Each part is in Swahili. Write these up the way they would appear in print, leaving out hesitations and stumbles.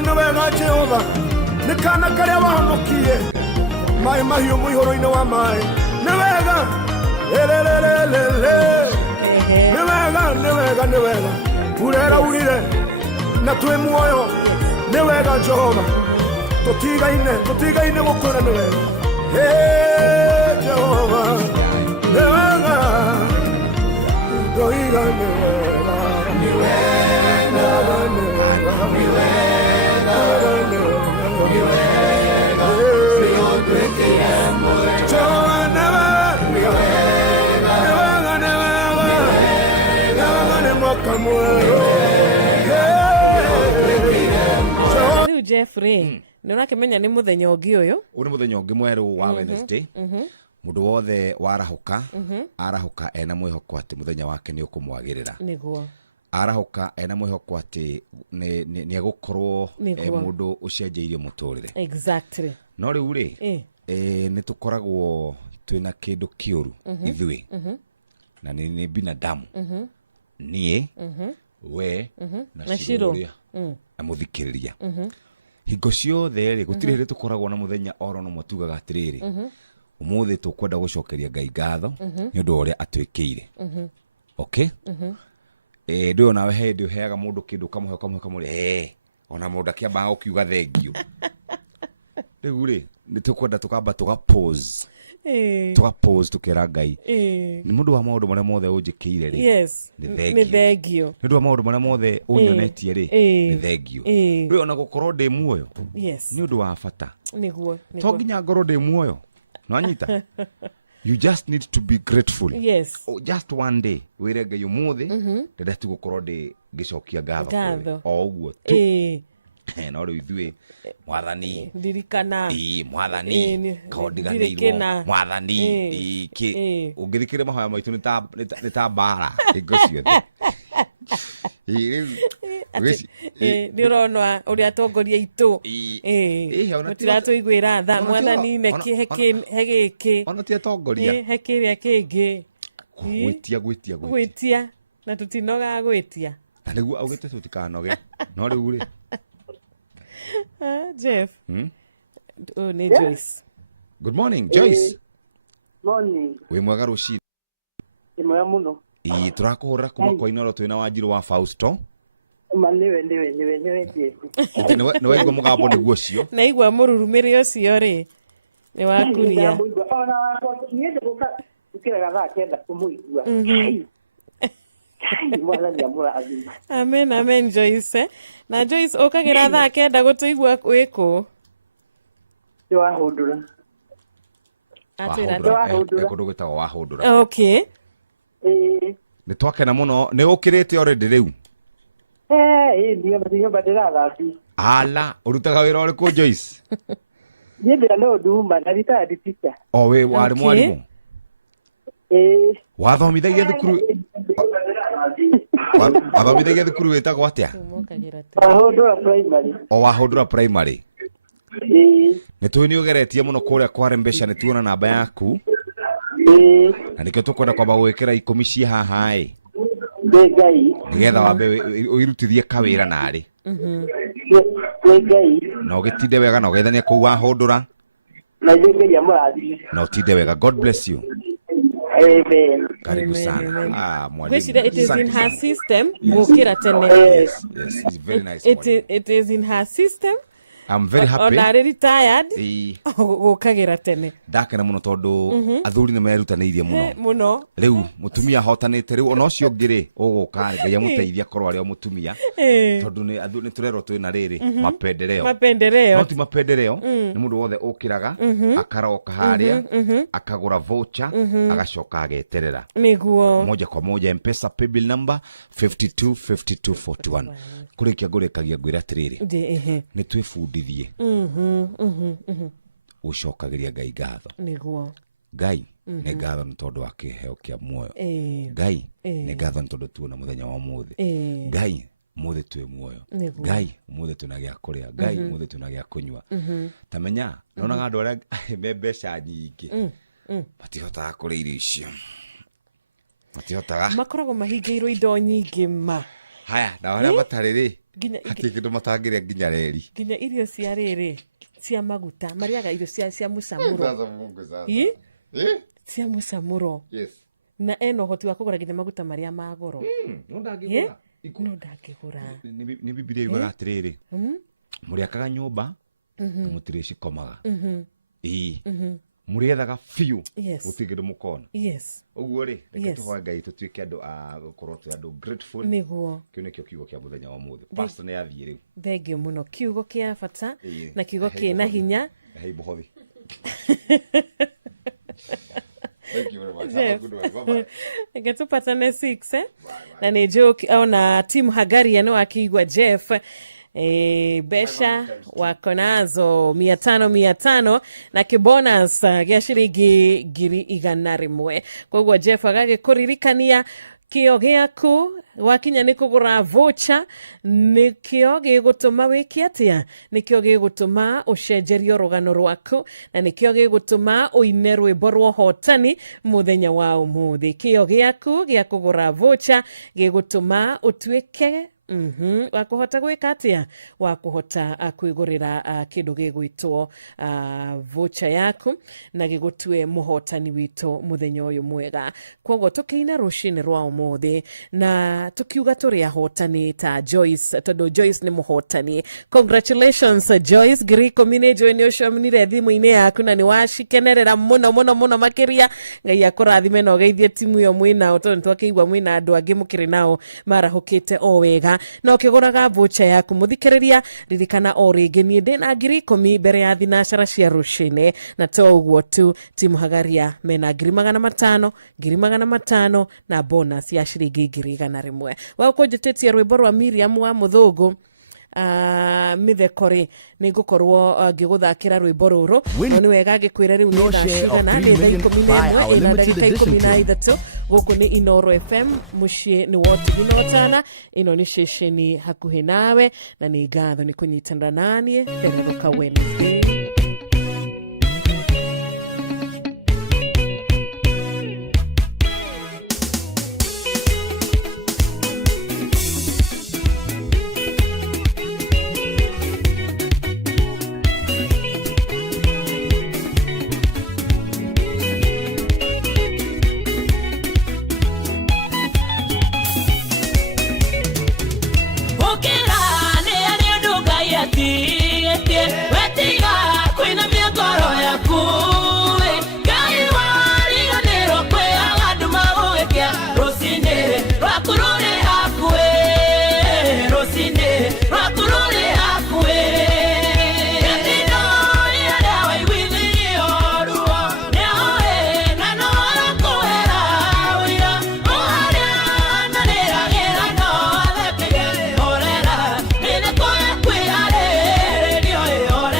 nĩ wega Jehova nĩ kana karĩa wahonokie maĩ mahiũ mũihũro-inĩ wa maĩ nĩ wega nĩ wega urera urire na twĩ muoyo nĩ wega Jehova tũtigaine gũkwĩra nĩ wega Jehova nĩ wega ndoiga nĩ wega nĩ wega nĩ wega nĩ wega nĩotwĩkĩre mwega Jehova nĩ wega nĩ mwaka mwerũ Rĩu Jeffrey nĩũrakĩmenya nĩ mũthenya ũngĩ ũyũ nĩ mũthenya ũngĩ mwerũ wa Wednesday mũndũ wothe warahũka arahũka ena mwĩhoko atĩ mũthenya wake nĩ ũkũmwagĩrĩra nĩguo arahũka ena mwĩhoko atĩ nĩ egũkorwo mũndũ ũcenjeirio mũtũrĩre exactly no rĩu rĩ nĩ tũkoragwo twĩna kĩndũ kĩũru ithuĩ na nĩ binadamu niĩ we na Shiro na mũthikĩrĩria hingo ciothe rĩ gũtirĩ hĩndĩ tũkoragwo na mũthenya oro no matugaga atĩrĩrĩ ũmũthĩ tũkwenda gũcokeria Ngai ngatho nĩ ũndũ ũrĩa atwĩkĩire okay ndũyo nawe hĩndĩ ũheaga mũndũ kĩndũ kamwe ona mũndũ akĩambaga gũkiuga thengio rĩu rĩ nĩ tũkwenda tũkamba tũgapause tukera Ngai nĩ mũndũ wa maũndũ marĩa mothe ũnjĩkĩire rĩ nĩ thengio nĩ ũndũ wa maũndũ marĩa mothe ũnyonetie rĩ nĩ thengio rĩu ona gũkorwo ndĩ muoyo nĩ ũndũ wa bata nĩguo to nginya ngorwo ndĩ muoyo no anyita you just need to be grateful just one day wĩre Ngai ũmũthĩ ndenda tu gũkorwo ngĩcokia ngatho o ũguo tu no rĩu ithuĩ mwathani ndirikana mwathani kaondiganĩirwo mwathani ũngĩthikĩre mahoya maitũ nĩ ta mbara hingo ciothe nĩ ũrona ũrĩa atongoria aitũ matiratũiguĩra tha mwathani he gĩkĩ ona ti atongoria he kĩrĩa kĩngĩ gwĩtia na tũtinoga gwĩtia na nĩguo augĩte tũtikanoge no rĩu rĩ Jeff nĩ Joyce. Good morning Joyce. Morning. Wĩ mwega rũcinĩ? Nĩ mwega mũno. Tũrakũhũrĩra kuma kwa Inoro twĩna Wanjiru wa Fausto. Nĩwe Jeff. Nĩ waigua mũgambo nĩguo ũcio? Naigua mũrurumĩre ũcio rĩ nĩ wakuria. Ona niĩ ndĩgũkĩraga thaa kenda kũmũigua. Amen Joyce. Na Joyce ũkagĩra thaa kenda gũtũigua wĩkũ? Wahũndũra. Kũndũ gwĩtagwo Wahũndũra. Okay. Nĩ twakena mũno nĩ ũkĩrĩte already rĩu? Nyũmba ndĩrathabi. Ala ũrutaga wĩra ũrĩkũ Joyce? Niĩ ndĩra no nduma na retired teacher. Wĩ warĩ mwarimũ? Wathomithagia thukuru wathomithagia thukuru wĩtagwo atĩa? Wahũndũra primary. Wahũndũra primary. Nĩ tũĩ nĩ ũgeretie mũno kũrĩa kwa Rembesha nĩ tuona namba yaku na nĩkĩo tũkwenda kwamba gwĩkĩra 10 cia haha Ngai nĩgetha wambe ũirutithie kawĩra narĩ Ngai na ũgĩtinde wega na ũgeithania kũu Wahũndũra na Ngai amũrathime na ũtinde wega. God bless you. Amen. Karibu sana. Mwalimu. It is in her system gũkĩra tene. Yes, it's very nice. It is in her system. I'm very happy. Ona retired. Gũkagĩra tene. Ndakena mũno tondũ athuri nĩ merutanĩirie mũno. Rĩu mũtumia hotanĩte rĩu ona ũcio ngĩrĩ ũgũka Ngai amũteithia korwo arĩ mũtumia. Tondũ nĩ tũrerwo twĩna rĩrĩ mapendeleo. No ti mapendeleo nĩ mũndũ wothe ũkĩraga akaroka harĩa akagũra voucher agacoka ageterera. Nĩguo. Moja kwa moja M-Pesa paybill number 525241. Kũrĩkia ngũrĩkagia ngwĩra atĩrĩrĩ nĩ twĩbundithie gũcokagĩria Ngai ngatho. Nĩguo. Ngai nĩ ngatho nĩ tondũ wa kĩheo kĩa muoyo. Ngai nĩ ngatho nĩ tondũ tuona mũthenya wa ũmũthĩ. Ngai mũthĩ twĩ muoyo. Ngai mũthĩ twĩna gĩa kũrĩa. Ngai mũthĩ twĩna gĩa kũnyua. Tamenya nonaga andũ arĩa me mbeca nyingĩ matihotaga kũrĩa irio icio. Matihotaga. Makoragwo mahingĩirwo indo nyingĩ ma. haya na wale matariri Ginya hati kindu matangire ginya reri ginya irio cia riri cia maguta mariaga irio cia mucamuro sasa Mungu sasa cia mucamuro yes na eno hoti wa kugura ginya maguta maria magoro no ndangigura no ndangigura ni Biblia yugaga atiriri muriakaga nyumba mutire cikomaga muriethaga fiu gutigire mukona uguo ri reke tuhoe Ngai tutuike andu a gukorwo tu andu grateful niguo kiu nikio kiugo kia muthenya wa muthe pastor ni athie riu thengio muno kiugo kia bata na kiugo kina hinya hei bohothi thank you very much have a good one bye bye ngetupatane 6 na ni joke ona team Hagaria no akigwa Jeff besha wako nazo 500 na kibonus gya shiringi 100 koguo Jeff agagikuririkania kio giaku wakinya ni kugura voucher nikio gigutuma wiki atia nikio gigutuma ucenjerio rugano rwaku na nikio gigutuma uine rwimbo rwa hotani muthenya wa umuthi kio giaku gia kugura voucher gigutuma utuike wakuhota gwika atia wakuhota kwigurira kindu gigwitwo voucher yaku na gigutue muhotani wito muthenya uyu mwega koguo tukiina rushini rwa umuthi na tukiuga turi ahotani ta Joyce todo Joyce ni muhotani congratulations Joyce Griko mine join ucio mnire thimu-ini yaku na ni washikenerera muno makiria Ngai akurathime no geithie timu yo mwina utondu twakiigwa mwina andu angi mukiri nao marahukite o wega no kiguraga voucher yaku muthikiriria ririkana o ringi ni ndina 10,000 mbere ya thinashara cia rushini na to uguo tu timu Hagaria mena 500 na bonus ya shiringi 100 wa kunjitetia rwimbo rwa Miriam wa Muthugu mithekori ni ngukorwo ngiguthakira rwimbo ruru no ni wega gikwira riu ni thacigana ni 11 ina ndagika 13 guku ni Inoro FM mushie ni woti binotana ino ni shesheni hakuhi nawe na ni ngatho ni kunyitanira nanie tereruka Wednesday Ore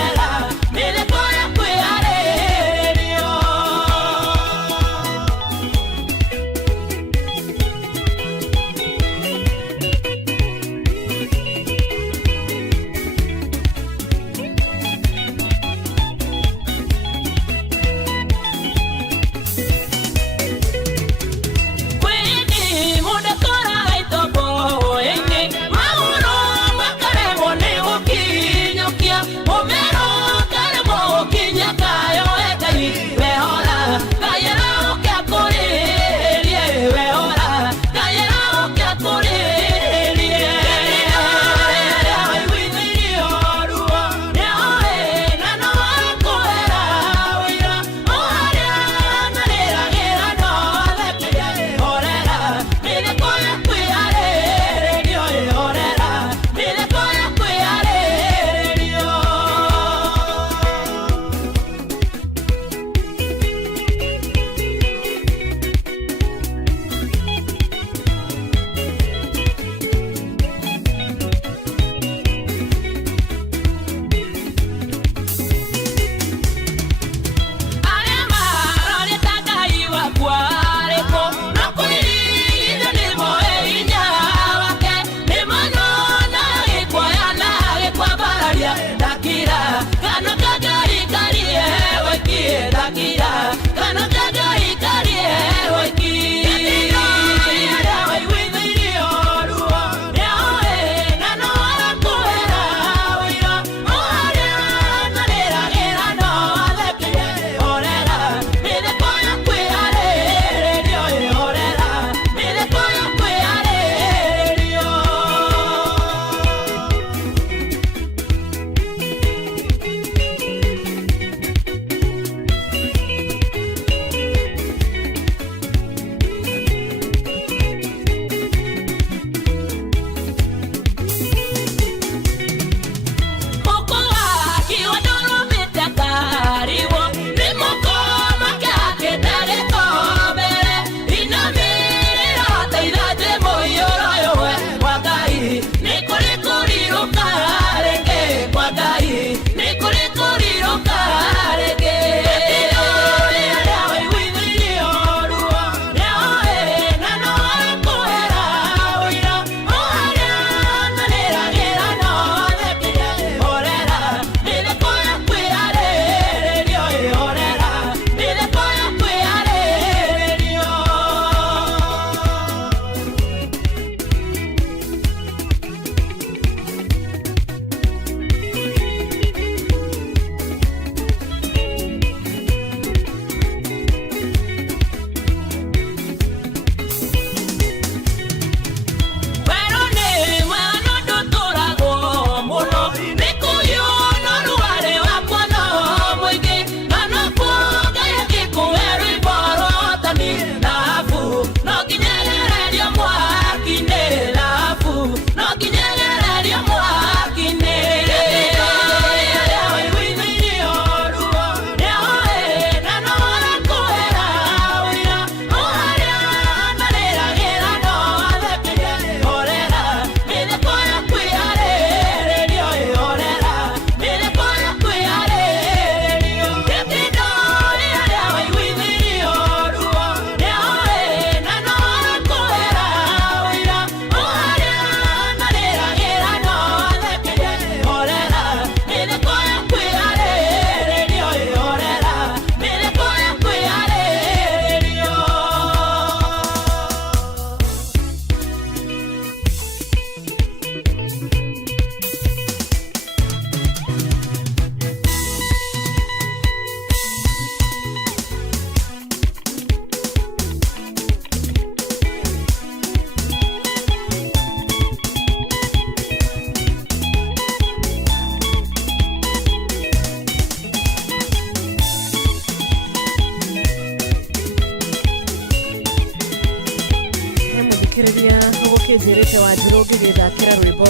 Peter wa Jirogi githakira rwimbo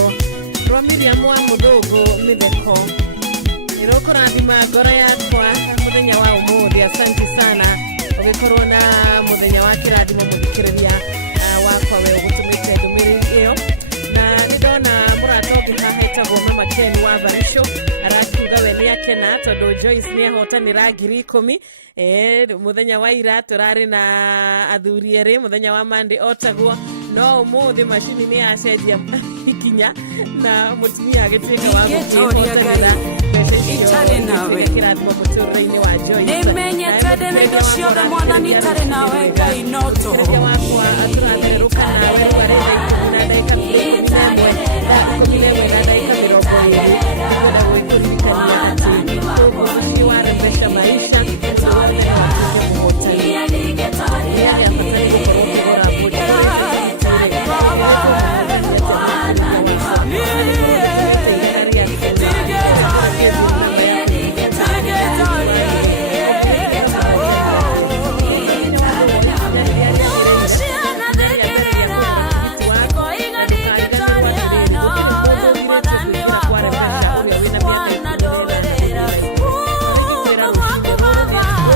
rwa Miriam wa Muthugu Mitheko. Iroko rathima ngoro yakwa muthenya wa umuthi. Asante sana ugikorwo na muthenya wa kirathimo muthikiriria wakwa we gutumite ndumiri iyo. Na nidona muratogi haha itagwo Mama Ken wa Varisho arakiuga we ni akena tondu Joyce ni ahotanira 10,000. Muthenya wa ira turari na athuri eri muthenya wa Monday otagwo no umuthi machini ni acenjia ikinya na mutumia agituika wa gukihotanira itari nawe kirathimo muturire-ini wa Joyce nimenyete na indo ciothe mwathani itari nawe Ngai noto wakwa aturatheruka nawe warende na dakika 11 na dakika 20 na kuikulikania ati kukushi warembesha maisha tuone wakike kuhotani ya fatani kukorokora budi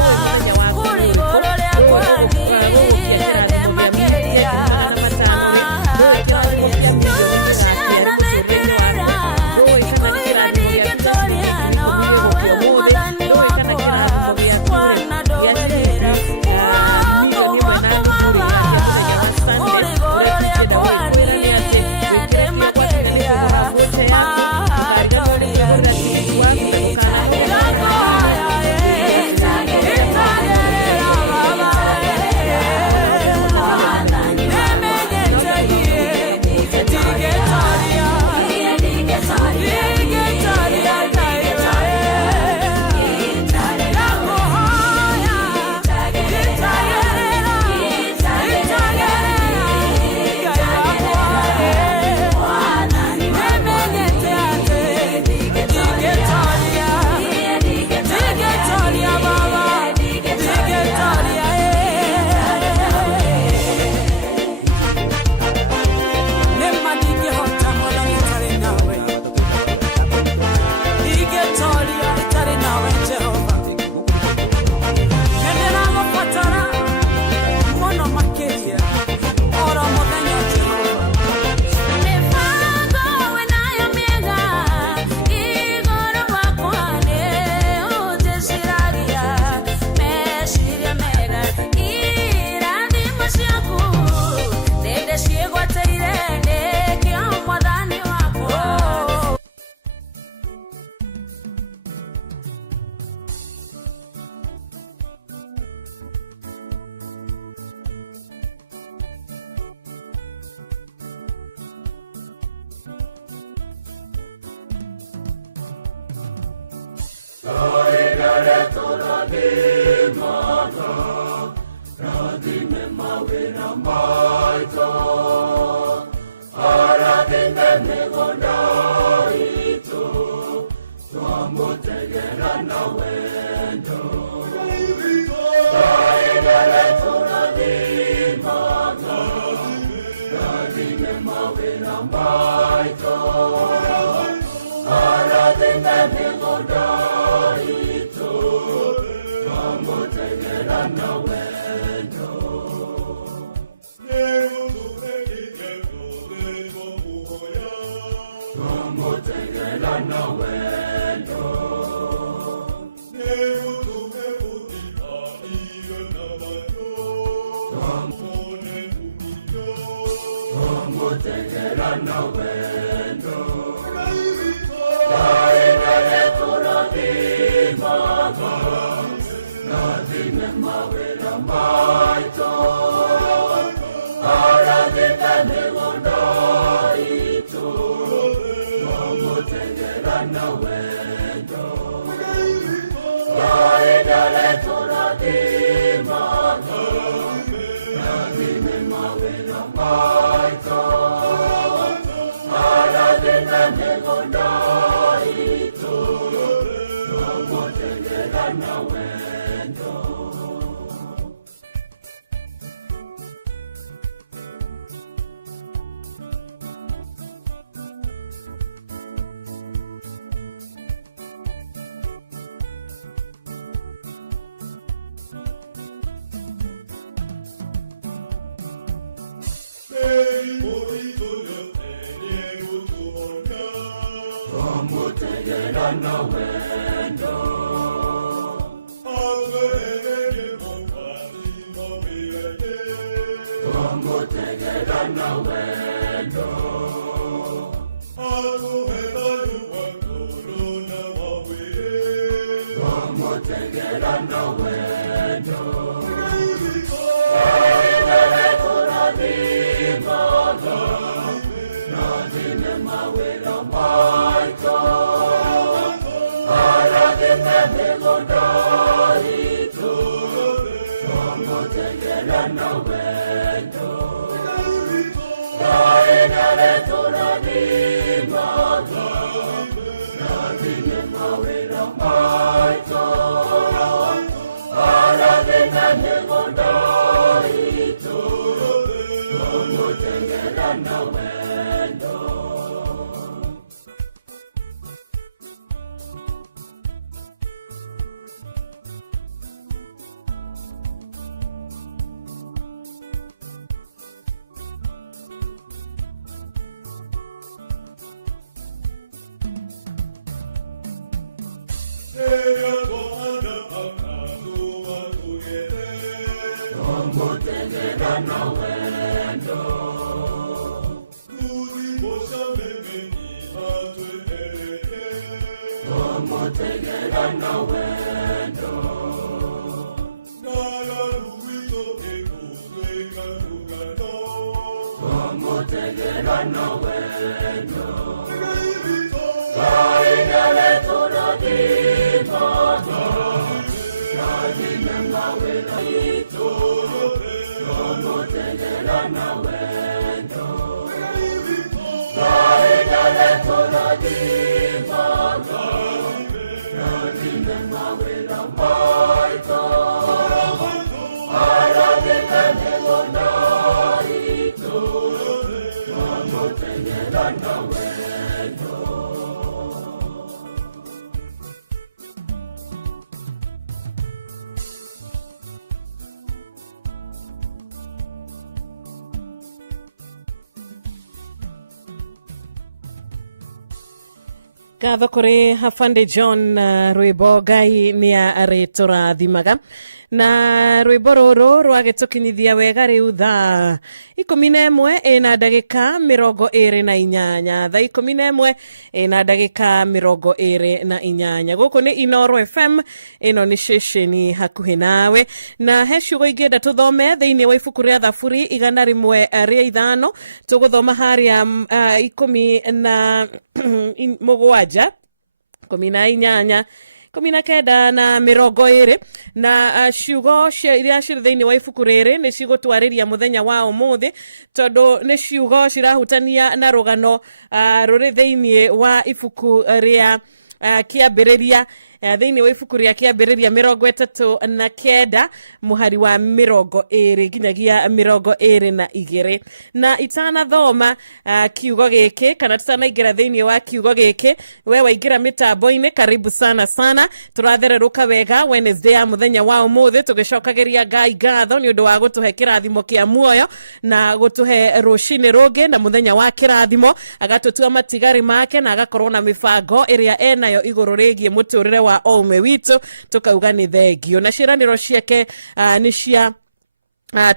Gatho kuri Afande John rwimbo Ngai ni aritũrathimaga na rwimbo rũrũ rwagĩtũkinyithia wega rĩu thaa 11 ĩna ndagĩka 28 thaa 11 ĩna ndagĩka 28 gũkũ nĩ Inooro FM ĩno nĩ ceceni hakuhĩ nawe na he ciugo ingĩenda tũthome thĩinĩ wa ibuku rĩa Thaburi 105 tũgũthoma harĩa 17 18 19 na 20 na ciugo iria cirĩ thĩinĩ wa ibuku rĩrĩ nĩ cigũtwarĩria mũthenya wa ũmũthĩ tondũ nĩ ciugo cirahutania na rũgano rũrĩ thĩinĩ wa ibuku rĩa kĩambĩrĩria thĩinĩ wa ibuku rĩa kĩambĩrĩria 39 mũhari wa 20 nginyagia 22 na itanathoma kiugo gĩkĩ kana tutanaingĩra thĩinĩ wa kiugo gĩkĩ we waingĩra mĩtambo-inĩ karibu sana tũrathererũka wega Wednesday ya mũthenya wa ũmũthĩ tũgĩcokagĩria Ngai ngatho nĩ ũndũ wa gũtũhe kĩrathimo kĩa muoyo na gũtũhe rũcinĩ rũngĩ na mũthenya wa kĩrathimo agatũtua matigari make na agakorwo na mĩbango ĩrĩa enayo igũrũ rĩgiĩ mũtũrĩre wa o ũmwe witũ tukauga nĩ thengio na ciĩranĩro ciake nĩ cia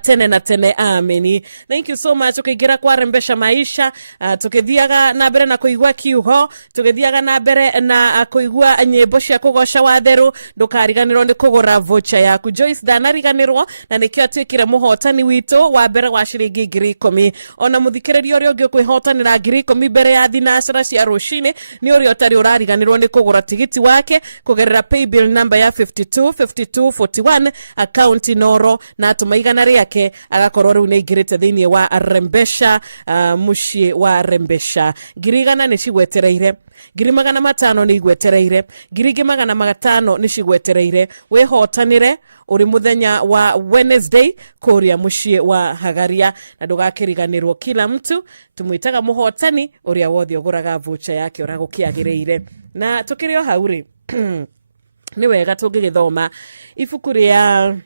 tene na tene ameni. Thank you so much. Tukiingira kwa Rembesha Maisha tukithiaga na mbere na kuigua kiugo tukithiaga na mbere na kuigua nyĩmbo cia kũgoca watheru ndukariganirwo nĩ kũgũra voucher yaku. Joyce ndanariganirwo na nĩkĩo atuĩkire mũhotani witũ wa mbere wa ciringi 10,000 ona mũthikĩrĩria ũrĩa ũngĩ kwĩhotanĩra 10,000 mbere ya thinacara cia rũcinĩ nĩ ũrĩa ũtarĩ ũrariganirwo nĩ kũgũra tigiti wake kũgerera paybill number ya 525241 account Inooro na tumaigana yake agakorwo rĩu nĩ ingĩrĩte thĩinĩ wa Rembesha muciĩ wa Rembesha 100 nĩ cigwetereire 500 nĩ igwetereire 500 nĩ cigwetereire wĩhotanĩre ũrĩ mũthenya wa Wednesday kũrĩa muciĩ wa Hagaria na ndũgakĩriganĩrwo kila mtu tumwĩtaga mũhotani ũrĩa wothe ũgũraga voucher yake ũragũkĩagĩrĩire na tũkĩrĩ o hau rĩ nĩ wega tũngĩgĩthoma ibuku rĩa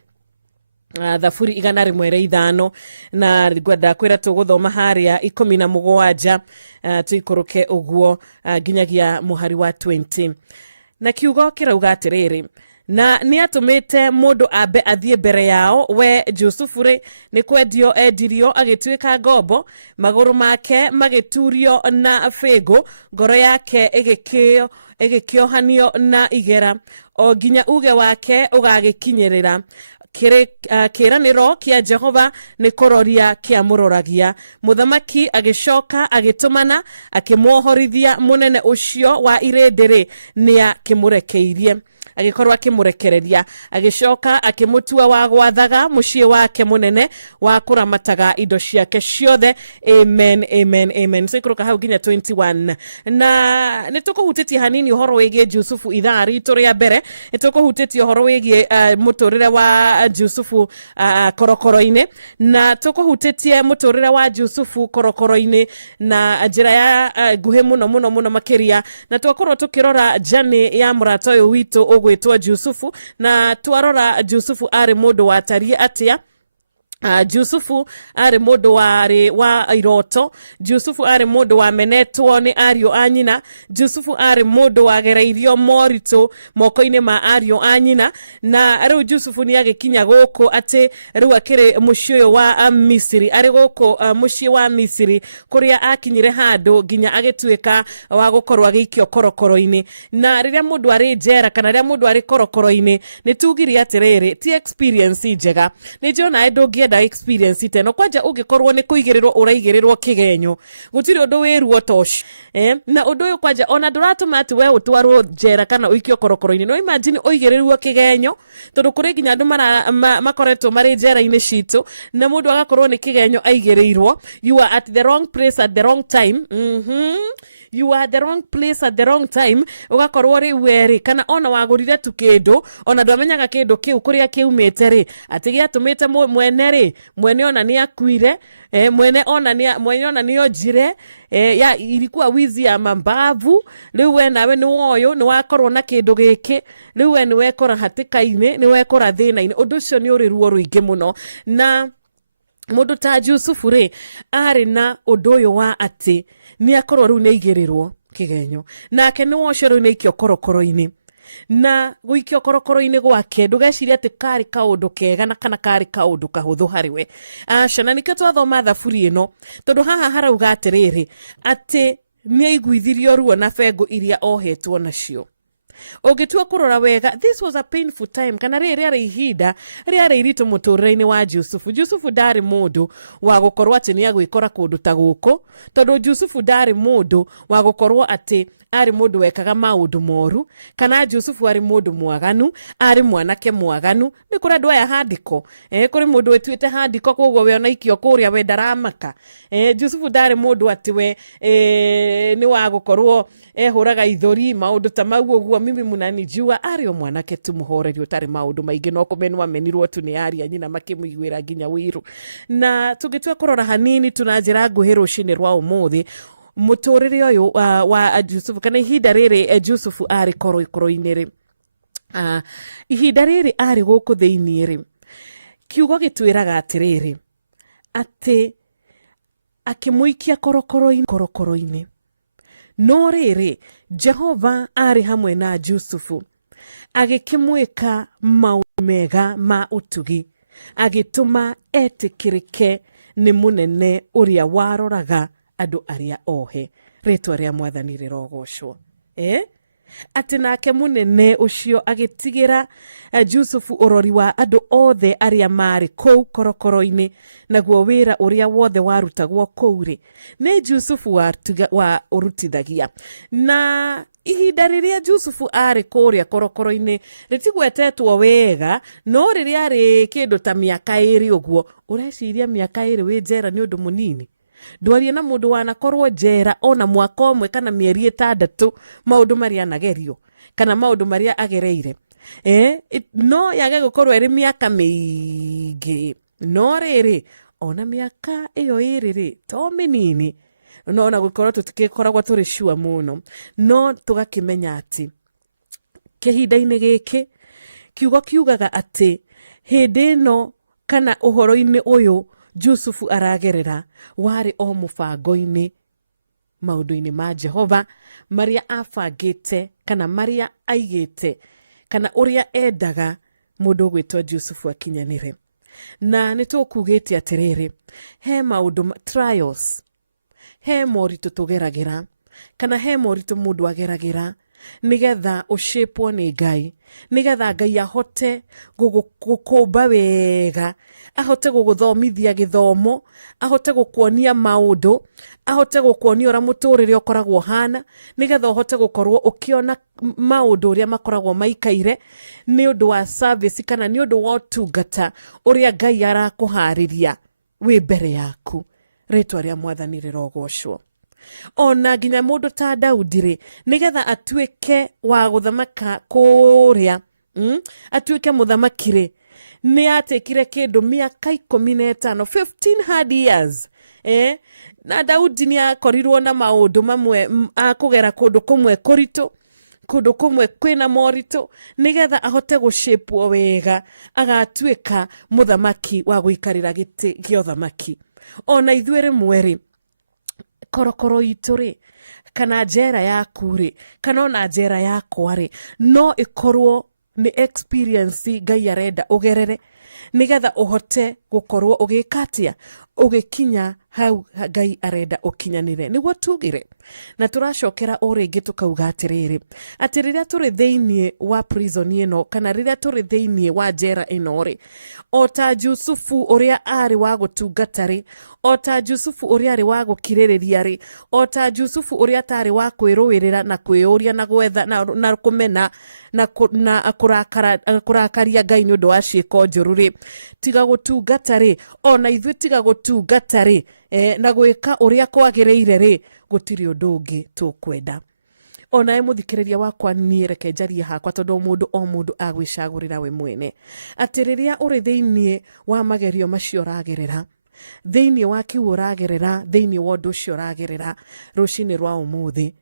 Thaburi 105 na ngwenda kwĩra tũgũthoma harĩa 17 tuikũrũke ũguo nginyagia mũhari wa 20 na kiugo kĩrauga atĩrĩrĩ na nĩ atũmĩte mũndũ ambe athiĩ mbere yao we Jusufu rĩ nĩ kwendio endirio agĩtuĩka ngombo magũrũ make magĩturio na fĩngũ ngoro yake ĩgĩkĩohanio na igera o nginya uge wake ũgagĩkinyĩrĩra kĩranĩro kĩa Jehova nĩ kũroria kĩamũroragia mũthamaki agĩcoka agĩtũmana akĩmuohorithia mũnene ũcio wa irĩndĩ nĩ akĩmũrekeirie agĩkorwo akĩmũrekereria agĩcoka akĩmũtua wa gwathaga mũciĩ wake mũnene wa kũramataga indo ciake ciothe amen amen amen so ikũrũka hau nginya 21 na nĩ tũkũhutĩtie hanini ũhoro wĩgiĩ Jusufu ithaa ritũ rĩa mbere nĩ tũkũhutĩtie ũhoro wĩgiĩ mũtũrĩre wa Jusufu korokoro-inĩ na tũkũhutĩtie mũtũrĩre wa Jusufu korokoro-inĩ na njĩra ya nguhĩ mũno makĩria na twakorwo tũkĩrora jani ya mũrata ũyũ witũ gwĩtwo Jusufu na twarora Jusufu arĩ mũndũ watariĩ atĩa Jusufu arĩ mũndũ warĩ wa iroto Jusufu arĩ mũndũ wamenetwo nĩ ariũ a nyina Jusufu arĩ mũndũ wagereirio moritũ moko-inĩ ma ariũ a nyina na rĩu Jusufu nĩ agĩkinya gũkũ atĩ rĩu akĩrĩ mũciĩ ũyũ wa Misiri arĩ gũkũ mũciĩ wa Misiri kũrĩa akinyire handũ nginya agĩtuĩka wa gũkorwo agĩikio korokoro-inĩ na rĩrĩa mũndũ arĩ njera kana rĩrĩa mũndũ arĩ korokoro-inĩ nĩ tugire atĩrĩrĩ ti experience njega nĩ njona ndũngĩenda experience teno kwanja ũngĩkorwo nĩ kũigĩrĩrwo ũraigĩrĩrwo kĩgenyo gũtirĩ ũndũ wĩruo tosh na ũndũ ũyũ kwanja ona ndũratũma atĩ we ũtwarwo njera kana ũikio korokoro-inĩ no imagine ũigĩrĩrwo kĩgenyo tondũ kũrĩ nginya andũ makoretwo marĩ njera-inĩ citũ na mũndũ agakorwo nĩ kĩgenyo aigĩrĩirwo you are at the wrong place at the wrong time you are the wrong place at the wrong time ugakorwo rĩ weri kana ona wagũrire tu kĩndũ ona ndwamenyaga kĩndũ kĩu kũrĩa kiumĩte rĩ atĩ gĩatũmĩte mwene ona nĩ akuire mwene ona nĩ onjire ya ilikuwa wizi ya mambavu rĩu we nawe nĩ woyo nĩ wakorwo na kĩndũ gĩkĩ rĩu we nĩ wekora hatĩka-inĩ nĩ wekora thĩna-inĩ ũndũ ũcio nĩ ũrĩ ruo rũingĩ mũno na mũndũ ta Jusufu rĩ arĩ na ũndũ ũyũ wa atĩ nĩ akorwo rĩu nĩ aigĩrĩrwo kĩgenyo nake nĩ wocio rĩu nĩ ikio korokoro-inĩ na gũikio korokoro-inĩ gwake ndũgeciria atĩ karĩ kaũndũ kega na kana karĩ kaũndũ kahũthũ harĩ we aca na nĩkĩo twathoma thaburi ĩno tondũ haha harauga atĩrĩrĩ atĩ nĩ aiguithirio ruo na bengũ iria ohetwo nacio ũngĩtua kũrora wega this was a painful time kana rĩrĩ ihinda rĩarĩ iritũ mũtũrĩre-inĩ wa Jusufu ndarĩ mũndũ wa gũkorwo atĩ nĩ agwĩkora kũndũ ta gũkũ tondũ Jusufu ndarĩ mũndũ wa gũkorwo atĩ arĩ mũndũ wekaga maũndũ moru kana Jusufu arĩ mũndũ mwaganu arĩ mwanake mwaganu nĩ kũrĩ andũ aya handiko kũrĩ mũndũ wetuĩte handiko koguo we ona ikio kũrĩa we ndaramaka Jusufu ndarĩ mũndũ atĩ we nĩ wa gũkorwo ehũraga ithori maũndũ ta mau ũguo mimi munanijua arĩ o mwanake tu mũhoreri ũtarĩ maũndũ maingĩ no kũmenwo amenirwo tu nĩ aria nyina makĩmũiguĩra nginya wĩru na tũngĩtua kũrora hanini tuna njĩra nguhĩ rũcinĩ rwa ũmũthĩ mũtũrĩre ũyũ wa Jusufu kana ihinda rĩrĩ Jusufu arĩ korokoro-inĩ rĩ ihinda rĩrĩ arĩ gũkũ thĩinĩ rĩ kiugo gĩtwĩraga atĩrĩrĩ atĩ akĩmũikia korokoro-inĩ no rĩrĩ Jehova arĩ hamwe na Jusufu agĩkĩmwĩka maũndũ mega ma ũtugi agĩtũma etĩkĩrĩke nĩ mũnene ũrĩa waroraga andũ arĩa ohe rĩtwa rĩa Mwathani rĩrogocwo atĩ nake mũnene ũcio agĩtigĩra Jusufu ũrori wa andũ othe arĩa marĩ kũu korokoro-inĩ naguo wĩra ũrĩa wothe warutagwo kũu rĩ nĩ Jusufu wa ũrutithagia na ihinda rĩrĩa Jusufu arĩ kũrĩa korokoro-inĩ rĩtigwetetwo wega no rĩrĩa arĩ kĩndũ ta mĩaka 2 ũguo ũreciria mĩaka 2 wĩ njera nĩ ũndũ mũnini ndwarie na mũndũ wanakorwo njera ona mwaka ũmwe kana mĩeri 6 maũndũ marĩa anagerio kana maũndũ marĩa agereire no yage gũkorwo ĩrĩ mĩaka mĩingĩ no rĩrĩ ona mĩaka ĩyo ĩrĩ to mĩnini no ona gũkorwo tũtikoragwo tũrĩ sure mũno no tũgakĩmenya atĩ kĩhinda-inĩ gĩkĩ kiugo kiugaga atĩ hĩndĩ ĩno kana ũhoro-inĩ ũyũ Jusufu aragerera warĩ o mũbango-inĩ maundu-ini ma Jehova maria abangite kana maria aigite kana uria endaga mundu gwitwa Jusufu akinyanire. Na nitukugite atiriri, he maundu trials, he moritu tugeragira kana he moritu mundu ageragira nigetha ushipwo ni Ngai, nigetha Ngai ahote gukumba wega, ahote guguthomithia githomo, ahote gukuonia maundu, ahote gukuonia ora muturire ukoragwo hana, nigetha ahote gukorwo ukiona maundu uria makoragwo maikaire ni undu wa service kana ni undu wa utungata uria Ngai arakuhariria wi mbere yaku. Ritwa ria Mwathani rirogocwo. Ona nginya mundu ta Daudi ri nigetha atuike wa guthamaka kuria atuike muthamaki ri ni atekire kindu miaka 15 15 hard years na Daudi ni akorirwo na maundu mamwe akugera kundu kumwe kuritu, kundu kumwe kwina morito, nigetha ahote gushipwo wega agatuika muthamaki wa guikarira giti gio thamaki. Ona ithuere mweri korokoro ituri kana njera yaku ri kana ona njera yakwa ri no ikorwo ni experience Ngai arenda ugerere nigetha uhote gukorwo ugikatia ugikinya hau Ngai arenda ukinyanire niguo tugire. Na turacokera uringi tukauga atiriri ati riria turi theinie wa prison ino kana riria turi theinie wa njera ino ri ota Jusufu uria ari wa gutungatari, ota Jusufu uria ari wa gukiririria ri, ota Jusufu uria tari wa kwiruirira na kwiyuria na gwetha na kumena na kurakaria Ngai ni undu wa ciiko njuru ri, tiga gutungatari ona ithu tiga gutungatari na gwika uria kwagiriire ri gutiri undu ungi tukwenda. Ona emuthikiriria wakwa nie reke njarie hakwa tondu mundu o mundu agwicagurira we mwene ati riria uri theinie wa magerio macio ragerera, theinie wa kiu uragerera, theinie wa undu ucio uragerera rucini rwa umuthi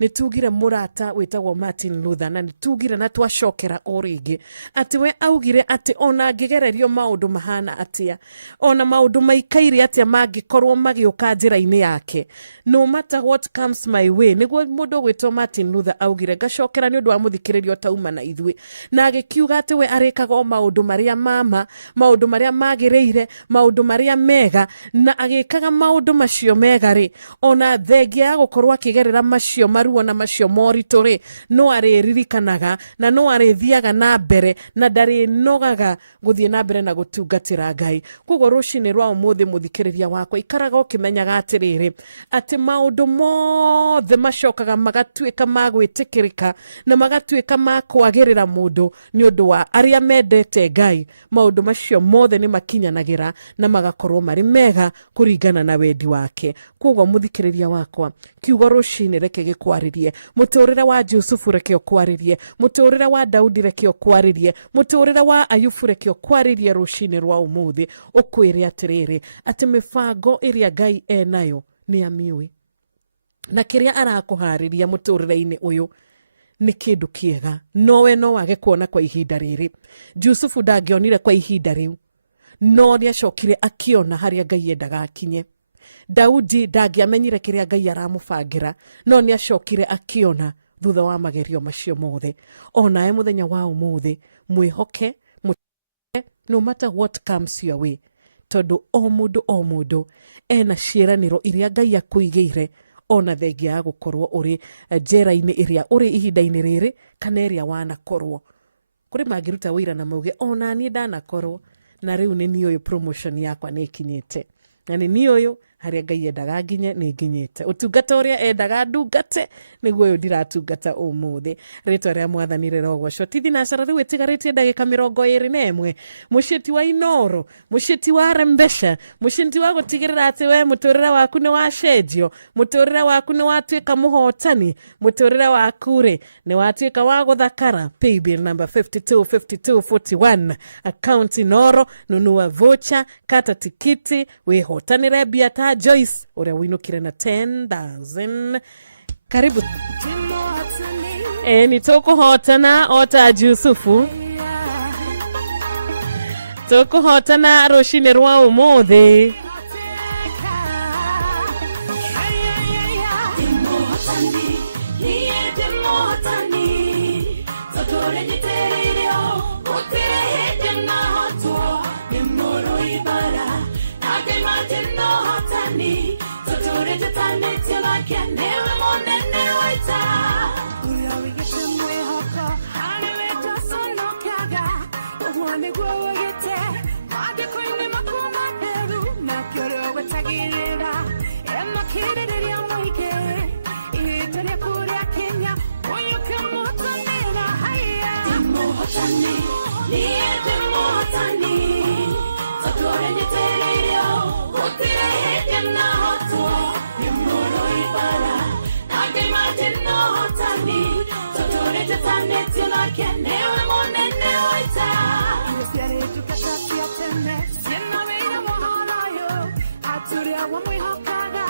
nitugire murata witagwo Martin Luther na nitugire na twacokera oringi ati we augire ati ona ngigererio maundu mahana atia, ona maundu maikaire atia mangikorwo magiuka njira-ini yake, no matter what comes my way, niguo mundu gwitwo Martin Luther augire. Ngacokera ni undu wa muthikiririo tauma na ithui na agikiuga ati we arikaga maundu maria mama, maundu maria magireire, maundu maria mega, na agikaga maundu macio mega ri ona thengia ya gukorwo akigerera macio maruo na macio moritu ri no aririkanaga na no arithiaga na mbere na ndari nogaga guthie na mbere na gutungatira Ngai. Koguo rucini rwa umuthi muthikiriria wakwa ikaraga ukimenyaga atiriri ati maundu mothe macokaga magatuika magwitikirika na magatuika makwagirira mundu ni undu wa aria mendete Ngai. Maundu macio mothe ni makinyanagira na magakorwo mari mega kuringana na wendi wake. Koguo muthikiriria wakwa kiugo rucini reke gikwaririe muturire wa Jusufu reke okwaririe, muturire wa Daudi reke okwaririe, muturire wa Ayubu reke okwaririe rucini rwa umuthi ukwire atiriri ati mifango iria Ngai enayo ni amiui na kiria arakuhariria muturire-ini uyu ni kindu kiega. Nowe no wage kuona kwa ihinda riri. Jusufu ndangionire kwa ihinda riu no ni acokire akiona haria Ngai endaga akinye. Daudi ndangiamenyire kiria Ngai aramubangira no ni acokire akiona thutha wa magerio macio mothe. Ona muthenya wa umuthi mwihoke no matter what comes your way, tondu o mundu ena ciiraniro iria Ngai akuigire ona thengia ya gukorwo uri njera-ini iria uri ihinda-ini riri kana iria wanakorwo. Kuri magiruta wira na mauge ona ni ndanakorwo na riu ni niyo promotion yakwa ni kinyite na ni niyo haria Ngai endaga nginye ni nginyite. Utungata uria endaga ndungate niguo uyu ndiratungata umuthi. Ritwa ria Mwathani rirogocwo. Tithi na cara riu itigaritie ndagika 21 muciti wa Inoro, muciti wa Rembesha, muciti wa gutigirira ati we muturire waku ni wacenjio, muturire waku ni watuika muhotani, muturire waku ri ni watuika wa guthakara. Paybill number 525241 account Inoro, nunua voucher, kata tikiti, wihotanire Biata Joyce uria winukire na 10,000. Karibu. Ni toko hotana ota Jusufu. Toko hotana rucini rwa umuthi. Totore niterio, utire hejena hoto, imuru ibara, nage matino hatani, totore jatane tila kenewe monene waita. Ura wigete mwe hoko, hane sono kaga, uwane gwa gete, made koine makuma deru, nakore wetagirira, emma kirere ya moike, itere kure Kenya, oyo kamotane na haya. Demohotani, niye demohotani, totore niterio, utire hejena hoto, imuro ibara, nage matino hatani, totore jatane tila kenewe monene waita. Yesiare tukatasi atene, sina weira mohanayo, aturia wamwe hokaga,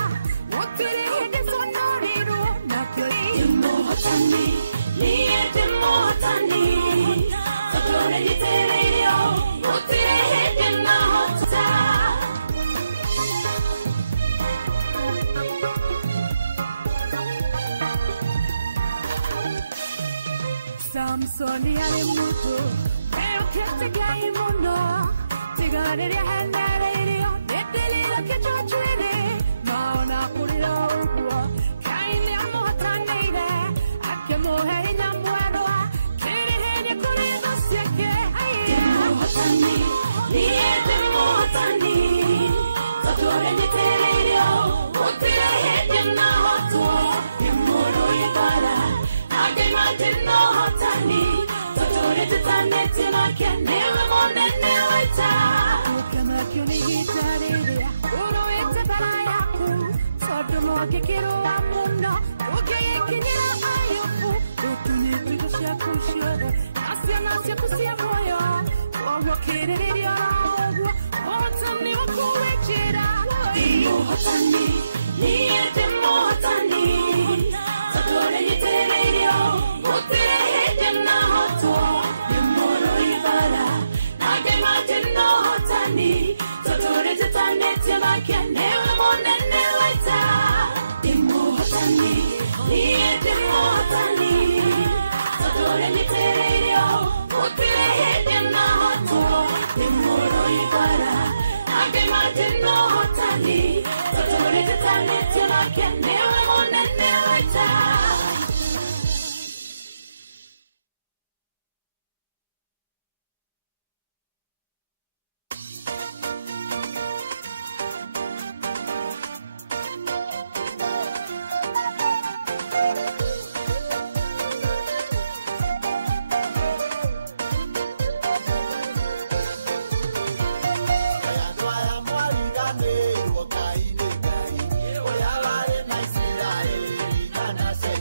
utire hege sonoriru, nakuri. Demohotani, niye demohotani, totore niterio, utire hejena hota. Samsoni ale muto, pero kete gai mono, tigare ya hanare rio, neteli la ke chochwene, maona kurira urgua, kaini amo hatanire, akemo heri nyamwero, kere heri kurira sieke, demohotani, niye demohotani, totore niterio, utire hejena hoto, imuru ibara, nage matino hatani, totore jatane tila kenewe monene waita. Ukama kyoni gitarire, uro ete barayaku, sodomo kekiro amuno, uge yekinyira ayofu, utuni tuja shakushioda, nasya kusia moyo, ogo kiriri yaraogwa, otani wakuwechira. Demohotani, niye demohotani, totore niterio, utire hejena hoto, imuru ibara, nage matino hatani, totore jatane tila kenewe monene waita. Demohotani, niye demohotani, totore niterio, utire hejena hoto, imuru ibara, nage matino hatani, totore jatane tila kenewe monene waita. Oya vale na Israeli, nana se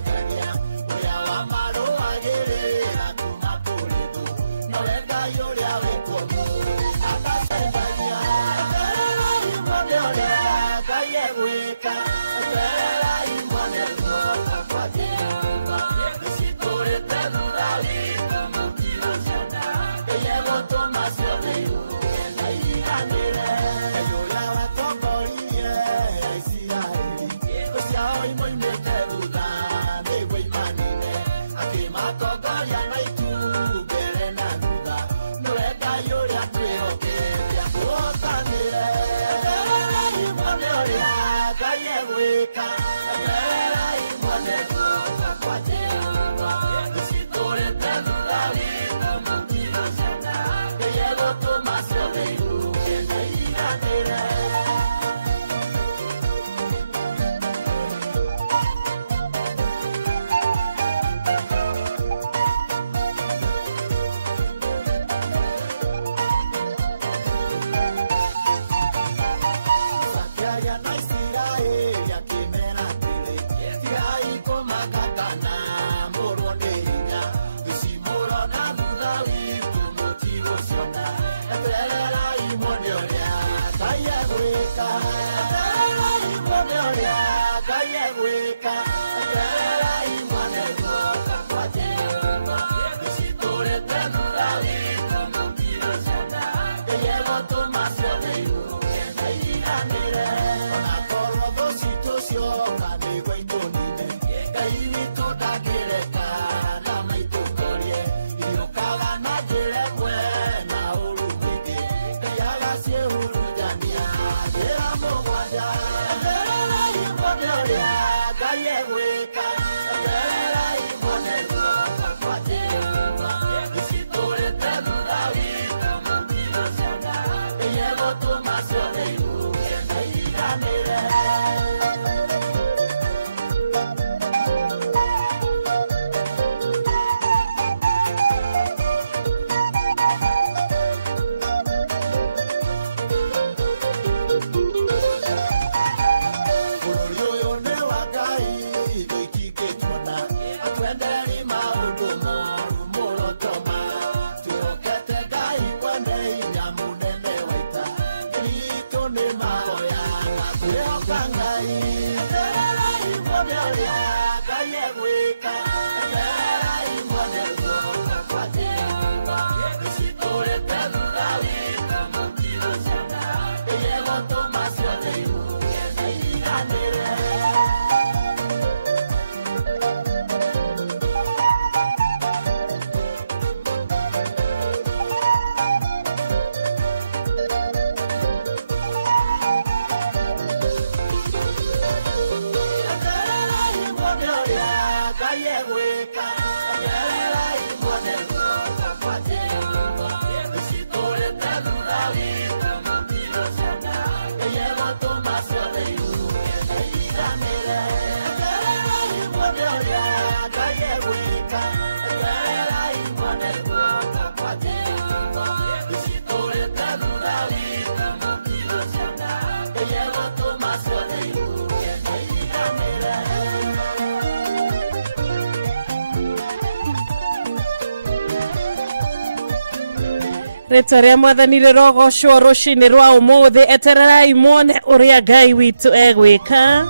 Rĩtwa mwathani rĩrogocwo rũcinĩ rwa ũmũthĩ, etererai muone ũrĩa Ngai witũ egwĩka.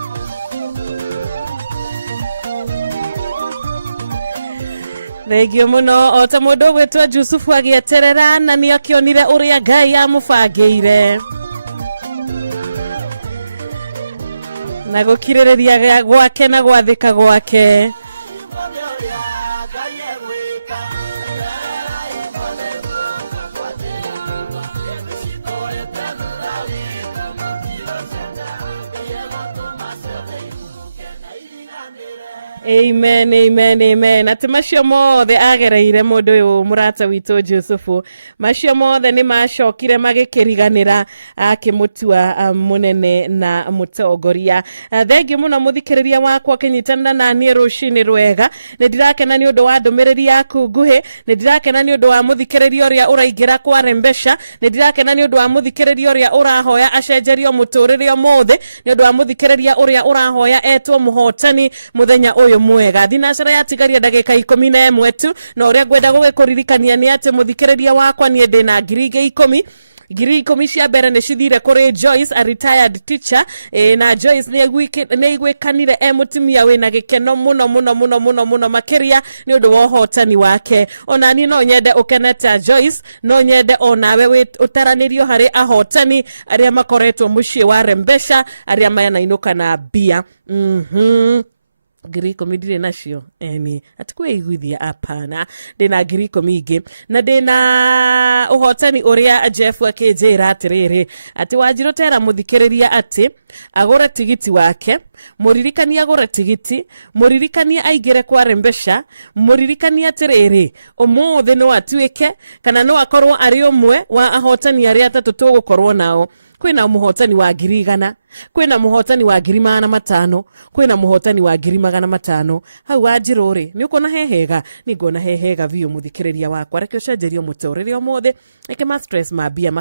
Thengio mũno, o ta mũndũ ũgwĩtwo Jusufu agĩeterera na nĩ akĩonire ũrĩa Ngai amũbangĩire na gũkirĩrĩria gwake na gwathĩka gwake. Amen, amen, amen. Ati macio mothe agereire mũndũ ũyũ mũrata witũ Jusufu, macio mothe nĩ macokire magĩkĩriganĩra akĩmũtua mũnene na mũtongoria. Thengi mũno mũthikĩrĩria wakwa kĩnyitanĩra na niĩ rũcinĩ rwega. Nĩ ndirakena nĩ ũndũ wa ndũmĩrĩri yaku nguhĩ, nĩ ndirakena nĩ ũndũ wa mũthikĩrĩria ũrĩa ũraingĩra kwa Rembesha, nĩ ndirakena nĩ ũndũ wa mũthikĩrĩria ũrĩa ũrahoya acenjerio mũtũrĩre ũmũthĩ, nĩ ũndũ wa mũthikĩrĩria ũrĩa ũrahoya etwo mũhotani mũthenya ũyũ mwega. Thinacara yatigaria ndagĩka 11 tu, na ũrĩa ngwenda gũgĩkũririkania nĩ atĩ mũthikĩrĩria wakwa niĩ ndĩna ngiri 10 cia mbere nĩ cithire kũrĩ Joyce, a retired teacher, na Joyce nĩ igwĩkanire mũtumia wĩna gĩkeno mũno makĩria nĩ ũndũ wa ũhotani wake. Ona niĩ no nyende ũkenete Joyce, no nyende onawe ũtaranĩrio harĩ ahotani arĩa makoretwo mũciĩ wa Rembesha, arĩa manainũka na mbia. Ngiri 10 ndirĩ nacio eni atikwĩiguithia apana, ndĩna ngiri 10 ingĩ na ndĩna ũhotani ũrĩa Jeff akĩnjĩra atĩrĩrĩ atĩ Wanjirũ tera mũthikĩrĩria atĩ agũre tigiti wake, mũririkania agũre tigiti, mũririkania aingĩre kwa Rembesha, mũririkania atĩrĩrĩ ũmũthĩ no atuĩke kana no akorwo arĩ ũmwe wa ahotani arĩa atatũ tũgũkorwo nao. Kwĩna mũhotani wa 100, kwĩna mũhotani wa 500, kwĩna mũhotani wa 500. Hau Wanjirũ rĩ nĩ ũkona hehega, nĩ ngona hehega biũ mũthikĩrĩria wakwa. Reke ũcenjerio mũtũrĩre ũmũthĩ, reke ma stress mambia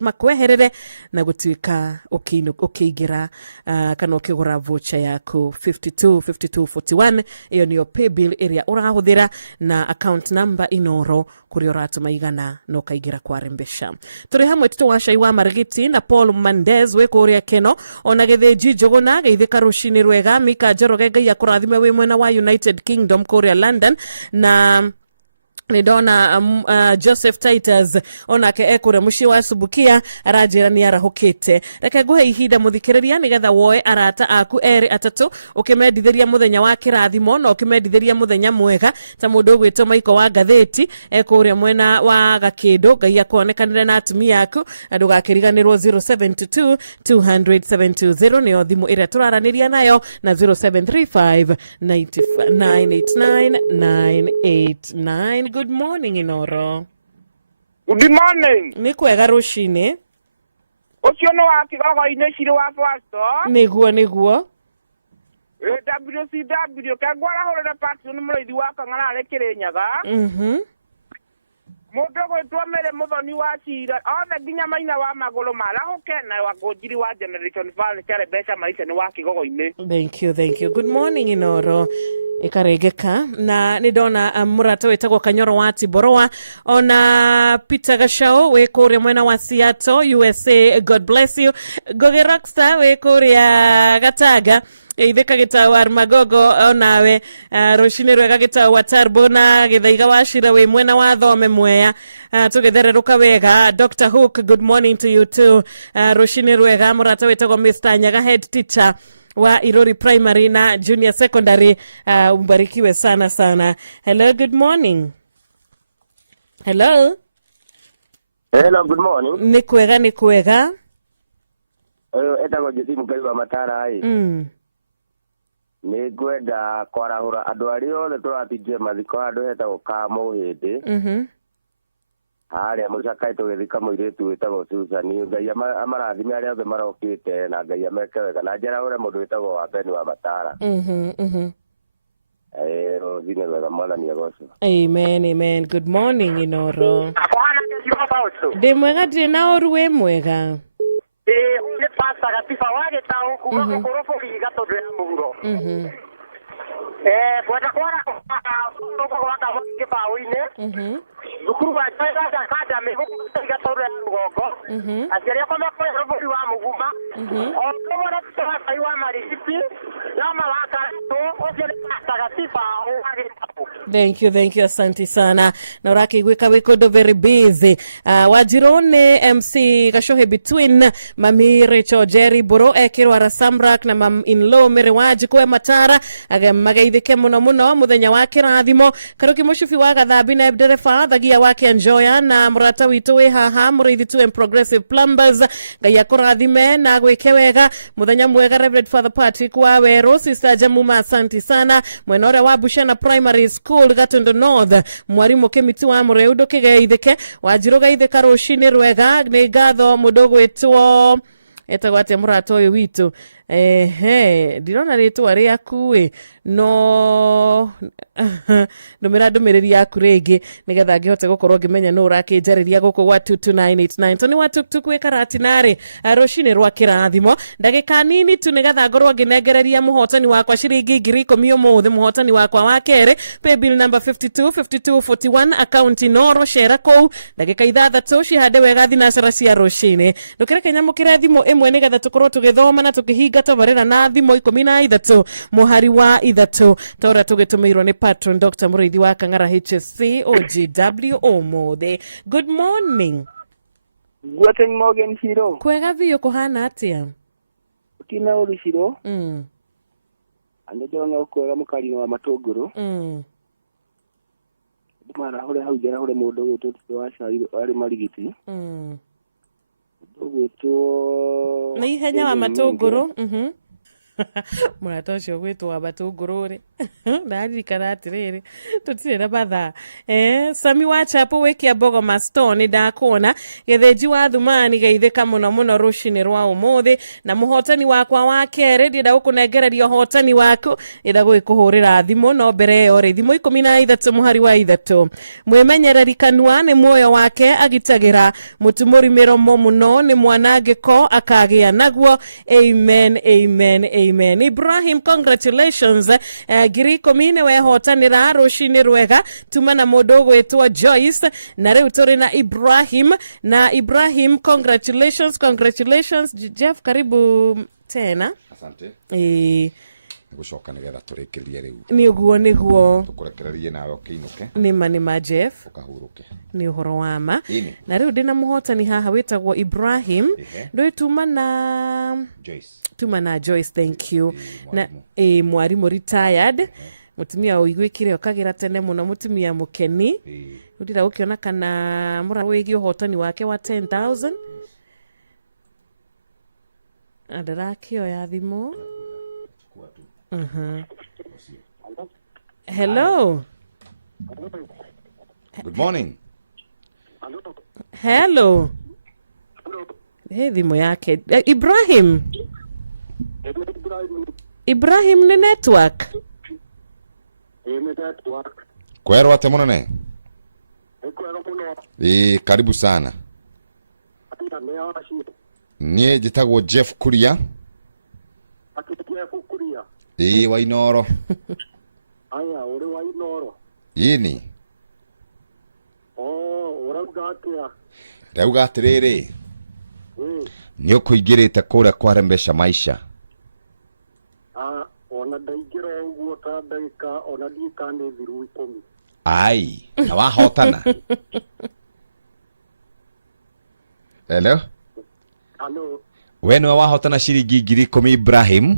makweherere na gũtuĩka ũkĩingĩra kana ũkĩgũra voucher yaku 5241. Iyo niyo pay bill ĩrĩa ũrahũthĩra na account number inoro kũrĩa ũratũma igana no kaingĩra kwa Rembesha. Tũrĩ hamwe tũwacai wa Margiti na Paul Mandez wĩ kũrĩa Keno, ona Gĩthĩnji Njũgũna geithĩka rũcinĩ rwega. Mika Njoroge Ngai akũrathime wĩ mwena wa United Kingdom kũrĩa London, na nidona Joseph Titus onake ekure muciĩ wa Subukia aranjĩra nĩ arahũkĩte. Reke nguhe ihinda mũthikĩrĩria nĩgetha woe arata aku erĩ atatũ ũkĩmendithĩria mũthenya wa kĩrathimo na ũkĩmendithĩria mũthenya mwega, ta mũndũ ũgwĩtwo Maiko wa ngathĩti ekũrĩa mwena wa Gakĩndũ. Ngai akonekanĩre na atumia aku, na ndũgakĩriganĩrwo 072 200 nĩyo thimũ ĩrĩa tũraranĩria nayo, na 0735 989 Good morning Inoro. Good morning. Nĩ kwega rũcinĩ. Ũcio nĩ wa Kigogo-inĩ cirĩ wa Pastor. Nĩguo. WCW kagwara hũrĩre Pastor nĩ mũrĩithi wa Kang'ara arĩ Kĩrĩnyaga. Mũndũ gwĩtwo Mĩrĩ Mũthoni wa Cira, othe nginya Maina wa Magũrũ marahũke, na Wangũnjiri wa Generation Furniture Rembesha Maica nĩ wa Kigogo-inĩ. Thank you. Good morning Inoro. Ikarengeka na nĩ ndona mũrata wĩtagwo Kanyoro wa Tiboroa, ona Peter Gacao wĩ kũrĩa mwena wa Seattle USA. God bless you. Goge Rockstar wĩ kũrĩa Gataga. geithika gitau Armagogo onawe rucini rwega gitau wa Turbo na githaiga wacira wi mwena wa Thome Mwea tugethereruka wega. Dr. Hook, good morning to you too. Rucini rwega murata wetagwo Mr. Nyaga, head teacher wa Irori Primary na Junior Secondary. Ubarikiwe sana sana. Hello, good morning. Hello. Hello, good morning. Ni kwega. Etagwo Jesse Mukaiwa Matara ai. Ni gwenda kwarahura andu ari othe turatingie mathiko andu hetagwo Kamuhindi. Haria mucakai tugithika muiritu witagwo Susani. Ngai amarathime aria othe marokite na Ngai ameke wega na njera ure mundu witagwo wa Beni wa Matara. Zine wega mwathani agoco. Amen. Good morning Inoro. Ndi mwega ndi na oru we mwega. Ni pasta gatiba wagitau kuma gukorofu gigato ya muro. Kwenda kwara kwa waka kibaoine. Zukuru wa taiga kada me gigato ya rugongo. Aciaria kwa kwa robori wa muguma. Okobora twa iwa marisipi. Lama waka to ojele pasta gatiba wagitau. Thank you asante sana. Na urakigwika wikondo very busy. Wajirone MC Gashohe between Mami Rachel Jerry Boro ekirwa Rasamrak na mam in-law mere waji kwa Matara magaithike muno muthenya wa kirathimo karuki mushufi wa gathambi na nderefa thagia wake Enjoya na murata witu we haha murithi tu and Progressive Plumbers Ngai akurathime na gwike wega muthenya mwega. Reverend Father Patrick wa Wero, Sister Jamuma asante sana. Mwenore wa Bushana Primary School Gatondo North mwarimu Kimitu wa Mureudo kigeithike wajiroga itheka rucini rwega ni ngatho mudogo wetuo etagwate murata uyu witu ndirona ritwa riaku no ndumira ndumiriri yaku ringi nigetha ngihote gukorwo ngimenya no urakinjariria guku gwa 22989 toni wa tuktuk wikaratinari rucini rwa kirathimo ndagika nini tu nigetha ngorwo nginengereria muhotani wakwa ciringi 10,000 umuthi muhotani wakwa wa kere pay bill number 525241 account Inoro share kou ndagika ithathatu cihande wega thinacera cia rucini ndukire kenyamukire thimu imwe nigetha tukorwo tugithoma na tukihinga tabarira na thimu 13 muhari wa ithatu tora tugitumirwo ni patron Dr. Muriithi wa Kang'ara HSC OGW Omothe. Good morning. Guten Morgen Shiro. Kwega biyo kuhana atia? Utina uri Shiro. Andejonga kwega mukari wa Matunguru. Mara hore haujera hore mundu witu twasha ari marigiti. Witu na ihenya wa Matunguru. Murata ucio gwitwa Matunguru ri ndarikana atiriri tutire batha Sami wa Chapo wikia Bogo Mastone ndakuona githenji wa Thumani geithika muno rucini rwa umuthi na muhotani wakwa wa kere ndida gukunengereria hotani waku ida gwikuhurira thimu no mbere yo ri thimu 13 muhari wa ithatu mwimenyereri kanua ni muoyo wake agitagira mutumuri miromo muno ni mwanangiko akagia naguo. Amen. Ibrahim, congratulations. Giri komine we hotanira rucini rwega tuma na mundu gwitwa Joyce na riu turi na Ibrahim congratulations. Jeff, karibu tena. Asante. Gucoka nigetha turikirie riu ni uguo niguo tukurekererie nawe ukiinuke nima Jeff ukahuruke ni uhoro wama na riu ndina muhotani haha witagwo Ibrahim ndui tuma na Joyce thank you na mwarimu retired mutumia uigwikire okagira tene muno mutumia mukeni ndira ukiona kana mura wigi uhotani wake wa 10,000 adarakio ya thimo. Hello. Good morning. Hello. Hey, thimo yake Ibrahim ni network. Kwero ate munene. Karibu sana. Nie jitagwo Jeff Kuria. Wa Inoro. Aya, uri wa Inoro. Yini. Uraugatia. Rauga atiriri. Ni ukuingirite kuria kwa Rembesha Maisha. ndagika ona ndikane thiru 10. Ai, na wahotana. Hello? Hello. We nĩwe wahotana ciringi 10,000 Ibrahim.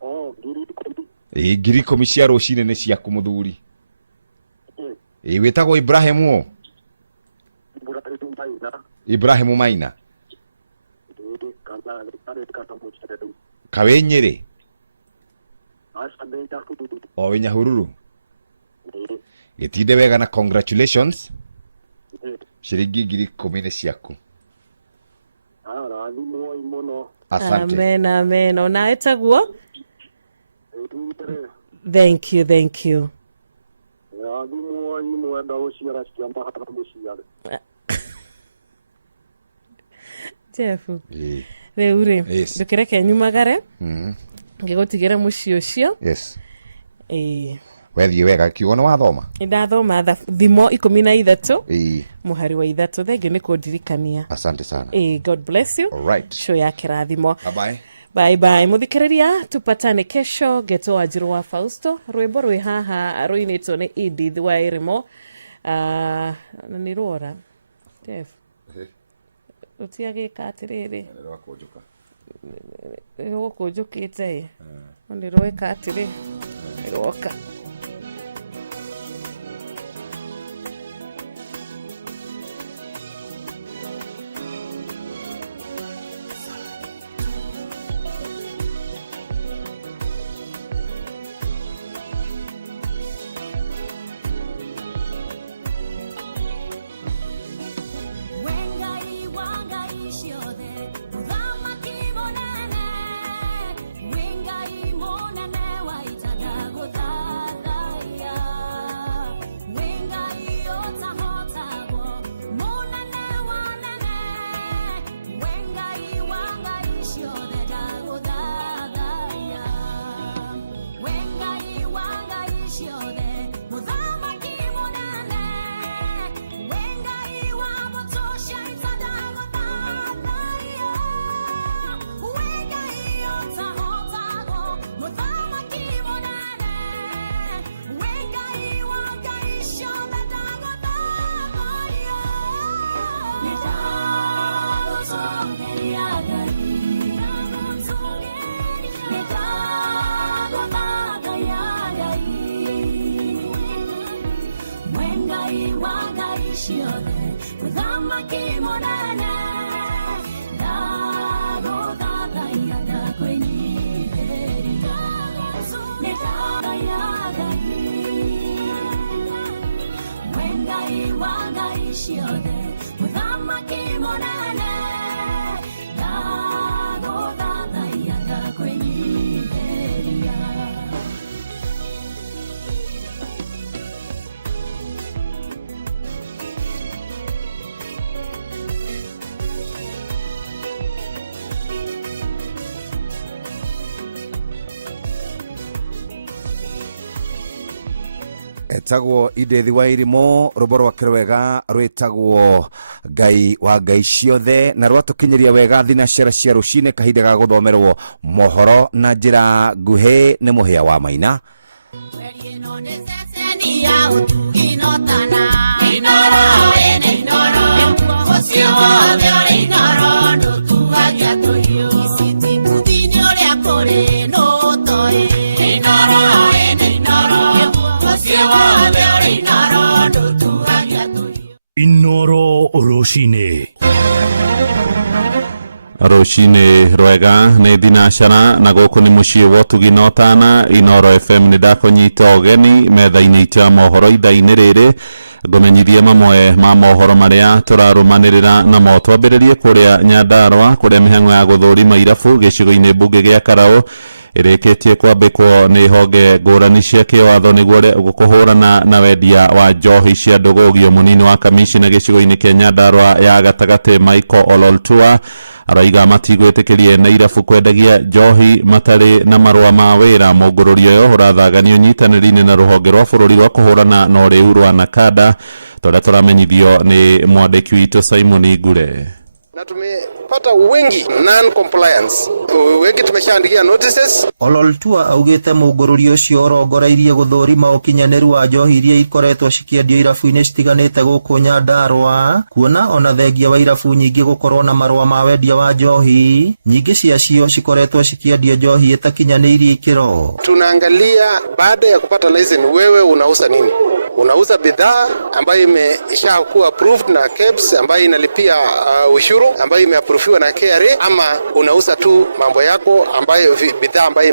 Oh, 10,000. Ngiri 10 cia rũcinĩ nĩ ciaku mũthuri. Wĩtagwo Ibrahim o? Ibrahim Maina. Kawe Nyeri. O wĩ Nyahururu. Gĩtinde wega na congratulations. Ciringi 10,000 nĩ ciaku. Asante. Amen, amen. Ona etaguo? Thank you, thank you. Jeff. Rĩu rĩ, ndũkĩreke nyumagare. Ngĩgũtigĩra mũciĩ ũcio. Yes. Wethiĩ wega kiugo nĩ wathoma? Ndathoma thimo 13. Mũhari wa 3. Thengio nĩ kũndirikania. Asante sana. God bless you. All right. Show ya kĩrathimo. Bye bye. Bye bye. Muthikĩrĩria, tupatane kesho. Geto Wanjiru wa Fausto. Rwĩmbo rwĩ haha rũinĩtwo nĩ Edith Wairimo. Na nĩ rwora. Jeff. Utiagĩka atĩrĩrĩ. Nĩgũkũnjũkĩte. Nĩ rwĩka atĩrĩ. Nĩrwoka. Etagwo Edith Wairimo, rwĩmbo rwake rwega rwĩtagwo Ngai wa ngai ciothe, na rwatũkinyĩria wega thinacara cia rũcinĩ, kahinda ga gũthomerwo mohoro na njĩra nguhĩ nĩ Mũhĩa wa Maina. Inoro Roshine. Roshine rwega nĩ thinacara na gũkũ nĩ mũciĩ wa Ũtugi na Ũtana. Inoro FM nĩ ndakũnyita ũgeni metha-inĩ itũ ya mohoro ithaa-inĩ rĩrĩ, ngũmenyithie mamwe ma mohoro marĩa tũrarũmanĩrĩra namo. Twambĩrĩrie kũrĩa Nyandarua, kũrĩa mĩhang'o ya gũthũrima irabu gĩcigo-inĩ mbunge gĩa Karaũ ĩrĩkĩtie kwambĩkwo nĩ honge ngũrani cia kĩwatho nĩguo kũhũrana na wendia wa njohi cia ndũgũgio. Mũnini wa kamishina gĩcigo-inĩ kĩa Nyandarua ya gatagatĩ Michael Ololtua arauga matigwĩtĩkĩrie na irabu kwendagia njohi matarĩ na marũa ma wĩra. Mũngũrũrio ũyũ ũrathaganio nyitanĩri-inĩ na rũhonge rwa bũrũri rwa kũhũrana na ũrĩu rwa NACADA, tũrĩa tũramenyithio nĩ mwandĩki witũ Simon Ngure. Na tumepata wengi non-compliance. Wengi tumeshaandikia notices. Ololtua augite mugururi ucio orongoreirie guthurima ukinyaniru wa njohi iria ikoretwo cikiendio irabu-ini citiganite guku Nyandarua, kuona ona thengia wa irabu nyingi gukorwo na marua ma wendia wa njohi, nyingi ciacio cikoretwo cikiendio njohi itakinyanirie ikiro. Tunaangalia baada ya kupata license, wewe unauza nini? Unauza bidhaa ambayo imeshakuwa approved na KEBS ambayo inalipia ushuru ambayo imeapproviwa na KRA, ama unauza tu mambo yako ambayo bidhaa ambayo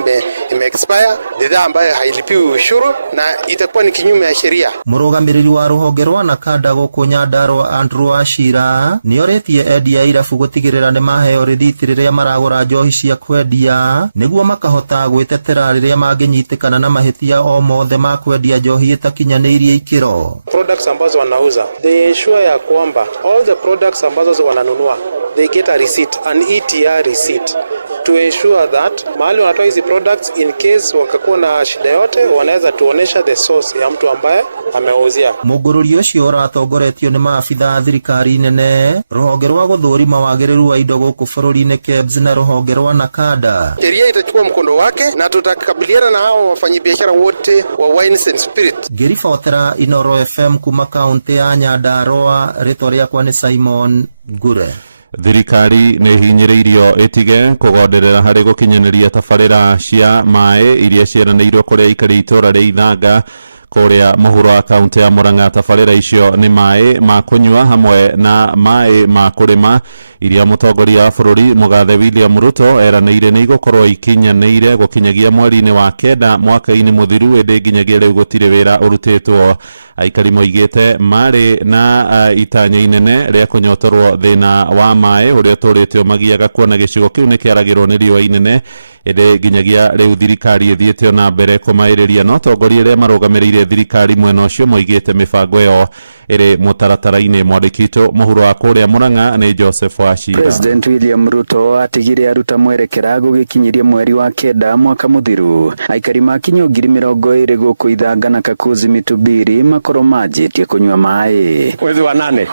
ime expire, bidhaa ambayo hailipiwi ushuru na itakuwa ni kinyume ya sheria. Murugamiriri wa ruhonge rwa Nakada guku Nyandarua Andrew Ashira nioretie endia irabu gutigirira ni maheo rithiti riria maragura njohi cia kwendia niguo makahota gwitetera riria manginyitikana na mahitia o mothe ma kwendia njohi itakinyanirie ikiro. Products ambazo wanauza, they ensure ya kwamba all the products ambazo wananunua they get a receipt, an ETR receipt, to ensure that mahali wanatoa hizi products, in case wakakuwa na shida yote wanaweza tuonesha the source ya mtu ambaye ameuzia. Mugururi ucio uratongoretio ni maabitha thirikari nene, ruhonge rwa guthurima wagiriru wa indo guku bururi-ini KEBS na ruhonge rwa Nakada. Sheria itachukua mkondo wake na tutakabiliana na hao wafanyabiashara wote wa wines and spirit. Ngiribotera Inoro FM kuma kaunti ya Nyandarua, ritwa riakwa ni Simon Ngure. Thirikari nĩ hinyĩrĩirio ĩtige kũgonderera harĩ gũkinyanĩria tabarĩra cia maĩ iria ciĩranĩirwo kũrĩa aikari itũũra rĩa Ithanga kũrĩa mũhuro wa kaunti ya Murang'a. Tabarĩra icio nĩ maĩ ma kũnyua hamwe na maĩ ma kũrĩma iria mũtongoria wa bũrũri Mũgathe William Ruto eranĩire nĩ igũkorwo ikinyanĩire gũkinyagia mweri-inĩ wa kenda mwaka-inĩ mũthiru, ĩndĩ nginyagia rĩu gũtirĩ wĩra ũrutĩtwo. Aikari moigĩte marĩ na itanya inene rĩa kũnyotorwo thĩna wa maĩ ũrĩa ũtũrĩte ũmagiaga kuona gĩcigo kĩu nĩ kĩaragĩrwo nĩ riũa inene, ĩndĩ nginyagia rĩu thirikari ĩthiĩte ona mbere kũmaĩrĩria. No atongoria arĩa marũgamĩrĩire thirikari mwena ũcio moigĩte mĩbango ĩyo ĩrĩ mũtaratara-inĩ. Mwandĩki witũ mũhuro wa kũrĩa Murang'a nĩ Joseph Wachira. President William Ruto atigire aruta mwerekera gũgĩkinyiria mweri wa kenda mwaka mũthiru. Aikari makinyo 20,000 gũkũ Ithanga na Kakuzi Mitubiri makorwo manjĩtie kũnyua maĩ. Mwezi wa 8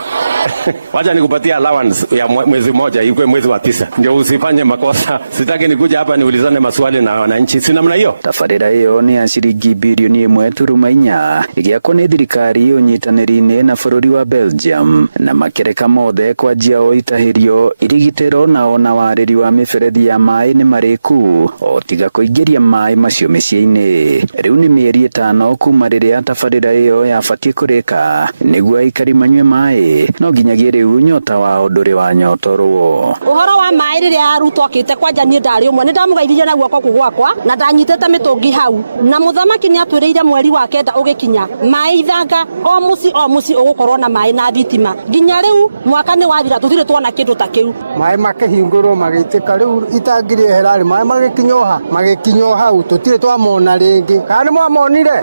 wacha nikupatia allowance ya mwezi mmoja ikwe mwezi wa 9 ndio usifanye makosa. Sitaki nikuja hapa niulizane maswali na wananchi, si namna hiyo. Tabarĩra ĩyo nĩ ya ciringi bilioni 1.4 ĩgĩakwo nĩ thirikari ũnyitanĩri-inĩ na bũrũri wa Belgium na makereka mothe kwanjia o itahirio, irigitĩro na ona warĩri wa mĩberethi ya maĩ nĩ marĩku o tiga kũingĩria maĩ macio mĩciĩ-inĩ. Rĩu nĩ mĩeri 5 kuma rĩrĩa tabarĩra ĩyo yabatie kũrĩka nĩguo aikari manyue maĩ, no nginyagia rĩu nyota wao ndũrĩ wanyotorwo. Ũhoro wa maĩ rĩrĩa arutwo akĩte kwanja niĩ ndarĩ ũmwe nĩ ndamugaithirie na guoko gwakwa na ndanyitĩte mĩtũngi hau, na mũthamaki nĩ atwĩrĩire mweri wa kenda ũgĩkinya maĩ Ithanga o mũci ũgũkorwo na maĩ na thitima. Nginya rĩu mwaka nĩ wathira tũtirĩ tuona kĩndũ ta kĩu. Maĩ makĩhingũrwo magĩitĩka, rĩu itangire herarĩ maĩ magĩkinyo hau tũtirĩ twamona rĩngĩ. Kana nĩ mwamonire?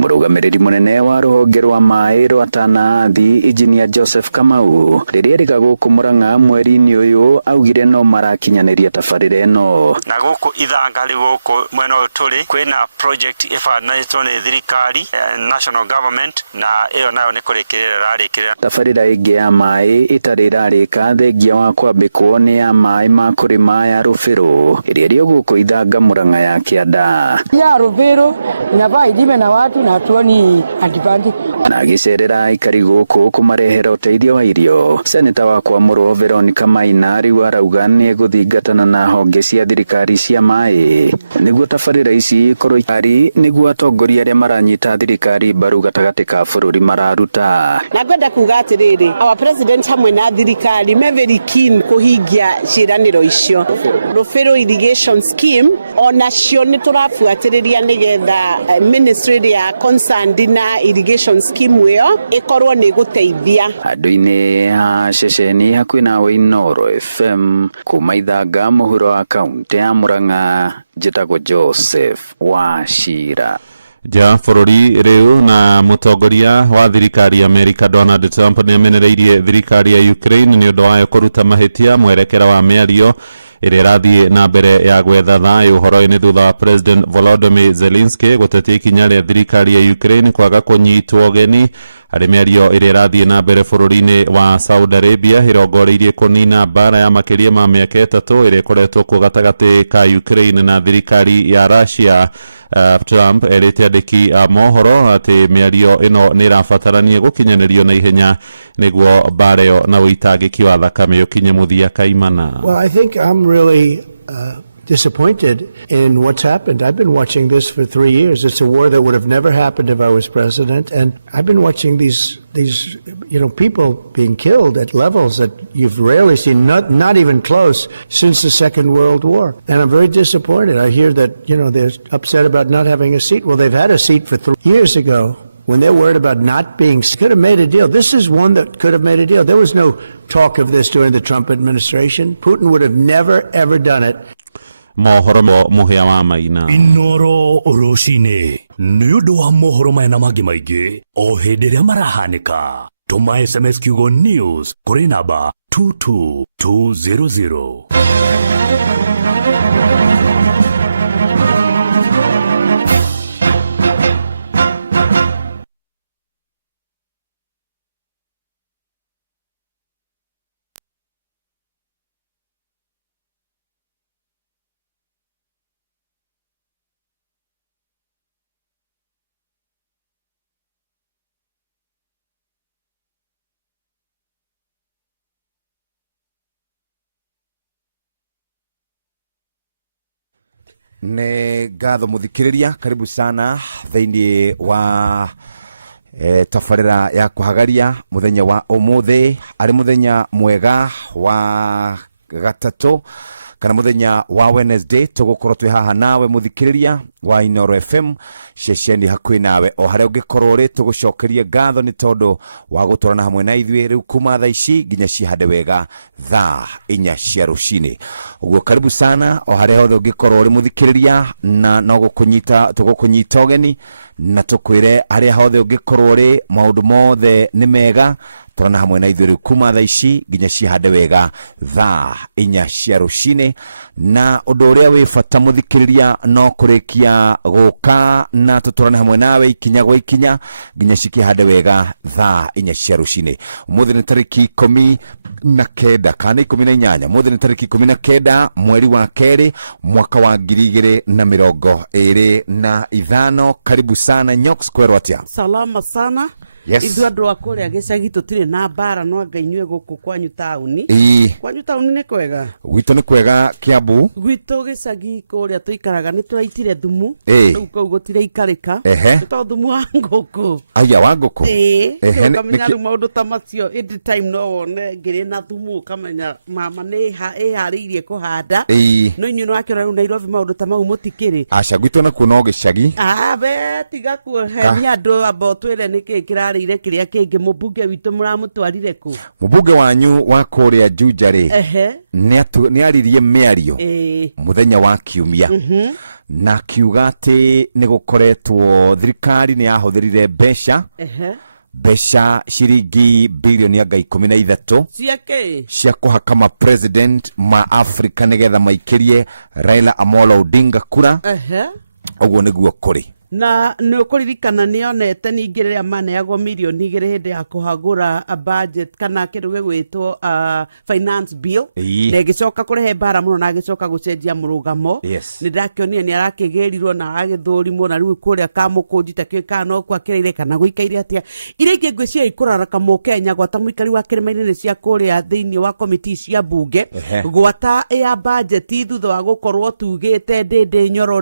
Mũrũgamĩrĩri mũnene wa rũhonge rwa maĩ rwa Tana Athi Engineer Joseph Kamau rĩrĩa rĩga gũkũ Murang'a mweri-inĩ ũyũ augire no marakinyanĩria tabarĩra ĩno. Na gũkũ Ithanga rĩu gũkũ mwena ũyũ tũrĩ kwĩna project ĩbanĩtwo nĩ thirikari national government na ĩyo nayo nĩ kũrĩkĩrĩra rarĩkĩrĩra. Tabarĩra ĩngĩ ya maĩ ĩtarĩ rarĩka thengia wa kwambĩkwo nĩ ya maĩ ma kũrĩma ya Rũbĩrũ ĩrĩa ĩrĩ gũkũ Ithanga Murang'a ya Kĩanda. Ya Rũbĩrũ inafaa idime na watu na tuoni advantage. Na gĩcerera aikari gũkũ kũmarehera ũteithio wa irio. Seneta wa Kwamũrwo Veronica Maina rĩu arauga nĩ egũthingatana na honge cia thirikari cia maĩ nĩguo tabarĩra ici ikorwo ikari nĩguo atongoria arĩa maranyita thirikari mbaru gatagatĩ ka bũrũri mararuta. Na ngwenda kuga atĩrĩrĩ, our president hamwe na thirikari me very keen kũhingia ciĩranĩro icio. Rũbĩrũ irrigation scheme onacio nĩ tũrabuatĩrĩria nĩgetha ministry ya concerned na irrigation scheme ĩyo ĩkorwo nĩ gũteithia. Handũ-inĩ ha ceceni hakuhĩ na Inoro FM kuma Ithanga mũhuro wa kaunti ya Murang'a, njĩtagwo Joseph Wachira. Ja bũrũri rĩu na mũtongoria wa thirikari ya Amerika Donald Trump nĩ amenereirie thirikari ya Ukraine nĩ ũndũ wayo kũruta mahĩtia mwerekera wa mĩario ĩrĩa ĩrathiĩ na mbere ya gwetha thayũ ũhoro-inĩ thutha wa President Volodymyr Zelensky gũtetia ikinya rĩa thirikari ya Ukraine kwaga kũnyitwo ũgeni arĩ mĩario ĩrĩa ĩrathiĩ na mbere bũrũri-inĩ wa Saudi Arabia ĩrongoreirie kũnina mbara ya makĩria ma mĩaka 3 ĩrĩa ĩkoretwo kuo gatagatĩ ka Ukraine na thirikari ya Russia. Trump erĩte andĩki a mohoro atĩ mĩario ĩno nĩ ĩrabatarania gũkinyanĩrio na ihenya nĩguo mbara ĩyo na ũitangĩki wa thakame ũkinye mũthia kaimana. Well, I think I'm really disappointed in what's happened. I've been watching this for 3 years. It's a war that would have never happened if I was president, and I've been watching these people being killed at levels that you've rarely seen, not even close, since the Second World War. And I'm very disappointed. I hear that they're upset about not having a seat. Well, they've had a seat for 3 years ago. When they're worried about not being, could have made a deal. This is one that could have made a deal. There was no talk of this during the Trump administration. Putin would have never, ever done it. Mohoro muhia wa maina Inoro Oroshine Nudo wa mohoro maina magi maigi o hĩndĩ ĩrĩa marahanĩka. Tuma SMS kiugo news kũrĩ namba 22200. Nĩ ngatho mũthikĩrĩria, karibu sana thĩinĩ wa tabarĩra ya kũhagaria mũthenya wa ũmũthĩ. Arĩ mũthenya mwega wa gatatũ kana mũthenya wa Wednesday, tũgũkorwo twĩ haha nawe mũthikĩrĩria wa Inoro FM ceceni hakuhĩ nawe o harĩa ũngĩkorwo ũrĩ. Tũgũcokerie ngatho nĩ tondũ wa gũtwarana hamwe na ithuĩ rĩu kuma thaa ici nginya cihande wega thaa 4 cia rũcinĩ. Ũguo karibu sana o harĩa hothe ũngĩkorwo ũrĩ mũthikĩrĩria, na no tũgũkũnyita ũgeni na tũkwĩre harĩa hothe ũngĩkorwo ũrĩ maũndũ mothe nĩ mega. Tũrana hamwe na ithuĩ rĩu kuma thaa ici nginya cihande wega thaa 4 cia rũcinĩ, na ũndũ ũrĩa wĩ bata mũthikĩrĩria no kũrĩkia gũka na tũtũrane hamwe nawe ikinya gwa ikinya nginya cikihande wega thaa 4 cia rũcinĩ. Ũmũthĩ nĩ tarĩki 19 kana 18, ũmũthĩ nĩ tarĩki 19 mweri wa kerĩ mwaka wa 2025. Karibu sana Nyox, kwerwo atĩa? Salama sana. Yes. Ithu andu akuria gicagi tutire na bara no anga inyue guku kwanyu tauni. Kwanyu tauni ni kwega? Gwitũ nĩ kwega Kiambu. Gwitũ gicagi kuria tuikaraga ni turaitire thumu. Riu kau gutire ikarika. Ni to thumu wa ngũkũ. Aya wa ngũkũ. Kamenya rĩu maũndũ ta macio every time no wone ngĩrĩ na thumu kamenya mama nĩ ĩharĩirie kũhanda. No inyuĩ no akĩra rĩu Nairobi maũndũ ta mau mũtikĩrĩ. Aca gwitũ nakuo no gĩcagi. Be tiga kuohenia andũ abo twĩre nĩkĩ kĩrarĩire kĩrĩa kĩngĩ. Mũmbunge witũ mũramũtwarire kũ? Mũmbunge wanyu wa kũrĩa Juja rĩ nĩ aririe mĩario mũthenya wa Kiumia na kiuga atĩ nĩ gũkoretwo thirikari nĩ yahũthĩrire mbeca ciringi bilioni anga 13 cia kũhaka ma president ma Africa nĩgetha maikĩrie Raila Amolo Odinga kura. Ũguo nĩguo kũrĩ. Na nĩ ũkũririkana nĩ onete ningĩ rĩrĩa maneagwo milioni 2 hĩndĩ ya kũhagũra budget kana kĩndũ gĩgwĩtwo finance bill, na ĩgĩcoka kũrehe mbara mũno na agĩcoka gũcenjia mũrũgamo. Nĩ ndakĩonire nĩ arakĩgĩrirwo na agĩthũrimwo na rĩu kũrĩa kamũkũnji takĩoĩ kana no kwakĩrĩire kana gũikaire atĩa. Iria ingĩ ngwĩciria ikũraraka Kenya gwata mũikari wa kĩrĩma-inĩ cia kũrĩa thĩinĩ wa komiti cia mbunge gwata ya budget thutha wa gũkorwo tugĩte ndĩndĩ nyoro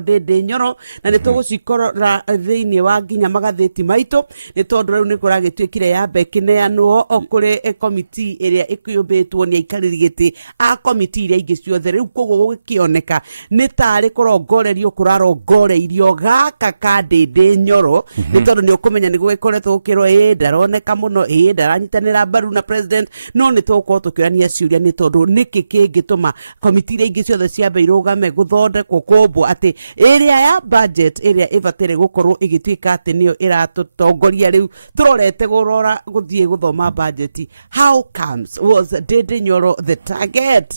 na nĩ tũgũcikorwo thĩinĩ wa nginya magathĩti maitũ nĩ tondũ rĩu nĩ kũragĩtuĩkire yambe kĩneanwo kũrĩ komiti ĩrĩa ĩkĩũmbĩtwo nĩ aikarĩri gĩtĩ a komiti iria ingĩ ciothe. Rĩu koguo gũkĩoneka nĩ tarĩ kũrongorerio kũrarongoreirio gaka ka ndĩndĩ nyoro nĩ tondũ nĩ ũkũmenya nĩ gũgĩkoretwo gũkĩrwo ndaroneka mũno ndaranyitanĩra mbaru na president, no nĩ tũgũkorwo tũkĩũrania ciũria nĩ tondũ nĩkĩ kĩngĩtũma komiti iria ingĩ ciothe ciambe irũgame gũthondekwo kũmbwo atĩ ĩrĩa ya budget ĩrĩa ĩbataire gũkorwo ĩgĩtuĩka atĩ nĩyo ĩratũtongoria rĩu tũrorete gũrora gũthiĩ gũthoma budget. How comes was Ndĩndĩ Nyoro the target?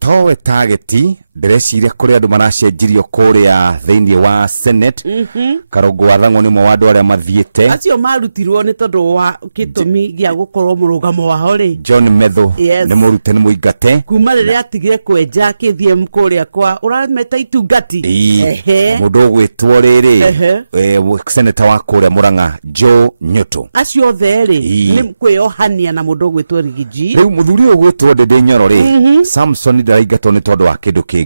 Towe target ndireciria kuri andu maracenjirio kuria thiini wa Senate Karungu Wathang'o ni mo wandu aria mathiete acio marutirwo ni tondu wa gitumi gia gukorwo murugamo wao ri John Methu ni murute ni muingate kuma riria atigire kwenja KVM kuria kwa urameta itungati mundu gwitwo riri senator wa kuria Murang'a Joe Nyoto acio theri ni kwiohania na mundu gwitwo Rigiji riu muthuri uyu gwitwo Ndindi Nyoro ri Samson ndaraingatwo ni tondu wa kindu kingi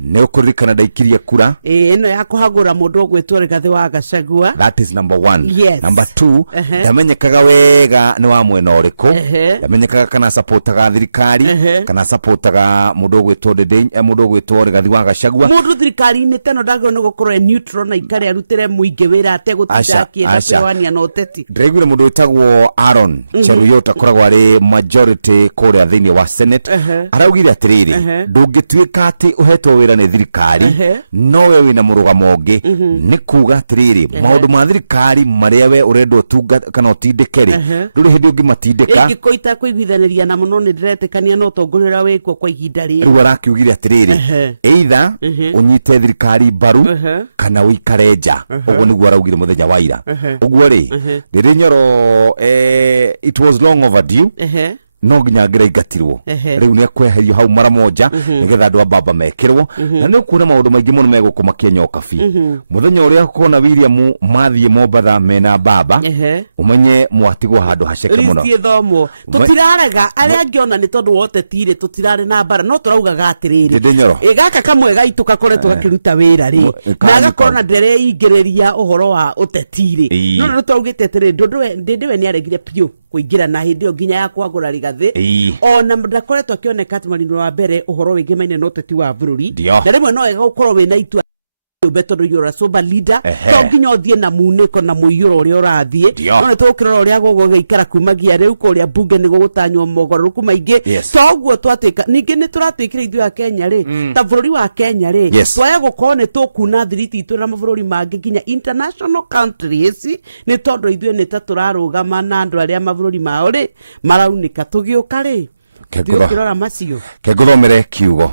ne ukurikana ndaikirie kura ino ya kuhagura mundu gwitwo Rigathi wa Gachagua. That is number 1. Number 2 ndamenyekaga wega ni wa mwena uriku ndamenyekaga kana supportaga thirikari kana supportaga mundu gwitwo Ndindi mundu gwitwo Rigathi wa Gachagua mundu thirikari ni teno ndago no gukorwo neutral na ikare arutire muingi wira ate gutindaki na kwani na uteti ndiraigure mundu witagwo Aaron Cheruiyot akoragwo ari majority kuria thiini wa Senate araugire atiriri ndungituika ati uhetwo wira ni thirikari no we wina murugamo ungi ni kuga atiriri maundu ma thirikari maria we urendwo tunga kana utindikeri nduri hindi ungi matindika ikikoita kuiguithaniria na muno ni ndiretikania no tongorera wikwo kwa ihinda ri riu arakiugire atiriri either unyite thirikari mbaru kana uikare nja uguo niguo araugire muthenya wa ira uguo ri Ndindi Nyoro it was long overdue no nginya ngiraingatirwo riu ni ekweherio hau mara moja nigetha andu ababa mekirwo na ni ukuna maundu maingi muno megukumakia nyoka fi muthenya uria kona William mathie Mombatha mena baba umenye mwatigwo handu haceke muno thomo tutirarega aria ngiona ni tondu wote tire tutirare na bara no turaugaga atiriri igaka kamwe gaitu gakoretwo gakiruta wira ri na agakorwo ndereingiriria uhoro wa utetiri no no twaugite atiriri Ndindi ni aregire pio kuingira na hindi yo nginya ya kwagura Rigathi ona ndakoretwo akioneka ati marino wa mbere uhoro wingi maine no teti wa bururi na rimwe no ega gukorwo wina itua beto yura soba leader to nginya uthie na muniko na muiyuro uria urathie no tukirora uria gogo ikara kumagia riu kuria bunge ni gugutanywo mogoruku maingi toguo twatwika ningi ni turatwikira ithu ya Kenya ri ta bururi wa Kenya ri twaya gukorwo ni tukuna thiriti itu na mabururi mangi nginya international countries ni tondu ithu ni ta turarugama na andu aria mabururi mao ri maraunika tugiuka ri tukirora macio keguthomere kiugo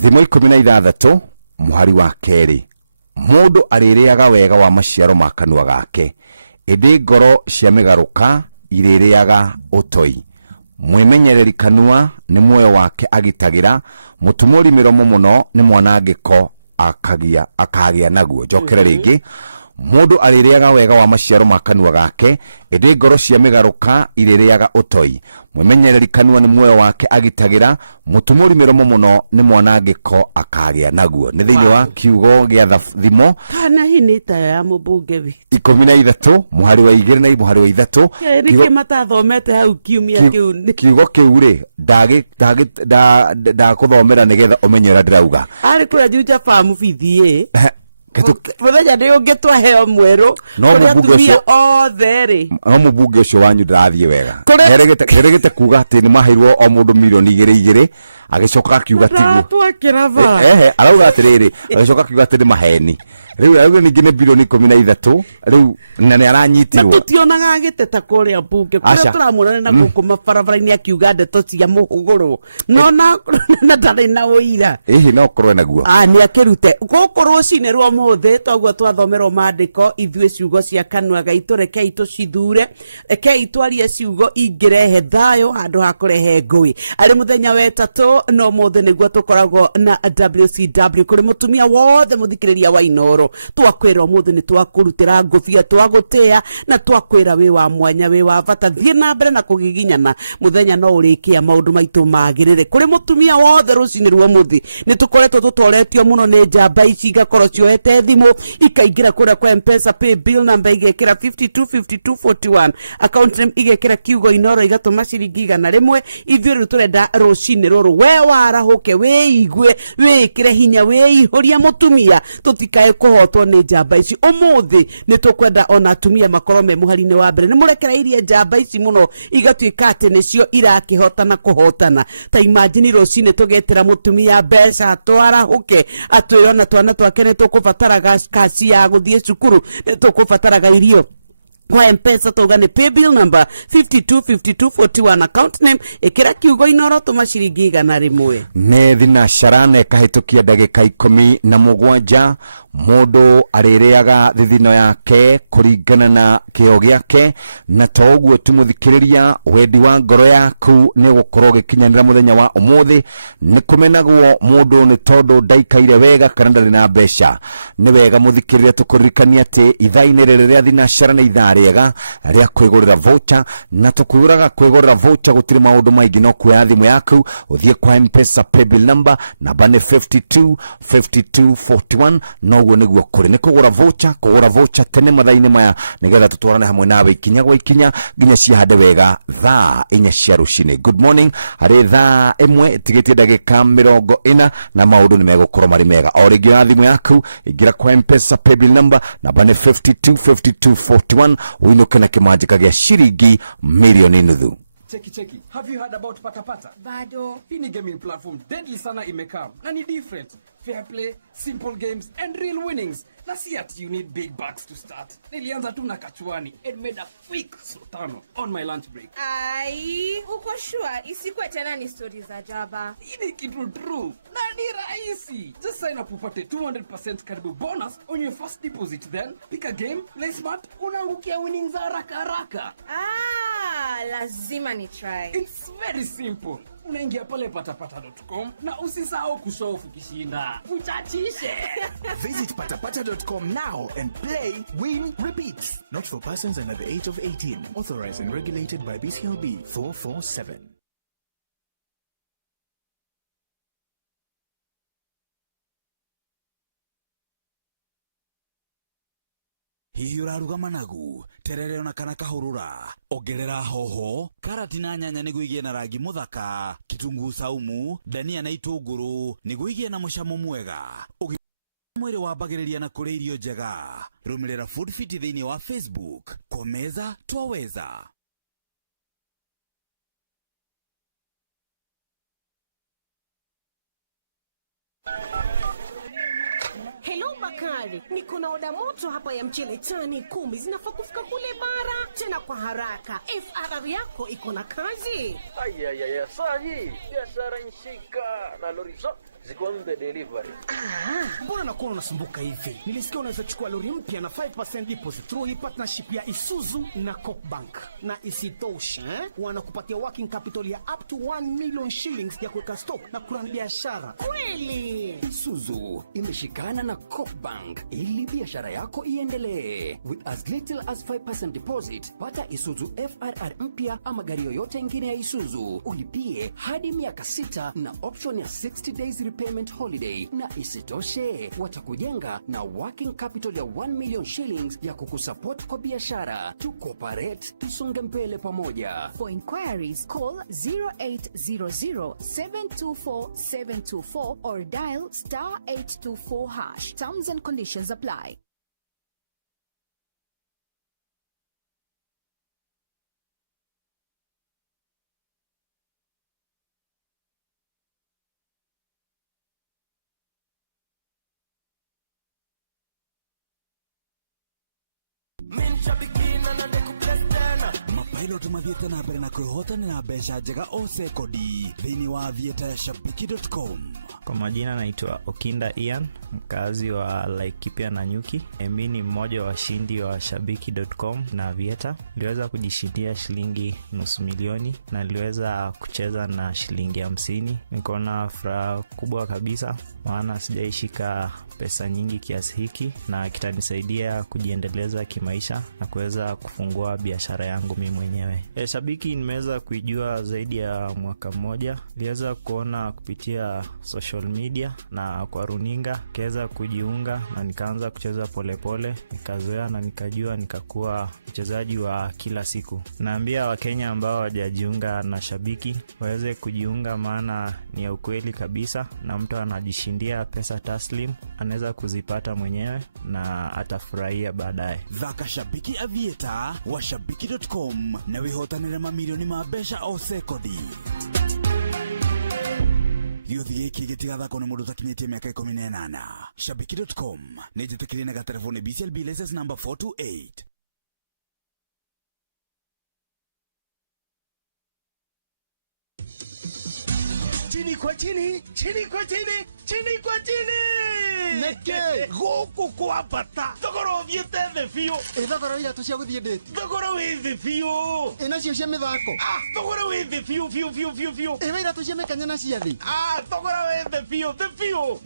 thimo 16 muhari wa keri mundu aririaga wega wa maciaro ma kanua gake indi ngoro cia migaruka iririaga utoi mwimenyereri kanua ni muoyo wake agitagira mutumuri miromo muno ni mwanangiko akagia naguo njokere ringi mundu aririaga wega wa maciaro ma kanua gake indi ngoro cia migaruka iririaga utoi mwimenyereri kanua ni muoyo wake agitagira mutumuri miromo muno ni mwanangiko akagia naguo ni thiini wa kiugo gia thimo kana hinita ya mubunge wi 13 muhari wa 2 na muhari wa 3 niki matathomete hau kiumia kiu kiugo kiu ri kuthomera nigetha umenyera ndirauga ari kuya juja famu fithie muthenya ndi ungitwa heo mweru kuria tumia othe no mubunge ucio wanyu ndirathie wega heregete kuga ati ni maheirwo o mundu milioni 2 agicoka akiuga tiguo arauga atiriri agicoka akiuga ati ni maheni riu arauga ningi ni bilioni 13 riu na ni aranyitirwo tutionaga agiteta kuria bunge kuria turamurana na guku mabarabara-ini akiuga ndeto cia muhuguru no na ndari na uira no korwe naguo ni akirute gukorwo cine rwo muthe toguo twathomerwo mandiko ithuĩ ciugo cia kanua gaitu rekei tucithure rekei twarie ciugo ingirehe thayo handu ha kurehe ngui ari muthenya wetatu no muthe niguo tukoragwo na WCW kuri mutumia wothe muthikiriria wa Inoro twakwira muthe ni twakurutira ngufia twagutea na twakwira wi wa mwanya wi wa bata thie na mbere na kugiginyana muthenya no urikia maundu maitu magirire kuri mutumia wothe rucini rwo muthi ni tukoretwo tutoretio muno ni njamba ici gakorwo cioete thimu ikaingira kuria kwa M-Pesa pay bill number igekira 525241 account name igekira kiugo Inoro igatuma ciringi 100 ithuĩ rĩu turenda rucini ruru we warahuke we igwe we kire hinya we ihuria mutumia tutikae kuhotwo ni njamba ici umuthi ni tukwenda ona atumia makorwo me muhari-ini wa mbere ni murekereirie njamba ici muno igatuika ati nicio irakihotana kuhotana ta imagine rucini tugetera mutumia mbeca twarahuke atwirona twana twake ni tukubataraga kaci ya guthie cukuru ni tukubataraga irio kwa mpesa togane paybill number 525241 account name ekira kiugo inoro tuma ciringi 100 ne thinashara na kahitukia ndagika 17 mundu arireaga thithino yake kuringana na kio giake na toguo tumuthikiriria wendi wa ngoro yaku ni gukorwo gikinyanira muthenya wa umuthi ni kumenagwo mundu ni tondu ndaikaire wega kana ndari na mbeca ni wega muthikiriria tukuririkania ati ithaini riria thinashara na ithaa riega ria kwigurira voucher na tukwiraga kwigurira voucher gutiri maundu maingi no kuoya thimu yaku uthie kwa mpesa paybill number namba ni 525241 noguo niguo kuri ni kugura voucher tene mathaini maya nigetha tutwarane hamwe nawe ikinya gwa ikinya nginya ciahande wega thaa 4 cia rucini. Good morning, hari thaa 1 tigitie ndagika 40 na maundu ni megukorwo mari mega o ringi ya thimu yaku ingira kwa mpesa paybill number namba ni 525241 uinuke na kimanjika gya shiringi milioni nuthu. Cheki. Have you heard about Patapata? Bado. Hii ni gaming platform deadly sana imekam. Na ni different. Fair play, simple games and real winnings. Na si ati you need big bucks to start. Nilianza tu na kachuani and made a quick sotano on my lunch break. Ai, uko sure isikwe tena ni stories za jaba. Hii ni kitu true. Na ni rahisi. Just sign up upate 200% karibu bonus on your first deposit, then pick a game, play smart, unaangukia winnings za haraka. Lazima ni try. It's very simple. Unaingia pale patapata.com na usisahau kusofu kishinda. Uchachishe. Visit patapata.com now and play, win, repeat. Not for persons under the age of 18. Authorized and regulated by BCLB 447. Hihi uraruga managu, terere ona kana kahurura, ongerera hoho, karati na nyanya niguo igie na rangi muthaka, kitunguu saumu, dania na itunguru niguo igie na mucamo mwega. Mwiri wambagiriria na kuria irio njega. Rumirira Food Fit thiini wa Facebook. Kwa meza twaweza. Hello Bakari, niko na oda moto hapa ya mchele tani 10 zinafaa kufika kule bara tena kwa haraka. FRR yako iko na kazi? Ayayaya, sahi biashara nshika na lori zote ziko on the delivery. Mbona nakuwa unasumbuka hivi? Nilisikia unaweza chukua lori mpya na 5% deposit through hii partnership ya Isuzu na Coopbank. Na isitoshe, wanakupatia working capital ya up to 1 million shillings ya kuweka stock na kurani biashara. Kweli! Isuzu imeshikana na Coopbank ili biashara yako iendelee. With as little as 5% deposit, pata Isuzu FRR mpya ama gari yoyote ingine ya Isuzu. Ulipie hadi miaka 6 na option ya 60 days payment holiday, na isitoshe watakujenga na working capital ya 1 million shillings ya kukusupport kwa biashara. To cooperate, tusonge mbele pamoja. For inquiries, call 0800-724-724 or dial *824#. Terms and conditions apply. Mapilot mathiete na mbere na kwĩhotanĩra mbeca njega o sekodi thĩinĩ wa thieta ya shabiki.com. Kwa majina naitwa Okinda Ian, mkazi wa Laikipia na Nyuki. Mimi ni mmoja wa washindi wa shabiki.com na Vieta. Niliweza kujishindia shilingi $500,000 na niliweza kucheza na shilingi 50. Niko na furaha kubwa kabisa maana sijaishika pesa nyingi kiasi hiki na kitanisaidia kujiendeleza kimaisha na kuweza kufungua biashara yangu mimi mwenyewe. Shabiki nimeweza kuijua zaidi ya mwaka mmoja. Niliweza kuona kupitia social media na kwa runinga, kaweza kujiunga na nikaanza kucheza polepole, nikazoea na nikajua, nikakuwa mchezaji wa kila siku. Naambia Wakenya ambao hawajajiunga na Shabiki waweze kujiunga, maana ni ya ukweli kabisa na mtu anajishindia pesa taslim anaweza kuzipata mwenyewe na atafurahia baadaye. Thaka Shabiki Avieta wa shabiki.com na wihotanire mamilioni ma mbeca o sekodi. Yuthi giki gitigathako ni mundu takinyetie miaka 18. Shabiki.com ni jitikirine ga telefoni BCLB license number 428. chini kwa chini, chini kwa chini, chini kwa chini. Neke. Goko kwa bata. Thogora uthiete thĩ biũ. Thogora ira tucia guthie date. Thogora wĩ thĩ biũ. Nacio cia mithako. Thogora wĩ thĩ biũ. Wira tucia mekanya na cia thĩ. Thogora wĩ thĩ biũ.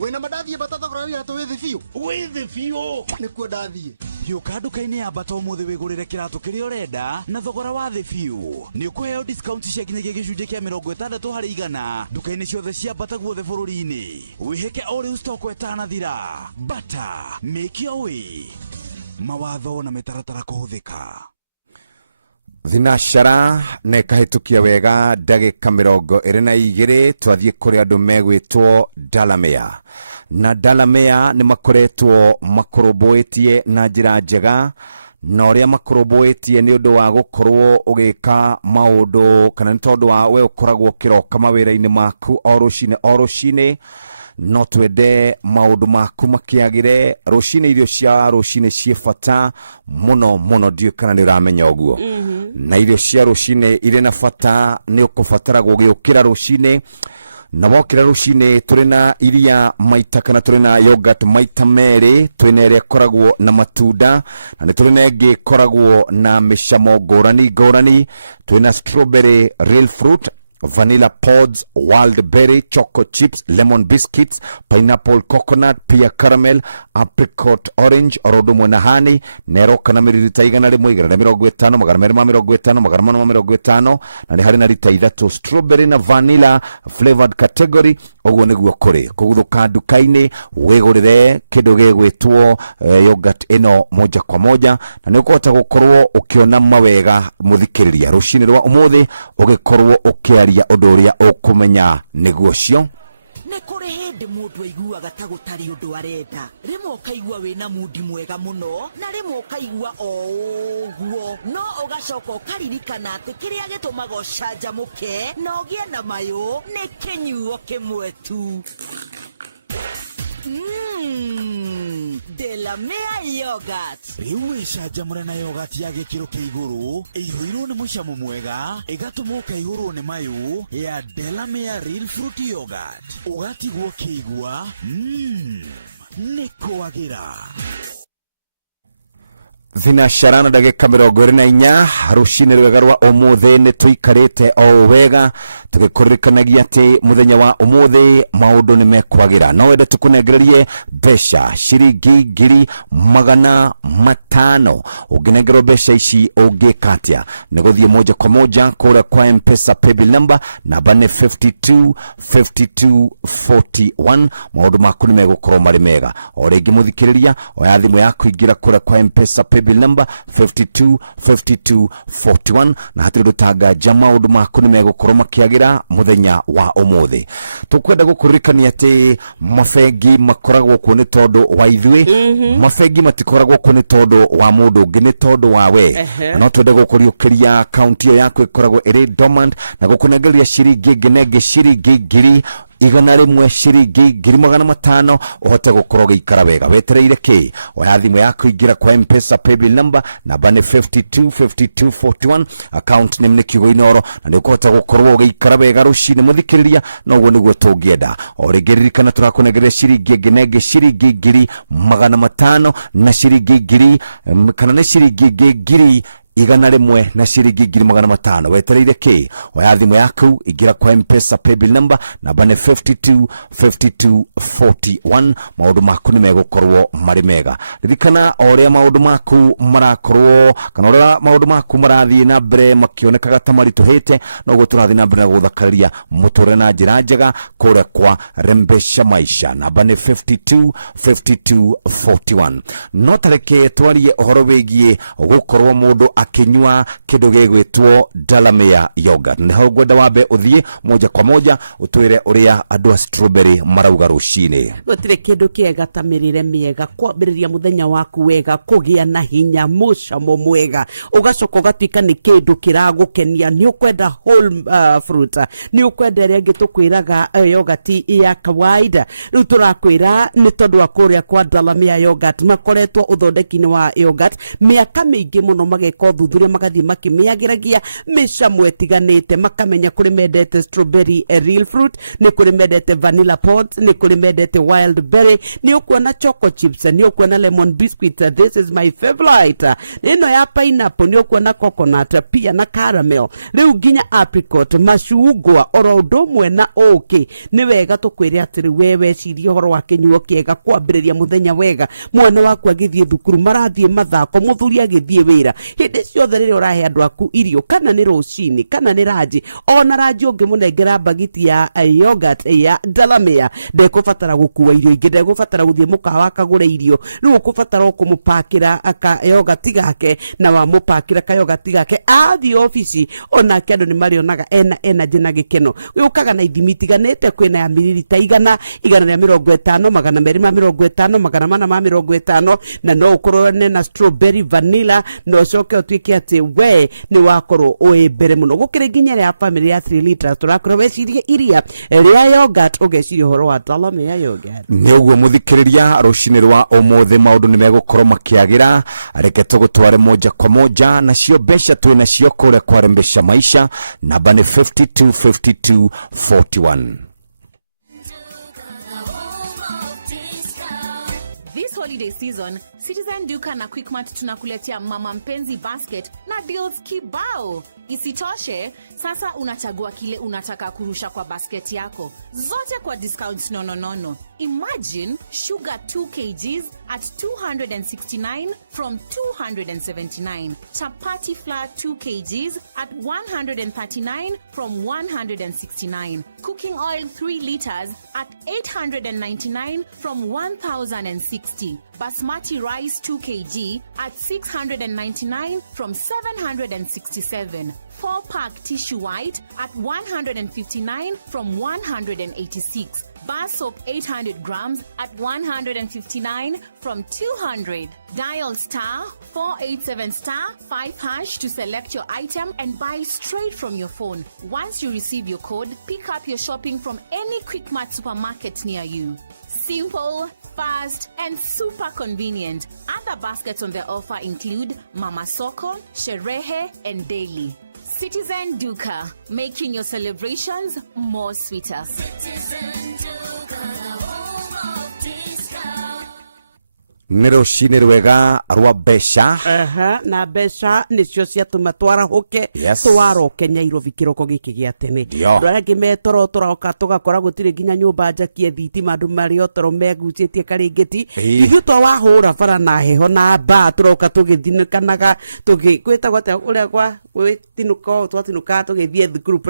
Wĩna mandathie bata thogora wira tu wĩ thĩ biũ. Wĩ thĩ biũ. Nĩkuo ndathie. Hiũka nduka-inĩ ya Bata ũmũthĩ wĩgũrĩre kĩratũ kĩrĩa ũrenda na thogora wa thĩ biũ. Nĩ ũkũheo discount cia nginyagia gĩcunjĩ kĩa 60 harĩ 100 nduka-inĩ ciothe cia Bata guothe bũrũri-inĩ. Wĩhĩke o rĩu stock ĩtanathira. Bata, make your way. Mawatho na mĩtaratara kũhũthĩka. Thinashara nekahĩtũkia wega ndagĩka 22 twathiĩ kũrĩ andũ megwĩtwo Dalamere. Na Dalamere nĩ makoretwo makũrũmbũĩtie na njĩra njega, na ũrĩa makũrũmbũĩtie nĩ ũndũ wa gũkorwo ũgĩka maũndũ kana nĩ tondũ wa we ũkoragwo kĩroka mawĩra-inĩ maku o rũcinĩ no twende maũndũ maku makĩagĩre rũcinĩ. Irio cia rũcinĩ ciĩ bata mũno ndiũ kana nĩ ũramenya ũguo. Na irio cia rũcinĩ irĩ na bata nĩ ũkũbatara gũgĩũkĩra rũcinĩ, na wokĩra rũcinĩ tũrĩ na iria maita kana tũrĩ na yogurt maita merĩ, twĩna ĩrĩa ĩkoragwo na matunda na nĩ tũrĩ na ĩngĩ ĩkoragwo na mĩcamo ngũrani. Twĩna strawberry real fruit, vanilla pods, wild berry, choco chips, lemon biscuits, pineapple coconut, pear caramel, apricot orange, orodo mwana honey, nero kana mililita 150, 250, na ni hari na lita 3 strawberry na vanilla flavored category. Oguo niguo kuri kuguthuka nduka-inĩ wigurire kindu gigwitwo yogurt ino moja kwa moja, na ni ukota gukorwo ukiona mawega muthikiriria rucini rwa umuthi ugikorwo ukiaria undu uria ukumenya niguo cio. Nĩ kũrĩ hĩndĩ mũndũ aiguaga ta gũtarĩ ũndũ arenda, rĩmwe ũkaigua wĩna mudi mwega mũno na rĩmwe ũkaigua o ũguo, no ũgacoka ũkaririkana atĩ kĩrĩa gĩtũmaga ũcanjamũke na ũgĩe na mayũ nĩ kĩnyuo kĩmwe tu. Delamere yogurt. Rĩu wĩcanjamũre na yogurt ya gĩkĩro kĩa igũrũ ĩihũirwo nĩ mũcamo mwega ĩgatũma ũkaihũrwo nĩ mayũ ya Delamere real fruit yogurt. Ũgatigwo kĩigua nĩ kwagĩra. Thinashara na ndagĩka 24 rũcinĩ rwega rwa ũmũthĩ nĩ tũikarĩte o wega tũgĩkũririkanagia atĩ mũthenya wa ũmũthĩ maũndũ nĩ mekwagĩra. No wende tũkũnengererie mbeca ciringi 500. Ũngĩnengerwo mbeca ici ũngĩka atĩa? Nĩ gũthiĩ moja kwa moja kũrĩa kwa M-Pesa paybill number namba nĩ 525241. Maũndũ maku nĩ megũkorwo marĩ mega. O rĩngĩ mũthikĩrĩria, oya thimũ yaku ingĩra kũrĩa kwa M-Pesa paybill number 525241 na hatirĩ ndũtangaja maũndũ maku nĩ megũkorwo makĩagĩra muthenya wa ũmũthĩ. Tukwenda gũkũririkania atĩ mabengi makoragwo kuo nĩ tondũ wa ithuĩ, mabengi matikoragwo kuo nĩ tondũ wa mũndũ ũngĩ, nĩ tondũ wa we. No twende gũkũriũkĩria akaunti ĩyo yaku ĩkoragwo ĩrĩ dormant na gũkũnengeria ciringi nginyagia ciringi 100 ciringi 500 uhote gukorwo gĩikara wega. Wetereire ki? Oya thimũ yaku ingira kwa M-Pesa paybill number namba nĩ 525241, account name nĩ kiugo inoro, na nĩ ũkũhota gukorwo gĩikara wega rũcinĩ mũthikĩrĩria. No ũguo nĩguo tũngĩenda. O rĩngĩ ririkana tũrakũnengeria ciringi nginyagia ciringi 500 na ciringi 1000 kana nĩ ciringi 1000 100 na ciringi 500. Wetereire ki? Oya thimũ yaku ingira kwa M-Pesa paybill number namba nĩ 525241. Maũndũ maku nĩ megũkorwo marĩ mega. Ririkana o ũrĩa maũndũ maku marakorwo kana ũrĩa maũndũ maku marathiĩ na mbere makĩonekaga ta maritũhĩte, noguo tũrathiĩ na mbere na gũthakaria mũtũrĩre na njĩra njega kũrĩa kwa Rembesha Maisha namba nĩ 525241. No tareke twarie ũhoro wĩgiĩ gũkorwo mũndũ akinywa kĩndũ gĩgwĩtwo Dalamere yogurt. Nĩ hau ngwenda wambe ũthiĩ moja kwa moja ũtwĩre ũrĩa andũ a strawberry marauga rũcinĩ. Gũtirĩ kĩndũ kĩega ta mĩrĩre mĩega, kwambĩrĩria mũthenya waku wega, kũgĩa na hinya, mũcamo mwega, ũgacoka ũgatuĩka nĩ kĩndũ kĩragũkenia. Nĩ ũkwenda whole fruit, nĩ ũkwenda ĩrĩa ĩngĩ tũkwĩraga yogurt ya kawaida. Rĩu tũrakwĩra nĩ tondũ wa kũrĩa kwa Dalamere yogurt makoretwo ũthondeki-inĩ wa yogurt mĩaka mĩingĩ mũno mageka mageka thuthuria magathie makimiagiragia micamo etiganite makamenya kuri mendete strawberry real fruit ni kuri mendete vanilla pods ni kuri mendete wild berry ni ukuona choco chips ni ukuona lemon biscuit this is my favorite ino ya pineapple ni ukuona coconut pia na caramel riu ginya apricot mashugwa oro ndomwe na okay ni wega tukwire atiri wewe ciria horo wa kinyuo kiega kwambiriria muthenya wega mwana waku agithie thukuru marathie mathako muthuri agithie wira hindi ciothe riri urahe andu aku irio kana ni rucini kana ni raji ona raji ungimunengera bagiti ya yogurt ya Dalamere ndekubatara gukua irio ingi ndekubatara guthie mukawa akagure irio riu ukubatara kumupakira aka yogurt gake na wa mupakira ka yogurt gake athi office ona kendo ni marionaga ena energy na gikeno ukaga na ithimi tiganete kwina ya mililita igana rĩa 50 magana 250 magana 450 na no ukorone na strawberry vanilla no coke utwike ati we ni wakorwo oi mbere muno gukire nginya ya family ya 3 liters turakora wecirie iria ria yogurt ugeciria horo wa Dalamere yogurt ni uguo muthikiriria rucini rwa omothe maundu ni megukorwo makiagira reke tugutware moja kwa moja na cio besha twina cio kure kwarembesha maisha namba ni 525241. This holiday season, Citizen Duka na Quickmart tunakuletea mama mpenzi basket na deals kibao. Isitoshe, sasa unachagua kile unataka kurusha kwa basket yako. Zote kwa discounts no. Imagine sugar 2 kgs at 269 from 279. Chapati flour 2 kgs at 139 from 169. Cooking oil 3 liters at 899 from 1060. Basmati rice 2 kg at 699 from 767. 4-pack tissue white at 159 from 186. Bar soap 800 grams at 159 from 200. Dial *487*5# to select your item and buy straight from your phone. Once you receive your code, pick up your shopping from any Quickmart supermarket near you. Simple, fast, and super convenient. Other baskets on the offer include Mama Soko, Sherehe, and Daily. Citizen Duka, making your celebrations more sweeter. Citizen Duka, the home of discount. Ni rucini rwega rwa besha na besha nicio ciatuma twarahuke twaroke Nyairobi kiroko giki gia tene ndwaragi metoro turaoka tugakora gutire nginya nyumba njakie thitima andu mari otoro megucitie karingiti ithu twahura bara na heho na ba turoka tugithinikanaga tugikwita gwate uria kwa gwitinuka twatinuka tugithie thukuru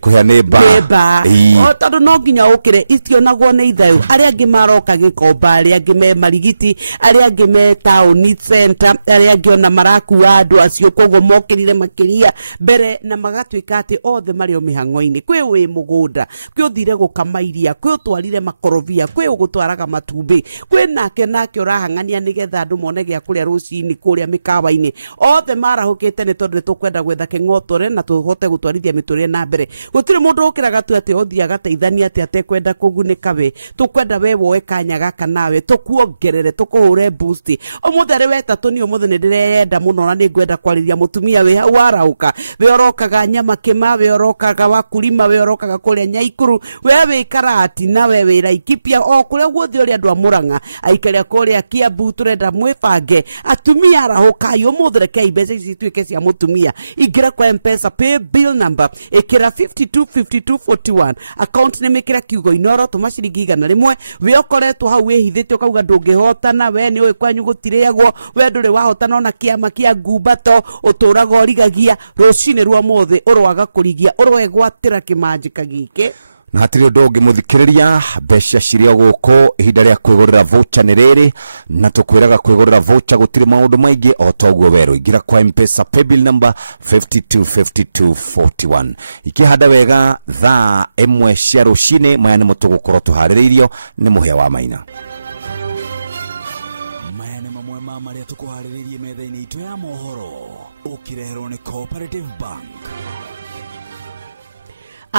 kuhane ba o tondu no nginya ukire itionagwo ni ithayu aria angi maroka gikomba aria angi me marigiti aria angi me town center aria angi ona marakuwa andu acio koguo mokirire makiria mbere na magatwika ati othe mari o mihango-ini kwi wi mugunda kwi uthire gukamairia kwi utwarire makorobia kwi ugutwaraga matumbi kwi nake urahangania nigetha andu mone gia kuria rucini kuria mikawa-ini othe marahukite ni tondu tukwenda gwetha king'otore na tuhote gutwarithia miturire na mbere gutire mundu ukiraga tu ati othia gateithania ati atekwenda kugunika we tukwenda we woe kanya gaka nawe tukuongerere tukuhure boost omuthere wetatu ni omuthe ni ndireyenda muno na ni ngwenda kwariria mutumia we warauka we orokaga nyama kima we orokaga wakulima we orokaga kuria Nyaikuru we wikara ati na we wira ikipia o kuria guothe uri andu amuranga aikaria kuria Kiambu turenda mwibange atumia arahuka yo muthere kai mbeca ici tuike cia mutumia ingira kwa M-Pesa pay bill number ikira 525241 account name ikira kiugo inoro tuma ciringi 100 we okoretwo hau wehithite ukauga ndungihotana we ni kwanyu gutiriagwo we nduri wahotana ona kiama kia ngumbato uturaga origagia rucini rwa mothe urwaga kurigia urwegwatira kimanjika gike na hatiri undu ungi muthikiriria besha ciria guku ihinda ria kwigurira voucher ni riri na tukwiraga kwigurira voucher gutiri maundu maingi o toguo weru ingira kwa M-Pesa paybill number 525241 ikihanda wega thaa imwe cia rucini maya ni mutugukorwo tuhaririirio ni muhia wa maina maya ni mamwe ma maria tukuhaririirie metha-ini itu ya mohoro ukireherwo ni Cooperative Bank.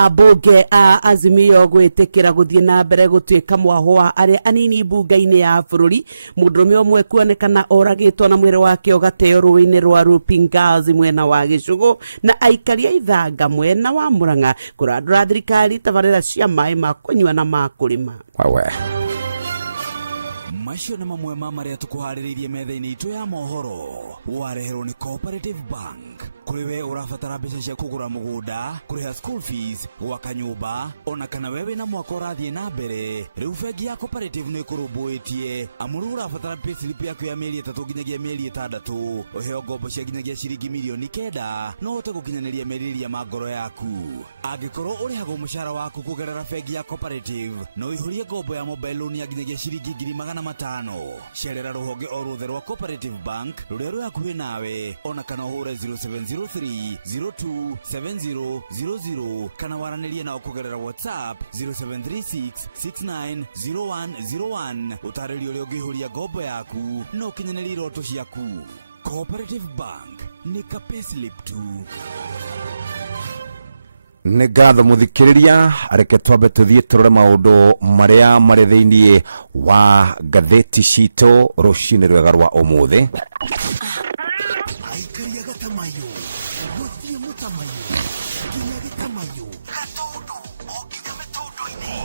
abunge a Azimio gwitikira guthie na mbere gutuika mwahwa aria anini bunge-ini ya bururi mundurume omwe kuonekana oragitwo na mwiri wake ugateo ruini rwa Rupingazi mwena wa Gicugu na aikaria ithanga mwena wa Murang'a kurandura thirikari tabarira cia mai ma kunywa na ma kurima. Macio nĩ mamwe ma marĩa tũkũharĩrĩirie metha-inĩ itũ ya mohoro wareherwo nĩ Cooperative Bank. Kũrĩ we ũrabatara mbeca cia kũgũra mũgũnda, kũrĩha school fees, gwaka nyũmba, ona kana we wĩna mwaka ũrathiĩ na mbere, rĩu bengi ya Cooperative nĩ ĩkũrũmbũĩtie amu rĩu ũrabatara payslip yaku ya mĩeri 3 nginyagia mĩeri 6 ũheo ngombo cia nginyagia ciringi milioni 9 no ũhote gũkinyanĩria merirĩria ma ngoro yaku. Angĩkorwo ũrĩhagwo mũcara waku kũgerera bengi ya Cooperative no ũihũrie ngombo ya mobile loan ya nginyagia ciringi 500,000. Cerera rũhonge o rwothe rwa Cooperative Bank rũrĩa rwĩ hakuhĩ nawe ona kana ũhũre 0703027000 kana waranĩrie nao kũgerera WhatsApp 0736690101 ũtarĩrie ũrĩa ũngĩihũria ngombo yaku na ũkinyanĩrie iroto ciaku. Cooperative Bank nĩ ka payslip tu. Nĩ ngatho mũthikĩrĩria, reke twambe tũthiĩ tũrore maũndũ marĩa marĩ thĩinĩ wa ngathĩti citũ rũcinĩ rwega rwa ũmũthĩ. Aikaria gatamayo gũthiĩ mũtamayo nginya gĩtamayo gatondo o nginya mĩtondo-inĩ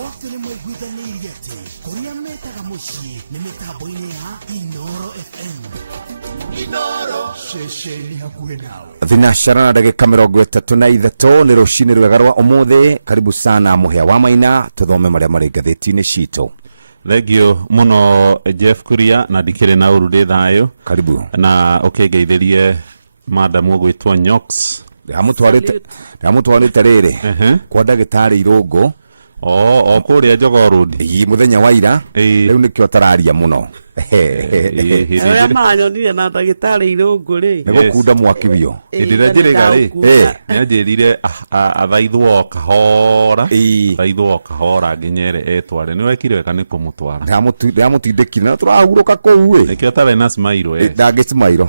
othe nĩ maiguithanĩirie atĩ kũrĩa metaga mũciĩ nĩ mĩtambo-inĩ ya Inoro FM. Inoro ceceni hakuhĩ nawe. Thinashara na ndagĩka 33 nĩ rũcinĩ rwega rwa ũmũthĩ. Karibu sana mũhĩa wa Maina, tũthome marĩa marĩ ngathĩti-inĩ citũ. Thengio muno Jeff Kuria na ndikĩrĩ na ũru thayũ. Karibu. Na ũkĩngeithĩrie madamu gwĩtwo Nyox. Ndamũtwarĩte rĩrĩ kwa ndagĩtarĩ Irũngũ o kũrĩa Jogoo Road mũthenya wa ira, rĩu nĩkĩo tararia mũno. Arĩa manyonire na ndagĩtarĩ Irũngũ rĩ nĩ gũkunda mwaki bio ndĩrĩa njĩrĩga rĩ nĩanjĩrire athaithwo kahora nginyere etware nĩ wekire weka nĩ kũmũtwara ndamũtindĩkire na tũrahurũka kũu nĩkĩo tarĩ na smairo ndangĩsmairo.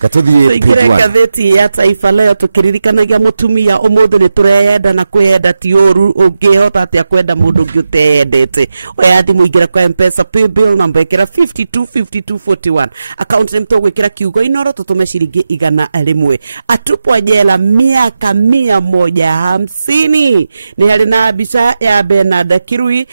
Katuthiĩ ngathĩti ya Taifa Leo tũkĩririkanagia mũtumia ũmũthĩ nĩ tũreyenda na kwenda ti ũru ũngĩhota atĩa kwenda mũndũ ũngĩ ũteyendete. Oya thimũ ingĩra kwa M-Pesa paybill number ĩkĩra 525241 account name tũgwĩkĩra kiugo Inoro tũtũme ciringi 100 atupwa jela miaka 150. Nĩ harĩ na mbica ya Bernard Kirui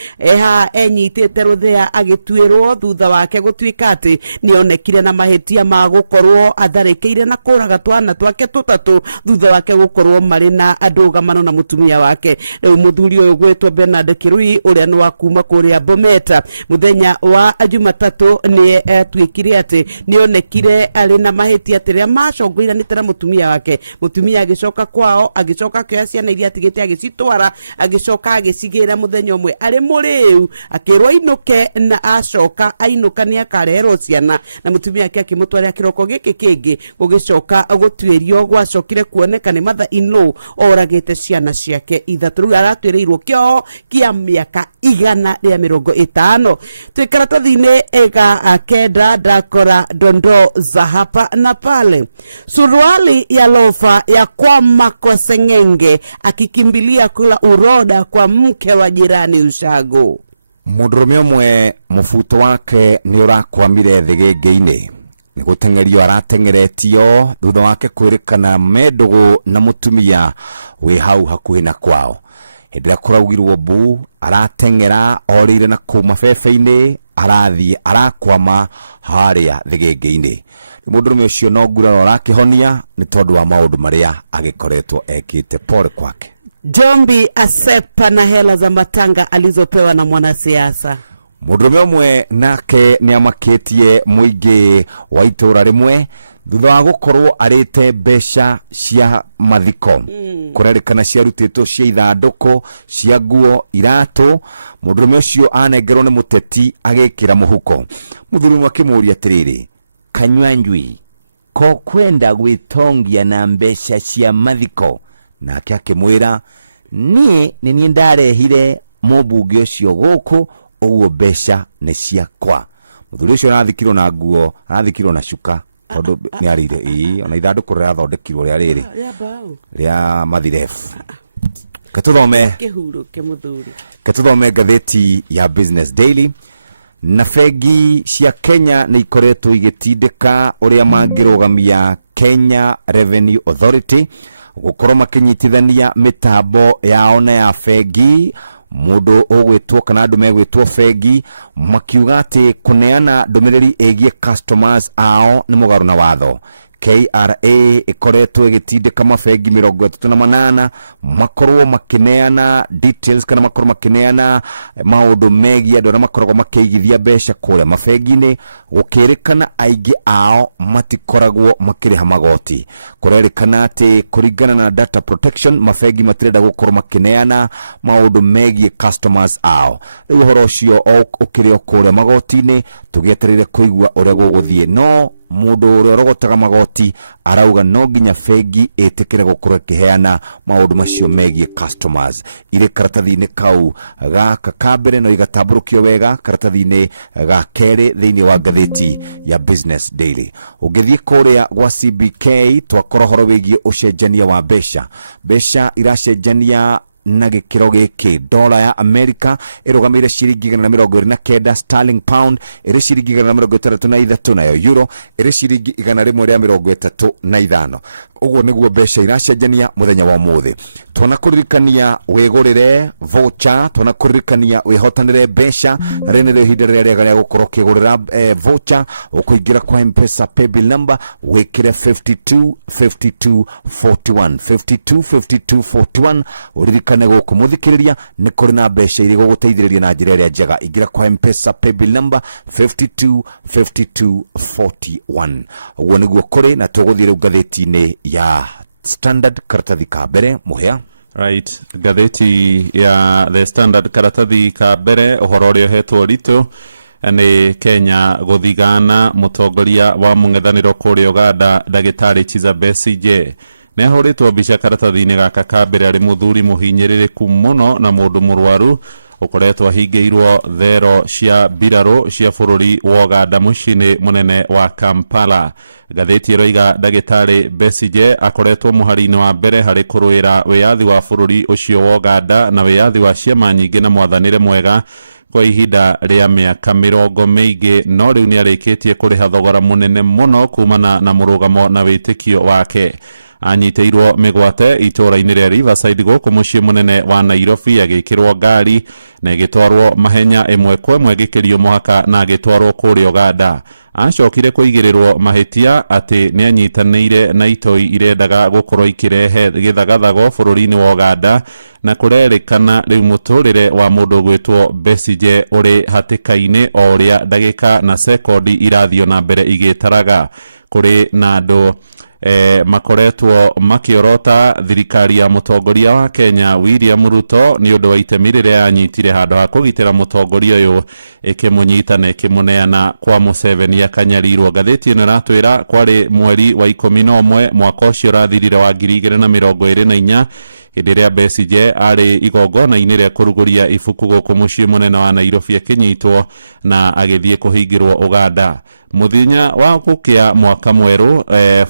enyitĩte rũthĩa agĩtuĩrwo thutha wake gũtuĩka atĩ nĩonekire na mahĩtia ma gũkorwo atharĩkĩire na kũraga twana twake tũtatũ thutha wake gũkorwo marĩ na ndũgamano na mũtumia wake. Rĩu mũthuri ũyũ gwĩtwo Bernard Kirui ũrĩa nĩ wa kuma kũrĩa Bometa mũthenya wa Jumatatu nĩ atuĩkire atĩ nĩonekire arĩ na mahĩtia atĩ rĩrĩa macongũiranĩte na mũtumia wake, mũtumia agĩcoka kwao, agĩcoka akĩoya ciana iria atigĩte agĩcitwara, agĩcoka agĩcigĩra mũthenya ũmwe arĩ mũrĩu akĩrwo ainũke na acoka ainũka nĩ akareherwo ciana na mũtumia wake akĩmũtwarĩra kĩroko gĩkĩ kĩngĩ gũgĩcoka gũtuĩrio gwacokire kuoneka nĩ mother-in-law oragĩte ciana ciake ithatũ. Rĩu aratuĩrĩirwo kĩoho kĩa mĩaka 150. Twĩ karatathi-inĩ ega kenda ndakora dondoo za hapa na pale. Suruali ya lofa ya kwama kwa Seng'enge akikimbilia kula uroda kwa mke wa jirani Ushago. Mũndũrũme ũmwe mũbuto wake nĩ ũrakwamire thĩgĩngĩ-inĩ. Nĩ gũteng'erio arateng'eretio thutha wake kwĩrĩkana mendũgũ na mũtumia wĩ hau hakuhĩ na kwao. Hĩndĩ ĩrĩa kũraugirwo mbu arateng'era orĩire na kũu mabebe-inĩ arathiĩ arakwama harĩa thĩgĩngĩ-inĩ. Mũndũrũme ũcio no nguraro arakĩhonia nĩ tondũ wa maũndũ marĩa agĩkoretwo ekĩte. Pole kwake. Jombi asepa na hela za matanga alizopewa na mwanasiasa. Mũndũrũme ũmwe nake nĩamakĩtie mũingĩ wa itũra rĩmwe thutha wa gũkorwo arĩte mbeca cia mathiko kũrerĩkana ciarutĩtwo cia ithandũkũ cia nguo iratũ. Mũndũrũme ũcio anengerwo nĩ mũteti agĩkĩra mũhuko. Mũthuri akĩmũũria atĩrĩrĩ, kanywanjui ko kwenda gwĩtongia na mbeca cia mathiko? Nake akĩmwĩra, niĩ nĩ niĩ ndarehire mũmbunge ũcio gũkũ ũguo mbeca nĩ ciakwa. Mũthuri ũcio arathikirwo na nguo, arathikirwo na cuka tondu ni arire ona ithanduku ria thondekirwo ria riri ria mathiref katuthome ngatheti ya Business Daily. Na bengi cia Kenya nĩ ikoretwo igĩtindĩka ũrĩa mangĩrũgamia Kenya Revenue Authority gũkorwo makĩnyitithania mĩtambo yao na ya bengi. Mũndũ ũgwĩtwo kana andũ megwĩtwo bengi makiuga atĩ kũneana ndũmĩrĩri ĩgiĩ customers ao nĩ mũgarũ na watho. KRA ikoretwo igitindika mabengi 38 makorwo makineana details kana makorwo makineana maundu megia andũ makorwo makĩigithia mbeca kũrĩa mabengi-inĩ gũkĩrĩkana aingĩ ao matikoragwo makĩrĩha magoti. Kũrerĩkana atĩ kũringana na data protection mabengi matirenda gũkorwo makineana maundu megie customers ao. Rĩu ũhoro ũcio ũkĩrĩ kũrĩa magoti-inĩ tũgĩetereire kũigua ũrĩa gũgũthiĩ. No mundu ũrĩa ũrogotaga magoti arauga no nginya bengi ĩtĩkĩre gũkorwo ĩkĩheana maũndũ macio megie customers. Irĩ karatathi-inĩ kau gaka ka mbere no igatambũrũkio wega karatathi-inĩ ga kerĩ thĩinĩ wa ngathĩti ya Business Daily. Ũngĩthiĩ kũrĩa gwa CBK twakora ũhoro wĩgiĩ ũcenjania wa mbeca iracenjania na gĩkĩro gĩkĩ. Dola ya Amerika ĩrũgamĩire ciringi 129, sterling pound ĩrĩ ciringi 163, nayo euro ĩrĩ ciringi 135. Ũguo nĩguo mbeca iracenjania muthenya wa mũthĩ. Twanakũririkania wĩgũrĩre voucher, twanakũririkania wĩhotanĩre mbeca. Rĩrĩ nĩrĩo ihinda rĩrĩa rĩega rĩa gũkorwo ũkĩgũrĩra voucher ũkũingĩra kwa M-Pesa paybill number wĩkĩre 525241 525241 ũririkane gũkũ mũthikĩrĩria nĩ kũrĩ na mbeca irĩ gũgũteithĩrĩria na njĩra ĩrĩa njega. Ingĩra kwa M-Pesa paybill number 525241. Ũguo nĩguo kũrĩ na tũgũthiĩ rĩu ngathĩti-inĩ ya Standard karatathi ka mbere Mũhĩa. Right, ngathĩti ya The Standard karatathi ka mbere ũhoro ũrĩa ũhetwo ritũ nĩ Kenya gũthigana mũtongoria wa mũng'ethanĩro kũrĩa Uganda Ndagĩtarĩ Kizza Besigye. Nĩ ahũrĩtwo mbica karatathi-inĩ gaka ka mbere arĩ mũthuri mũhinyĩrĩrĩku mũno na mũndũ mũrwaru ũkoretwo ahingĩirwo thero cia mbirarũ cia bũrũri wa Uganda mũciĩ-inĩ mũnene wa Kampala. Ngathĩti ĩroiga Ndagĩtarĩ Besigye akoretwo mũhari-inĩ wa mbere harĩ kũrũĩra wĩyathi wa bũrũri ũcio wa Uganda na wĩyathi wa ciama nyingĩ na mwathanĩre mwega kwa ihinda rĩa mĩaka 20 no rĩu nĩ arĩkĩtie kũrĩha thogora mũnene mũno kumana na mũrũgamo na wĩtĩkio wake. Anyitĩirwo mĩgwate itũra-inĩ rĩa Riverside gũkũ mũciĩ mũnene wa Nairobi agĩkĩrwo ngari na ĩgĩtwarwo mahenya ĩmwe kwa ĩmwe gĩkĩrio mũhaka na agĩtwarwo kũrĩa Uganda. Acokire kũigĩrĩrwo mahĩtia atĩ nĩ anyitanĩire na itoi irendaga gũkorwo ikĩrehe gĩthagathago bũrũri-inĩ wa Uganda na kũrerĩkana rĩu mũtũrĩre wa mũndũ gwĩtwo Besigye ũrĩ hatĩka-inĩ o ũrĩa ndagĩka na sekondi irathio na mbere igĩtaraga. Kũrĩ na andũ makoretwo makiorota thirikari ya mũtongoria wa Kenya William Ruto nĩ ũndũ wa itemi rĩrĩa yanyitire handũ ha kũgitĩra mũtongoria ũyũ ĩkĩmũnyita na ĩkĩmũneana kwa Museveni akanyarirwo. Ngathĩti ĩno ĩratwĩra kwarĩ mweri wa 11 mwaka ũcio ũrathirire wa 2024 hĩndĩ ĩrĩa Besigye arĩ igongona-inĩ rĩa kũrugũria ibuku gũkũ mũciĩ mũnene wa Nairobi akĩnyitwo na agĩthiĩ kũhingĩrwo Uganda. Mũthenya wa gũkĩa mwaka mwerũ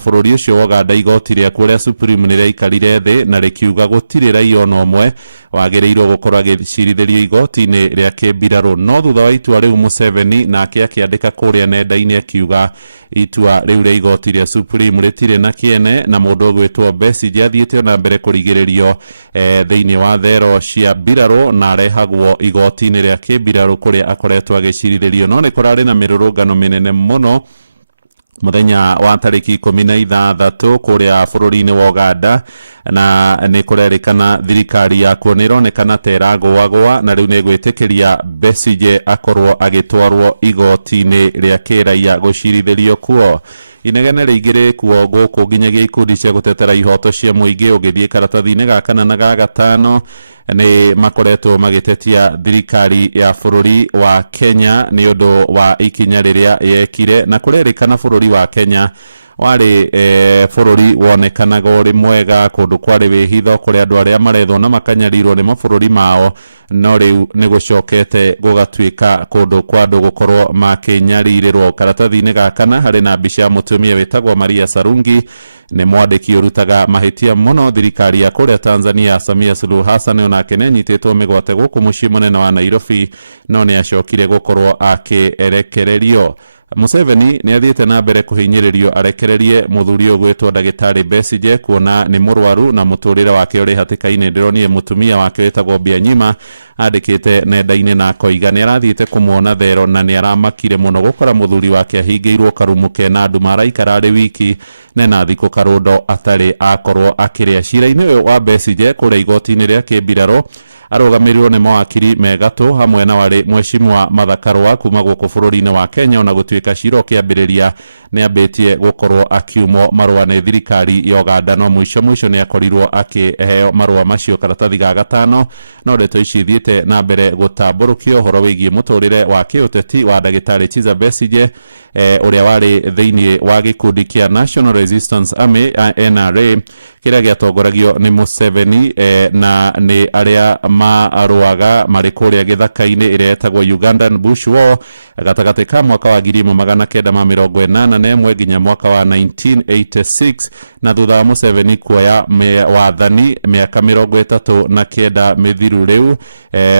bũrũri ũcio wa Uganda igoti rĩa kũrĩa Supreme nĩ rĩaikarire thĩ na rĩkiuga gũtirĩ raia ona ũmwe wagĩrĩirwo gũkorwo agĩcirithĩrio igoti-inĩ rĩa kĩmbirarũ. No thutha wa itua rĩu Museveni nake akĩandĩka kũrĩa nenda-inĩ akiuga itua rĩu rĩa igoti rĩa Supreme rĩtirĩ na kĩene na mũndũ ũgwĩtwo Besigye athiĩte na mbere kũrigĩrĩrio thĩinĩ wa thero cia mbirarũ na arehagwo igoti-inĩ rĩa kĩmbirarũ kũrĩa akoretwo agĩcirithĩrio. No nĩ kũrarĩ na mĩrũrũngano mĩnene mũno muthenya wa tarĩki 13 kũrĩa bũrũri-inĩ wa Uganda na nĩ kũrerĩkana thirikari yakuo nĩ ĩronekana ta ĩragũagũa na rĩu nĩ gwĩtĩkĩria Besigye akorwo agĩtwarwo igoti-inĩ rĩa kĩraia gũcirithĩrio kuo. Inegene rĩingĩ kuo gũkũ nginyagia ikundi cia gũtetera ihoto cia mũingĩ ũgĩthiĩ karatathi-inĩ ga 4 na ga 5 nĩ makoretwo magĩtetia thirikari ya bũrũri wa Kenya nĩ ũndũ wa ikinya rĩrĩa yekire na kũrerĩkana bũrũri wa Kenya wari bururi wonekanaga uri mwega kundu kwari wihitho kuri andu aria marethwo na makanyarirwo ni mabururi mao no riu ni gucokete gugatuika kundu kwa andu gukorwo makinyarirwo. Karatathi-ini gakana hari na mbica ya mutumia witagwo Maria Sarungi, ni mwandiki urutaga mahitia muno thirikari ya kuria Tanzania Samia Suluhu Hassan onake nĩanyitĩtwo mĩgwate gũkũ mũciĩ mũnene wa Nairobi no nĩacokire gũkorwo akĩrekererio. Museveni ni athiĩte na mbere kũhinyĩrĩrio arekererie mũthuri ũgwĩtwo Ndagĩtarĩ Besigye kuona nĩ mũrwaru na mũtũrĩre wake ũrĩ hatĩka-inĩ. Ndĩronire mũtumia wake wĩtagwo Bianyima andĩkĩte nenda-inĩ na koiga nĩ arathiĩte kũmuona thero na nĩ aramakire mũno gũkora mũthuri wake ahingĩirwo karumu kena andũ maraikara arĩ wiki na thikũ karundo atarĩ akorwo akĩrĩa. Cira-inĩ ũyũ wa Besigye kũrĩa igoti-inĩ rĩa kĩmbirarũ arũgamĩrĩirwo nĩ mawakiri megatũ hamwe na warĩ Mheshimiwa Martha Karua kuma gũkũ bũrũri-inĩ wa Kenya ona gũtuĩka cira ũkĩambĩrĩria nĩ ambĩtie gũkorwo akiumwo marũa nĩ thirikari ya Uganda no mũico nĩ akorirwo akĩheo marũa macio karatathi ga gatano no ndeto ici thiĩte na mbere gũtambũrũkio ũhoro wĩgiĩ mũtũrĩre wa kĩũteti wa Ndagĩtarĩ Kizza Besigye ũrĩa warĩ thĩinĩ wa gĩkundi kĩa National Resistance Army NRA kĩrĩa gĩatongoragio nĩ Museveni na nĩ arĩa marũaga marĩ kũrĩa gĩthaka-inĩ ĩrĩa yetagwo Ugandan Bush War gatagatĩ ka mwaka wa 1981 nginya mwaka wa 1986 na thutha wa Museveni kuoya wathani mĩaka 39 mĩthiru rĩu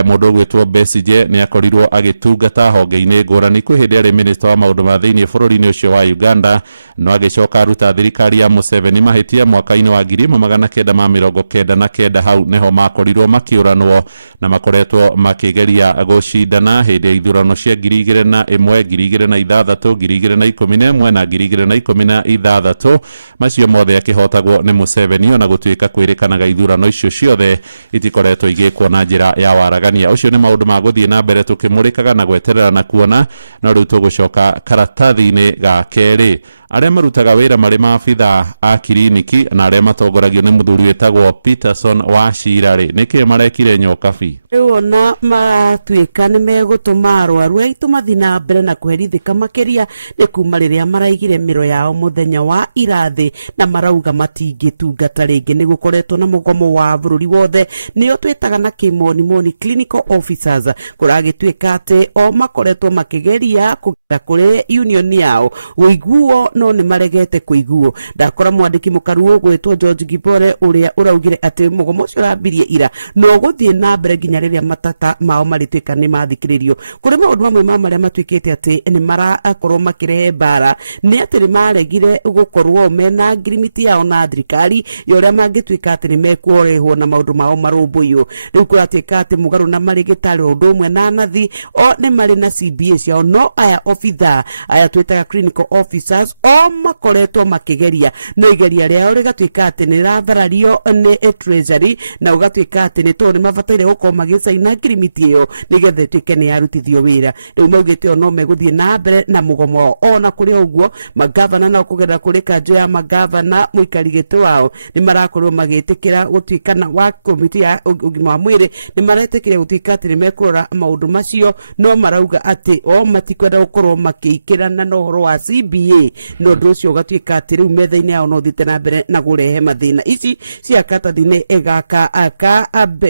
mũndũ ũgwĩtwo Besigye nĩ akorirwo agĩtungata honge-inĩ ngũrani kwĩ hĩndĩ arĩ minister wa maũndũ ma thĩinĩ bũrũri-inĩ ũcio wa Uganda no agĩcoka aruta thirikari ya Museveni mahĩtia mwaka-inĩ wa 1999 hau neho makorirwo makĩũranwo na makoretwo makĩgeria gũcindana hĩndĩ ya ithurano cia 2001, 2006, 2011 na 2016 macio mothe akĩhotagwo nĩ Museveni ona gũtuĩka kwĩrĩkanaga ithurano icio ciothe itikoretwo igĩkwo na njĩra ya waragania. Ucio nĩ maũndũ ma gũthiĩ na mbere tũkĩmũrĩkaga na gweterera na kuona no rĩu tũgũcoka karatathi-inĩ ga kerĩ. Arĩa marutaga wĩra marĩ maabitha a kiriniki na arĩa matongoragio nĩ mũthuri wĩtagwo Peterson wa Shirarĩ nĩkĩ marekire nyokabi rĩu ona maratuĩka nĩ megũtũma arwaru aitũ mathi na mbere na kũherithĩka makĩria nĩ kuma rĩrĩa maraigire mĩro yao mũthenya wa irathĩ na marauga matingĩtungata rĩngĩ nĩ gũkoretwo na mũgomo wa bũrũri wothe nĩo twĩtaga na kĩmonimoni clinical officers kũragĩtuĩka atĩ o makoretwo makĩgeria kũgera kũrĩ union yao ũiguo no nĩ maregete kũiguo. Ndakora mwandĩki mũkaru ũgwĩtwo George Gibore ũrĩa ũraugire atĩ mũgomo ũcio ũrambirie ira no gũthiĩ na mbere nginya rĩrĩa matata mao marĩtuĩka nĩ mathikĩrĩrio. Kũrĩ maũndũ mamwe marĩa matuĩkĩte atĩ nĩ marakorwo makĩrehe mbara nĩ atĩ nĩ maregire gũkorwo mena ngirimiti yao na thirikari ya ũrĩa mangĩtuĩka atĩ nĩ mekũrehwo na maũndũ mao marũmbũiyo. Rĩu kũratuĩka atĩ mũgarũ na marĩgĩtarĩ ũndũ ũmwe na nathi o nĩ marĩ na CBA ciao no aya obitha aya twĩtaga clinical officers o makoretwo makĩgeria no igeria rĩao rĩgatuĩka atĩ nĩ rĩratharario nĩ treasury na ũgatuĩka atĩ nĩ tondũ nĩ mabataire gũkorwo magĩcaina ngirimiti ĩyo nĩgetha ĩtuĩke nĩ yarutithio wĩra. Rĩu maugĩte o no megũthiĩ na mbere na mũgomo ona kũrĩ ũguo magavana na kũgerera kũrĩ kanjũ ya magavana mũikari gĩtĩ wao nĩ marakorwo magĩtĩkĩra gũtuĩka na wa komiti ya ũgima wa mwĩrĩ nĩ maretĩkĩra gũtuĩka atĩ nĩ mekũrora maũndũ macio no marauga atĩ o matikwenda gũkorwo makĩikĩrana na ũhoro wa CBA no ũndũ ũcio ũgatuĩka atĩ rĩu metha-inĩ yao no thiĩte na mbere na kũrehe mathĩna ici cia katathi-inĩ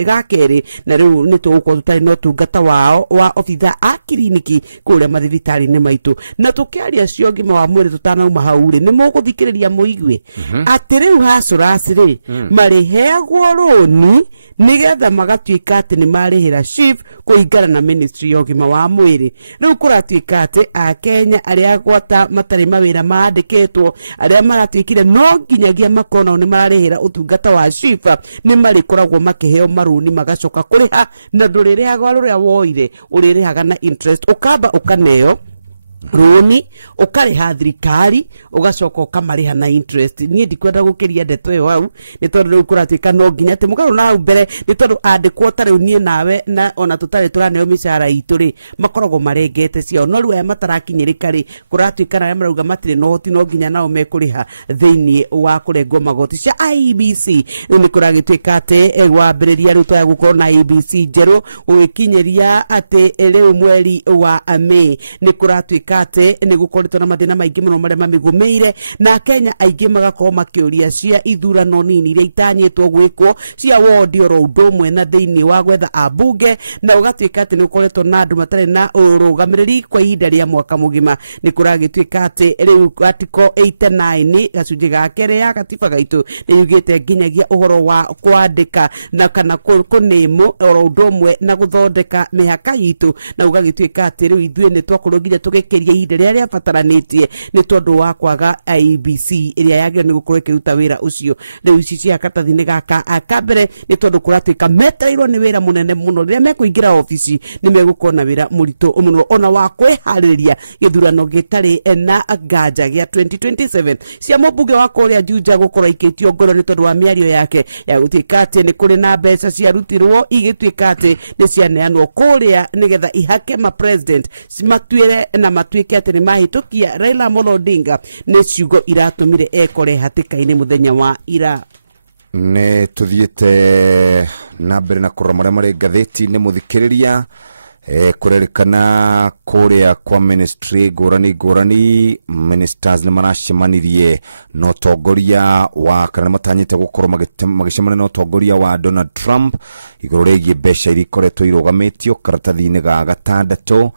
ga kerĩ na rĩu nĩ tũgũkorwo tũtarĩ na ũtungata wao wa obitha a kiriniki kũrĩa mathibitarĩ-inĩ maitũ na tũkĩaria cio ũgima wa mwĩrĩ tũtanauma hau rĩ nĩ mũgũthikĩrĩria mũigue atĩ rĩu hacũraci rĩ marĩheagwo rũni nĩgetha magatuĩka atĩ nĩ marĩhĩra chief kũringana na ministry ya ũgima wa mwĩrĩ. Rĩu kũratuĩka atĩ a Kenya arĩa gwata matarĩ mawĩra maandĩkĩtwo arĩa maratuĩkire no nginyagia makona nĩ mararĩhĩra ũtungata wa chief nĩ marĩkoragwo makĩheo marũni magacoka kũrĩha na ndũrĩrĩhaga rũrĩa woire ũrĩrĩhaga na interest ũkamba ũkaneo rũni ũkarĩha thirikari ũgacoka ũkamarĩha na interest. Niĩ ndikwenda gũkĩria ndeto ĩyo hau nĩ tondũ rĩu kũratuĩka no nginya atĩ mũgarũ na hau mbere nĩ tondũ andĩkwo ta rĩu niĩ nawe na ona tũtarĩ tũraneo mĩcara itũ rĩ makoragwo marengete ciao no rĩu aya matarakinyĩrĩka rĩ kũratuĩka na arĩa marauga matirĩ na ũhoti no nginya nao mekũrĩha thĩinĩ wa kũrengwo magoti cia IEBC. Rĩu nĩ kũragĩtuĩka atĩ wambĩrĩria rĩu twaya gũkorwo na IEBC njerũ gũgĩkinyĩria atĩ rĩu mweri wa May nĩ kũratuĩka gũtuĩka atĩ nĩ gũkoretwo na mathĩna maingĩ mũno marĩa mamĩgũmĩire, na Kenya aingĩ magakorwo makĩũria cia ithurano nini iria itanyĩtwo gwĩkwo cia wondi oro ũndũ ũmwe na thĩinĩ wa gwetha ambunge, na ũgatuĩka atĩ nĩ ũkoretwo na andũ matarĩ na ũrũgamĩrĩri kwa ihinda rĩa mwaka mũgima. Nĩ kũragĩtuĩka atĩ rĩu article 89 gacunjĩ ga kerĩ ya gatiba gaitũ nĩ yugĩte nginyagia ũhoro wa kwandĩka na kana kũnĩmũ oro ũndũ ũmwe na gũthondeka mĩhaka yitũ, na ũgagĩtuĩka atĩ rĩu ithuĩ nĩ twakorwo nginya tũgĩkĩria ihinda rĩrĩa rĩabataranĩtie nĩ tondũ wa kwaga IEBC ĩrĩa yagĩrĩirwo nĩ gũkorwo ĩkĩruta wĩra ũcio. Rĩu ici cia karatathi-inĩ gaka ka mbere nĩ tondũ kũratuĩka metereirwo nĩ wĩra mũnene mũno rĩrĩa mekũingĩra ofici, nĩ megũkorwo na wĩra mũritũ mũno ona wa kwĩharĩrĩria gĩthurano gĩtarĩ na nganja gĩa 2027 cia mũmbunge wa kũrĩa Juja gũkorwo ikĩtio ngoro nĩ tondũ wa mĩario yake ya gũtuĩka atĩ nĩ kũrĩ na mbeca ciarutirwo igĩtuĩka atĩ nĩ cianeanwo kũrĩa nĩgetha ihake ma president matuĩre na matuĩke atĩ nĩ mahĩtũkia Raila Amolo Odinga, nĩ ciugo iratũmire ekore hatĩka-inĩ mũthenya wa ira. Nĩ tuthiĩte na mbere na kũrora marĩa marĩ ngathĩti-inĩ mũthikĩrĩria, kũrerĩkana kũrĩa kwa ministry ngũrani ministers nĩ maracemanirie na ũtongoria wa kana nĩ matanyĩte gũkorwo magĩcemania na ũtongoria wa Donald Trump igũrũ rĩgiĩ mbeca iria ikoretwo irũgamĩtio karatathi-inĩ ga gatandatũ.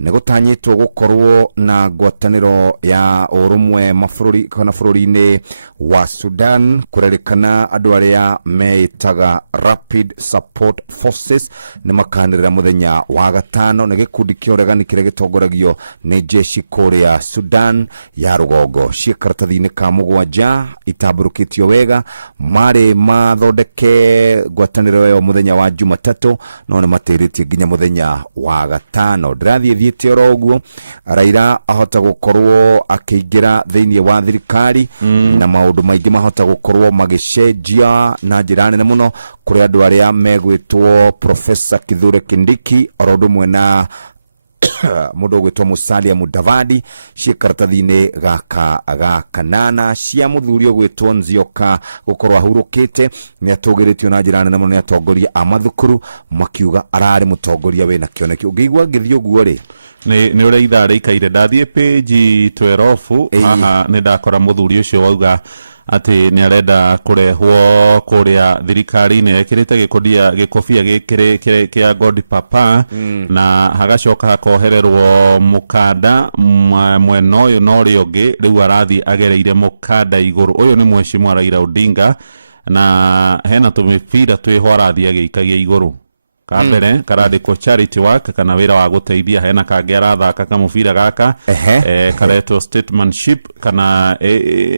Nĩ gũtanyĩtwo gũkorwo na ngwatanĩro ya ũrũmwe mabũrũri kana bũrũri-inĩ wa Sudan, kũrerĩkana andũ arĩa meĩtaga Rapid Support Forces nĩ makanĩrĩra mũthenya wa gatano, na gĩkundi kĩa ũregani kĩrĩa gĩtongoragio nĩ jeshi kũrĩa Sudan ya rũgongo. Cia karatathi-inĩ ka mũgwanja itambũrũkĩtio wega marĩ mathondeke ngwatanĩro ĩyo mũthenya wa Jumatatũ, no nĩ matĩrĩtie nginya mũthenya wa gatano. Ndĩrathiĩ oro ũguo Raila ahota gũkorwo akĩingĩra thĩinĩ wa thirikari na maũndũ maingĩ mahota gũkorwo magĩcenjia na njĩra nene mũno kũrĩ andũ arĩa megwĩtwo Professor Kithure Kindiki oro ũndũ ũmwe na mũndũ ũgwĩtwo Musalia Mudavadi. Cia karatathi-inĩ ga kanana cia mũthuri ũgwĩtwo Nzioka gũkorwo ahurũkĩte, nĩ atũgĩrĩtio na njĩra nene mũno nĩ atongoria a mathukuru makiuga ararĩ mũtongoria wĩna kĩoneki. Ũngĩigua ngĩthiĩ ũguo rĩ nĩ ũrĩa ithaa rĩikaire. Ndathiĩ page 12 haha nĩ ndakora mũthuri ũcio wauga atĩ nĩ arenda kũrehwo kũrĩa thirikari-inĩ ekĩrĩte gĩkobia gĩkĩrĩ kĩa God Papa na hagacoka hakohererwo mũkanda mwena ũyũ na ũrĩa ũngĩ, rĩu arathiĩ agereire mũkanda igũrũ. Ũyũ nĩ Mheshimiwa Raila Odinga na hena tũmĩbira twĩho arathiĩ agĩikagia igũrũ. Kambere karandĩkwo charity work kana wĩra wa gũteithia, hena kangĩ arathaka kamũbira gaka karetwo statesmanship kana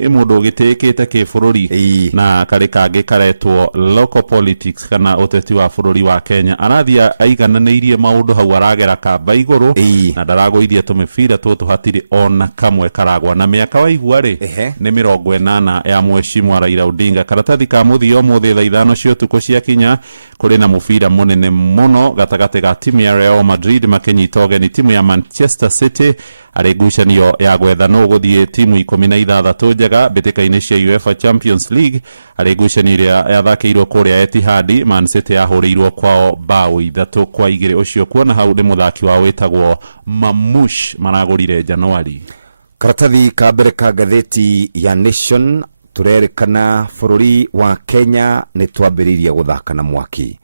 mũndũ ũgĩtĩkĩte kĩbũrũri, na karĩ kangĩ karetwo local politics kana ũteti wa bũrũri wa Kenya. Arathiĩ aigananĩirie maũndũ hau, aragera kamba igũrũ na ndaragũithia tũmĩbira tũtũ hatirĩ ona kamwe karagwa. Na mĩaka waigua rĩ nĩ 80 ya Mheshimiwa Raila Odinga. Karatathi ka mũthia ũmũthĩ thaa 5 cia ũtukũ ciakinya kũrĩ na mũbira mũnene mũno gatagatĩ ga timu ya Real Madrid makĩnyita ũgeni timu ya Manchester City arĩ ngucanio ya gwetha no gũthiĩ timu 16 njega mbĩtĩka-inĩ cia UEFA Champions League. Arĩ ngucanio ĩrĩa yathakĩirwo kũrĩa Etihad, Man City yahũrĩirwo kwao bao 3-2. Ũcio kuona hau nĩ mũthaki wa wĩtagwo Mamush maragũrire Januari. Karatathi ka mbere ka ngathĩti ya Nation tũrerĩkana bũrũri wa Kenya nĩ twambĩrĩirie gũthaka na mwaki.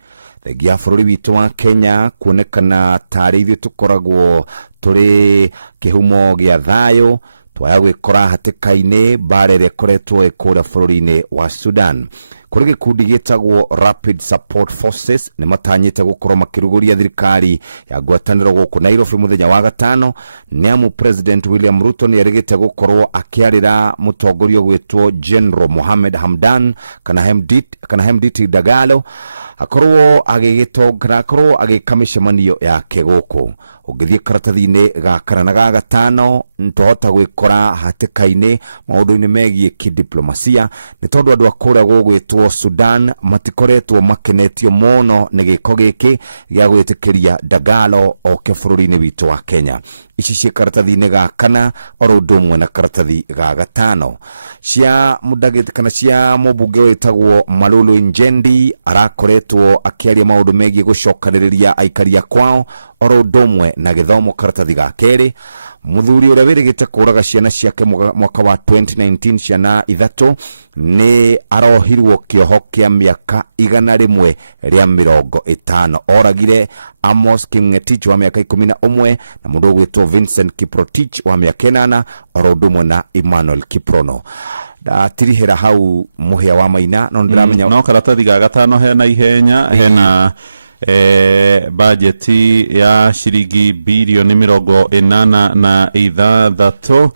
Thengia bũrũri witũ wa Kenya kuonekana tarĩ ithuĩ tũkoragwo tũrĩ kĩhumo gĩa thayũ, twaya gwĩkora hatĩka-inĩ mbara ĩrĩa ĩkoretwo ĩkũrĩa bũrũri-inĩ wa Sudan. Kũrĩ gĩkundi gĩtagwo Rapid Support Forces nĩ matanyĩte gũkorwo makĩrugũria thirikari ya ngwatanĩro gũkũ Nairobi mũthenya wa gatano, nĩ amu President William Ruto nĩ erĩgĩte gũkorwo akĩarĩra mũtongoria ũgwĩtwo General Mohamed Hamdan kana Hemedti Dagalo akorwo agĩgĩtongana akorwo agĩka mĩcemanio yake gũkũ. Ũngĩthiĩ karatathi-inĩ ga kana na ga gatano ntũhota gwĩkora hatĩka-inĩ maũndũ-inĩ megiĩ kĩdiplomasia, nĩ tondũ andũ akũrĩa gũgwĩtwo Sudan matikoretwo makenetio mũno nĩ gĩko gĩkĩ gĩa gwĩtĩkĩria Dagalo oke bũrũri-inĩ witũ wa Kenya. Ici cia karatathi-inĩ ga kana oro ũndũ ũmwe na karatathi ga gatano cia mũndagĩti kana cia mũmbunge wĩtagwo Malulu Njendi arakoretwo akĩaria maũndũ megiĩ gũcokanĩrĩria aikari a kwao oro ũndũ ũmwe na gĩthomo. Karatathi ga kerĩ muthuri uria wirigite kuraga ciana ciake mwaka wa 2019 ciana 3 ni arohirwo kioho kia miaka 150 oragire Amos Kingetich wa miaka 11 na mundu gwitwo Vincent Kiprotich wa miaka 8 orodumwe na Emmanuel Kiprono tirihera hau muhia wa maina no ndiramenya no karatathi ga gatano hena ihenya hena bajeti ya shiringi bilioni 86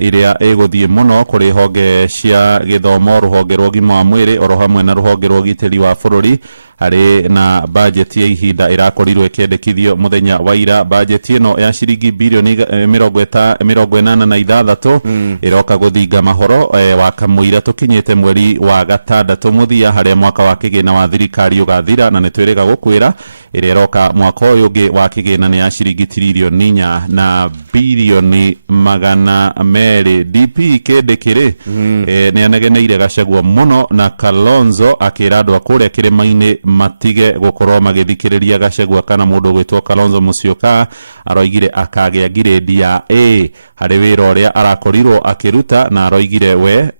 iria eguthie muno kuri honge cia githomo ruhonge rwa gima wa mwiri oro hamwe na ruhonge rwa giteri wa bururi hari na budget ya ihinda irakorirwe kendekithio muthenya wa ira. Budget ino ya shiringi bilioni 86 iroka guthinga mahoro wa kamuira tukinyite mweri wa gatandatu muthia haria mwaka wa kigina wa thirikari ugathira na nitwiriga gukwira iria iroka mwaka uyu ungi wa kigina ni ya shiringi trilioni 4 na bilioni 200. DP kendekire ni anegeneire Gachagua muno na Kalonzo akira andu akuria kirima-ini matige gukorwo magithikiriria Gachagua kana mundu gwitwo Kalonzo Musyoka aroigire akagea grade ya A hari wira uria arakorirwo akiruta na aroigire we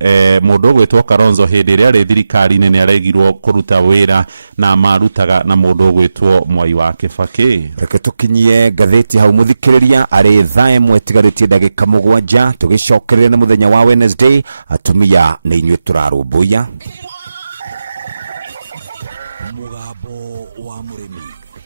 mundu gwitwo Kalonzo hindi iria ri thirikari ni aregirwo kuruta wira na marutaga na mundu gwitwo Mwai wa Kibaki. Reke tukinyie gatheti hau muthikiriria ari thae mwetigarĩtie ndagĩka 7 tugicokereria na muthenya wa Wednesday atumia ni inyuĩ turarũmbũiya mugambo wa murimi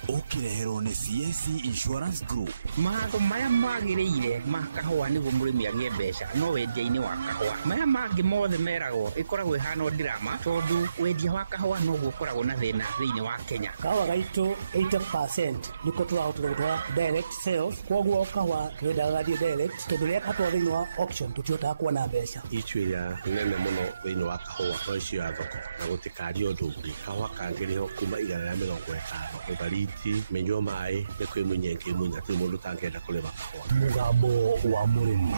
ukireherwo ni CIC Insurance Group. Mahatho maya magĩrĩire ma kahũa nĩguo mũrĩmi agĩe mbeca no wendia-inĩ wa kahũa. Maya mangĩ mothe meragwo ĩkoragwo ĩhana ndirama tondũ wendia wa kahũa noguo ũkoragwo na thĩna thĩinĩ wa Kenya. Kahũa gaitũ 80% nĩko tũrahota gũtwara direct sales, koguo kahũa twendaga gathiĩ direct tondũ rĩrĩa katwara thĩinĩ wa auction tũtihotaga kuona mbeca. Itua nene mũno thĩinĩ wa kahũa no icio ya thoko na gũtikario ũndũ ũngĩ. Kahũa kangĩrĩho kuma 150 ũbariti menyo mai nĩ kwĩmunya ngĩmunya atĩ mũndũ tangĩenda kũrĩma kahũa. Mugambo wa mũrĩmi.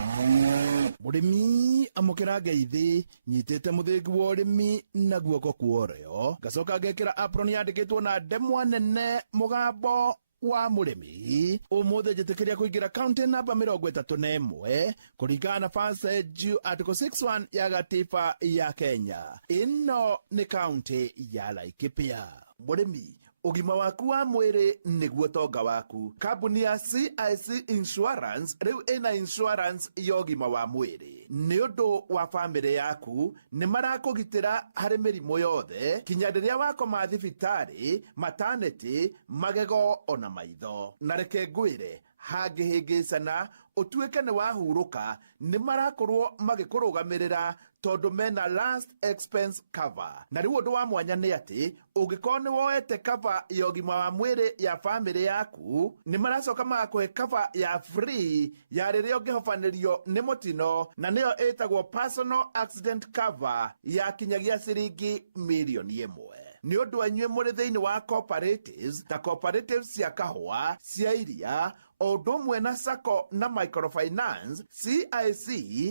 Mũrĩmi amũkĩra ngeithi nyitĩte mũthĩgi wa ũrĩmi na guoko kuoreo ngacoka ngekĩra apron yandĩkĩtwo na ndemwa nene mugambo wa mũrĩmi. Ũmũthĩ njĩtĩkĩria kũingĩra county namba 31 kũringana na passage article 61 ya gatiba ya Kenya. Ĩno nĩ county ya Laikipia. Mũrĩmi, ugima waku wa mwiri niguo tonga waku. Kambuni ya CIC Insurance riu ina insurance ya ugima wa mwiri ni undu wa family yaku ni marakugitira hari mirimu yothe kinya riria wakoma thibitari, maternity, magego ona maitho. Na reke ngwire hangihingicana utuike ni wahuruka ni marakorwo magikurugamirira tondu mena last expense cover. Na riu undu wa mwanya ni ati ungikorwo ni woete cover ya ugima wa mwiri ya family yaku ni maracoka magakuhe cover ya free ya riria ungihofanirio ni mutino na niyo itagwo personal accident cover ya kinyagia ciringi milioni 1. Ni undu wa inyuĩ mũrĩ thĩinĩ wa cooperatives ta cooperatives cia kahũa, cia iria, o ũndũ ũmwe na sacco na microfinance. CIC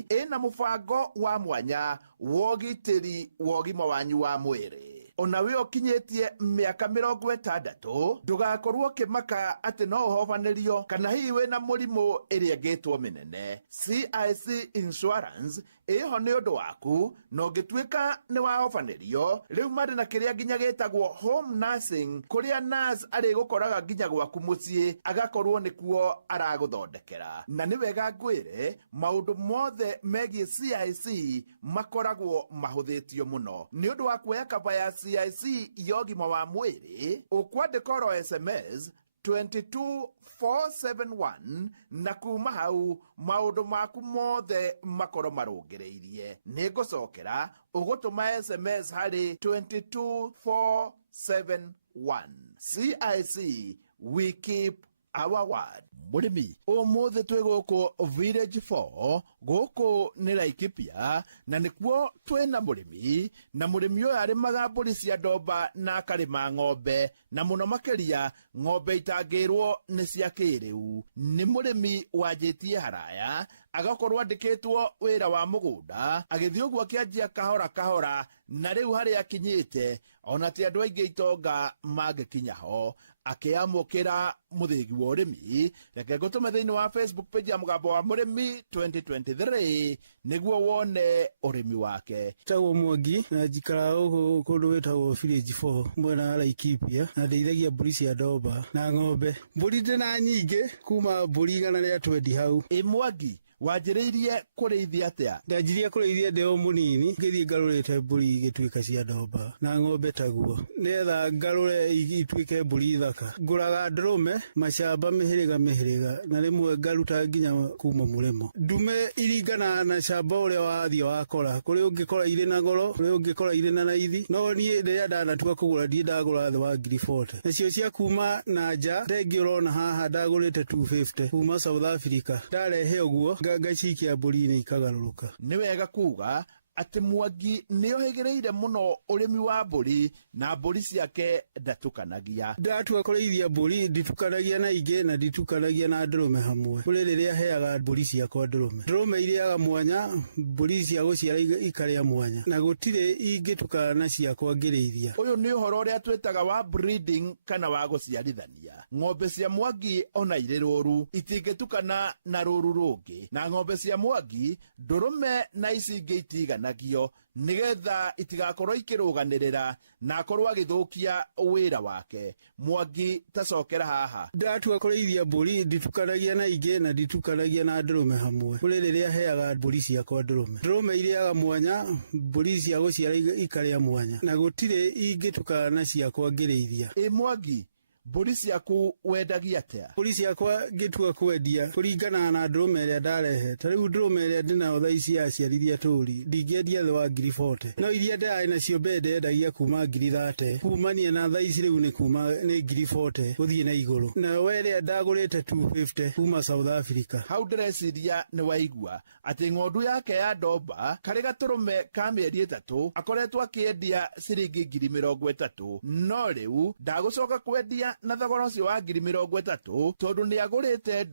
ĩna mũbango wa mwanya wa ũgitĩri wa ũgima wanyu wa mwĩrĩ. Ona we ukinyĩtie mĩaka 60 ndũgakorwo kĩmaka atĩ no ũhobanirio kana hihi wĩna mũrimũ ĩrĩa ĩngĩtwo mĩnene. CIC Insurance ĩho nĩ ũndũ waku na ũngĩtuĩka nĩ wahobanirio rĩu marĩ na kĩrĩa nginya gĩtagwo home nursing, kũrĩa nurse arĩgũkoraga nginya gwaku mũciĩ agakorwo nĩkuo aragũthondekera. Na nĩ wega ngwĩre maũndũ mothe megiĩ CIC makoragwo mahũthĩtio mũno. Nĩ ũndũ wa kuoya kaba ya CIC ya ũgima wa mwĩrĩ ũkwandĩka oro SMS 22471 na kuma hau maundu maku mothe makoro marũngĩrĩirie. Nĩ ngũcokera ũgũtũma SMS harĩ 22471. CIC, we keep our word. Mũrĩmi, ũmũthĩ twĩ gũkũ Village 4 gũkũ nĩ Laikipia na nĩkuo twĩna mũrĩmi, na mũrĩmi ũyũ arĩmaga mbũri cia ndomba na akarĩma ng'ombe, na mũno makĩria ng'ombe itangĩrwo nĩ cia kĩrĩu. Nĩ mũrĩmi wanjĩtie haraya agakorwo andĩkĩtwo wĩra wa mũgũnda agĩthiĩ ũguo akĩanjia kahora kahora, na rĩu harĩa akinyĩte ona ti andũ aingĩ itonga mangĩkinya ho akĩamũkĩra mũthĩgi wa ũrĩmi. Reke ngũtũme thĩinĩ wa Facebook page ya Mũgambo wa Mũrĩmi 2023 nĩguo wone ũrĩmi wake. Tagwo Mwangi na njikara gũkũ kũndũ wĩtagwo Village 4 mwena wa Laikipia, na ndeithagia mbũri cia ndomba na ng'ombe. Mbũri ndĩna nyingĩ kuma mbũri 120 hau. Mwangi, wanjĩrĩirie kũrĩithia atĩa? Ndanjirie kũrĩithia ndĩ o mũnini, ngĩthiĩ ngarũrĩte mbũri igĩtuĩka cia ndomba na ng'ombe taguo, nĩgetha ngarũre ituĩke mbũri thaka. Ngũraga ndũrũme, macamba mĩhĩrĩga, na rĩmwe ngaruta nginya kuma mũrĩmo. Ndume iringana na camba ũrĩa wathiĩ wakora, kũrĩ ũngĩkora irĩ na goro, kũrĩ ũngĩkora irĩ na raithi, no niĩ rĩrĩa ndanatua kũgũra ndiĩ ndagũra thĩ wa 40. Nacio cia kuma na nja, ndengi ũrona haha ndagũrĩte 250 kuma South Africa. Ndarehe ũguo ngacikia mbũri-inĩ ikagarũrũka. Nĩ wega kuga atĩ Mwangi nĩohĩgĩrĩire mũno ũrĩmi wa mbũri na mbũri ciake ndatukanagia. Ndatua kũrĩithia mbũri nditukanagia na ingĩ na nditukanagia na ndũrũme hamwe. Kũrĩ rĩrĩa heaga mbũri ciakwa ndũrũme. Ndũrũme irĩaga mwanya, mbũri cia gũciara ikarĩa mwanya, na gũtirĩ ingĩtukana na ciakwa ngĩrĩithia. Ũyũ nĩ ũhoro ũrĩa twĩtaga wa breeding kana wa gũciarithania. Ng'ombe cia Mwangi ona irĩ rũru itingĩtukana na rũru rũngĩ, na ng'ombe cia Mwangi ndũrũme na ici ingĩ itiganagio nigetha itigakorwo ikĩrũganĩrĩra na akorwo agĩthũkia wĩra wake. Mwangi tacokera haha. Ndatua kũrĩithia mbũri nditukanagia na ingĩ na nditukanagia na ndũrũme hamwe. Kũrĩ rĩrĩa heaga mbũri ciakwa ndũrũme. Ndũrũme irĩaga mwanya, mbũri cia gũciara ikarĩa mwanya, na gũtirĩ ingĩtukana na ciakwa ngĩrĩithia. Mwangi, mbũri ciaku wendagia atĩa? Mbũri ciakwa ngĩtua kwendia kũringana na ndũrũme ĩrĩa ndarehe. Ta rĩu ndũrũme ĩrĩa ndĩnayo thaa ici yaciarithia tũri ndingĩendia thĩ wa 40. No iria ndĩrarĩ nacio mbere ndendagia kuma 30. Kumania na thaa ici rĩu nĩ 40 gũthiĩ na igũrũ. Na we ĩrĩa ndagũrĩte 250 kuma South Africa. Hau ndĩreciria nĩ waigua atĩ ng'ondu yake ya ndomba karĩ gatũrũme ka mĩeri 3 akoretwo akĩendia ciringi 30,000, no rĩu ndagũcoka kwendia na thogora ũcio wa 30,000 tondũ nĩ agũrĩte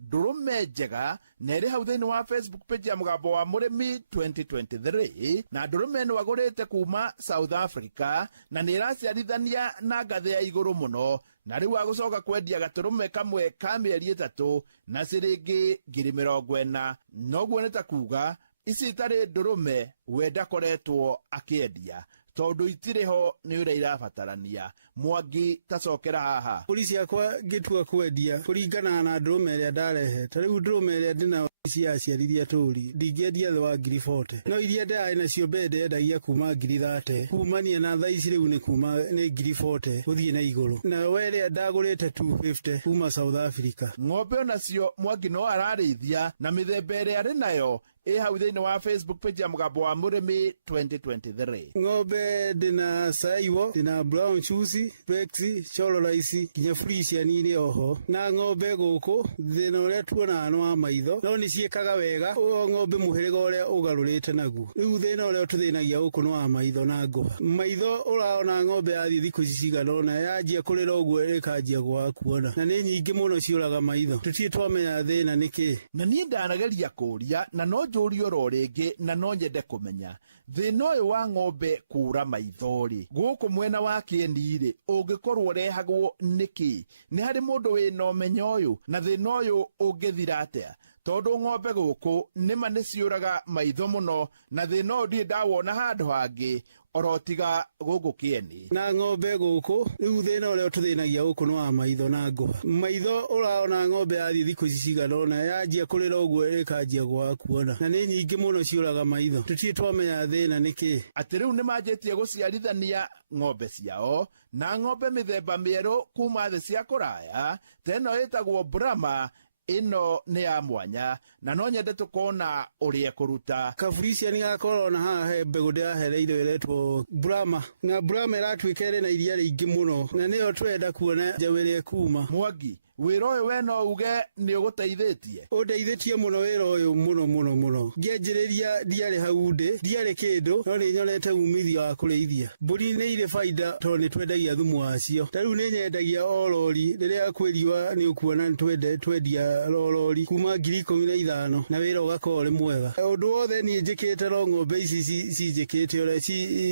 ndũrũme njega na ĩrĩ hau thĩinĩ wa Facebook page ya Mũgambo wa Mũrĩmi 2023, na ndũrũme ĩno agũrĩte kuma South Africa na nĩ ĩraciarithania na ngathĩ ya igũrũ mũno, na rĩu agũcoka kwendia gatũrũme kamwe ka mĩeri 3 na ciringi 40,000. Noguo nĩ ta kuga ici itarĩ ndũrũme we ndakoretwo akĩendia tondũ itirĩ ho nĩ ũrĩa irabatarania. Mwangi tacokera haha. Mbũri ciakwa ngĩtua kwendia kũringana na ndũrũme ĩrĩa ndarehe. Ta rĩu ndũrũme ĩrĩa ndĩnayo ici yaciarithia tũri ndingĩendia thĩ wa 40. No iria ndĩrarĩ nacio mbere ndendagia kuma 30. Kumania na thaa ici rĩu nĩ 40 gũthiĩ na igũrũ. Na we ĩrĩa ndagũrĩte 250 kuma South Africa. Ng'ombe onacio Mwangi no ararĩithia na mĩthemba ĩrĩa arĩ nayo ĩ hau thĩinĩ wa Facebook page ya Mũgambo wa Mũrĩmi 2023. Ng'ombe ndĩna Saiwo, ndĩna Brown Chusi, Bexi, Chololaici, nginya Frisian irĩ oho. Na ng'ombe gũkũ thĩna ũrĩa tuonaga nĩ wa maitho, no nĩ ciĩkaga wega o ng'ombe mũhĩrĩga ũrĩa ũgarũrĩte naguo. Rĩu thĩna ũrĩa ũtũthĩnagia gũkũ nĩ wa maitho na ngũha. Maitho ũraona ng'ombe yathiĩ thikũ ici cigana ũna yanjia kũrĩra ũguo ĩkanjia kwaga kuona, na nĩ nyingĩ mũno ciũraga maitho. Tũtirĩ twamenya thĩna nĩkĩ. Na niĩ ndanageria kũũria na no njũrie oro rĩngĩ na no nyende kũmenya thĩna ũyũ wa ng'ombe kũra maitho-rĩ gũkũ mwena wa Kĩeni-rĩ ũngĩkorwo ũrehagwo nĩkĩ? Nĩ harĩ mũndũ wĩna ũmenyo ũyũ na thĩna ũyũ ũngĩthira atĩa? Tondũ ng'ombe gũkũ nĩma nĩ ciũraga maitho mũno na thĩna ũyũ ndirĩ ndawona handũ hangĩ orotiga gũkũ Kĩeni. Na ng'ombe gũkũ rĩu thĩna ũrĩa ũtũthĩnagia gũkũ nĩ wa maitho na ngũha. Maitho ũraona ng'ombe yathiĩ thikũ ici cigana ũna yanjia kũrĩra ũguo ĩkanjia kwaga kuona, na nĩ nyingĩ mũno ciũraga maitho. Tũtirĩ twamenya thĩna nĩkĩ. Atĩ rĩu nĩ manjĩtie gũciarithania ng'ombe ciao na ng'ombe mĩthemba mĩerũ kuma thĩ cia kũraya. Ta ĩno ĩtagwo Brahma, ĩno nĩ ya mwanya na no nyende tũkona ũrĩa kũruta. Kafrisian gakorwo na haha he mbegũ ndĩrahereire ĩretwo Brahma, na Brahma ĩratuĩka ĩrĩ na iria rĩingĩ mũno na nĩyo twenda kuona njaũ ĩrĩa kuma. Mwangi, wĩra ũyũ we no uge nĩ ũgũteithĩtie? Ũndeithĩtie mũno wĩra ũyũ mũno. Ngĩanjĩrĩria ndiarĩ hau ndĩ, ndiarĩ kĩndũ, no nĩ nyonete umithio wa kũrĩithia. Mbũri nĩ irĩ baida tondũ nĩ twendagia thumu wacio. Ta rĩu nĩ nyendagia o rori, rĩrĩa kwĩriwa nĩ ũkuona twendia rori kuma 15,000 na wĩra ũgakorwo ũrĩ mwega. Ũndũ wothe niĩ njĩkĩte no ng'ombe ici cinjĩkĩte ũrĩa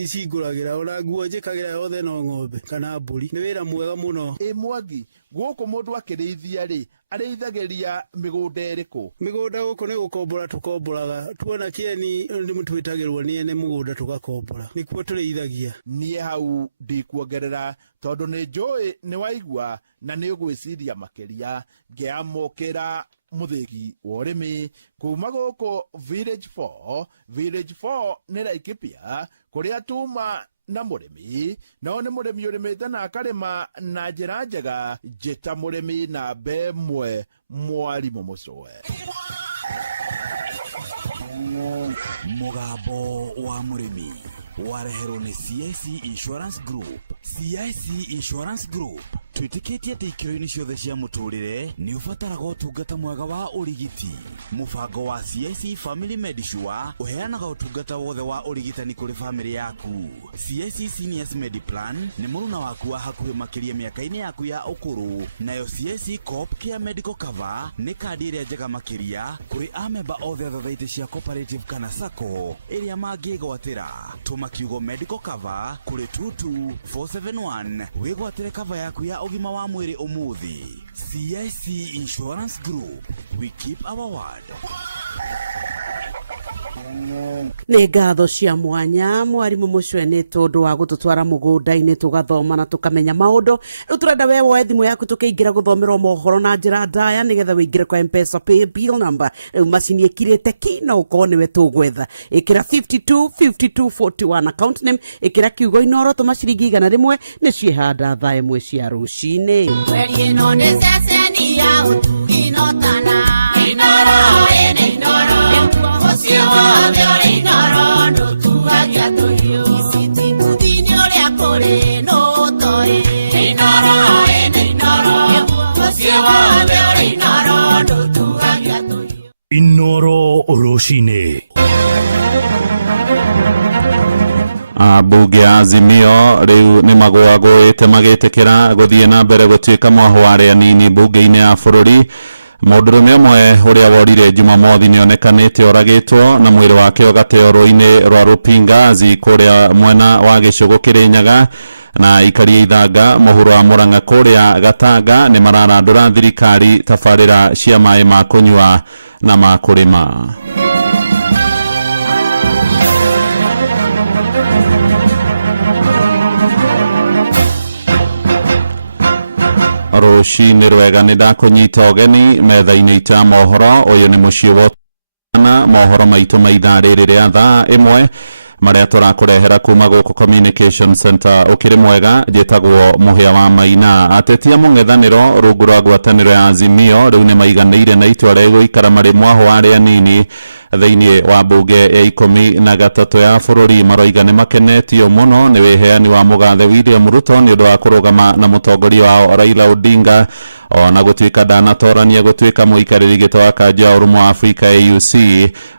cingũragĩra, ona nguo njĩkagĩra yothe no ng'ombe kana mbũri. Nĩ wĩra mwega mũno. Mwangi, gũkũ mũndũ akĩrĩithia rĩ, arĩithagĩria mĩgũnda ĩrĩkũ? Mĩgũnda gũkũ nĩ gũkombora tũkomboraga, tuona kĩeni nĩ twĩtagĩrwo nĩ ene mũgũnda tũgakombora, nĩkuo tũrĩithagia. Niĩ hau ndikuongerera tondũ nĩ njũĩ nĩ waigua na nĩ ũgwĩciria makĩria. Ngĩamũkĩra mũthĩgi wa ũrĩmi kuma gũkũ Village 4 nĩ Laikipia, kũrĩa tuma na mũrĩmi, no nĩ mũrĩmi ũrĩmĩte na akarĩma na njĩra njega, njĩta mũrĩmi na mbemwe Mwarimũ Mũcũe. Mũgambo wa mũrĩmi wareherwo nĩ CIC Insurance Group. CIC Insurance Group twĩtĩkĩtie atĩ ikĩro-inĩ ciothe cia mũtũrĩre nĩ ũbataraga ũtungata mwega wa ũrigiti. Mũbango wa CIC Family Medisure ũheanaga ũtungata wothe wa ũrigitani kũrĩ famĩlĩ yaku. CIC Seniors Mediplan nĩ mũruna waku wa hakuhĩ makĩria mĩaka-inĩ yaku ya ũkũrũ. Nayo CIC Coop Care Medical Cover nĩ kandi ĩrĩa njega makĩria kũrĩ amemba othe athathaitĩ cia cooperative kana sacco ĩrĩa mangĩgwatĩra. Tũma kiugo medical cover kũrĩ 22471 wĩgwatĩre cover yaku ya ũgima wa mwĩrĩ ũmũthĩ. CIC Insurance Group, we keep our word. Nĩ ngatho cia mwanya Mwarimũ Mũcũe nĩ tondũ wa gũtũtwara mũgũnda-inĩ tũgathoma na tũkamenya maũndũ. Rĩu tũrenda we woe thimũ yaku tũkĩingĩra gũthomerwo mohoro na njĩra ndaya nĩgetha wĩingĩre kwa M-Pesa pay bill number. Rĩu macini ĩkirĩte ki na ũkorwo nĩwe tũgwetha. Ĩkĩra 525241 account name, ĩkĩra kiugo Inoro tũma ciringi 100 nĩcio ihanda thaa 1 cia rũcinĩ. Ĩno nĩ ceceni ya Inoro tana Inoro Inoro Inoro Oroshine. Bunge ya Azimio riu nĩ magwagwĩte magĩtĩkĩra gũthiĩ na mbere gũtuĩka mwahũ arĩa nini bunge-inĩ ya bũrũri. Mũndũrũme ũmwe ũrĩa worire Jumamothi nĩ onekanĩte oragĩtwo na mwĩrĩ wake ũgateo rũĩ-inĩ rwa Rupingazi kũrĩa mwena wa gĩcũgũ Kĩrĩnyaga, na ikaria ithanga mũhuro wa Mũrang'a kũrĩa Gatanga nĩ mararandũra thirikari tabarĩra cia maĩ ma kũnyua na ma kũrĩma. Rũcinĩ rwega nĩ ndakũnyita ũgeni metha-inĩ ita mohoro. Ũyũ nĩ mũciĩ wotana mohoro maitũ ma ithaa rĩrĩ rĩa thaa 1 marĩa tũrakũrehera kuma gũkũ Communication Center ũkĩrĩ mwega. Njĩtagwo Mũhĩa wa Maina. Ateti a mũng'ethanĩro rungu rwa ngwatanĩro ya Azimio rĩu nĩ maiganĩire na itua rĩa gũikara marĩ mwahũ arĩa nini thĩinĩ wa bunge ya 13 ya bũrũri. Maroiga nĩ makenetio mũno nĩ wĩheani wa mũgathe William Ruto nĩ ũndũ wa kũrũgama na mũtongoria wao Raila Odinga, ona gũtuĩka ndanatorania gũtuĩka mũikarĩri gĩtĩ wa kanja ya ũrũmwe wa Afrika AUC.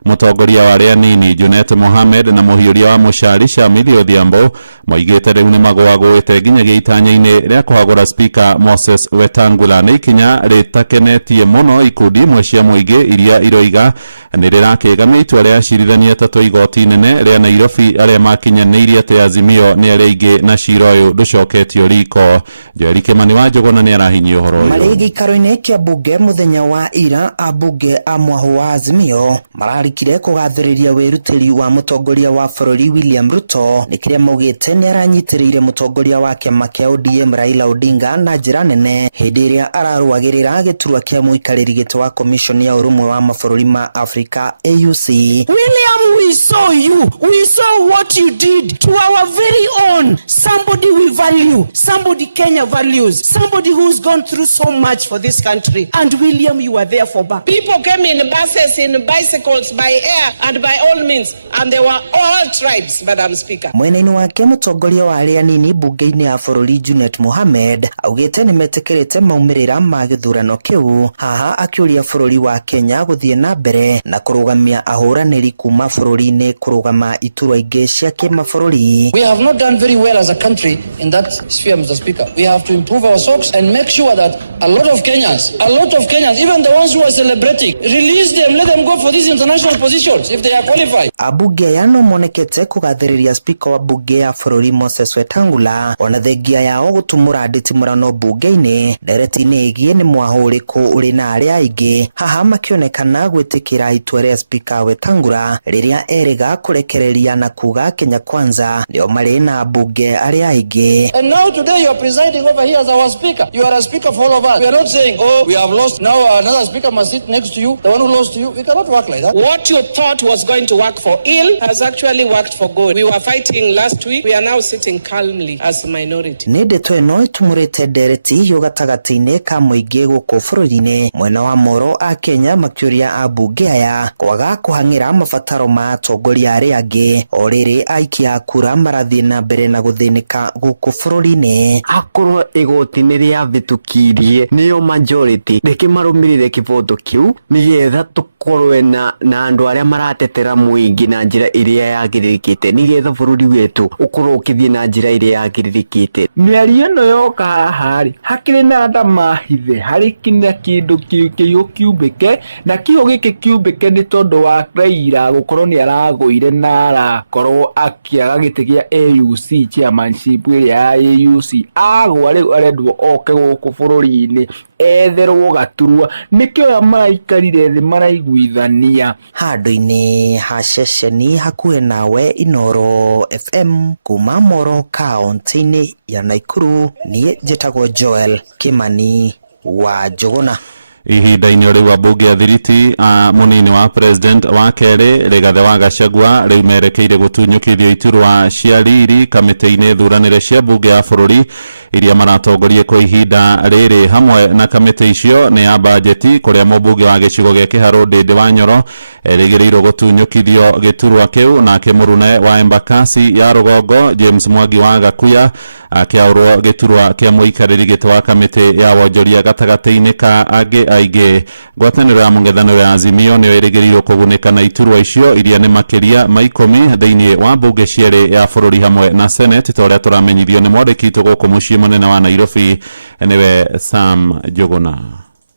Mũtongoria wa arĩa nini Junet Mohamed na mũhiũria wa Mũchari Shamili Odhiambo moigĩte rĩu nĩ magwagwĩte nginyagia itanya-inĩ rĩa kũhagũra Speaker Moses Wetangula. Nĩ ikinya rĩtakenetie mũno ikundi imwe cia mũingĩ iria iroiga nĩ rĩrakĩgamia itua rĩa acirithania atatũ igoti inene rĩa Nairobi arĩa makinyanĩirie atĩ Azimio nĩ arĩa aingĩ na cira ũyũ ndũcoketio riko. Njeri Kĩmani wa Njũgũna nĩ arahinyia ũhoro ũyũ. Marĩ gĩikaro-inĩ kĩa bunge mũthenya wa ira, ambunge a mwahũ wa Azimio mararikire kũgathĩrĩria wĩrutĩri wa mũtongoria wa bũrũri William Ruto nĩ kĩrĩa maugĩte nĩ aranyitĩrĩire mũtongoria wa kĩama kĩa ODM Raila Odinga na njĩra nene hĩndĩ ĩrĩa ararũagĩrĩra gĩturwa kĩa mũikarĩri gĩtĩ wa Commission ya ũrũmwe wa mabũrũri ma Africa AUC. William, we saw you. We saw what you did to our very own somebody we value, somebody Kenya values, somebody who's gone through so much for this country. And William, you were there for back. People came in buses, in bicycles, by air, and by all means, and they were all tribes, Madam Speaker. Mwena-ini wake mutongoria wa aria nini bunge-ini ya bururi Junet Mohamed augite nimetekerete maumirira ma githurano kiu, haha akiuria bururi wa Kenya guthie na mbere na kurugamia ahuraniri kuma bururi-ini kurugama iturwa ingi cia kimabũrũri. We have not done very well as a country in that sphere, Mr. Speaker. We have to improve ourselves and make sure that a lot of Kenyans, even the ones who are celebrating, release them, let them go for these international positions if they are qualified. Abunge aya no monekete kugathĩrĩria spika wa bunge ya bururi Moses Wetangula ona thengia yao gutumura nditimurano bunge-ini ndereti-ini igie ni mwahuriku uri na aria aingi, haha makionekana gwitikira itua ria spika Wetangula riria eriga kurekereria na kuga Kenya Kwanza ndio mari na bunge aria aingi. And now today you are presiding over here as our speaker. You are a speaker for all of us. We are not saying, oh, we have lost, now another speaker must sit next to you, the one who lost to you. We cannot work like that. What you thought was going to work for ill has actually worked for good. We were fighting last week. We are now sitting calmly as a minority. Ni ndeto ino itumurite ndereti yo gatagati-ini ka muingi guku bururi-ini mwena wa moro a Kenya makiuria abunge aya kwaga kuhangira mabataro ma atongoria aria angi o riri aikia kura marathie na mbere na guthinika guku bururi-ini. Akorwo igoti-ini ria vitukirie niyo majority rikimarumirire kivoto kiu nigetha tukorwe na andu aria maratetera muingi na njira iria yagiririkite nigetha bururi wetu ukorwo ukithie na njira iria yagiririkite. Miario ino yoka hahari hakiri na anda mahithe hari kinya kindu kiu kiubike na kiu giki kiubike ni tondu wa Raila gukorwo ni araguire na arakorwo akiaga giti gia AUC chairmanship iria ya AUC agwa riu arendwo oke guku bururi-ini etherwo gaturwa nikio maraikarire thi maraiguithania handu-ini ha ceceni hakuhe nawe Inoro FM kuma Moro kaunti-ini ya Naikuru. Nie njĩtagwo Joel Kimani wa Njuguna. Ihinda-inĩ riu ambunge a thiriti munini wa president wa keri Rigathi wa Gachagua riu merekeire gutunyukithio iturwa cia riri kamiti-ini thuranire cia bunge ya bururi iria maratongorie kwa ihinda riri. Hamwe na kamiti icio ni ya bajeti kuria mubunge wa gicigo gia Kiharu Ndindi wa Nyoro erigirirwo gutunyukithio giturwa kiu na kimurune wa Embakasi ya Rugongo James Mwangi wa Gakuya akiaurwo giturwa kia muikariri giti wa kamiti ya wonjoria gatagati-ini ka angi aingi. Ngwataniro ya mũng'ethanĩro ya Azimio nĩyo ĩrĩgĩrĩirwo kũgunĩka na iturwa icio iria nĩ makĩria ma 10 thĩinĩ wa mbunge cierĩ ya bũrũri hamwe na Senate ta ũrĩa tũramenyithio nĩ mwandĩki witũ gũkũ mũciĩ mũnene wa Nairobi nĩwe Sam Njuguna.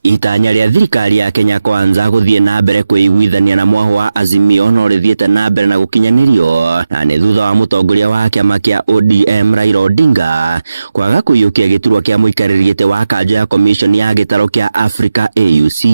Itanya ria thirikari ya Kenya Kwanza guthie na mbere kuiguithania na mwaho wa Azimio no rithiete na mbere na gukinyanirio na ni thutha wa mutongoria wa kiama kia ODM Raila Odinga kwaga kuiyukia giturwa kia muikariri giti wa kanja ya commission ya gitaro kia Africa AUC.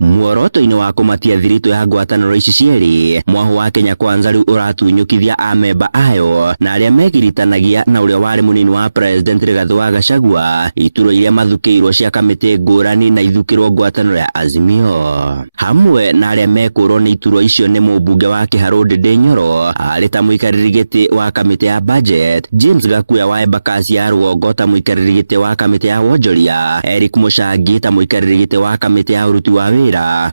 Muoroto-ini wa kumatia thirito ya ngwatanĩro ici cierĩ mwaho wa Kenya Kwanza riu uratunyukithia amemba ayo na aria megiritanagia na uria wari munini wa president Rigathi wa Gachagua iturwa iria mathukiirwo cia kamiti ngũrani na ithukirwo ngwatanĩro ya Azimio. Hamwe na aria mekurwo ni iturwa icio ni mubunge wa Kiharu Ndindi Nyoro ari ta muikariri giti wa kamiti ya budget, James Gakuya wa Embakasi ya Rugongo ta muikariri giti wa kamiti ya wonjoria, Eric Mushangi ta muikariri giti wa kamiti ya uruti wa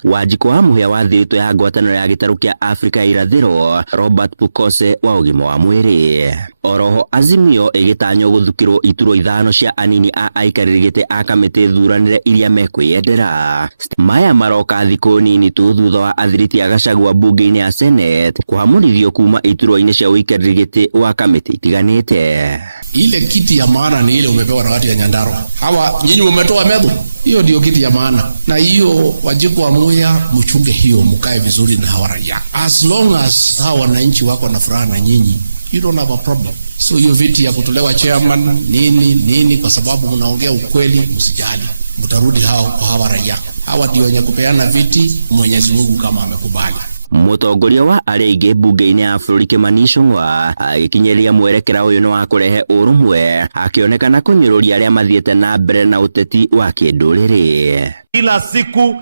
Wanjiko wa muhia wa thirito ya ngwatanĩro ya gĩtarũ kia Africa irathĩro Robert Pukose wa ũgima wa mwĩrĩ. Oroho Azimio ĩgĩtanywo gũthukĩrwo iturwa ithano cia anini a aikarĩri gĩtĩ a kamĩtĩ thuranĩre iria mekwĩyendera. Maya maroka thikũ nini tu thutha wa athiriti a Gachagua bunge-inĩ ya Senate kũhamũrithio kuma iturwa-inĩ cia ũikarĩri gĩtĩ wa kamĩtĩ itiganĩte. Ile kiti ya maana ni ile umepewa na watu ya Nyandarua. Hawa nyinyi umetoa medhu. Hiyo ndio kiti ya maana. Na hiyo Wanjiko wa Muya mchunge hiyo, mkae vizuri na hawa raia. As long as hawa wananchi wako na furaha na nyinyi, you don't have a problem. So hiyo viti ya kutolewa chairman nini kwa sababu mnaongea ukweli, msijali. Mtarudi kwa hawa raia. Hawa ndio wenye kupeana viti, Mwenyezi Mungu kama amekubali. Mutongoria wa arĩa bunge-inĩ ya bũrũri Kimani Ichung'wa agĩkinyeria mwerekera ũyũ nĩ wa kũrehe ũrũmwe, akĩonekana kũnyũrũria arĩa mathiĩte na mbere na ũteti wa kĩndũrĩrĩ. Kila siku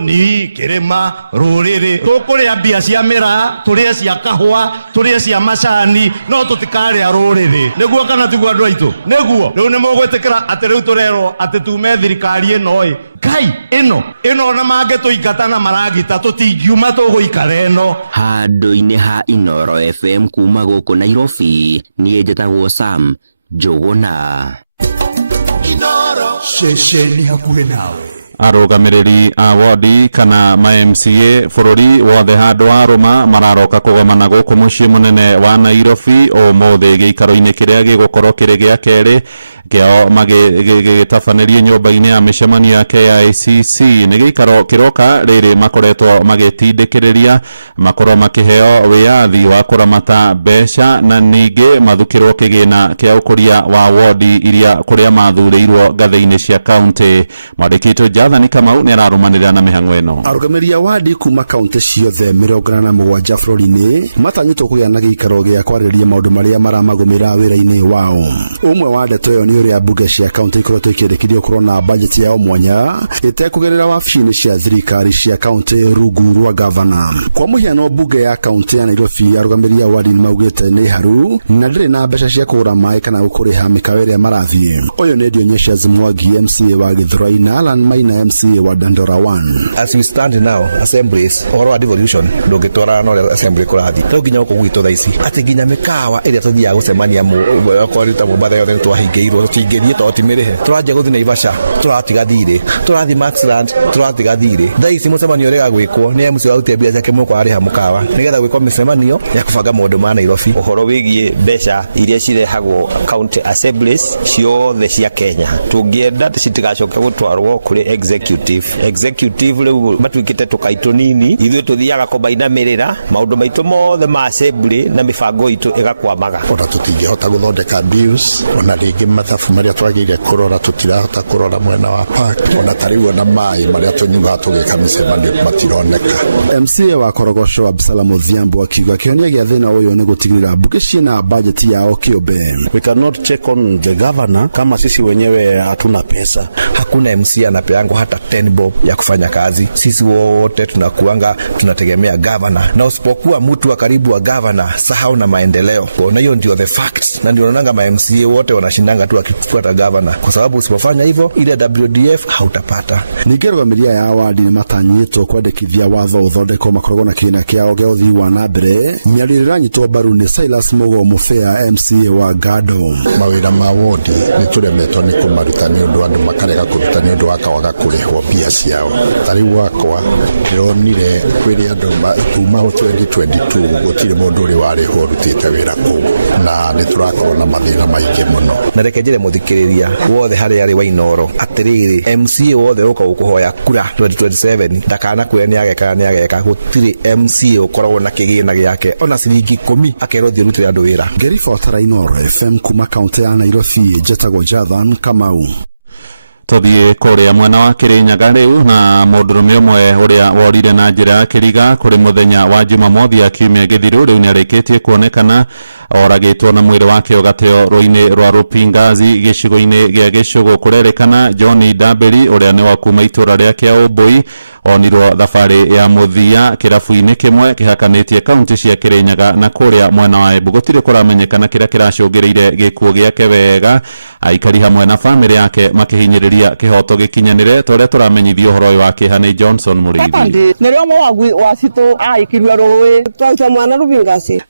ni kirima ruriri tukuria mbia cia mira turie cia kahua turie cia macani no tutikaria ruriri niguo kana tiguo andu aitu niguo riu ni mugwitikira ati riu turero ati tume thirikari ino kai ino na mange tuingata na maragita tutingiuma tuguikara ino handũ-inĩ ha Inoro FM kuma gũkũ Nairobi niĩ njĩtagwo Sam Njũgũna. Inoro ceceni hakuhĩ nawe. Arũgamĩrĩri a wodi kana ma MCA bũrũri wothe handũ wa Rũma mararoka kũgomana gũkũ mũciĩ mũnene wa Nairobi ũmũthĩ gĩikaro-inĩ kĩrĩa gĩgũkorwo kĩrĩ gĩa kerĩ kĩao magĩtabanĩrie nyũmba-inĩ ya mĩcemanio ya KICC. Nĩ gĩikaro kĩroka rĩrĩ makoretwo magĩtindĩkĩrĩria makorwo makĩheo wĩyathi wa kũramata mbeca na ningĩ mathukĩrwo kĩgĩna kĩa ũkũria wa wodi iria kũrĩa mathurĩirwo ngathĩ-inĩ cia kaunti. Mwandĩkĩtwo Jathani Kamau nĩ ararũmanĩrĩra na mĩhang'o ĩno. Arũgamĩrĩri a wadi kuma kaunti ciothe 47 bũrũri-inĩ matanyĩtwo kũgĩa na gĩikaro gĩa kwarĩrĩria maũndũ marĩa maramagũmĩra wĩra-inĩ wao. Ũmwe wa ndeto ĩyo nĩ ũrĩa mbunge cia kaunti ikoretwo ikĩrĩkĩrio gũkorwo na bajeti yao mwanya ĩtekũgerera wabici-inĩ cia thirikari cia kaunti rungu rwa gavana. Kwa mũhiano mbunge ya kaunti ya Nairobi arũgamĩrĩri a wadi maugĩte nĩ haru na ndĩrĩ na mbeca cia kũgũra maĩ kana gũkũrĩha mĩkawa ĩrĩa marathiĩ. Ũyũ nĩ Dionysius Mwangi MCA wa Gĩthũrai na Alan Maina MCA wa Dandora 1. As we stand now, assemblies or wa devolution ndũngĩtwara no assembly kũrathi to nginya gũkũ gwitũ thaa ici atĩ nginya mĩkawa ĩrĩa tũthiaga gũcemania kwarĩta mũbatha yothe twahingĩirwo tũtingĩthiĩ tũtimĩrĩhe tũranjia gũthiĩ Naivasha tũratiga thirĩ tũrathiĩ Maxland tũratiga thirĩ thaa ici mũcemanio ũrĩa gwĩkwo nĩ MCA arutia mbia ciake mũko arĩha mũkawa nĩgetha gwĩkwo mĩcemanio ya kũbanga maũndũ ma Nairobi. Ũhoro wĩgiĩ mbeca iria cirehagwo county assemblies ciothe cia Kenya tũngĩenda citigacoke gũtwarwo kũrĩ executive rĩu matuĩkĩte tũkai tũnini ithuĩ tũthiaga kũmainamĩrĩra maũndũ maitũ mothe ma assembly na mĩbango itũ ĩgakwamaga. Ona tũtingĩhota gũthondeka bills ona rĩngĩ mathabu marĩa twagĩrĩire kũrora tũtirahota kũrora mwena wa park ona tarĩu ona maĩ marĩa tũnyuaga tũgĩka mĩcemanio matironeka. MCA wa Korogosho Absalom Odhiambo akiuga kĩhonia gĩa thĩna ũyũ nĩ gũtigĩrĩra mbunge ciĩna bajeti yao kĩũmbe. We cannot check on the governor kama sisi wenyewe hatuna pesa. Hakuna MCA anapeango hata 10 bob ya kufanya kazi. Sisi wote tunakuanga tunategemea governor, na usipokuwa mtu wa karibu wa governor sahau na maendeleo. Kwa hiyo ndio the facts, na ndio unaonanga ma MCA wote wanashindanga tu akifuata governor, kwa sababu usipofanya hivyo ile WDF hautapata. Nĩgerũgamĩrĩria ya wadi nĩ matanyĩtwo kwandĩkithia watho ũthondekwo makoragwo na kĩna kĩao gĩa ũthii wa na mbere. Mĩario ĩranyitwo mbaru nĩ Silas Mugo Mũbĩa MCA wa Gado. Mawĩra ma wodi nĩ tũremetwo nĩ kũmaruta nĩ ũndũ andũ makarega kũruta nĩ ũndũ wa kwaga kũrĩhwo mbia ciao. Tarĩu wakwa ndĩronire kwĩrĩ andũ kuma 2022 gũtirĩ mũndũ ũrĩ warĩhwo rutĩte wĩra kũu na nĩ tũrakorwo na mathĩna maingĩ mũno. Na reke njĩre mũthikĩrĩria wothe harĩa arĩ wa Inoro atĩrĩrĩ, MCA wothe ũka gũkũhoya kura 2027 ndakana kwĩra nĩageka gũtirĩ MCA ũkoragwo na kĩgĩna gĩake ona ciringi 10 akerwo thiĩ rutĩre andũ wĩra. Ngĩribotera Inoro FM kuma kaunti ya Nairobi njĩtagwo Jathan Kamau. Tũthiĩ kũrĩa mwena wa Kĩrĩnyaga rĩu na mũndũrũme ũmwe ũrĩa worire na njĩra ya kĩriga kũrĩ mũthenya wa Jumamothi ya kiumia gĩthiru rĩu nĩarĩkĩtie kuonekana oragĩtwo na mwĩrĩ wake ũgateo rũĩ-inĩ rwa Rupingazi gĩcigo-inĩ gĩa Gĩcũgũ. Kũrerĩkana John Daberi ũrĩa nĩ wa kuma itũra rĩa Kĩaũmbũi onirwo thabarĩ ya mũthia kĩrabu-inĩ kĩmwe kĩhakanĩtie kaunti cia Kĩrĩnyaga na kũrĩa mwena wa Embu. Gũtirĩ kũramenyekana kĩrĩa kĩracũngĩrĩire gĩkuũ gĩake wega, aikari hamwe na bamĩrĩ yake makĩhinyĩrĩria kĩhoto gĩkinyanĩre. Torĩa tũramenyithio ũhoro ũyũ wa kĩeha nĩ Johnson Mũrĩithi.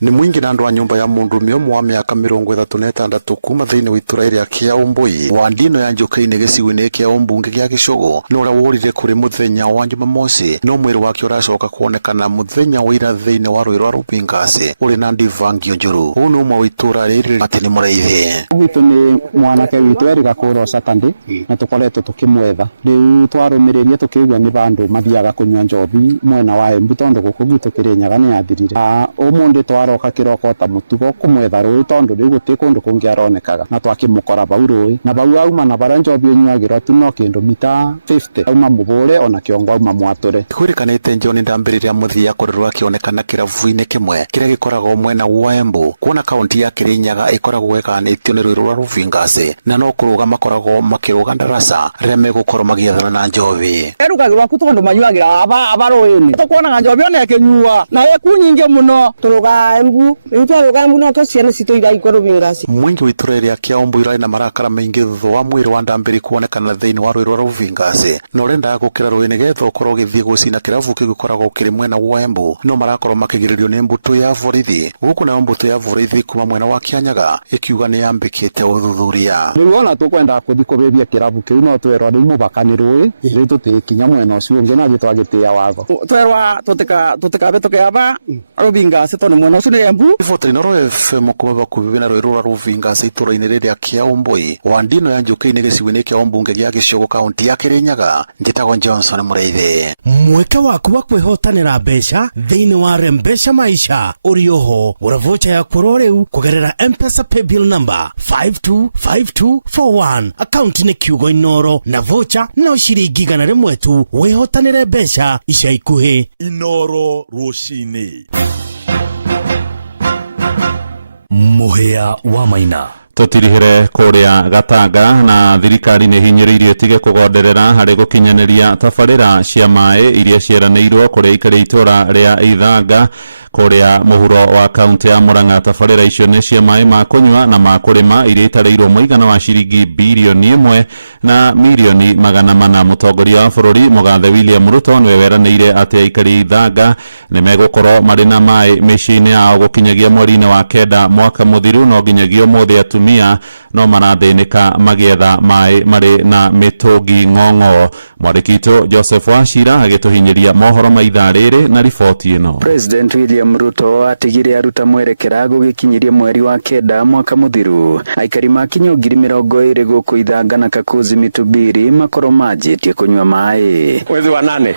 Nĩ mwingi na andũ a nyũmba ya mũndũrũme ũmwe wa mĩaka 36 kuma thĩinĩ wa itũra rĩa Kĩaũmbũi wandi ĩno ya Njũkĩ-inĩ gĩcigo-inĩ kĩa ũmbunge gĩa Gĩcũgũ nĩ ũrĩa worire kũrĩ mũthenya wa Jumamosi, no mwĩrĩ wake ũracoka kuonekana mũthenya wa ira thĩinĩ wa rũĩ rwa Rupingazi ũrĩ na ndivangio njũru. Ũyũ nĩ ũmwe wa itũra rĩrĩ atĩ nĩ Mũrĩithi. Gwitũ nĩ mwanake witũ erĩga kũrwo Saturday na tũkoretwo tũkĩmwetha. Rĩu twarũmĩrĩria tũkĩigua nĩ bandũ mathiaga kũnyua njobi mwena wa Embu tondũ gũkũ gwitũ Kĩrĩnyaga nĩ yathirire. Ũmũndĩ twaroka kĩroko ta mũtugo kũmwetha rũĩ tondũ rĩu gũtirĩ kũndũ kũngĩ aronekaga, na twakĩmũkora bau rũĩ na bau auma na bara njobi nyuagĩrwo tu no kĩndũ mita 50 auma mũbũre ona kĩongo auma mwature kwirikanite John Ndambiriria muthia korirwa kionekana kiravu-ini kimwe kiria gikoragwo mwena wa Embu kuona kaunti ya Kirinyaga ikoragwo ekanitio ni rwiro rwa Ruvingasi na no kuruga makoragwo makiruga ndarasa riria megukorwo magiethana na njovi erugagirwa kutondu manyuagira abaroini tukuonaga njovi ona ekinyua na ekunyinge muno turuga Embu turuga Embu no tociana citu igaikwa Ruvingasi mwingi witurere kia Embu ira na marakara maingi thutha wa mwiri wa Ndambiri kuonekana thiini wa rwiro rwa Ruvingasi no renda gukira rwini getho ukorwo githie gucina kiravu kigikoragwo kiri mwena wa Embu no marakorwo makigiririo ni mbutu ya borithi guku na mbutu ya borithi kuma mwena wa Kianyaga ikiuga ni yambikite uthuthuria riona tukwenda kuthi kubibia kiravu kiu no twerwa ni mubakanirwe ri tutikinya mwena ucio ungi na gitwa gitia watho twerwa tutika betoke aba Ruvingasi tondu mwena ucio ni Embu Ifoto inoro FM kuba kubibina rwiro rwa Ruvingasi ituro-ini riria kia Umbui wa ndino ya Njuki-ini gicigo-ini kia Umbunge gia Gicungu kaunti ya Kirinyaga njitagwo Johnson Mureithi mweke waku wa kwihotanira mbeca thiini wa Rembesha Maisha urioho uravocha ya kuroreu kugerera M-Pesa paybill number 525241 account ni kiugo Inoro na vocha no ciringi igana rimwe tu wihotanire mbeca ica ikuhi Inoro rucini muhia wa Maina tutirihire kuria Gatanga na thirikari ni hinyiriirio tige kugonderera hari gukinyaniria tabarira cia mai iria ciaraniirwo kuria ikari itura ria Ithanga kuria muhuro wa kaunti ya Murang'a. Tabarira icio ni cia mai ma kunywa na ma kurima iria itareirwo muigana wa ciringi bilioni 1 na milioni 400. Mutongoria wa bururi Mugathe William Ruto niwe weraniire ati aikari Ithanga ni megukorwo mari na mai micii-ini yao gukinyagia mweri-ini wa kenda mwaka muthiru no nginyagia umuthi atumia no marathinika magietha mai mari na mitungi ng'ong'o. Mwarikitu Joseph Wachira agituhinyiria mohoro ma ithaa riri na riboti ino. President William Ruto atigire aruta mwerekera gugikinyiria mweri wa kenda mwaka muthiru aikari makinyo 20,000 guku Ithanga na Kakuzi Mitubiri makoro majitie kunywa mai mwezi wa 8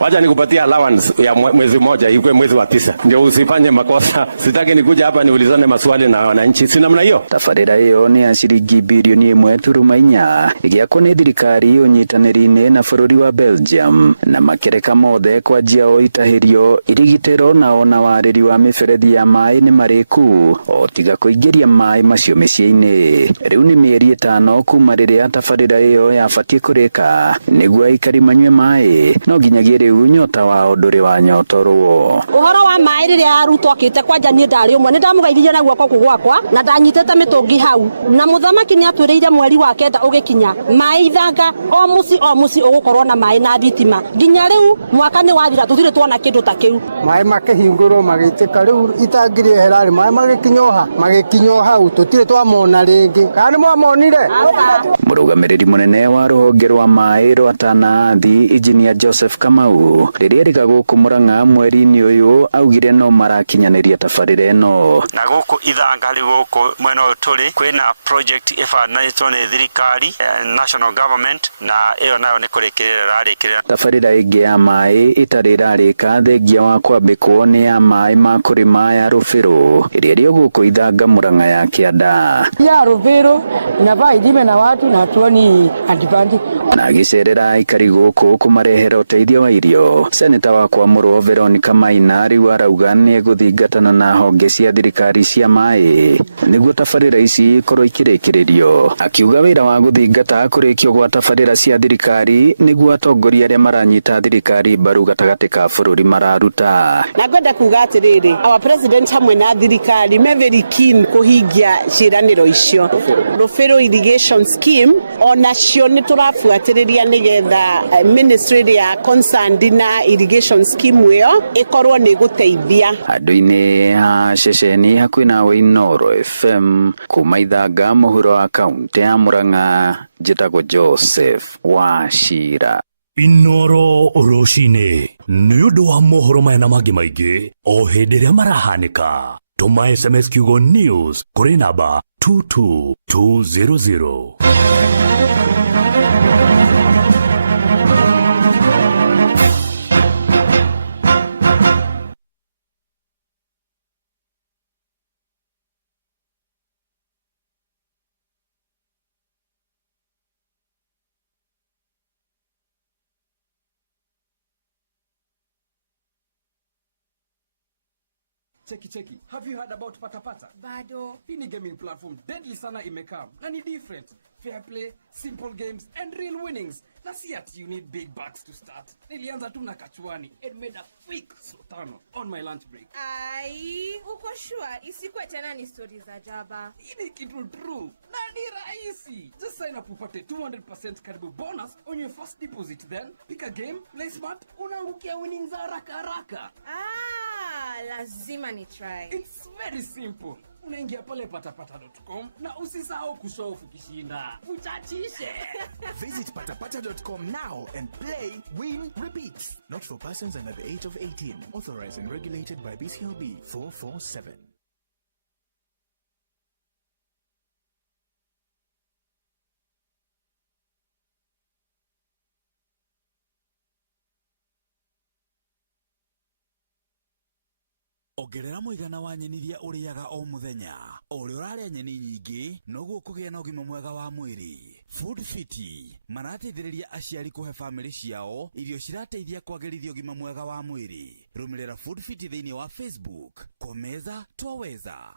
wacha nikupatia allowance ya mwezi mmoja ikwe mwezi wa 9 ndio usifanye makosa. Sitaki nikuja hapa niulizane maswali na wananchi, si namna hiyo. Tabarira hiyo ni ya ciringi bilioni 1.4 igiako ni thirikari unyitaniri-ini na bururi wa Belgium na makereka mothe kwa njia o itahirio irigitero na ona wariri wa miberethi ya mai ni mariku o tiga kuingiria mai macio micii-ini. Riu ni mieri 5 kuma riria tabarira hiyo yabatie kurika niguo aikari manywe mai no nginyagia riu nyota wao nduri wa nyotorwo. Uhoro wa mai riria arutwo akite kwanja nie ndari umwe ni ndamugaithithia na guoko gwakwa na ndanyitete mitungi hau na muthamaki ni atwiriire mweri wa kenda ugikinya mai Ithanga o muci ugukorwo na mai na thitima nginya riu mwaka ni wathira tutire twona kindu ta kiu mai makihingurwo magitika riu itangire herari mai magikinyo hau tutire twamona ringi kana mwamonire. Murugamiriri munene wa ruhonge rwa mai rwa Tana-Athi Engineer Joseph Kamau riria riga guku Murang'a mweri-ini uyu augire no marakinyaniria tabarira ino na guku Ithanga ri guku mwena turi kwina project ifananitwo ni thirikari national government na iyo nayo ni kurikirira rarikirira. Tabarira ingi ya mai itari rarika thengia wa kwambikwo ni ya mai ma kurima ya Rubiru iria ri guku Ithanga Murang'a ya Kianda ya Rubiru na vaidime na watu na tuoni antibandi na gicerera aikari guku kumarehera uteithio wa irio. Seneta wa Kwamurwo Veronica Maina riu arauga ni eguthingatana na honge cia thirikari cia mai niguo tabarira ici ikorwo ikirikiririo. Akiuga wira wa guthingata kurikio gwa tabarira cia thirikari niguo atongoria aria maranyita thirikari mbaru gatagati ka bururi mararuta. Na ngwenda kuga atiriri our president hamwe na thirikari me very keen kuhingia ciraniro icio. Rubiru irrigation scheme onacio ni turafuatiriria nigetha ministry ya concerned na irrigation scheme iyo ikorwo ni guteithia andu-ini ha ceceni hakuhi na Inoro FM kuma Ithanga muhuro wa kaunti ya Murang'a njitagwo Joseph Wachira. Inoro rucini ni undu wa mohoro maya na mangi maingi o hindi ria marahanika. Tuma SMS kiugo news kuri namba 22200. Cheki. Have you heard about Patapata? Bado. Hii ni gaming platform deadly sana imekam. Na ni different. Fair play, simple games and real winnings. Na si ati you need big bucks to start. Nilianza tu na kachuani and made a quick sotano on my lunch break. Ai, uko sure isikwe tena ni stories za jaba. Hii ni kitu true. Na ni rahisi. Just sign up upate 200% karibu bonus on your first deposit, then pick a game, play smart, unaangukia winnings za haraka. Lazima ni try. It's very simple. Unaingia pale patapata.com na usisahau kushofu kishinda. Uchachishe. Visit patapata.com now and play, win, repeat. Not for persons under the age of 18. Authorized and regulated by BCLB 447. Ongerera muigana wa nyeni iria uriaga o muthenya. Uri uraria nyeni nyingi noguo kugia na ugima mwega wa mwiri. Food Fit marateithĩrĩria aciari kuhe family ciao irio cirateithia kwagĩrithia ugima mwega wa mwiri. Rumĩrĩra Food Fit thĩinĩ wa Facebook. Komeza twaweza.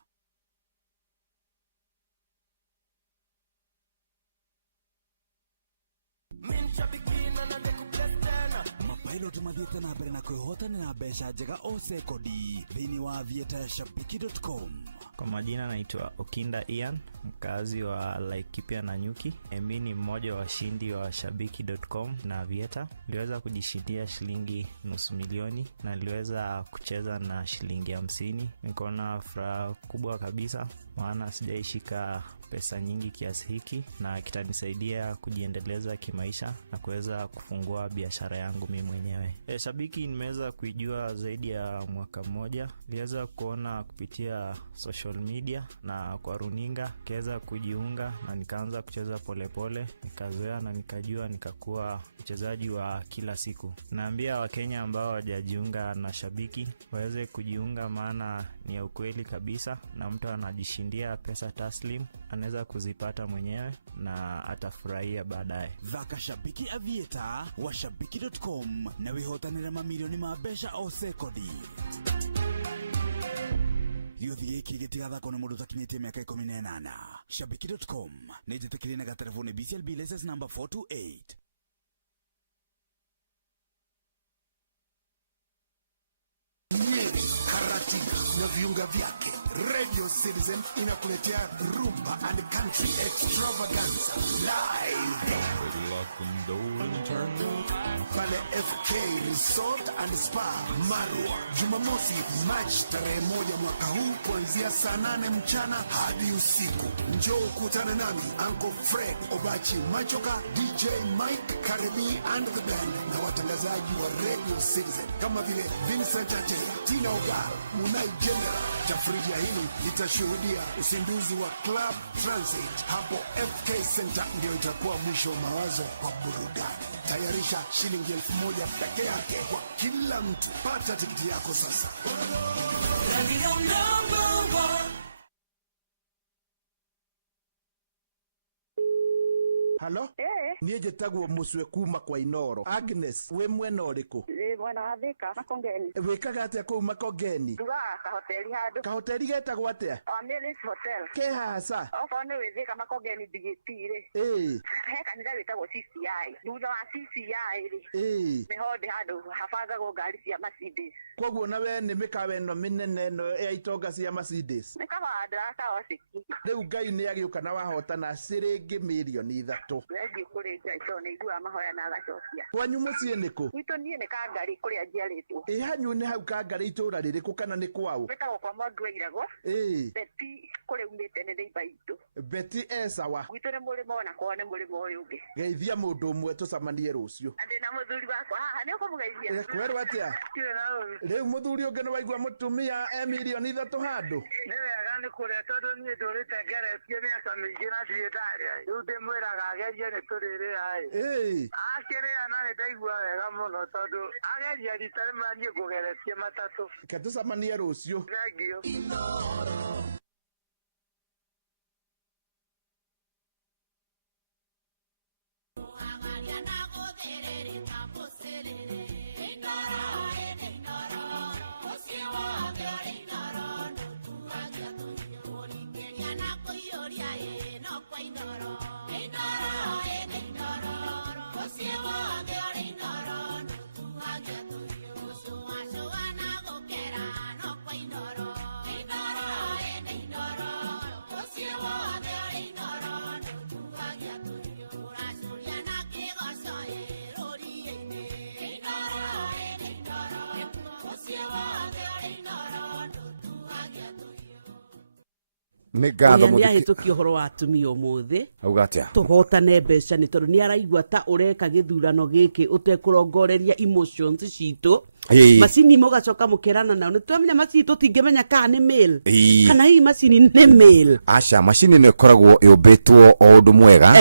Mapilot mathiĩte na mbere na kwĩhotanĩra mbeca njega o sekodi thĩinĩ wa vieta-shabiki.com. Kwa majina naitwa Okinda Ian, mkazi wa Laikipia na Nyuki. Mimi ni mmoja wa washindi wa shabiki.com na Vieta. Niliweza kujishindia shilingi $500,000 na niliweza kucheza na shilingi 50. Niko na furaha kubwa kabisa maana sijaishika pesa nyingi kiasi hiki na kitanisaidia kujiendeleza kimaisha na kuweza kufungua biashara yangu mimi mwenyewe. Shabiki nimeweza kuijua zaidi ya mwaka mmoja. Niliweza kuona kupitia social media na kwa runinga, kiweza kujiunga na nikaanza kucheza polepole, nikazoea na nikajua, nikakuwa mchezaji wa kila siku. Naambia Wakenya ambao hawajajiunga na Shabiki waweze kujiunga maana ni ya ukweli kabisa na mtu anajishindia pesa taslim, anaweza kuzipata mwenyewe na atafurahia baadaye. Thaka Shabiki Avieta wa shabiki.com na wihotanĩre mamilioni ma mbeca o sekodi. Yuthi gĩkĩ gĩtigathakwo nĩ mũndũ ũtakinyĩtie mĩaka 18. Shabiki.com nĩ njĩtĩkĩrie na gatelefoni BCLB license number 428. Nyeri, Karatina na viunga vyake. Radio Citizen inakuletea Rumba and Country Extravaganza live. Pale FK Resort and Spa Marwa, Jumamosi March tarehe 1 mwaka huu kuanzia saa 8 mchana hadi usiku. Njoo ukutane nami Uncle Fred Obachi Machoka, DJ Mike Karebi and the band na watangazaji wa Radio Citizen kama vile Vincent Ajera, Tina Ogar, Munai General. Tafrija hili litashuhudia usinduzi wa Club Transit hapo FK Center, ndio itakuwa mwisho wa mawazo kwa burudani. Tayarisha shilingi 1,000 peke yake kwa kila mtu. Pata tikiti yako sasa. Halo? Niĩ njĩtagwo Mũcwe kuma kwa Inoro. Agnes, wĩ mwena ũrĩkũ? Mwena wa Thika, Makongeni. Wĩkaga atĩa kũu Makongeni? Ndugaga kahoteli handũ. Kahoteli getagwo atĩa? Amiris Hotel. Ke haca? Okorwo nĩ wĩ Thika Makongeni ndigĩti-rĩ. He kanitha wĩtagwo CCI. Thutha wa CCI-rĩ. Nĩho ndĩ handũ habangagwo ngari cia Mercedes. Koguo na we nĩ mĩkawa ĩno mĩnene ĩno ya itonga cia Mercedes. Mĩkawa ndĩraka ociki. Rĩu Ngai nĩ agĩũka na wahotana ciringi milioni 3. Wengi kũrĩ Ngai tondũ nĩiguaga mahoya na agacokia. Kwanyu mũciĩ nĩ kũ? Gwitũ niĩ nĩ Kangari kũrĩa njiarĩtwo. Hanyu nĩ hau Kangari itũũra rĩrĩkũ kana nĩ kwao? Wĩtagwo kwa Mwangi wa Irago. Beti kũrĩa umĩte nĩ neighbor itũ. Beti sawa. Gwitũ nĩ mũrĩmo na kwao nĩ mũrĩmo ũyũ ũngĩ. Geithia mũndũ ũmwe tũcamanie rũciũ. Andĩ na mũthuri wakwa haha nĩ ũkũmũgeithia. Kwerwo atĩa? Rĩu mũthuri ũngĩ nĩ waigua mũtumia milioni 3 handũ. Nĩ wega nĩ kũrĩa tondũ niĩ ndũrĩte ngeretie mĩaka mĩingĩ na ndirĩ ndarĩa. Rĩu ndĩmwĩraga agerie nĩ tũrĩrĩa. Akĩrĩa na nĩ ndaigua wega mũno tondũ ageria rita rĩmwe niĩ ngũgeretie matatũ. Reke tũcamanie rũciũ. Thengiũ. Inoro, Inoro, ngatho Ni ahituki uhoro wa atumia umuthi. Ugatia. Tugotane mbeca ni tondu ni araigua ta ureka githurano giki utekurongoreria emotions citu. Macini mugacoka mukerana nao nitwamenya macini tutingimenya kana ni mail kana hii macini ni mail. Acha macini ni koragwo yubitwo o undu mwega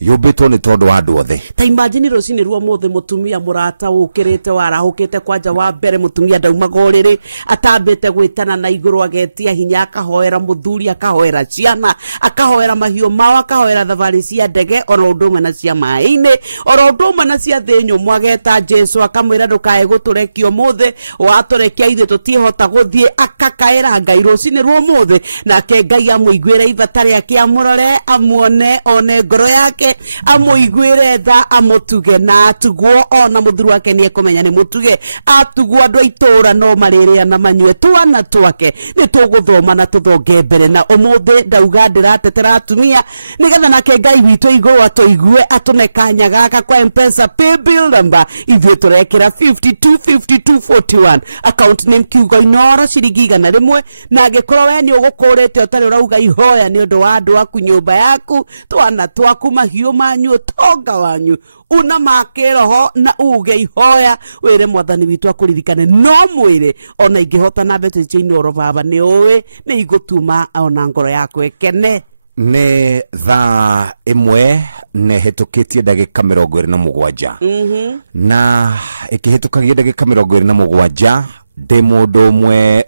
yubitwo ni tondu wa andu othe. Ta imagine rocini ruo mothe mutumia murata ukirite warahukite kwanja wa mbere mutumia ndaumagoriri atambite gwitana na iguru agetia hinya akahoera muthuri akahoera ciana akahoera mahiu mao akahoera thabari cia ndege oro ndumwe na cia maini oro ndumwe na cia thinyu mwageta Jesu akamwira ndukae guturekio muthe waturekia ithe tutihota guthie akakaera Ngai rocini ruo muthe nake Ngai amuiguire ivata riake amurore amuone one ngoro yake amuiguire tha amutuge na atugwo ona muthuru wake ni ekumenya ni mutuge atugwo andu aitura no mariria na manyue twana twake ni tuguthoma na tuthonge mbere na umuthe ndauga ndiratetera atumia nigetha nake Ngai witu iguru atoigue atunekanya gaka kwa M-Pesa paybill number ithue turekera 525241 account name kiugo inora ciringi igana rimwe na agikorwo we ni ugukurite utari urauga ihoya ni undu wa andu aku nyumba yaku twana twaku mahiu manyu tonga wanyu una makiroho na uge ihoya wire mwathani witu akuririkane no mwire ona ingihota na mbeca ciini oro baba ni uwe ni igutuma ona ngoro yaku ekene. Nĩ thaa ĩmwe nĩhĩtũkĩtie ndagĩka 27 na ĩkĩhĩtũkagia ndagĩka 27 ndĩ mũndũ ũmwe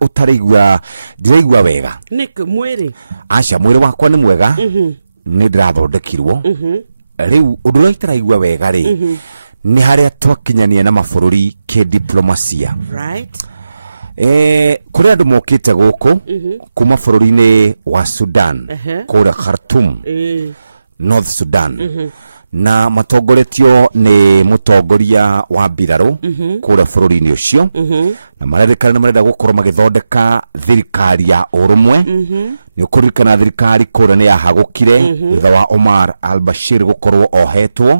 ũtaraigua ndiraigua wega nĩkĩ mwĩrĩ aca mwĩrĩ wakwa nĩ mwega nĩ ndĩrathondekirwo rĩu ũndũ ũrĩa itaraigua wega rĩ nĩ harĩa twakinyania na mabũrũri kĩdiplomacia kuri andu mokite guku kuma bũrũri-inĩ wa Sudan kũrĩa Khartoum North Sudan na matongoretio ni mutongoria wa mbirarũ kũrĩa bũrũri-inĩ ũcio na marerĩkana nĩ marenda gũkorwo magĩthondeka thirikari ya ũrũmwe nĩ ũkũririkana thirikari kũrĩa nĩ yahagũkire thutha wa Omar al-Bashir gũkorwo ohetwo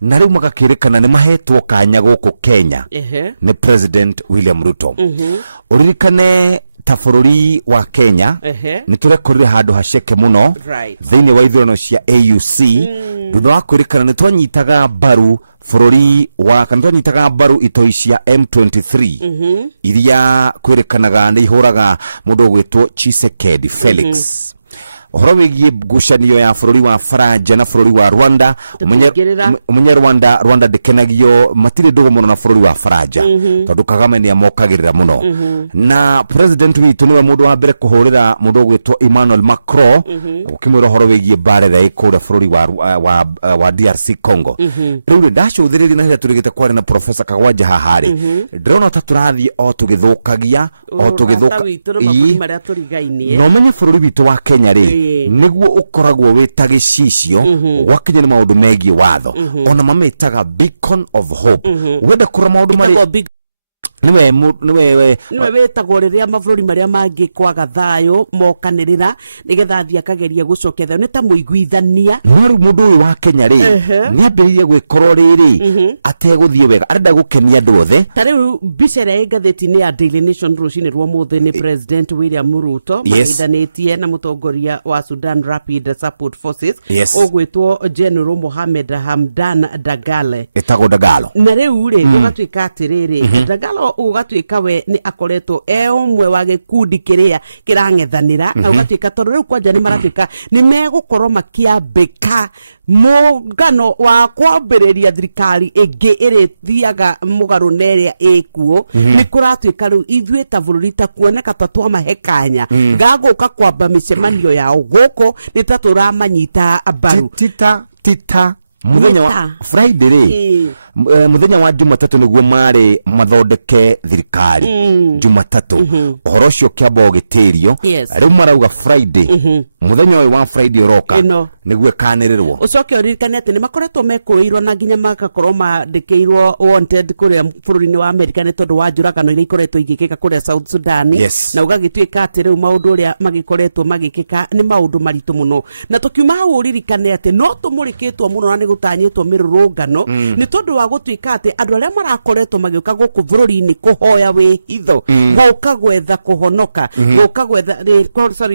na rĩu magakĩrĩkana nĩ mahetwo kanya gũkũ Kenya nĩ President William Ruto ũririkane ta bũrũri wa Kenya nĩ tũrekorire handũ haceke mũno thĩinĩ wa ithurano cia AUC thutha wa kwĩrĩkana nĩ twanyitaga mbaru bũrũri wa kana twanyitaga mbaru itoi cia M23 iria kwĩrĩkanaga nĩ ihũraga mũndũ ũgwĩtwo Tshisekedi Felix uhoro wigie ngucanio ya bũrũri wa Faranja na bũrũri wa Rwanda umenye Rwanda ndikenagio matire ndugu muno na bũrũri wa Faranja tondu Kagame ni amokagirira muno na president witu niwe mundu wa mbere kuhurira mundu ugwitwo Emmanuel Macron ukimwira uhoro wigie barera ikura bũrũri wa DRC Congo riu ndacuthiririe na hira turigite kwari na Professor Kagwanja hahari ndrona ta turathie o tugithukagia o tugithuka no menye bũrũri witu wa Kenya ri niguo ukoragwo wita gicicio gwakinya ni maundu megie watho ona mametaga beacon of hope wenda kura maundu mari niwe wetagwo riria mabũrũri maria mangĩ kwaga thayũ mokanĩrĩra nigetha athii akageria gucokia thayũ nĩ ta mũiguithania no mundu uyu wa Kenya ri nĩ ambĩrĩirie gwĩkorwo rĩrĩ ategũthiĩ wega arenda gũkenia andũ othe ta rĩu mbica ĩrĩa ngathĩti-inĩ ya Daily Nation rũcinĩ rwa mũthĩ nĩ President William Ruto mahindanĩtie na mũtongoria wa Sudan Rapid Support Forces ũgwĩtwo General Mohamed Hamdan Dagalo etagwo Dagalo na rĩu rĩ ũgatuĩka atĩrĩrĩ Dagalo ugatuika we ni akoretwo umwe wa gikundi kiria kirang'ethanira na ugatuika tondu riu kwanja ni maratuika ni megukorwo makiambika mugano wa kwambĩrĩria thirikari ĩngĩ ĩrĩthiaga mũgarũ neria ĩkuo ni kuratuika riu ithuĩ ta bũrũri ta kuoneka ta twamahe kanya gagũka kwamba mĩcemanio yao gũkũ ni ta tũramanyita mbaru tita muthenya wa Friday ri muthenya wa Jumatatu niguo mari mathondeke thirikari Jumatatu uhoro ucio kiamba ugitirio riu marauga Friday muthenya wa Friday uroka niguo kanĩrĩrwo ucoke uririkane ati ni makoretwo mekuirwo na nginya makakorwo mandĩkĩirwo wanted kuria bũrũri-inĩ wa Amerika nĩ tondu wa njũragano iria ikoretwo igĩkĩka kuria South Sudan na ugagĩtuĩka atĩ rĩu maũndũ ũrĩa magĩkoretwo magĩkĩka nĩ maũndũ maritũ mũno na tũkiuma hau uririkane atĩ no tũmũrĩkĩtwo mũno na nĩ gũtanyĩtwo mĩrũrũngano nĩ tondu wa gutuika ati andu aria marakoretwo magiuka guku bururi-ini kuhoya wihitho guka gwetha kuhonoka guka gwetha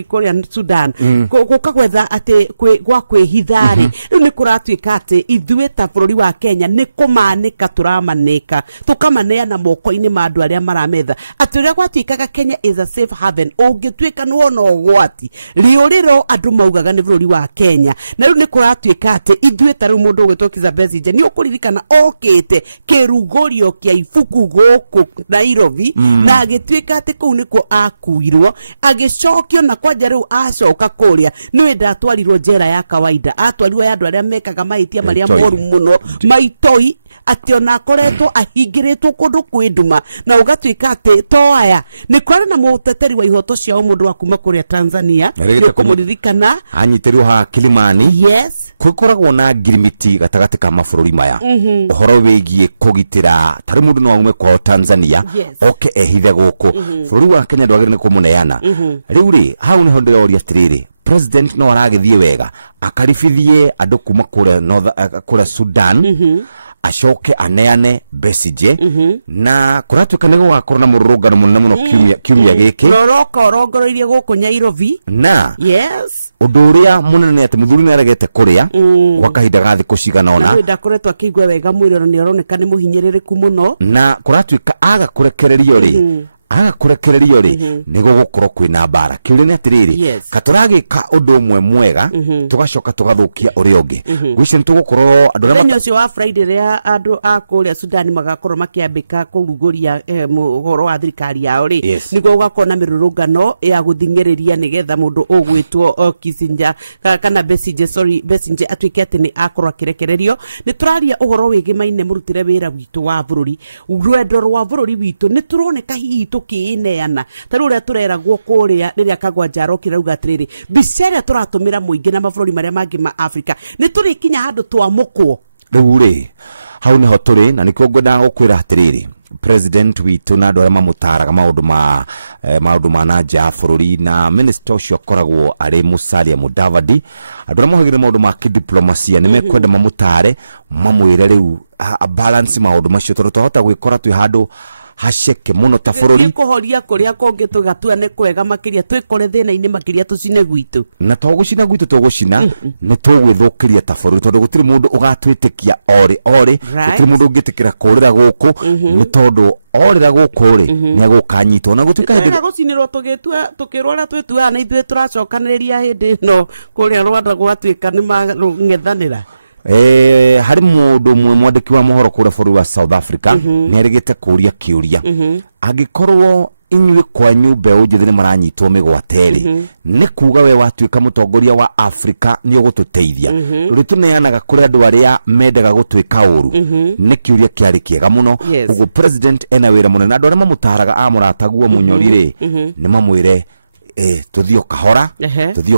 kuria Sudan guka gwetha ati gwa kwihithari riu ni kuratuika ati ithuĩ ta bururi wa Kenya ni kumanika turamanika tukamaneana moko-ini ma andu aria marametha ati uria gwatuikaga Kenya is a safe haven ungituika nuona ugwati riuriro andu maugaga ni bururi wa Kenya na riu ni kuratuika ati ithuĩ ta riu mundu ugwitwo Kizza Besigye ni ukuririkana okite kirugurio kia ibuku guku Nairobi na agituika ati kuu nikuo akuirwo agicokio na kwanja riu acoka kuria niwe ndatwarirwo njera ya kawaida atwarirwo ya andu aria mekaga mahitia maria moru muno maitoi ati ona akoretwo ahingiritwo kundu kwinduma na ugatuika ati toaya ni kwari na muteteri wa ihoto cia mundu wa kuma kuria Tanzania ni kumuririkana anyitirirwo ha Kilimani yes kukoragwo na ngirimiti gatagati ka mabũrũri maya uhoro wigie kugitira tari mundu no aume kwa Tanzania oke ehithe guku bũrũri wa Kenya ndwagire ni kumuneana riu ri hau ni hondera oria tiriri president no aragithie wega akaribithie andu kuma kura Sudan acoke aneane Besigye na kuratuika ni gugakorwo na mururungano munene muno kiumia giki rongoroirie guku Nairobi na yes undu uria munene ati muthuri ni aregete kuria gwa kahinda ga thiku cigana ona na ndakoretwo akigwa wega mwiriro ni aroneka ni muhinyiririku muno na kuratuika aga kurekererio ri agakurekererio ri nigo gukorwo kwina mbara kiuria ni atiriri katuragika undu umwe mwega tugacoka tugathukia uria ungi gwicio nitugukorwo andu aria ucio wa Friday ria andu a kuria Sudan magakorwo makiambika kuruguria muhoro wa thirikari yao ri nigo ugakorwo na mirurungano ya guthingiriria nigetha mundu ugwitwo Kissinger kana Besigye atuike ati ni akorwo akirekererio ni turaria uhoro wigi maine murutire wira witu wa bururi rwendo rwa bururi witu ni turoneka hihi tukiineana tari uria tureragwo kuria riria Kagwa Njaro kirauga atiriri biceria turatumira muingi na mabũrũri maria mangi ma Africa ni turikinya handu twamukwo riu ri hau niho turi na nikio ngwenda gukwira atiriri president witu na andu aria mamutaraga maundu ma nanja bũrũri na minister ucio akoragwo ari Musalia Mudavadi andu aria mohagire maundu ma kidiplomasia ni mekwenda mamutare mamwire riu balance maundu macio tondu twahota gwikora twi handu haceke muno ta bururi kuhoria kuria konge tugatua ne kwega makiria twikore thina-ini makiria tucine gwitu na togucina gwitu tugucina ni tugwithukiria ta bururi tondu gutiri mundu ugatwitikia ori gutiri mundu ungitikira kurira guku ni tondu orira guku ri ni agukanyitwo na gutuika ndi gucinirwo tugitua tukirwara twetua na ithuĩ turacokanĩrĩria hindi no kuria Rwanda gwatuika ni mangethanira hari mundu mwe mwandiki wa mohoro kura bũrũri wa South Africa ni arigite kuria kiuria agikorwo inyuĩ kwanyu mbeũ njĩthĩ nĩ maranyitwo mĩgwateri nĩ kuga we watuĩka mũtongoria wa Africa nĩ ũgũtũteithia rĩu tũneanaga kũrĩ andũ arĩa mendaga gũtuĩka ũru nĩ kĩũria kĩarĩ kĩega mũno ũguo president ena wĩra mũnene andũ arĩa mamũtaraga amũrataguo mũnyori rĩ nĩ mamwĩre tuthio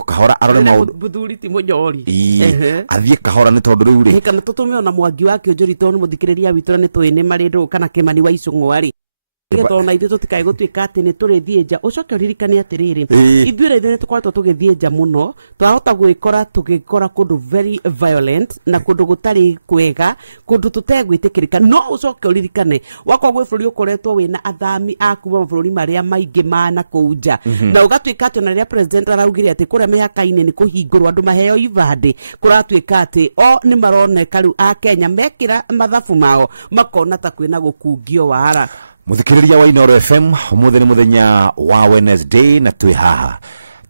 kahora arore maundu buthuri ti munyori athie kahora ni tondu riu ri kana tutume ona Mwangi wa Kĩonjũri tondu muthikiriria witu ni twini marindu kana Kimani wa Icũng'wa getona ithuĩ tũtikae gũtuĩka atĩ nĩ tũrĩthiĩ nja ũcoke ũririkane atĩrĩrĩ ithuĩ rĩthĩ nĩ tũkoretwo tũgĩthiĩ nja mũno twahota gwĩkora kũndũ very violent na kũndũ gũtarĩ kwega kũndũ tũtegwĩtĩkĩrĩka no ũcoke ũririkane wakwa gwĩ bũrũri ũkoretwo wĩna athami a kuma mabũrũri marĩa maingĩ mana kũu nja na ũgatuĩka atĩ ona rĩrĩa president araugire atĩ kũrĩa mĩhaka-inĩ nĩ kũhingũrwo andũ maheo ibandĩ kũratuĩka atĩ o nĩ maroneka rĩu a Kenya mekĩra mathabu mao makona ta kwĩna gũkungio wara muthikiriria wa Inooro FM umuthi ni muthenya wa Wednesday na twi haha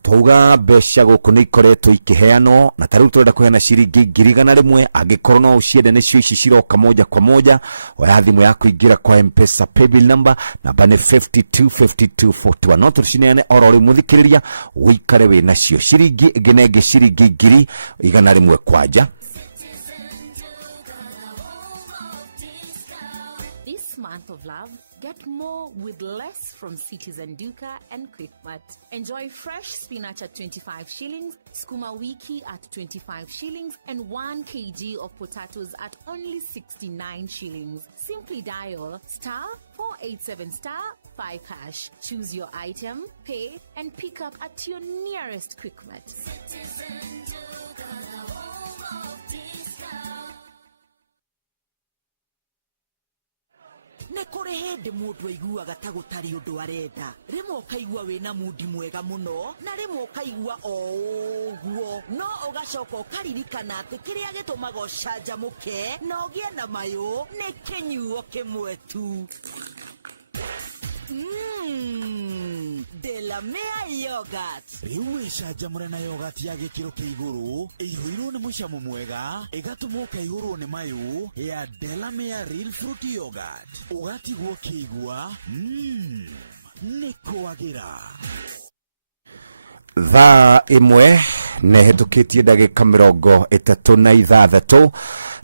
tuga mbeca guku ni ikoretwo ikiheanwo na tariu turenda kuheana ciringi 100,000 angikorwo no uciende nicio ici ciroka moja kwa moja oya thimu yaku ingira kwa M-Pesa paybill number namba ni 525241 no tucineane orori muthikiriria wikare we nacio ciringi ginenge ciringi 100,000 kwanja. Month of love, get more with less from Citizen Duka and Quickmart. Enjoy fresh spinach at 25 shillings, skuma wiki at 25 shillings, and 1 kg of potatoes at only 69 shillings. Simply dial *487*5#. Choose your item, pay, and pick up at your nearest Quickmart. Citizen Duka, the home of discount. nĩ kũrĩ hĩndĩ mũndũ aiguaga ta gũtarĩ ũndũ arenda rĩmwe ũkaigua wĩna mudi mwega mũno na rĩmwe ũkaigua o ũguo no ũgacoka ũkaririkana atĩ kĩrĩa gĩtũmaga ũcanjamũke na ũgĩe na mayũ nĩ kĩnyuo kĩmwe tu. Delamere yogurt. Rĩu ĩcanjamũre na yogurt ya gĩkĩro kĩa igũrũ ĩihũirwo nĩ mũcamo mwega ĩgatũma ũkaihũrwo nĩ mayũ ya Delamere Real Fruit Yogurt. Ũgatigwo kĩigua nĩ kwagĩra. Thaa imwe nehĩtũkĩtie ndagĩka 36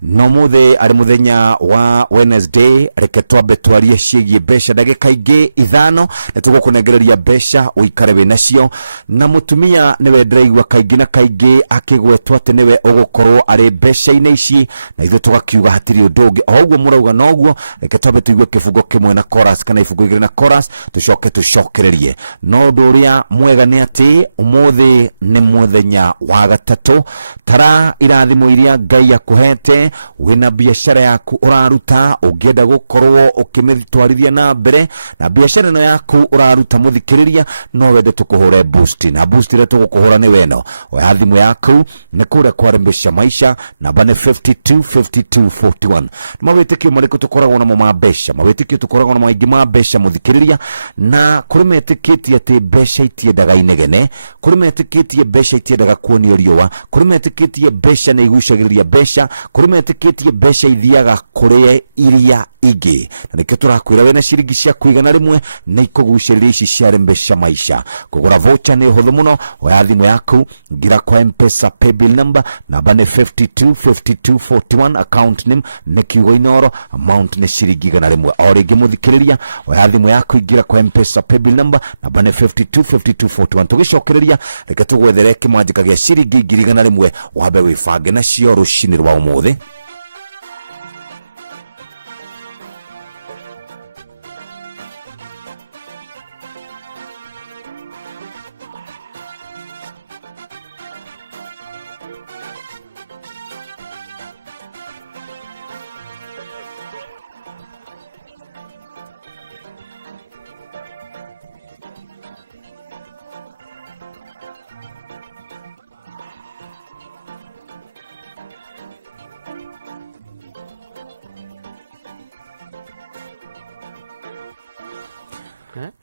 no mũthĩ arĩ mũthenya wa Wednesday. Reke twambe twarie ciĩgiĩ mbeca ndagĩka ingĩ 5 na tũgũkũnengereria mbeca ũikare wĩnacio. Na mũtumia nĩwe ndĩraigua kaingĩ na kaingĩ akĩgwetwo atĩ nĩwe ũgũkorwo arĩ mbeca-inĩ ici na ithuĩ tũgakiuga hatirĩ ũndũ ũngĩ o ũguo mũrauga noguo. Reke twambe tũigue kĩbungo kĩmwe na chorus kana ibungo igĩrĩ na chorus tũcoke tũcokererie. No ũndũ ũrĩa mwega nĩ atĩ ũmũthĩ nĩ mũthenya wa gatatũ. Tara irathimo iria Ngai akũhete wĩna biashara yaku ũraruta ũngĩenda gũkorwo ũkĩmĩtwarithia na mbere na biashara ĩno yaku ũraruta mũthikĩrĩria no wende tũkũhũre boost na boost ĩrĩa tũgũkũhũra nĩ weno oya thimũ yaku nĩ kũrĩa kwa Rembesha Maisha namba nĩ 525241. Mawĩtĩkio marĩkũ tũkoragwo namo ma mbeca? Mawĩtĩkio tũkoragwo namo maingĩ ma mbeca mũthikĩrĩria, na kũrĩ metĩkĩtie atĩ mbeca itiendaga inegene, kũrĩ metĩkĩtie mbeca itiendaga kuonio riũa, kũrĩ metĩkĩtie mbeca nĩ igucagĩrĩria mbeca, kũrĩ metĩkĩtie mbeca ithiaga kũrĩ iria ingĩ. Na nĩkĩo tũrakwĩra wĩna ciringi cia kũigana rĩmwe nĩ ikũgucĩrĩria ici cia Rembesha Maisha. Kũgũra voucher nĩ ũhũthũ mũno, oya thimũ yaku ngira kwa M-Pesa paybill number namba nĩ 525241, account name nĩ kiugo Inoro, amount nĩ ciringi 100. O rĩngĩ mũthikĩrĩria oya thimũ yaku ngira kwa M-Pesa paybill number namba nĩ 525241. Tũgĩcokereria reke tũgwethere kĩmanjĩka gĩa ciringi 100 wambe wĩbange nacio rũcinĩ rwa ũmũthĩ.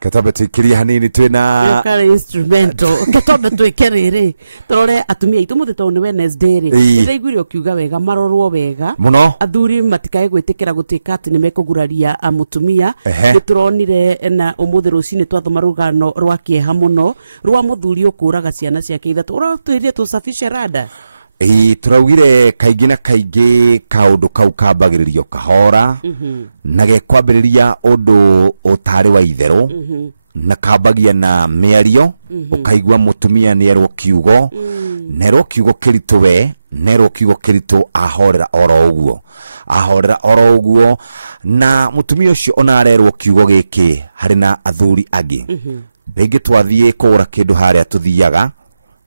Katabe tuikiria hanini twina kale instrumental katabe tuikerere torore atumia itu muthi to ni Wednesday ri ndaiguire ukiuga wega marorwo wega muno athuri matikae gwitikira gutika ati ni mekuguraria mutumia gituronire na umuthi rucini twathoma rugano rwa kieha muno rwa muthuri ukuraga ciana ciake ithatu uratwirie tusafishe rada. Turaugire kaingĩ na kaingĩ kaũndũ kau kambagĩrĩrio kahora na gekwambĩrĩria ũndũ ũtarĩ wa itherũ na kambagia na mĩario ũkaigua mũtumia nĩerwo kiugo nerwo kiugo kĩritũ we nerwo kiugo kĩritũ ahorera oro ũguo na mũtumia ũcio ona arerwo kiugo gĩkĩ harĩ na athuri angĩ. Rĩngĩ twathiĩ kũgũra kĩndũ harĩa tũthiaga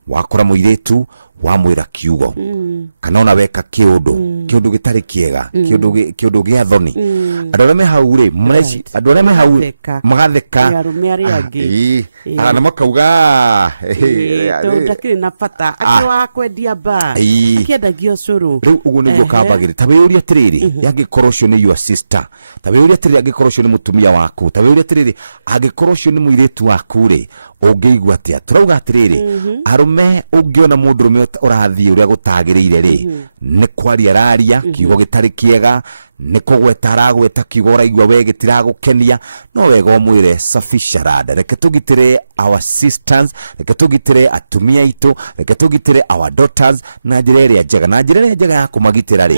wakora mũirĩtu wamwĩra kiugo kana ona weka kĩũndũ gĩtarĩ kĩega kĩũndũ gĩa thoni andũ arĩa me hau rĩ andũ arĩa me hau magatheka na makauga ndakĩrĩ na bata akiwa kwendia ba akiendagio cũrũ. Rĩu ũguo nĩguo kambagĩrĩria ta wĩyũria atĩrĩrĩ angĩkorwo ũcio nĩ your sister, ta wĩyũria atĩrĩrĩ angĩkorwo ũcio nĩ mũtumia waku, ta wĩyũria atĩrĩrĩ angĩkorwo ũcio nĩ mũirĩtu waku rĩ ũngĩigua atĩa. Turauga atĩrĩrĩ arũme ũngĩona mũndũrũme ũrathiĩ ũrĩa gũtagĩrĩire rĩ nĩ kwaria araria kiugo gĩtarĩ kĩega, nĩ kũgweta aragweta kiugo ũraigua we gĩtiragũkenia, no wega ũmwĩre safisha rada. Reke tũgitĩre our sisters, reke tũgitĩre atumia aitũ, reke tũgitĩre our daughters na njĩra ĩrĩa njega, na njĩra ĩrĩa njega ya kũmagitĩra rĩ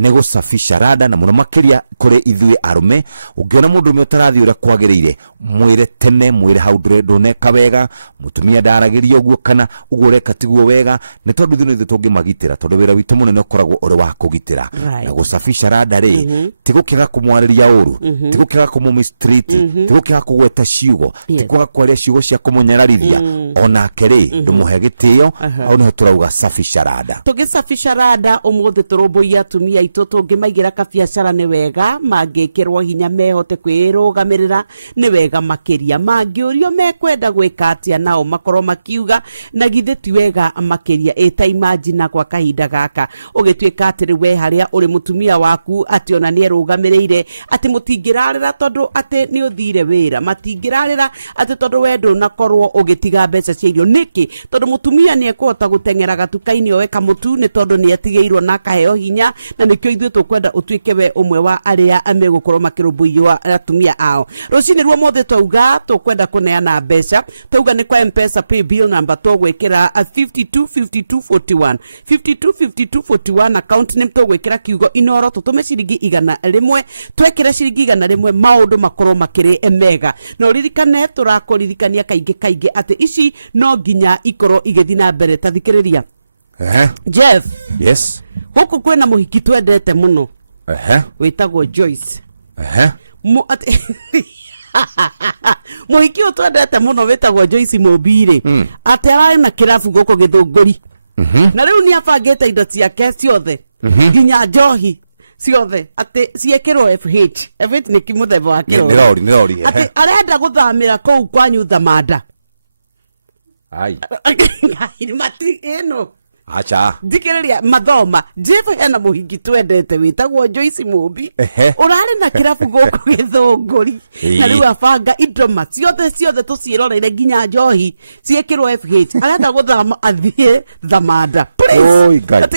nĩ gũsafisha rada. Na mũno makĩria kũrĩ ithuĩ arũme, ũngĩona mũndũrũme ũtarathiĩ ũrĩa kwagĩrĩire mwĩre tene, mwĩre hau ndũneka wega, mũtumia ndaragĩria ũguo kana ũguo ũreka tiguo wega, nĩ tondũ ithuĩ tũngĩmagitĩra tondũ wĩra witũ mũnene ũkoragwo ũrĩ wa kũgitĩra na gũsafisha rada rĩ tigukira kumwariria uru tigukira kumumistreat tigukira kugweta ciugo tikwaga kwaria ciugo cia kumunyararithia ona keri ndumuhe gitio au no turauga safisha rada tugisafisha rada umuthi turumbuia atumia itu tungimagira kabiacara ni wega mangikirwo hinya mehote kwirugamirira ni wega makiria mangiurio mekwenda gwika atia nao makorwo makiuga na githe ti wega makiria eta imagine kwa kahinda gaka ugitwika atiri we haria uri mutumia waku ati ona ni erugamirire ati mutingirarira tondu ati ni uthire wira matingirarira ati tondu wendo nakorwo ugitiga mbeca cia irio niki tondu mutumia ni ekwota gutengera gatukaini oweka mutu ni tondu ni atigeirwo na kaheo hinya na nikyo ithuĩ tukwenda utwike we umwe wa aria amegukorwo makirumbuiwa atumia ao rucini ruo mothe twauga tukwenda kuneana mbeca twauga ni kwa M-Pesa pay bill number tugwikira 525241 525241 account name tugwikira kiugo inoro tutume ciringi igana rimwe twekire ciringi igana rimwe maundu makorwo makiri mega no ririkane turakuririkania kaingi ati ici no nginya ikorwo igithii na mbere tathikiriria Jeff yes huku kwena muhiki twendete muno witagwo Joyce muhiki twendete muno witagwo Joyce Mobire ati arari na kirabu guko Githunguri na riu ni abangite indo ciake ciothe nginya njohi ciothe ati ciekirwo FH ni kimuthemba wa kiro nirori ati arenda guthamira kou kwanyu Thamanda ai mati eno acha dikiriria mathoma Jeff hena muhingi twendete witagwo Joyce Mumbi urari na kirabu guku Githunguri na riu abanga indo ciothe tuciroreire nginya njohi ciekirwo FH arenda guthama athie Thamanda oi ngai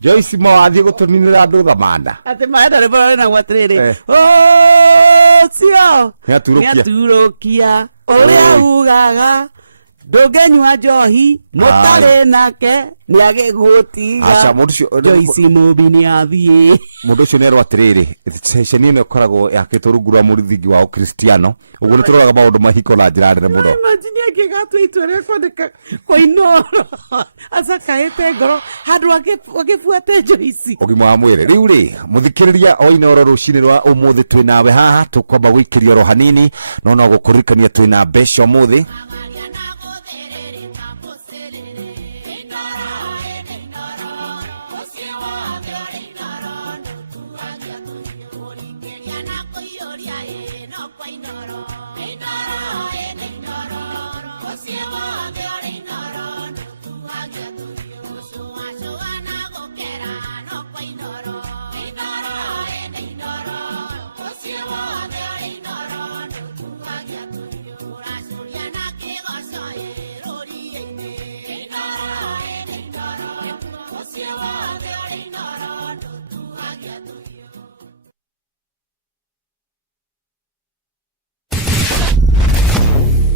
Joyce mo athie gutuninira andu Thamanda ati maenda rebora na gwatiriri cio niaturukia uria ugaga ndungenywa njohi mutare nake ni agigutiga Joyce Mumbi ni athie mundu ucio nerwa atiriri session ino koragwo yakitwo rungu rwa murithingi wa Kristiano uguo ni turoraga maundu mahiko na njira nene muno imagine akigatwa itore kwandika kwa inoro azakaete ngoro handu agifuate Joyce ugima wa mwire riu ri muthikiriria o inoro rucini rwa umuthi twinawe haha tukwamba gwikiria ro hanini no gukurikania twina mbeca umuthi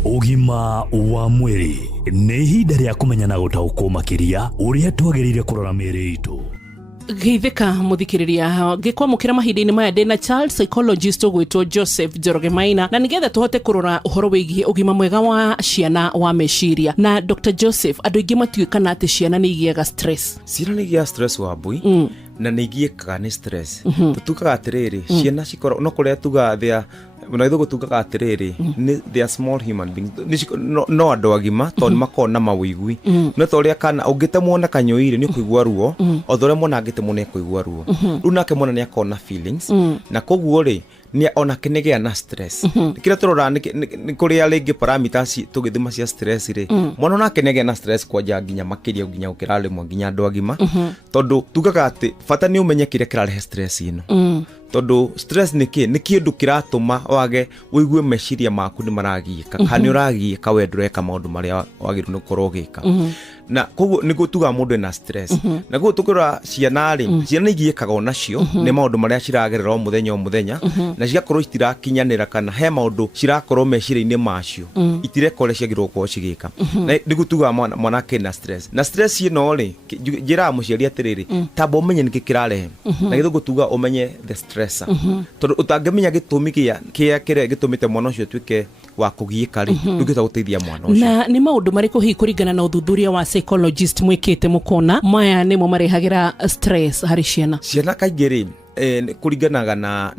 Ugima wa mwiri nĩ ihinda rĩa kũmenya na gũtaũkwo makĩria ũrĩa twagĩrĩire kũrora mĩĩrĩ itũ. Geithika muthikiriria gikwamukira mahinda-ini maya ndina child psychologist ugwitwo Joseph Njoroge Maina na nigetha tuhote kurora uhoro wigie ugima mwega wa ciana wa meciria na Dr. Joseph andu ingi matuikana ati ciana ni igiaga stress stress wa bui na ni igiekaga ni stress tutukaga atiriri ciana cikora no kuria tuga thea na ithuĩ gũtugaga atĩrĩrĩ they are small human beings no andũ agima tondũ makona mawĩigui no tondũ kana ũngĩtemwo na kanyũire nĩ ũkũigua ruo o thore mwana angĩtemwo nĩ kũigua ruo rĩu nake mwana nĩ akona feelings na koguo rĩ ni ona kinegea na stress kila turora ni kuria rĩngĩ parameters tugithima cia stress rĩ mwana nake kinegea na stress kwa nginya makiria nginya ukirale mwa nginya andũ agima tondu tugaga ati fata ni umenye kire kirarehe stress ino tondu stress ni kindu kiratuma wage wigue meciria maku ni maragiika kana uragiika we ndureka maundu maria wagiru ni korwo gika na koguo ni gutuga mundu na stress na guo tukura ciana ciana igiekaga onacio ni maundu maria ciragerera o muthenya na ciakorwo itirakinyanira kana he maundu cirakorwo meciria-ini macio itirekore ciagirwo ko cigika na ni gutuga mwanake na stress ino ri njira muciari atiriri tabo menye niki kirarehe na githu gutuga umenye the stressor tondu utangimenya gitumi kia kire gitumite mwana ucio twike wa kugiika ri ndugita guteithia mwana ucio na ni maundu mariko hi kuringana na uthuthuria wa psychologist mwikite mukona maya nimo marehagira stress hari ciana kaingĩ kuringanaga na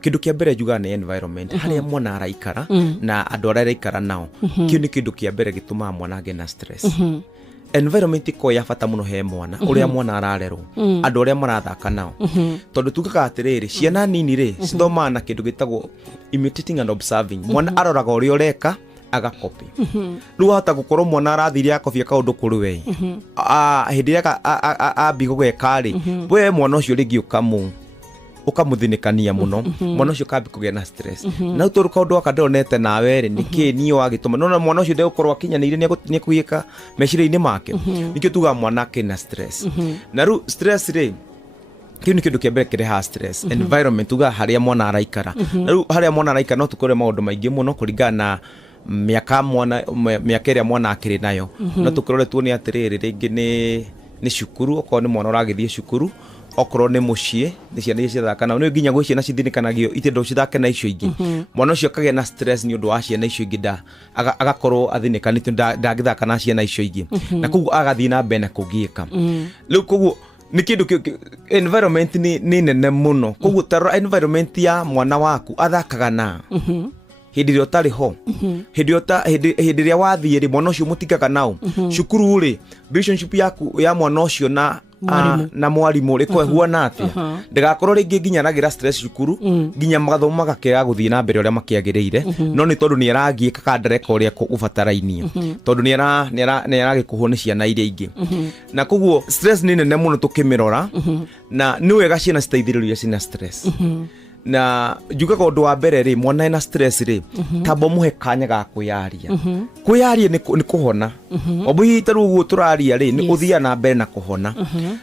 kindu kia mbere juga na environment haria mwana araikara na andu aria araikara nao kiu ni kindu kia mbere gituma mwana age na stress environment ko ya bata muno he mwana uria mwana ararerwo andu aria marathaka nao tondu tugaga atiriri ciana nini ri cithoma na kindu gitagwo imitating and observing mwana aroraga uria ureka agakopi riu hata gukorwo mwana arathiria akobia kaundu kuri we hindi ya ambi gugeka ri we mwana ucio ringi ukamuthinikania muno mwana ucio kambi kugia na stress na uturu kaundu akadonete nawe ri niki ni wagituma nona mwana ucio ndegukorwo akinyanire ni kuyika meciria-ini make nikio tuga mwana kina stress na ru stress ri kiu ni kindu kiambere kireha stress environment tuga haria mwana araikara na ru haria mwana araikara no tukore maundu maingi muno kuringana miaka iria mwana akiri nayo no tukorore tuone atiriri ringi ni cukuru okorwo ni mwana uragithie cukuru okorwo ni mucie ni ciana iria cithaka na no nginya gwi ciana cithinikanagia itindo cithake na icio ingi mwana ucio akagia na stress ni undu wa ciana icio ingi agakorwo athinikanite ndagithaka na ciana icio ingi na koguo agathii na mbere na kugiika riu koguo ni kindu environment ni nene muno koguo tarora environment ya mwana waku athakaga na hindi ria utari ho hindi ria wathie ri mwana ucio mutigaga nao cukuru ri relationship yaku ya mwana ucio na mwarimu ri kwehuana atia ndigakorwo ringi nginya aragira stress cukuru nginya magathomo magakega guthii na mbere uria makiagiriire no ni tondu ni aragiika kandereka uria ubatarainie tondu ni aragikuhwo ni ciana iria ingi na koguo stress ni nene muno tukimirora na ni wega ciana citeithiririo cina stress na jugaga undu wa mbere ri mwana ena stress ri tabo muhe kanya ga kuyaria ni kuhona obuhi tarugu turaria ri ni uthia na mbere na kuhona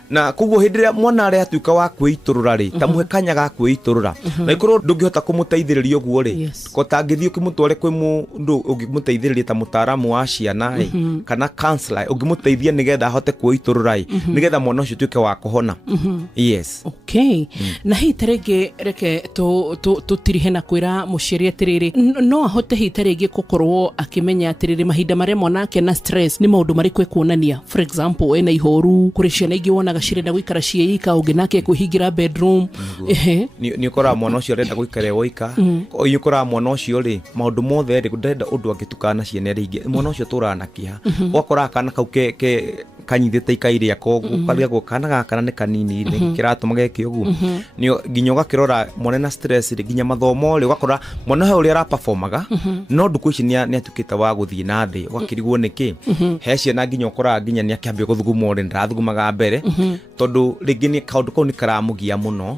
na koguo hindi ria mwana ari atuika wa kwiturura ri tamuhe kanya ga kwiturura na ikorwo ndungihota kumuteithiriria uguo ri ko tangithio kimutware kwi mundu ungimuteithiriria ta mutaaramu wa ciana kana counselor ungimuteithia nigetha ahote kwiturura nigetha mwana ucio tuike wa kuhona yes okay na hitarege reke tutirihe na kwira muciari atiriri no ahote hitarege gukorwo akimenya atiriri mahinda maria mwana ake na stress ni maundu mariku ekuonania for example ena ihoru kuri ciana ingi wonaga cirenda guikara cieika ungi nake kuhingira bedroom ni ukora mwana ucio arenda guikara woika oyu ukora mwana ucio ri maundu mothe ri ndenda undu angitukana ciana ringi mwana ucio turana kiha wakora kana kau ke kanyithite ikairia kogu karia gukana gakana ni kanini ni kiratuma geke ugu ni nginya ugakirora mwana na stress ri nginya mathomo ri ugakora mwana he uri ara performaga no nduku ici ni atukite wa guthii na thi ugakirigwo niki he ciana nginya ukora nginya ni akiambia guthuguma ri ndarathugumaga mbere tondu ringi ni kaundu kau ni karamugia muno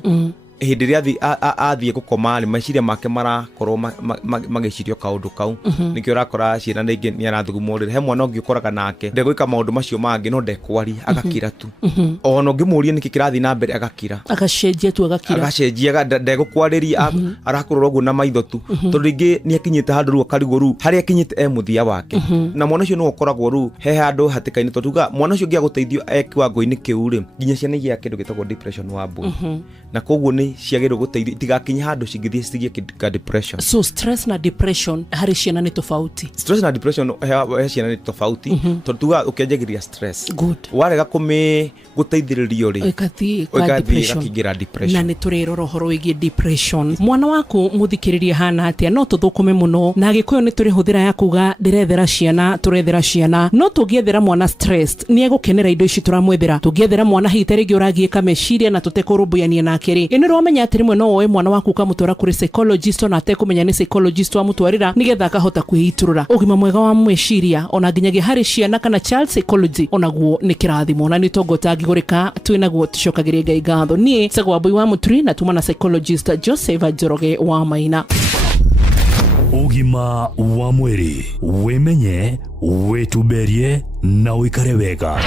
hindi ria athie gukoma ri maciria make marakorwo magicirio kaundu kau nikio rakora ciana ringi ni arathuguma ri he mwana ungi ukoraga nake ndegwika maundu macio mangi no ndekwari agakira tu ono ngimuria niki kirathi na mbere agakira agacenjia tu agacenjia ndegũkwariria arakorwo uguo na maitho tu tondu ringi ni akinyite handu ru karigwo ru haria akinyite muthia wake na mwana ucio no ukoragwo ru he handu hatikaini tonduga mwana ucio ngiaguteithio ekiwango-ini kiu ri nginya ciana igia kindu gitagwo depression wa boy na koguo ni ciagirwo guteithio tigakinya handu cingithie cigie depression so stress na depression hari ciana ni tofauti stress na depression he ciana ni tofauti tondu tuga ukianjagiria stress good warega guteithiririo ri ikathie depression na ni turirora horo wigie depression mwana waku muthikiriria hana atia no tuthukume muno na gikuyo ni turihuthira ya kuga ndirethera ciana no tugiethera mwana stress ni egukenera indo ici turamwethera tugiethera mwana hiterigi uragieka meciria na tutekurubuyania nake ri ino romenya ati rimwe no woe mwana waku kamutwara kuri psychologist na atekumenya ni psychologist wa mutwarira nigetha akahota kwihiturura ugima mwega wa meciria ona nginyagia hari ciana kana child psychology onaguo ni kirathimo na ni tongota ngigurika twinaguo tucokagiria Ngai ngatho nie sagwa boy wa muturi na tuma na psychologist Joseph Njoroge wa Maina. Ugima wa mwiri wimenye wituberie na uikare wega.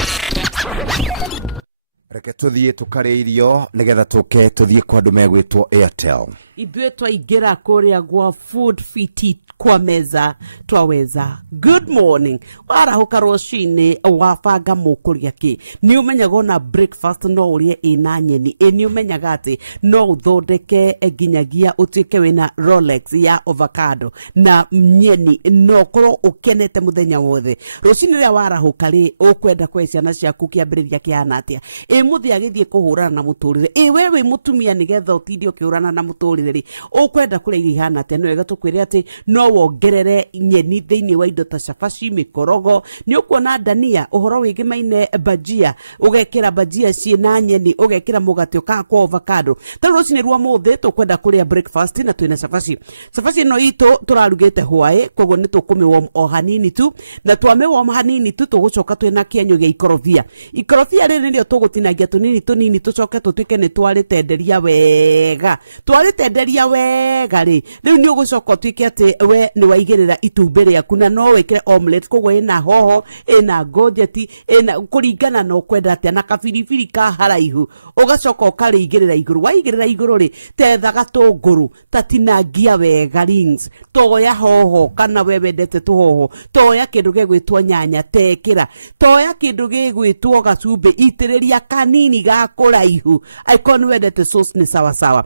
Reke tuthie tukare irio nigetha tuke tuthie kwa andu megwitwo Airtel. Idwe twaingira kuria gwa food fit kwa meza twaweza. Good morning. Warahuka rũcinĩ wabanga mũkũrĩa kĩ? Nĩ ũmenyaga na breakfast no ũrĩe ĩna nyeni. Nĩ ũmenyaga atĩ no ũthondeke nginyagia ũtuĩke wĩna Rolex ya avocado na nyeni no korwo ũkenete mũthenya wothe. Rũcinĩ rĩa warahuka rĩ ũkwenda kwe ciana ciaku kĩambĩrĩria kĩhana atĩa? Mũthĩ agĩthiĩ kũhũrana na mũtũrĩre. Wewe mũtumia nĩgetha ũtinde ũkĩhũrana na mũtũrĩre rĩ ũkwenda kũrĩa irio ihana atĩa? Nĩ wega tũkwĩre atĩ no wongerere nyeni thĩinĩ wa indo ta cabaci, mĩkorogo. Nĩ ũkuona dania ũhoro wĩgĩmaine bajia, ũgekĩra bajia ciĩna nyeni, ũgekĩra mũgate ũkaga kwa avocado. Ta rũcinĩ rwa mũthĩ tũkwenda kũrĩa breakfast na twĩna cabaci. Cabaci ĩno itũ tũrarugĩte hwaĩ, koguo nĩ tũkũmĩwarm o hanini tu, na twamĩwarm hanini tu tũgũcoka twĩna kĩenyũ gĩa ikorobia. Ikorobia rĩrĩ nĩrĩo tũgũtinagia tũnini tũnini tũcoke tũtuĩke nĩ twarĩtenderia wega. Twarĩtenderia wega rĩ rĩu nĩ ũgũcoka ũtuĩke atĩ we nĩ waigĩrĩra itumbĩ rĩaku na no wĩkĩre omelette, koguo ĩna hoho, ĩna ngojeti, ĩna kũringana na ũkwenda atĩa, na kabiribiri ka haraihu ũgacoka ũkarĩigĩrĩra igũrũ. Waigĩrĩra igũrũ rĩ tetha gatũngũrũ tatinangia wega rings, toya hoho kana we wendete tũhoho, toya kĩndũ gĩgwĩtwo nyanya tekĩra, toya kĩndũ gĩgwĩtwo gacumbĩ itĩrĩria kanini ga kũraihu. Aikoni wendete sauce nĩ sawa sawa.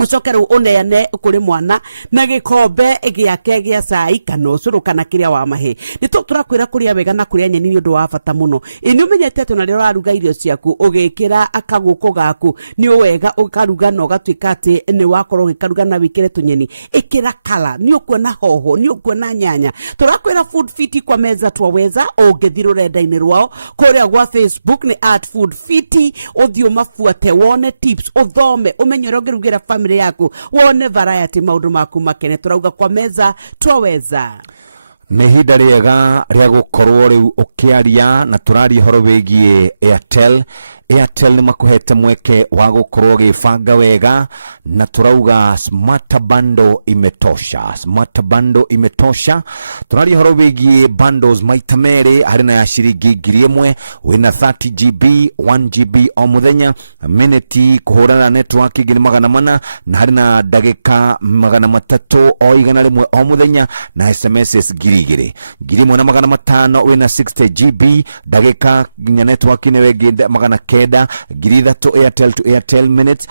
Ucoke rĩu ũneane kũrĩ mwana na gĩkombe gĩake gĩa cai kana ũcũrũ kana kĩrĩa wa mahe. Nĩ tũrakwĩra kũrĩa wega na kũrĩa nyeni nĩ ũndũ wa bata mũno. Nĩ ũmenyete atĩ na rĩrĩa ũraruga irio ciaku ũgĩkĩra akagũkũ gaku nĩ wega ũkaruga na ũgatuĩka atĩ nĩ wakorwo ũgĩkaruga na wĩkĩre tũnyeni. Ĩkĩra kala, nĩ ũkuona hoho, nĩ ũkuona nyanya. Tũrakwĩra food fit kwa meza twaweza. Ũngĩthiĩ rũrenda-inĩ rwao kũrĩa gwa Facebook nĩ @foodfit, ũthiĩ ũmabuate wone tips, ũthome ũmenye ũrĩa ũngĩrugĩra family yaku, wone variety maundu maku makene. Turauga kwa meza twaweza. Nĩ ihinda rĩega rĩa gũkorwo rĩu ũkĩaria na tũraria ũhoro wĩgiĩ Airtel. Airtel nĩ makũhete mweke wa gũkorwo gĩbanga wega na turauga smart bundle imetosha. Smart bundle imetosha. Tũraria ũhoro wĩgiĩ bundles maita merĩ harĩ na ya ciringi 1,000 wĩna 30 GB 1 GB o mũthenya, minute kũhũrana na network ingĩ 400 na harĩ na ndagĩka 300 o igana rĩmwe o mũthenya na SMS 2,000 1,500 wĩna 60 GB ndagĩka nginya network nĩ wengĩ 300 3 Airtel to Airtel minutes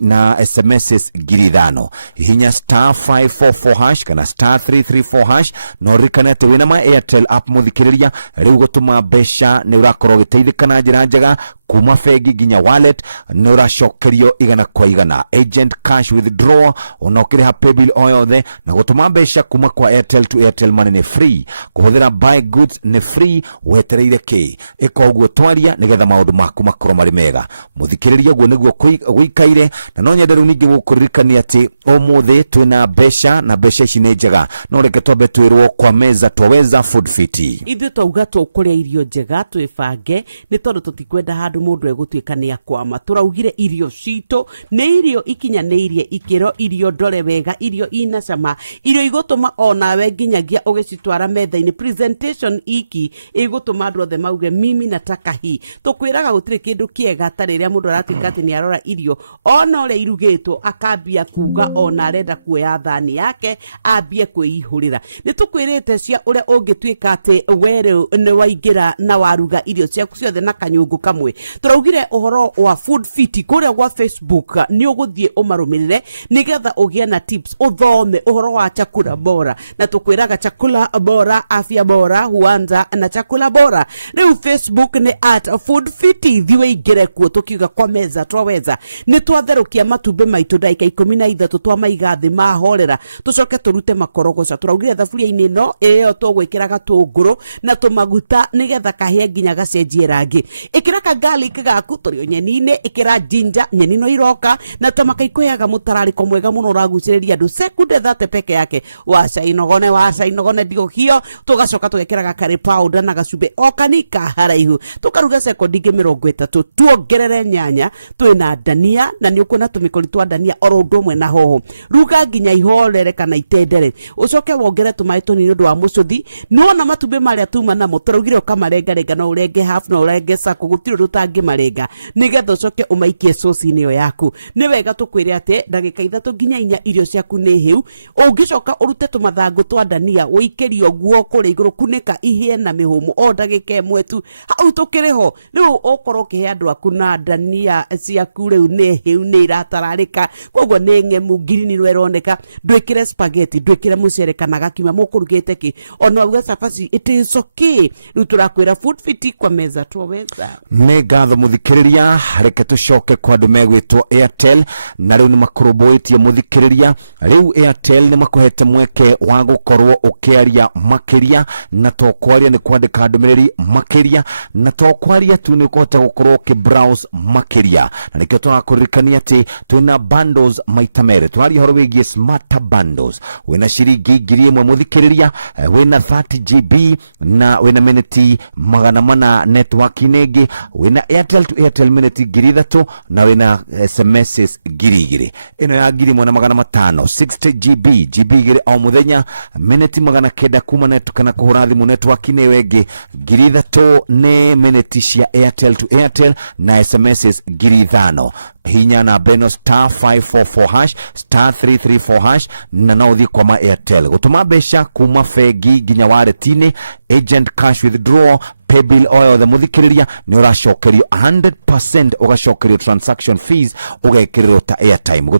na SMS 5,000. Hinya *544 hash kana *334 hash no rikanete wina ma Airtel app muthikiriria riu gutuma besha ni urakorwo giteithika na njira njega kuma fegi ginya wallet ni uracokerio igana kwa igana. Agent cash withdraw unokiriha paybill o yothe na gutuma besha kuma kwa Airtel to Airtel money ni free. Kuhuthira buy goods ni free. Wetereire ki ikoguo twaria nigetha maundu maku makorwo mari mega. Muthikiriria guo niguo guikaire na no nyende riu ningi gukuririkania ati umuthi twina besha na besha ici ni njega no reke twambe twirwo kwa meza twaweza food fit. Ithuĩ twauga tũkũrĩa irio njega twĩbange nĩ tondũ tũtikwenda handũ mũndũ egũtuĩka nĩ akwama. Tũraugire irio citũ nĩ irio ikinyanĩirie ikĩro, irio ndore wega, irio ina cama, irio igũtũma onawe nginyagia ũgĩcitwara metha-inĩ. Presentation iki igũtũma andũ othe mauge mimi nataka hii. Tũkwĩraga gũtirĩ kĩndũ kĩega ta rĩrĩa mũndũ aratuĩka atĩ nĩ arora irio ona ũrĩa irugĩtwo akambia kuga ona arenda kuoya thani yake ambie kwĩihũrĩra. Nĩ tũkwĩrĩte cia ũrĩa ũngĩtuĩka atĩ werũ nĩ waingĩra na waruga irio ciaku ciothe na kanyũngũ kamwe. Tũraugire ũhoro wa food fit kũrĩa gwa Facebook nĩ ũgũthiĩ ũmarũmĩrĩre nĩgetha ũgĩe na tips, ũthome ũhoro wa chakula bora na tũkwĩraga chakula bora afya bora huanza na chakula bora. Rĩu Facebook nĩ @foodfit, thiwe ingĩre kuo tũkiuga kwa meza twaweza. Nĩ twatherũkia matumbĩ maitũ ndagĩka 13 twamaiga thĩ mahorera tũcoke tũrute makorogoca. Tũraugire thaburia-inĩ ĩno ĩyo tũgwĩkĩra gatũngũrũ na tũmaguta nĩgetha kahĩe nginya gacenjie rangi. Ĩkĩra ka garlic gaku tũrĩ nyeni-inĩ, ĩkĩra ginger, nyeni no iroka na tũmakaikũyaga mũtararĩko mwega mũno ũragucĩrĩria andũ sekunde 30 peke yake. Wacainogone ndigũkio tũgacoka tũgekĩra curry powder na gacumbĩ o kanika haraihu tũkaruga sekondi 30. Tuongerere nyanya, twĩna dania na nĩ ũkuona tũmĩkori twa dania oro ũndũ ũmwe na hoho. Ruga nginya ihorere kana itendere. Ucoke wongere tũmaĩ tũnini ũndũ wa mũcũthi. Nĩwona matumbĩ marĩa tuma namo tũraugire ũkamarengarenga no ũrenge half no ũrenge sako gũtirĩ ũndũ ũtangĩmarenga nĩgetha ũcoke ũmaikie sosi-inĩ ĩyo yaku. Nĩ wega tũkwĩre atĩ ndagĩka 3 nginya 4 irio ciaku nĩ hĩu. Ũngĩcoka ũrute tũmathangũ twa ndania ũikĩrie ũguo kũrĩa igũrũ, kunĩka ihĩe na mĩhũmũ o ndagĩka ĩmwe tu, hau tũkĩrĩ ho. Rĩu ũkorwo ũkĩhe andũ aku na ndania ciaku rĩu nĩ hĩu, nĩ iratararĩka, koguo nĩ ng'emu, ngirini nĩ ĩroneka. Ndwĩkĩre spaghetti, ndwĩkĩre mũcere kana gakima, mũkũrugĩte kĩ, ona uge cabaci, it is okay. Rĩu tũrakwĩra Food Fit kwa meza twaweza. Nĩ ngatho mũthikĩrĩria, reke tũcoke kwa andũ megwĩtwo Airtel, na rĩu nĩ makũrũmbũĩtie mũthikĩrĩria. Rĩu Airtel nĩ makũhete mweke wa gũkorwo ũkĩaria makĩria, na to kwaria nĩ kwandĩka ndũmĩrĩri makĩria, na to kwaria tu nĩ kũhota gũkorwo ũkĩbrowse makĩria. Na nĩkĩo tũrakũririkania atĩ twĩna bundles maita merĩ. Tũraria ũhoro wĩgiĩ smart bundles, wĩna ciringi 1,000 mũthikĩrĩria, wĩna 30 GB na wĩna minute 400 network-inĩ ĩngĩ, wĩna Airtel to Airtel minute 3,000 na wĩna SMS 2,000. Ĩno ya 1,500 60 GB 2 o mũthenya, minute 900 kuma netu kana kũhũra thimũ network-inĩ ĩyo ĩngĩ 3,000 nĩ minute cia Airtel to Airtel na SMS 5,000. Hinya na beno *544# *334# na no uthi kwa ma Airtel gutuma besha kuma fegi nginya wallet-ini, agent cash withdraw, paybill oil the muthikiriria ni uracokerio 100% ugacokerio transaction fees ugekerirwo ta airtime.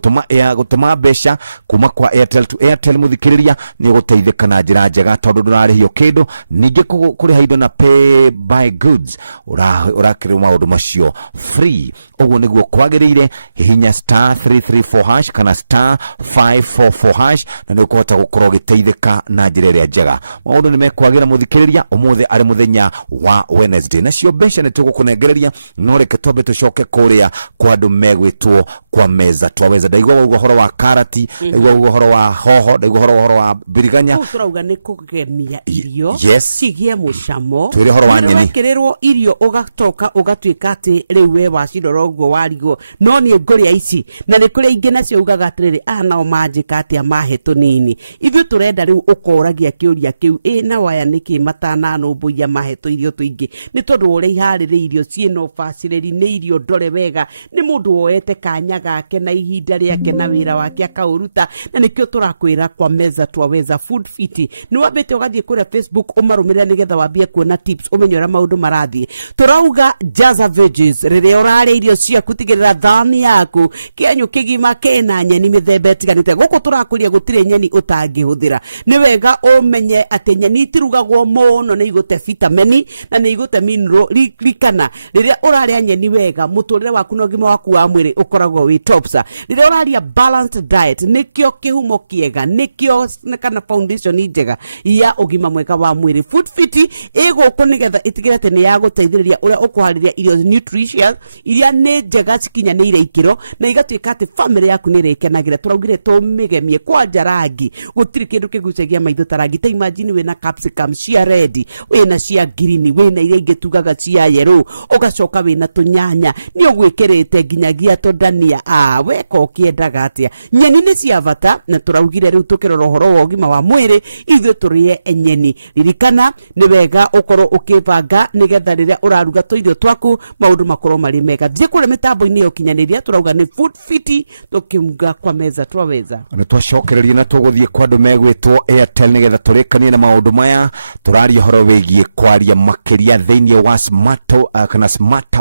Gutuma besha kuma kwa Airtel to Airtel muthikiriria ni guteithika na njira njega tondu ndurarihio kindu, ningi kuriha indo na pay by goods urakirwo maundu macio free. Uguo niguo kwagirire, hihinya *334# kana *544# na ni ukuhota gukorwo giteithika na njira iria njega. Maundu ni mekwagira muthikiriria umuthi ari muthenya wa Wednesday. Nacio besha ni tugukunengereria, no reke twambe tucoke kuria kwa andu megwitwo kwa meza twaweza. Ndaigua uhoro wa karati, ndaigua uhoro wa hoho, ndaigua uhoro wa biriganya. Turauga ni kugemia irio cigie mucamo, twire uhoro wa nyeni, wekererwo irio ugatoka ugatuika ati riu we wacirora uguo warigo no ni nguria ici, na ni kuria ingi nacio ugaga atiriri nao manjika atia mahe tunini. Ithu turenda riu ukoragia kiuria kiu na waya niki matana no mbuya mahe tu irio tuingi, ni tondu uria ihaririirio cieno facility ni irio ndore wega, ni mundu woete kanya gake na ihinda riake na wira wake akauruta. Na nikio turakwira kwa meza twaweza Food Fit. Ni wabete ugathie kuria Facebook umarumirira nigetha wambie kuona tips umenyora maundu marathie. Turauga Jaza Veggies, riria urare irio ciaku tigirira thani yaku kianyu kigima kena nyeni mithemba itiganite. Guku turakuria gutire nyeni utangihuthira. Ni wega umenye ati nyeni itirugagwo muno ni igute vitamin na ni igute mineral likana. Riria uraria nyeni wega muturire waku no gima waku wa mwiri ukoragwo wi topsa. Riria uraria balanced diet nikio kihumo kiega, nikio kana foundation njega ya ugima mwega wa mwiri. Food Fit iguku nigetha itigire ati ni ya guteithiriria uria ukuhariria irio nutritious iria ni njega cikinyanĩire ikiro na igatuika ati family yaku ni rekenagira. Turaugire tumigemie kwa rangi, gutiri kindu kigucagia maitho ta rangi. Ta imagine wina capsicum cia red, wina cia green, wina iria ingi tugaga cia yellow, ugacoka wina tunyanya, ni ugwikirite nginyagia to dania. Weka ukiendaga atia. Nyeni ni cia bata, na turaugire riu tukirora uhoro wa ugima wa mwiri ithuĩ turie nyeni. Ririkana ni wega ukorwo ukibanga nigetha riria uraruga tuirio twaku maundu makorwo mari mega. Thie kure mitambo-ini yo kinyaniria turauga ni Food Fit tukimuga kwa meza twaweza. Ni twacokereria na tuguthie kwa andu megwitwo Airtel nigetha turikanie na maundu maya. Turaria horo wigie kwaria makiria thiini wa smart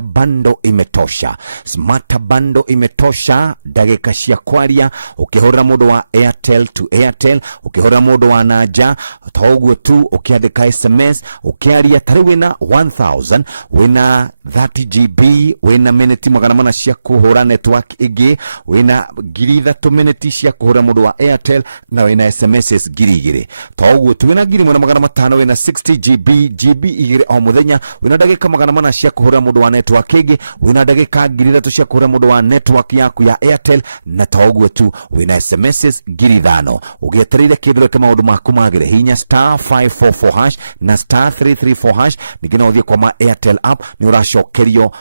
bundle imetosha. Smart bundle imetosha, ndagika cia kwaria ukihurira mundu wa Airtel to Airtel, ukihurira mundu wa naja toguo tu, ukiandika SMS ukiaria tari wina 1000 wina 30 GB wina minute 400 cia kuhura network igi, wina 3,000 minute cia kuhura mundu wa Airtel na wina SMS 2,000. Toguo tu wina 1,500 wina 60 GB 2 o muthenya, wina ndagika 400 cia kuhura mundu wa network igi, wina ndagika 3,000 cia kuhura mundu wa network yaku ya Airtel, na toguo tu wina SMS 5,000. Ugietereire kindu ke maundu maku magire, hinya *544# na *334#. Ningina uthie kwa ma Airtel app ni uracokerio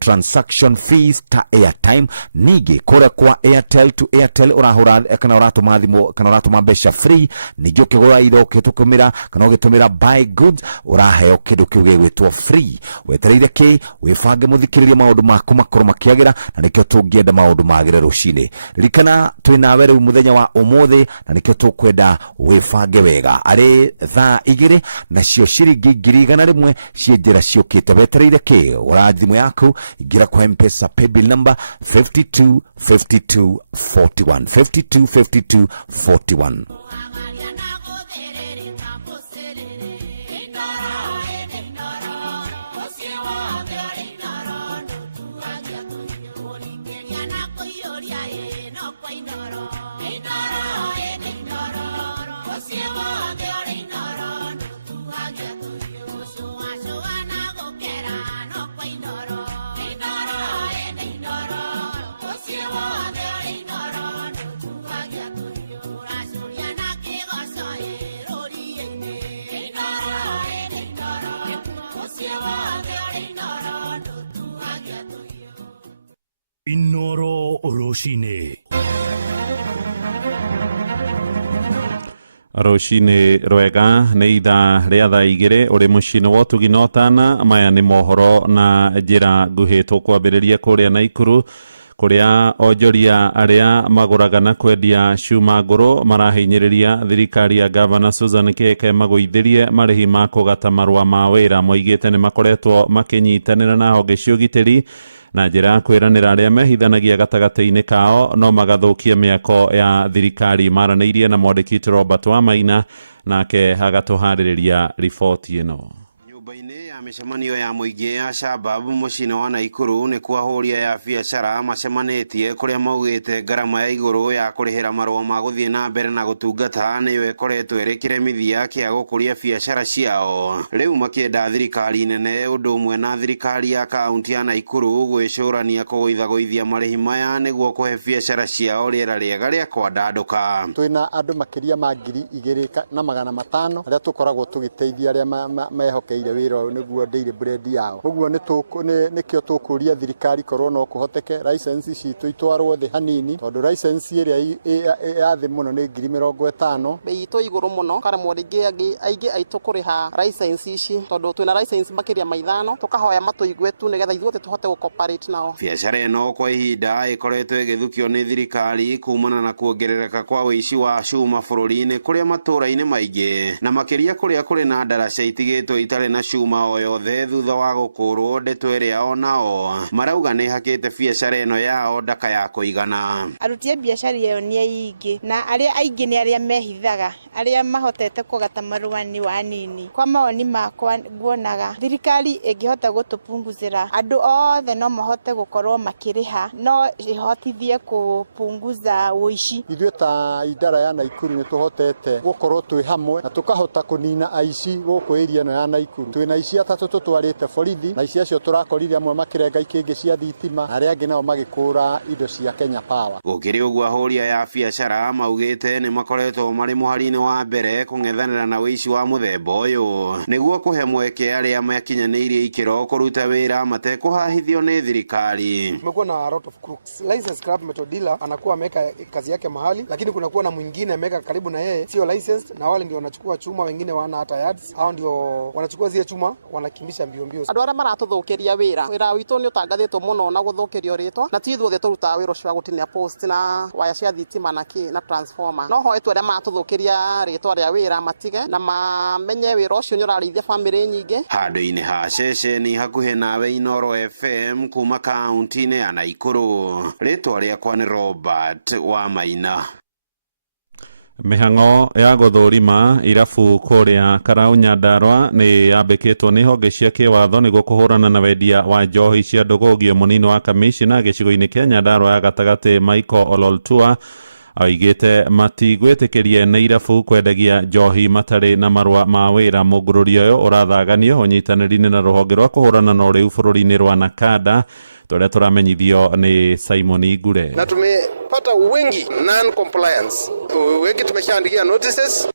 transaction fees ta airtime nigi kore kwa Airtel to Airtel urahura kana uratuma thimo kana uratuma mbeca free nigi ukigura indo ukitumira kana ugitumira buy goods uraheo kindu kiu gigwitwo free wetereire ki wifange muthikiriria maundu maku makoro makiagira na nikio tungienda maundu magire rucini ririkana twina were muthenya wa umuthi na nikio tukwenda wifange wega ari thaa 2 nacio ciringi 100 cie njira ciukite wetereire ki urathimo yaku ingira kwa M-Pesa paybill number 525241 525241. Inoro Roshine. Roshine rwega nĩ ithaa rĩa thaa 2 ũrĩ mũciĩ wa Tuginotana. Maya nĩ mohoro na njĩra nguhĩ tũkwambĩrĩria kũrĩa Naikuru kũrĩa onjoria arĩa magũraga na kwendia cuma ngũrũ marahinyĩrĩria thirikari ya Gavana Susan Keke magũithĩrie marĩhi ma kũgata marũa ma wĩra. Moigĩte nĩ makoretwo makĩnyitanĩra na honge cia ũgitĩri na njĩra ya kwĩranĩra arĩa mehithanagia gatagatĩ-inĩ kao no magathukia mĩako ya thirikari. Maranĩirie na mwandĩki Robert Wamaina nake agatũharĩrĩria riboti ĩno. Mĩcemanio ya mũingĩ ya Shabab mũciĩ wa Naikuru nĩ kwa hũria ya biacara macemanĩtie kũrĩa maugĩte ngarama ya igũrũ ya kũrĩhĩra marũa ma gũthiĩ na mbere na gũtungata nĩyo ĩkoretwo ĩrĩ kĩremithia kĩa gũkũria biacara ciao. Rĩu makĩenda thirikari nene ũndũ ũmwe na thirikari ya kaunti ya Naikuru gwĩcũrania kũgũithagũithia marĩhi maya nĩguo kũhe biacara ciao rĩera rĩega rĩa kwandandũka. Twĩna andũ makĩria ma 2,500 arĩa tũkoragwo tũgĩteithia arĩa mehokeire wĩra ũyũ nĩguo daily bread yao. Ũguo nĩkĩo tũkũria thirikari korwo no kũhoteke license citũ itwarwo thĩ hanini tondũ license ĩrĩa ya thĩ mũno nĩ 50,000. Bei itũ igũrũ mũno karemwo aingĩ aitũ kũrĩha license ici tondũ twĩna license makĩria ma 5 tũkahoya matũigue tu nĩgetha ithuothe tũhote gũcooperate nao. Biacara ĩno kwa ihinda ĩkoretwo ĩgĩthukio nĩ thirikari kumana na kuongerereka kwa wĩici wa cuma bũrũri-inĩ kũrĩa matũũra-inĩ maingĩ na makĩria kũrĩa kũrĩ na ndaraca itigĩtwo itarĩ na cuma o yothe thutha wa gũkũrwo ndeto ĩrĩa onao marauga nĩ hakĩte biacara ĩno yao ndaka ya kũigana. Aruti a biacara ĩyo nĩ aingĩ na arĩa aingĩ nĩ arĩa mehithaga arĩa mahotete kũgata marũa nĩ wanini. Kwa maoni makwa nguonaga thirikari ĩngĩhota gũtũpunguzĩra andũ othe no mahote gũkorwo makĩrĩha no ĩhotithie kũpunguza ũici. Ithuĩ ta idara ya Naikuru nĩ tũhotete gũkorwo twĩ hamwe na tũkahota kũnina aici gũkũ area ĩno ya Naikuru. Twĩna aici atatũ tũtwarĩte borithi na aici acio tũrakorire amwe makĩrenga ikĩngĩ cia thitima arĩa angĩ nao magĩkũra indo cia Kenya Power. Gũkĩrĩ ũguo hũria ya biacara maugĩte nĩ makoretwo marĩ mũhari-inĩ wa mbere kũng'ethanĩra na wĩici wa mũthemba ũyũ nĩguo kũhe mweke arĩa makinyanĩirie ikĩro kũruta wĩra matekũhahithio nĩ thirikari. Kumekuwa na a lot of crooks. License club metal dealer anakuwa ameweka kazi yake mahali lakini kunakuwa na mwingine ameweka karibu na yeye sio licensed na wale ndio wanachukua chuma wengine wana hata yards hao ndio wanachukua zile chuma wanakimbisha mbio mbio. Andũ arĩa maratũthũkĩria wĩra witũ nĩ ũtangathĩtwo mũno na gũthũkĩrio rĩtwa na ti ithuothe tũrutaga wĩra ũcio wa gũtinia post na waya cia thitima na transformer no hoetwo arĩa maratũthũkĩria rĩtwa rĩa wĩra matige na mamenye wĩra ũcio nĩ ũrarĩithia famĩlĩ nyingĩ. Handũ-inĩ ha ceceni hakuhĩ nawe Inoro FM kuma kaunti-inĩ ya Naikuru. Rĩtwa rĩakwa nĩ Robert Wamaina. Mĩhang'o ya gũthũrima irabu kũrĩa Karau Nyandarua nĩ yambĩkĩtwo nĩ honge cia kĩwatho nĩguo kũhũrana na wendia wa njohi cia ndũgũgio mũnini wa kamishina gĩcigo-inĩ kĩa Nyandarua ya gatagatĩ Michael Ololtua oigĩte matigwĩtĩkĩrie nĩ irabu kwendagia njohi matarĩ na marũa ma wĩra. Mũngũrũrio ũyũ ũrathaganio ũnyitanĩri-inĩ na rũhonge rwa kũhũrana na ũrĩu bũrũri-inĩ rwa Nakada tũrĩa tũramenyithio nĩ Simon Ngure. Na tumepata wengi non compliance, wengi tumeshaandikia notices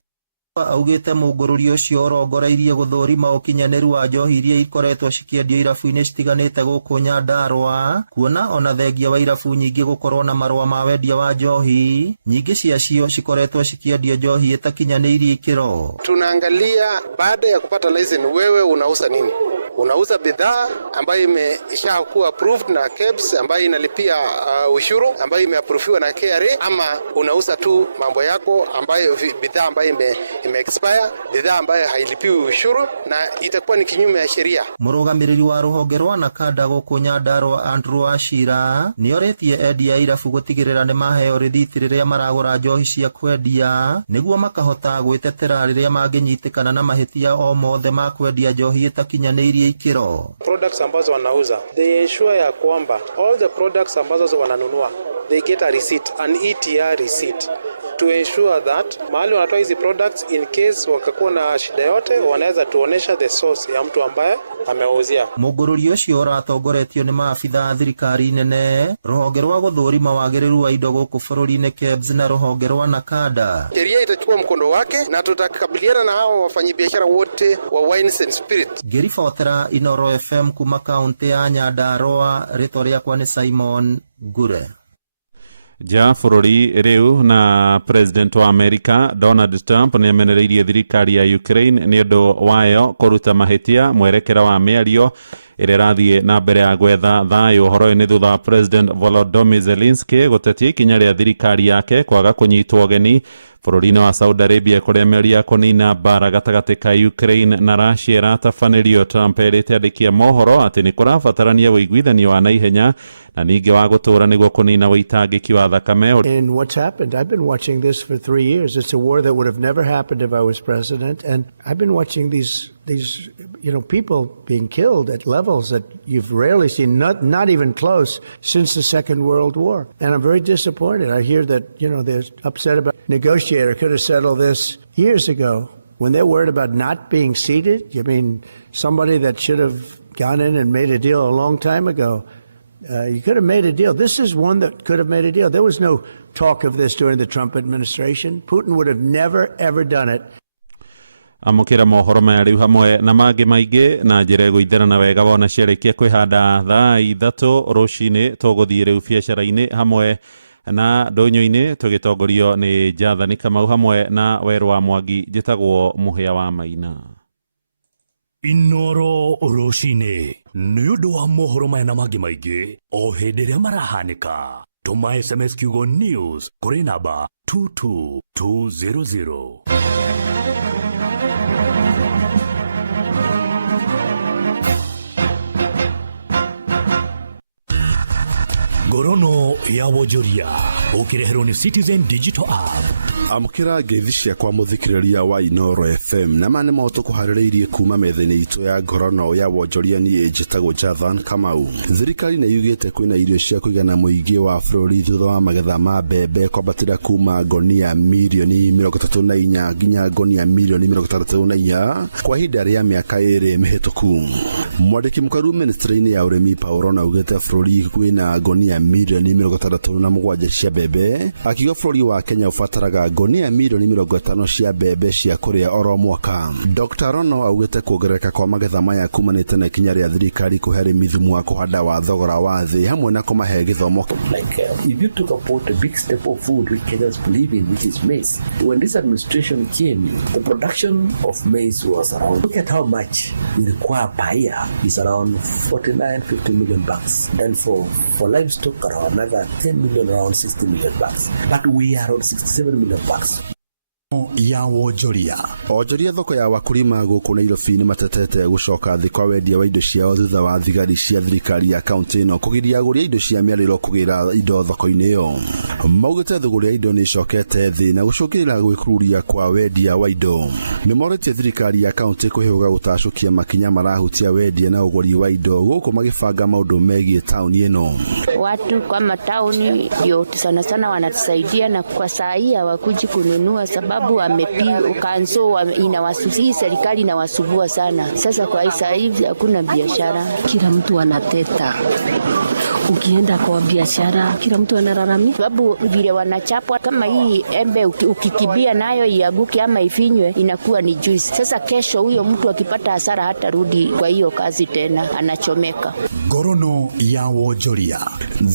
augite mugururi ucio urongoreirie guthurima ukinyaniru wa njohi iria ikoretwo cikiendio irabu-ini citiganite guku Nyandarua, kuona ona thengia wa irabu nyingi gukorwo na marua ma wendia wa njohi, nyingi ciacio cikoretwo cikiendio njohi itakinyanirie ikiro. Tunaangalia baada ya kupata license, wewe unauza nini? Unauza bidhaa ambayo imeshakuwa approved na KEBS ambayo inalipia ushuru ambayo imeapproviwa na KRA, ama unauza tu mambo yako ambayo bidhaa ambayo ime expire, bidhaa ambayo hailipiwi ushuru na itakuwa ni kinyume ya sheria. Murugamiriri wa ruhonge rwa Nakada guku Nyandarua Andrew Ashira nioretie endia irabu gutigirira ni maheo rithiti riria maragura njohi cia kwendia niguo makahota gwitetera riria manginyitikana na mahitia o mothe ma kwendia njohi itakinyanirie ikiro. Products ambazo wanauza, they ensure ya kwamba all the products ambazo wananunua they get a receipt, an ETR receipt, to ensure that mahali wanatoa hizi products, in case wakakuwa na shida yote wanaweza tuonesha the source ya mtu ambaye ameuzia. Mugururi ucio uratongoretio ni maabitha thirikari nene, ruhonge rwa guthurima wagiriru wa indo guku bururi-ini KEBS na ruhonge rwa Nakada. Sheria itachukua mkondo wake na tutakabiliana na hao wafanyabiashara wote wa wines and spirits. Ngiribotera Inoro FM kuma kaunti ya Nyandarua, rĩtwa rĩakwa nĩ Simon Gure. Ja bũrũri rĩu na president wa Amerika Donald Trump nĩ amenereirie thirikari ya Ukraine nĩ ũndũ wayo kũruta mahĩtia mwerekera wa mĩario ĩrĩa ĩrathiĩ na mbere ya gwetha thayũ. Ũhoro-inĩ thutha wa president Volodymyr Zelensky gũtetia ikinya rĩa thirikari yake kwaga kũnyitwo ũgeni bũrũri-inĩ wa Saudi Arabia kũrĩa mĩario ya kũnina mbara gatagatĩ ka Ukraine na Russia ĩratabanĩrio. Trump erĩte andĩki a mohoro atĩ nĩ kũrabatarania ũiguithanio wa naihenya na ningĩ wa gũtũũra nĩguo kũnina ũitangĩki wa thakame. And what's happened, I've been watching this for 3 years. It's a war that would have never happened if I was president, and I've been watching these people being killed at levels that you've rarely seen, not even close, since the Second World War. And I'm very disappointed. I hear that, they're upset about negotiator could have settled this years ago. When they're worried about not being seated, you mean somebody that should have gone in and made a deal a long time ago. You could have made a deal. This is one that could have made a deal. There was no talk of this during the Trump administration. Putin would have never, ever done it. Amukira mohoro maya riu hamwe na mangĩ maingĩ na njĩra gũitherana wega wona ciarĩkia kwĩhanda thaa 3 rũcinĩ tũgũthiĩ rĩu biacara-inĩ hamwe na ndũnyũ-inĩ tũgĩtongorio nĩ Jathani Kamau hamwe na Werũ wa Mwangi. Njĩtagwo Mũhĩa wa Maina. Inoro rũcinĩ nĩ ũndũ wa mohoro maya na mangĩ maingĩ o hĩndĩ ĩrĩa marahanĩka. Tũma SMS kiugo news kũrĩ namba 22200. Ngorono ya wonjoria ukireherwo ni Citizen Digital App. Amukira ngeithi ciakwa muthikiriria wa Inoro FM na mane maoto kuharĩrĩirie kuma metha-inĩ itũ ya ngorono ya wonjoria ni njĩtagwo Jathan Kamau. Thirikari nĩ yugĩte kwĩna irio cia kũigana mũingĩ wa bũrũri thutha wa magetha ma mbembe kwambatĩra kuma ngonia mirioni 34 nginya ngonia mirioni 64 kwa ihinda rĩa mĩaka 2 mĩhĩtũku. Mwandĩki mũkaru ministry-inĩ ya ũrĩmi Paulo augĩte bũrũri kwĩna ngonia mirioni 67 cia mbembe, akiuga bũrũri wa Kenya ũbataraga ngonia mirioni 50 cia mbembe cia kũrĩa oro mwaka. Dr. Rono augĩte kuongerereka kwa magetha maya kumanĩte na ikinya rĩa thirikari kũhe arĩmi thumu wa kũhanda wa thogora wa thĩ hamwe na kũmahe gĩthomo. If you talk about a big staple food which Kenyans believe in, which is maize, when this administration came, the production of maize was around, look at how much we require per year, is around 49-50 million bucks. Then for livestock around another 10 million, around 60 million bucks. But we are on 67 million bucks. Ya wonjoria thoko ya wakulima gũkũ Nairobi nĩ matetete gũcoka thĩ kwa wendia wa indo ciao thutha wa thigari cia thirikari ya kaunti ĩno kũgiria agũri indo cia mĩarĩro kũgĩra indo thoko-inĩ ĩyo. Maugĩte thũgũrĩ ya indo nĩ icokete thĩ na gũcũngĩrĩra gwĩkururia kwa wendia wa indo. Nĩ morĩtie thirikari ya kaunti kũhĩũga gũtacũkia makinya marahutia wendia na ũgũri wa indo gũkũ magĩbanga maũndũ megiĩ taũni ĩno. Watu kama tauni ndio sana sana wanatusaidia, na kwa saa hii hawakuji kununua sababu sababu amepigwa kanso, inawasusi serikali inawasubua sana. Sasa kwa sasa hivi hakuna biashara, kila mtu anateta. Ukienda kwa biashara kila mtu analalamika, sababu vile wanachapwa. Kama hii embe ukikibia nayo iaguke ama ifinywe inakuwa ni juice. Sasa kesho huyo mtu akipata hasara hata rudi kwa hiyo kazi tena, anachomeka. Ngorono ya wonjoria.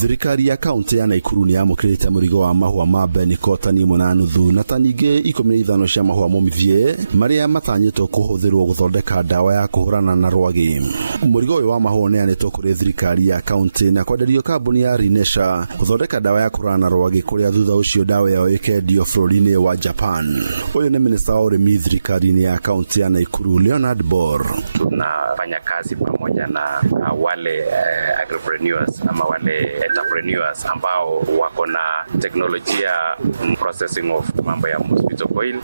Thirikari ya kaunti ya Nakuru ni yamukirite murigo wa mahua ma Beniko tani 8.5 na tani ingi 15 cia mahua momithie maria matanyitwo kuhuthirwo guthondeka dawa ya kuhurana na rwagi. Murigo wa mahua neanitwo kuri thirikari ya kaunti na kwenderio kambuni ya Rinesha guthondeka dawa ya kuhurana na rwagi kuria thutha ucio dawa yao ikendio bũrũri-inĩ wa Japan. Uyu ni minista wa urimi thirikari ya kaunti ya Nakuru Leonard Bor. Tunafanya kazi pamoja na wale agripreneurs ama wale entrepreneurs ambao wako na teknolojia processing of mambo ya mosquito coil,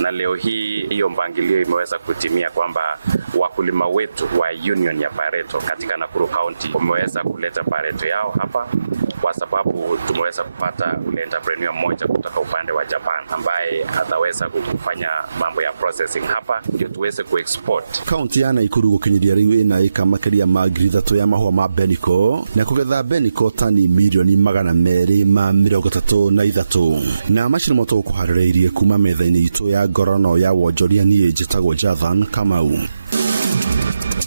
na leo hii hiyo mpangilio imeweza kutimia kwamba wakulima wetu wa union ya Pareto katika Nakuru County wameweza kuleta Pareto yao hapa kwa sababu tumeweza kupata ule entrepreneur mmoja kutoka upande wa Japan ambaye ataweza kufanya mambo ya processing hapa ndio tuweze kuexport. Kaunti ya Nakuru gukinyiria riu ina eka makiria ma ngiri 3 ya mahua ma Beniko na kugetha Beniko tani milioni 233 na macini moto kuharĩrĩirie kuma metha-inĩ itu ya ngorono ya wonjoria nie njĩtagwo Jathan Kamau.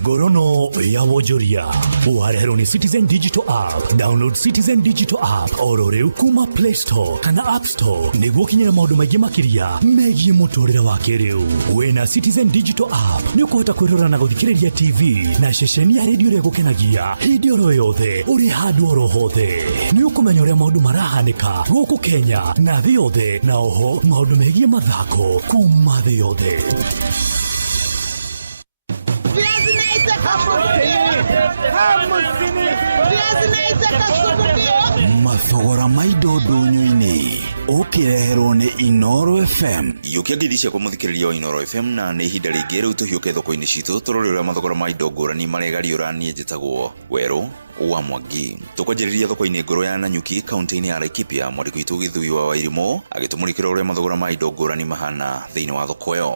Ngorono ya wonjoria wareherwo ni Citizen Digital App. Download Citizen Digital App orore kuma Play Store kana App Store niguo kinyira maundu maingĩ makiria megiĩ mũtũrĩre wa kĩrĩu. Wena Citizen Digital App nĩ ũkũhota kwĩrora na gũthikĩrĩria TV na ceceni ya redio ĩrĩa gũkenagia hĩndĩ oro yothe ũrĩ handũ oro hothe. Nĩ ũkũmenya ũrĩa maũndũ marahanĩka gũkũ Kenya na thĩ yothe, na oho maũndũ megiĩ mathako kuma thĩ yothe. Mathogora maido ndũnyũ-inĩ ũkĩreherwo nĩ Inoro FM. Yukia ngithicia kwa muthikĩrĩria wa Inoro FM na nĩ ihinda rĩngĩ rĩu tũhiũke thoko-inĩ citũ tũrore ũrĩa mathogora ma indo ngũrani maregariũra. Niĩ njĩtagwo Werũ wa Mwangi. Tũkwanjĩrĩria thoko-inĩ ngũrũ ya Nanyuki kaunti-inĩ ya Laikipia. Mwandĩki witũ Gĩthui wa Wairimũ agĩtũmũrĩkĩra ũrĩa mathogora ma indo ngũrani mahana thĩinĩ wa thoko ĩyo.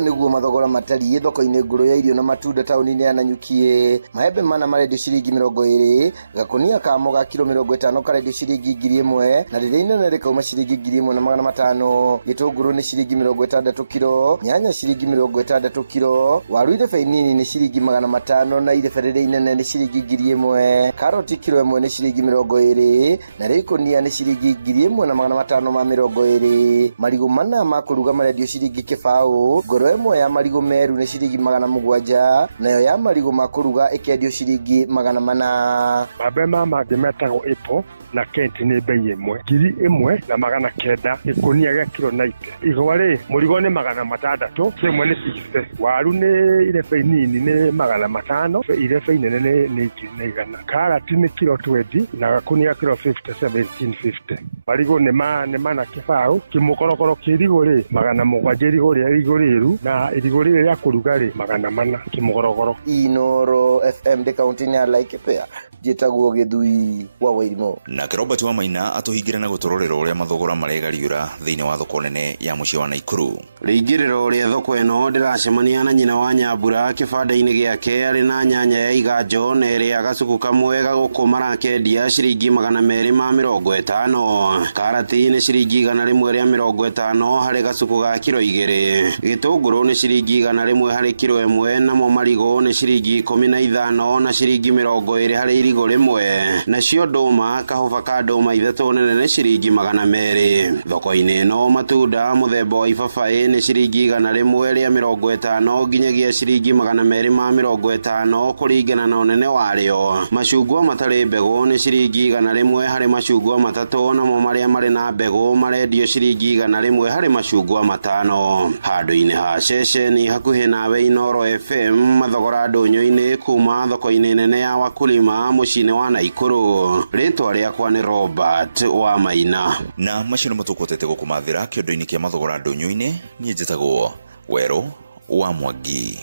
Niguo mathogora matariĩ thoko-inĩ ngũrũ ya irio na matunda taũni-inĩ ya Nanyuki. Maembe mana marendio ciringi 20, gakonia kamo ga kilo 50 karendio ciringi 1000, na rĩrĩa inene rĩkauma ciringi 1500. Gĩtũngũrũ nĩ ciringi 60 kilo, nyanya ciringi 60 kilo, waru irebe nini nĩ ciringi 500 na irebe rĩrĩa inene nĩ ciringi 1000. Karoti kilo 1 nĩ ciringi 20 na rĩkonia nĩ ciringi 1520. Marigũ mana ma kũruga marendio ciringi kĩbaũ. Ngoro ĩmwe ya marigũ meru nĩ ciringi 700, nayo ya marigũ ma kũruga ĩkendio ciringi 400. Mbembe mama metagwo Apple na Kent nĩ bei ĩmwe, 1,900 gĩkũnia gĩa kilo 90. Igwa rĩ mũrigo nĩ 600, kĩmwe nĩ 60. Waru nĩ irebe nini nĩ 500, irebe inene nĩ 100. Karati nĩ kilo 20 na gakunia kilo 50, 1750. Marigũ nĩ mana kĩbaũ. Kĩmũkorokoro kĩrigũ rĩ 700, irigũ rĩru na irigũ rĩrĩ rĩa kũruga rĩ 400 kĩmũkorokoro. Inoro FM de kaunti-inĩ ya Laikipia. Njĩtagwo Gĩthui wa Wairimũ. Nake Robert Wamaina atũhingĩre na gũtũrorera ũrĩa mathogora maregariũra thĩinĩ wa thoko nene ya mũciĩ wa Naikuru. Rĩingĩrĩro rĩa thoko ĩno ndĩracemania na nyina wa Nyambura kĩbanda-inĩ gĩake arĩ na nyanya ya iganjo na ĩrĩa gacuku kamwe gagũkũ marakendia ciringi 250. Karati nĩ ciringi 150 harĩ gacuku ga kilo 2. Gĩtũngũrũ nĩ ciringi 100 harĩ kilo 1, namo marigũ nĩ ciringi 15 na ciringi 20 harĩ irigũ rĩmwe. Nacio ndũma kahoba ka ndũma ithatũ nene nĩ ciringi 200. Thoko-inĩ ĩno matunda mũthemba wa ibabaĩ nĩ ciringi 100 rĩa 50 nginyagia ciringi 250 kũringana na ũnene warĩo. Macungwa matarĩ mbegũ nĩ ciringi 100 harĩ macungwa 3, namo marĩa marĩ na mbegũ marendio ciringi 100 harĩ macungwa 5. Handũ-inĩ ha ceceni hakuhĩ nawe Inoro FM, mathogora ndũnyũ-inĩ kuma thoko-inĩ nene ya wakulima mũciĩ-inĩ wa Naikuru. Rĩtwa rĩakwa nĩ Robert Wamaina. Na macio nĩ matũkotete gũkũmathĩra kĩondo-inĩ kĩa mathogora ndũnyũ-inĩ. Niĩ njĩtagwo Werũ wa Mwangi.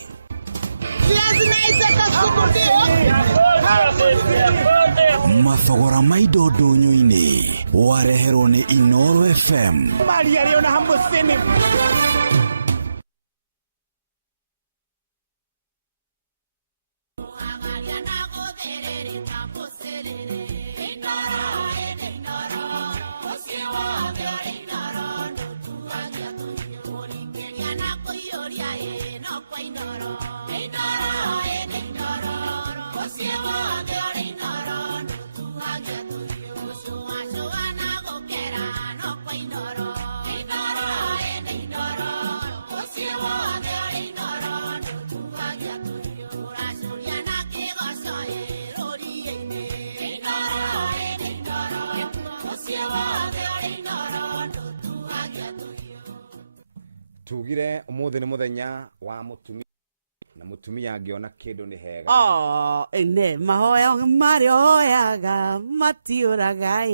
mathogora maido ndunyu-ini wareherwo ni Inoro FM. Mali aliona hambusini. Tugire umuthi ni muthenya wa mutumia na mutumia angiona kindu ni hega. Ene mahoya marioyaga matiuraga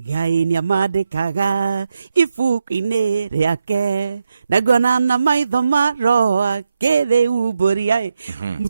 Ngai ni amandikaga ibuku-ini riake nagona na maitho maroa kiriumburia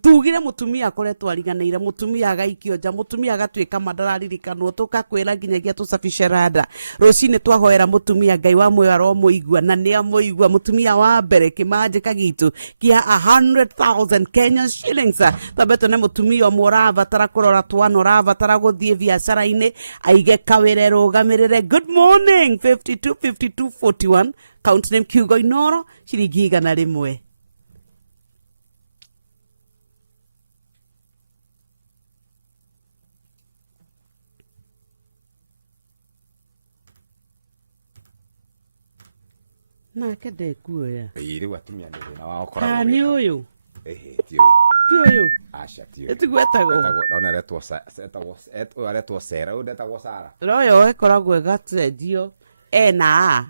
tugire mutumia akoretwo ariganĩire mutumia agaikio nja mutumia agatuĩka madararirikanwo tukakwĩra nginyagia tucabice rada rũcinĩ twahoera mutumia Ngai wa muoyo aromũigua na nĩ amũigua mutumia wa mbere kĩmanjĩka gitu kia 100,000 Kenyan shillings tabeto nĩ mutumia ũmwe ũrabatara kũrora twana ũrabatara gũthiĩ biacara-inĩ aige kawĩra rũgamĩrĩre. Good morning 525241 count name Kiugo Inoro ciringi 100. Nake ndekuoya rĩu atumia nĩ thĩna wao koragwo nĩ ũyũ ti ũyũ ti ũyũ aca ti ũyũ ĩtigwetagwo ndona aretwo Sera ũyũ ndetagwo Sara royo ĩkoragwo ĩgacenjio ena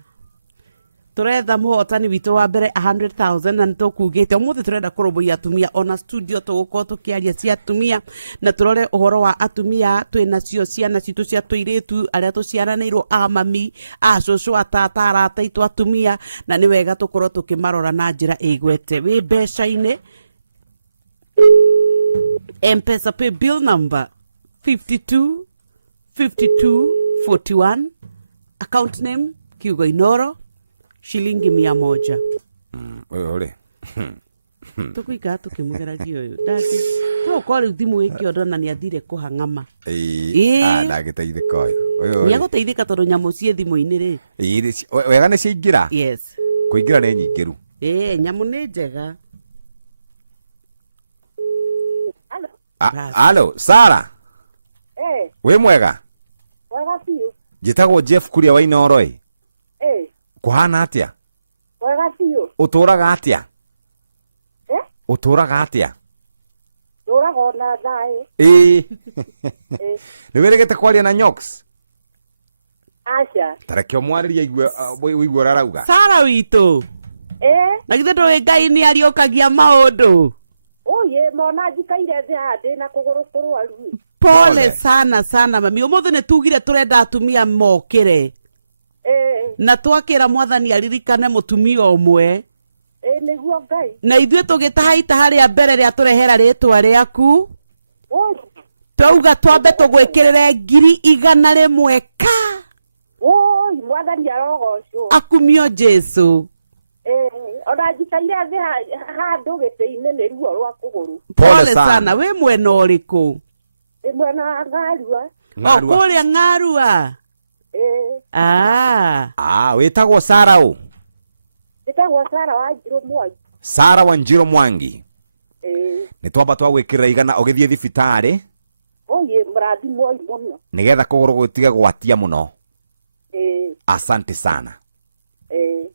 turetha muhotani witũ wa mbere 100,000 na nĩtũkugĩte ũmũthĩ tũrenda kũrũmbũiya atumia ona studio tũgũkorwo tũkĩaria cia atumia na tũrore ũhoro wa atumia twĩnacio ciana citũ cia tũirĩtu arĩa tũciaranĩirwo a mami a cũcũ atata arata aitũ atumia na nĩ wega tũkorwo tũkĩmarora na njĩra ĩgwete wĩ mbeca-inĩ. M-Pesa pay bill number 525241 account name Kiugo Inoro shilingi 100. Ore. Tukuika tukimugeragia uyu. Dati. Tuko rĩu thimũ ĩkĩondo na nĩathire kũhang'ama. Ndagĩteithĩka ũyũ. Nĩagũteithĩka tondũ nyamũ ciĩ thimũ-inĩ rĩ. Wega nĩ ciaingĩra? Yes. Kũingĩra nĩ nyingĩru. Nyamũ nĩ njega. Alo, Sara. Wĩ mwega? Wega biũ. Njĩtagwo Jeff Kuria wa Inoro ĩ. Kuhana atĩa? Wega biũ. Ũtũraga atĩa? Ũtũraga atĩa? Tũraga na thayũ. Nĩ wĩrĩgĩte kwaria na Nyox? Aca. Tareke ũmwarĩrie wĩigua ũrarauga. Sara witũ. Na githĩ ndũĩ Ngai nĩ ariũkagia maũndũ. Oye, mona njikaire thĩ handĩ na kũgũrũ kũrwaru. Pole sana sana mami. Ũmũthĩ nĩ tugire tũrenda atumia mokĩre. Na twakĩra mwathani aririkane mutumia ũmwe. Nĩguo Ngai. Na ithuĩ tũgĩtahaita harĩa mbere rĩa tũrehera rĩtwa rĩaku. Twauga twambe tũgwĩkĩrĩre 100,000 ka. Mwathani arogocwo. Akumio Jesu. Ona njikaire thĩ handũ gĩtĩ-inĩ nĩ ruo rwa kũgũrũ. Pole sana. Wĩ mwena ũrĩkũ? Mwena wa Ng'arua. Kũrĩa Ng'arua. Wĩtagwo Sara ũ? Wĩtagwo Sara wa Njirũ Mwangi. Sara wa Njirũ Mwangi. Nĩ twamba twagwĩkĩrĩra 100 ũgĩthiĩ thibitarĩ. Oye, mrathimwo mũno. Nĩgetha kũgũrũ gũtige gwatia mũno. Asante sana.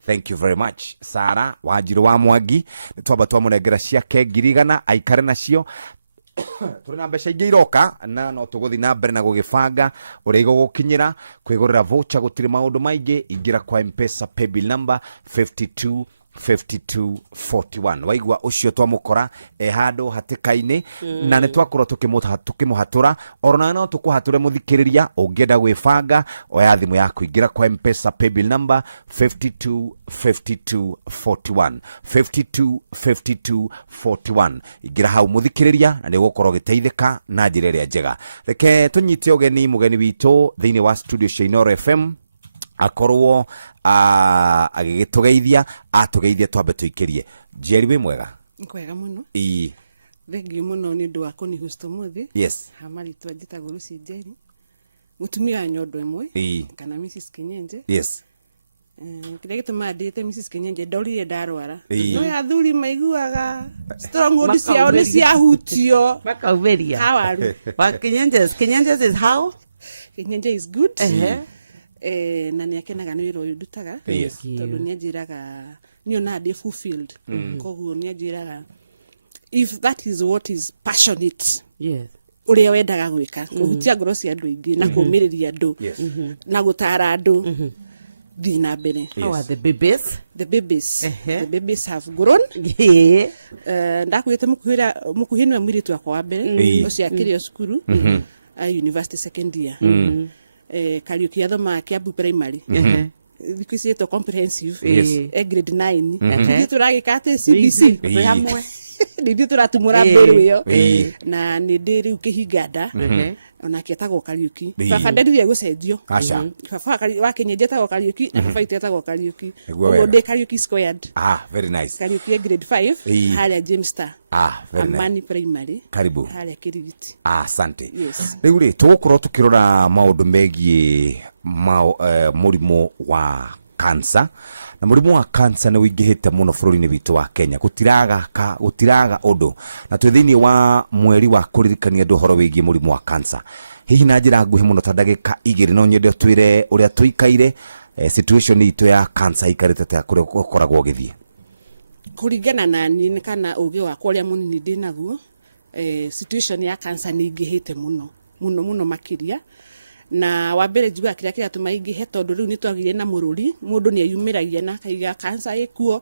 Thank you very much Sara wa Njirũ wa Mwangi. Nĩ twamba twamũnengera ciake 100 aikare nacio. Tũrĩ na mbeca ingĩ iroka na no tũgũthiĩ na mbere na gũgĩbanga ũrĩa igũgũkinyĩra kwĩgũrĩra voucher gũtirĩ maũndũ maingĩ ingĩra kwa M-Pesa pay bill number 5241 waigua ucio twamukora handu hatikaini na ni twakorwo tukimuhatura orona no tukuhature muthikiriria ungienda gwibanga oya thimu yaku ingira kwa M-Pesa paybill number 525241 525241 ingira hau muthikiriria na ni gukorwo giteithika na njira iria njega. Reke tunyite mugeni witu thiini wa studio cia Inooro FM akorwo agigitugeithia atugeithie twambe tuikirie. Jerry wi mwega? Nkwega muno. Thengiũ mũno nĩ ũndũ wa kũnihost ũmũthĩ. Yes. Hamarĩtwa njĩtagwo Lucy Njeri. Mũtumia nyondo ĩmwe kana Mrs. Kinyenje. Yes. Kĩrĩa gĩtũmaga ndĩte Mrs. Kinyenje ndorire ndarwara. No athuri maiguaga stronghold ciao nĩ ciahutio. Makauberia. How are you? But Kinyenje is how? Kinyenje is good. Na nĩ akenaga nĩ wĩra ũyũ ndutaga. Tondũ nĩ anjĩraga niona ndĩ fulfilled. Koguo nĩ anjĩraga if that is what is passionate. Yes. Uria wendaga gwika kuhutia ngoro cia andu ingi na kuumiriria andu na gutara andu thina mbere. How are the babies? The babies have grown. Ndakwite mukuhino mwiritu akwa wa mbere ucio akirio cukuru university second year. Kariuki athoma Kiambu primary. Thikisito comprehensive grade 9 turagika ate CBC hamwe ndio turatumura mbere yo na nĩ ndĩ rĩu kĩhinganda ona kĩetagwo Kariuki baba ndendirie gũcenjio baba wa Kinyenje etagwo Kariuki na baba etagwo Kariuki ũguo ndĩ Kariuki squared. Very nice. Kariuki grade 5 harĩa James Star very nice. Amani primary karibu harĩa Kirigiti. Asante. Rĩu rĩ tũgũkorwo tũkĩrora maũndũ megiĩ mũrimũ wa cancer na mũrimũ wa cancer nĩ wĩingĩhĩte mũno bũrũri-inĩ witũ wa Kenya. Gũtiraga ũndũ na twĩ thĩinĩ wa mweri wa kũririkania andũ ũhoro wĩgiĩ mũrimũ wa cancer. Hihi na njĩra nguhĩ mũno ta ndagĩka 2 no nyende twĩre ũrĩa tũikaire situation itũ ya cancer ikarĩte ta kũrĩa ũkoragwo ũgĩthiĩ. Kũringana na niĩ kana ũgĩ wakwa ũrĩa mũnini ndĩ naguo situation ya cancer nĩ ingĩhĩte mũno makĩria. Na wa mbere njuga kĩrĩa kĩratũma ingĩhe tondũ rĩu nĩ twagire na mũrũri mũndũ nĩ ayumĩragia na kaiga cancer ĩkuo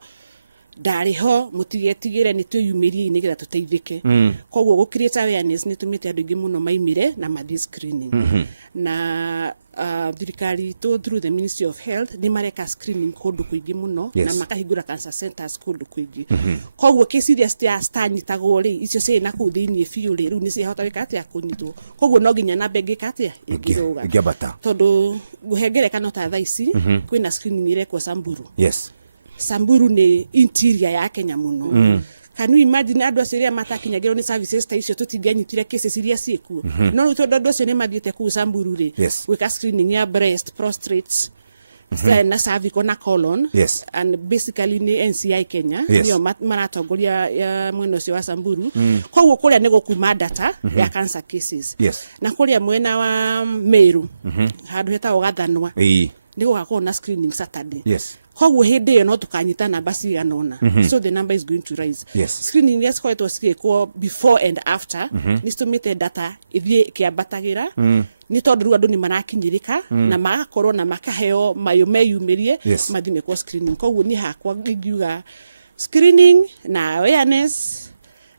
ndarĩ ho mũtigetigĩre nĩ twĩyumĩrie nĩgetha tũteithĩke. Koguo gũkirĩta awareness nĩ tũmĩte andũ aingĩ mũno maimire na mathi screening. Na thirikari itũ through the Ministry of Health nĩ mareka screening kũndũ kũingĩ mũno na makahingũra cancer centers kũndũ kũingĩ. Koguo kĩciria citanyitagwo rĩ icio ciĩ na kũu thĩinĩ biũ rĩ rĩu nĩ ciahota gwĩka atĩa kũnyitwo. Koguo no nginya namba ĩngĩka atĩa ĩngĩrũga tondũ gũhengerekano ta thaa ici kwĩna screening irekwo Samburu. Samburu ni interior ya Kenya muno. Can you imagine andũ acio matakinyagĩrwo ni services ta icio tũtingĩanyitire cases iria ciĩkuo. No rĩu tondũ andũ acio nĩ mathiĩte kũu Samburu rĩ gwĩka screening ya breast, prostate na cervical na colon and basically ni NCI Kenya nio maratongoria ya mwena ũcio wa Samburu. Koguo kũrĩa nĩ gũkuma data ya cancer cases na kũrĩa mwena wa Meru handũ hetagwo Gathanwa nĩ gũgakorwo na screening Saturday. Koguo hĩndĩ ĩyo no tukanyita namba cigana ũna. So the number is going to rise. Screening yes koetwo ciĩkwo before and after nĩ citũmĩte data ĩthiĩ ĩkĩambatagĩra nĩ tondũ rĩu andũ nĩ marakinyĩrĩka na magakorwo na makaheo mayũ meyumĩrie mathi mekwo screening. Koguo niĩ hakwa ingiuga screening na awareness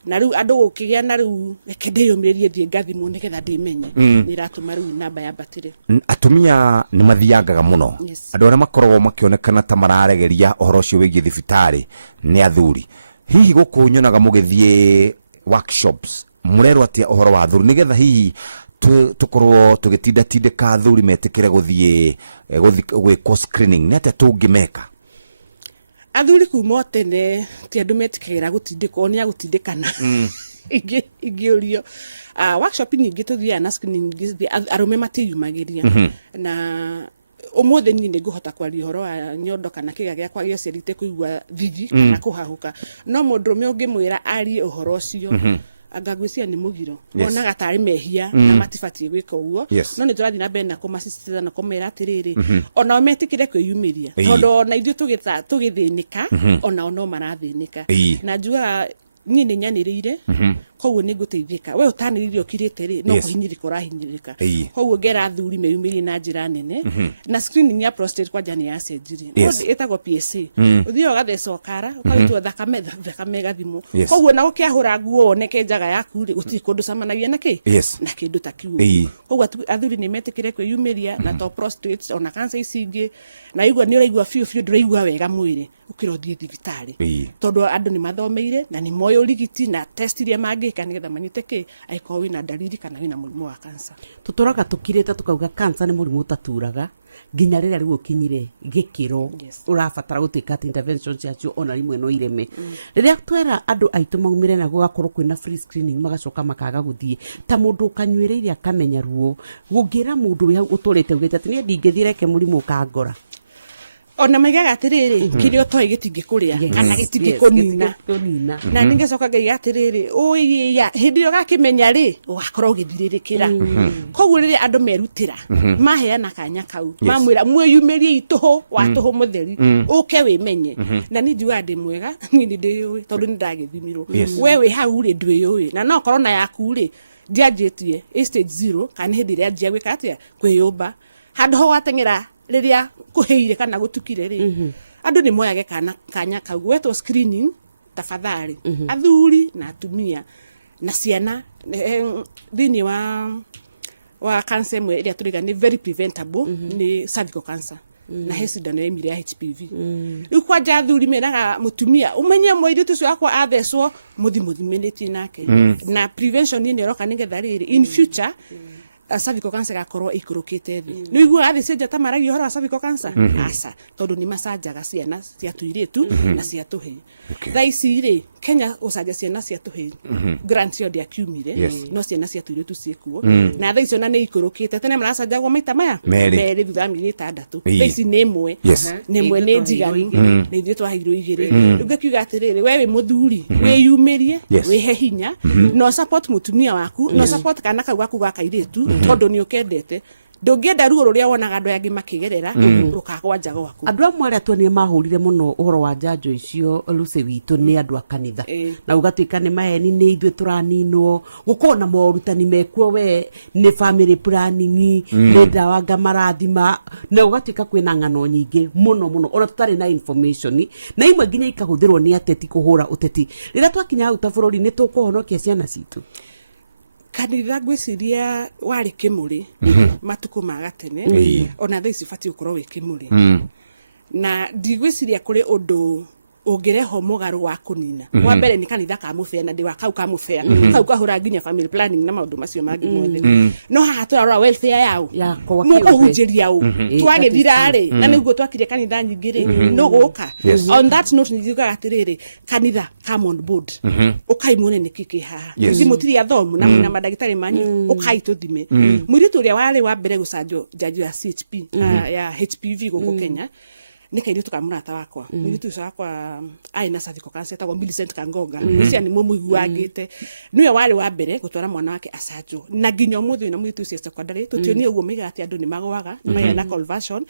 na rĩu andũ gũkĩgĩa na rĩu reke ndĩyũmĩrĩrie thiĩ ngathimwo nĩgetha ndĩmenye nĩ iratũma rĩu namba yambatĩre. Atumia nĩ mathiangaga mũno andũ arĩa makoragwo makĩonekana ta mararegeria ũhoro ũcio wĩgiĩ thibitarĩ nĩ athuri. Hihi gũkũ nyonaga mũgĩthiĩ workshops mũrerwo atĩa ũhoro wa athuri nĩgetha hihi tũkorwo tũgĩtindatindĩka athuri metĩkĩre gũthiĩ gwĩkwo screening nĩ atĩa tũngĩmeka? Athuri kuma tene ti andũ metikĩra gũtindĩkwo nĩ agũtindĩkana ingĩũrio. Workshop nyingĩ tũthiaga na screening arũme matiyumagĩria na ũmũthĩ niĩ nĩ ngũhota kwaria ũhoro wa nyondo kana kĩga gĩakwa gĩaciarĩte kũigua thigi kana kũhahũka. No mũndũ ũrũme ũngĩmwĩra arie ũhoro ũcio angagwĩcia nĩ mũgiro onaga tarĩ mehia na matibatiĩ gwĩka ũguo. No nĩ tũrathiĩ na mbere na kũmacicitiza na kũmera atĩrĩrĩ onao metikĩre kwĩyumĩria tondũ ona ithuĩ tũgĩthĩnĩka onao no marathĩnĩka. Na njugaga niĩ nĩ nyanĩrĩire koguo nĩ ngũteithĩka we ũtanĩrĩire ũkirĩte rĩ no Yes. kũhinyĩrĩka ũrahinyĩrĩka Ĩĩ. koguo ngera athuri meyumĩrie na njĩra nene na screening ya prostate kwanja nĩ yacenjirie Yes. ĩtagwo PSA ũthiaga ũgatheca ũkara ũkarutwo thakame gathimũ Yes. koguo na ũkĩahũra nguo woneke njaga yaku rĩ gũtirĩ kũndũ camanagia na kĩ Yes. na kĩndũ ta kiu Ĩĩ. koguo athuri nĩ metĩkĩre kwĩyumĩria na to prostate ona cancer ici ingĩ na igua nĩ ũraigua biũ ndũraigua wega mwĩrĩ ũkĩra ũthiĩ thibitarĩ Ĩĩ. tondũ andũ nĩ mathomeire na nĩ moĩ ũrigiti na test iria mangĩka nĩgetha manyite kĩ angĩkorwo wĩna ndariri kana wĩna mũrimũ wa cancer tuturaga tukirite tukauga cancer nĩ mũrimũ ũtaturaga nginya rĩrĩa rĩu ũkinyire gĩkĩro ũrabatara gũtĩka atĩ intervention ciacio ona rimwe no ireme rĩrĩa twera andũ aitũ maumire na gũgakorwo kwĩna free screening magacoka makaga gũthiĩ ta mũndũ ũkanyuĩrĩire akamenya ruo gũngĩra mũndũ ũrĩa ũtũrĩte ugĩte atĩ niĩ ndingĩthiĩ reke mũrimũ ũkangora ona maigaga atĩrĩrĩ kĩrĩa ũtoĩ gĩtingĩkũrĩa kana gĩtingĩkũnina na nĩngĩcoka ngaiga atĩrĩrĩ ũiya hĩndĩ ĩyo gakĩmenya rĩ ũgakorwo ũgĩthirĩrĩkĩra koguo rĩrĩa andũ merutĩra maheana kanya kau mamwĩra mwĩyumĩrie itũhũ wa tũhũ mũtheri ũke wĩmenye na niĩ njugaga ndĩ mwega niĩ nĩ ndĩyũĩ tondũ nĩ ndagĩthimirwo we wĩ hau rĩ ndwĩyũĩ na no korwo na yaku rĩ ndianjĩtie stage 0 kana hĩndĩ ĩrĩa njia gwĩka atĩa kwĩyũmba handũ ho wateng'era rĩrĩa kũhĩire kana gũtukire rĩ andũ nĩ moyage kanya kau gwetwo screening tafadhali athuri na atumia na ciana thĩinĩ wa cancer ĩmwe ĩrĩa tũrĩga nĩ very preventable nĩ cervical cancer na he cindano ya imire ya HPV rĩu kwanja athuri meraga mũtumia ũmenye mũirĩtu ũcio wakwa athecwo mũthimũthimĩnĩtie nake na prevention nĩ ĩroka nĩgetha rĩrĩ in future cervical cancer gakorwo ikũrũkĩte thĩ nĩ igua athĩ cenja ta maragi ũhoro wa cervical cancer aca tondũ nĩ macanjaga ciana cia tũirĩtu na cia tũhĩĩ thaa ici rĩ Kenya ũcanja ciana cia tũhĩĩ grant yo ndĩakiumire no ciana cia tũirĩtu ciĩkuo na thaa icio na nĩ ikũrũkĩte tene maracanjagwo maita maya merĩ thutha wa mĩeri 6 thaa ici nĩ ĩmwe nĩ njiganu na ithuĩ twaheirwo 2 rĩu ngĩkiuga atĩrĩrĩ we wĩ mũthuri wĩyumĩrie wĩhe hinya no support mũtumia waku no support kana kau gaku ga kairĩtu tondũ nĩ ũkendete ndũngĩenda ruo rũrĩa wonaga andũ angĩ makĩgerera rũkagwa njaga waku andũ amwe arĩa tuonire mahũrire mũno ũhoro wa njanjo icio Lucy witũ nĩ andũ a kanitha na ũgatuĩka nĩ maheni nĩ ithuĩ tũraninwo gũkorwo na morutani mekuo we nĩ family planning nĩ ndawa ngamarathima na ũgatuĩka kwĩna ng'ano nyingĩ mũno ona tũtarĩ na information na imwe nginya ikahũthĩrwo nĩ ateti kũhũra ũteti rĩrĩa twakinya hau ta bũrũri nĩ tũkũhonokia ciana citũ kanitha ngwĩciria warĩ kĩmũrĩ matukũ ma gatene ona thaa ici batiĩ gũkorwo wĩ kĩmũrĩ na ndigwĩciria kũrĩ ũndũ ũngĩreho mũgarũ wa kũnina wa mbere nĩ kanitha ka mũbea na ndĩ wa kau ka mũbea kau kahũra nginya family planning na maũndũ macio mangĩ mothe no haha tũrarora welfare yao mũkũhunjĩria ũ twagĩthira rĩ na nĩguo twakire kanitha nyingĩ rĩ nũgũka on that note nĩnjugaga atĩrĩrĩ kanitha come on board ũkaimone nĩkĩ kĩ haha mũtiri athomu na mwĩna mandagĩtarĩ manyu ũkai tũthime mũirĩtu ũrĩa warĩ wa mbere gũcanjwo njanjo ya CHP ya HPV gũkũ Kenya nĩ kairĩtu ka mũrata wakwa mũirĩtu ũcio wakwa arĩ na cervical cancer etagwo Millicent Kangoga ũcio nĩ mũiguagĩte nĩwe warĩ wa mbere gũtwara mwana wake acanjwo na nginya ũmũthĩ na mũirĩtu ũcio secondary tũtionie ũguo maiga atĩ andũ nĩ magũaga magĩa na conversion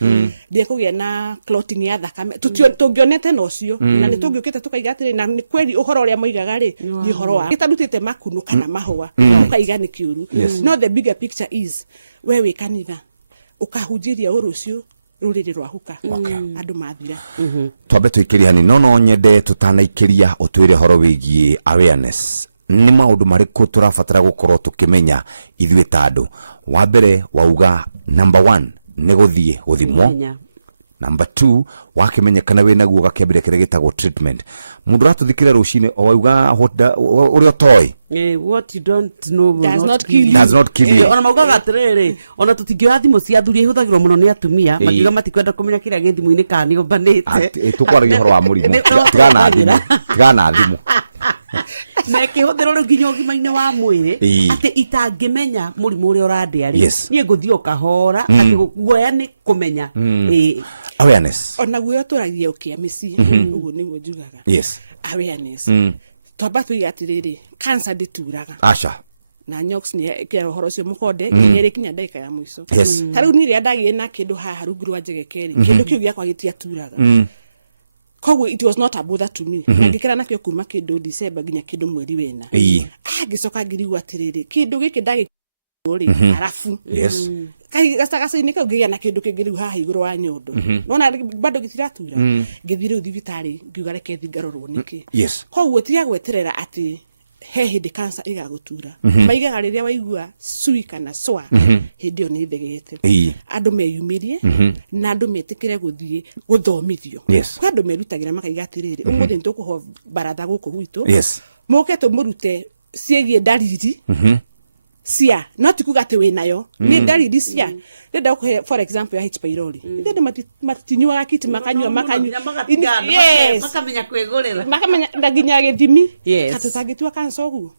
ndĩekũgĩa na clotting ya thakame tũngĩonete na ũcio na nĩ tũngĩũkĩte tũkaiga atĩrĩ na nĩ kweli ũhoro ũrĩa moigaga rĩ nĩ ũhoro wa gĩtarutĩte makunu kana mahũa ũkaiga nĩ kĩũru no the bigger picture is we wĩ kanitha ũkahunjĩria ũhoro ũcio rũrĩrĩ rwahuka andũ mathira twambe tũikĩria hanini no nyende tũtanaikĩria ũtwĩre horo wĩgiĩ awareness nĩ maũndũ marĩkũ tũrabatara gũkorwo tũkĩmenya ithuĩ ta andũ wa mbere wauga number 1 nĩ gũthiĩ gũthimwo number 2 wakĩmenyekana wĩna guo gakĩambĩrĩria kĩrĩa gĩtagwo treatment mũndũ ũratũthikĩrĩria rũcinĩ o wauga ũrĩa ũtoĩ what you don't know does not kill you ona maugaga atĩrĩrĩ ona tũtingĩoya thimũ cia athuri ihũthagĩrwo mũno nĩ atumia makiuga matikwenda kũmenya kĩrĩa gĩ thimũ-inĩ kana nĩ ũmbanĩte tũkwaragia ũhoro wa mũrimũ tigana thimũ na ĩkĩhũthĩrwo rĩu nginya ũgima-inĩ wa mwĩrĩ atĩ itangĩmenya mũrimũ ũrĩa ũrandĩa rĩ niĩ ngũthiĩ ũkahora atĩ guoya nĩ kũmenya awareness ona guoya tũragia ũkĩa mĩciĩ ũguo nĩguo njugaga awareness twamba tũiga atĩrĩrĩ cancer ndĩturaga aca na nyox nĩ kĩa ũhoro ũcio mũkonde nginya kinya ndagĩka ya mũico ta rĩu nĩ rĩa ndagĩe na kĩndũ haha rungu rwa njegekeri kĩndũ kĩu gĩakwa gĩtiaturaga koguo it was not a bother to me ngikira nakyo kuma kindu December ginya kindu mweri wena agicoka ngirigwa atiriri kindu giki ndagi ori arafu kai gasa ni kaugia na kindu kingiru haha iguru wa nyondo nona bado gitiratura ngithire thibitari ngiuga reke thingarorwo niki koguo tiga gweterera ati he hindi cancer igagutura maigaga riria waigua sui kana swa hindi yo ni thegete andu meyumirie na andu metikire guthie guthomithio kwa andu merutagira makaiga atiriri umuthi ntukuho baratha guku gwitu muke tumurute ciegie ndariri cia not kuga ati we nayo ni ndariri cia ndenda for example ya H pylori ndenda matinywa kiti makanywa makamenya kwegorera makamenya ndaginya githimi hatutangitua cancer hu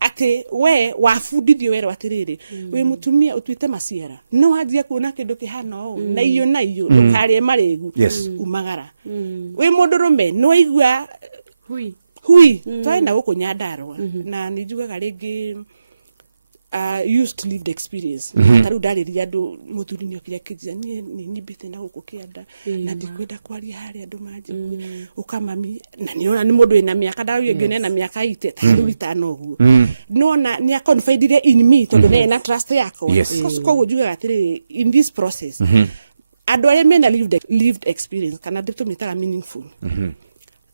ati we wafundithio wero atiriri we mutumia utuite maciara no wanjia kuona kindu kihana o na iyo ndukarie maregu umagara we mundurume no igua hui twaenda gukunya ndarwa na nijugaga ringi used lived experience taru ndariria andu muthuri okire kijia ni nyibite na guku kianda na ndikwenda kwaria hari andu manje ukamami na niona ni mundu ina miaka ndaru yengene na miaka ite taru bitano guo nona ni a confided in me tondu na trust yako koguo njugaga atiri in this process andu aria mena lived experience kana nditumitaga meaningful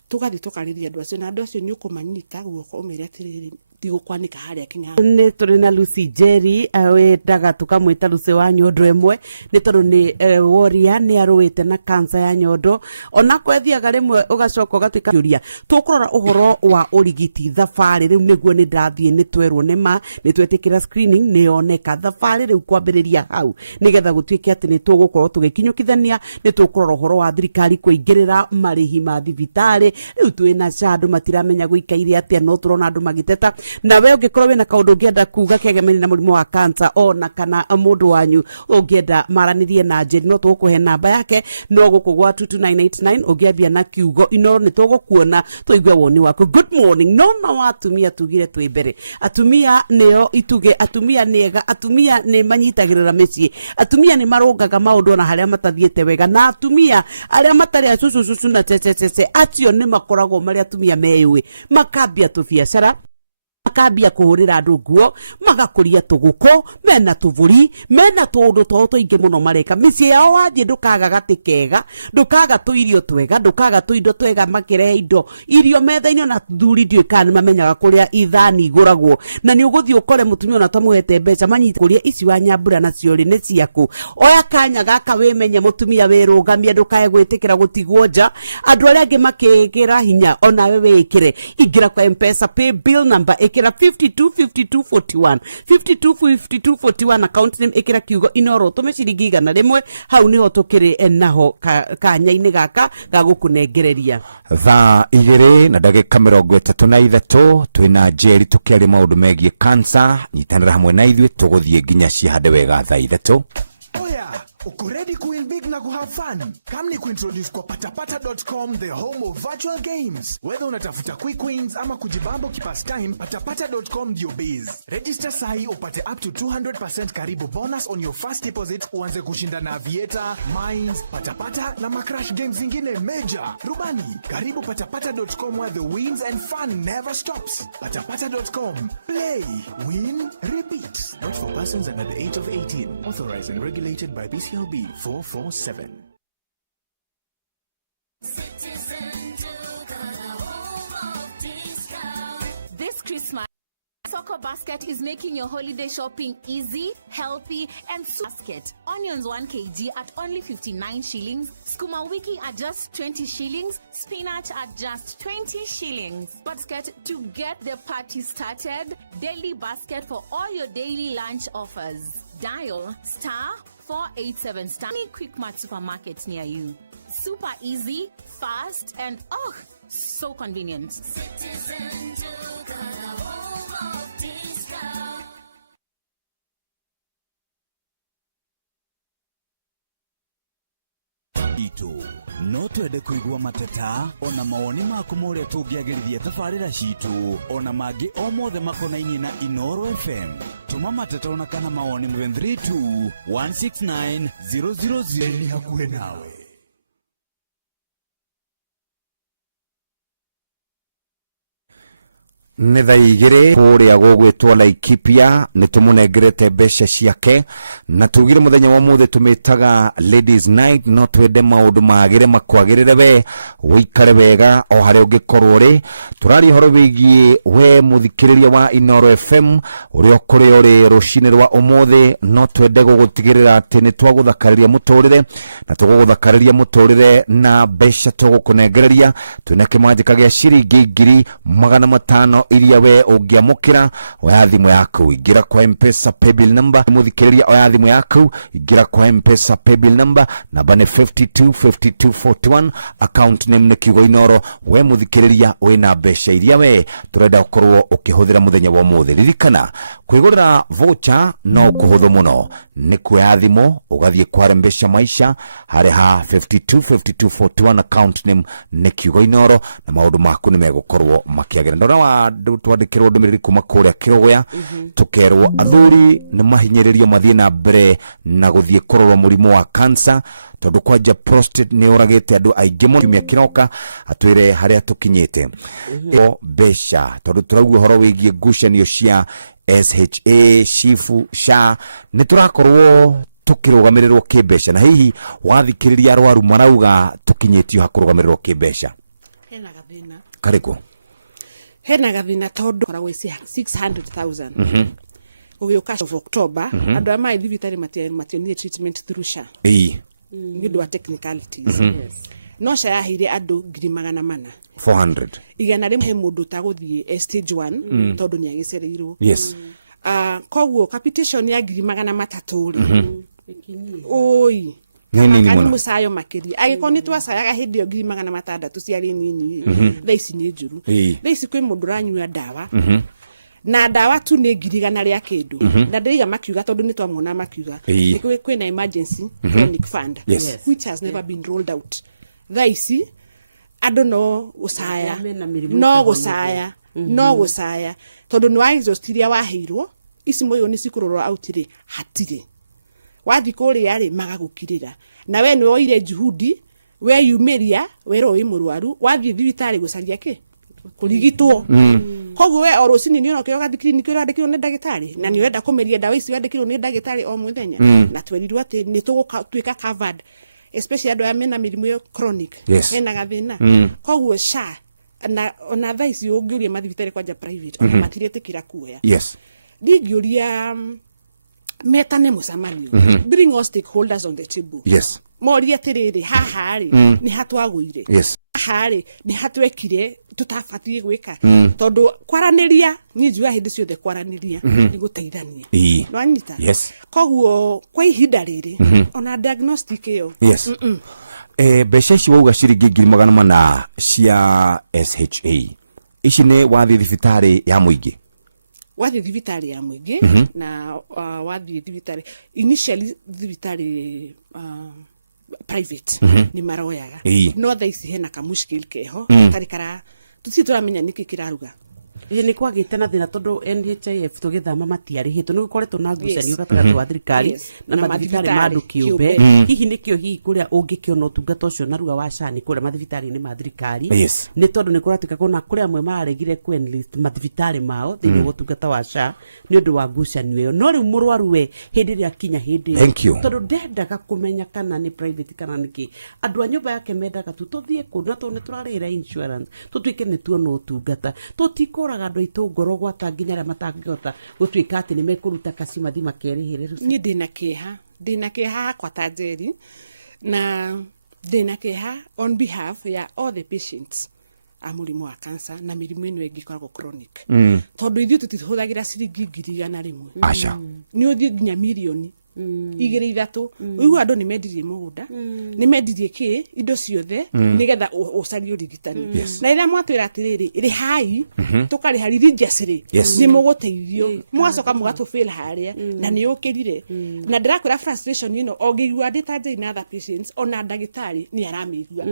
tugathi tukariria andu acio na andu acio ni ukumanyita guoko umere atiriri ndigukwanika haria kinya ni turi na Lucy Jerry wendaga tukamwita Lucy wa nyondo emwe ni tondu ni warrior ni aruite na cancer ya nyondo ona kwethiaga rimwe ugacoka ugatuika yuria tukurora uhoro wa urigiti thafari riu niguo ni ndathie ni twerwo nima ni twetikira screening ni oneka thafari riu kwambiriria hau nigetha gutuike ati ni tugukorwo tugikinyukithania ni tukurora uhoro wa thirikari kuingirira marihi ma thibitari riu twina andu matiramenya guikaire atia no turona andu magiteta na we ungikorwo wina kaundu ungienda kuga kegemeni na murimu wa cancer ona kana mundu wanyu ungienda maranirie na Jerry no tugukuhe namba yake no gukugwa 22989 ungiambia na kiugo ino ni tugukuona tuigwe woni wako. Good morning. No watumia tugire twi mbere atumia neo ituge atumia niega atumia ni manyitagirira micii atumia ni marungaga maundu na haria matathiete wega na atumia aria matari acucucucu na cececece acio ni makoragwo mari atumia meyui makambia tu biacara makambia kuhurira andu nguo magakuria tuguko mena tuvuri mena tundu twao tuingi muno mareka micii yao wathie ndukaga gati kega ndukaga tuirio twega ndukaga tuindo twega makire indo irio metha-ini na thuri ndio kana mamenyaga kuria ithani iguragwo na ni uguthie ukore mutumia ona tamuhete mbeca manyite kuria ici wa nyambura na ciori ni ciaku oya kanya gaka wimenye mutumia wirugamia ndukae gwitikira gutigwo nja andu aria angi makigira hinya ona we wikire ingira kwa M-Pesa pay bill number ikira 525241 525241 account name ikira kiugo inoro tume ciringi igana rimwe hau niho tukiri naho kanya-ini gaka ga gukunengereria thaa 2:33 twina Jerry tukiaria maundu megie cancer nyitanira hamwe na ithuĩ tuguthie nginya ciahande wega thaa 3. Uko ready to win big na have fun? Come ni kuintroduce kwa patapata.com, the home of virtual games. Whether unatafuta quick wins ama kujibambo kipass time, patapata.com ndio base. Register sahi upate up to 200% karibu bonus on your first deposit uanze kushinda na Aviator, Mines, Patapata na macrash games zingine major. Rubani, karibu patapata.com where the wins and fun never stops. Patapata.com. Play, win, repeat. Not for persons under the age of 18. Authorized and regulated by BCLB 447. This Christmas, Soko Basket is making your holiday shopping easy, healthy, and basket. Onions 1 kg at only 59 shillings. Skuma wiki at just 20 shillings. Spinach at just 20 shillings. Basket to get the party started. Daily basket for all your daily lunch offers. Dial *487 any Quick Mart supermarket near you. Super easy, fast, and so convenient. Itu no twende kuigua mateta ona mawoni maku muria tungiagirithia tabarira citu ona mangi o mothe makonainie na Inoro FM. Tuma mateta ona kana mawoni 732 169 000 ni hakuhe nawe. nä thaa igä kå rä a gå gwä two Laikipia nä tå må nengerete mbeca ciake na tugire må thenya wa må thä tå mä taga ladies night no twende maå ndå magä re makwagä rä re we wå ikare wega o harä a å ngä korwo rä tå raria horo wä giä we må thikä rä ria wa Inoro FM å rä a å kå rä a å rä rå cinä rwa å må thä no twende gå gå tigä rä ra atä nä twagå thakarä ria må tå rä re na tå gå gå thakarä ria må tå rä re na mbeca tå gå kå nengereria twä na kä manjä ka gä a ciringi ngiri 500 iria we ungiamukira oya thimu yaku ingira kwa M-Pesa paybill number muthikiriria oya thimu yaku ingira kwa M-Pesa paybill number namba ni 525241 account name ni Kiugo Inoro we muthikiriria wina mbeca iria we turenda ukorwo ukihuthira muthenya wa muthi ririkana kwigurira voucher no kuhuthu muno ni kuoya thimu ugathie kwa mbeca maisha hari ha 525241 account name ni Kiugo Inoro na maundu maku ni megukorwo makiagera ndora wa twandikirwo ndumiriri kuma kuria Kirogoya tukerwo athuri ni mahinyiririo mathie na mbere na guthie kororwo murimu wa cancer tondu kwanja prostate ni uragite andu aingi muno kimya kiroka atwire haria tukinyite o besha tondu turauga horo wigie ngucanio cia SHA shifu sha ni turakorwo tukirugamirwo kibesha na hihi wathikiriria arwaru marauga tukinyitio hakurugamirirwo kibesha hena gathina kariko hena gathina tondu koragwo 600,000 ugiuka of October andu a mai thibitari mationire treatment through SHA ngido wa technicalities no SHA yahire andu 400 igana rimwe mundu taguthie stage 1 tondu ni agicereirwo koguo capitation ya 300 oi nini musayo makiri agiko ni twasayaga hindi yo 600 ciari nini thaici ni njuru thaici kwi mundu ranyua dawa na dawa tu ni 100 ria kindu na ndiriga makiuga tondu ni twamwona makiuga kwi na emergency chronic fund which has never been rolled out thaici andu no gusaya tondu ni wa exhaustiria waheirwo ici moyo ni cikurorwa outire hatire wathi kuria ri magagukirira na we ni oire juhudi we yumiria we ro imurwaru wathi thibitari gucaria ki kurigitwo koguo we orocini ni onoke ogathi clinic ira ndikirwo ni ndagitari na ni wenda kumeria dawa ici ndikirwo ni ndagitari o muthenya na twerirwo ati ni tugutuika covered especially andu amena mirimu yo chronic mena gathina koguo SHA na ona thaisi ungiuria mathibitari kwanja private ona matiritikira kuoya ndingiuria metane mucamanio bring all stakeholders on the table mori atiriri haha ri ni hatwaguire haha ri ni hatwekire tutafatie gwika tondu kwaraniria ni njua hindi ciothe kwaraniria ni guteithania no anyita koguo kwa ihinda riri ona diagnostic yo mbeca ici wauga ciringi 400 cia SHA ici ni wathi thibitari ya muingi wathi thibitari ya muingi na wathi thibitari initially thibitari private ni maroyaga no thaisi hena kamushkil keho tarikara turamenya niki kiraruga ni kwagite na thina tondu NHIF tugithama matiarihitwo ni gukoretwo na ngucanio gatagati wa thirikari na mathibitari mandu kiumbe hihi nikio hihi kuria ungikiona utungata ucio na ruga wa SHA ni kuria mathibitari ni ma thirikari ni tondu ni kuratuika kuna kuria amwe mararegire kwenlist mathibitari mao thiini wa utungata wa SHA ni undu wa ngucanio iyo no riu murwaru we hindi ria kinya hindi tondu ndendaga kumenya kana ni private kana niki andu a nyumba yake mendaga tu tuthie kuna tondu turarira insurance tutuike ni tuona utungata tutikora andu itu ngoro gwata nginya ria matangihota gutuika ati ni mekuruta kasi mathi makerihire ni ndina kiha kwa tajeri na ndina kiha on behalf ya all the patients a murimu wa cancer na mirimu ino ingi koragwo chronic tondu ithu tutihuthagira ciringi 100 rimwe ni uthie nginya milioni 2-3 uyu andu ni mendirie mugunda ni mendirie ki indo ciothe nigetha ucarie urigitani na ira mwatwira atiriri ri hai tukari hari religiously ni muguteithio mwacoka mugatufail haria na ni ukirire na ndirakwira frustration ino ogigwa nditaje na other patients ona ndagitari ni aramigua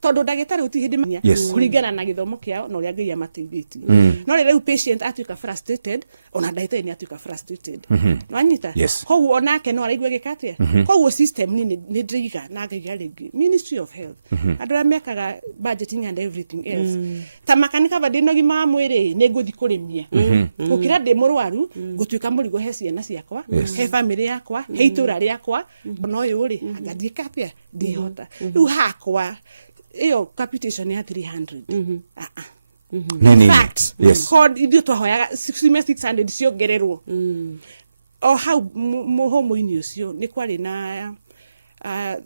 tondu ndagitari utihindi kuringana na githomo kiao no ria ngai amateithĩtie no rĩu patient atuika frustrated ona ndagitari ni atuika frustrated no anyita koguo ona nake no araigua gikatia koguo system ni ndriga na ngaiga ringi Ministry of Health andå arä a mekaga budgeting and everything else ta makanika badi no gima mwiri ni nguthi kurimia gukira ndi murwaru gutuika murigo he ciana ciakwa he family yakwa he itura riakwa no uyu ri ngathie katia ndihota riu hakwa iyo capitation ya 300 nini yes code ithu twahoyaga 600 ciongererwo o hau muhomo-ini ucio ni kwari na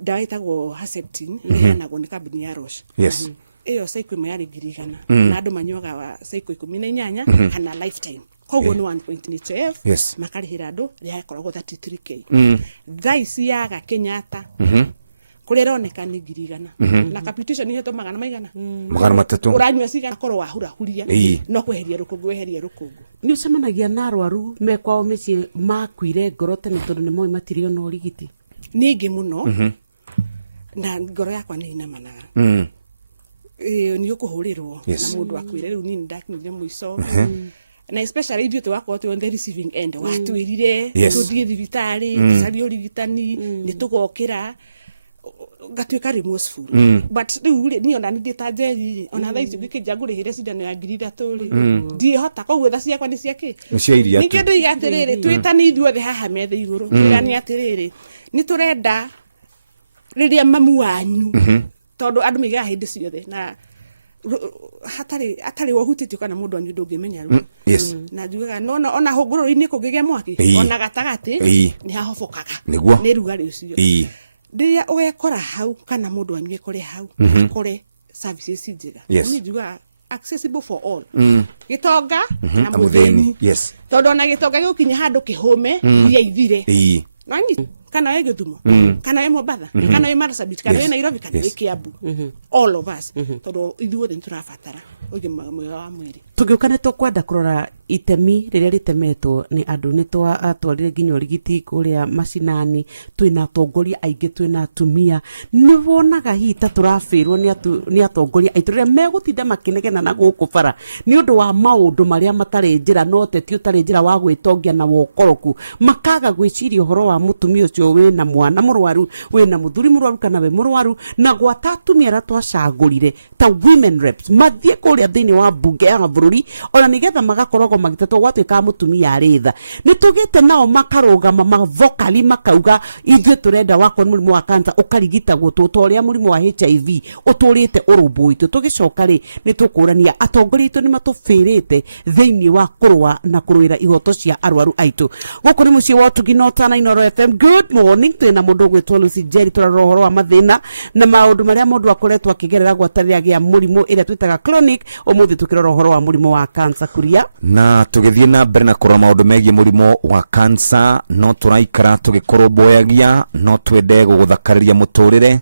ndawa itagwo Herceptin iheanagwo ni kambuni ya Roche yes iyo cycle imwe yari 100 na andu manyuaga wa cycle 18 kana lifetime koguo ni 1.12 yes makarihira andu ria koragwo 33k thaici yaga Kenyatta kuri roneka ni 100 na capitation iheto magana maigana magana matatu uranyua cigana korwo wahurahuria no kweheria rukungu ni ucemanagia na arwaru mekwao micii makuire ngoro tene tondu ni moi matirio no rigiti ningi muno na ngoro yakwa ni inamanaga ni ukuhurirwo na mundu akwire riu nini ndakinyire muico na especially ithuĩ twakorwo on the receiving end watwirire tuthie thibitari tucarie urigitani ni tugokira ngatuika remorseful but riu ni ona ni ndita njeri ona thaici ngikija ngurihire cindano ya 3,000 ndihota koguo tha ciakwa ni ciaki ciairia ningi ndoiga atiriri twitani ithuothe haha metha iguru twirani atiriri ni turenda riria mamu wanyu tondu andu migaga hindi ciothe na hatari wohutitio kana mundu ani ndungimenya ru na njugaga no ona hungururi-ini kungigia mwaki ona gatagati ni hahobokaga ni rugari ucio ndiria ugekora hau kana mundu ani ekore hau kore services njega ni njugaga accessible for all gitonga na mutheni tondu ona gitonga gukinya handu kihume ia ithire nani kana we Githumo kana we Mombasa kana we Marsabit kana we Nairobi kana we Kiambu all of us tondu ithuothe niturabatara ugima mwega wa mwiri tugiukane tukwenda kurora itemi riria ritemetwo ni andu ni twatwarire nginya urigiti kuria macinani twina atongoria aingi twina atumia ni wonaga hita turafirwo ni atongoria aitu riria megutinda makinegena na guku bara ni undu wa maundu maria matari njira no teti utari njira wa gwitongia na wokoroku makaga gwiciria uhoro wa mutumia ucio wina mwana murwaru wina muthuri murwaru kana we murwaru na gwata atumia aria twacagurire ta women reps mathie kuria thiini wa bunge ya bururi ona nigetha magakoragwo magitatwo gwatuika mutumia aritha ni tugite nao makarugama mavokali makauga ithuĩ turenda wakwa ni murimu wa cancer ukarigitagwo tutoria murimu wa HIV uturite urumbu itu tugicoka ri ni tukurania atongoria itu ni matufirite thiini wa kurwa na kurwira ihoto cia arwaru aitu guku ni mucii wa Tuginota Inooro FM. Good morning, twina mundu gwitwo Lucy Jerry turarora uhoro wa mathina na maundu maria mundu akoretwo akigerera gwatarira gia murimu iria twitaga chronic umuthi tukirora uhoro wa murimu wa cancer kuria na tugithie na mbere na kurora maundu megie murimu wa cancer no turaikara tugikoromboyagia no twende guguthakariria muturire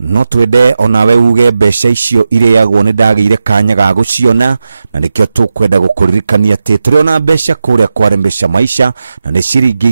no twende onawe uge mbeca icio iriagwo ni ndagire kanya ga guciona na nikio tukwenda gukuririkania ati turi ona mbeca kuria kware mbeca maisha na ni ciringi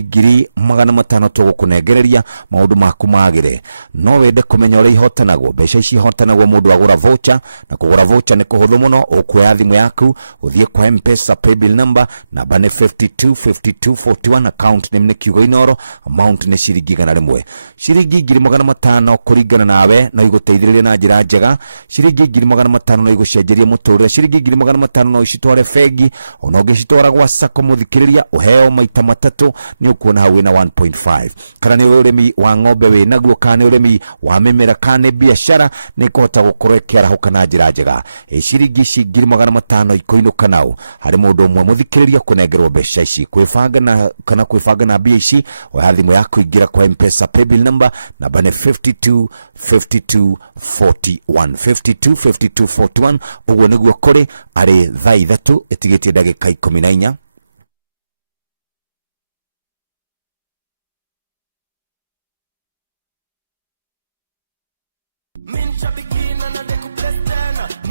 500 tugukunengereria maundu maku magire no wende kumenya uria ihotanagwo mbeca ici ihotanagwo mundu agura voucher na kugura voucher ni kuhuthu muno ukuoya thimu yaku uthie kwa M-Pesa paybill number namba ni 525241 account name ni Kiugo Inooro amount ni ciringi 100 ciringi 500 kuringana nawe no iguteithiriria na njira njega ciringi 500 no igucenjeria muturire ciringi 500 no icitware fegi ona ungicitwara gwa sako muthikiriria uheo maita matatu ni ukuona hau na 1.5 kana ni urimi wa ng'ombe we naguo kana ni urimi wa mimera kana biashara ni kuhota gukorwo ikiarahuka na njira njega ciringi 500 ikoinuka nao hari mundu umwe muthikiriria kunengerwo mbeca ici kwibanga na kana kwibanga na mbia ici oya thimu yaku ingira kwa M-Pesa paybill number namba ni 5241 uguo niguo kuri ari thaa ithatu itigitie ndagika 14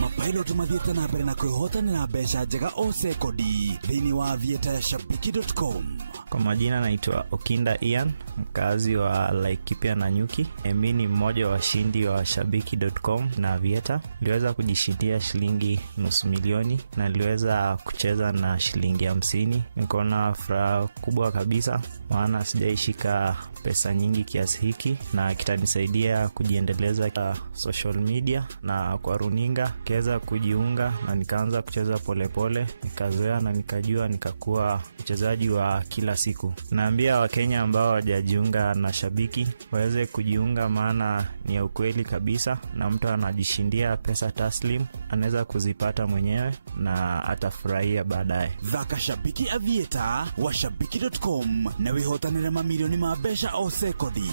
Mapilot mathiete na mbere na kwĩhotanĩra mbeca njega o sekodi thĩinĩ wa thieta ya shabiki.com. Kwa majina naitwa Okinda Ian, mkazi wa Laikipia na Nyuki. Mimi ni mmoja wa washindi wa shabiki.com na Vieta. Niliweza kujishindia shilingi $500,000 na niliweza kucheza na shilingi 50. Niko na furaha kubwa kabisa, maana sijaishika pesa nyingi kiasi hiki, na kitanisaidia kujiendeleza kwa social media na kwa runinga. Kiweza kujiunga na nikaanza kucheza polepole, nikazoea na nikajua, nikakuwa mchezaji wa kila siku. Naambia Wakenya ambao hawajajiunga na shabiki waweze kujiunga, maana ni ya ukweli kabisa, na mtu anajishindia pesa taslim, anaweza kuzipata mwenyewe na atafurahia baadaye. Thaka shabiki Avieta wa shabiki.com na wihotanire mamilioni ma mbeca o sekodi.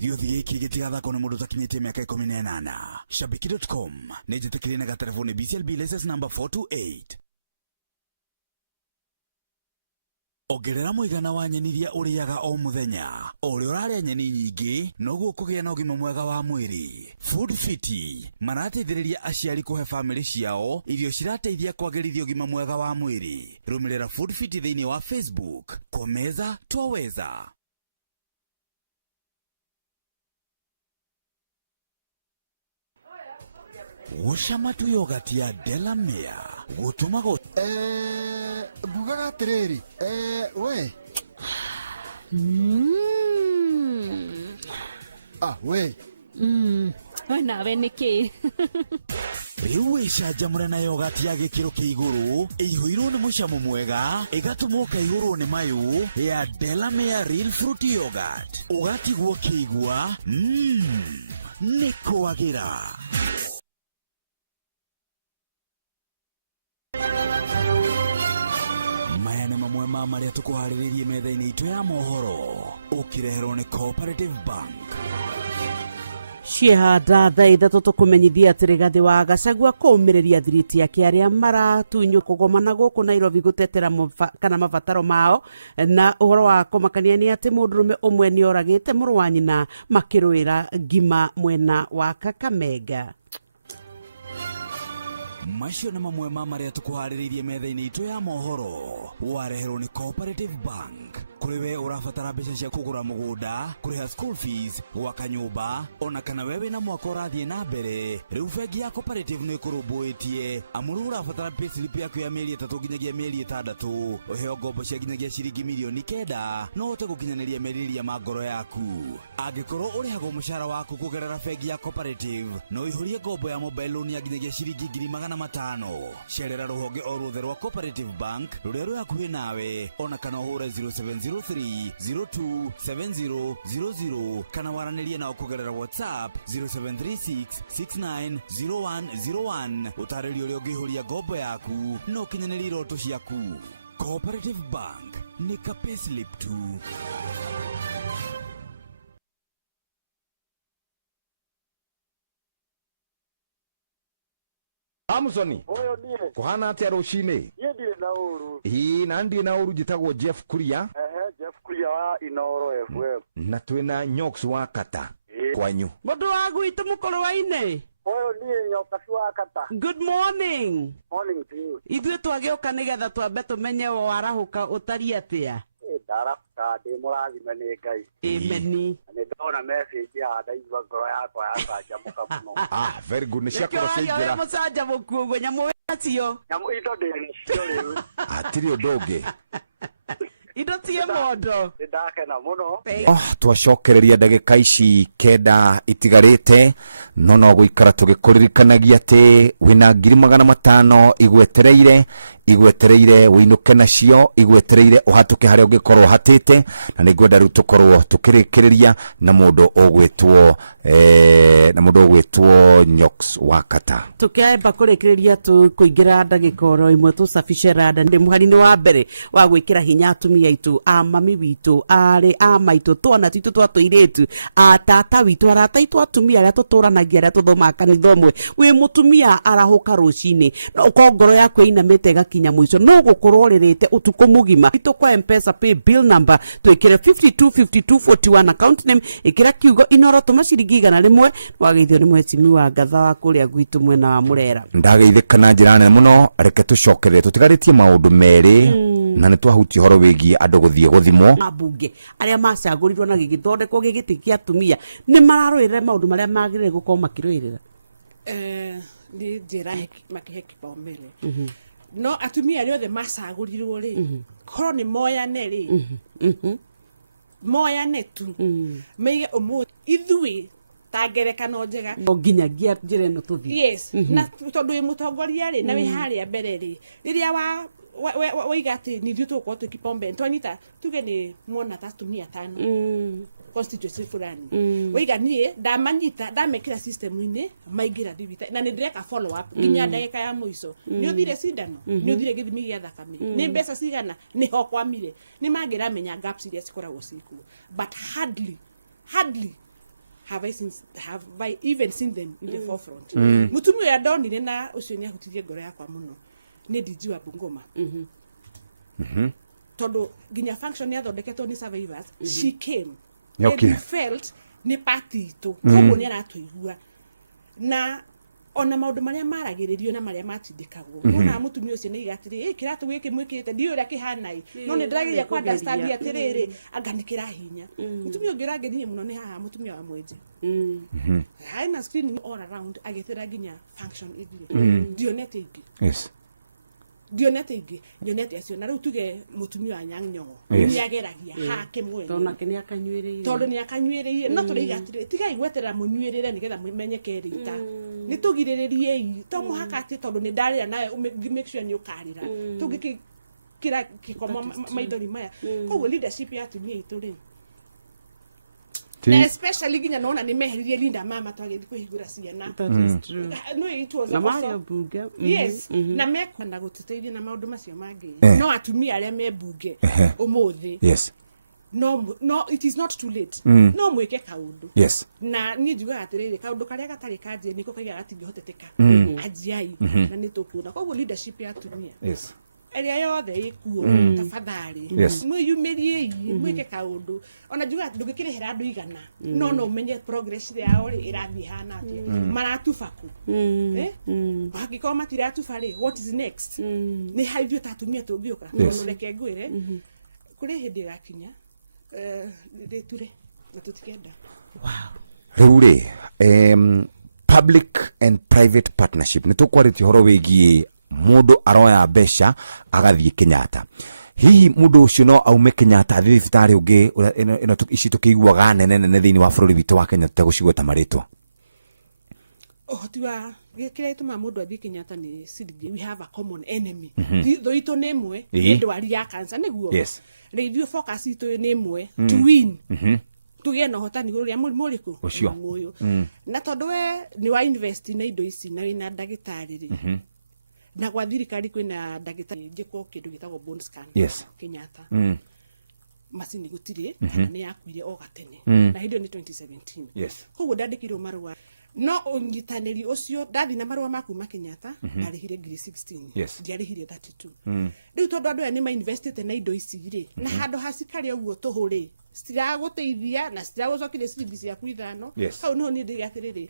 Gĩothi gĩkĩ gĩtigathakwo nĩ mũndũ ũtakinyĩtie mĩaka 18. Shabiki.com nĩ njĩtĩkĩrie na gatelefoni BCLB license number 428. Ongerera mũigana wa nyeni iria ũrĩaga o mũthenya. O ũrĩa ũrarĩa nyeni nyingĩ, noguo kũgĩa na ũgima mwega wa mwĩrĩ. Food Fit marateithĩrĩria aciari kũhe famĩlĩ ciao irio cirateithia kwagĩrithia ũgima mwega wa mwĩrĩ. Rũmĩrĩra Food Fit thĩinĩ wa Facebook. Kwa meza twaweza. Gũcamatu yogurt ya Delamere gũtũma ngugaga atĩrĩrĩ, we we we nawe nĩkĩ? Rĩu wĩcanjamũre na yogurt ya gĩkĩro kĩa igũrũ, ĩihũirwo nĩ mũcamo mwega, ĩgatũma ũkaihũrwo nĩ mayũ, ya Delamere Real Fruit Yogurt. Ũgatigwo kĩigua nĩ kwagĩra. Maya nĩ mamwe ma marĩa tũkũharĩrĩirie metha-inĩ itũ ya mohoro, ũkĩreherwo nĩ Cooperative Bank. Ciehanda thaa ithatũ tũkũmenyithia atĩ Rigathĩ wa Gachagua kũũmĩrĩria thiriti yake arĩa maratunywo kũgomana gũkũ Nairobi gũtetera kana mabataro mao, na ũhoro wa kũmakania nĩ atĩ mũndũrũme ũmwe nĩ oragĩte mũrũ wa nyina makĩrũĩra ngima mwena wa Kakamega. Macio nĩ mamwe ma marĩa tũkũharĩrĩirie metha-inĩ itũ ya mohoro, wareherwo nĩ Cooperative Bank. Kũrĩ we ũrabatara mbeca cia kũgũra mũgũnda, kũrĩha school fees, gwaka nyũmba, ona kana we wĩna mwaka ũrathiĩ na mbere, rĩu bengi ya Cooperative nĩ ĩkũrũmbũĩtie. Amuru ũrabatara payslip yaku ya mĩeri 3 nginyagia mĩeri 6, ũheo ngombo cia nginyagia ciringi milioni 9, no ũhote gũkinyanĩria merirĩria ma ngoro yaku. Angĩkorwo ũrĩhagwo mũcara waku kũgerera bengi ya Cooperative, no ihũrie ngombo ya mobile loan ya nginyagia ciringi 500,000. Cerera rũhonge o ruothe rwa Cooperative Bank rũrĩa rwĩ hakuhĩ nawe, ona kana ũhũre 0703027000 kana waranĩrie nao kũgerera WhatsApp 0736690101 ũtarĩrie ũrĩa ũngĩihũria ngombo yaku na ũkinyanĩrie iroto ciaku. Cooperative Bank nĩ ka payslip tu. Amsoni kuhana atia rucini? Ndiye na uru. Na ndiye na uru jitagwo Jeff Kuria. Jeff Kuria wa Inoro FM. Na twina Nyox wa Kata kwanyu. Mũndũ wa gwitũ mũkũrũ wa ine. Ndiye Nyox wa Kata. Good morning. Morning to you. Ithuĩ twagĩũka nĩgetha twambe tũmenye warahũka ũtariĩ atĩa. Ndarabũka ndĩ mũrathime nĩ Ngai. Ameni. Nĩ ndona message ya ndaigua ngoro yakwa yacanjamũka mũno. Very good. Nĩ ciakorwo ciaingĩra. Nĩkĩo mũcanjamũku ũguo, nyamũ wĩnacio. Nyamũ indo ndĩnacio rĩu. Hatirĩ ũndũ ũngĩ. Indo cie mondo. Ndakena mũno. Twacokereria ndagĩka ici 9 itigarĩte, no gũikara tũgĩkũririkanagia atĩ wĩna 500,000 igwetereire wĩinũke nacio, igwetereire ũhatũke harĩa ũngĩkorwo ũhatĩte, na nĩngwenda rĩu tũkorwo tũkĩrĩkĩrĩria na mũndũ ũgwĩtwo Nyox wa Kata. Tũkĩamba kũrĩkĩrĩria kũingĩra ndagĩka oro imwe tũcabice rada ndĩ mũhari-inĩ wa mbere wa gwĩkĩra hinya atumia aitũ, a mami witũ, arĩ a maitũ, twana titũ twa tũirĩtu, a tata witũ, arata aitũ atumia arĩa tũtũranagia, arĩa tũthomaga kanitha ũmwe. Wĩ mũtumia arahũka rũcinĩ, no ũkorwo ngoro yaku ĩinamĩte ĩgakinya mũico, no gũkorwo ũrĩrĩte ũtukũ mũgima. Itũ kwa M-Pesa pay bill number twĩkĩre 525241 account name, ĩkĩra kiugo Inoro, tũma ciringi 100, wageithio nĩ mwecimi wa Ngatha wa kũrĩa gwitũ mwena wa Mũrera. Ndageithĩka na njĩra nene mũno, reke tũcokerere tũtigarĩtie maũndũ merĩ na nä twahuti horo wä giä andå gå thiä gå thimwo ambunge arĩa macagũrirwo na gĩgĩthondekwo gĩgĩtĩ kĩa atumia nĩ mararũĩrĩra maũndũ marĩa magĩrĩire gũkorwo makĩrũĩrĩra nĩ njĩra makĩhe kĩpaumbele no atumia arĩa othe macagũrirwo rĩ korwo nĩ moyane rĩ moyane tu meige ũmũthĩ ithuĩ ta ngerekano njega nginyagia njĩra ĩno tũthiĩ yes na tondũ wĩ mũtongoria rĩ na wĩ harĩa mbere rĩ rĩrĩa waiga atĩ nĩ ithuĩ tũgũkorwo twĩ kĩpaumbele twanyita tuge nĩ mwona ta atumia tano constituency fulani waiga niĩ ndamanyita ndamekĩra system-inĩ maingĩra thibitarĩ na nĩ ndĩreka follow up nginya ndagĩka ya mũico nĩ ũthire cindano nĩ ũthire gĩthimi gĩa thakame nĩ mbeca cigana nĩ ho kwamire nĩ mangĩramenya gaps iria cikoragwo cikuo but hardly have I even seen them in the forefront mutumia ũrĩa ndonire na ũcio nĩ ahutirie ngoro yakwa mũno nĩ DG wa Bungoma tondũ nginya function yathondeketwo nĩ survivors she came and felt nĩ party itũ koguo nĩ aratũigua na ona maũndũ marĩa maragĩrĩrio na marĩa matindĩkagwo nona mũtumia ũcio nĩ igatĩrĩ kĩratũ gĩkĩ mwĩkĩte ndiũ ũrĩa kĩhana no nĩ ndĩrageria kwa understand atĩrĩrĩ anga nĩ kĩrahinya mũtumia ũngĩ ũrangenirie mũno nĩ haha mũtumia wa Mwenje haina screen all around agĩtĩra nginya function ithire ndionete ingĩ ndionete ingĩ nyonete acio na rĩu tuge mũtumia wa Nyang' Nyong'o nĩ ageragia hake mwene tondũ nĩ akanyuĩrĩire no tũrĩiga atĩrĩ tigai gweterera mũnyuĩrĩre nĩgetha mũmenyeke rita nĩ tũgirĩrĩriei to mũhaka atĩ tondũ nĩ ndarĩra nawe make sure nĩ ũkarĩra tũngĩkĩra kĩkomo maithori maya koguo leadership ya atumia itũ rĩ na especially ginya nona nĩ meheririe Linda Mama twagĩthiĩ kũhingũra ciana no it was na marĩa mbunge yes na mekwenda gũtũteithia na maũndũ macio mangĩ no atumia arĩa me mbunge ũmũthĩ yes no it is not too late no mwĩke kaũndũ na niĩ njugaga atĩrĩrĩ kaũndũ karĩa gatarĩ kanjie nĩko kaiga gatingĩhoteteka anjiai na nĩ tũkuona koguo leadership ya atumia ĩrĩa yothe ĩkuo tafadhali mwĩyumĩriei mwĩke kaũndũ ona njugaga atĩ ndũngĩkĩrĩhĩra andũ igana no ũmenye progress yao rĩ ĩrathiĩ hana atĩa maratuba kũ angĩkorwo matiratuba rĩ what is next nĩ ha ithuĩ ta atumia tũngĩũka reke ngwĩre kũrĩ hĩndĩ ĩgakinya rĩture na tũtikenda rĩu rĩ public and private partnership nĩ tũkwarĩtie ũhoro wĩgiĩ mũndũ aroya mbeca agathiĩ Kenyatta hihi mũndũ ũcio no aume Kenyatta athiĩ thibitarĩ ũngĩ ĩno ici tũkĩiguaga nene thĩinĩ wa bũrũri witũ wa Kenya tũtegũcigweta marĩtwa ũhoti wa kĩrĩa gĩtũmaga mũndũ athiĩ Kenyatta nĩ ciringi we have a common enemy thũ itũ nĩ ĩmwe nĩ ndwari ya cancer nĩguo na ithuĩ focus itũ nĩ ĩmwe to win tũgĩe na ũhotani ũrĩa mũrimũ ũrĩkũ ũyũ na tondũ we nĩ wa invest na indo ici na wĩna ndagĩtarĩ rĩ na kwa thirikari kwĩna ndagĩtarĩ njĩkwo kĩndũ gĩtagwo bone scan Kenyatta macini gũtirĩ nĩ yakuire o gatene na hĩndĩ nĩ 2017 koguo ndandĩkirwo marũa no ũnyitanĩri ũcio ndathi na marũa ma kuma Kenyatta ndarĩhire ngiri 16 ndiarĩhire 32 rĩu tondũ andũ aya nĩ mainvestĩte na indo ici rĩ na handũ hacikarĩ ũguo tũhũ rĩ citiragũteithia na citiragũcokeria ciringi ciaku ithano hau niho niĩ ndiga atĩrĩrĩ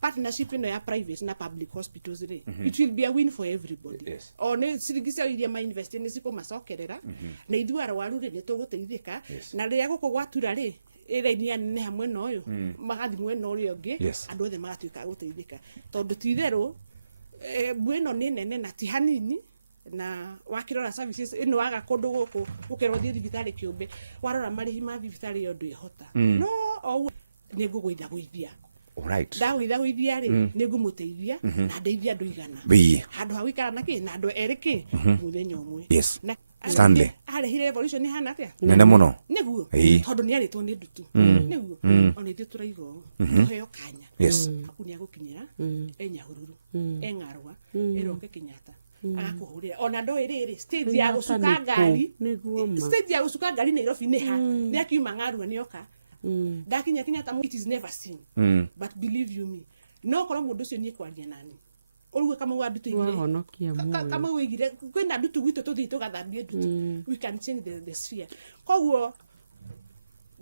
partnership ino ya private na public hospitals rĩ it will be a win for everybody o nĩ ciringi cia iria ma invest nĩ cikũmacokerera na ithuĩ arwaru rĩ nĩ tũgũteithĩka na rĩrĩa gũkũ gwatura rĩ ĩraini anene hamwe na ũyũ magathi mwena ũrĩa ũngĩ andũ othe magatuĩka gũteithĩka tondũ ti itherũ mbu ĩno nĩ nene na ti hanini na wakĩrora services ĩno waga kũndũ gũkũ ũkerwo thiĩ thibitarĩ kĩũmbe warora marĩhi ma thibitarĩ yo ndwĩhota no o nĩ ngũgũithagũithia ndagũithagũithia rĩ nĩ ngũmũteithia na ndeithia andũ igana handũ ha gũikara na kĩ na andũ erĩ kĩ mũthenya ũmwe na Stanley arehire revolution nĩ hana atĩa nene mũno nĩguo tondũ nĩ arĩtwo nĩ ndutu nĩguo ona ithuĩ tũraiga ũũ tũheo kanya aku nĩ agũkinyĩra enyahururu eng'arwa eroke Kenyatta agakũhũrĩra ona ndoĩ rĩrĩ stage ya gũcuka ngari Nairobi nĩ ha nĩ akiuma ng'arwa nĩoka ndakinya Kenyatta it is never seen but believe you me no korwo mũndũ ũcio nĩ kwaria nani ũruge kama wa ndutu igire kama wĩgire kwĩna ndutu gwitũ tũthiĩ tũgathambie ndutu we can change the sphere koguo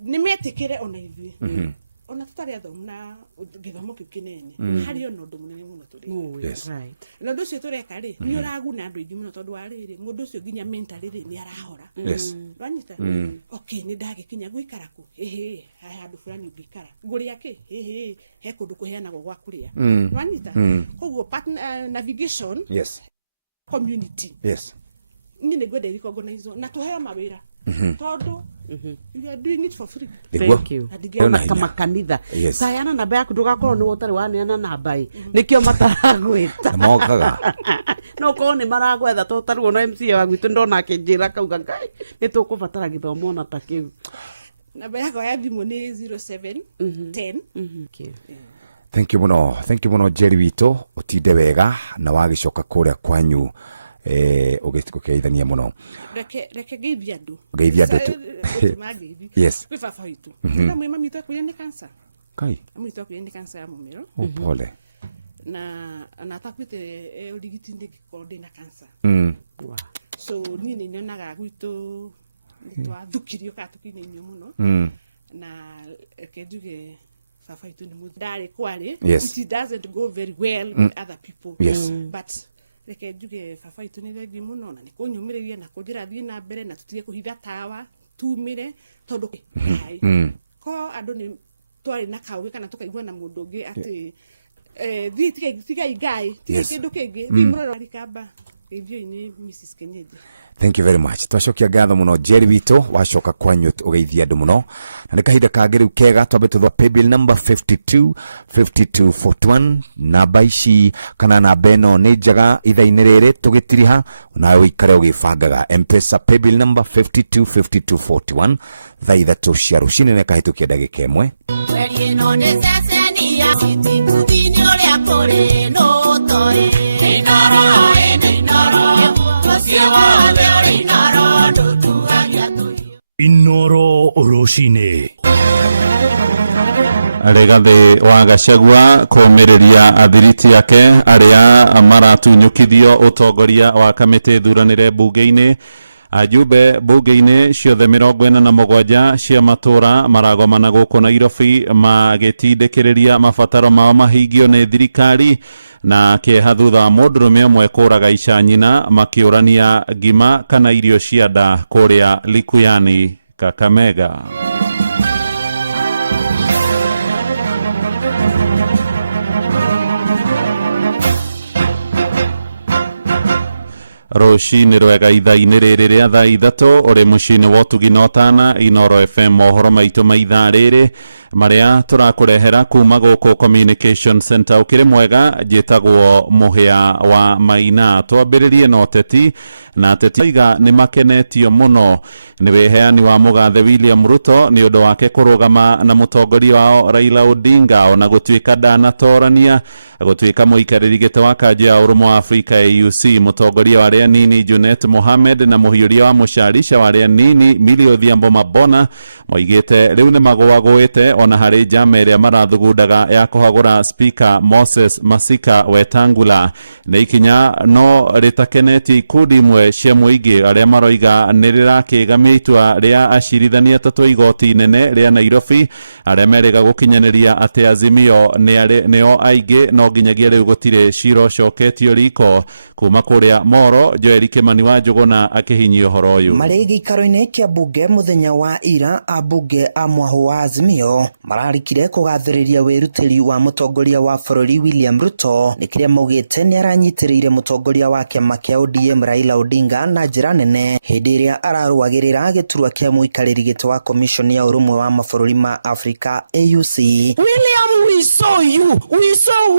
nĩ metĩkĩre ona ithuĩ ona tutari athomna githomo kiu kinene hari ona undu munene muno turi na ndu cio tureka ri ni uraguna andu ingi muno tondu wa riri mundu cio nginya mentally ri ni arahora wanyita okay ni ndagikinya gwikara ku haya andu fulani ngikara nguria ki he kundu kuheana gwa kuria wanyita koguo partner navigation community ni ngwenda recognize na tuheo mawira tondu you are doing it for free. Thank you. Kama kanitha sayana namba yaku ndugakorwo ni wotari waneana namba nikio mataragwita mokaga no ko ni maragwetha to taruo no MC wa gwitu ndona akinjira kauga ngai ni tukubatara githomo na takiu. Namba yako ya thimu ni 0710 Thank you muno Jerry wito utinde wega na wagicoka kuria kwanyu ugeithania muno reke geithia andu yes kwi baba witu na mwe mami tu kuya ni cancer kai mami tu kuya ni cancer ya mumero pole na takwite urigiti ndigikorwo ndina cancer so ni nyonaga gwitu twathukiryo katukinyo muno na reke njuge baba witu ni mudari kwari which doesn't go very well with other people but reke njuge baba itu ni thengi muno na nikunyumiriria na kunjira thii na mbere na tutige kuhitha tawa tumire tondu ko andu ni twari na kauge kana tukaigua na mundu ungi ati thii tiga igai tiga kindu kingi thii muroro rikamba ithio ini Mrs Kennedy. Thank you very much. Twacokia ngatho muno Jerry wito wacoka kwanyu ugeithia andu muno na ni kahinda kangĩ rĩu kega twambe tuthwa paybill number 525241 namba ici kana namba ĩno nĩ njega ithaa-inĩ rĩrĩ tũgĩtiriha nawe ũikare ũgĩbangaga M-Pesa paybill number 525241 thaa ithatũ cia rũcinĩ na kahĩtũkia ndagĩka ĩmwe Inoro Oroshine Rigathi wa Gachagua kũũmĩrĩria athiriti yake arĩa maratunyũkithio ũtongoria wa kamĩtĩ thuranĩre mbunge-inĩ. Ajumbe mbunge-inĩ ciothe 47 cia matũra maragomana gũkũ Nairobi magĩtindĩkĩrĩria mabataro mao mahingio nĩ thirikari na kĩeha thutha wa mũndũrũme ũmwe kũũraga ica nyina makĩũrania ngima kana irio cia nda kũrĩa Likuyani, Kakamega. Rũcinĩ rwega ithaa-inĩ rĩrĩ rĩa thaa ithatũ ũrĩ mũciĩ-inĩ wa ũtugi na ũtana Inoro FM mohoro maitũ ma ithaa rĩrĩ marĩa tũrakũrehera kuma gũkũ Communication Center ũkĩrĩ mwega njĩtagwo Mũhĩa wa Maina. Twambĩrĩrie na ũteti na ateti iga nĩ makenetio mũno nĩ wĩheani wa mũgathe William Ruto nĩ ũndũ wake kũrũgama na mũtongoria wao Raila Odinga ona gũtuĩka ndanatorania gũtuĩka mũikarĩri gĩtĩ wa kanjũ ya ũrũmwe wa Afrika AUC. Mũtongoria wa arĩa nini Junet Mohamed na mũhiũria wa mũcarica wa arĩa nini Millie Odhiambo Mabona moigĩte rĩu nĩ magũagũĩte ona harĩ njama ĩrĩa marathugundaga ya kũhagũra speaker Moses Masika Wetangula. Nĩ ikinya no rĩtakenetie ikundi imwe cia mũingĩ arĩa maroiga nĩ rĩrakĩgamia itua rĩa acirithania atatũ igoti inene rĩa Nairobi arĩa merĩga gũkinyanĩria atĩ Azimio nĩo aingĩ no nginyagia rĩu gũtirĩ cira ũcoketio riko. Kuma kũrĩa Moro, Joel Kimani wa Njũgũna akĩhinyia ũhoro ũyũ. Marĩ gĩikaro-inĩ kĩa mbunge mũthenya wa ira ambunge a mwahũ wa Azimio mararikire kũgathĩrĩria wĩrutĩri wa mũtongoria wa bũrũri William Ruto nĩ kĩrĩa maugĩte nĩ aranyitĩrĩire mũtongoria wa kĩama kĩa ODM Raila Odinga na njĩra nene hĩndĩ ĩrĩa ararũagĩrĩra gĩturwa kĩa mũikarĩri gĩtĩ wa commission ya ũrũmwe wa mabũrũri ma Africa AUC. William, we saw you, we saw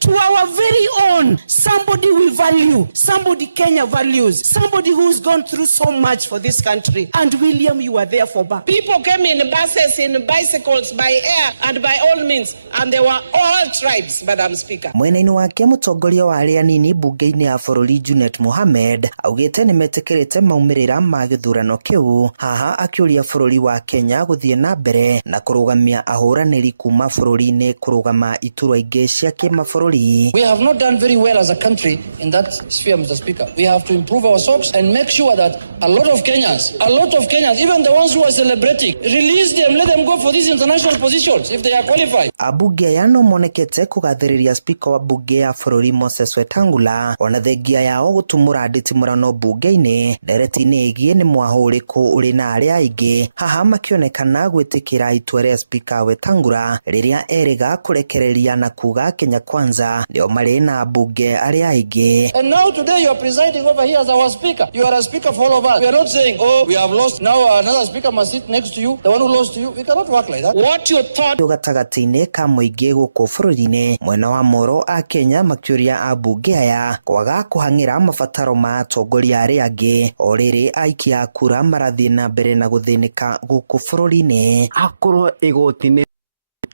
to our very own, somebody we value, somebody Kenya values, somebody who's gone through so much for this country. And William, you were there for back. People came in buses, in bicycles, by air, and by all means, and they were all tribes, Madam Speaker. Mwena-inĩ wake mũtongoria wa arĩa nini mbunge-inĩ ya bũrũri Junet Mohamed augĩte nĩ metĩkĩrĩte maumĩrĩra ma gĩthurano kĩu, haha akĩũria bũrũri wa Kenya gũthiĩ na mbere na kũrũgamia ahũranĩri kuma bũrũri-inĩ kũrũgama iturwa ingĩ cia kĩmabũrũri bururi. We have not done very well as a country in that sphere, Mr. Speaker. We have to improve ourselves and make sure that a lot of Kenyans, even the ones who are celebrating, release them, let them go for these international positions if they are qualified. Abunge aya no monekete kugathiriria speaker wa bunge ya bururi Moses Wetangula ona thengia yao gutumura nditimurano bunge-ini ndereti-ini igie ni mwahuriku uri na aria aingi haha makionekana gwitikira itua ria speaker Wetangula riria eriga kurekereria na kuga Kenya Kwanza ndio mari na bunge aria aingi. And now today you are presiding over here as our speaker. You are a speaker for all of us. We are not saying, oh, we have lost, now another speaker must sit next to you, the one who lost to you. We cannot work like that. What you thought gatagati-ini ka muingi guku bururi-ini mwena wa moro a Kenya makiuria abunge aya kwaga kuhangira mabataro ma atongoria aria angi o riri aikia kura marathie na mbere na guthinika guku bururi-ini. Akorwo igoti-ini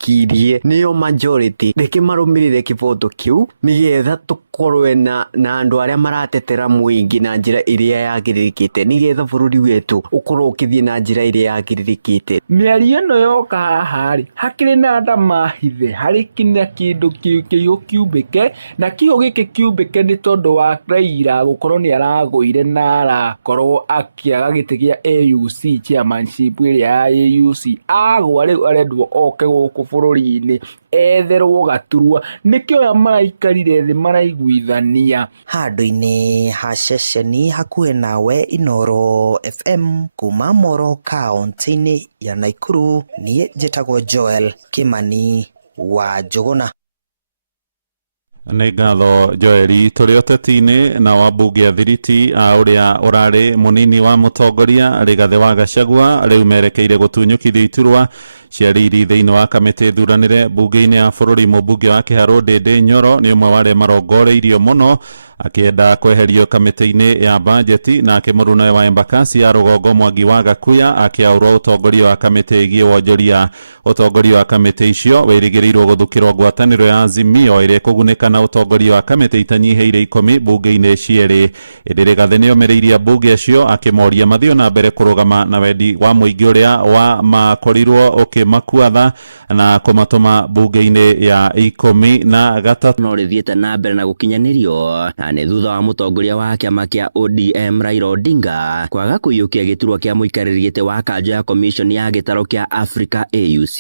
kirie niyo majority reke marumirire kiboto kiu nigetha tukorwe na andu aria maratetera muingi na njira iria yagiririkite nigetha bururi wetu ukorwo ukithie na njira iria yagiririkite. Miario no yoka hahari hakiri na anda mahithe hari kinya kindu kiu kiubike na kiu giki kiubike ni tondu wa Raila gukorwo ni araguire na arakorwo akiaga giti gia AUC chairmanship iria ya AUC agwa riu arendwo oke guku bururi-ini etherwo gaturwa nikio ya maraikarire thi maraiguithania handu-ini ha ceceni hakuhe nawe Inoro FM kuma Moro kaunti-ini ya Naikuru. Nie njitagwo Joel Kimani wa Njuguna. Nĩ ngatho Joeli. Tũrĩ ũteti-inĩ na wambunge a thiriti a ũrĩa ũrarĩ mũnini wa mũtongoria Rigathĩ wa Gachagua rĩu merekeire gũtunyũkithia iturwa cia riri thĩinĩ wa kamĩtĩ thuranĩre bunge-inĩ ya bũrũri. Mũmbunge wa Kĩharũ Ndĩndĩ Nyoro nĩ ũmwe wa arĩa marongoreirio mũno akienda kweherio kamĩtĩ-inĩ ya bajeti, na akĩmũruna wa Embakasi ya rũgongo Mwangi wa Gakuya akĩaũrwo ũtongoria wa kamĩtĩ ĩgiĩ wonjoria. Ũtongoria wa kamĩtĩ icio wĩrĩgĩrĩirwo gũthukĩrwo ngwatanĩro ya Azimio ĩrĩa ĩkũgunĩka na ũtongoria wa kamĩtĩ itanyihĩire 10 bunge-inĩ cierĩ. Ĩndĩ Rigathĩ nĩomereirie bunge acio akĩmoria mathio na mbere kũrũgama na wendi wa mũingĩ ũrĩa wa makorirwo ũkĩmakuatha na kũmatũma bunge-inĩ ya 13 no rithiĩte na mbere na gũkinyanĩrio na nĩ thutha wa mũtongoria wa kĩama kĩa ODM Raila Odinga kwaga kũiyũkia gĩturwa kĩa mũikarĩri gĩtĩ wa kanjo ya komishoni ya gĩtaro kĩa Africa AUC.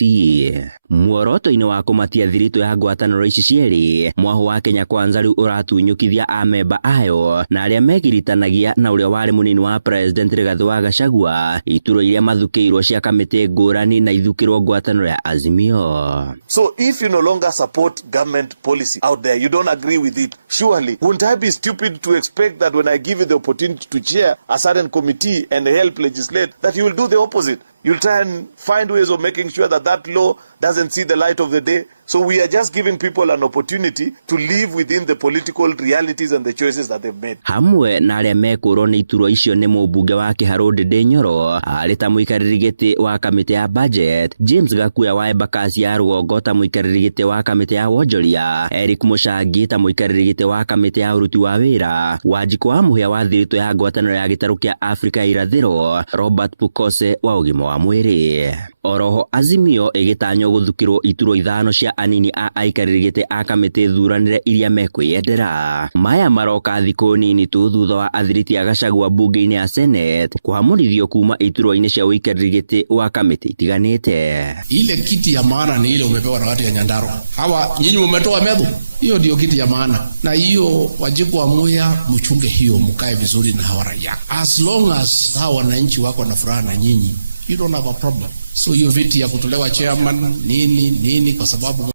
Muoroto-inĩ wa kũmatia thiritũ ya ngwatanĩro ici cierĩ, mwaho wa Kenya Kwanza rĩu ũratunyũkithia amemba ayo na arĩa megiritanagia na ũrĩa warĩ mũnini wa president Rigathĩ wa Gachagua iturwa iria mathukĩirwo cia kamĩtĩ ngũrani na ithukĩrwo ngwatanĩro ya Azimio. So if you no longer support government policy out there, you don't agree with it, surely wouldn't I be stupid to expect that when I give you the opportunity to chair a certain committee and help legislate that you will do the opposite? You'll try and find ways of making sure that that law doesn't see the light of the day. So we are just giving people an opportunity to live within the political realities and the choices that they've made. Hamwe na arĩa mekũrwo nĩ iturwa icio nĩ mũmbunge wa Kĩharũ Ndĩndĩ Nyoro arĩ ta mũikarĩri gĩtĩ wa kamĩtĩ ya budget, James Gakuya wa Embakasi ya rũgongo ta mũikarĩri gĩtĩ wa kamĩtĩ ya wonjoria, Eric Mũcangi ta mũikarĩri gĩtĩ wa kamĩtĩ ya ũruti wa wĩra, Wanjikũ wa mũhĩa wa thiritũ ya ngwatanĩro ya gĩtarũ kĩa Africa ya irathĩro, Robert Pukose wa ũgima wa mwĩrĩ. Oroho Azimio ĩgĩtanywo gũthukĩrwo iturwa 5 cia anini a aikarĩri gĩtĩ a kamĩtĩ thuranĩre iria mekwĩyendera. Maya maroka thikũ nini tu thutha wa athiriti a Gachagua bunge-inĩ ya Senate kũhamũrithio kuma iturwa-inĩ cia ũikarĩri gĩtĩ wa kamĩtĩ itiganĩte. Ile kiti ya maana ni ile umepewa na watu ya Nyandarua. Hawa nyinyi mmetoa medho, hiyo ndio kiti ya maana, na hiyo Wanjikũ wa Mwea mchunge hiyo, mkae vizuri na hawa raia. As long as hawa wananchi wako na furaha na nyinyi, you don't have a problem. So hiyo viti ya kutolewa chairman nini kwa sababu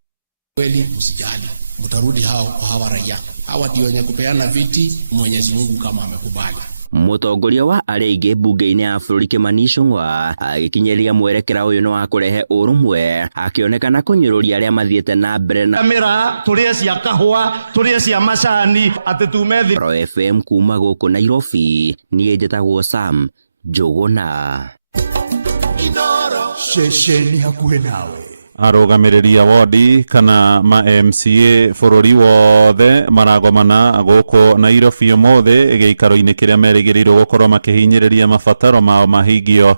kweli usijali, mtarudi hawa raia. Hawa ndio wenye kupeana viti, Mwenyezi Mungu kama amekubali. Mũtongoria wa arĩa aingĩ bunge-inĩ ya bũrũri Kimani Ichung'wa agĩkinyĩria mwerekera ũyũ nĩ wa kũrehe ũrũmwe, akĩonekana kũnyũrũria arĩa mathiĩte na mbere na kamera tũrĩa cia kahũa tũrĩa cia macani atĩ tume thĩ. Pro FM kuma gũkũ Nairobi, niĩ njĩtagwo Sam Njũgũna. Shesheni hakuhe nawe arugamiriria wodi kana ma MCA bururi wothe maragomana guku Nairobi umothe giikaro-ini kiria merigiriirwo gukorwo makihinyiriria mabataro mao mahingio.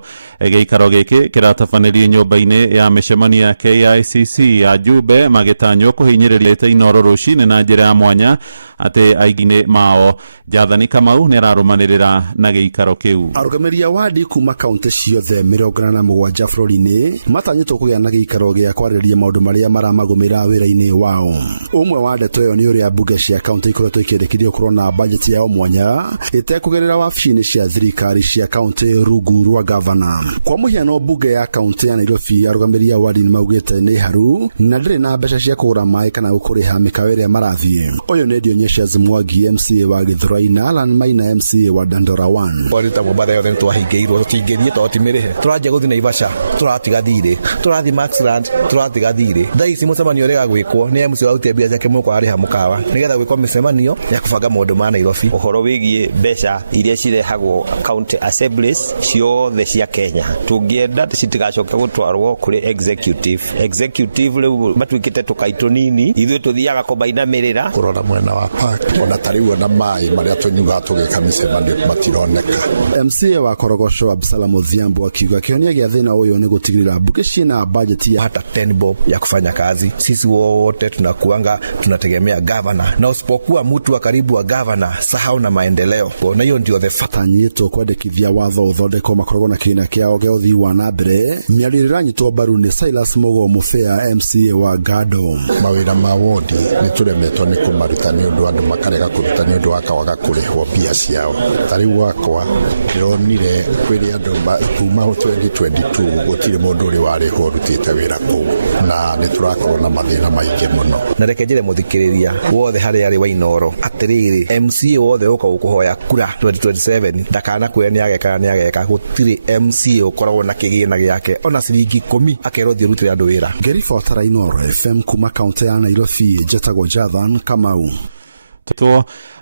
Giikaro giki kiratabanirio nyumba-ini ya micemanio ya KICC ya Jumbe magitanywo kuhinyiriria Inoro rucini na njira ya mwanya ati aigine mao. Jathani Kamau ni ararumanirira na giikaro kiu. Arugamiria wadi kuma kaunti ciothe 47 bururi-ini matanyitwo kugia na giikaro gia kwariria maundu maria maramagumira wira-ini wao. Umwe wa ndeto iyo ni uria mbunge cia kaunti ikoretwo ikirikirio kurwo na budget yao mwanya itekugerera wabici-ini cia thirikari cia kaunti rungu rwa gavana. Kwa muhiano mbunge ya kaunti ya Nairobi arugamiria wadi ni maugite ni haru na ndiri na mbeca cia kugura mai kana gukuriha mikawa iria marathie. Uyu ni Dionyesha Mwangi MCA wa Githurai na Alan Maina MCA wa Dandora 1. Warita mubada yothe twahingiirwo tutingerie twatimirihe turaje guthi Naivasha turatiga thire turathi Maxland turatiga thire thaici mucemanio uri gagwikwo ni MCA autia bia jake muko ari ha mukawa nigetha gwikwo micemanio ya kubanga maundu ma Nairobi. Uhoro wigie mbeca iria cirehagwo county assemblies ciothe cia Kenya tungienda citigacoke gutwarwo kuri executive riu matwikite tukaito nini ithuĩ tuthiaga kumainamirira kurora mwena wa park ona tariu na mai maria tunyuga tugika micemanio matironeka. MCA wa Korogosho Absalom Odhiambo akiuga kionia gia thina uyu ni gutigirira mbunge ciina budget ya hata 10 bob ya kufanya kazi. Sisi wote tunakuanga tunategemea governor, na usipokuwa mtu wa karibu wa governor sahau na maendeleo. Na hiyo ndio the fatanyito kwendekithia watho uthondeko makorogo na kina kiao gya uthii wa nambere. Miaririra nyitwo mbaru ni Silas Mogo Musea MCA wa Gado. Mawira ma wodi ni turemetwo ni kumaruta ni undu andu makarega kuruta ni undu wakawaga kurihwo bia ciao. Tariu wakwa ndironire kwiri andu kuma 2022 gutire mundu uri warihwo rutite wira ku na ni turakorwo na mathina maingi muno. Na rekejere muthikiriria wothe hari ari wa Inoro atiriri MCA wothe uka ukuhoya kura 2027 ndakana kwira ni ageka gutire MCA ukoragwo na kigina giake ona ciringi 10 akerothio rutire andu wira. Gerifotara Inoro FM kuma kaunti ya Nairobi Jetago Jathan Kamau.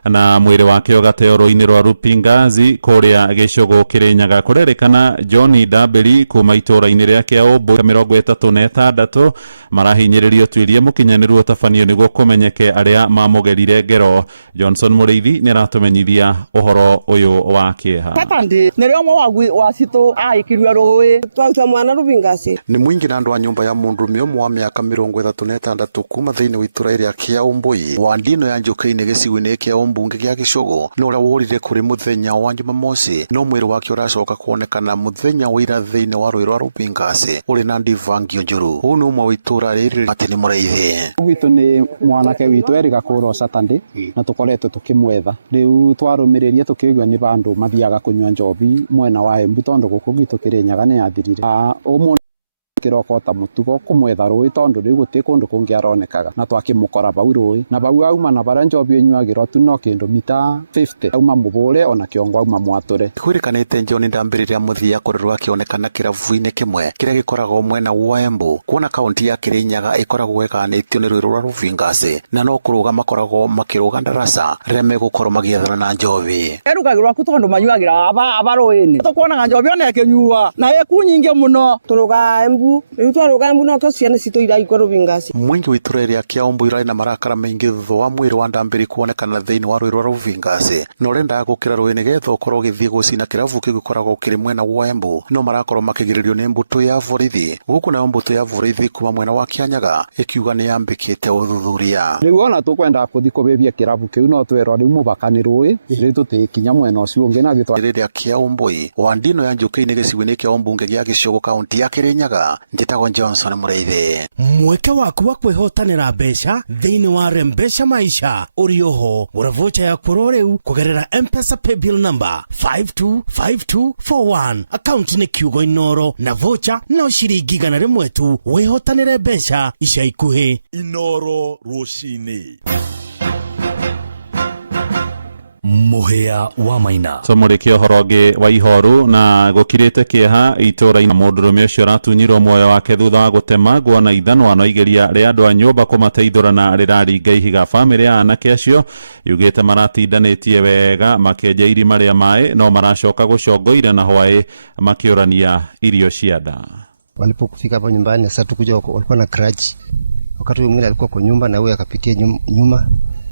Na mwiri wake ugateoro-ini rwa Rupingazi kuria gicogo Kirinyaga kurerikana John Dabiri kuma itura-ini riake Umbu 36 marahinyiririo twirie mukinyaniru utafanio niguo kumenyeke aria mamugerire ngero. Johnson Muriithi ni aratumenyithia uhoro uyu wa kieha. Tatandi nirio mwa wa cito aikirwe roi twauta mwana Rupingazi ni mwingi na andu a nyumba ya mundurume umwe wa miaka 36 kuma thiini wa itura iria kia Umbui wandino ya njuki-ini gicigo-ini kia Umbunge gia Gicogo no ura worire kuri muthenya wa Jumamosi no mwiri wake uracoka kuonekana muthenya wa ira thiini wa roi rwa Rupingazi uri na ndivangio njuru. Huu ni umwe wa itura riri ati ni Muriithi witu ni mwanake witu Erika Kuro Saturday na tukoretwo tukimwetha riu twarumiriria tukigwa ni bandu mathiaga kunywa njobi mwena wa Embu tondu guku gitu Kirinyaga ni yathirire kiroko ta mutugo kumwetha roi tondu riu guti kundu kungi aronekaga na twakimukora bau roi na bau auma na bara njobi nyuagirwo tu no kindu mita 50 auma mubure ona kiongo auma mwature. Kwirikanite John Ndambiriria muthia kurirwa kionekana kiravu-ini kimwe kiria gikoragwo mwena wa Embu kuona kaunti ya Kirinyaga ikoragwo weganitio ni roi rwa Rupingazi na no kuruga makoragwo makiruga ndarasa riria megukorwo magiethana na njobi erugagirwa ku tondu manyuagira aba roi-ini tukuonaga njobi ona ekinyua na ekunyinge muno turuga Embu riu twaruga Embu no ciana citu iraikwo Rupingazi. Mwingi wa itura iria kia Umbu irari na marakara maingi thutha wa mwiri wa Ndambiri kuonekana thiini wa roi rwa Rupingazi no rendaga gukira roi nigetha ukorwo githii gucina kiravu gikoragwo kiri mwena wa Embu no marakorwo makigiririo ni mbutu ya borithi guku nayo mbutu ya borithi kuma mwena wa Kianyaga ikiuga ni yambikite uthuthuria. Riu ona tukwenda kuthi kubibia kiravu kiu no twero riu mubakani roi riu tutikinya mwena ucio ungi na gitwa riria kia Umbui wa ndino ya njuki-ini gicigo-ini kia Umbunge gia Gicogo kaunti ya Kirinyaga njitagwo Johnson Muriithi. Mweke waku wa kwihotanira mbeca thiini wa Rembesha Maisha uri oho uravocha ya kuroreu kugerera M-Pesa paybill number 525241 account ni kiugo Inoro na vocha no ciringi 100 tu wihotanire mbeca ica ikuhi. Inoro rucini muhia wa Maina tumurikia horoge wa ihoru na gukirite kieha itura-ini mundurume ucio ratunyirwo muoyo wake thutha wa gutemangwo na ithanwa no igeria ria andu a nyumba kumateithurana riraringa ihiga family ya anake acio yugite maratindanitie wega makenja irima ria mai no maracoka gucongoira na hwai makiurania irio cia nda. Walipofika hapo nyumbani sasa tukuja walikuwa na crutch. Wakati mwingine alikuwa kwa nyumba na huyo akapitia nyuma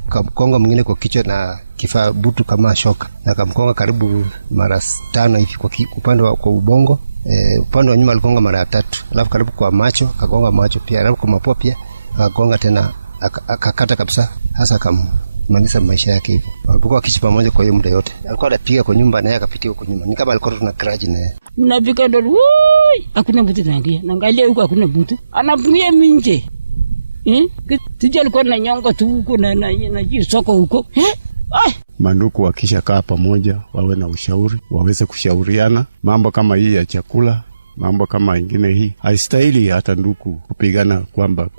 kamkonga mwingine kwa kichwa na kifaa butu kama shoka na kamkonga karibu mara 5 hivi kwa upande wa kwa ubongo. Upande wa nyuma alikonga mara 3, alafu karibu kwa macho akagonga macho pia, alafu kwa mapua pia akagonga tena akakata kabisa, hasa akamaliza maisha yake hivyo. Walipokuwa kichi pamoja kwa hiyo muda yote alikuwa anapiga kwa nyumba na yeye akapitia huko nyuma, ni kama alikuwa tuna crash na yeye. Mnafika ndo hakuna mtu anaingia, naangalia huko hakuna mtu anapumia minje. Tija alikuwa na nyonga tu huko na soko huko. Manduku wakisha kaa pamoja wawe na ushauri, waweze kushauriana mambo kama hii ya chakula, mambo kama ingine hii. Haistahili hata ndugu kupigana kwamba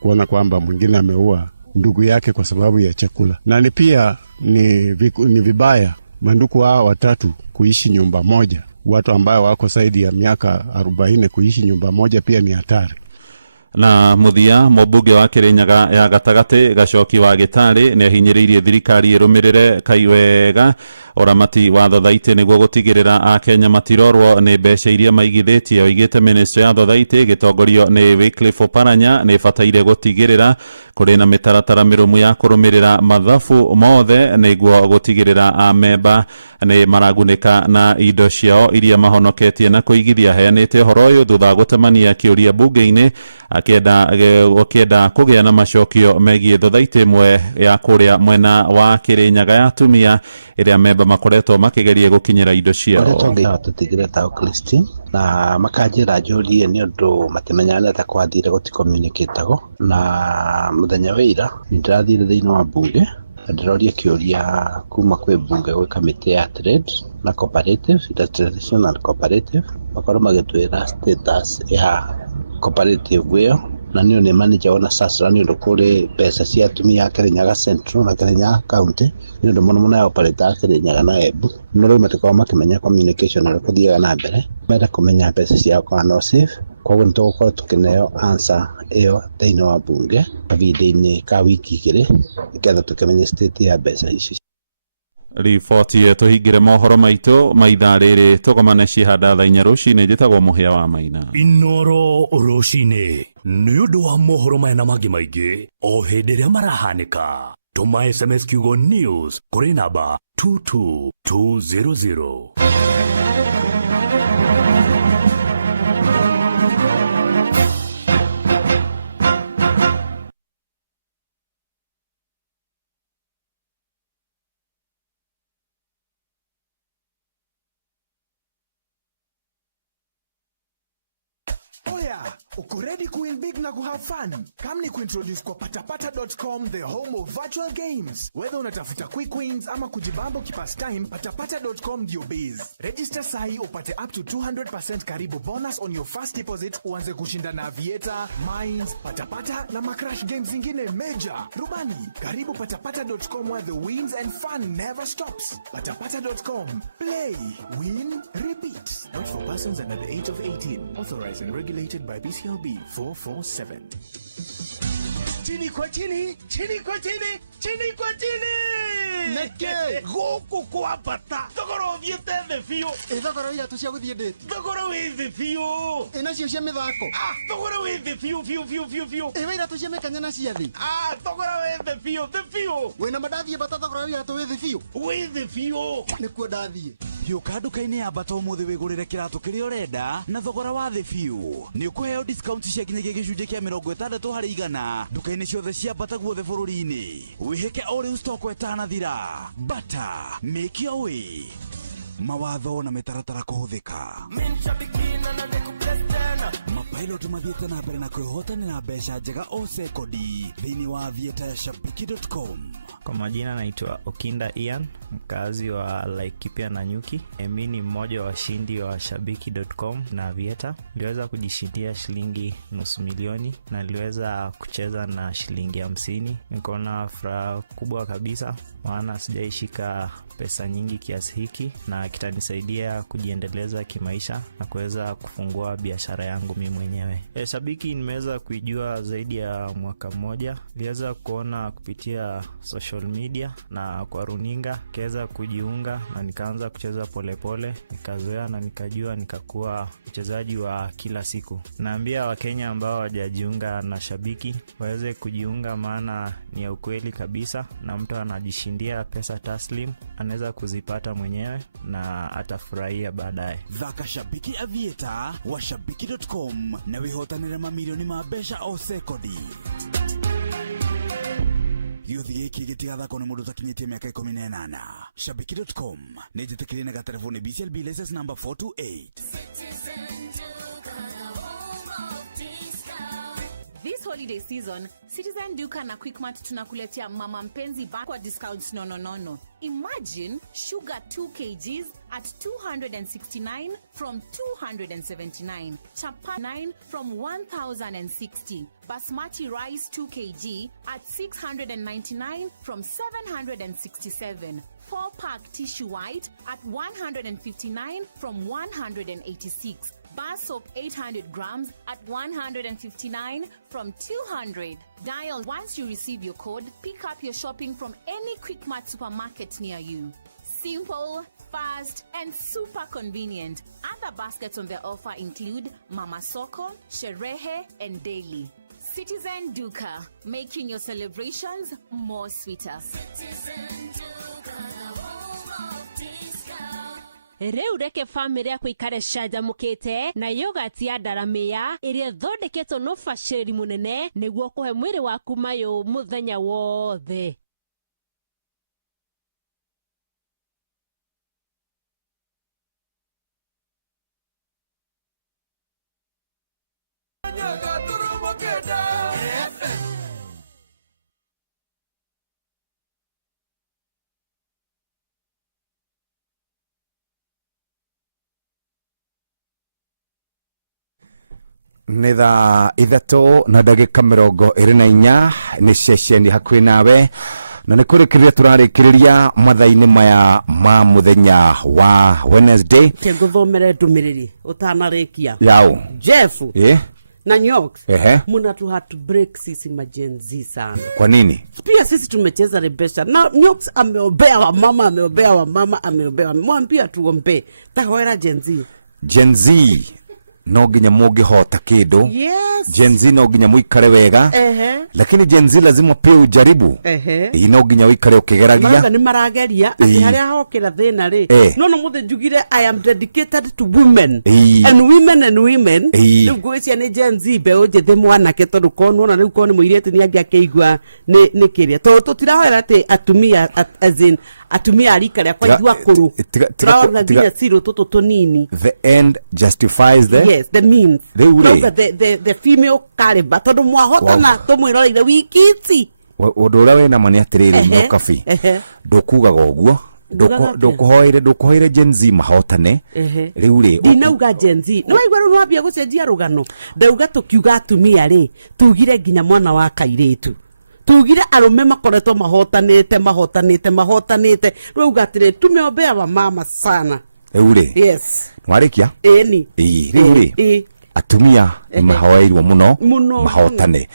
kuona kwamba mwingine ameua ndugu yake kwa sababu ya chakula. Na ni pia ni vibaya manduku hao watatu kuishi nyumba moja. Watu ambao wako zaidi ya miaka 40 kuishi nyumba moja pia ni hatari. Na muthia mubunge wa Kirinyaga ya gatagati Gacoki wa Gitari ni ahinyiriirie thirikari irumirire kaiwega oramati watho thaiti niguo gutigirira Akenya matirorwo ni mbeca iria maigithitie. Oigite ministry ya thaiti gitongorio ni Wycliffe Oparanya ni bataire gutigirira kuri na mitaratara mirumu ya kurumirira mathabu mothe niguo gutigirira amemba ni maragunika na indo ciao iria mahonoketie na kuigithia. Heanite horo uyu thutha gutemania kiuria bunge-ini akienda kugia na macokio megie thaiti imwe ya kuria mwena wa Kirinyaga ya atumia iria memba makoretwo makigeria gukinyira indo ciao. Tongea tutigire ta Kristi na makajira jurie ni undu matimenyana ta kwathire guti communicate-go na muthenya wira ndirathire thiini wa bunge ndiroria kiuria kuma kwi bunge gwi kamiti ya trade na cooperative, industrialization and cooperative makoro magitwira status ya cooperative wio na niyo ni manager ona sasa ni undu kuri pesa cia atumia Kirinyaga Central na Kirinyaga County ni undu muno ya operator Kirinyaga na Embu no ri matikao makimenya communication na kuthiaga na mbere mera kumenya pesa cia kwa no safe kwa gunto gukora tukineo answer iyo thiini wa bunge kavinda-ini ka wiki igiri iketha tukimenya state ya pesa ici. Riboti tuhingire mohoro maitu maitha riri tugomane cihanda thainya rucini njitagwo Muhia wa Maina. Inoro rucini ni undu wa mohoro maya na mangi maingi o hindi iria marahanika. Tuma SMS kiugo news kuri namba 22200. Oya, uko ready to win big na to have fun? Come ni kuintroduce kwa patapata.com, the home of virtual games. Whether unatafuta quick wins ama kujibambo kipas time, patapata.com ndio base. Register sahi upate up to 200% karibu bonus on your first deposit, uanze kushinda na Aviator, Mines, Patapata na macrash games zingine major. Rubani, karibu patapata.com where the wins and fun never stops. Patapata.com, play, win, repeat. Not for persons under the age of 18. Authorized and regulated by BCLB 447. Chini kwa chini, chini kwa chini, chini kwa chini. Neke, goko kwa bata. Thogoro thiete the fio. Thogoro ira tu cia guthie date. Thogoro wi the fio. Nacio cia mithako. Thogoro wi the fio. Ira tu cia mekanya na cia thi. Thogoro wi the fio. Wina madathie bata thogoro ira tu wi the fio. Wi the fio. Nikuo ndathie. Hiuka nduka-ini ya bata umuthi wigurire kiratu kiria urenda na thogora wa thi fiu. Ni ukuheo discount cia kinyagia gicunjĩ kia 60 harĩ 100 nduka-ini ciothe cia bata guothe bũrũri-inĩ. Wihike o rĩu stock etanathira. Bata, make your way. Mawatho na mitaratara kuhuthika. Mapilot mathiete na mbere na kwĩhotanĩra mbeca njega o sekodi thĩinĩ wa aviatorshabiki.com. Kwa majina naitwa Okinda Ian, mkazi wa Laikipia na Nyuki. Mimi ni mmoja wa washindi wa shabiki.com na Aviator. Niliweza kujishindia shilingi $500,000 na niliweza kucheza na shilingi 50. Niko na furaha kubwa kabisa maana sijaishika pesa nyingi kiasi hiki, na kitanisaidia kujiendeleza kimaisha na kuweza kufungua biashara yangu mimi mwenyewe. Shabiki nimeweza kuijua zaidi ya mwaka mmoja. Niliweza kuona kupitia social media na kwa runinga, kiweza kujiunga na nikaanza kucheza polepole, nikazoea na nikajua, nikakuwa mchezaji wa kila siku. Naambia Wakenya ambao hawajajiunga na Shabiki waweze kujiunga, maana ni ya ukweli kabisa, na mtu anajishindia pesa taslim, anaweza kuzipata mwenyewe na atafurahia baadaye. Thaka Shabiki Avieta wa shabiki.com na wihotanire mamilioni ma mbeca o sekodi. Youth giki gitigathako ni mundu takinyitie miaka 18. Shabiki.com nejitikire na telefoni BCLB license number 428. This holiday season, Citizen Duka na Quickmart tunakuletea mama mpenzi kwa discounts no. Imagine sugar 2 kgs at 269 from 279, chapa 9 from 1060, basmati rice 2 kg at 699 from 767, 4-pack tissue white at 159 from 186. Bar soap 800 grams at 159 from 200. Dial once you receive your code. Pick up your shopping from any Quickmart supermarket near you. Simple, fast, and super convenient. Other baskets on their offer include Mama Soko, Sherehe, and Daily. Citizen Duka, making your celebrations more sweeter. Citizen Duka, the home of discount. Reu reke family yako ikare shanjamukite na yogurt ya Daramea iria thondeketwo no bacĩrĩri munene nĩguo kũhe mwĩrĩ waku mayo mũthenya wothe. Nĩ thaa 3:24 nĩ ceceni hakuhĩ nawe, na nĩ kũrĩkĩrĩria tũrarĩkĩrĩria mathaa-inĩ maya ma mũthenya wa Wednesday. Ngũthomere ndũmĩrĩri ũtanarĩkia. Yao. Jeff. Na Nyox. Muna tu have to break sisi majenzi sana. Kwa nini? Pia sisi tumecheza rebesha. Na Nyox ameobea wa mama, mwambia tuombe. Tahoera jenzi. Jenzi. No ginya mũngĩhota kĩndũ. Gen Z no ginya mũikare wega. Lakini Gen Z lazima pia ujaribu. No ginya ũikare ũkĩgeragia. Mara ni marageria ati harĩa hokera thĩna rĩ. No muthe njugire I am dedicated to women. And women. Rĩu ngwĩcia nĩ Gen Z mbeũ njĩthĩ mwanake tondũ konwo na rĩu konwo mũirĩtu nĩ angĩakĩigua nĩ kĩrĩa. Tondũ tũtirahoera atĩ atumia as in atumia arika rĩa kwa igua kuru. Turaona nginya siro toto tonini. The end justifies the yes, the means. The female caliber. Todo mwahotana tumwiroreire wikiti. Ũndũ ũrĩa wĩna mani atĩrĩrĩ no kabi. Ndũkugaga ũguo. Ndũkũhoire Gen Z mahotane. Rĩu rĩ. Ndinauga Gen Z. No igwa rĩu nwambia gũcenjia rũgano. Ndauga tukiuga atumia rĩ. Tugire nginya mwana wa kairĩtu. Tugire arume makoretwo mahotanite rĩu gatire tumeombea wa mama sana. Rĩu rĩ. Yes. Mwarikia? Eni. Rĩu rĩ. Atumia mahoeirwo muno mahotane.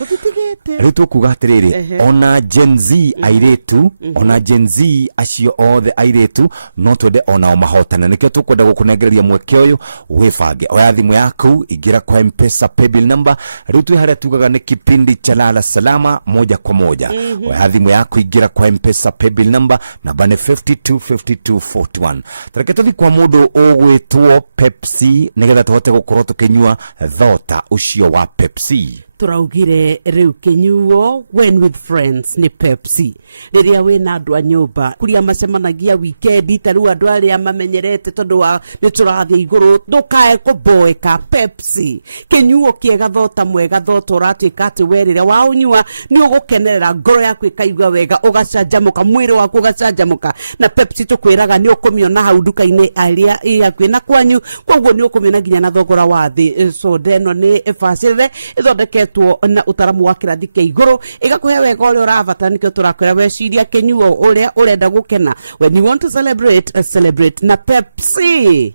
Rĩu tukuga atĩrĩrĩ, ona Gen Z airĩtu, ona Gen Z acio othe airĩtu no twende ona mahotane. Nĩkĩo tukwenda gũkũnengereria mweke ũyũ wĩbange. Oya thimũ yaku ingira kwa M-Pesa paybill number. Rĩu twĩ harĩa tugaga nĩ kipindi cha lala salama moja kwa moja. Oya thimũ yaku ingira kwa M-Pesa paybill number namba nĩ 525241. Tareke tũthi kwa mũndũ ũgwĩtwo Pepsi nĩgetha tũhote gũkorwo tũkĩnyua thota ucio wa Pepsi. Turaugire riu kenyuo when with friends ni Pepsi. Riria wina andu a nyumba kuria macemanagia weekend ta riu andu aria mamenyerete tondu wa niturathia iguru ndukae kuboeka Pepsi. Kenyuo kiega thota mwega thota uratuika ati werire wa unyua ni ugukenerera ngoro yaku ikaigua wega ugacanjamuka mwiri waku ugacanjamuka na Pepsi tukwiraga ni ukumiona hau nduka-ini aria yakwina kwanyu koguo ni ukumiona nginya na thogora wa thi. So deno ni efacire ithondeke ithondeketwo na utaramu wa kirathi kia iguru igakuhe wega ule uravata nikio turakwira weciria kenyuo uria urenda gukena. When you want to celebrate na Pepsi.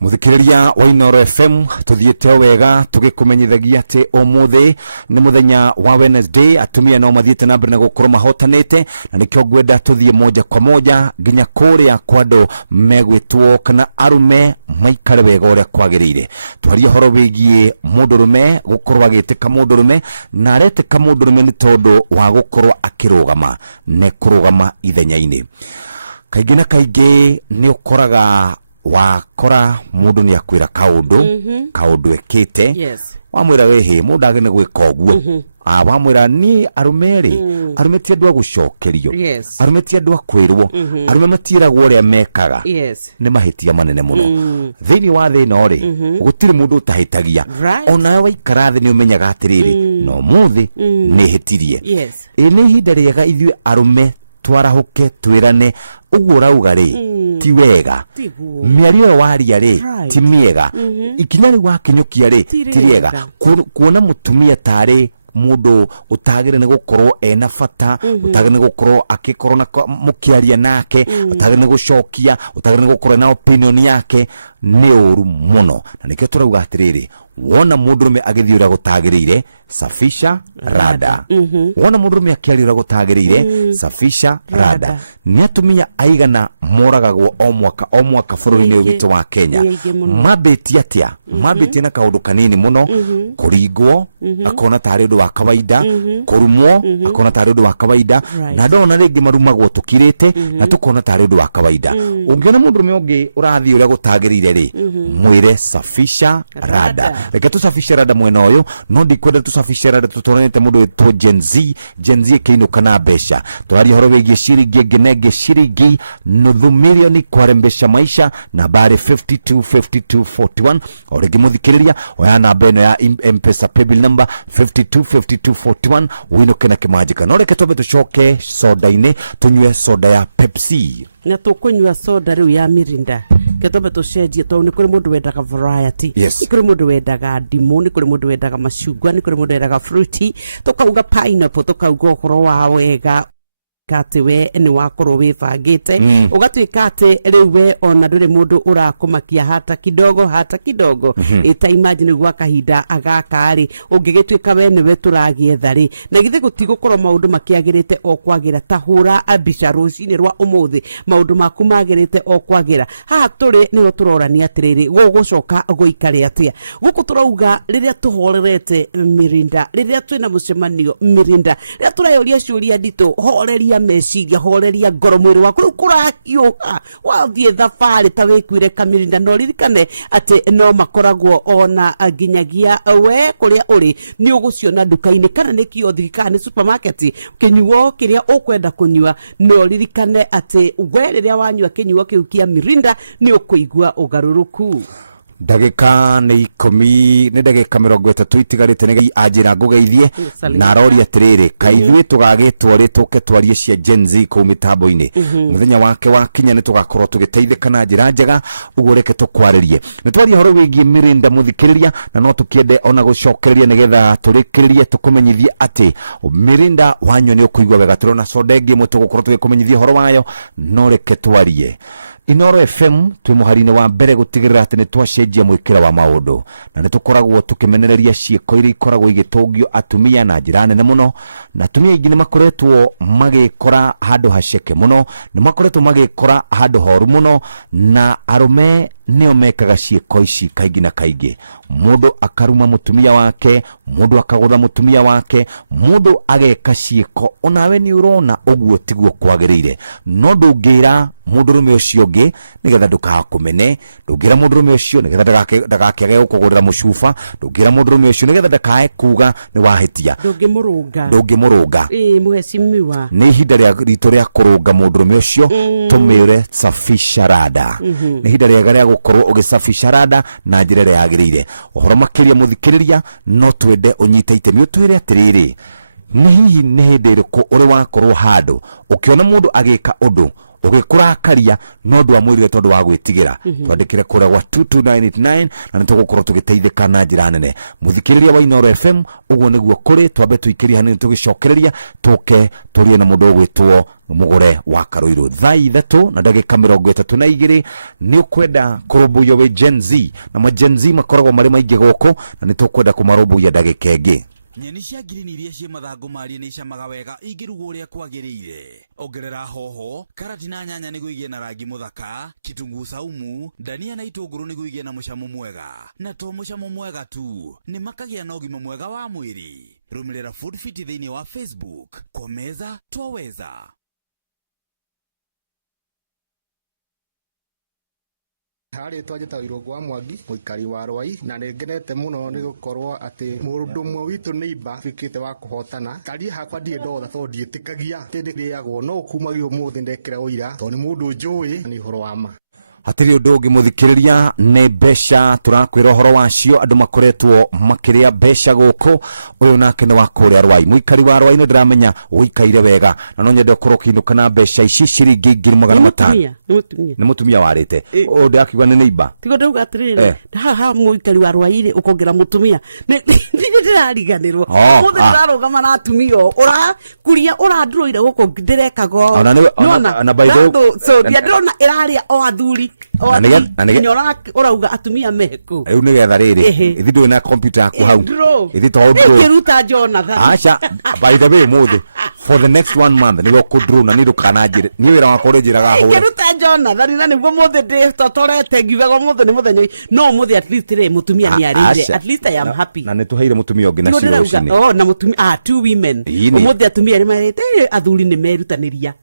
Muthikiriria wa Inoro FM tuthiete wega tugikumenyithagia ati umuthi ni muthenya wa Wednesday. Atumia no mathiete na mbere na gukorwo mahotanite na nikio gwenda tuthie moja kwa moja nginya kuria kwando megwitwo kana arume maikare wega uria kwagirire. Twaria horo wigie mundurume gukorwo agitika mundurume na aretika mundurume ni tondu wa gukorwo akirugama ne kurugama ithenya-ini. Kaingĩ na kaingĩ ni ukoraga wakora mundu ni akwira kaundu ekite. Yes. Wamwira wehe mundu agene gwika uguo. Wamwira ni arumeri arume ti andu agucokerio. Yes. Arume ti andu akwirwo. Arume matiragwo uria mekaga. Yes. Ni mahitia manene muno. Thini wa thina ri gutiri mundu utahitagia. Ona waikara thi ni umenyaga atiriri no muthi ni hitirie. Yes. Ni hinda riega ithuĩ arume twarahuke twirane uguo rauga ri ti wega miario waria ri ti miega ikinya ri wakinyukia ri ti riega kuona mutumia tari mundu utagire ne gukorwo ena fata utagire ne gukorwo akikorwo na mukiaria nake utagire ne gucokia utagire ne gukorwo na opinion yake ni uru muno na nikio turauga atiriri wona mundurume agithiura gutagirire safisha rada. Wona mundurume akiarira gutagirire safisha rada. Ni atumia aigana moragagwo o mwaka bururi-ini witu wa Kenya. Mabeti atia mabeti na kaundu kanini muno kuringwo akona tari undu wa kawaida kurumwo akona tari undu wa kawaida na ndona ringi marumagwo tukirite na tukona tari undu wa kawaida. Ungiona mundurume ungi urathi uria gutagirire ri mwire safisha rada. Reke tusafishe rada mwena uyu no ndikwenda tusafishe rada tutonete mundu to Gen Z kiinuka na besha twari horo wigie shiringi nginege shiringi nuthu milioni kwarembesha maisha na bare 525241 oregi muthikiriria oya namba ino ya M-Pesa paybill number 525241 winuke na kimajika no reke tobe tucoke soda-ini tunywe soda ya Pepsi na tukunywa soda riu ya Mirinda ketobe tucenjie to ni kuri mundu wendaga variety. Yes. Ni kuri mundu wendaga ndimu ni kuri mundu wendaga macungwa ni kuri mundu wendaga fruity tukauga pineapple tukauga okoro wa wega kati we ni wakorwo wibangite ugatwika ati riu we ona nduri mundu urakumakia hata kidogo ita imagine gwa kahinda agaka ri ungigitwika we ni we turagietha ri na githe gutigukorwo maundu makiagirite o kwagira tahura abisha rucini rwa umuthi maundu maku magirite o kwagira ha turi ni turorania atiriri gugucoka guikare atia guku turauga riria tuhorerete Mirinda riria twina mucemanio Mirinda riria turayoria ciuria nditu horeria meciria horeria ngoro mwiri waku kurahiuha wathie thabari ta wikuire Mirinda no ririkane ati no makoragwo ona nginyagia we kuria uri ni uguciona nduka-ini kana ni kiothi kana ni supermarket kinyuo kiria ukwenda kunyua no ririkane ati we riria wanyua kinyuo kiu kia Mirinda ni ukuigua ugaruruku. Ndagika ni 10 ni ndagika 30 itigarite ngai ajira ngugeithie na rori atiriri kaithwe tugagitwo ri tuke twarie cia Gen Z ku mitambo-ini muthenya wake wa kinya ni tugakorwo tugiteithika na njira njega uguo reke tukwaririe ni twarie horo wigie Mirinda muthikiriria na no tukiende ona gucokereria nigetha turikiririe tukumenyithie ati Mirinda wanyo ni ukuigwa wega turona soda ingi mwe tugukorwo tugikumenyithia horo wayo no reke twarie. Inoro FM twi muharine wa mbere gutigirira ati ni twacenjia mwikira wa maundu na ni tukoragwo tukimenereria ciiko iri ikoragwo igitungio atumia na njira nene muno na atumia ingi ni makoretwo magikora handu haceke muno ni makoretwo magikora handu horu muno na arume nio mekaga ciiko ici kaingi na kaingi mundu akaruma mutumia wake mundu akagutha mutumia wake mundu ageka ciiko onawe ni urona uguo tiguo kwagirire no ndungira mundurume ucio ngi nigetha ndukakumene ndungira mundurume ucio nigetha ndagakiage gukugurira mucuba ndungira mundurume ucio nigetha ndakae kuga ni wahitia ndungimurunga muheshimiwa ni ihinda ritu ria kurunga mundurume ucio tumire safisha rada ni ihinda riega ria gukorwo ugisafisha rada na njira ria yagirire uhoro makiria muthikiriria no twende unyite itemi utwire atiriri ni hindi iriku uri wakorwo handu ukiona mundu agika undu ugikurakaria no ndwa mwirire tondu wa gwitigira twandikire kure gwa 22989 na nitugukorwo tugiteithika na njira nene muthikiriria wa Inooro FM uguo niguo kuri twambe tuikiria hanini tugicokereria tuke turie na mundu gwitwo mugure wa Karuiru thaa 3 na ndagika 32 ni ukwenda kurumbuyo we Gen Z na ma Gen Z makoragwo mari maingi goko na nitukwenda kumarumbuya ndagika ingi nyeni cia ngirini iria cie mathangu marie ni camaga wega ingirugwo uria kwagirire ongerera hoho karati na nyanya niguo igie na rangi muthaka kitunguu saumu dania na itunguru niguo igie na mucamo mwega na to mucamo mwega tu ni makagia na ugima mwega wa mwiri rumirira Food Fit thiini wa Facebook kwa meza twaweza Hari twajeta Irungu wa Mwangi muikari wa Rwai na ningenete muno ni gukorwo ati mundu mwe witu neighbor fikite wa kuhotana kari hakwa ndie ndotha to ndietikagia tindiagwo no kumagio muthi ndekera uira to ni mundu njui ni horo wa ma hatiri undu ungi muthikiriria ni besha turakwira horo wacio andu makoretwo makiria besha guku uyu nake ni wa kuria Rwai muikari wa Rwai no ndiramenya uikaire wega na no nyende ukorwo kinuka na besha ici ciringi 500 ni mutumia warite undu akigwa ni neighbor tigo ndauga atiriri ha muikari wa Rwai ri ukongera mutumia ni ndirariganirwo muthe ndarugama na atumia ura kuria ura ndroira guku ndirekago na by the way so ndirona iraria o athuri nyora urauga atumia meku riu ni getha riri ithi ndui na computer yaku hau ithi to ikiruta Jonathan acha by the way muthe for the next 1 month ni gukudru na ni rukanajire ni wira wa kurejiraga hore ikiruta Jonathan na niguo muthe ndi totorete ngivego muthe ni muthenya no muthe at least re mutumia ni arire at least I am happy na netuheire mutumia ungi na cio cini na mutumia 2 women muthe atumia ri marite athuri ni merutaniria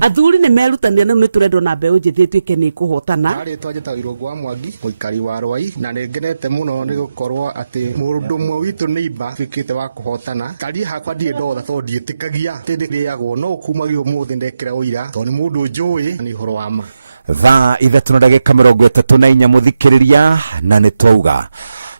athuri ni merutania na niturendwo na mbeu njithi twike ni kuhotana hari twajeta Irungu wa Mwangi muikari wa Rwai na ningenete muno ni gukorwo ati mundu mwe witu neighbor fikite wa kuhotana kari hakwa ndie ndotha to ndietikagia tindiagwo no kumagio muthi ndekera uira to ni mundu njui ni horo wa ma thaa 3:34 muthikiriria na nitwauga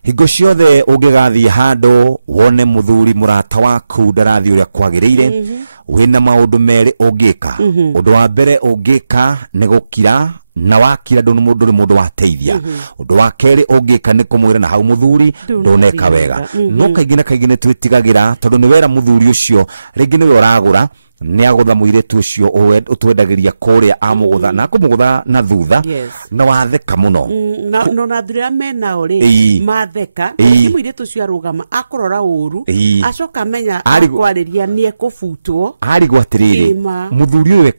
hingo ciothe ungigathie handu wone muthuri murata waku ndarathi uria kwagirire wina maundu meri ungika undu wa mbere ungika ni gukira na wakira ndu mundu wateithia undu wa keri ungika ni kumwira na hau muthuri ndoneka wega no kaingĩ ni twitigagira tondu ni wera muthuri ucio ringi ni uragura ni agutha muiretu ucio utwendagiria kuria amugutha na kumugutha na thutha na watheka muno no na thira mena ori matheka muiretu ucio arugama akorora uru acoka menya akwariria ni ekubutwo ari gwatiriri muthuri uyu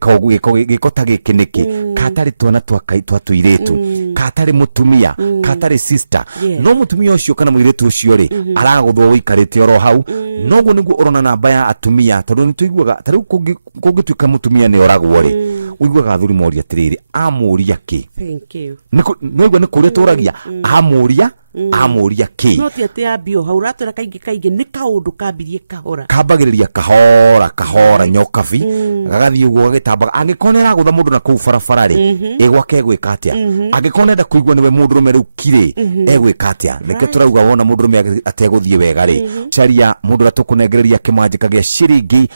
gikota giki niki katari twana twatuiretu katari mutumia katari sister no mutumia ucio kana muiretu ucio ri araguthwo wikarite oro hau noguo niguo urona namba ya atumia tondu nituiguaga tariu kungituika mutumia ni oragwo ri uiguaga athuri moria tiriri amuria ki thank you niguo ni kuria turagia amuria ki no ti ambio hau ratera kaingi ni kaundu kambirie kahora kambagiriria kahora nyokabi gagathie uguo gagitambaga angikonera gutha mundu na kuu barabara ri igwake egwika atia angikonenda kuigua niwe mundu rume riu kire egwika atia nike turauga wona mundu rume ateguthie wega ri caria mundu ra tukunengereria kimanjika gia ciringi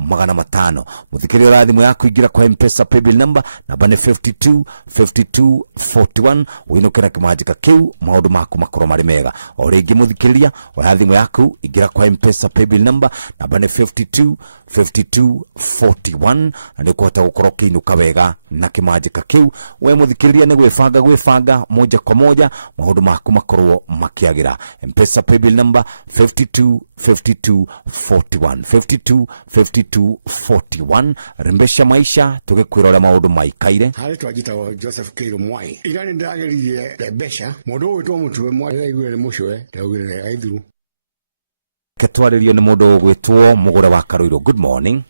500 muthikiriria rathimu yaku ingira kwa M-Pesa paybill number namba ni 5241 winukira kimanjika kiu maundu maku makoro mari mega o ringi muthikiriria rathimu yaku ingira kwa M-Pesa paybill number namba ni 5241 na nikuhota gukorwo kiinuka wega na kimanjika kiu we muthikiriria ni gwibanga moja kwa moja maundu maku makorwo makiagira M-Pesa paybill number 5241 rembesha maisha tugikwirora maundu maikaire hari twajita Joseph Kiro Mwai irani ndageririe rembesha mundu witwo mutwe Mwai aigwire mucwe ndagwire aithuru ketwaririo ni mundu gwitwo mugure wa Karuiru good morning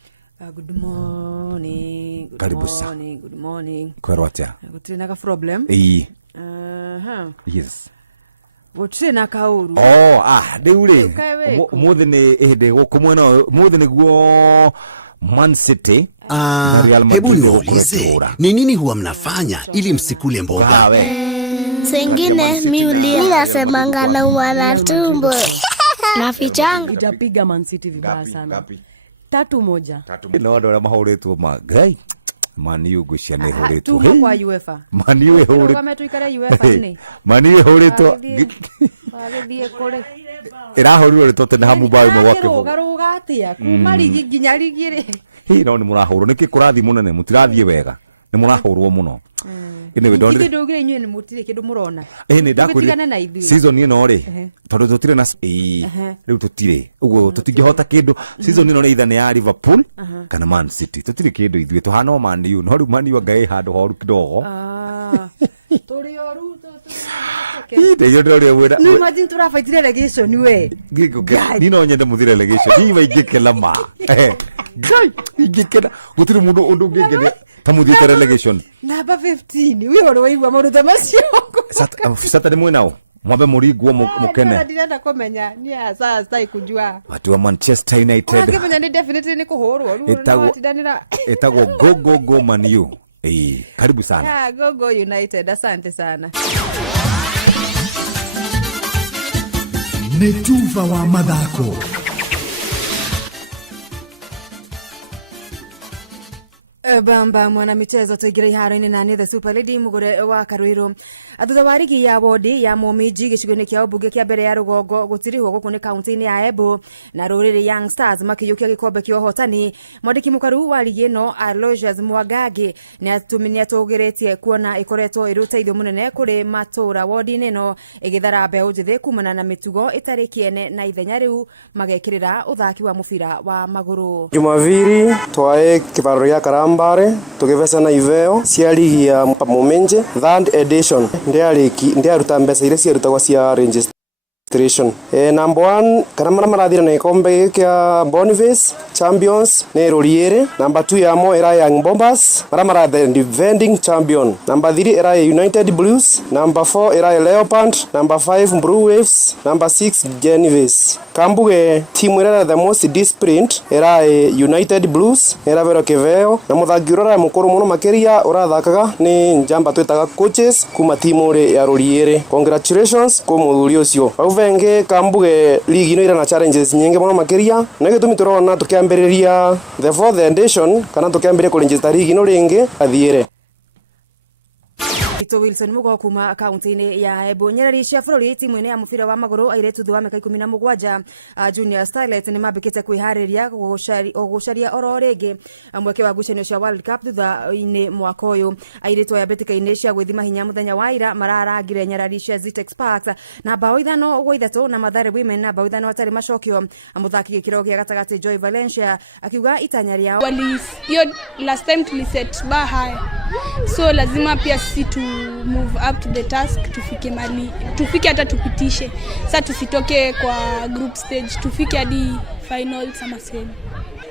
good morning karibu sa good morning kwero atia gutina ka problem yes gutire na kauru riu muthi ni ihinde guku mwena muthi niguo Man City hebu niulize ni nini huwa mnafanya ili msikule mboga sengine miulia nasemanga na mwana tumbo na fichanga itapiga Man City vibaya sana 3-1 no ndo mahoretwo magai mani ugucia ni horetwo kwa UEFA mani we horetwo kama tuikare UEFA ni mani we horetwo agithie kure irahorirwo ritote na hamu bao mwake ho garuga atia kuma ligi nginya ligi ri hi no ni murahurwo niki kurathi munene mutirathie wega ni murahurwo muno ine we ndonire ndogire inywe ni mutire kindu murona ni ndakwira season ino ri tondu tutire na riu tutire uguo tutingihota kindu season ino ni itha ni ya Liverpool kana Man City tutire kindu ithue tuhana Man U no riu Man U ngai handu horu kidogo turi oru Yo ndore wera. Ni imagine turafaitire relegation we. Ni no nyende muthire relegation. Ni waigikela ma. Gai, igikela. Gutire mundu undu ngengene tamuthite relegation. Namba 15. We woro waigwa mundu tamacio. Saturday mwenao. Mwabe muringwo mukene. Ndirenda kumenya ni asa stai kujua. Watu wa Manchester United. Ngimenya ni definitely ni kuhurwo. Etagwo go Man U. Karibu sana. Yeah, go United. Asante sana. Netuva wa mathako. Bamba mwana michezo tuigire iharo-ini na the Super Lady mugure wa Karuiro athutha wa rigi ya wodi ya Momiji gicigo-ini kia ubunge kia mbere ya rugongo gutirihwo guku ni kaunti-ini ya Embu na ruriri Young Stars makiyukia gikombe kia uhotani. Mwandiki mukaru wa rigi ino Aloysius Mwangangi ni atugiritie kuona ikoretwo iruteithio munene kuri matura wodi-ini ino igithara mbeu njithi kumana na mitugo itari kiene na ithenya riu magekirira uthaki wa mubira wa maguru. Jumaviri twae kibaro ya Karambare tugivecana iveo cia ligi ya Momenje third edition ndiaruta mbeca iria ciarutagwa cia registration. Number 1 kana marathira na ikombe kia Boniface Champions ne Roliere. Number 2 yamo era Young Bombers marathira defending champion. Number 3 era United Blues. Number 4 era Leopard. Number 5 Blue Waves. Number 6 Genevieve. Kambuge timu era the most disciplined era United Blues era vero keveo na muthaki urara mukuru muno makiria urathakaga ni njamba twitaga coaches kuma timu ri ya Roliere. Congratulations ku muthuri ucio. Venge Kambuge ligi ino ira na challenges nyingi muno makiria na gitumi turona tukiambiriria the fourth edition kana tukiambiria ku register ligi ino ringi athiire. Ito Wilson mugo kuma kaunti-ini ya Embu. Nyereri cia bururi timu-ini ya mubira wa maguru airetu thwa miaka 17 Junior Starlet ni mambikite kwihariria gucaria oro ringi mweke wa ngucanio cia World Cup thutha-ini mwaka uyu. Airetu ya betika-ini cia gwithima hinya muthenya wa ira mararangire nyarari cia Zitex Park na bao 5-3 na Mathare Women na bao 5 atari macokio. Muthaki gikiro gia gatagati Joy Valencia akiuga itanya riao hiyo last time tuliset bar high, so lazima pia sisi move up to the task, tufike hata tupitishe. Sasa tusitoke kwa group stage, tufike hadi finals ama semi.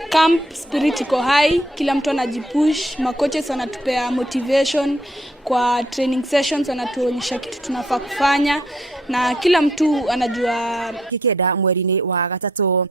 Camp spirit iko high, kila mtu anajipush, makoches wanatupea motivation kwa training sessions, wanatuonyesha kitu tunafaa kufanya na kila mtu anajua. Kikeda mweri-ini wa gatatu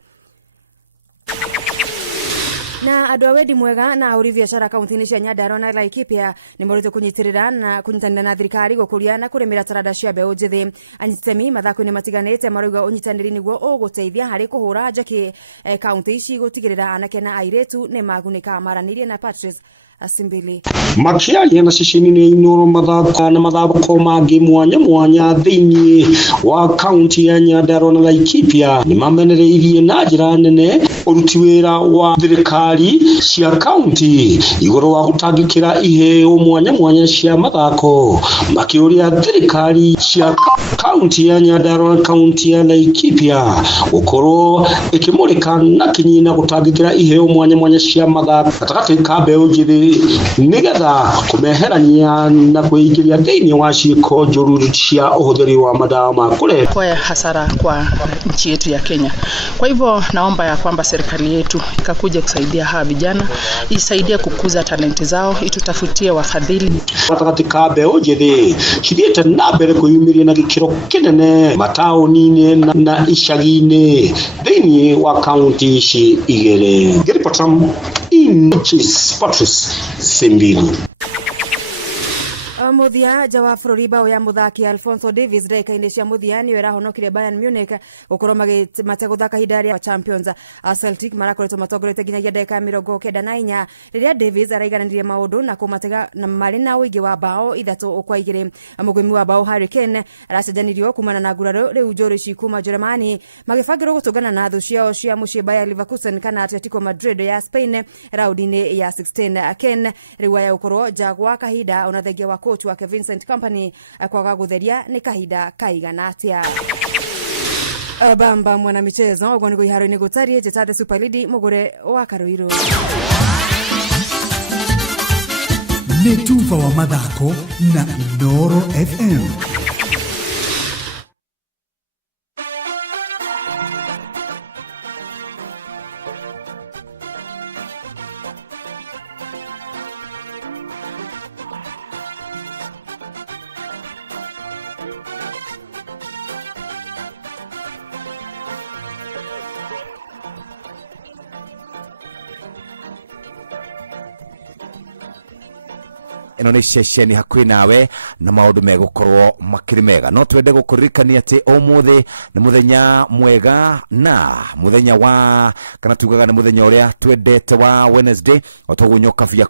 na andu wedi mwega na uri biashara kaunti-ini cia Nyandarua na Laikipia ni morite kunyitirira na kunyitanira na thirikari gukuria na kuremera tarada cia mbeu njithi. Anyitemi mathako-ini matiganite marauga unyitaniri niguo uguteithia hari kuhura njaki kaunti ici gutigirira anake na airetu ni magunika. Maranirie na Patrice Asimbili makiaria na ceceni-ini Inooro mathako na mathako mangi mwanya thiini wa kaunti ya Nyandarua na Laikipia ni mamenereirie na njira nene uruti wira wa thirikari cia kaunti iguru wa gutangikira iheo mwanya cia mathako, makiuria thirikari cia kaunti ya Nyandarua na kaunti ya Laikipia gukorwo ikimurika na kinyina gutangikira iheo mwanya cia mathako gatagati ka mbeu njithi nigetha kumeherania na kuingiria thiini wa ciiko njuru cia uhuthiri wa madawa ma kulevya kwa hasara kwa nchi yetu ya Kenya. Kwa hivyo naomba ya kwamba serikali yetu ikakuja kusaidia hawa vijana, isaidie kukuza talenti zao, itutafutie wafadhili. Gatagati ka mbeu njithi cithiite na mbere kuyumiria na gikiro kinene mataoni-ini na icagi-ini thiini wa kaunti ici igiri. Patrice Simbili. muthia nja wa bururi bao ya muthaki Alphonso Davies ndagika-inĩ cia muthia nĩwe rahonokire Bayern Munich gũkorwo mate gũthaka ihinda rĩa Champions. Celtic marakoretwo matongorete nginyagia ndagika 94 rĩrĩa Davies araigananirie maũndũ na kũmatega na marĩ na ũingĩ wa bao 3-2. Mũgwimi wa bao Harry Kane aracenjanirio kumana na nguraro rĩu njũrĩci kuma Germany magĩbangĩrwo gũtũngana na thũ ciao cia mũciĩ Bayer Leverkusen kana Atletico Madrid ya Spain raũndi-inĩ ya 16. Kane rĩu aya gũkorwo nja gwa kahinda ona thengia wa coach wake Vincent Kompany kwaga gũtheria nĩ kahinda kaigana atĩa. Bamba mwana michezo ũguo nĩguo iharo-inĩ gũtariĩ njĩta The Super League mũgũre wa Karuiro. Nĩ tufa wa mathako na Inooro FM. ino ni ceceni hakuhi nawe na maundu megukorwo makiri mega no twende gukuririkania ati umuthi ni muthenya mwega na muthenya wa kana tugaga ni muthenya uria twendete wa Wednesday otogunyoka vya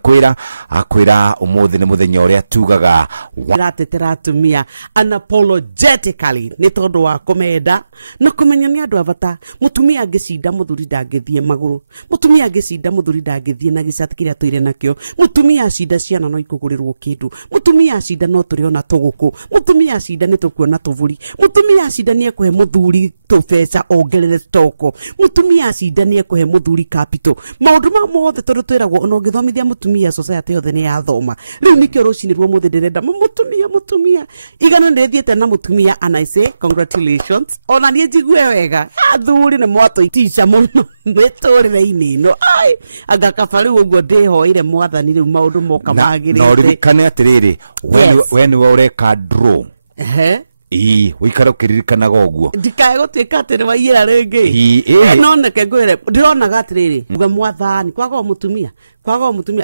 kwira umuthi ni muthenya uria tugaga ratetera atumia unapologetically ni tondu wa kumenda na kumenya ni andu avata mutumia angicinda muthuri ndangithie maguru mutumia angicinda muthuri ndangithie na gicati kiria tuire nakio mutumia acinda ciana no ikugurirwo kindu mutumia acinda no turiona tuguku mutumia acinda ni tukuona tuvuri mutumia acinda ni ekuhe muthuri tubesa ongerere stoko mutumia acinda ni ekuhe muthuri capital maundu ma mothe tondu twiragwo ona ungithomithia mutumia society yothe ni yathoma riu nikio rucinirwo muthe ndirenda mutumia igana ndethiete na mutumia and I say congratulations ona nie jigue wega athuri ni mwatoitisha muno metorire-ini no ai anga kabaru uguo ndihoire mwathani riu maundu moka magirite no ririkane atiriri when we ureka draw wikara ukiririkanaga uguo ndikae gutwika atiri waiyira ringi no neke ngwire ndironaga atiriri uga mwathani kwaga mutumia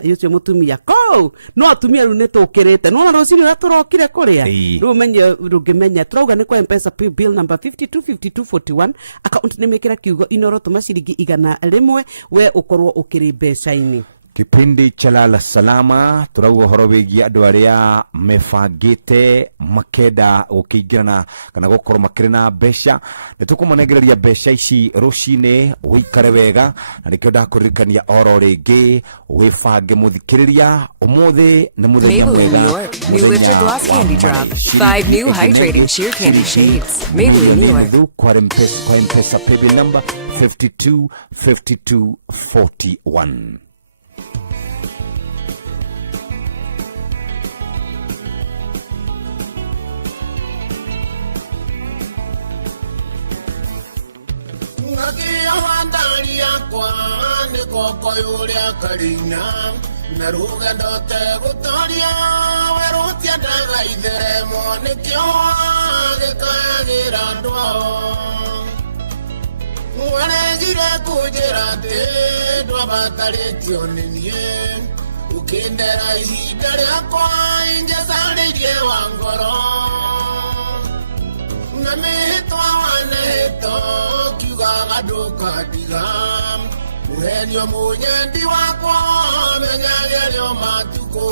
yucio mutumia ko no atumia ru netukirite no rucini ria turokire kuria ru menye rungimenya turauga ni kwa M-Pesa bill number 525241 account ni mekira kiugo Inooro tuma ciringi 100 we ukorwo ukiri mbeca-ini. Kipindi cha lala salama turauga horo wigia andu aria mefangite makenda ukingirana kana gukorwo makirina besha nitukumanegereria besha ici rucine wikare wega na nikio ndakuririkania oro ringi wifange muthikiriria umuthi ni muthenya mwega. New Lifted Gloss Candy Drop 5 new hydrating sheer candy shades. Maybelline New York. Kwa M-Pesa paybill number 525241. Nakia wandani yakwa nikoko yuria karina naruga ndote gutoria werutia ndaga itheremo nikio gikagira ndwao mwanegire kujira te ndwabatarĩtio nĩ niĩ ukindera ihinda rĩakwa ingĩcarĩrie wa ngoro na mĩhĩtwa wanehĩto kiugaga ndũkandiga mũhenio mũnyendi wakwa menyage rĩo matukũ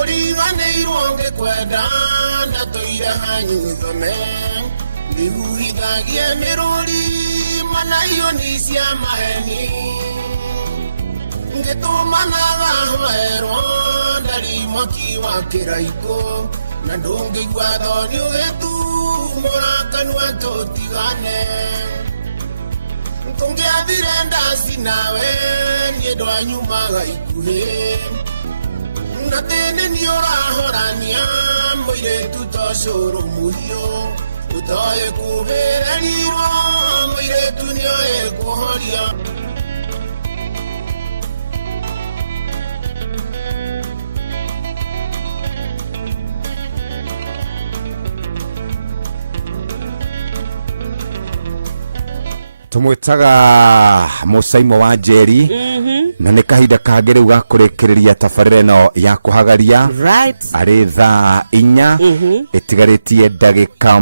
Uriganĩirwo ngĩkwenda na tũire hanyuthome ndihuhithagie mĩrũri manaioni cia maheni ngĩtũmanaga hwerwo ndari mwaki wa kĩraiko na ndũngĩigua thoni ũgĩtumũra kanua tũtigane tũngĩathire ndaci nawe niĩ ndwanyumaga ikuhĩ na tene ni ũrahorania mũirĩtu tocũrũ mũhiũ ũtoĩ kũhĩrĩrio mũirĩtu nĩoĩ kũhoria tumwitaga Musaimo wa Njeri na nä kahinda kangä rä u ga kå rä kä rä ria tabarä no ya kå hagaria arä thaa 4 ĩtigarä tie ndagä ka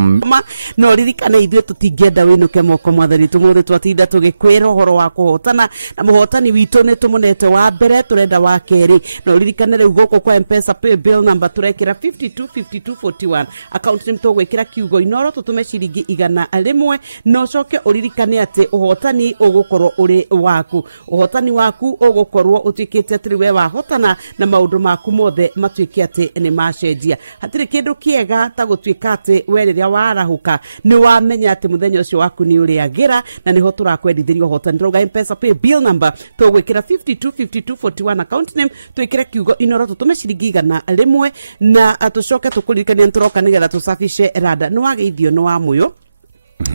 no ririkane ithuä tå tingĩenda wä nå ke moko mwathani tå må rä twatinda tå gä kwä ra å horo wa kå hotana na må hotani witå nä tå må nete wa mbere tå renda wa kerä no ririkane rä u gå kå kwa M-Pesa pay bill number tå rekä ra 525241 account nä tå gwä kä ra kiugo inoro tå tå me ciringi 100 no coke å ririkane atä å hotani å gå korwo å rä waku å hotani waku å gå korwo å tuä kä te atä rä we wahotana na maå ndå maku mothe matuä ke atä nä macenjia hatirä kä ndå kä ega ta gå tuä ka atä we rä rä a warahå ka nä wamenya atä må thenya å cio waku nä å rä agä ra na nä ho tå rakwendithä å hotani rauga M-Pesa pay bill number tå gwä kä ra 525241 account name tå ä kä ra kiugo inoro tå tå me ciringi 100 na tå coke tå kå ririkania nä tå roka nä getha tå cabice rada nä wageithio nä wa må yå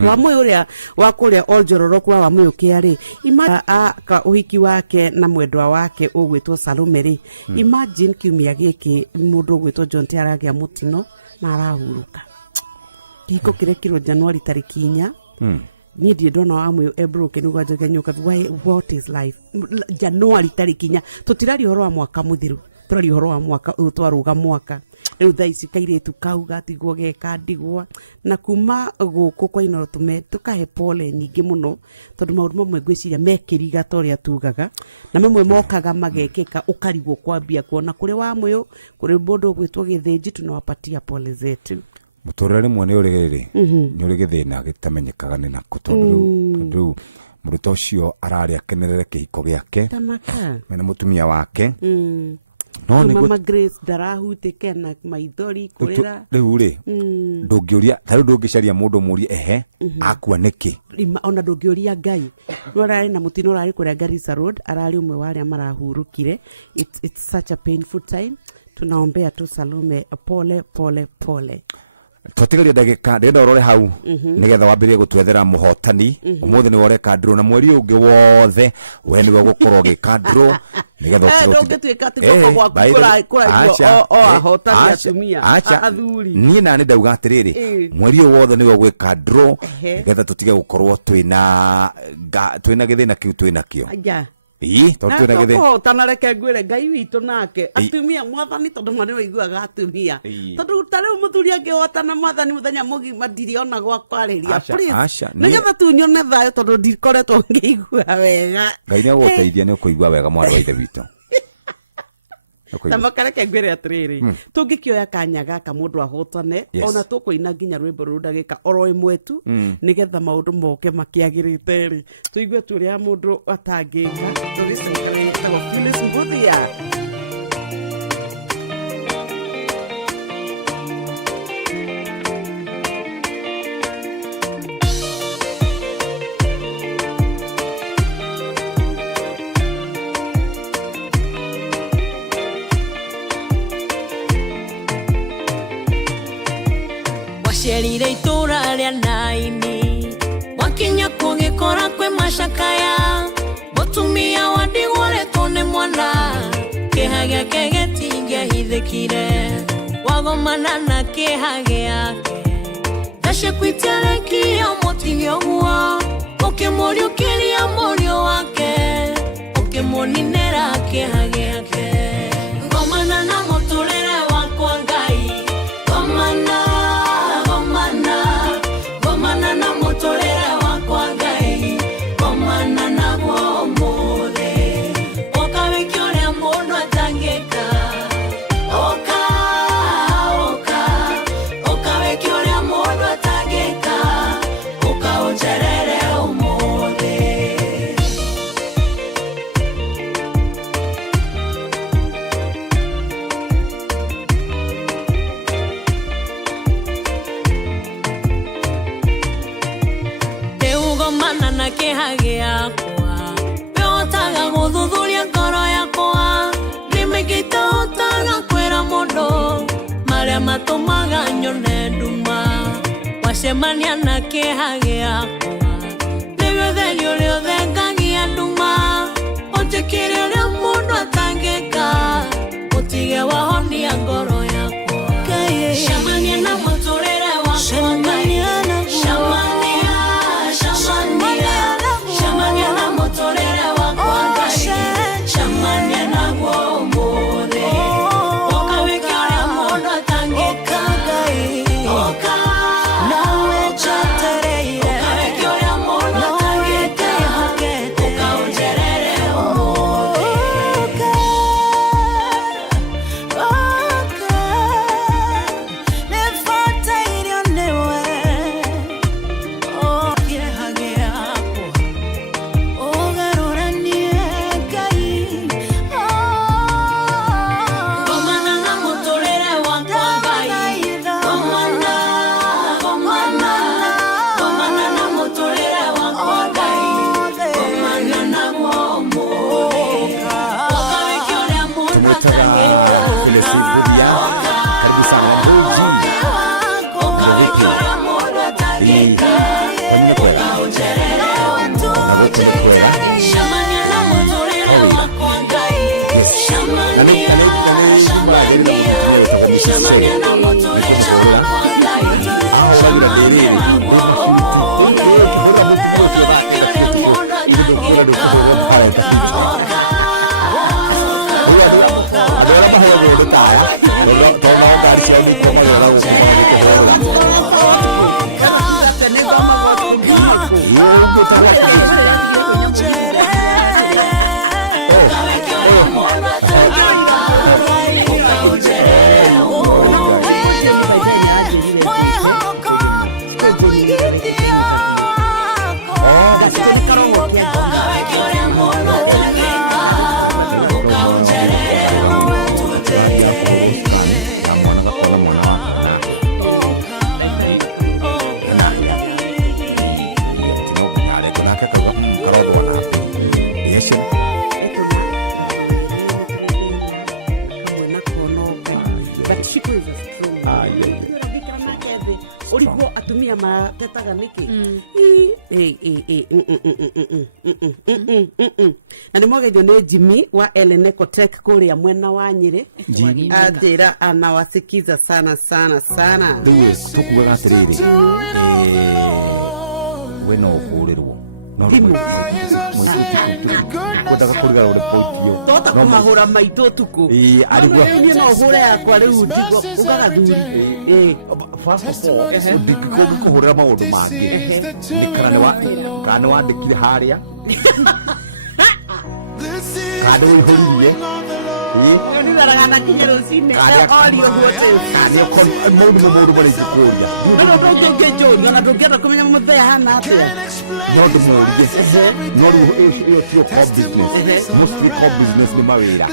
wa moyo uria wa kuria onjororoku wa moyo kiari ka uhiki wake na mwendwa wake ugwitwo Salome ri imagine kiumia giki mundu ugwitwo John Tiaragia mutino na arahuruka kiko kirekirwo January tariki 4 ni ndi ndona wa moyo ebroke nugwa njoganyuka what is life January tariki 4 tutirari horo wa mwaka muthiru turari horo wa mwaka utwaruga mwaka riu thaici kairetu kau gatigwo geka ndigwa na kuma guku kwa inoro tume tukahe pole nyingi muno tondu maundu mamwe ngwiciria mekiriga toria tugaga na mamwe mokaga magekeka ukarigwo kwambia kuona kuri wa moyo kuri mundu gwitwo githinji tunawapatia pole zetu muturire mwe ni uri githina gitamenyekaga ni nako tondu muruto ucio arari akenerere kihiko giake mena mutumia wake no ni Mama Grace darahutike na maithori kurira riu ri ndungiuria tari ndungicaria mundu muri ehe akua niki ona ndungiuria Ngai norari na mutino urari kuria Garissa Road arari umwe wa aria marahurukire it's such a painful time tunaombea tu Salome pole twatigaria ndagika ndenda urore hau nigetha wambirie gutwethera muhotani umuthi ni wore kadro na mweri ungi wothe we niwe gukorwo gikadro nigetha ndungituika ati gwa kura ahotani atumia athuri nie na ni ndauga atiriri mweri wothe niwe gwikadro nigetha tutige gukorwo twina githina kiu twina kio tondu na githe tanareke ngwire Ngai witå nake atumia mwathani tondu mari waiguaga atumia tondu tariu muthuri angihotana mwathani muthenya mugima ndiri ona gwa kwariria please nigetha tunyone thayo tondu ndikoretwo ngĩigua wega Ngai nĩ agũteithia nĩ ũkũigua wega mwarĩ wa ithe witũ tamakareke ngwire atiriri tungikioya kanya gaka mundu ahotane ona tukuina nginya rwimbo ru ndagika oro imwe tu nigetha maundu moke makiagirite ri tuigue turia mundu atangika tugicengerera kwa Phyllis Mbuthia Sherire itura ria naini wakinya kugikora kwe macakaya mutumia wandigore tone mwana kihagia kegetingia hithikire wagomana na kihagia yake tashe kwitare kio motivyo guo ukimorio kiria morio wake ukimoninera kihagia yake ngomana na muturire wakwa Ngai ngomana na muturire wakwa Ngai komana na bomore okawekyo ria mundu atangika okawekyo ria mundu atangika ukaonjerere umothe na kihagi yakwa beotaga guthuthuria ngoro yakwa nimegita otaga kwera mundu maria matumaga nyone nduma wacemania na kihagi yakwa nĩguo theri ũrĩa ũthengagia nduma ũnjĩkĩre ũrĩa mũndũ atangĩka ũtige wahonia ngoro yakwa cemania na mũtũrĩre wakwa Ngai cemania Origo atumia matetaga niki na nä mwageithio nä Jimmy wa Elenecotech kuria mwena wa Nyeri anjira anawasikiza sana sana sana tukugaga atiriri we no kurirwo no kwendaga kuriga uri poitio tota kumahura maito tuku arigwa ni no hure yakwa riu ndigo ugagathuri first of all ndikiko kuhurira maundu mangi ni kana wandikire haria kado ihuririe ni daragana kinyero sine audio wote kanio kon mundu bari kuria no ndonge joni na ndongera kumenya muthea hana atia no ndumurie no ru tio co business mostly co business ni mawira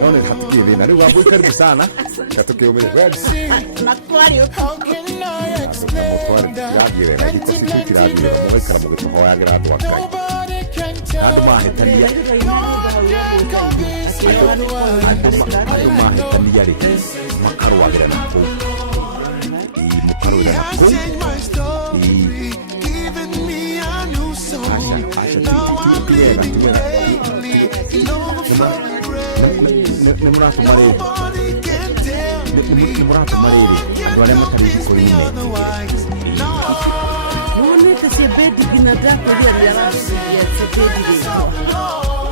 Naona hatukiri na riwa boy karibu sana katoke ume na kwari radio na kikosi radio mo ikara mo gito hoya gira atu akai adu mahetania ri makaru agira na ko mukaru ira ko Nemuratu marere adwale makariji kuline Munete se bedi binadamu ya rasi ya sebedi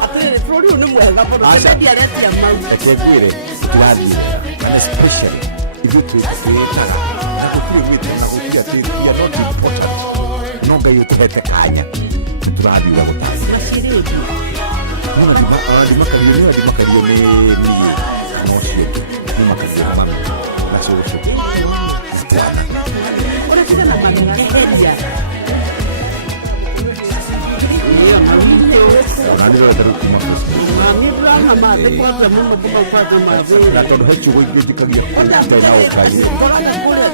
apere flori unumwega podo bedi ya leti ya mau takwire twadi and especially if you create na kufiri vitu na kufikia tiki ya not important no gayo tete kanya turadi wa gutasi mashiriki di makario ni nosie ni makario mami na solution ora kida na madara area niyo na wile ora ni ro daru kuma mami drama ma de kwa mumo kuma kwa ma ve la todo hecho go gitikagia ta na okali ora na kule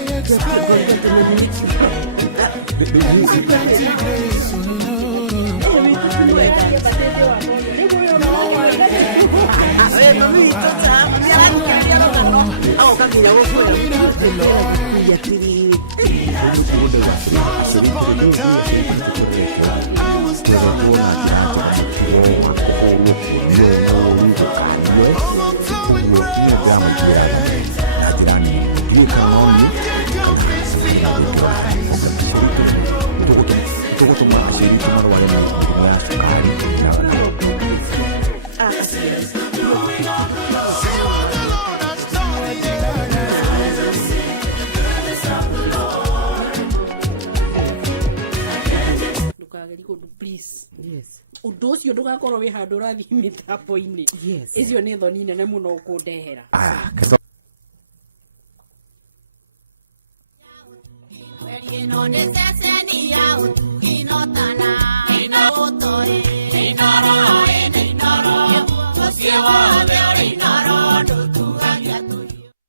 please yes undu ucio ndugakorwo wi handu rathi mithapo-ini yes icio ni thoni nene muno ukundehera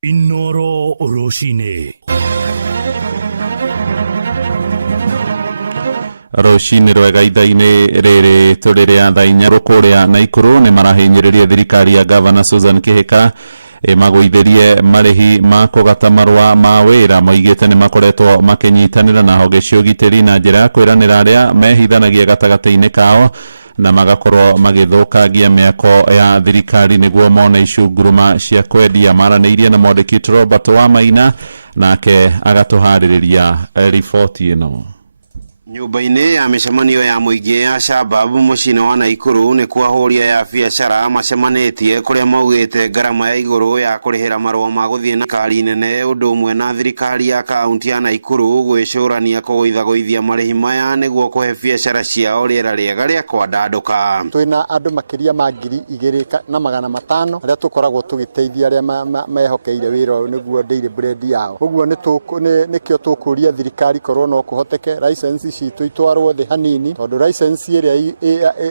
Inoro Roshine Roshine rwega ithaini riri turiria thainya rukuria na ikuru ni marahinyiriria thirikari ya Governor Susan Kihika magũithĩrie marĩhi ma kũgata marũa ma wĩra moigĩte nĩ makoretwo makĩnyitanĩra na honge cia ũgitĩri na njĩra ya kwĩranĩra arĩa mehithanagia gatagatĩ-inĩ kao na magakorwo magĩthũkangia mĩako ya thirikari nĩguo mone icunguruma cia kwendia. Maranĩirie na mwandĩki Robert Wamaina nake agatũharĩrĩria riboti ĩno. Nyumba-inĩ ya mĩcemanio ya mũingĩ ya Shabab mũciĩ wa Naikuru nĩ kwa hũria ya biacara macemanĩtie kũrĩa maugĩte ngarama ya igũrũ ya kũrĩhĩra marũa ma gũthiĩ na kari nene ũndũ ũmwe na thirikari ya kaunti ya Naikuru gwĩcũrania kũgũithaguithia marĩhi maya nĩguo kũhe biacara ciao rĩera rĩega rĩa kwandandũka. Twĩna andũ makĩria ma 2,500 arĩa tũkoragwo tũgĩteithia arĩa mehokeire wĩra ũyũ nĩguo daily bread yao. Ũguo nĩkĩo tũkũria thirikari korwo no kũhoteke license citũ itwarwo thĩ hanini tondũ license ĩrĩa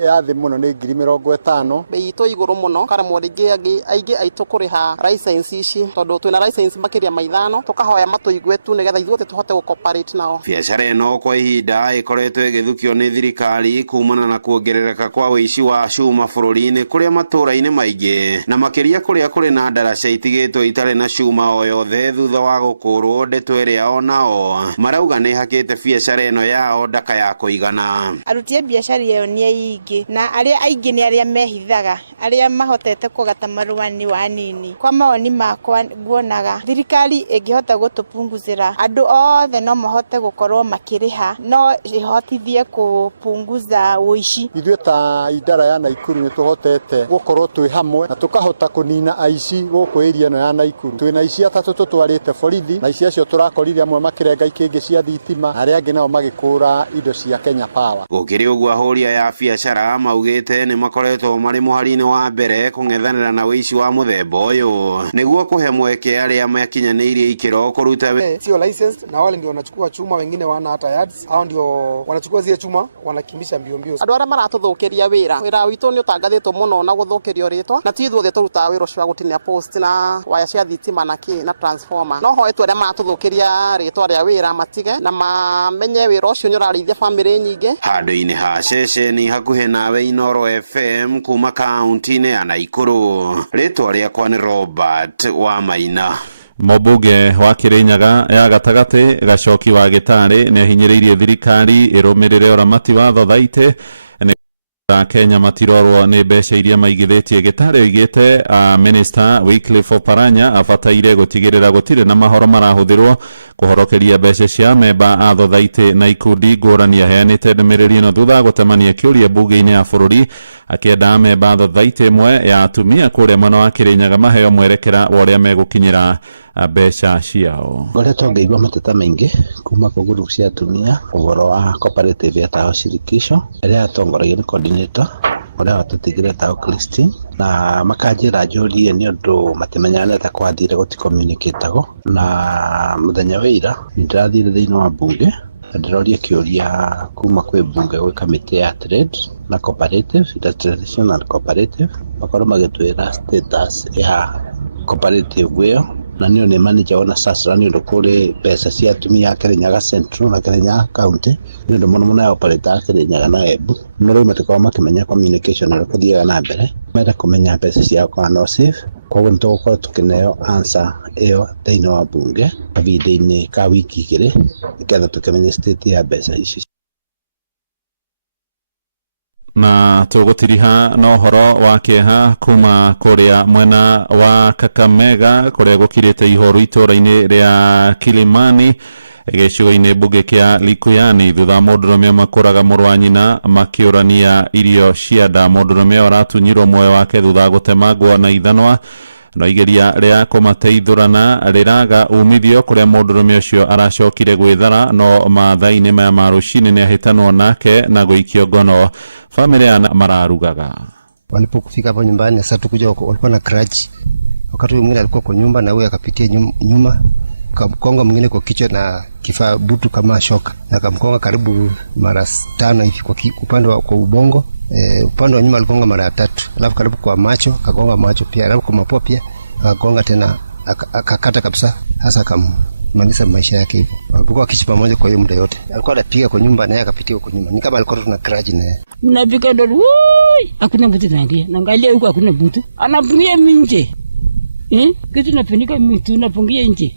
ya thĩ mũno nĩ 50,000. Bei itũ igũrũ mũno karamwo aingĩ aitũ kũrĩha license ici tondũ twĩna license makĩria ma 5 tukahoya matũigue tu nĩgetha ithuothe tũhote gũcooperate nao. Biacara ĩno kwa ihinda ĩkoretwo ĩgĩthukio nĩ thirikari kumana na kuongerereka kwa ũici wa cuma bũrũri-inĩ kũrĩa matũũra-inĩ maingĩ na makĩria kũrĩa kũrĩ na ndaraca itigĩtwo itarĩ na cuma o yothe thutha wa gũkũrwo ndeto ĩrĩa onao marauga nĩ hakĩte biacara ĩno yao ndaka ya kũigana. Aruti a biacara ĩyo nĩ aingĩ na arĩa aingĩ nĩ arĩa mehithaga arĩa mahotete kũgata marũa ni wanini. Kwa maoni makwa nguonaga thirikari ĩngĩhota gũtũpunguzĩra andũ othe no mahote gũkorwo makĩrĩha no ĩhotithie kũpunguza ũici. Ithuĩ ta idara ya Naikuru nĩ tũhotete gũkorwo twĩ hamwe na tũkahota kũnina aici gũkũ area ĩno ya Naikuru. Twĩna aici atatũ tũtwarĩte borithi na aici acio tũrakorire amwe makĩrenga ikĩngĩ cia thitima arĩa angĩ nao magĩkũra indo cia Kenya Power. Gũkĩrĩ ũguo ahũria ya biacara maugĩte nĩ makoretwo marĩ mũhari-inĩ wa mbere kũng'ethanĩra na ũici wa mũthemba ũyũ nĩguo kũhe mweke arĩa makinyanĩirie ikĩro kũruta sio license na wale ndio wanachukua chuma wengine wana hata yards hao ndio wanachukua zile chuma wanakimbisha mbio mbio. Andũ arĩa maratũthũkĩria wĩra witũ nĩ ũtangathĩtwo mũno na gũthũkĩrio rĩtwa na ti ithuothe tũrutaga wĩra ũcio wa gũtinia post na waya cia thitima na transformer no hoetwo arĩa maratũthũkĩria rĩtwa rĩa wĩra matige na mamenye wĩra ũcio nĩ ũrarĩithia famĩlĩ nyingĩ. Handũ-inĩ ha ceceni hakuhĩ nawe Inoro FM kuma kaunti-inĩ ya Naikuru rĩtwa rĩakwa nĩ Robert wa Maina. Mũmbunge wa Kĩrĩnyaga ya gatagatĩ Gacoki wa Gĩtarĩ nĩ ahinyĩrĩirie thirikari ĩrũmĩrĩre ũramati wa thothaitĩ Kenya matirorwo nĩ mbeca iria maigithĩtie. Gĩtarĩ oigĩte Minister Wycliffe Oparanya abataire gũtigĩrĩra gũtirĩ na mahoro marahũthĩrwo kũhorokeria mbeca cia memba a thothaitĩ na ikundi ngũrani. Aheanĩte ndũmĩrĩri ĩno thutha gũtemania kĩũria mbunge-inĩ ya bũrũri akĩenda memba a thothaitĩ ĩmwe ya atumia kũrĩa mwena wa Kĩrĩnyaga maheo mwerekera wa ũrĩa megũkinyĩra mbeca ciao. Ngoretwo ngĩigua mateta maingĩ kuma kwa group cia atumia ũhoro wa cooperative ya Taho Shirikisho ĩrĩa atongoragio nĩ coordinator ũrĩa watutigire Taho Christine na makanjĩra njũrie nĩ ũndũ matimenyanĩte kwathire gũti-communicate-agwo na mũthenya wa ira nĩndĩrathire thĩinĩ wa mbunge na ndĩroria kĩũria kuma kwĩ mbunge gwĩ kamĩtĩ ya trade na cooperative industrialization and cooperative makorwo magĩtwĩra status ya cooperative ĩyo na niyo nĩ manager ona sasa nĩ ũndũ kũrĩ mbeca cia atumia Kĩrĩnyaga Central na Kĩrĩnyaga County nĩ ũndũ mũno ya operator Kĩrĩnyaga na Embu no rĩu matikoragwo makĩmenya communication ĩrĩa kũthiaga na mbere menda kũmenya mbeca ciao kwa no safe koguo nĩtũgũkorwo tũkĩneo answer ĩyo thĩinĩ wa mbunge kahinda-inĩ ka wiki 2 nĩgetha tũkĩmenye state ya mbeca ici. Na tũgũtiriha na ũhoro wa kĩeha kuma kũrĩa mwena wa Kakamega kũrĩa gũkirĩte ihoru itũũra-inĩ rĩa Kilimani gĩcigo-inĩ mbunge kĩa Likuyani thutha mũndũrũme makũraga mũrũ wa nyina makĩũrania irio cia nda. Mũndũrũme aratunyirwo muoyo wake thutha gũtemangwo na ithanwa no igeria rĩa kũmateithũrana rĩraga umithio kũrĩa mũndũrũme ũcio aracokire gwĩthara no mathaa-inĩ maya ma rũcinĩ nĩ ahĩtanwo nake na gũikio ngono. Family yana mararugaga walipofika hapo nyumbani sasa tukuja walikuwa na crutch wakati mwingine alikuwa kwa nyumba na huyo akapitia nyuma kamkonga mwingine kwa kichwa na kifaa butu kama shoka na kamkonga karibu mara 5 hivi kwa upande wa kwa ubongo. Upande wa nyuma alikonga mara 3 alafu karibu kwa macho akagonga macho pia alafu kwa mapua pia akagonga tena akakata kabisa hasa akamaliza maisha yake hivyo. Walikuwa kichi pamoja kwa hiyo muda yote alikuwa anapiga kwa nyumba naye akapitia huko nyuma ni kama alikuwa tuna crash naye mnapika ndo hakuna mtu naingia naangalia huko hakuna mtu anapungia nje kitu nafunika mtu napungia nje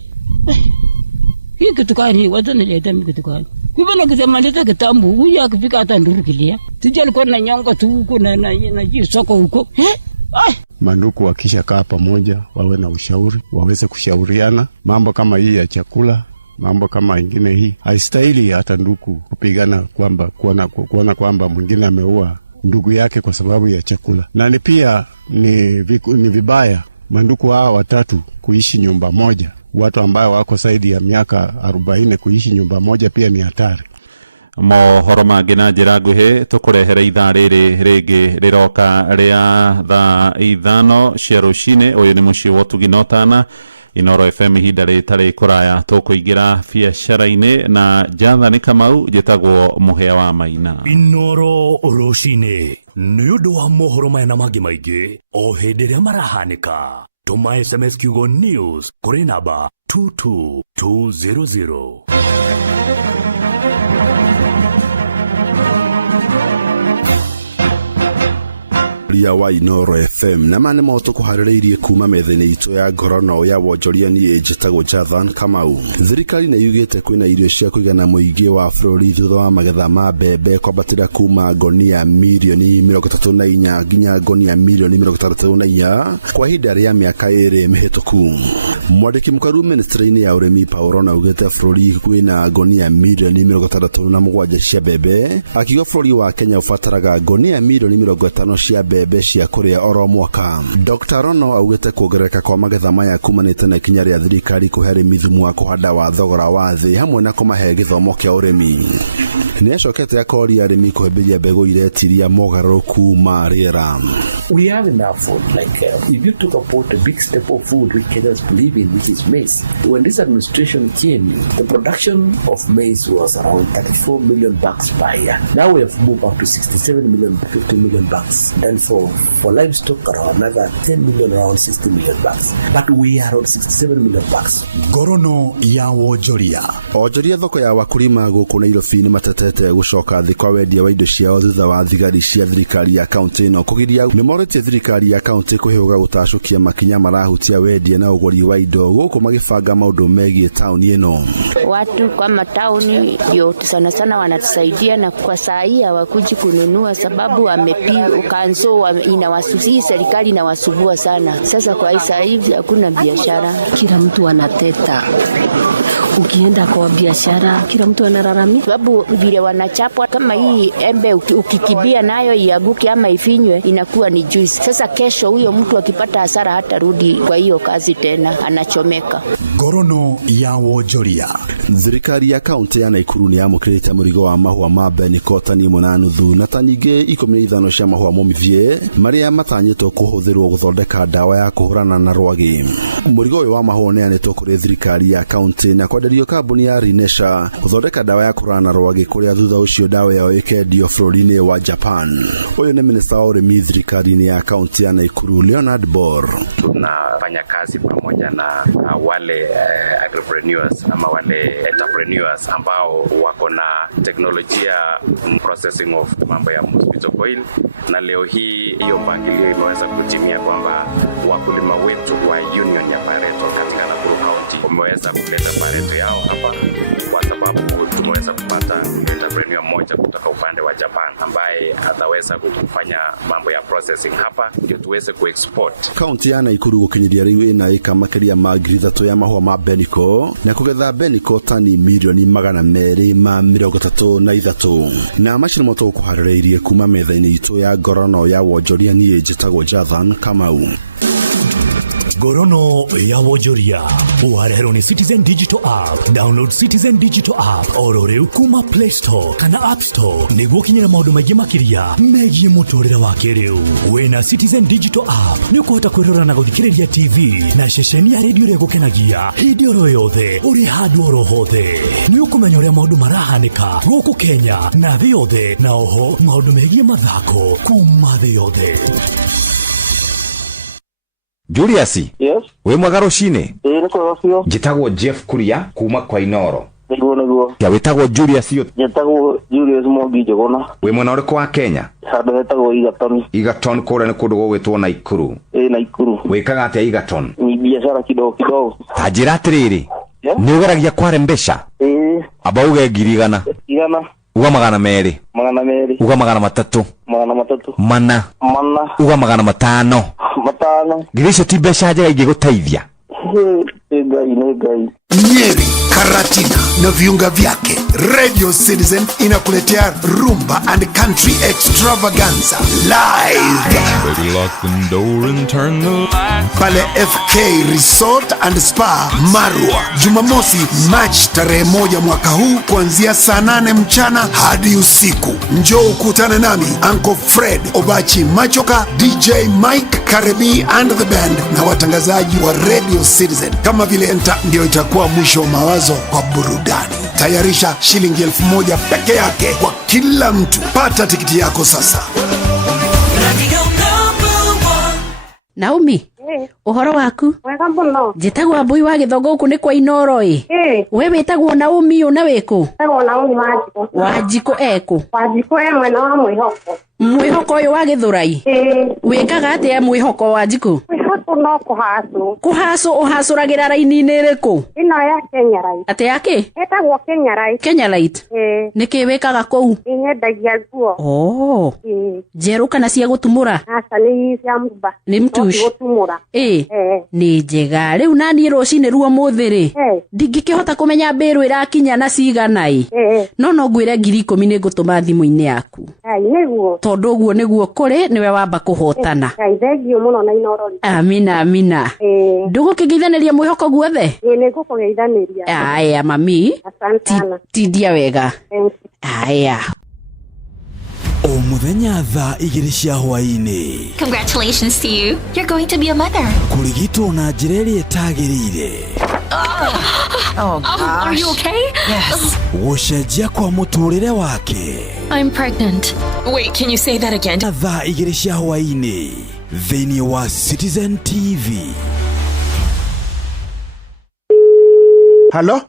hii kitu gani watu nileta kitu gani hivyo nakisema leta kitambo huyu akifika hata nduru kilia sija alikuwa na nyonga tu huko na soko huko Mandugu wakisha kaa pamoja wawe na ushauri waweze kushauriana mambo kama hii ya chakula mambo kama ingine hii. Haistahili hata ndugu kupigana kwamba kuona kwamba mwingine ameua ndugu yake kwa sababu ya chakula. Na ni pia ni vibaya mandugu hao watatu kuishi nyumba moja. Watu ambao wako zaidi ya miaka 40 kuishi nyumba moja pia ni hatari. Mohoro mangĩ na njĩra nguhĩ tũkũrehere ithaa rĩrĩ rĩngĩ rĩroka rĩa thaa 5 cia rũcinĩ. Ũyũ nĩ mũciĩ wa Ũtugi na Ũtana, Inoro FM, ihinda rĩtarĩ kũraya tũkũingĩra biacara-inĩ na Jathani Kamau njĩtagwo mũhĩa wa Maina. Inoro rũcinĩ nĩ ũndũ wa mohoro maya na mangĩ maingĩ o hĩndĩ ĩrĩa marahanĩka. Tuma SMS kiugo news kũrĩ namba 22200. Ria wa Inoro FM na mane maoto kuharireirie kuma methene itu ya ngorono ya wonjoria ni njĩtagwo Jathan Kamau. Thirikari na yugĩte kwĩna irio cia kũigana mũingĩ wa bũrũri thutha wa magetha ma mbembe kwambatĩra kuma ngonia milioni 34 nginya ngonia milioni 64 kwa ihinda rĩa mĩaka 2 mĩhĩtũku. Mwandĩki mũkaru ministry-inĩ ya ũrĩmi Paulo na ugĩte bũrũri kwĩna ngonia milioni 67 cia mbembe, akiuga bũrũri wa Kenya ũbataraga ngonia milioni 50 cia mbembe cia kũrĩa oro mwaka. Dr. Rono augĩte kuongerereka kwa magetha maya kumanĩte na ikinya rĩa thirikari kũhe arĩmi thumu wa kũhanda wa thogora wa thĩ hamwe na kũmahe gĩthomo kĩa ũrĩmi. Nĩ acokete akoria arĩmi kũhĩmbĩria mbegũ iretiria mogarũrũku ma rĩera. We have enough food. Like if you talk about the big staple food we Kenyans believe in, which is maize. When this administration came, the production of maize was around 34 million bags per year. Now we have moved up to 67 million, 50 million bags. Then for livestock around another 10 million, around 60 million bags. But we are on 67 million bags. Ngorono ya wonjoria. Onjoria thoko ya wakulima gũkũ Nairobi nĩ matetete gũcoka thĩ kwa wendia wa indo ciao thutha wa thigari cia thirikari ya kaunti ĩno kũgiria. Nĩ morĩtie thirikari ya kaunti kũhĩũga gũtacũkia makinya marahutia wendia na ũgũri wa indo gũkũ magĩbanga maũndũ megiĩ taũni ĩno. Watu kwa matauni ndio sana sana wanatusaidia, na kwa saa hii hawakuji kununua sababu wamepiga kanzo inawasusia, serikali inawasubua sana. Sasa kwa saa hivi hakuna biashara, kila mtu anateta. Ukienda kwa biashara kila mtu analalamika sababu vile wanachapwa. Kama hii embe ukikibia nayo iaguke ama ifinywe inakuwa ni juice. Sasa kesho huyo mtu akipata hasara hata rudi kwa hiyo kazi tena, anachomeka. Ngorono ya wonjoria. Thirikari ya kaunti ya Nakuru nĩ yamũkĩrĩte mũrigo wa mahũa ma mbeniko tani 1.5 na tani ingĩ 15 cia mahũa momithie marĩa matanyĩtwo kũhũthĩrwo gũthondeka ndawa ya kũhũrana na rwagĩ. Mũrigo ũyũ wa mahũa nĩanĩtwo kũrĩ thirikari ya kaunti na kwenderio kambuni ya Rinesha gũthondeka ndawa ya kũhũrana na rwagĩ, kũrĩa thutha ũcio ndawa yao ĩkendio bũrũri-inĩ wa Japan. Ũyũ nĩ minista wa ũrĩmi thirikari-inĩ ya kaunti ya Nakuru, Leonard Bor. Tunafanya kazi pamoja na wale agripreneurs ama wale entrepreneurs ambao wako na teknolojia processing of mambo ya mosquito coil, na leo hii hiyo mpangilio imeweza kutimia kwamba wakulima wetu wa union ya Pareto katika Nakuru County wameweza kuleta Pareto yao hapa kwa sababu tumeweza kupata entrepreneur mmoja kutoka upande wa Japan ambaye ataweza kufanya mambo ya processing hapa ndio tuweze kuexport. Kaunti ya Nakuru gũkinyĩria rĩu ĩna ĩka makĩria ma 3,000 ya mahũa ma mbeniko na kũgetha mbeniko tani milioni 233 na macio nĩmo tũkũharĩrĩirie kuma metha-inĩ itũ ya ngorono ya wonjoria. Niĩ njĩtagwo Jathan Kamau. Ngorono ya wonjoria uharehero ni Citizen Digital App. Download Citizen Digital App oro rĩu kuma Play Store kana App Store nĩguo kinyĩra maũndũ maingĩ makĩria megiĩ mũtũrĩre wa kĩrĩu. Wĩna Citizen Digital App nĩ ũkũhota kwĩrora na gũthikĩrĩria TV na ceceni ya redio ĩrĩa gũkenagia hĩndĩ oro yothe ũrĩ handũ oro hothe. Nĩ ũkũmenya ũrĩa maũndũ marahanĩka gũkũ Kenya na thĩ yothe, na oho maũndũ megiĩ mathako kuma thĩ yothe. Julius. Yes. We mwega rũcinĩ. Nĩkwega biũ. Njĩtagwo Jeff Kuria kuma kwa Inoro. Nĩguo. Ya wĩtagwo Julius yo. Njĩtagwo Julius Mwangi Njũgũna. We mwena ũrĩkũ wa Kenya? Handũ hetagwo Egerton. Egerton kũrĩa nĩ kũndũ gũgwĩtwo Nakuru. Nakuru. Wĩkaga atĩa Egerton? Ni biashara kidogo. Ta njĩra atĩrĩrĩ. Nĩ ũgeragia kware mbeca? Aba uge 100. 100. Uga 200. 200. Uga 300. 300. Mana. Uga 500. Ngiri icio ti mbeca njega ingĩgũteithia. Nyeri, Karatina na viunga vyake. Radio Citizen inakuletea Rumba and Country Extravaganza live. Baby, lock the door and turn the lights. Pale FK Resort and Spa Marwa, Jumamosi March tarehe 1 mwaka huu kuanzia saa 8 mchana hadi usiku. Njoo ukutane nami Uncle Fred Obachi Machoka, DJ Mike Karebi and the band na watangazaji wa Radio Citizen. Kama vile ndio itakuwa mwisho wa mawazo kwa burudani. Tayarisha shilingi 1000 peke yake kwa kila mtu. Pata tikiti yako sasa. Naomi, uhoro waku? Wega muno. Njitagwo Mbui wa Githogo guku ni kwa Inoro we witagwo Naomi una wiku? Wetagwo Naomi Wanjiko. Wanjiko eku? Wanjiko mwena wa Mwihoko. Mwihoko uyu wa Githurai? Wikaga atia Mwihoko Wanjiko? Mwihoko no kuhacu. Kuhacu uhacuragira raini-ini iriku? Ino ya Kenya Light. Ati yaki? Etagwo Kenya Light. Kenya Light? Niki wikaga kuu? Inyendagia nguo. Njeru kana cia gutumura? Aca ni cia mba. Ni mtush? Gutumura. Ni njega. Riu nani rucini ruo muthiri ndingikihota kumenya mbiru irakinya na cigana no ngwire 10,000 ni ngutuma thimu-ini yaku. Niguo. Tondu uguo niguo kuri niwe wamba kuhotana. Thengio muno na Inoro. Amina. Ndugukigithaniria Mwihoko guothe? Ni ngukugithaniria. Aya mami. Asante sana. Tidia wega. Aya. O muthenya thaa 2 cia hwaini. Congratulations to you. You're going to be a mother. Kurigitwo na njĩra ĩrĩa ĩtagĩrĩire. Oh gosh. Are you okay? Yes. Gũcenjia kwa mũtũrĩre wake. I'm pregnant. Wait, can you say that again? Thaa 2 cia hwaini thĩinĩ wa Citizen TV. Halo?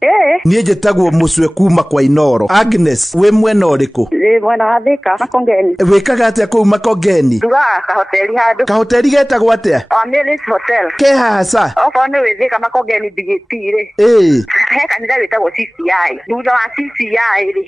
Niĩ njĩtagwo Mũcwe kuma kwa Inoro. Agnes, wĩ mwena ũrĩkũ? Mwena wa Thika, Makongeni. Wĩkaga atĩa kũu Makongeni? Ndugaga kahoteli handũ. Kahoteli getagwo atĩa? Amelis Hotel. Ke haca? Okorwo nĩ wĩ Thika Makongeni Bigiti-rĩ. He kanitha wĩtagwo CCI. Thutha wa CCI-rĩ.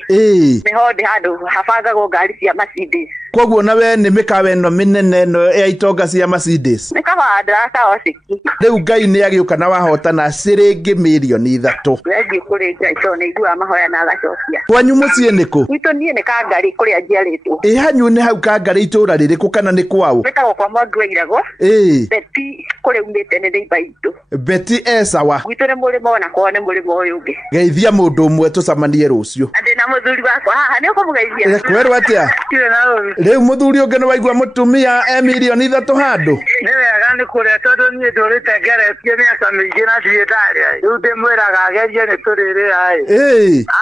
Nĩho ndĩ handũ habangagwo ngari cia Mercedes. Koguo nawe nĩ mĩkawa ĩno mĩnene ĩno ya itonga cia Mercedes. Mĩkawa ndĩraka ociki. Rĩu Ngai nĩ agĩũka na wahotana ciringi milioni 3. Wengi kũrĩ Ngai tondũ nĩ iguaga mahoya na agacokia. Kwanyu mũciĩ nĩ kũ? Gwitũ niĩ nĩ Kangari kũrĩa njiarĩtwo. Hanyu nĩ hau Kangari itũũra rĩrĩkũ kana nĩ kwao? Wĩtagwo kwa Mwangi wa Irago. Beti kũrĩa umĩte nĩ neighbor itũ. Beti sawa. Gwitũ nĩ mũrĩmo ona kwao nĩ mũrĩmo ũyũ ũngĩ. Geithia mũndũ ũmwe tũcamanie rũciũ. Andĩ na mũthuri wakwa haha nĩ ũkũmũgeithia. Kwerwo atĩa? Rĩu mũthuri ũngĩ nĩ waigua mũtumia milioni 3 handũ. Nĩ wega nĩ kũrĩa tondũ niĩ ndũrĩte ngeretie mĩaka mĩingĩ na ndirĩ ndarĩa. Rĩu ndĩmwĩraga agerie nĩ tũrĩrĩa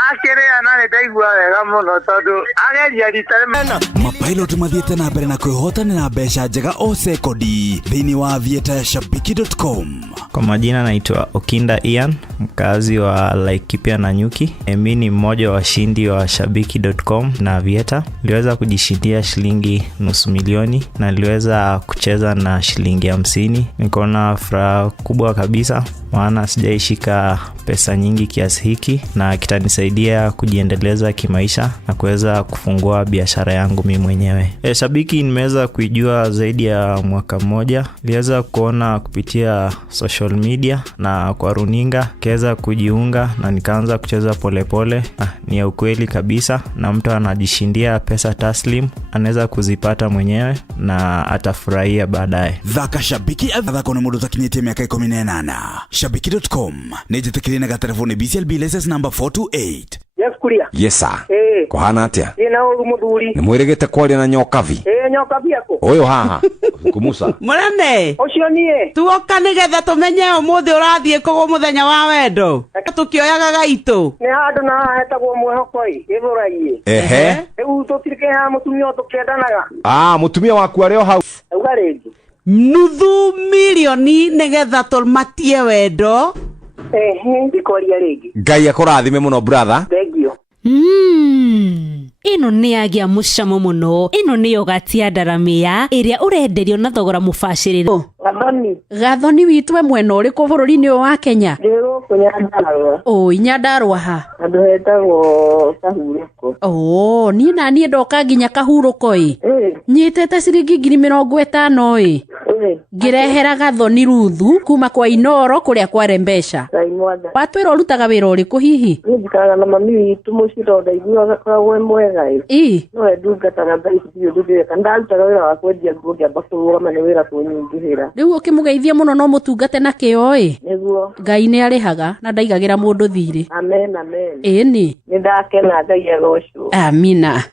akĩrĩa na nĩ ndaigua wega mũno tondũ ageria rita rĩmwe. Mapilot mathiĩte na mbere na kwĩhotanĩra mbeca njega o sekondi thĩinĩ wa vieta-shabiki.com. Kwa majina naitwa Okinda Ian, mkazi wa Laikipia na Nyuki. Mimi ni mmoja wa washindi wa shabiki.com na Vieta. Niliweza kujishindia shilingi 500,000 na niliweza kucheza na shilingi 50. Nikaona furaha kubwa kabisa maana sijaishika pesa nyingi kiasi hiki na kitanisaidia kujiendeleza kimaisha na kuweza kufungua biashara yangu mimi mwenyewe. Shabiki nimeweza kuijua zaidi ya mwaka mmoja. Niliweza kuona kupitia social media na kwa runinga, kiweza kujiunga na nikaanza kucheza polepole. Ni ya ukweli kabisa na mtu anajishindia pesa taslim anaweza kuzipata mwenyewe na atafurahia baadaye. Thaka Shabiki athako nĩ mũndũ takinyĩtie mĩaka 18. Shabiki.com nĩ njĩtĩkĩrie na telefoni BCLB license number 428. Yes kuria. Yes sir. Kohana atia? Ina uru muthuri. Nĩ mwĩrĩgĩte kwaria na nyokavi? Nyokavi ako. Ũyũ haha. Kumusa. Mũnene. Ũcio niĩ. Tuoka nĩgetha tũmenye ũmũthĩ ũrathiĩ kũgũ mũthenya wa wendo. Tukĩoyaga gaitũ. Nĩ handũ na hetagwo Mwihoko-ĩ, Gĩthũrai-ĩ. Rĩu tũtirike ha mũtumia tũkĩendanaga. Mũtumia waku arĩ o hau. Uga rĩngĩ. Nuthu milioni nĩgetha tũmatie wendo. Ndikoria rĩngĩ. Ngai akũrathime mũno brother. Thank you. Ino nĩ agĩa mũcamo mũno. Ino nĩ yogati ya Daramia ĩrĩa ũrenderio na thogora mũbacĩrĩre. Gathoni witũ we mwena ũrĩkũ bũrũri-inĩ ũyũ wa Kenya? Ndĩrũ Nyandarua. Nyandarua ha? Andũ hetagwo Kahurũko. Niĩ na niĩ ndoka nginya Kahurũko-ĩ. Nyitĩte ciringi 50,000-ĩ. ngirehera gathoni Ruthu kuma kwa Inoro kuria kwa Rembesha. Watwira urutaga wira uriku hihi? Njikaraga na mami witu muciro ndaiguaga koragwo mwega no endungataga thaici biũ ndũthĩrĩka ndarutaga wĩra wa kwendia nguo ngĩamba kũrũgama nĩ wĩra kũnyingĩhĩra. Rĩu ũkĩmũgeithia mũno no mũtungate na kĩo nĩguo Ngai nĩ arĩhaga na ndaigagĩra mũndũ thirĩ. Amen. Ĩni nĩ ndakena Ngai agocwo. Amina.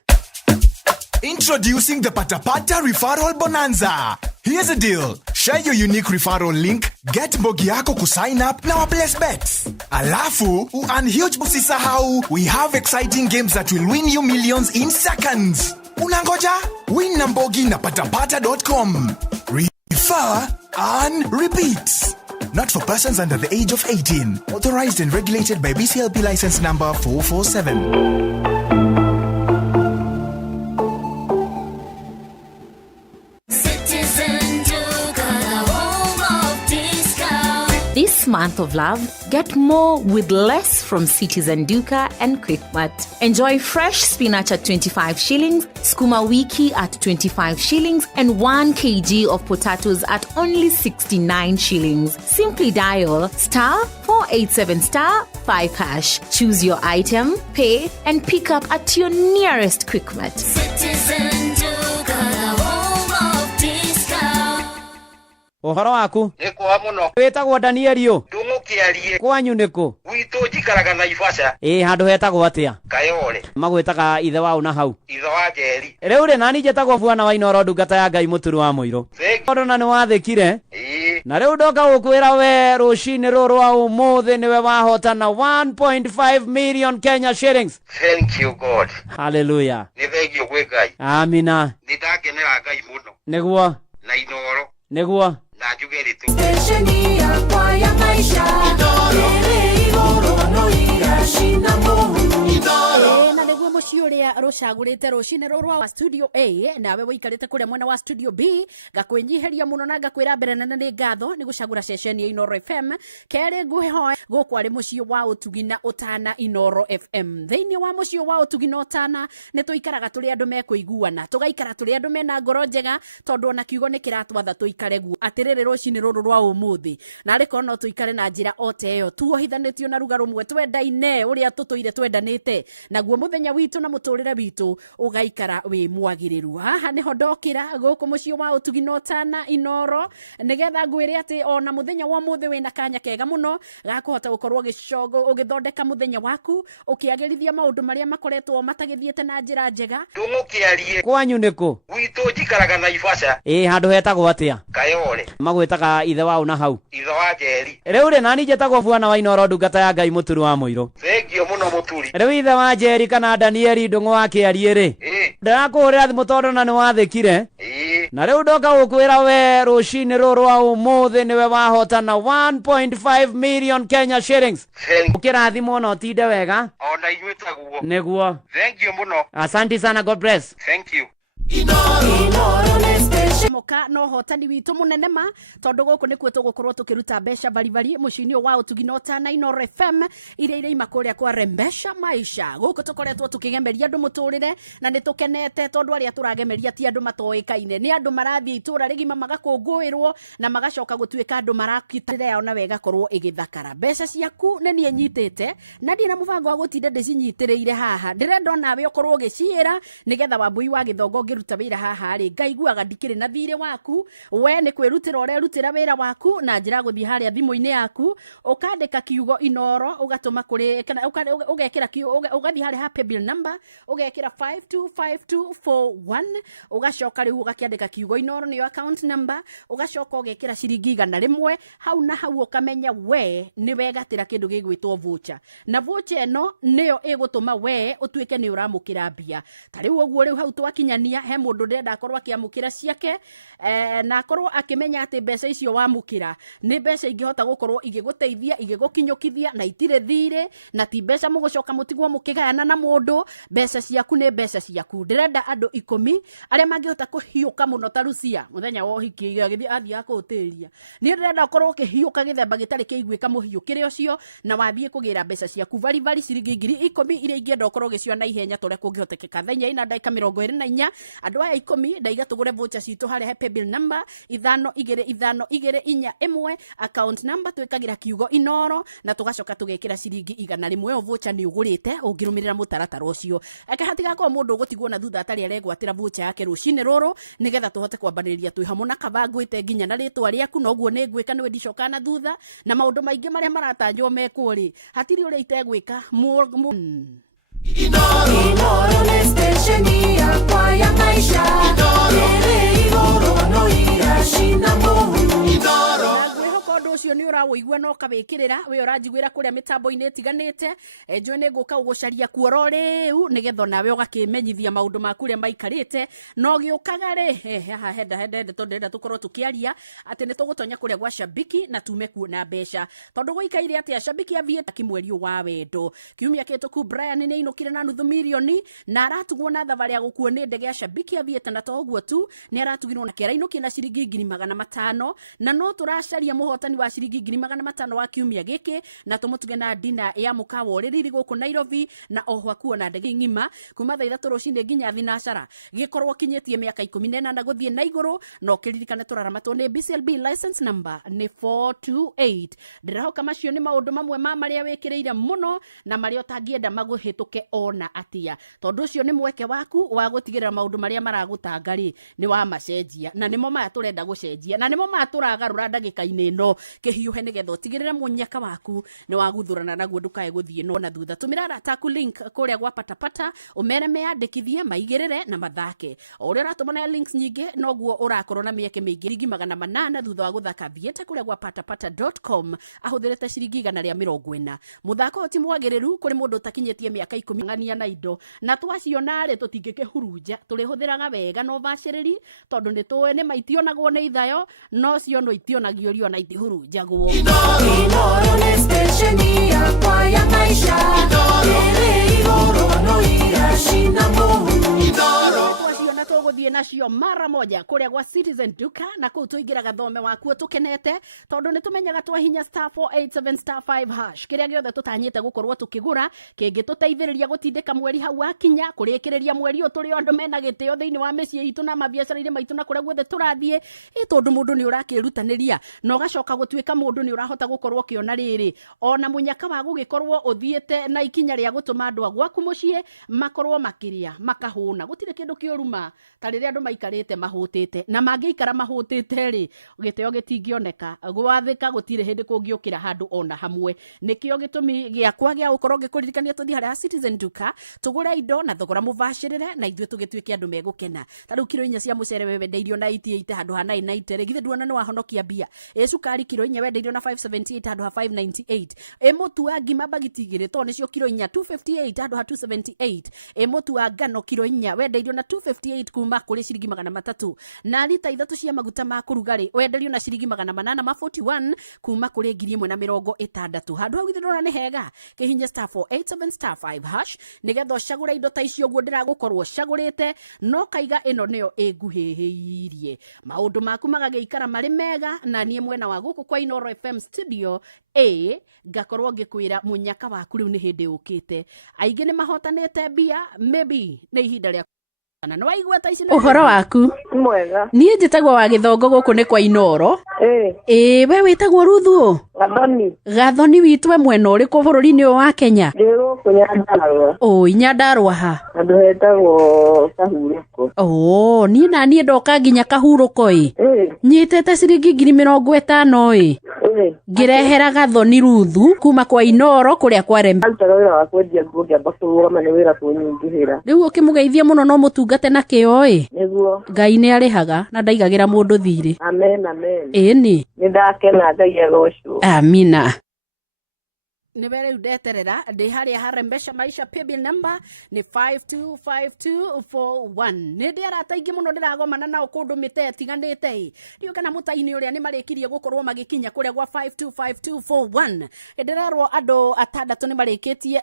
Introducing the Patapata Referral Bonanza. Here's the deal. Share your unique referral link, get mbogi yako kusign up na waplace bets. Alafu, huge usisahau, we have exciting games that will win you millions in seconds. Unangoja? Win na mbogi na patapata.com. Refer and repeat. Not for persons under the age of 18. Authorized and regulated by BCLP license number 447. This month of love, get more with less from Citizen Duka and Quickmart. Enjoy fresh spinach at 25 shillings, skuma wiki at 25 shillings, and 1 kg of potatoes at only 69 shillings. Simply dial *487*5#. Choose your item, pay, and pick up at your nearest Quickmart. Citizen Duka, the home of discount. Uhoro waku? Nikuwa muno. Wetagwo Danierio. Ndumukiarie. Kwanyu niku? Gwitu njikaraga Naivasha. Handu hetagwo atia? Kayole. Magwitaga ithe wao na hau. Ithe wa Njeri. Riu ri nani njetagwo Bwana wa Inoro ndungata ya Ngai muturu wa muiro. Tondu na ni wathikire. Na riu ndoka gukwira we rucini ruru wa umuthi niwe wahotana 1.5 million Kenya shillings. Thank you God. Hallelujah. Ni thank you gwe Ngai. Amina. Nitakenera Ngai muno. Niguo. Na Inoro. Niguo. Na njugeri tu. Stesheni yakwa ya maisha. Ere igoro no irashinda muhuru. Na niguo muci uria rucagurite rucine ruru wa studio A nawe wikarite kuria mwena wa studio B gakwinyiheria muno na gakwira mbere nene ni ngatho ni gucagura ceceni ya Inoro FM kere nguhehoe gukwari muci wa utugi na utana Inoro FM thiini wa muci wa utugi na utana ni tuikaraga turi andu mekuiguana tugaikara turi andu mena ngoro njega tondu ona kiugo ni kiratwatha tuikare guo atiriri rucine ruru rwa umuthi na riko no tuikare na njira ote yo tuohithanitio na ruga rumwe twendaine uria tutuire twendanite naguo muthenya witu na muturire witu ugaikara wi mwagiriru haha niho ndokira guku mucio wa utugi no tana Inoro nigetha ngwire ati ona muthenya wa muthi wina kanya kega muno gakuhota gukorwo gicogo ugithondeka muthenya waku ukiagirithia maundu maria makoretwo matagithiete na njira njega ndumukiarie kwanyu niku gwitu njikaraga Naivasha handu hetagwo atia Kayole magwitaga ithe wao na hau ithe wa Njeri riu ri nani njetagwo Bwana wa Inoro ndungata ya Ngai muturu wa muiro thank you muno muturi riu ithe wa Njeri kana Danieli ndungu wa kiarie ri ndirakuhurira thimu tondu na ni wathikire na riu ndoka gukwira we rucini ruru wa umuthi niwe wahotana 1.5 million Kenya shillings ukirathimwo no tinde wega ona inyuitaguo niguo thank you muno asante sana God bless thank you moka no hotani witu munene ma tondu guku ni kwetu gukorwo tukiruta mbeca bari mucini wa utugi no tana Inoro FM ire imakuria kwa Rembesha maisha guku tukoretwo tukigemeria andu muturire na ni tukenete tondu aria turagemeria ti andu matoikaine ni andu marathie itura rigima magakunguirwo na magacoka gutuika andu marakitire ona wega korwo igithakara mbeca ciaku ni nie nyitite na ndina mubango wa gutinda ndicinyitiriire haha ndirenda nawe ukorwo giciira nigetha wambui wa githongo ngiruta wira haha ri ngaiguaga ndikire na thire waku we ni kwirutira urerutira wira waku na njira guthii haria thimu-ini yaku ukandika kiugo Inoro ugatuma kuri kana ugekira ugathii haria happy bill number ugekira 525241 ugacoka riu ugakiandika kiugo Inoro ni account number ugacoka ugekira ciringi 100 hau na hau ukamenya we ni wegatira kindu gigwitwo voucher na voucher eno niyo igutuma we utuike ni uramukira mbia tari uguo riu hau twakinyania he mundu ndenda akorwo akiamukira ciake na akorwo akimenya ati mbeca icio wamukira ni mbeca ingihota gukorwo igiguteithia igigukinyukithia na itire thire na ti mbeca mugucoka mutigwo mukigayana na mundu mbeca ciaku ni mbeca ciaku ndirenda andu 10 aria mangihota kuhiuka muno ta Rucia muthenya wo hiki athia akutiria ni ndirenda ukorwo ukihiuka githemba gitari kiiguika muhiukire ucio na wathie kugira mbeca ciaku vari ciringi 10,000 iria ingenda ukorwo giciona ihenya tore kungihotekeka thenya ina ndagika 24 andu aya 10 ndaiga tugure voucher citu hale he paybill number 525241 account number twikagira kiugo Inoro na tugacoka tugekira ciringi 100 o voucher ni ugurite ungirumirira mutaratara ucio aka hatigakorwo mundu gutigwo na thutha atari aregwatira voucher yake rucine ruru nigetha tuhote kwambariria twi hamwe na kabangwite ginya na ritwa riaku noguo ni ngwika ni ndicoka na thutha na maundu maingi maria maratanjwo mekwo ri hatiri uria itegwika Inoro ni station yakwa ya maisha Tere igoro no irashinda muhuru Inoro ucio ni urawoigua no kabikirira we uranjiguira kuria mitambo-ini itiganite njwe ni nguka ugucaria kuoro riu nigetha nawe ugakimenyithia maundu maku ria maikarite no giukaga ri haha henda tondu tukorwo tukiaria ati ni tugutonya kuria gwa Shabiki na tume kuona mbeca tondu guikaire ati Shabiki avieta kimweri wa wendo kiumia kituku Brian ni inukire na nuthu milioni na aratugwo na thavari ya gukuo ni ndege ya Shabiki avieta na toguo tu ni aratugirwo na kera inuki na ciringi 500 na no turacaria muhotani wa ciringi 500 wa kiumia giki na tumutige na dina ya mukawa uriri guku Nairobi na oho akuona ndege ngima kuma thaa 3 rucine nginya thinacara gikorwo kinyetie miaka 18 na guthie na iguru no kiririkane turaramatwo ni BCLB license number ni 428 ndirahoka macio ni maundu mamwe ma maria wikiriire muno na maria utangienda maguhituke ona atia tondu ucio ni mweke waku wa gutigirira maundu maria maragutangari ni wa macenjia na nimo maya turenda gucenjia na nimo maturagarura ndagika-ini no kihiuhe nigetha utigirire munyaka waku ni waguthurana naguo ndukae guthie no na thutha tumira rataku link kuria gwa patapata umere meandikithie maigirire na mathake uria ratumana links nyingi noguo urakorwo na mieke mingi ringi 800 thutha wa guthaka thiete kuria gwa patapata.com ahuthirite ciringi 140 muthako ti mwagiriru kuri mundu utakinyetie miaka 10 ngania na indo na twaciona ri tutingikihurunja turihuthiraga wega no baciriri tondu ni tuwe ni maitionagwo ni ithayo no ciono itionagio rio na itihurunjagwo Inoro ni station yakwa ya maisha Tere igoro no irashinda muhuru na tuguthie nacio mara moja kuria gwa Citizen Duka na kuu tuingira gathome waku tukenete tondu ni tumenyaga twahinya *487*5# kiria giothe tutanyite gukorwo tukigura kingi tuteithiriria gutindika mweri hau akinya kurikiriria mweri uturi andu mena gitio thiini wa micii itu na mabiacara-ini maitu na kuria guothe turathie tondu mundu ni urakirutaniria no gacoka gutuika mundu ni urahota gukorwo kiona riri ona munyaka wa gugikorwo uthiete na ikinya ria gutuma andu agwaku mucii makorwo makiria makahuna gutire kindu kiuruma tariria andu maikarite mahutite na mangiikara mahutite ri giteo gitingioneka gwathika gutire hindi kungiukira handu ona hamwe nikio gitumi giakwa gia ukorwo ngikuririkania tuthi haria Citizen Duka tugure indo na thogora mubashirire na ithue tugituike andu megukena tariu kilo 4 cia mucere wendeirio na 88 handu ha 990 githe duona ni wahonokia bia cukari kilo 4 wendeirio na 578 handu ha 598 mutu wa ngima bagiti igiri to nicio kilo 4 258 handu ha 278 mutu wa ngano kilo 4 wendeirio na 258 kuma kuri ciringi 300 na lita 3 cia maguta ma kurugari wenderio na ciringi 841 kuma kuri 1060 handu hau githirona ni hega kihinya *487*5# nigetha cagura indo ta icio guo ndiragukorwo cagurite no kaiga ino niyo iguhihiirie maundu maku magageikara mari mega na nie mwena wa guku kwa Inoro FM studio ngakorwo ngikwira munyaka waku riu ni hindi ukite aingi ni mahotanite bia maybe ni ihinda ria na no waigua ta ici uhoro waku mwega nie njitagwo wa githongo guku ni kwa Inoro we witagwo Ruthu Gathoni witwe mwena uriku bururi-ini wa Kenya ndiru kunyandarwa Nyandarwa ha andu hetagwo Kahuruko nie na nie ndoka nginya Kahuruko nyitete ciringi 50 ngirehera Gathoni Ruthu kuma kwa Inoro kuria kwa Rembe wira wa kwendia nguo ngiamba kugura ni wira kunyingihira riu ukimugeithia muno no mutungate na kio niguo Ngai ni arihaga na ndaigagira mundu thiri amen amen ni ndakena Ngai agocwo amina nibere udeterera ndi haria harembesha maisha paybill number ni 525241 ndi arataingi muno ndiragomana nao kundu mite tiganite rio kana mutaini uria ni marikirie gukorwo magikinya kuria gwa 525241 ndirerwo andu atandatu ni marikitie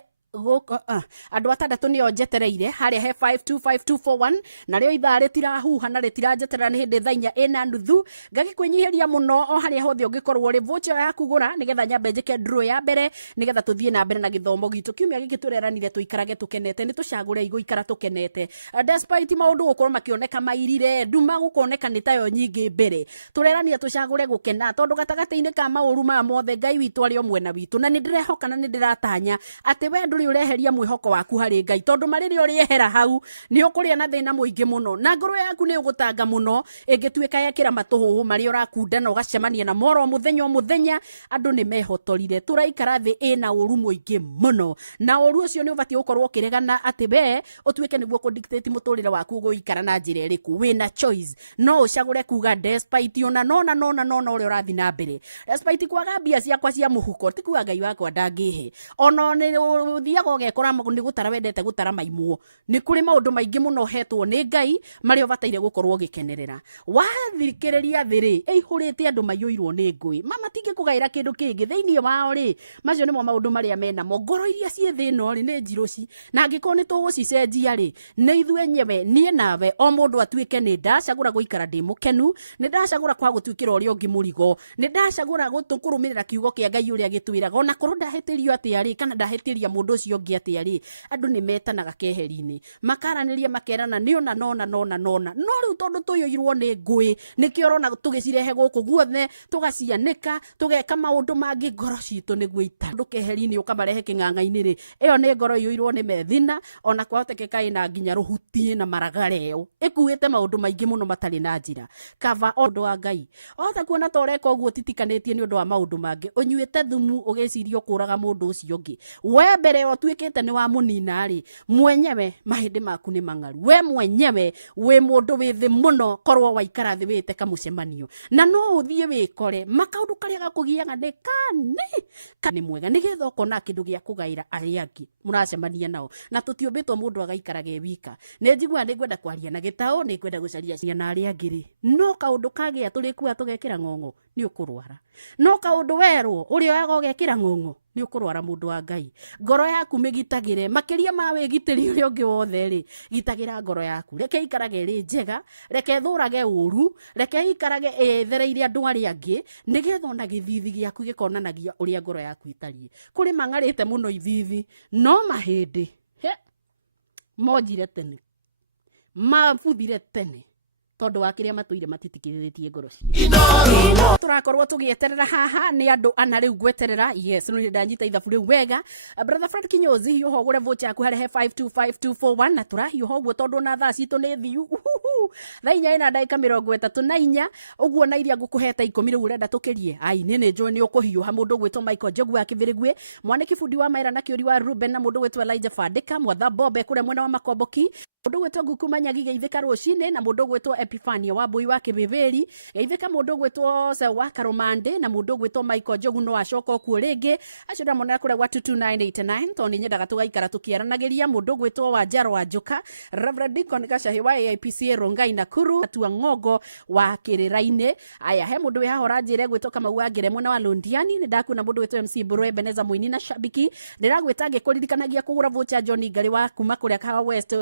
andu atandatu nio njetereire haria he 525241 na rio ithaa ritirahuha na ritiranjeterera ni hindi thainya ina nuthu ngagikwenyiheria muno o haria hothe ungikorwo ri vocha ya kugura nigetha nyambe njike draw ya mbere nigetha tuthie na mbere na githomo gitu kiumia giki tureranire tuikarage tukenete ni tucagure igũikara tukenete despite maundu gukorwo makioneka mairire nduma gukoneka ni tayo nyingi mbere tureranire tucagure gukena tondu gatagati-ini ka mauru ma mothe Ngai witu ari o mwena witu na ni ndirehoka na ni ndiratanya ati we nduri ureheria mwihoko waku hari Ngai tondu mariri uriehera hau ni ukuria na thina muingi muno na ngoro yaku ni ugutanga muno ingituika yakira matuhuhu mari urakunda na ugacemania na moro muthenya andu ni mehotorire turaikara thi ina uru muingi muno na uru ucio ni ubati ukorwo ukiregana ati we utuike niguo ku dictate muturire waku guikara na njira iriku wina choice no ucagure kuga despite ona no uri urathi na mbere despite kwaga mbia ciakwa cia muhuko tikuga Ngai wakwa ndangihe ona ni uthiaga ugekora ni gutara wendete gutara maimuo ni kuri maundu maingi muno hetwo ni Ngai mari ubataire gukorwo ugikenerera wathikiriria thiri ihurite andu maiyuirwo ni ngui mama tinge kugaira kindu kingi thiini wao ri macio nimo maundu maria mena mo ngoro iria cie thino ri ni njiruci na angiko ni tugucicenjia ri ni ithue nyewe nie nawe o mundu atuike ni ndacagura guikara ndi mukenu ni ndacagura kwa gutuikira uria ungi murigo ni ndacagura gutukurumirira kiugo kia Ngai uria gitwiraga ona korwo ndahetirio atia ri kana ndahetiria mundu ucio ungi atia ri andu ni metanaga keheri-ini makaraniria makerana ni ona nona no riu tondu tuyuirwo ni ngui nikio rona tugicirehe guku guothe tugacianika tugeka maundu mangi ngoro citu niguo ita ndu keheri-ini ukamarehe king'ang'a-ini ri iyo ni ngoro yuirwo ni methina ona kwahotekeka ina nginya ruhuti na maragareo ikuite maundu maingi muno matari na njira kava undu wa Ngai othe kuona toreka uguo titikanitie ni undu wa maundu mangi unyuite thumu ugiciria ukuraga mundu ucio ungi we mbere otuikite ni wa munina ri mwenyewe mahindi maku ni mangaru we mwenyewe we mundu withi muno korwo waikara thi wite kamucemanio na no uthie wikore makaundu karia gakugiaga ni kani mwega nigetha ukona kindu gia kugaira aria angi muracemania nao na tutiumbitwo mundu agaikarage wika ni njigua ni ngwenda kwaria na gitao ni ngwenda gucaria ciana aria angi ri no kaundu kagia turikua tugekira ng'ong'o ni ukurwara no kaundu werwo urio yago gekira ng'ong'o ni ukurwara mundu wa Ngai ngoro yaku migitagire makiria ma wigitiri urio ungi wothe ri gitagira ngoro yaku reke ikarage ri njega reke thurage uru reke ikarage thereire andu aria angi nigetha ona githithi giaku gikonanagia uria ngoro yaku itarie kuri mangarite muno ithithi no mahindi monjire tene mabuthire tene tondu wa kiria matuire matitikiritie ngoro cio turakorwo tugieterera haha ni andu ana riu gweterera yes no ndanyita ithabu riu wega brother Fred Kinyozi hiyo gure vocha ku harehe 525241 na turahiyo hoguo tondu na thaa citu ni thiu thainya ina ndagika 34 uguo na iria ngukuheta 10 riu urenda tukirie ai nini njoo ni ukuhiuha mundu gwitwo Michael Jogu akibirigwe mwaniki fundi wa Maira na kiuri wa Ruben na mundu gwitwo Elijah Fadika mwatha Bobe kure mwena wa Makomboki mundu gwitwo Ngukumanya gigeithika rucine na mundu gwitwo Epifania wa Bui wa Kibiberi geithika mundu gwitwo wa Karomande na mundu gwitwo Michael Jogu no acoka ku ringi acio da mona kure wa 22989 toni nyendaga tugaikara tukiaranagiria mundu gwitwo wa Jaro wa Joka Reverend Deacon Gashahi wa AIPC Rongai Nakuru atua Ngogo wa Kiriraine aya he mundu wi hahora njire gwitwo kama uagire mwena wa Londiani ni ndakuna mundu gwitwo MC Burwe Beneza Muini na Shabiki ndiragwita ngikuririkanagia kugura vocha John Ngari wa kuma kuria Kawa West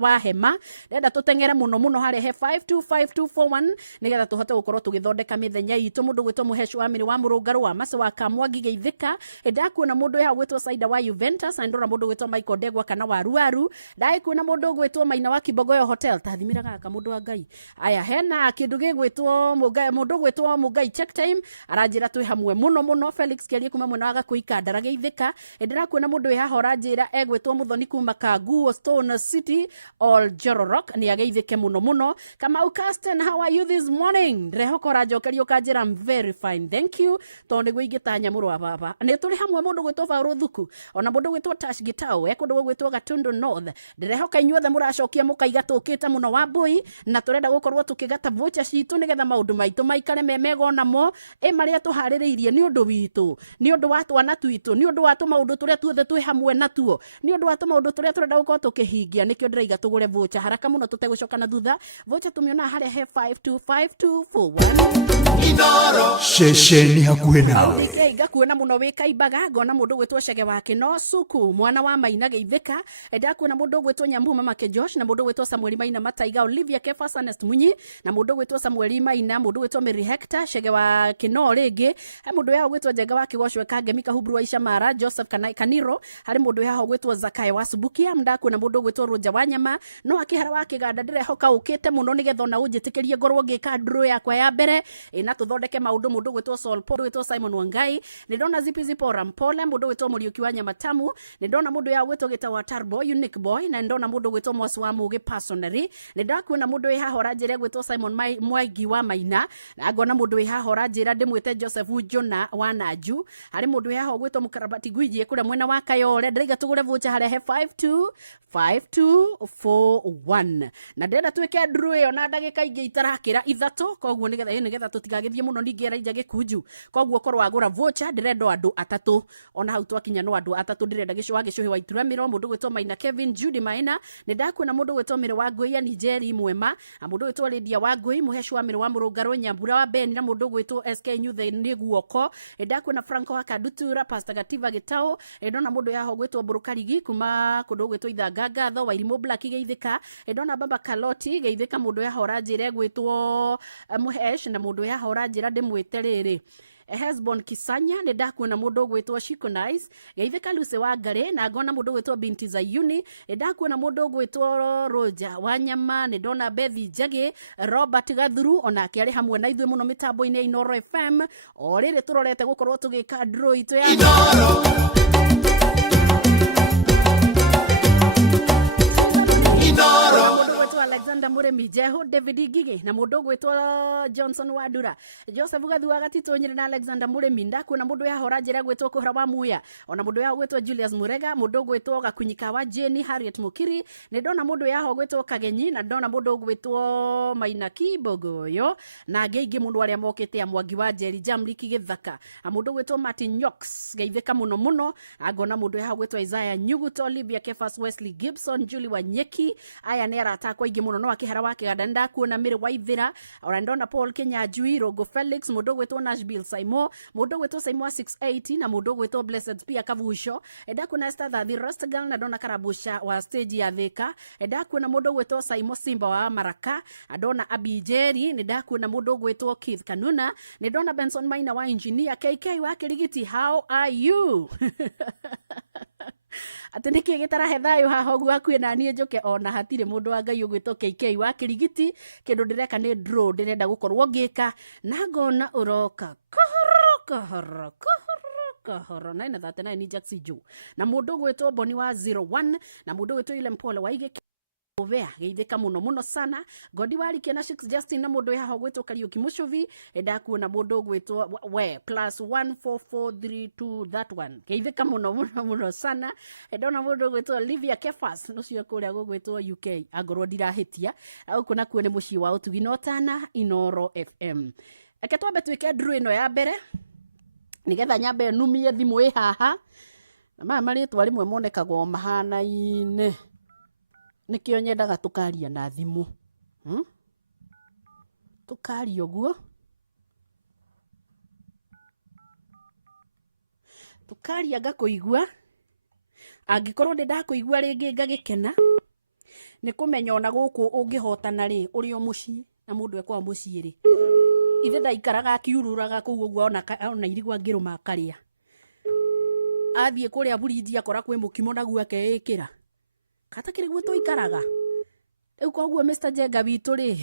wa Hema ndenda tutengere muno hari he 525241 nigetha tuhote gukorwo tugithondeka mithenya itu mundu gwitwo Muheshu wa Miri wa Murungaru wa Mase wa Kamwangi geithika ndakuona mundu ya gwitwo Saida wa Juventus andora mundu gwitwo Michael Degwa kana wa Ruaru ndaikuona mundu gwitwo Maina wa Kibogoyo Hotel tathimiraga ka mundu wa Ngai aya hena kindu gigwitwo mundu gwitwo Mugai check time aranjira twi hamwe muno Felix Kerie kuma mwena wa Gakuika ndarageithika ndirakuona mundu ya hora njira egwitwo Muthoni kuma Kaguo Stone City all Jororok ni ageithike muno kama Ukasten how are you this morning rehokora jokerio kanjira I'm very fine thank you tonde gwigitanya muru wa baba ni turi hamwe mundu gwitwo Faru Thuku ona mundu gwitwo Tash Gitao ekundu gwitwo Gatundu North ndirehoka inyuothe muracokia mukaiga tukite muno wa Bui ngui na turenda gukorwo tukigata vocha citu nigetha maundu maitu maikare memego namo maria tuhaririirie ni undu witu ni undu wa twana twitu ni undu wa maundu turia tuothe twi hamwe natuo ni undu wa maundu turia turenda gukorwo tukihingia nikio ndiraiga tugure vocha haraka muno tutegucoka na thutha vocha tumiona haria he 525241 Inoro shesheni hakuhe nawe ngakuona muno wikaimbaga ngona mundu gwitwo Chege wa Kinosuku mwana wa Maina Geithika ndakuona mundu gwitwo Nyambu Mama ke Josh na mundu gwitwo Samuel Maina Mataiga Olivia Kefas Ernest Munyi na mundu gwitwo Samuel Maina mundu gwitwo Mary Hector Chege wa Kino ringi mundu ya gwitwo Jenga wa Kigoshwe Kangemi Kahubru wa Ishamara Joseph Kaniro hari mundu ya gwitwo Zakai wa Subukia ndakuona mundu gwitwo Roja wa Nyama no akihara wa Kiganda ndirehoka ukite muno nigetha na unjitikirie ngorwo ngika ndro yakwa ya mbere na tuthondeke maundu mundu gwitwo Saul Paul gwitwo Simon Wangai ni ndona Zipi Zipora Mpole mundu gwitwo Muriuki wa Nyamatamu ni ndona mundu ya gwitwo Gitawa Turbo Unique Boy na ndona mundu gwitwo Mosi wa Mugi Personally ni ndakuona mundu ya hora njira gwitwo Simon Mwaigi wa Maina na ngona mundu ya hora njira ndimwite Joseph Jona wa Naju hari mundu ya gwitwo Mukarabati Gwiji kure mwena wa Kayole ndiriga tugure vocha hari he 525241 na ndenda twike ndru yo na ndagika ingi itarakira ithatu koguo nigetha tutigagithie muno ningi raija gikunju koguo korwa agura vocha ndirendo andu atatu ona hau twakinya no andu atatu ndirenda gicwa gicuhi wa ituramiro mundu gwitwo Maina Kevin Judy Maina nindakuona mundu gwitwo Mire wa Ngui ya Nigeri Mwema mundu gwitwo Lydia wa Ngui muheshu wa Mire wa Murungaro Nyambura wa Ben na mundu gwitwo SK Nyuthe ni guoko ndakuona Franco wa Kadutura Pastor Gativa Gitao ndona mundu yaho gwitwo Burukarigi kuma kundu gwitwo Ithangaga tho wa Irimo Black Geithika ndona Baba Kaloti Geithika mundu yaho ranjire gwitwo Muhesh na mundu yaho ranjira ndimwite riri Hesbon Kisanya ni ndakuona mundu gwitwo Shikonize Geithika Luce wa Ngare na ngona mundu gwitwo Binti Zayuni ndakuona mundu gwitwo Roja wa Nyama ni ndona Bethi Njagi Robert Gathuru ona akiari hamwe na ithuĩ muno mitambo-ini ya Inoro FM o riri turorete gukorwo tugika draw itu ya Inoro Alexander Muremi Jeho David Gigi na mundu gwitwo Johnson Wadura Joseph Gathua Gatito nyire na Alexander Muremi ndakuona mundu ya hora njira gwitwo Kuhra wa Muya ona mundu ya gwitwo Julius Murega mundu gwitwo Gakunyika wa Jenny Harriet Mukiri ni ndona mundu ya ho gwitwo Kagenyi na ndona mundu gwitwo Maina Kibogoyo na ngeigi mundu aria mokite ya Mwangi wa Jerry Jamliki Githaka mundu gwitwo Martin Nyox geithika muno agona mundu ya ho gwitwo Isaiah Nyuguto Olivia Kefas Wesley Gibson Julie Wanyeki aya ne aratakwa ingi muno no akihara wa Kiganda ndakuona Mire wa Ithira ora ndona Paul Kenya Jui Rogo Felix mundu gwitwo Nashville Saimo mundu gwitwo Saimo 680 na mundu gwitwo Blessed pia Kavusho ndakuona Esther the Rustgal na ndona Karabusha wa stage ya Thika ndakuona mundu gwitwo Saimo Simba wa Maraka ndona Abijeri ndakuona mundu gwitwo Keith Kanuna ndona Benson Maina wa Engineer KK wa Kirigiti how are you ateniki gitarahe thayo haho gwaku na nie njoke ona hatire mundu wa Ngai ugwito KK wa Kirigiti kindu ndireka ni draw ndirenda gukorwo ngika na ngona uroka kahoro 939 Jackson Joe na mundu gwitwo Boni wa 01 na mundu gwitwo ile Mpole wa Ige Ovea geithika muno sana Godi wari kena Shix Justin na mundu yaho gwitwo Kariuki Mushovi ndakuona mundu gwitwo we +14432 that one geithika muno sana ndona mundu gwitwo Olivia Kefas nucio kuria gwitwo UK agorwo ndirahitia au kuna kuone muci wa utugi notana Inoro FM aketwambe twike draw ino ya mbere nigetha nyambe numie thimu ĩ haha na maya maritwa rimwe monekagwo mahana-ine nikio nyendaga tukaria na thimu tukaria guo tukaria ngakuigua angikorwo ndakuigua ringi ngagikena ni kumenya ona guku ungihotana ri uri o muci na mundu ekwa muci ri ithe ndaikaraga akiururaga kuu guo ona irigwa ngiruma akaria athie kuria buridi akora kwi mukimo naguo akeikira kata kiri guo tuikaraga riu koguo Mr Jenga witu ri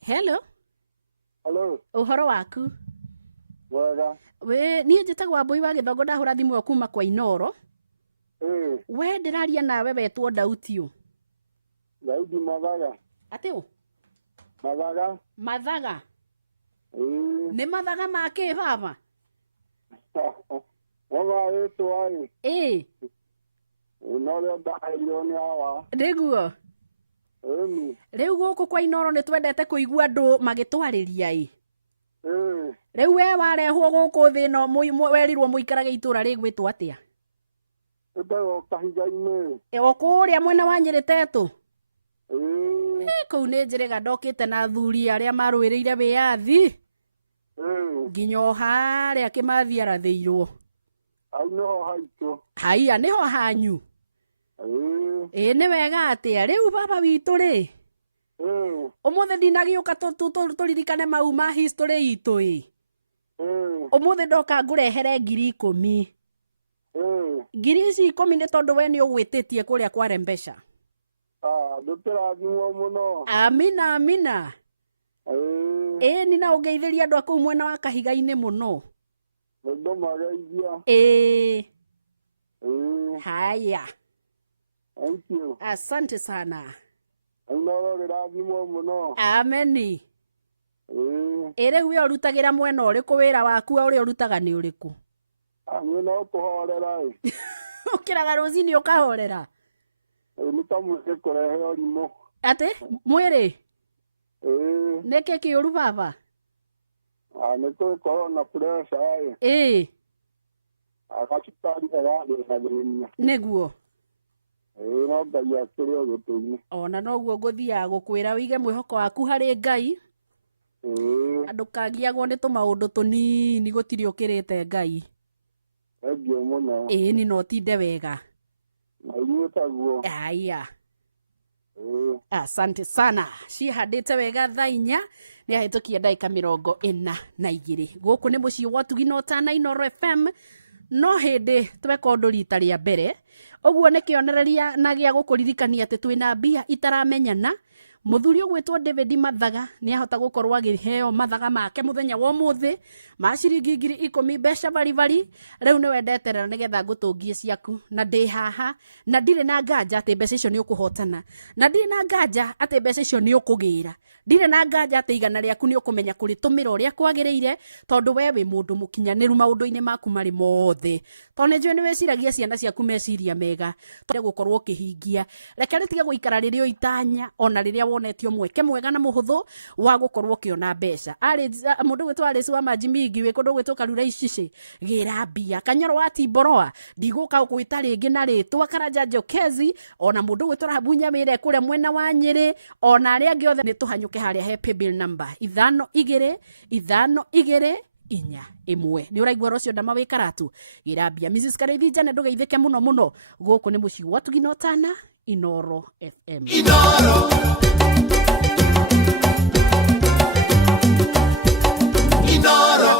hello uhoro waku wega we nie njitagwa Mbui wa Githongo ndahura thimu kuma kwa Inoro we ndiraria nawe wetwo Dautio Daudi Mathaga ateu Mathaga ni Mathaga make baba Oga wetu ai Unole bahayoni hawa Niguo Riu guku kwa Inoro ni twendete kuigua andu magitwariria i. Riu we warehwo guku thi no werirwo muikarage itura rigwitwo atia? Ndego kahiga-ini. Okuria mwena wa Nyeri tetu. Kau nĩ njĩrĩga ndokĩte na athuri arĩa marũĩrĩire wĩyathi nginya harĩa Kĩmathi arathĩirwo. Hau nĩho haitũ. Haiya nĩho hanyu. Nĩ wega atĩa rĩu baba witũ rĩ? Ũmũthĩ ndinagĩũka tũririkane mau ma history itũ ĩ. Ũmũthĩ ndoka ngũrehere 10,000. Ngiri ici 10 nĩ tondũ we nĩ ũgwĩtĩtie kũrĩa kwa Rembesha. Ndũkĩrathimwo mũno. Amina amina. Ni na ũngeithĩria andũ a kũu mwena wa Kahiga-inĩ mũno. Ndũmageithia. Haya. Thank you. Asante sana. Inoro rĩrathimwo mũno. Ameni. Rĩu we ũrutagĩra mwena ũrĩkũ wĩra waku ũrĩa ũrutaga nĩ ũrĩkũ? Niĩ no kũhorera ĩ. Ũkĩraga rũcinĩ ũkahorera? Nĩ ta mwĩrĩ kũrehe ũrimũ. Atĩ mwĩrĩ? Nĩkĩ kĩũru baba? Nĩ tũkorwo na pressure ĩ. Agacukari agathĩnia. Nĩguo? No Ngai akĩrĩ ũgĩtũinĩ. Ona noguo ngũthiaga gũkwĩra wĩige mwĩhoko waku harĩ Ngai. Ndũkagiagwo nĩ tũmaũndũ tũnini gũtirĩ ũkĩrĩte Ngai. Thengiũ mũno. Ni no tinde wega. Na inyuĩ taguo. Haya. Asante sana. Cihandĩte wega thaa 4 nĩ ahĩtũkia ndagĩka 42 gũkũ nĩ mũciĩ wa Tugino Tana Inoro FM. No hĩndĩ tweka ũndũ rita rĩa mbere ũguo nĩ kĩonereria na gĩa gũkũririkania atĩ twĩna mbia itaramenyana. Muthuri ũgwĩtwo David Mathaga nĩ ahota gũkorwo agĩheo mathaga make mũthenya wa ũmũthĩ ma ciringi 10,000 mbeca bari. Rĩu nĩ wendeterera nĩgetha ngũtũngie ciaku na ndĩ haha na ndirĩ na nganja atĩ mbeca icio nĩ ũkũhotana na ndirĩ na nganja atĩ mbeca icio nĩ ũkũgĩra. Ndirĩ na nganja atĩ igana rĩaku nĩ ũkũmenya kũrĩtũmĩra ũrĩa kwagĩrĩire tondũ we wĩ mũndũ mũkinyanĩru maũndũ-inĩ maku marĩ mothe. Tondũ nĩ njũĩ nĩ wĩciragia ciana ciaku meciria mega tondũ gũkorwo ũkĩhingia. Reke rĩtige gũikara rĩrĩ o itanya ona rĩrĩa wonetio mweke mwega na mũhũthũ wa gũkorwo ũkĩona mbeca. Mũndũ gwĩtwo Alice wa Majimigi wĩ kũndũ gwĩtwo Karura Icici gĩra mbia. Kanyoro wa Timboroa ndigũka gwĩta rĩngĩ na rĩtwa Karanja Jokezi ona mũndũ gwĩtwo Rabunya wĩre kũrĩa mwena wa Nyeri ona arĩa angĩ othe nĩ tũhanyũke harĩa he paybill number 5254 nĩ ũraigua rũcio ndama wĩ karatu gĩra mbia. Mrs. Kareithi Jane ndũgeithĩke mũno mũno gũkũ nĩ mũciĩ wa Tugino Tana Inoro FM. Inoro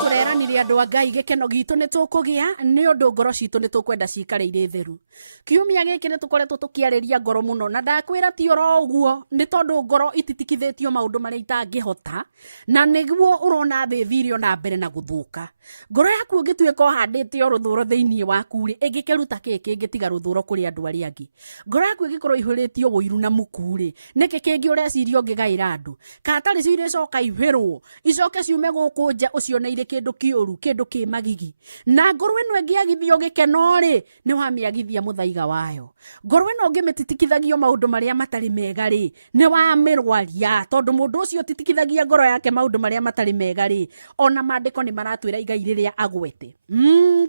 tũreranire andũ a Ngai gĩkeno gitũ nĩ tũkũgĩa nĩ ũndũ ngoro citũ nĩ tũkwenda cikare irĩ theru. Kiumia gĩkĩ nĩ tũkoretwo tũkĩarĩria ngoro mũno na ndakwĩra ti oro ũguo nĩ tondũ ngoro ititikithĩtio maũndũ marĩa itangĩhota na nĩguo ũrona thĩ thiri ona mbere na gũthũka. Ngoro yaku ũngĩtuĩka ũhandĩte o rũthũro thĩinĩ waku rĩ ĩngĩkĩruta kĩĩ kĩngĩtiga rũthũro kũrĩ andũ arĩa angĩ. Ngoro yaku ĩngĩkorwo ihũrĩtio ũiru na mũku rĩ nĩkĩ kĩngĩ ũreciria ũngĩgaĩra andũ? Katarĩ cio irĩcoka ihĩrwo icoke ciume gũkũ nja ũcione irĩ kĩndũ kĩũru kĩndũ kĩ magigi. Na ngoro ĩno ĩngĩagithio gĩkeno rĩ nĩ wamĩagithia mũthaiga wayo. Ngoro ĩno ũngĩmĩtitikithagio maũndũ marĩa matarĩ mega rĩ nĩ wamĩrwaria tondũ mũndũ ũcio titikithagia ngoro yake maũndũ marĩa matarĩ mega rĩ ona maandĩko nĩ maratwĩra Ngai rĩrĩa agwete.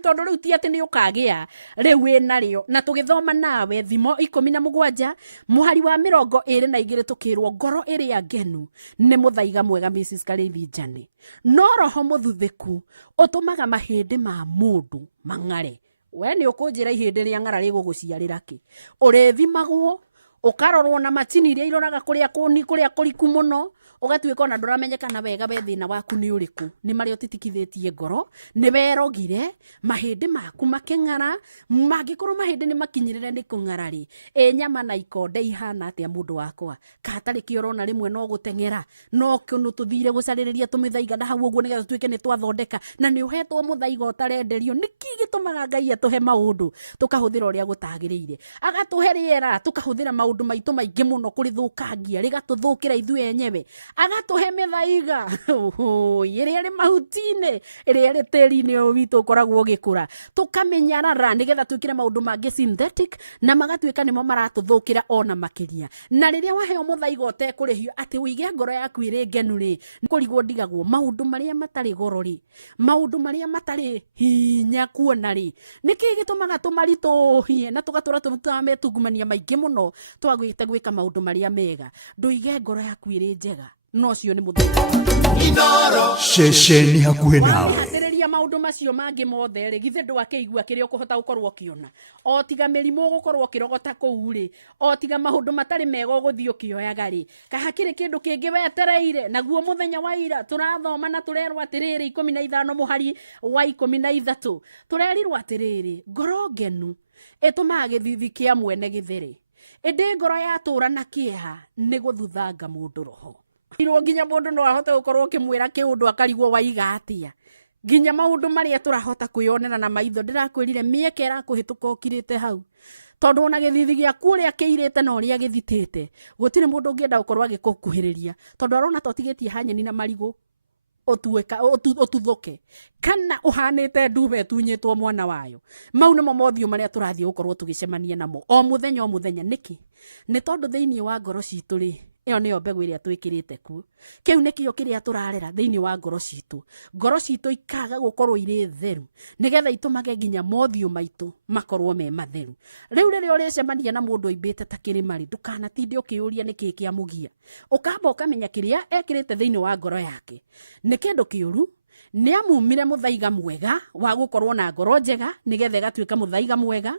Tondũ rĩu ti atĩ nĩ ũkagĩa rĩu wĩnarĩo na tũgĩthoma nawe Thimo 17 mũhari wa 22 tũkĩrwo ngoro ĩrĩa ngenu nĩ mũthaiga mwega Mrs. Kareithi Jane. No roho mũthuthĩku ũtũmaga mahĩndĩ ma mũndũ mang'are. We nĩ ũkũnjĩra ihĩndĩ rĩa ng'ara rĩgũgũciarĩra kĩ? Ũrĩthimagwo ũkarorwo na macini iria iroraga kũrĩa kũriku mũno ũgatuĩka ona ndũramenyekana wega we thĩna waku nĩ ũrĩkũ. Nĩ marĩ ũtitikithĩtie ngoro nĩ werogire mahĩndĩ maku makĩng'ara. Mangĩkorwo mahĩndĩ nĩ makinyĩrĩre nĩ kũng'ara rĩ nyama na ikonde ihana atĩa mũndũ wakwa? Katarĩ kĩo ũrona rĩmwe no gũteng'era no kĩno tũthire gũcarĩrĩria tũmĩthaiga na hau ũguo nĩgetha tuĩke nĩ twathondeka na nĩ ũhetwo mũthaiga ũtarenderio. Nĩkĩ gĩtũmaga Ngai atũhe maũndũ tũkahũthĩra ũrĩa gũtagĩrĩire agatũhe rĩera tũkahũthĩra maũndũ maitũ maingĩ mũno kũrĩthũkangia rĩgatũthũkĩra ithuĩ enyewe agatuhe mithaiga iri ari mahutine iri ari teri-ini witu koragwo gikura tukamenyarara nigetha twikire maundu mangi synthetic na magatuika nimo maratuthukira ona makiria na riria waheo muthaiga utekurihio ati uige ngoro yaku iri ngenu ri kurigwo ndigagwo maundu maria matari goro ri maundu maria matari hinya kuona ri niki gitumaga tumaritohie na tugatura tumetungumania maingi muno twagwite gwika maundu maria mega nduige ngoro yaku iri njega no cio ni muthaiga Inoro shesheni hakuhe nawe atereria maundu macio mangi mothe ri githe ndwakeigua kiri ukuhota gukorwo kiona o tiga mirimu gukorwo kirogota kuu ri o tiga maundu matari mega guthio kioyaga ri kahakiri kindu kingi wetereire naguo muthenya wa ira turathoma na turerwa atiriri 15 muhari wa 13 turerirwa atiriri ngoro ngenu itumaga githithi kia mwene githiri indi ngoro yatura na kieha ni guthuthanga mundu roho iro nginya mundu no ahote gukorwo kimwira kiundu akarigwo waiga atia nginya maundu maria turahota kuyonera na maitho ndirakwirire mieke irakuhituka ukirite hau tondu ona githithi gia kuria kiirite no ria githitite gutire mundu ungienda gukorwo agikukuhiriria tondu arona totigetie hanyeni na marigu otuweka otuthoke kana uhanite ndube tunyitwo mwana wayo mau nimo mothio maria turathie gukorwo tugicemania namo o muthenya niki ni tondu thiini wa ngoro citu ri iyo niyo mbegu iria twikirite ku kiu nikio kiria turarera thiini wa ngoro citu ikaga gukorwo iri theru nigetha itumage nginya mothio maitu makorwo me matheru riu riria uricemania na mundu imbite ta kirimari ndukanatinde ukiuria niki kia mugia ukamba ukamenya kiria ekirite thiini wa ngoro yake ni kindu kiuru ni amumire muthaiga mwega wa gukorwo na ngoro njega nigetha gatuika muthaiga mwega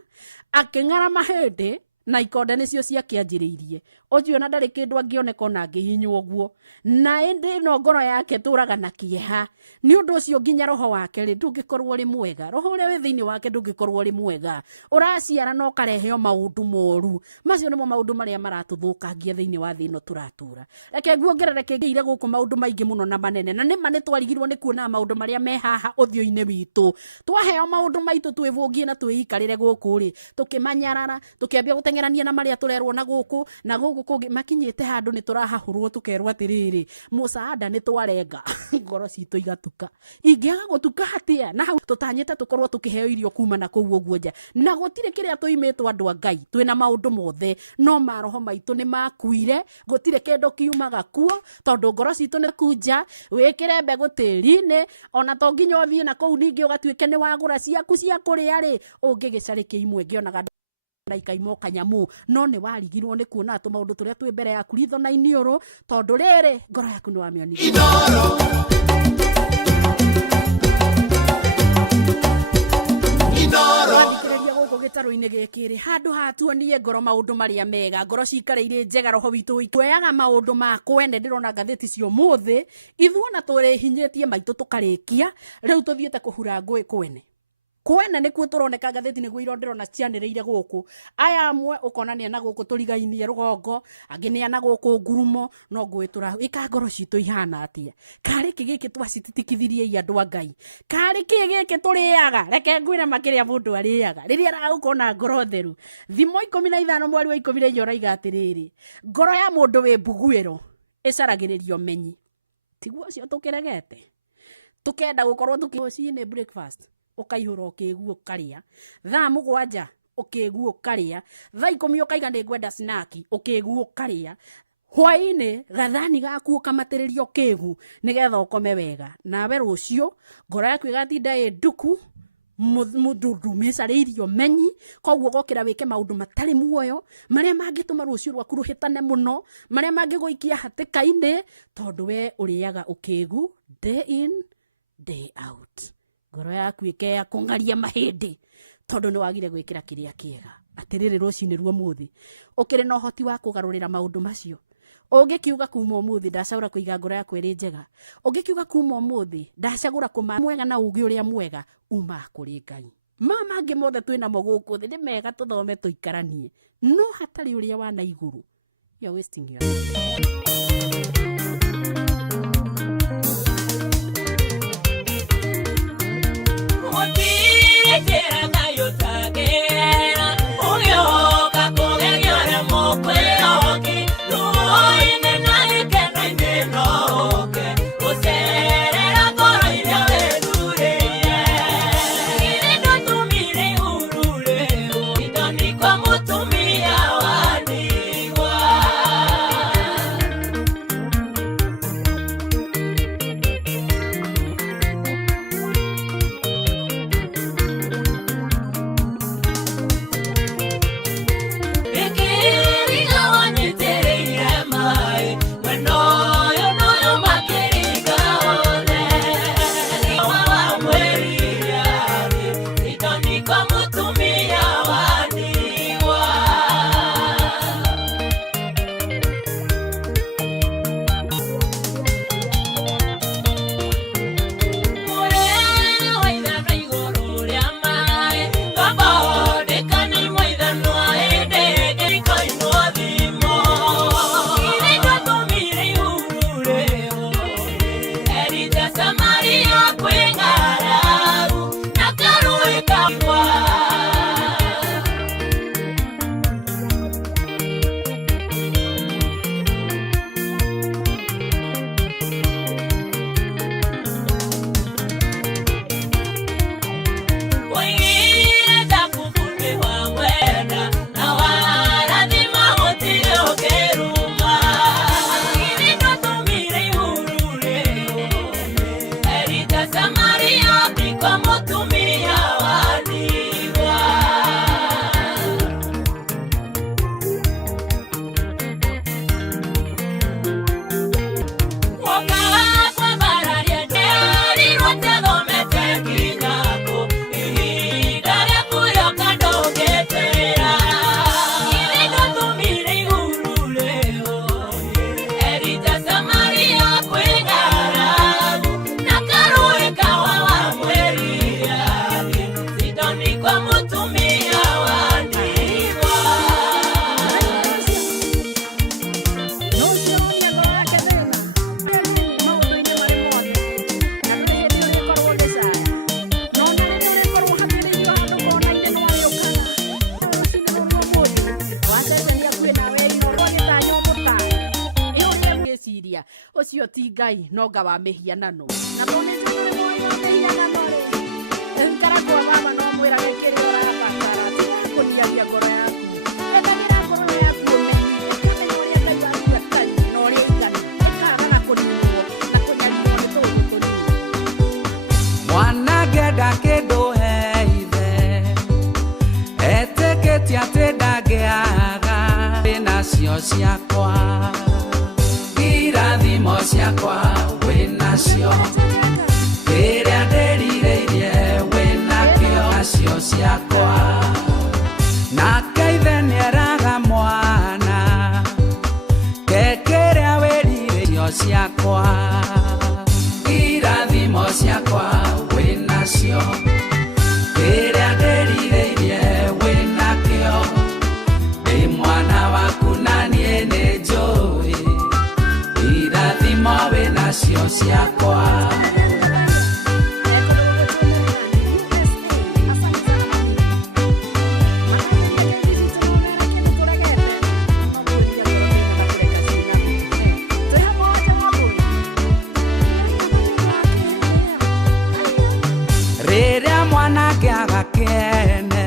aking'ara mahindi na ikonde nicio ciakianjiriirie ojuo na ndari kindu angioneka ona ngihinywo guo na indi no ngoro yake turaga na kieha ni undu ucio nginya roho wake ri ndungikorwo ri mwega roho uri wi thiini wake ndungikorwo ri mwega uraciara no kareheo maundu moru macio nimo maundu maria maratuthukangia thiini wa thino turatura reke nguongerereke ngiire guku maundu maingi muno na manene na nima ni twarigirwo ni kuona maundu maria me haha uthio-ini witu twaheo maundu maitu twivungie na twiikarire guku ri tukimanyarara tukiambia gutengerania na maria turerwo na guku kungi makinyite handu ni turahahurwo tukerwa atiriri musaada ni twarenga ngoro citu igatuka ingiaga gutuka hatia na hau tutanyite tukorwo tukiheo irio kuma na kuu uguo nja na gutire kiria tuimitwo andu a Ngai twina maundu mothe no maroho maitu ni makuire gutire kindu kiumaga kuo tondu ngoro citu ni kunja wikire mbegu tiri-ini ona to nginya uthie na kuu ningi ugatuike ni wagura ciaku cia kuria ri ungigicarikia imwe ngionaga ikaimo kanyamu no ni warigirwo ni kuona atu maundu turia twi mbere ya kuritho na inioro tondu riri ngoro yaku ni wamionire Inoro guku gitaro-ini gikiri handu hatuonie ngoro maundu maria mega ngoro cikareire njega roho witu ikweaga maundu makwene ndirona ngatheti cio muthi ithuona turi hinyitie maitu tukarikia riu tuthiete kuhura ngui kwene nikuo turoneka ngatheti niguo ironderona cianiriire guku aya amwe ukonania na guku turigainie rugongo angi ni ana guku ngurumo no ngwitura ika ngoro citu ihana atia kari kigiki twacititikithirie andu a Ngai kari kigiki turiaga reke ngwire makiria mundu ariaga riria aragukona ngoro theru thimo 15 mweri wa 14 uraiga atiriri ngoro ya mundu wi mbuguiro icaragiririo menyi tiguo cio tukiregete tukenda gukorwo tukiciine breakfast ukaihura ukiguo karia thaa 7 ukiguo karia thaa 10 ukaiga ni ngwenda snack ukiguo karia hwaini gathani gaku ukamateririo kigu nigetha ukome wega nawe rucio ngoro yaku igatinda nduku mudundu mecariirio menyi koguo gokira wike maundu matari muoyo maria mangituma rucio rwaku ruhitane muno maria mangiguikia hatika-ini tondu we uriaga ukigu day in day out ngoro yaku ikeya kungaria mahindi tondu ni wagire gwikira kiria kiega atiriri rucini ruo muthi ukiri na uhoti wa kugarurira maundu macio ungikiuga kuma umuthi ndacagura kuiga ngoro yaku iri njega ungikiuga kuma umuthi ndacagura kuma mwega na ugi uria mwega uma kuri Ngai mama ngi mothe twina mo guku thi ni mega tuthome tuikaranie no hatari uria wa na iguru you're wasting your No atia ucio ti ngai no nga wa mihianano na tone tore moyo mihianano ri nkara kwa baba no mwira gekiri ora batara kunia ngoro yaku etagira ngoro yaku umenye kama ngoria ngai waku atari no ri ngani ekaga na kunio na kunyalio ni to mwana geda kedo heithe eteketia tedageaga nacio ciakwa irathimo ciakwa winacio iria nderireirie winakio nacio ciakwa nake ithe nieraga mwana kekeria wiririo ciakwa irathimo ciakwa winacio iria nderireirie winakio ndi mwana waku na niĩ nĩ njũĩ irathimo wĩnacio ciakwa rĩrĩa mwanake agakene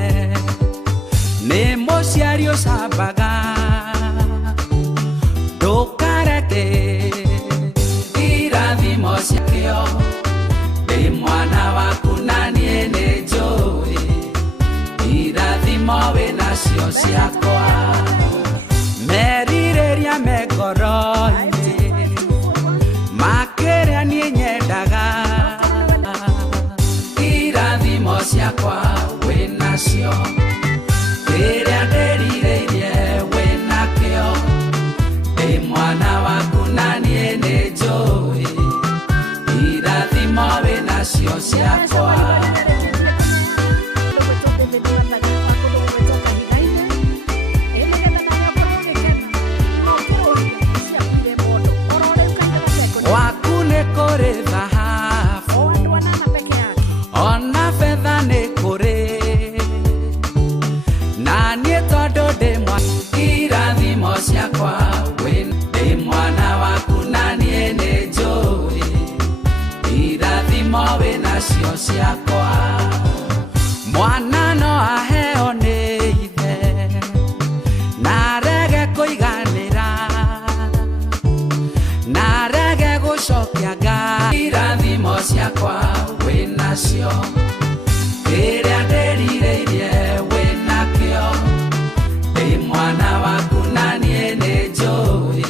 nĩ mũciari ũcambaga ndũkareke irathimo ciakĩo ndĩ mwana waku na niĩ nĩ njũĩ irathimo wĩnacio ciakwa merirĩria me ngoro-inĩ makĩrĩa niĩ nyendaga irathimo ciakwa wĩnacio iria nderireirie winakio ndi mwana waku na niĩ nĩ njũĩ irathimo wĩnacio ciakwa waku nĩ kũrĩ thahabu ona betha nĩ kũrĩ na niĩ tondũ ndĩ irathimo ciakwa ndĩ mwana waku na niĩ nĩ njũĩ irathimo wĩnacio ciakwa mwana no aheo nĩ ithe na rege kũiganĩra na rege gũcokia ngai irathimo ciakwa wĩnacio iria nderireirie winakio ndi mwana waku na niĩ nĩ njũĩ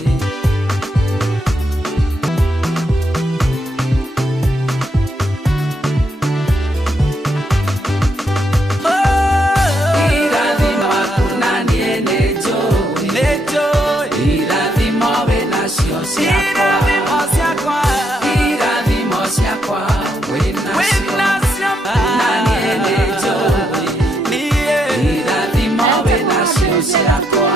irathimo waku na niĩ nĩ njũĩ irathimo wĩnacio ciakwa irathimo ciakwa wĩnacio na niĩ nĩ njũĩ irathimo wĩnacio ciakwa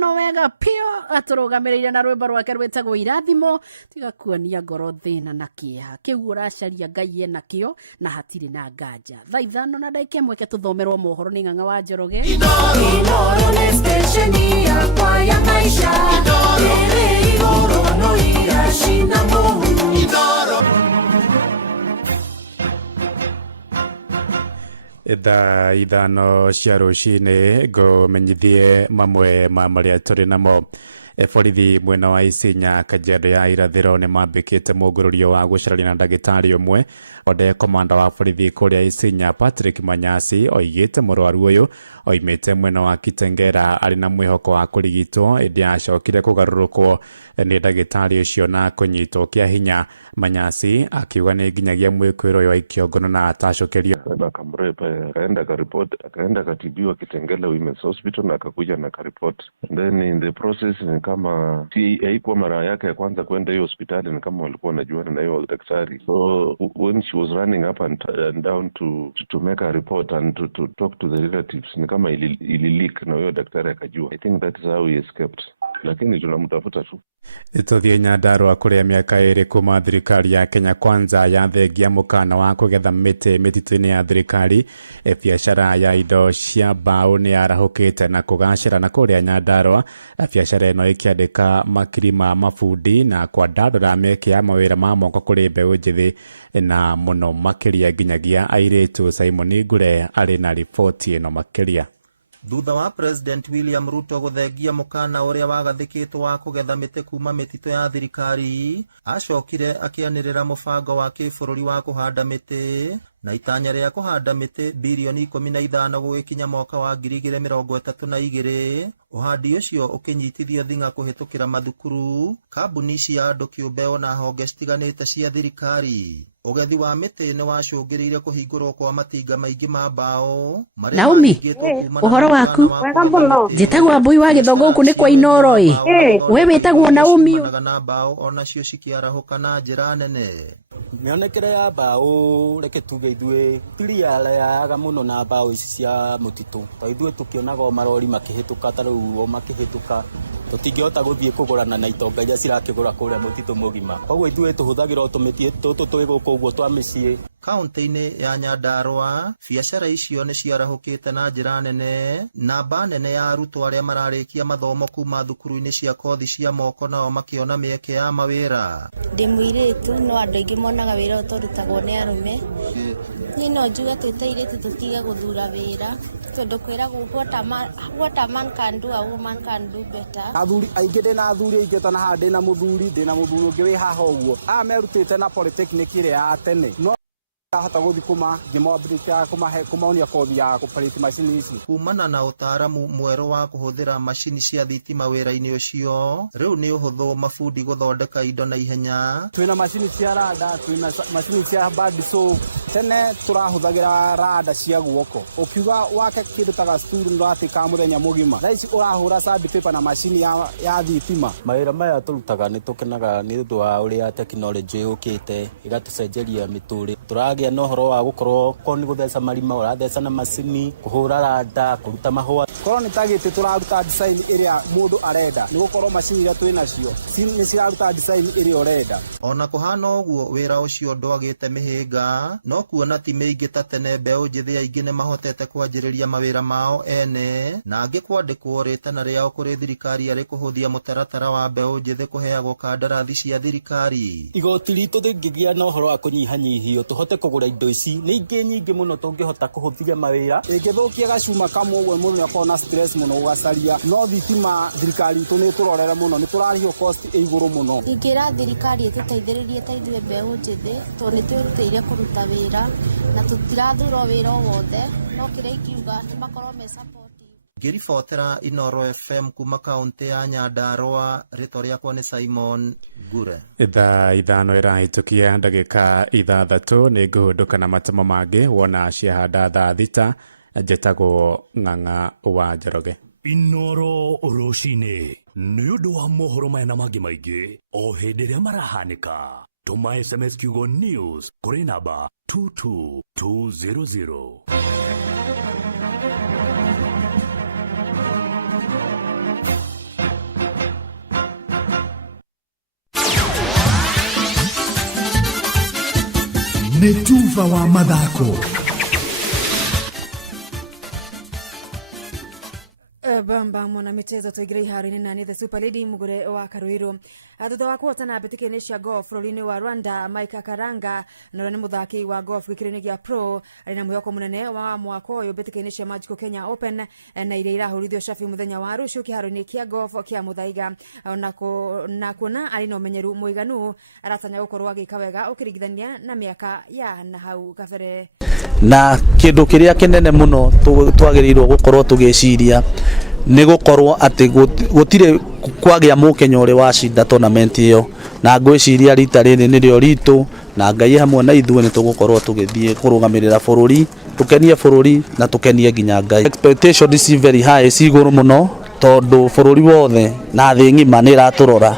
no wega pio atũrũgamĩrĩire na rwĩmbo rwake rwĩtagwo irathimo tiga kuonia ngoro thĩna na kĩeha kĩu ũracaria ngai enakĩo na hatirĩ na nganja thaa ithano na ndagĩka ĩmwe ke tũthomerwo mohoro nĩ Ng'ang'a wa Njoroge Inooro nĩ stesheni yakwa ya maisha ĩrĩ igũrũ no iracina mũhuhu thaa ithano cia rũcinĩ ngũmenyithie mamwe ma marĩa tũrĩ namo. Borithi mwena wa Isinya Kajiado ya irathĩro nĩ mambĩkĩte mũngũrũrio wa gũcarania na ndagĩtarĩ ũmwe. Onde komanda wa borithi kũrĩa Isinya Patrick Manyasi oigĩte mũrwaru ũyũ oimĩte mwena wa Kitengera arĩ na mwĩhoko wa kũrigitwo ĩndĩ acokire kũgarũrũkwo nĩ ndagĩtarĩ ũcio na kũnyitwo kĩa hinya. Manyasi akiuga nĩ nginyagia mwĩkũĩro wa ikĩongono na atacokerio. Akamrepa akaenda karipoti, akaenda katibiwa Kitengela Women's Hospital na akakuja na karipoti. Then in the process ni kama haikuwa mara yake ya kwanza kwenda hiyo hospitali, ni kama walikuwa wanajuana na hiyo daktari. So when she was running up and down to make a report and to talk to the relatives, ni kama ili leak na hiyo daktari akajua. I think that is how he escaped. lakini tunamtafuta tu. Tuthie Nyandarua kuria miaka iri kuma thirikari ya Kenya Kwanza yathengia mukana wa kugetha miti mititu-ini ya thirikari. Biashara ya indo cia mbao ni yarahukite na kugacira na kuria Nyandarua. Biashara ino ikiandika makiri ma mabundi na kwandandura meke ya mawira ma moko kuri mbeu njithi na muno makiria nginyagia airitu. Simon Ngure ari na ripoti ino makiria. Thutha wa President William Ruto guthengia mukana uria wagathikitwo wa kugetha miti kuma mitito ya thirikari, acokire akianirira mubango wa kibururi wa kuhanda miti na itanya ria kuhanda miti bilioni 15 gugikinya mwaka wa 2032. Uhandi ucio ukinyitithio thinga kuhitukira mathukuru, kambuni cia andu kiumbe na honge citiganite cia thirikari. Ugethi wa miti ni wacungiriire kuhingurwo kwa matinga maingi ma mbao. Naomi, uhoro waku? Njitagwo Mbui wa Githongo, guku ni kwa Inoro ii. We witagwo Naomi? Na mbao onacio cikiarahuka na njira nene. Mionekere ya mbao reke tuge ithue tiriaga muno na mbao ici cia mutitu. Ta ithue tukionaga marori makihituka taru makihituka tutingihota guthie kugurana na itonga iria cirakigura kuria mutitu mugima. Koguo ithue tuhuthagira tumiti tutu twi guku uguo twa micii. Kaunti-ini ya Nyandarua, biashara icio ni ciarahukite na njira nene. Namba nene ya arutwo aria mararikia mathomo kuma thukuru-ini cia kothi cia moko nao makiona mieke ya mawira. Ndi muiritu no andu aingi monaga wira utorutagwo ni arume. Ni no njuga twitairitu tutiga guthura wira tondu kwiragwo what a man can do, a woman can do better. Athuri aingi ndina athuri aingi tana handi na muthuri ungi wi haha uguo merutite na polytechnic ire ya tene no hata guthi kuma ngimwambirikia kumaonia kothi ya kupariti macini ici. Kumana na utaaramu mweru wa kuhuthira macini cia thitima wira-ini ucio, riu ni uhuthu mabundi guthondeka indo na ihenya. Twina macini cia rada, twina macini cia bad soap. Tene turahuthagira rada cia guoko. Ukiuga wake kindu ta sturu ndatika muthenya mugima. Thaici urahura sandpaper na macini ya thitima. Mawira maya turutaga ni tukenaga ni undu wa uria technology yukite igatucenjeria mituri. Turagia no horo wa gukorwo ko ni gutheca marima uratheca na macini kuhura rada kuruta mahua. Korwo ni tagite turaruta design iria mundu arenda ni gukorwo macini iria twina cio ni ciraruta design iria urenda. Ona kuhana uguo wira ucio ndwagite mihinga, no kuona ti mingi ta tene mbeu njithi aingi ni mahotete kwanjiriria mawira mao ene na angi kwandikwo ritana riao kuri thirikari ari kuhuthia mutaratara wa mbeu njithi kuheagwo kandarathi cia thirikari. Igoti ritu thingigia no horo wa kunyihanyihio tuhote kugura indo ici ni ingi nyingi muno tungihota kuhuthia mawira. Ingithukia gacuma kamwe uguo mundu yakona na stress muno ugacaria no thitima thirikari itu ni turorera muno ni turarihio cost iguru muno. Ingira thirikari ituteithiririe ta ithue mbeu njithi tondu twirutire kuruta wira na tutirathura wira wothe no kiria ingiuga ni makorwo me support. Ngiribotera Inoro FM kuma kaunti ya Nyandarua, ritwa riakwa ni Simon Ngure. Ithaa ithano irahitukia ndagika 6 ni nguhunduka na matamo mangi wona ciahanda thaa thita. Njĩtagwo Ng'ang'a wa Njoroge. Inoro rucini nĩ ũndũ wa mohoro maya na mangĩ maingĩ o hĩndĩ ĩrĩa marahanĩka. Tũma SMS kiugo news kũrĩ namba 22200. Nĩ Tuva wa mathako. Bamba mwana michezo tuigire harini na ni the Super Lady Mugure wa Karuiro. Thutha wa kuhotana mbĩtĩka-inĩ cia golf bũrũri-inĩ wa Rwanda, Mike Karanga na ni muthaki wa golf gĩkĩro-inĩ gĩa pro arĩ na mwĩhoko mũnene wa mwaka ũyũ mbĩtĩka-inĩ cia Magical Kenya Open na iria irahũrithio Shafi mũthenya wa rũciũ kĩharo-inĩ kĩa golf kĩa Muthaiga na kuona arĩ na ũmenyeru mũiganu aratanya gũkorwo agĩka wega ũkĩringithania na mĩaka ya na hau kabere. Na kĩndũ kĩrĩa kĩnene mũno twagĩrĩirwo gũkorwo tũgĩciria nĩ gũkorwo atĩ gũtirĩ kwagĩa mũkenya ũrĩ wacinda tournament ĩyo, na ngwĩciria rita rĩrĩ nĩrĩo ritũ na Ngai hamwe na ithuĩ nĩ tũgũkorwo tũgĩthiĩ kũrũgamĩrĩra bũrũri, tũkenie bũrũri na tũkenie nginya Ngai. Expectation is very high, ci igũrũ mũno tondũ bũrũri wothe na thĩ ng'ima nĩ iratũrora.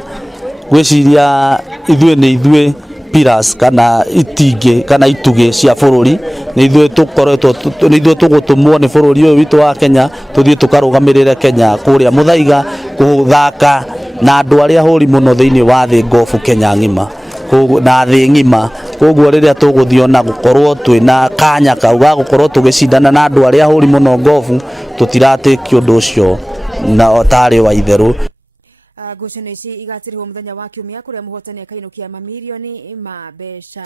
Ngwĩciria ithuĩ nĩ ithuĩ pillars kana itingĩ kana itugĩ cia bũrũri, nĩ ithuĩ tũgũtũmwo nĩ bũrũri ũyũ witũ wa Kenya tũthiĩ tũkarũgamĩrĩre Kenya kũrĩa Muthaiga kuthaka na andu aria huri muno thiini wa thi ngofu Kenya ngima na thi ngima koguo riria tuguthiona gukorwo twina kanya kau ga gukorwo tugicindana na andu aria huri muno ngofu tutiratikio undu ucio na otari wa itheru. Ngucanio ici igatirwo muthenya wa kiumia kuria muhotani akainukia mamilioni ma mbeca.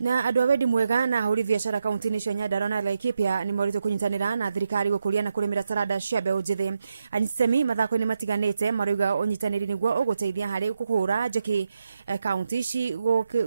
Na andu a wendi mwega na ahuri biashara kaunti-ini cia Nyandarua na Laikipia ni morite kunyitanira na thirikari gukuria na kurimira taranda cia mbeũ njithi. Anisemi mathako-ini matiganite marauga unyitaniri niguo uguteithia hari kuhura njeki kaunti ici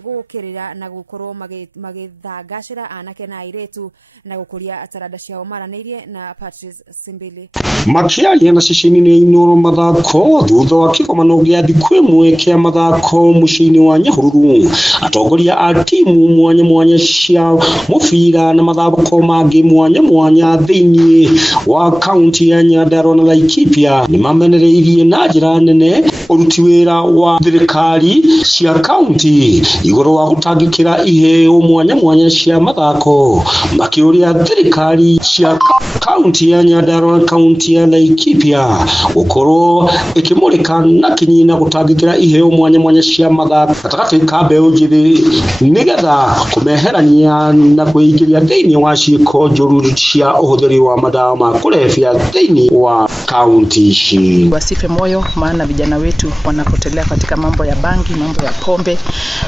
gukirira na gukorwo magithangacira anake na airetu na gukuria taranda ciao. Maranirie na Patrice Simbili makiaria na ceceni-ini Inooro mathako thutha wa kikomano gia thikũ ĩmwe kia mathako muciĩ-ini wa Nyahururu. Atongoria a timu mwanya mwanya cia mubira na mathako mangĩ mwanya mwanya thĩinĩ wa kaunti ya Nyandarua na Laikipia ni mamenereirie na njĩra nene uruti wĩra wa thirikari cia kaunti igũrũ wa gũtangĩkĩra iheo mwanya mwanya cia mathako, makĩũria thirikari cia kaunti ya Nyandarua na kaunti ya Laikipia gũkorwo ikimurika na kinyina gũtangĩkĩra iheo mwanya mwanya cia mathako gatagatĩ ka mbeũ njĩthĩ nigetha kumeherania na kuingiria thĩinĩ wa ciĩko njũru cia ũhũthĩri wa madawa ma kulevya thĩinĩ wa kaunti ici. Wasife moyo, maana vijana wetu wanapotelea katika mambo ya bangi, mambo ya pombe,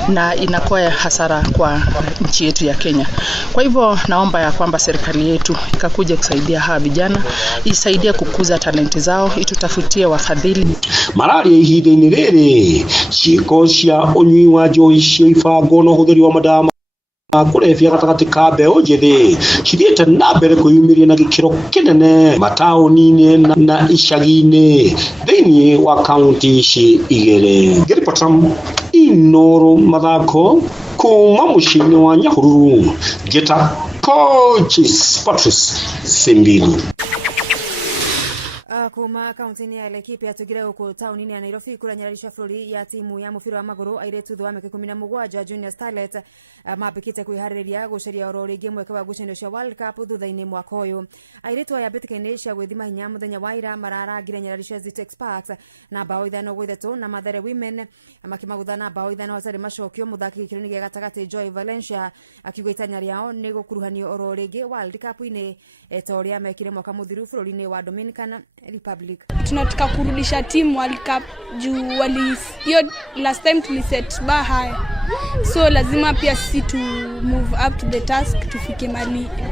na inakuwa hasara kwa nchi yetu ya Kenya. Kwa hivyo naomba ya kwamba serikali yetu ikakuja kusaidia hawa vijana, isaidie kukuza talenti zao, itutafutie wafadhili. Malaria ihinda-inĩ rĩrĩ ciĩko cia ũnyui wa njohi cia ibango na ũhũthĩri wa madawa kulevya gatagatĩ ka mbeũ njĩthĩ cithiĩte na mbere kwĩyumĩria na gĩkĩro kĩnene mataũni-inĩ na icagi-inĩ thĩinĩ wa kaunti ici igĩrĩ. Ngĩribota Inooro mathako kuma muciĩ-inĩ wa Nyahururu, njĩta Coaches Patrice Simbili. Kuma kaunti-ini ya Laikipia tugire huko tauni-ini ya Nairobi kuranyararisha flori ya timu ya mubira wa maguru airetu thwa meke 17 Junior Starlet mabikite kwihariria gucaria oro ringi mweke wa gucanio cia World Cup thutha-ini mwaka uyu. Airetu aya betikaine cia gwithima hinya muthenya wa ira mararangire nyararisha Zitex Park na bao 5-3 na Mathare Women makimagutha na bao 5 hatari macokio. Muthaki gikironi gia gatagati Joy Valencia akiuga itanya riao ni gukuruhanio oro ringi World Cup-ini etoria mekire mwaka muthiru flori-ini wa Dominican Republic. Tunataka kurudisha timu World Cup juu hiyo last time tuliset bar high, so lazima pia sisi to move up to the task,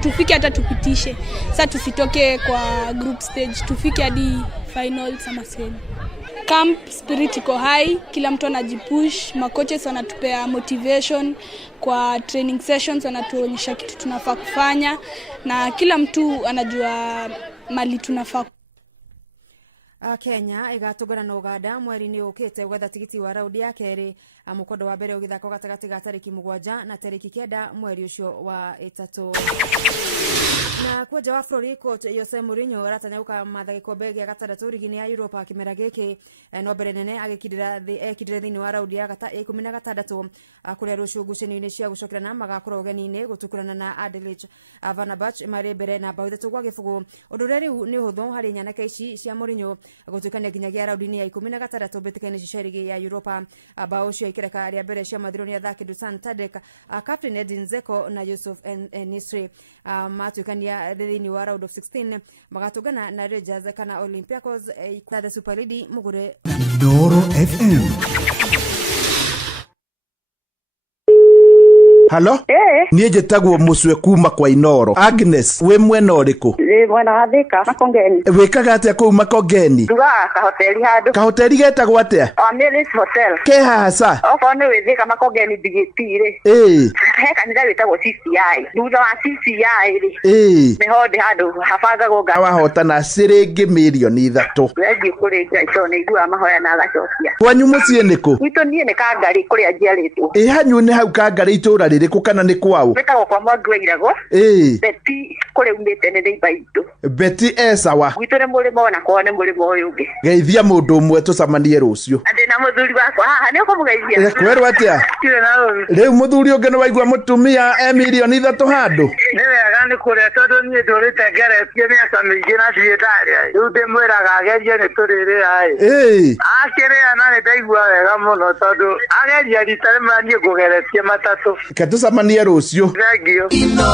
tufike hata tupitishe. Sasa tusitoke kwa group stage, tufike hadi finals ama semi. Camp spirit iko high, kila mtu anajipush, makoches wanatupea motivation kwa training sessions, wanatuonyesha kitu tunafaa kufanya na kila mtu anajua mali tunafaa. Kenya igatugana na Uganda mweri-ini ukite gwetha tigiti wa raundi ya keri. Mukondo wa mbere ugithako gatagati ga tariki 7 na tariki 9 mweri ucio wa 3. Na koja wa flori coach Jose Mourinho aratanya gukamatha gikombe gia gatandatu rigini ya Europa kimera giki no mbere nene agikidira thiini wa raundi ya 16 kuria rucio ngucanio-ini cia gucokerana magakorwo ugeni-ini gutukurana na Adelaide Vanabach mari mbere na bao 3 gwa gibugu. Undu riu ni huthu hari nyanake ici cia Mourinho gutukania nginyagia raundi-ini ya 16 betikaine cia rigi ya Europa. Bao cio ikireka ria mbere cia mathironi athaki Dusan Tadek, Captain Edin Dzeko na Yusuf Nisri matukania thiini wa round of 16 magatugana na Rangers kana Olympiacos the Super League mugure Inooro FM. Halo? Niĩ njĩtagwo Mũcwe kuma kwa Inooro. Agnes, wĩ mwena ũrĩkũ? Mwena wa Thika, Makongeni. Wĩkaga atĩa kũu Makongeni? Ndugaga kahoteli handũ. Kahoteli getagwo atĩa? Amiris Hotel. Ke haca? Okorwo nĩ wĩ Thika Makongeni BGT-rĩ. He kanitha wĩtagwo CCI. Thutha wa CCI-rĩ. Nĩho ndĩ handũ habangagwo ngari. Wahotana ciringi milioni 3. Wethiĩ kũrĩ Ngai tondũ nĩiguaga mahoya na agacokia. Kwanyu mũciĩ nĩ kũ? Gwitũ niĩ nĩ Kangari kũrĩa njiarĩtwo. Hanyu nĩ hau Kangari itũũra rĩrĩkũ kana nĩ kwao? Wĩtagwo kwa Mwangi wa Irago. Beti kũrĩa umĩte nĩ neighbor itũ. Beti sawa. Gwitũ nĩ mũrĩmo na kwao nĩ mũrĩmo ũyũ ũngĩ. Geithia mũndũ ũmwe tũcamanie rũciũ. Ndĩ na muthuri wakwa haha ni ukumugeithia kwerwo atia riu muthuri ungi ni waigua mutumia milioni 3 handu ni wega ni kuria tondu nie ndurite ngeretie miaka mingi na thiĩ ndaria riu ndimwiraga agerie ni turirira akiria na ni ndaigua wega muno tondu ageria rita rimwe nie ngugeretie matatu ketucamanie rucio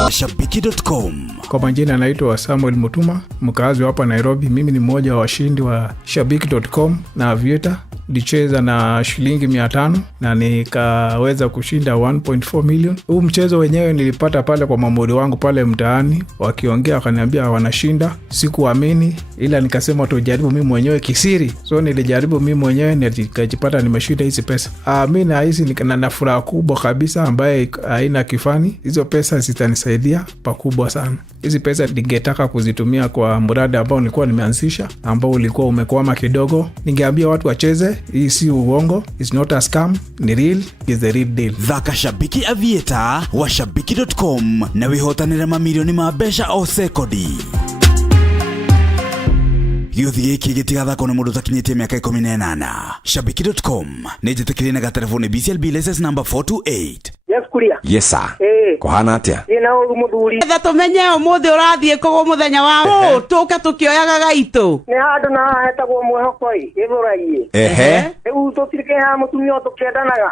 Shabiki.com. Kwa majina naitwa Samuel Mutuma, mkazi wa hapa Nairobi. Mimi ni mmoja wa washindi wa Shabiki.com na Aviator. Nilicheza na shilingi 500 na nikaweza kushinda 1.4 million. Huu mchezo wenyewe nilipata pale kwa mamuri wangu pale mtaani, wakiongea wakaniambia wanashinda. Sikuamini, ila nikasema tujaribu mimi mwenyewe kisiri. So nilijaribu mimi mwenyewe nikajipata nimeshinda hizi pesa. Mimi na hizi nina furaha kubwa kabisa ambaye haina kifani. Hizo pesa zitanisaidia pakubwa sana. Hizi pesa ningetaka kuzitumia kwa mradi ambao nilikuwa nimeanzisha, ambao ulikuwa umekwama kidogo. Ningeambia watu wacheze, hii si uongo, it's not a scam, ni real, is the real deal. Thaka Shabiki Aviator wa Shabiki.com na wihotanira mamilioni ma mbeca o sekodi. Gĩuthi gĩkĩ gĩtigathakwo nĩ mũndũ ũtakinyĩtie mĩaka 18. Shabiki.com nĩ njĩtĩkĩrie na telefoni BCLB license number 428. Yes, kuria. Yes sir. Kohana atia? Ina uru muthuri. Etha tumenye umuthi urathiĩ kũgũ mũthenya wa tuka tukioyaga gaitũ. Nĩ handũ na hetagwo mwĩhoko-ĩ ĩthũragie. Rĩu tũtirike ha mũtumia tũkĩendanaga.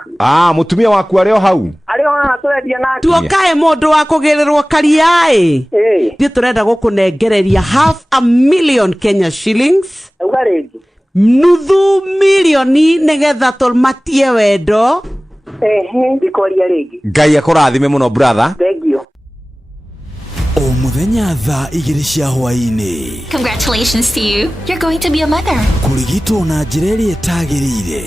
Mũtumia waku arĩ o hau? Arĩ o haha tũrendia nake. Tuokae mũndũ wa kũgĩrĩrwo karia-ĩ. Thiĩ tũrenda gũkũnengereria 500,000 Kenya shillings. Uga rĩngĩ. Nuthu milioni nĩgetha tũmatie wendo. Ndikoria rĩngĩ. Ngai akũrathime mũno brother. Thank you. O mũthenya thaa 2 cia hwaĩ-inĩ. Congratulations to you. You're going to be a mother. Kũrigitwo na njĩra ĩrĩa ĩtagĩrĩire.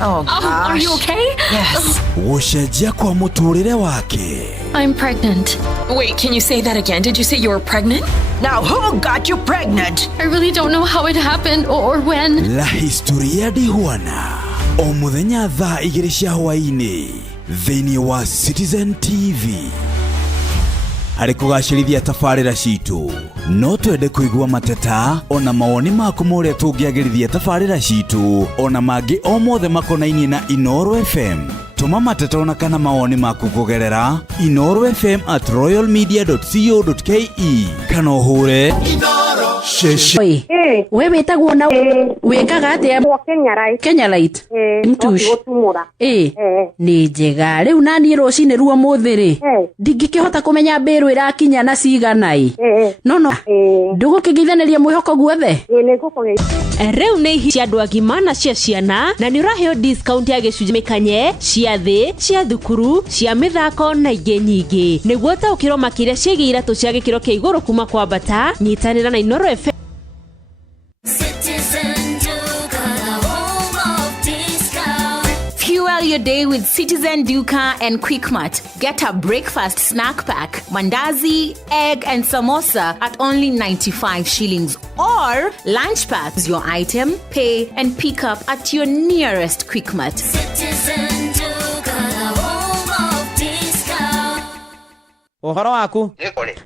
Oh gosh. Are you okay? Yes. Gũcenjia kwa mũtũrĩre wake. I'm pregnant. Wait, can you say that again? Did you say you were pregnant? Now who got you pregnant? I really don't know how it happened or when. La Historia de Juana. O mũthenya thaa 2 cia hwaĩ-inĩ thĩinĩ wa Citizen TV. Harĩ kũgacĩrithia tabarĩra citũ, no twende kũigua mateta ona mawoni maku ma ũrĩa tũngĩagĩrithia tabarĩra citũ ona mangĩ o mothe makonainie na Inooro FM. Tuma mateta ona kana mawoni maku kũgerera inorofm@royalmedia.co.ke kana ũhũre Inooro Sheshi. We wetagwo na wekaga atia Kenya Light mtush ni njega riu nani rũcinĩ ruo mũthĩrĩ ndingĩkĩhota kũmenya mbĩrũ ĩrakinya na ciganai no ndũgũkĩgeithanĩria mwĩhoko guothe riu nĩ ihi cia andũ agima na cia ciana na nĩ ũraheo discount ya gĩcunjĩ mĩkanye cia thĩ cia thukuru cia mĩthako na ingĩ nyingĩ nĩguo taũkĩrwo makĩria ciĩgiĩ iratũ cia gĩkĩro kĩa igũrũ kuma kwa Bata nyitanĩra na Inooro FM. Fuel your day with Citizen Duka and Quickmart. Get a breakfast snack pack, mandazi, egg and samosa at only 95 shillings. Or lunch packs your item, pay and pick up at your nearest Quickmart. Citizen Duka, home of discount. Ũhoro waku?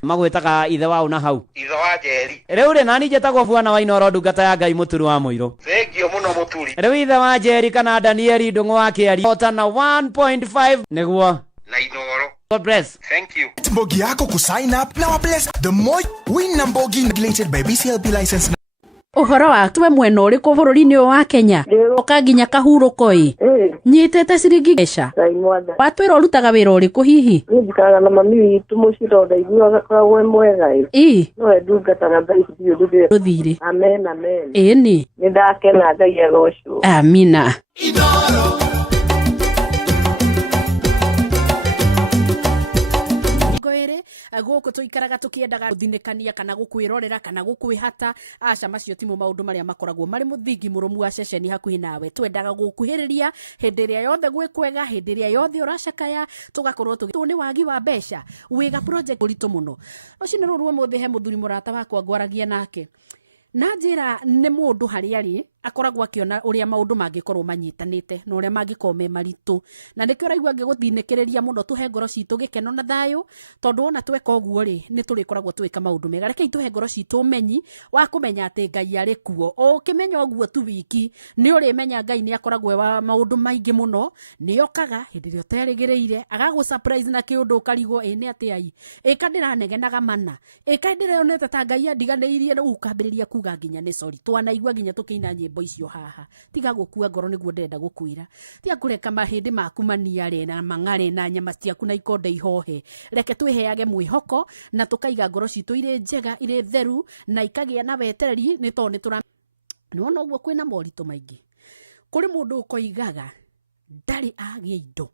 Magwĩtaga ithe wao na hau. Ithe wa Njeri. Rĩu rĩ nani njĩtagwo Bwana wa Inooro ndungata ya Ngai mũturu wa mũirũ. Thengio mũno mũturi. Rĩu ithe wa Njeri kana Danieli Ndung'u wa Kĩari hotana 1.5 nĩguo. Na Inooro. God bless. Thank you. Mbogi yako ku sign up na bless the more win na Mbogi regulated by BCLB license. Ũhoro wa tuwe mwena ũrĩkũ bũrũri-inĩ wa Kenya oka nginya kahurũko-ĩ nyitĩte ciringi mbeca watwĩra ũrutaga wĩra ũrĩkũ hihi njikaraga na mami witũ mũciĩ tondũ ndaigua agakoragwo mwega-ĩ nowe ndungataga Ngai biũ rũthirĩ amen amen ĩni nĩ ndakena Ngai agocwo amina. Gũkũ tũikaraga tũkĩendaga gũthinĩkania kana gũkwĩrorera kana gũkwĩhata aca macio timo maũndũ marĩa makoragwo marĩ mũthingi mũrũmu wa ceceni hakuhĩ nawe twendaga gũkuhĩrĩria hĩndĩ ĩrĩa yothe gwĩkwega hĩndĩ ĩrĩa yothe ũracakaya tũgakorwo tũgĩtwo nĩ wagi wa mbeca wĩga project ũritũ mũno rũcinĩ rũrũ ũmũthĩ he mũthuri mũrata wakwa ngwaragia nake na njĩra nĩ mũndũ harĩa arĩ akoragwo akiona uria maundu mangikorwo manyitanite na uria mangikorwo me maritu na nikio raigua ngiguthinekereria muno tuhe ngoro citu gikeno na thayo tondu ona tweka uguo ri ni turikoragwo twika maundu mega rekei tuhe ngoro citu menyi wa kumenya ati Ngai ari kuo ukimenya uguo tu wiki ni uri menya Ngai ni akoragwo wa maundu maingi muno ni okaga hindi rio terigiriire agagu surprise na kiundu ukarigo ni ati ai ikandira negenaga mana ikandira onete ta Ngai andiganeirie no ukambiriria kuga nginya ni sorry twanaigua nginya tukiina nyimbo icio haha tiga gukua ngoro niguo ndenda gukwira tia kureka mahindi maku maniare na mang'are na nyama ciaku na ikonde ihohe reke twiheage mwihoko na tukaiga ngoro citu ire njega ire theru na ikagia na wetereri ni to ni tura niwona uguo kwina morito maingi kuri mundu ukoigaga ndari agie indo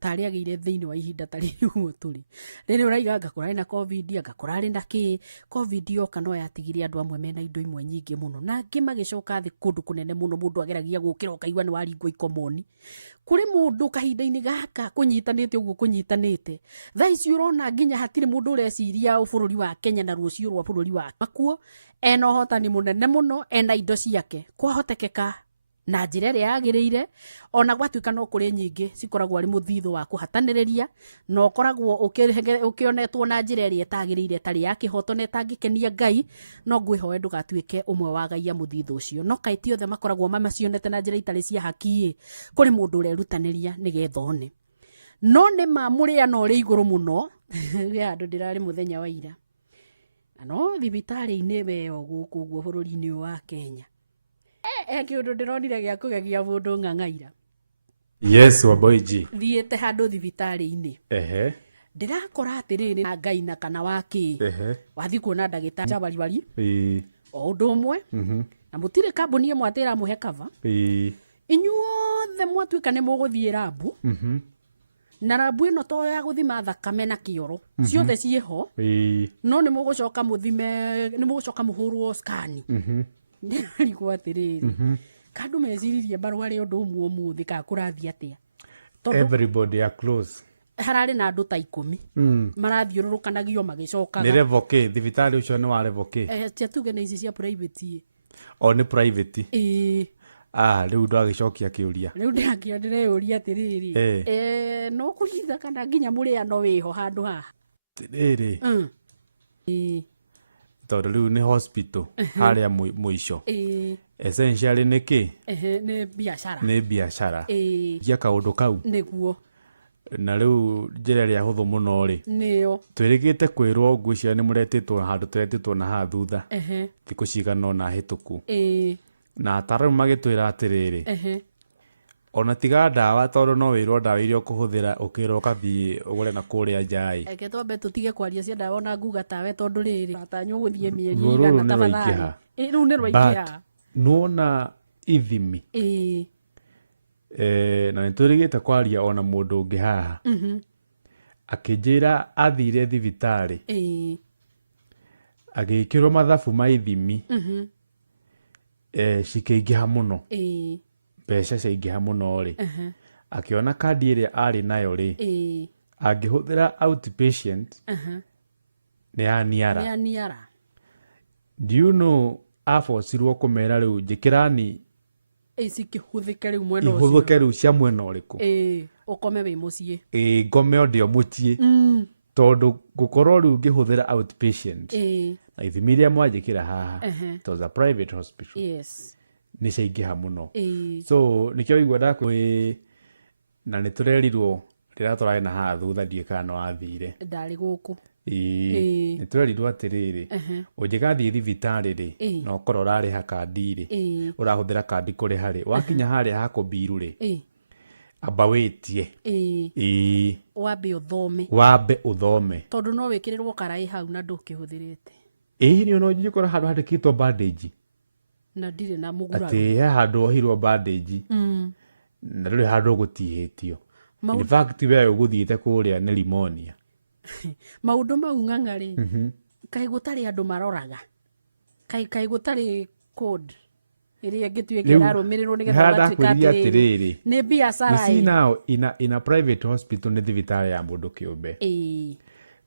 tari agire thiini wa ihinda tari uguo turi riri uraiga ngakora na covid ngakora na ki covid yoka no yatigire andu amwe mena indo imwe nyingi muno na ngi magicoka thi kundu kunene muno mundu ageragia gukira ukaigwa ni waringwo ikomoni kuri mundu kahinda-ini gaka kunyitanite uguo kunyitanite thaici urona nginya hatire mundu ureciria bururi wa Kenya na rucio rwa bururi wa makuo eno hotani munene muno ena indo ciake kwahotekeka na njira ria yagiriire ona gwatuika no kuri nyingi cikoragwo ari muthitho wa kuhataniriria no koragwo ukionetwo na njira ria etagiriire tari ya kihoto na etangikenia Ngai no ngwihoe ndugatuike umwe wa Ngai ya muthitho ucio no kaiti othe makoragwo macionete na njira itari cia haki kuri mundu urerutaniria nigethone no ni mamuria no ri iguru muno ya andu ndirari muthenya wa ira no thibitari-ini weo guku guo bururi-ini wa Kenya kiundu ndironire gia kugegia mundu ng'ang'aira yes Waboiji thiete handu thibitari-ini ndirakora atiriri na Ngai na kana waki wathi kuona ndagitari bari o undu umwe na mutire kambuni imwe atira muhe cover inyuothe mwatuika ni muguthie rabu na rabu ino to ya guthima thakame na kioro ciothe ciho no ni mugucoka muthime ni mugucoka muhurwo scan ndirigwo atiriri kandu meciririe barware undu umwe umuthi ka kurathia atia everybody are close harari na andu ta 10 marathiururukanagio magicokaga ni revoke thibitari ucio ni wa revoke tia tuge ni ici cia private o ni private riu ndagicokia kiuria riu ndirakiondireũria atiriri no kuritha kana nginya muriano wiho handu haha tiriri tondu riu ni hospital haria muico essentially ni ki ni biashara gia kaundu kau niguo na riu njira ria huthu muno ri niyo twirigite kwirwo ngucia ni muretitwo handu turetitwo na ha thutha thiku cigana na hituku na ataramu magitwira atiriri ona tiga ndawa tondu no wirwo ndawa iria ukuhuthira ukirwo kathii ugure na kuria njai eke twambe tutige kwaria cia ndawa na nguga tawe tondu riri atanyu guthie mieri igana tafadhali riu ni rwaikia nuona ithimi na niturigite kwaria ona mundu ungi haha akinjira athire thibitari agikirwo mathabu ma ithimi cikiingiha muno mbeca ciaingiha muno ri akiona kandi iria ari nayo ri angihuthira outpatient ni aniara do you know afosirwo kumera riu njikirani cikihuthike riu mwena ucio ihuthike riu cia mwena uriku ukome wi mucii ngome ndio mucii tondu gukorwo riu ngihuthira outpatient na ithimi iria mwanjikira haha it was a private hospital ni ciaingiha muno so nikio igua ndakwi na niturerirwo rira turari na haha thutha ndiika no athire ndari guku niturerirwo atiriri unjikathie thibitari ri no korwo urariha kandi ri urahuthira kandi kuriha ri wakinya haria hakubiru ri amba witie wambe uthome tondu no wikirirwo karai hau na ndukihuthirite ni ono njikora handu handikitwo bandage na ndire na mugura ati handu ohirwo bandage na ruri handu gutihitio in fact we uguthiite kuria ni pneumonia maundu mau ng'ang'ari kai gutari andu maroraga kai gutari code iria ngituike rarumirirwo nigetha batikati ni biashara see now in a private hospital ni thibitari ya mundu kiumbe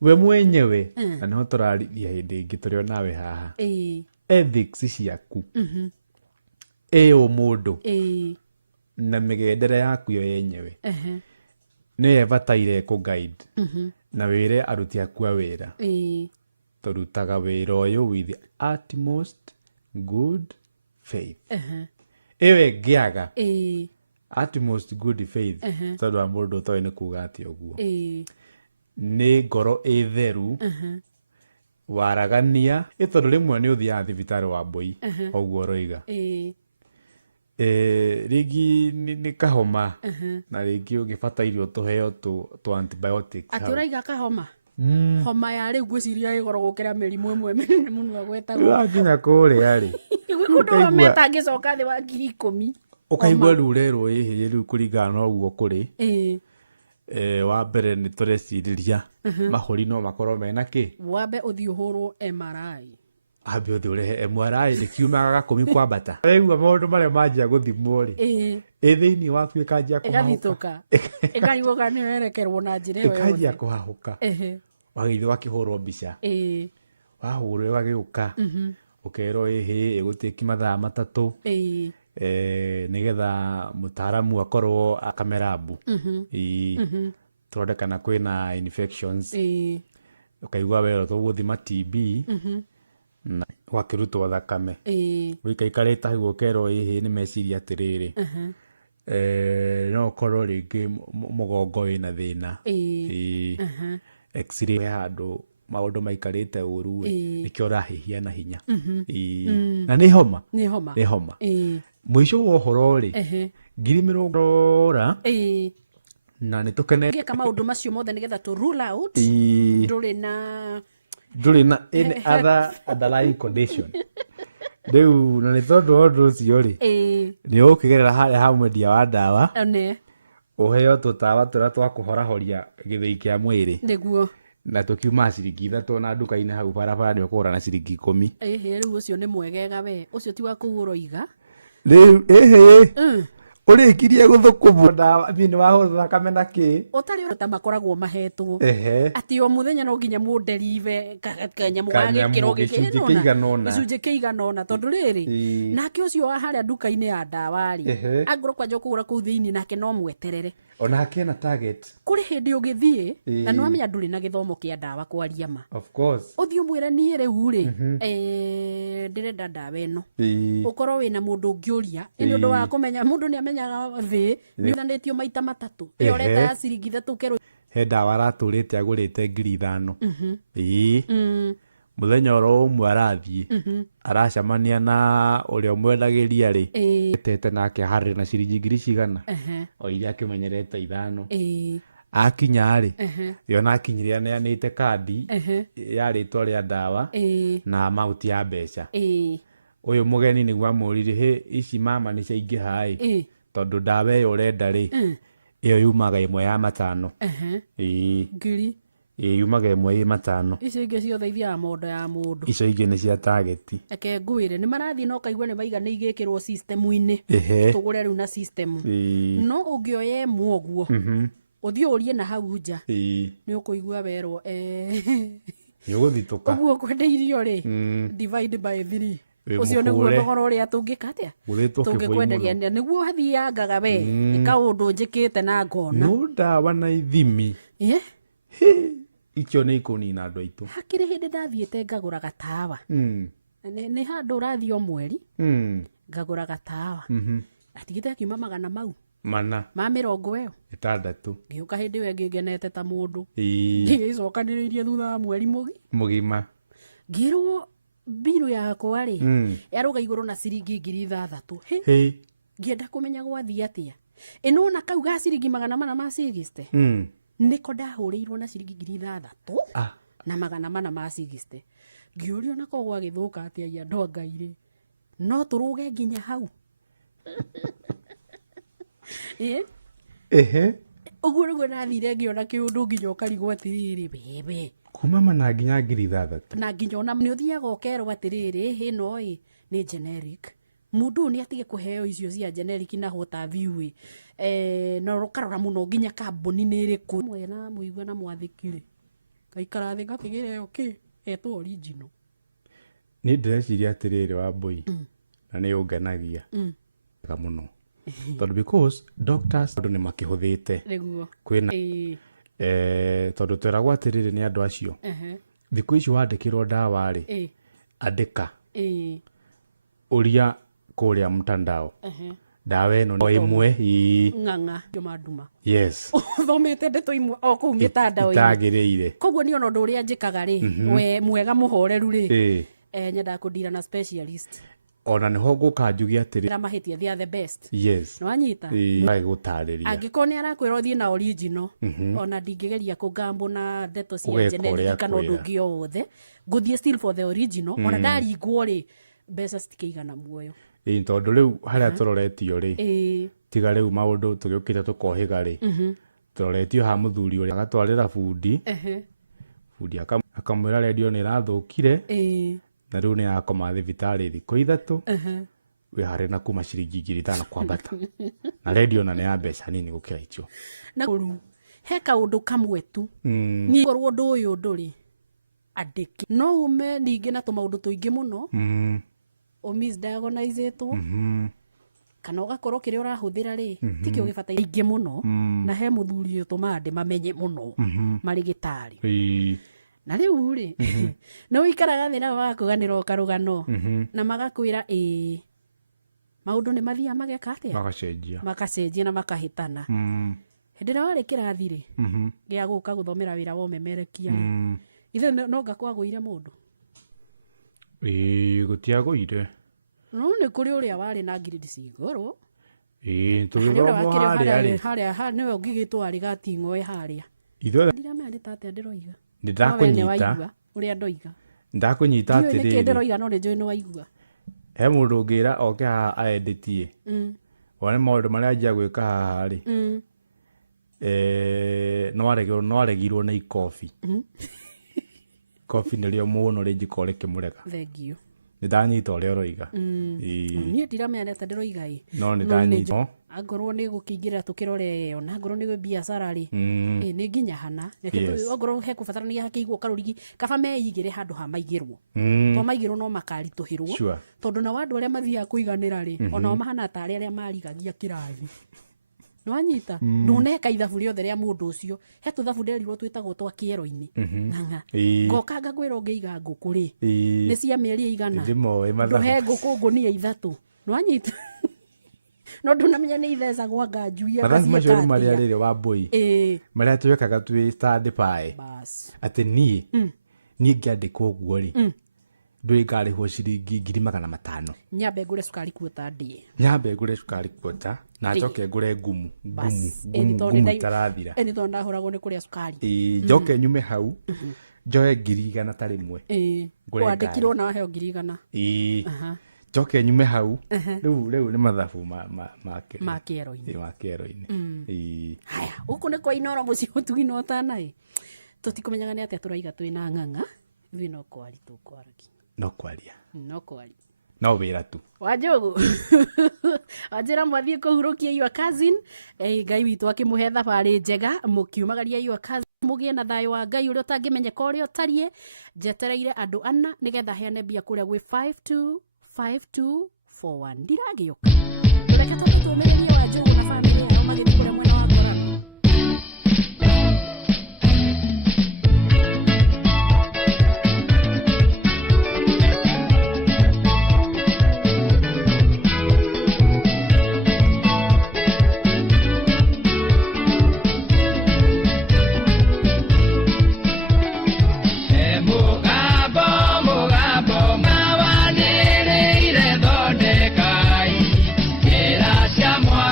we mwenyewe na no turarithia hindi ingi turio nawe haha ethics ciaku mũndũ na mĩgendere yaku yo yenyewe nĩ ĩbataire kũ-guide na wĩre aruti aku a wĩra tũrutaga wĩra ũyũ with utmost good faith ĩyo ĩngĩaga utmost good faith tondũ wa mũndũ ũtoĩ nĩ kuga atĩ ũguo nĩ ngoro ĩtheru waragania tondũ rĩmwe nĩ ũthiaga thibitarĩ wa mbũi ũguo ũroiga rĩngĩ nĩ kahoma na rĩngĩ ũngĩbatairio tũheo tũ antibiotics atĩ ũraiga kahoma homa ya rĩu ngwĩciria ĩgoro gũkĩra mĩrimũ ĩmwe mĩnene mũno gwetagwo nginya kũrĩa rĩ gwĩkũndũ homa ĩtangĩcoka thĩ wa 10,000 ũkaigua rĩu rerwo ĩhĩĩ rĩu kũringana na ũguo kũrĩ wa mbere nĩ tũrecirĩria mahũri no makorwo mena kĩ wambe ũthiĩ ũhũrwo MRI ambe ũthiĩ ũrehe MRI rĩkiumaga 10 kwambata rĩu maũndũ marĩa manjia gũthimwo rĩ thĩinĩ waku ĩkanjia kũhahũka ĩkarigũka nĩ werekerwo na njĩra ĩyo ĩkanjia kũhahũka wagĩithĩ wakĩhũrwo mbica wahũrwo ũgagĩũka ũkerwo ĩhĩ ĩgũtĩki mathaa 3 nĩgetha mũtaaramu akorwo akamerabu tũrondekana kwĩna infections ũkaigua wero tũgũthima TB na wakĩrutwo thakame ũikaikarĩte hau ũkerwo ĩhĩ nĩ meciria atĩrĩrĩ no ũkorwo rĩngĩ mũgongo wĩna thĩna x-ray handũ maũndũ maikarĩte ũru nĩkĩo ũrahĩhia na hinya na nĩ homa mũico wa ũhoro rĩ 20,000 na nĩ tũkenere gĩka maũndũ macio mothe nĩgetha tũ rule out ndũrĩ na any other underlying condition rĩu na nĩ tondũ ũndũ ũcio rĩ nĩ ũkĩgerera harĩa ha mwendia wa ndawa ũheo tũtawa tũrĩa twa kũhorahoria gĩthĩi kĩa mwĩrĩ nĩguo na tũkiuma ciringi 3 na nduka-inĩ hau barabara nĩ ũkũgũra na ciringi 10 rĩu ũcio nĩ mwegega we ũcio ti wa kũgũra iga rĩu ũrĩkirie gũthũkũmwo ndawa thĩinĩ wa hũthũ thakame na kĩ ũtarĩ ta makoragwo mahetwo atĩ o mũthenya no nginya mũnderive kanyamũ ga gĩkĩro gĩcunjĩ kĩigana ũna tondũ rĩrĩ nake ũcio wa harĩa nduka-inĩ ya ndawa rĩ angorwo kwanja kũgũra kũu thĩinĩ nake no mweterere onake na target kũrĩ hĩndĩ ũgĩthiĩ na nĩ wamenya ndũrĩ na gĩthomo kĩa ndawa kwaria ma ũthiĩ ũmwĩre niĩ rĩu rĩ ndĩrenda ndawa ĩno ũkorwo wĩna mũndũ ũngĩũria nĩ ũndũ wa kũmenya mũndũ nĩ amenyaga thĩ nĩ ũthanĩtio maita 3 ĩyo reta ya ciringi 3 kerwo he ndawa aratũrĩte agũrĩte 5,000 mũthenya oro ũmwe arathiĩ aracemania na ũrĩa ũmwendagĩria rĩ etete nake harĩ na ciringi 100 o iria akĩmenyerete 5 akinya rĩ yona akinyire aneanĩte kandi ya rĩtwa rĩa ndawa na amount ya mbeca ũyũ mũgeni nĩguo amũrire ici mama nĩ ciaingĩha tondũ ndawa ĩyo ũrenda rĩ ĩyo yumaga 1 ya 5 ngiri yumaga 1 ya 5 icio ingĩ ciothe ithiaga mondo ya mũndũ icio ingĩ nĩ cia target eke ngwĩre nĩ marathiĩ no kaigua nĩ maiga nĩ igĩkĩrwo system-inĩ tũgũre rĩu na system no ũngĩoya ĩmwe ũguo ũthiĩ ũrie na hau nja nĩ ũkũigua werwo nĩũgũthitũka ũguo kwendeirio rĩ divide by 3 ũcio nĩguo thogora ũrĩa tũngĩka atĩa tũngĩkwenderia nĩguo hathiangaga we ĩkaũndũ njĩkĩte na ngona no ndawa na ithimi icio nĩ ikũnina andũ aitũ hakĩrĩ hĩndĩ ndathiĩte ngagũra gatawa nĩ handũ ũrathiĩ o mweri ngagũra gatawa atigĩte akiuma 100 mau ma 40 ĩyo 6 ngĩũka hĩndĩ ĩyo ngĩngenete ta mũndũ ngĩcokanĩrĩirie thutha wa mweri mũgima ngĩrwo biru yakwa rĩ yarũga igũrũ na ciringi 6,000 ngĩenda kũmenya gwathiĩ atĩa ĩno na kau ga ciringi 400 ma 60 nĩko ndahũrĩirwo na ciringi 6,000 na 400 ma 60 ngĩũrio na koguo agĩthũka atĩa ya ndo Ngai no tũrũge nginya hau ũguo nĩguo nathire ngĩona kĩũndũ nginya ũkarigwo atĩrĩrĩ bebe kuma mana nginya 6,000 na nginya ona nĩ ũthiaga ũkerwo atĩrĩrĩ ĩno nĩ generic mũndũ nĩ atige kũheo icio cia generic na hota view na ũkarora mũno nginya kambuni nĩ ĩrĩkũ mwe na mũigua na mwathĩkire kaikara thĩ gakĩgĩre etwo original nĩ ndĩreciria atĩrĩrĩ wa mbũi na nĩ ũngenagia mũno tondũ because doctors andũ nĩ makĩhũthĩte kwĩna tondũ tweragwo atĩrĩrĩ nĩ andũ acio thikũ ici wandĩkĩrwo ndawa rĩ andĩka ũria kũrĩa mtandao dawa ĩno no ĩmwe ng'ang'a nduma yes thomete ndeto imwe o kũu mĩtandao itagĩrĩire koguo nĩ ona ũndũ ũrĩa njĩkaga rĩ we mwega mũhoreru rĩ nyenda kũndira na specialist ona nĩho ngũka njuge atĩrĩ mahĩtia they are the best yes no anyita gũtarĩria angĩkorwo nĩ arakwĩra ũthiĩ na original ona ndingĩgeria kũgambo na ndeto cia generic kana ũndũ ũngĩ o wothe ngũthiĩ still for the original ona ndaringwo rĩ mbeca citikĩigana muoyo tondũ rĩu harĩa tũroretio rĩ tiga rĩu maũndũ tũgĩũkĩte tũkohĩga rĩ tũroretio ha mũthuri ũrĩa agatwarĩra bundi akamwĩra redio nĩ ĩrathũkire na rĩu nĩ yakoma thibitarĩ thikũ ithatũ wĩ harĩ na kuma ciringi 5,000 kwambata na redio na nĩ ya mbeca nini gũkĩra icio na he kaũndũ kamwe tu niĩ korwo ũndũ ũyũ ndũrĩ andĩke no ume ningĩ na tũmaũndũ tũingĩ mũno misdiagonizetwo kana ũgakorwo kĩrĩa ũrahũthĩra rĩ tikĩo gĩbataire ingĩ mũno na he mũthuri ũtũmaga andĩ mamenye mũno marĩgĩtarĩ na rĩu rĩ nĩ ũikaraga thĩ nao magakũganĩra o karũgano na magakwĩra maũndũ nĩ mathiaga mageka atĩa magacenjia na makahĩtana hĩndĩ ĩrĩa warĩ kĩrathi rĩ gĩa gũka gũthomera wĩra wa ũmemerekia ithe no ngakwagũire mũndũ gũtiagũire no nĩ kũrĩ ũrĩa warĩ na ngirĩndi cia igũrũ tũgĩthomwo harĩa nĩwe ũngĩgĩtwo arĩ gating'oe harĩa ndiramenya nĩ tatĩa ndĩroiga ndakũnyita ũrĩa ndoiga ndakũnyita atĩrĩrĩ nĩkĩ ndĩroiga no nĩ njũĩ nĩ waigua he mũndũ ũngĩra oke haha aendetie wone maũndũ marĩa anjia gwĩka haha rĩ no aregirwo nĩ ikobi kobi nĩrĩo mũno rĩnjĩkorwo rĩkĩmũrega thengio nĩ ndanyita ũrĩa ũroiga niĩ ndiramenya nĩ ndĩroiga no nĩ ndanyita angorwo nĩ gũkĩingĩrĩra tũkĩrore ona angorwo nĩ biacara rĩ nĩ nginya hana angorwo he kũbatarania hakĩigwo karũrigi kaba meigĩre handũ ha maigĩrwo to maigĩrwo no makaritũhĩrwo tondũ na andũ arĩa mathiaga kũiganĩra rĩ ona o mahana ta arĩa marigagia kĩrathi no anyita nduneka ithabu rĩothe rĩa mũndũ ũcio he tũthabu nderirwo twĩtagwo twa kĩero-inĩ ngoka ngakwĩra ũngĩiga ngũkũ rĩ nĩ cia mĩeri igana ndũhe ngũkũ ngũnia 3 no anyita no ndunamenya nĩ ithecagwo nganjuia mathabu macio nĩ marĩa rĩrĩ wa mbũi marĩa twekaga twĩ stand by atĩ niĩ ngĩandĩkwo ũguo rĩ ndũĩ ngarĩhwo ciringi 500 nyambe ngũre cukari kuota ndĩe nyambe ngũre cukari kuota na njoke ngũre ngumu itarathira tondũ ndahũragwo nĩ kũrĩa cukari njoke nyume hau njoe 100 ta rĩmwe kwandĩkirwo na waheo 100 njoke nyume hau rĩu nĩ mathabu ma kĩero-inĩ haya gũkũ nĩ kwa Inoro mũciĩ ũtugi ũtanaĩ tũtikũmenyaga nĩ atĩa tũraiga twĩna ng'ang'a ithuĩ no kwari tũkwaragia no kwaria no wĩra tu Wanjũgũ wanjĩra mwathiĩ kũhurũkia your cousin Ngai witũ akĩmũhe thabarĩ njega mũkiumagaria your cousin mũgĩe na thayũ wa Ngai ũrĩa ũtangĩmenyeka ũrĩa ũtariĩ njetereire andũ ana nĩgetha heane mbia kũrĩa gwĩ 5241 ndiragĩũka reke tũtũmĩrĩrie Wanjũgũ na famĩlĩ yao magĩthiĩ kũrĩa mwena wa Ngorano. Moi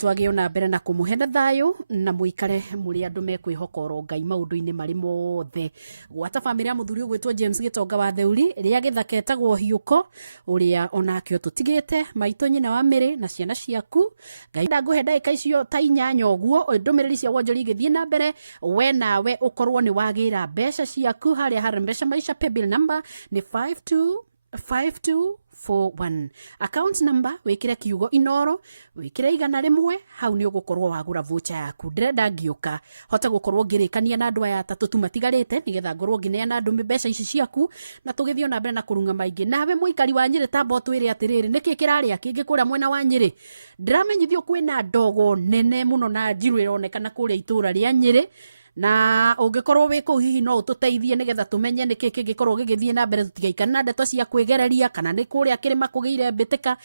twagio na mbere na kumuhena thayo na muikare muri andu mekwihokoro Ngai maundu-ini mari mothe. Gwata family ya muthuri gwitwo James Gitonga wa Theuri ria githaketagwo Hiuko uria onake tutigite maito nyina wa Miri na ciana ciaku. Ngai ndaguhe ndaika icio ta inyanya uguo ndumiriri cia wonjori githie na mbere we nawe ukorwo ni wagira mbeca ciaku haria hari mbeca maisha paybill number ni 525241. Account number wikire kiugo Inoro wikire igana rimwe hau ni ugukorwo wagura voucher yaku. Ndirenda ngiuka hota gukorwo ngirikania na andu aya atatu tu matigarite nigetha ngorwo ngineana andu mbeca ici ciaku na tugithio na mbere na kurunga maingi. Nawe muikari wa Nyeri tambo twire atiriri niki kiraria kingi kuria mwena wa Nyeri. Ndiramenyithio kwina ndogo nene muno na njiru ironekana kuria itura ria Nyeri na ungikorwo wiko hihi no ututeithie nigetha tumenye niki kingikorwo gigithie na mbere tutigaikana ndeto cia kwigereria kana ni kuria kirima kugiire mbitika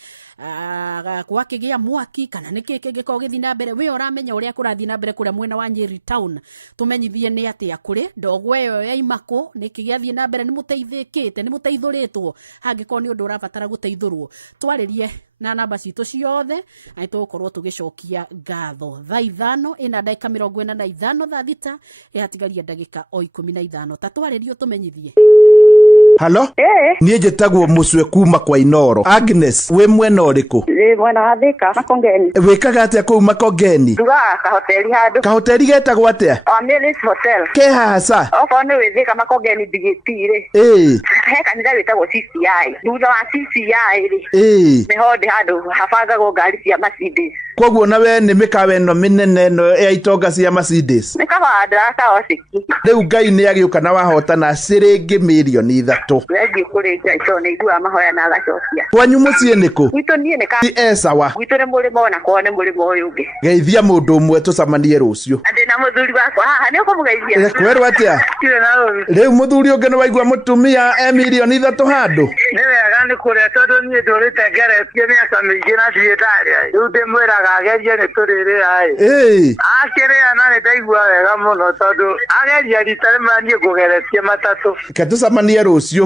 kwa kigia mwaki kana niki kingikorwo githie na mbere we uramenya uria kurathie na mbere kuria mwena wa Nyeri town tumenyithie ni atia kuri ndogo eyo ya imako niki giathie na mbere ni muteithikite ni muteithuritwo hangikorwo ni undu urabatara guteithurwo twaririe na namba citu ciothe na tugukorwo tugicokia ngatho thaa 5 ina ndagika 45 thaa thita ihatigaria ndagika o 15 tatwaririo tumenyithie. Halo? Niĩ njĩtagwo Mũcwe kuma kwa Inoro. Agnes, we mwena ũrĩkũ? Mwena wa Thika, Makongeni. Wĩkaga atĩa kũu Makongeni? Ndugaga kahoteli handũ. Kahoteli getagwo atĩa? Amiris Hotel. Ke haca? Okorwo nĩ wĩ Thika Makongeni ndigĩti-rĩ. He kanitha wĩtagwo CCI. Thutha wa CCI-rĩ. Nĩho ndĩ handũ habangagwo ngari cia Mercedes. Koguo na we nĩ mĩkawa ĩno mĩnene ĩno ya itonga cia Mercedes. Mĩkawa ndĩraka ociki. Rĩu Ngai nĩ agĩũka na wahotana ciringi milioni 3. Wengi kuri ngai ni igua mahoya na gacokia. Kwanyu muciĩ nĩkũ? Gwitũ niĩ nĩ ka. Sawa. Gwitũ nĩ mũrĩmo na kwao nĩ mũrĩmo ũyũ ũngĩ. Geithia mũndũ ũmwe tũcamanie rũciũ. Andĩ na mũthuri wakwa haha nĩ ũkũmũgeithia. Kwerwo atĩa? Rĩu mũthuri ũngĩ nĩ waigua mũtumia milioni 3 handũ. Nĩ wega nĩ kũrĩa tondũ niĩ ndũrĩte ngeretie mĩaka mĩingĩ na thiĩtarĩ. Rĩu ndĩmwĩraga agerie nĩ tũrĩrĩa. Akĩrĩa na nĩ ndaigua wega mũno tondũ ageria rita rĩmwe niĩ ngũgeretie matatũ. Ke tũcamanie rũciũ.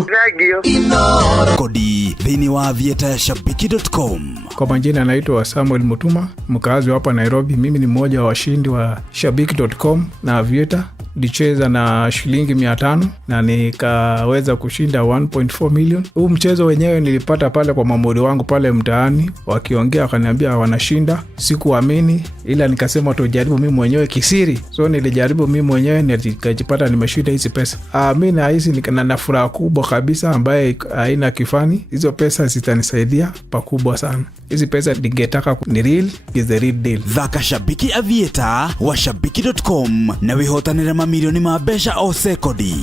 Kodi thini wa vieta-shabiki.com. Kwa majina naitwa Samuel Mutuma, mkazi hapa Nairobi. Mimi ni mmoja wa washindi wa shabiki.com na Vieta. Nilicheza na shilingi 500 na nikaweza kushinda 1.4 million. Huu mchezo wenyewe nilipata pale kwa mamuri wangu pale mtaani, wakiongea wakaniambia wanashinda. Sikuamini, ila nikasema tujaribu mimi mwenyewe kisiri. So nilijaribu mimi mwenyewe nikajipata nimeshinda hizi pesa. Mimi na hizi nina furaha kubwa kabisa ambaye haina kifani. Hizo pesa zitanisaidia pakubwa sana. Hizi pesa ningetaka ni real, is the real deal. Thaka Shabiki Avieta wa shabiki.com na wihotanire mamilioni ma mbeca o sekodi.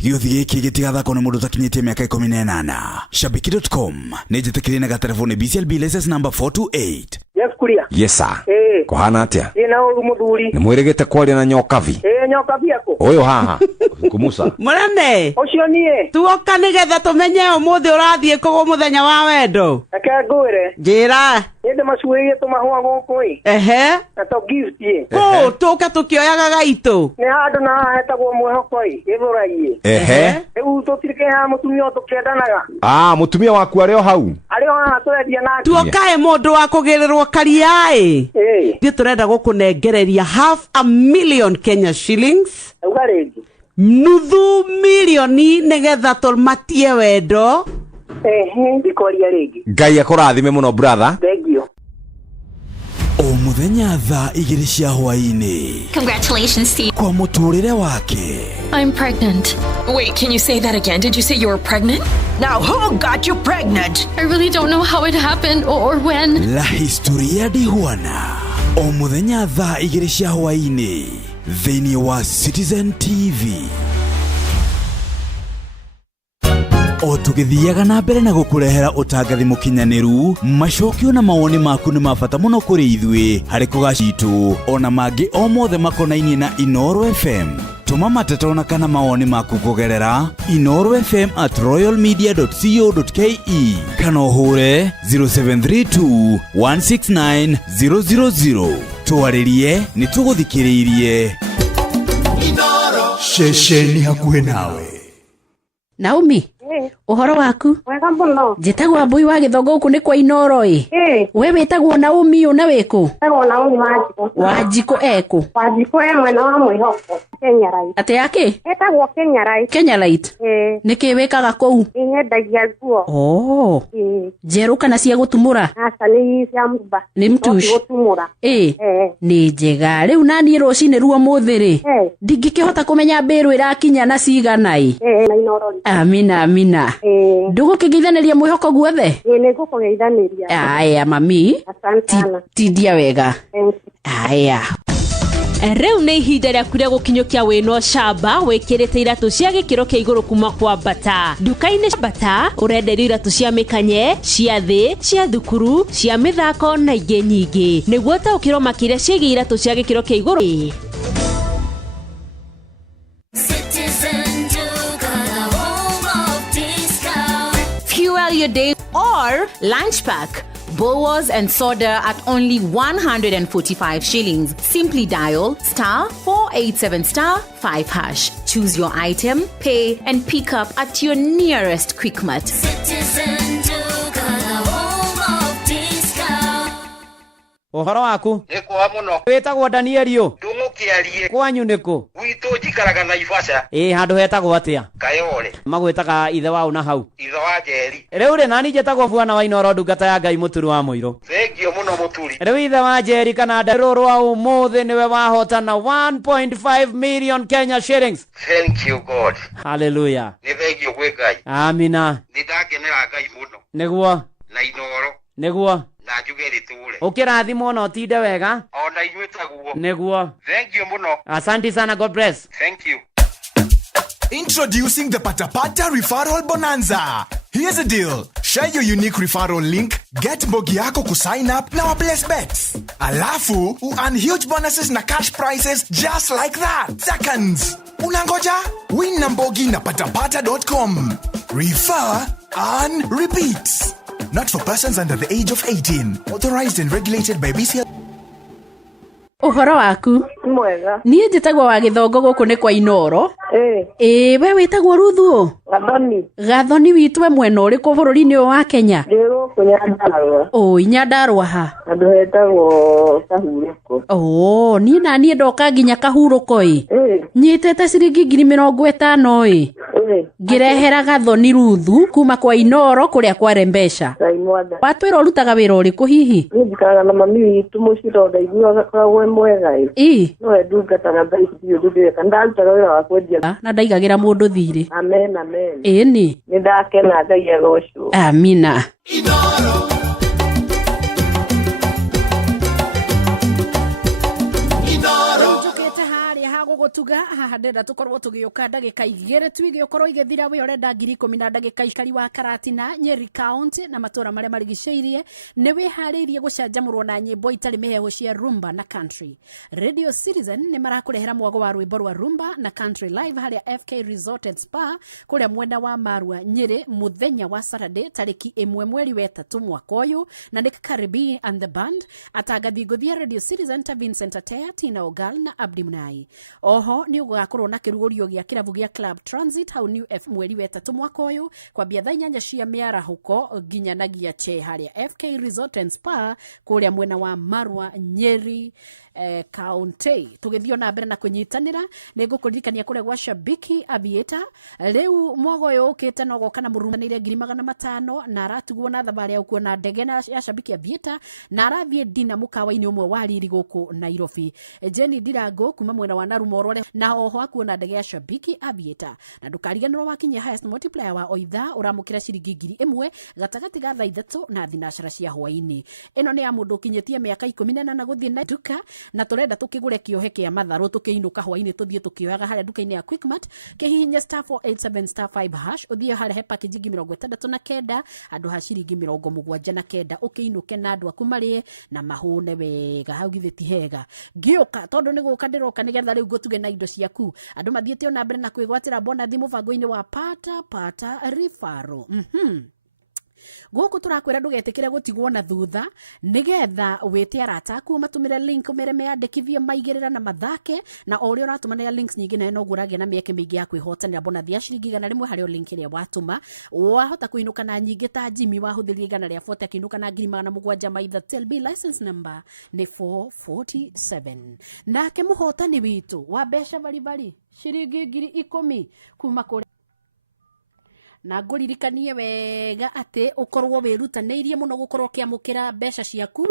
Gĩuthi gĩkĩ gĩtigathakwo nĩ mũndũ ũtakinyĩtie mĩaka 18. Shabiki.com nĩ njĩtĩkĩrie na gatelefoni BCLB license number 428. Yes, kuria. Yes, sir. Kohana atia? Ina uru muthuri. Nĩ mwĩrĩgĩte kwaria na nyokavi? Nyokavi ako. Ũyũ haha. Kumusa. Mũnene. Ũcio niĩ. Tuoka nĩgetha tumenye ũmũthĩ ũrathiĩ kũgũ mũthenya wa wendo. Reke ngwĩre. Njĩra. Nĩndĩ macuĩrie tũmahũa gũkũ-ĩ. Na to gift ye. Tũka tũkĩoyaga gaitũ. Nĩ handũ na haha hetagwo Mwĩhoko-ĩ, Gĩthũrai-ĩ. Rĩu tũtirĩ haha mũtumia tũkĩendanaga. Mũtumia waku arĩ o hau? Arĩ o haha tũrendia na tuokae mũndũ wa kũgĩrĩrwo karia-ĩ. Thiĩ tũrenda gũkũnengereria 500,000 Kenya shillings. Uga rĩngĩ. Nuthu milioni nĩgetha tũmatie wendo. Ndikoria rĩngĩ. Ngai akũrathime mũno brother. Thank you. O muthenya thaa 2 cia hwaĩ-inĩ. Congratulations, Steve. Kwa mũtũrĩre wake. I'm pregnant. Wait, can you say that again? Did you say you were pregnant? Now, who got you pregnant? I really don't know how it happened or when. La Historia de Juana. O muthenya thaa 2 cia hwaĩ-inĩ. Thĩinĩ wa Citizen TV. O tũgĩthiaga na mbere na gũkũrehera ũtangathi mũkinyanĩru, macokio na mawoni maku nĩ mabata mũno kũrĩ ithuĩ harĩ kũgacitũ ona mangĩ o mothe makonainie na Inoro FM. Tuma mateta na kana mawoni maku kũgerera inorofm@royalmedia.co.ke kana ũhũre 0732 169 000. Twarĩrie nĩ tũgũthikĩrĩirie. Inoro, shesheni hakuhĩ nawe. Naomi. Uhoro waku? Wega muno. Njitagwo Mbui wa Githongo guku ni kwa Inoro we witagwo Naomi una wiku? Witagwo Naomi Wanjiko. Wanjiko eku? Wanjiko mwena wa Mwihoko. Kenya Light. Ate yake? Etagwo Kenya Light. Kenya Light? Niki wikaga kou? Nyendagia nguo. Njeru kana cia gutumura? Aca ni cia mba. Ni mtush. Gutumura. Ni njega. Riu nani rucini ruo muthiri? Ndingikihota kumenya mbiru irakinya na cigana na Inoro. Amina. Ndugukigithaniria Mwihoko guothe? Ni ngukugithaniria. Aya mami. Asante. Tidia wega. Aya. Rĩu nĩ ihinda rĩaku rĩa gũkinyũkia wĩno camba wĩkĩrĩte iratũ cia gĩkĩro kĩa igũrũ kuma kwa Bata. Nduka-inĩ Bata ũrenderio iratũ cia mĩkanye, cia thĩ, cia thukuru, cia mĩthako na ingĩ nyingĩ. Nĩguo ũtaũkĩrwo makĩria ciĩgiĩ iratũ cia gĩkĩro kĩa igũrũ. Fuel your day or lunch pack. Bowers and soda at only 145 shillings. Simply dial *487*5#. Choose your item, pay, and pick up at your nearest Quickmart. Uhoro waku? Nikuwa muno. Witagwo Danielio. Ndumukiarie. Kwanyu niku? Gwitu njikaraga Naivasha. Handu hetagwo atia? Kayole. Magwitaga ithe wao na hau. Ithe wa Njeri. Riu ri nani njitagwo Bwana wa Inoro ndungata ya Ngai muturu wa muiro. Thengio muno muturi. Riu ithe wa Njeri kana ndaruru wa umuthi niwe wahotana 1.5 million Kenya shillings. Thank you God. Hallelujah. Ni thengio gwe Ngai. Amina. Nindakenera Ngai muno. Niguo. Na Inoro. Niguo. Na njuge riture. Ukirathimwo no tinde wega. Ona inyuĩ taguo. Niguo. Thank you muno. Asante sana, God bless. Thank you. Introducing the Patapata Referral Bonanza. Here's the deal. Share your unique referral link, get Mbogi yako ku sign up na place bets. Alafu, earn huge bonuses na cash prizes just like that. Seconds. Unangoja? Win na Mbogi na patapata.com. Refer and repeat. Not for persons under the age of 18. Authorized and regulated by BCL. Uhoro waku? Mwega. Niĩ njĩtagwo wa Githongo guku nĩ kwa Inoro. We wĩtagwo Ruthu? Gathoni witũ mwena ũrĩkũ bũrũri-inĩ ũyũ wa Kenya? Ndĩ gũkũ Nyandarua. Nyandarua ha? Andũ hetagwo Kahurũko. Niĩ na niĩ ndoka nginya Kahurũko nyitĩte ciringi 50,000 ngĩrehera Gathoni Ruthu kuma kwa Inoro kũrĩa kware mbeca. Watwĩra ũrutaga wĩra ũrĩkũ hihi? Niĩ njikaraga na mami witũ mũciĩ tondũ ndaiguaga akoragwo mwega no ndungataga thaa ici biũ ndũndĩreka ndarutaga wĩra wa kwendia na ndaigagĩra mũndũ thirĩ. Amen. Nĩ ndakena Ngai agocwo. Amina. Gutuga haha ndenda tukorwo tugiuka ndagika igere twige ukorwo igethira we urenda 10,000 na ndagika ikari wa Karatina, Nyeri County na matura maria marigiceirie ni wihariirie gucanjamurwo na nyimbo itari miheho cia rumba na country. Radio Citizen ni marakurehera mwago wa rwimbo rwa rumba na country live haria FK Resort and Spa kuria mwena wa Marua Nyeri muthenya wa Saturday tariki 1 mweri wa 3 mwaka uyu na ni Caribbean and the band atagathi nguthia Radio Citizen ta Vincent Atea, Tina Ogal na Abdi Munai. Oho ni ugakorwo na kirugurio gia kirabu gia Club Transit hau New F mweri wa 3 mwaka uyu kwambia thaa 8 cia miarahuko nginyanagia che haria FK Resort and Spa kuria mwena wa Marua Nyeri County. Tugithio na mbere na kunyitanira ni ngukuririkania kuria gwa Shabiki Aviator. Riu mwago uyu ukite no goka na murunganire 500 na aratugwo na thabari ya kuona ndege na ya Shabiki Aviator na arathie dina mukawa-ini umwe wa riri guku Nairobi. Jenny Ndirango kuma mwena wa Narumorore na oho akuona ndege ya Shabiki Aviator na ndukariganirwo wakinya highest multiplier wa oitha uramukira ciringi 1,000 gatagati ga thaa 3 na thinacara cia hwaini. Ino ni ya mundu kinyitie miaka 18 na guthie na duka na turenda tukigure kiohe kia matharu tukiinuka hwaini tuthie tukioyaga haria duka-ini ya Quickmart kihihinya *487*5# uthie haria he package 69 andu ha ciringi 79 ukiinuke na andu aku mari na mahune wega hau githiti hega ngioka tondu ni guka ndiroka nigetha riu ngutuge na indo ciaku andu mathiete ona mbere na kwigwatira bonathi mubango-ini wa pata referral. guku turakwira ndugetikire gutigwo na thutha nigetha wite arata aku matumire link umere meandikithie maigirira na mathake na ori uratumanira links nyingi na no guragia na mieke mingi ya kwihotanira bonathi ya ciringi 100 hario link iria watuma wahota kuinuka na nyingi ta Jimmy wahuthirie 100 ria 40 akinuka na 7,000 maitha TLB license number ni 447 nake muhotani witu wa besha bari ciringi 10,000 kuma kuri na nguririkanie wega ati ukorwo wirutaniirie muno gukorwo kiamukira besha ciaku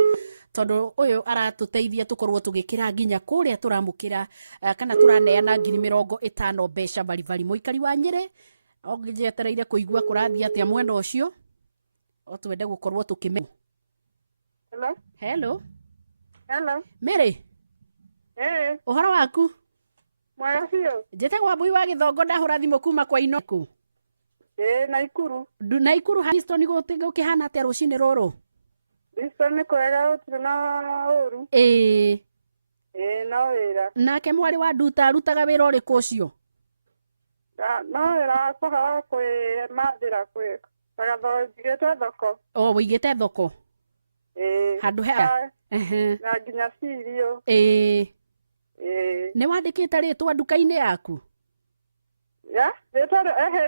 tondu uyu aratuteithia tukorwo tugikira nginya kuria turamukira kana turaneana 50,000 besha bari muikari wa Nyeri ongejetereire kuigua kurathia atia mwena ucio otwende gukorwo tukime. Hello Mary uhoro waku mwega biũ njĩtagwo Mbui wa Gĩthongo ndahũra thimũ kuma kwa Inoku Naikuru Houston gũkĩhana atĩa rũcinĩ rũrũ Houston nĩ kwega gũtirĩ na ũru no wĩra nake mwarĩ wa Nduta arutaga wĩra ũrĩkũ ũcio no wĩra wa kũhara kwĩmathĩra njigĩte thoko wĩigĩte thoko handũ hea na nginya cirio nĩ wandĩkĩte rĩtwa nduka-inĩ yaku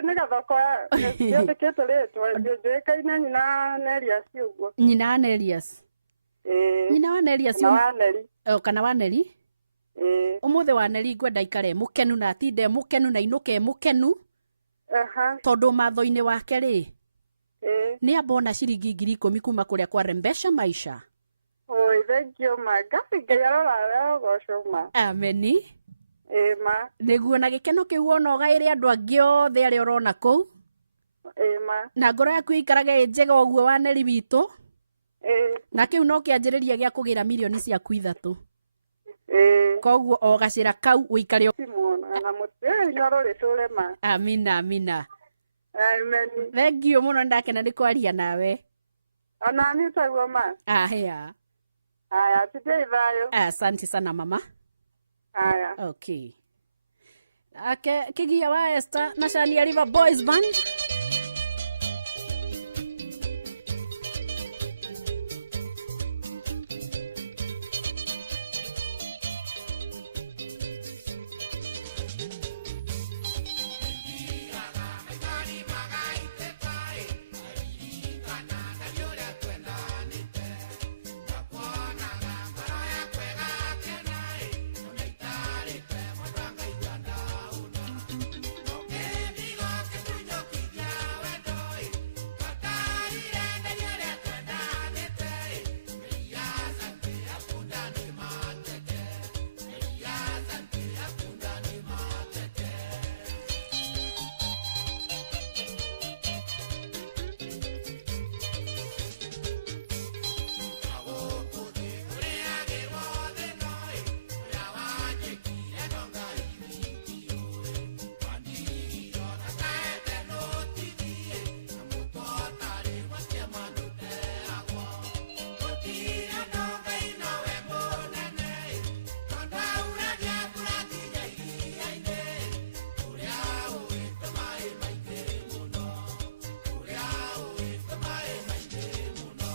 nĩ gathoko ndĩandĩkĩte rĩtwa njũĩkaine nyina Nelias ũguo nyina Nelias nyina wa Nelias kana wa Neli ũmũthĩ wa Neli ngwenda ikare mũkenu na atinde mũkenu na inuke mũkenu tondũ matho-inĩ wake rĩ nĩ ambona ciringi 10,000 kuma kũrĩa kwa Rembesha Maisha. Thank you ma. Ngai arora wega ũgocwo ma. Ameni. Ma. Nĩguo na gĩkeno kĩu wona ũgaĩre andũ angĩ othe arĩa ũrona kũu. Ma. Na ngoro yaku ikaraga njega ũguo wa Neri witũ. Na kĩu no kĩanjĩrĩria gĩa kũgĩra milioni ciaku 3. Koguo o gacĩra kau ũikare na mũtĩ nyorore tũre ma. Amina. Amen. Thank you muno ndakena nĩ kwaria nawe. Ona nĩ taguo ma. Haya. Tujai thayo. Asante sana mama. Haya. Okay. Kigia wa Esther na Shania River Boys Band.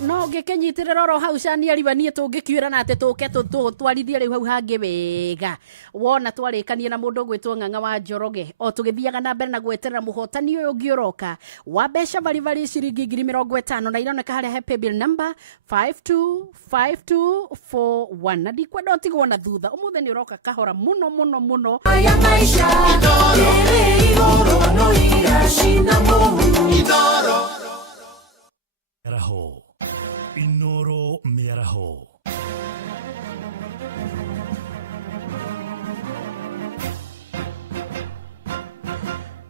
no ngikenyitirira ro hau Shania River nie tungikiurana ati tuke twarithie riu hau hangi wega wona twarikanie na mundu gwitwo Ng'ang'a wa Njoroge o tugithiaga na mbere na gweterera muhotani uyu ngiuroka wa besha bari ciringi 50,000 na ironeka haria happy bill number 525241 na ndikwenda utigwo na thutha umuthe ni uroka kahora muno ya maisha igoro no irashinda mu idoro Raho Inoro Miaraho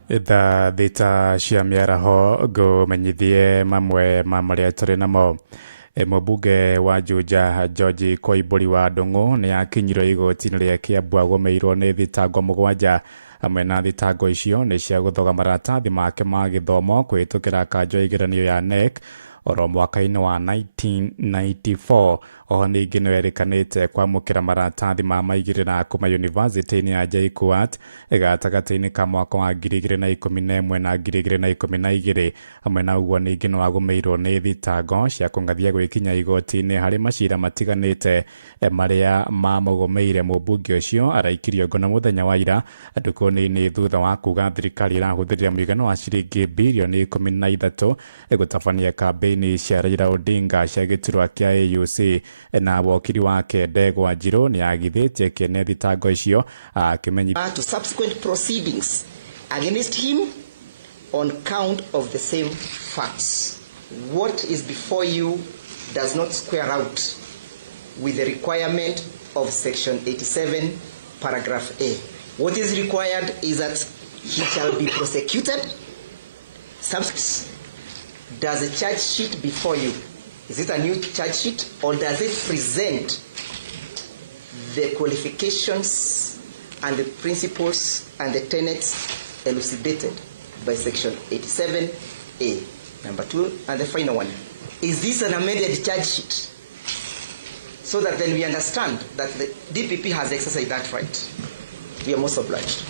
Itha thita cia miaraho ngumenyithie mamwe ma maria turi namo mũmbunge wa Juja George Koimbũri wa Ndung'u nĩ akinyirwo igoti-inĩ rĩa Kiambu agomeirwo nĩ thitango 7 hamwe na thitango icio nĩ cia gũthoga maratathi make ma gĩthomo kũhĩtũkĩra kanjũ ya igeranio ya NEC oro mwaka-inĩ wa 1994 oho ningi niwerekanite kwamukira maratathi ma maigirira kuma university-ini ya JKUAT gatagati-ini ka mwaka wa 2011 na 2012 hamwe na uguo ningi no agumeirwo ni thitango cia kungathia gwikinya igoti-ini hari macira matiganite maria mamugomeire mubunge ucio araikirio ngono muthenya wa ira ndukoni-ini thutha wa kuga thirikari irahuthirira muigano wa ciringi bilioni 13 gutabania kambeni cia Raila Odinga cia giturwa kia AUC na wakiri wake Ndegwa Njiru ni agithitie kene thitango icio akimenyi to subsequent proceedings against him on count of the same facts. What is before you does not square out with the requirement of section 87 paragraph A. What is required is that he shall be prosecuted. Does a charge sheet before you, is it a new charge sheet or does it present the qualifications and the principles and the tenets elucidated by section 87A? Number 2, and the final one, is this an amended charge sheet? So that then we understand that the DPP has exercised that right. We are most obliged.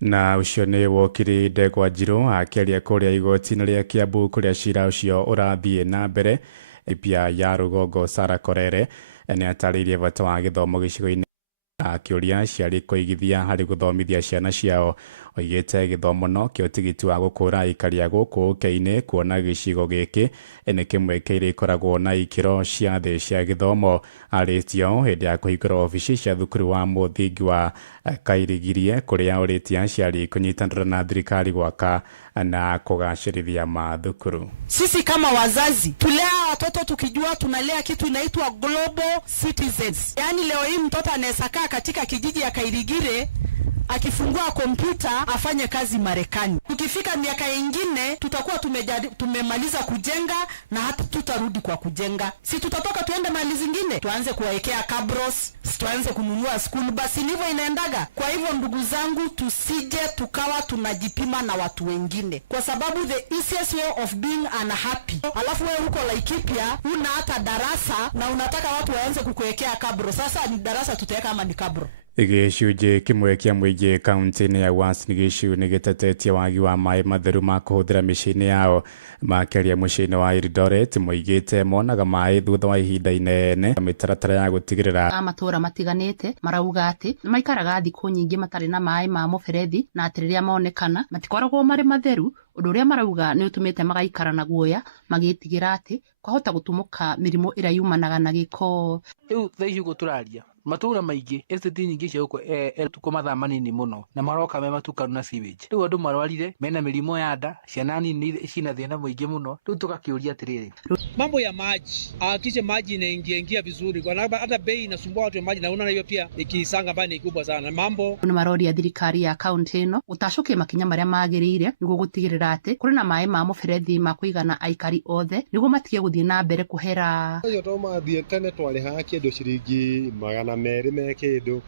Na ucio ni wokiri Ndegwa Njiru akiaria kuria igoti-ini ria Kiambu kuria cira ucio urathie na mbere. Ipia ya Rugongo Sarah Korere ni ataririe bata wa githomo gicigo-ini akiuria ciari kuigithia hari guthomithia ciana ciao. Oigite githomo no kio tigiti wa gukura ikaria guku keine kuona gicigo giki ene kimwe keire ikoragwo na ikiro cia thi cia githomo aritio hindi ya kuhingura ofici cia thukuru wa muthingi wa Kairigirie kuria uritia ciari kunyitanira na thirikari gwaka na kugacirithia mathukuru. Sisi kama wazazi tulea watoto tukijua tunalea kitu inaitwa global citizens. Yani leo hii mtoto anaweza kaa katika kijiji ya Kairigire akifungua kompyuta afanye kazi Marekani. Tukifika miaka ingine tutakuwa tumemaliza kujenga na hata tutarudi kwa kujenga. Si tutatoka tuende mahali zingine tuanze kuwaekea cabros, tuanze kununua school bus, ndivyo inaendaga. Kwa hivyo ndugu zangu, tusije tukawa tunajipima na watu wengine, kwa sababu the easiest way of being unhappy, alafu wewe huko Laikipia una hata darasa na unataka watu waanze kukuwekea cabro. Sasa ni darasa tutaweka ama ni cabro? Gicunjĩ kimwe kia muingi kaunti-ini ya Uasin Gishu ni gitetetie wagi wa maĩ matheru ma kuhuthira mĩciĩ-inĩ yao. Makeria mũciĩ-inĩ wa Eldoret moigĩte monaga maĩ thutha wa ihinda inene. Mĩtaratara ya gutigirira amatura matiganĩte marauga atĩ maikaraga thikũ nyingĩ matarĩ na maĩ ma mũberethi na atĩ rĩrĩa monekana matikoragwo marĩ matheru, ũndũ ũrĩa marauga nĩ ũtũmĩte magaikara na guoya magĩtigĩra atĩ kwahota gũtũmũka mĩrimũ ĩrĩa yumanaga na gĩko. Rĩu thaa ici ũguo tũraria matura maingĩ estate nyingĩ cia huko tuko mathaa manini muno na maroka me matukanu na sewage. Rĩu andũ marwarire mena mĩrimũ ya nda, ciana nini cina thĩna mũingĩ muno. Rĩu tukakiuria atiriri mambo ya maji, hakikisha maji inaingia vizuri, kwa sababu hata bei inasumbua watu wa maji, na unaona hiyo pia ikisanga bani kubwa sana. Mambo ni maroria thirikari ya kaunti ino utacokie makinya maria magirire niguo gutigirira ati kuri na maĩ ma mũberethi ma kuigana aikari othe niguo matige guthie na mbere kuhera. Yo to mathie tene twariha kindu ciringi magana meri me kindu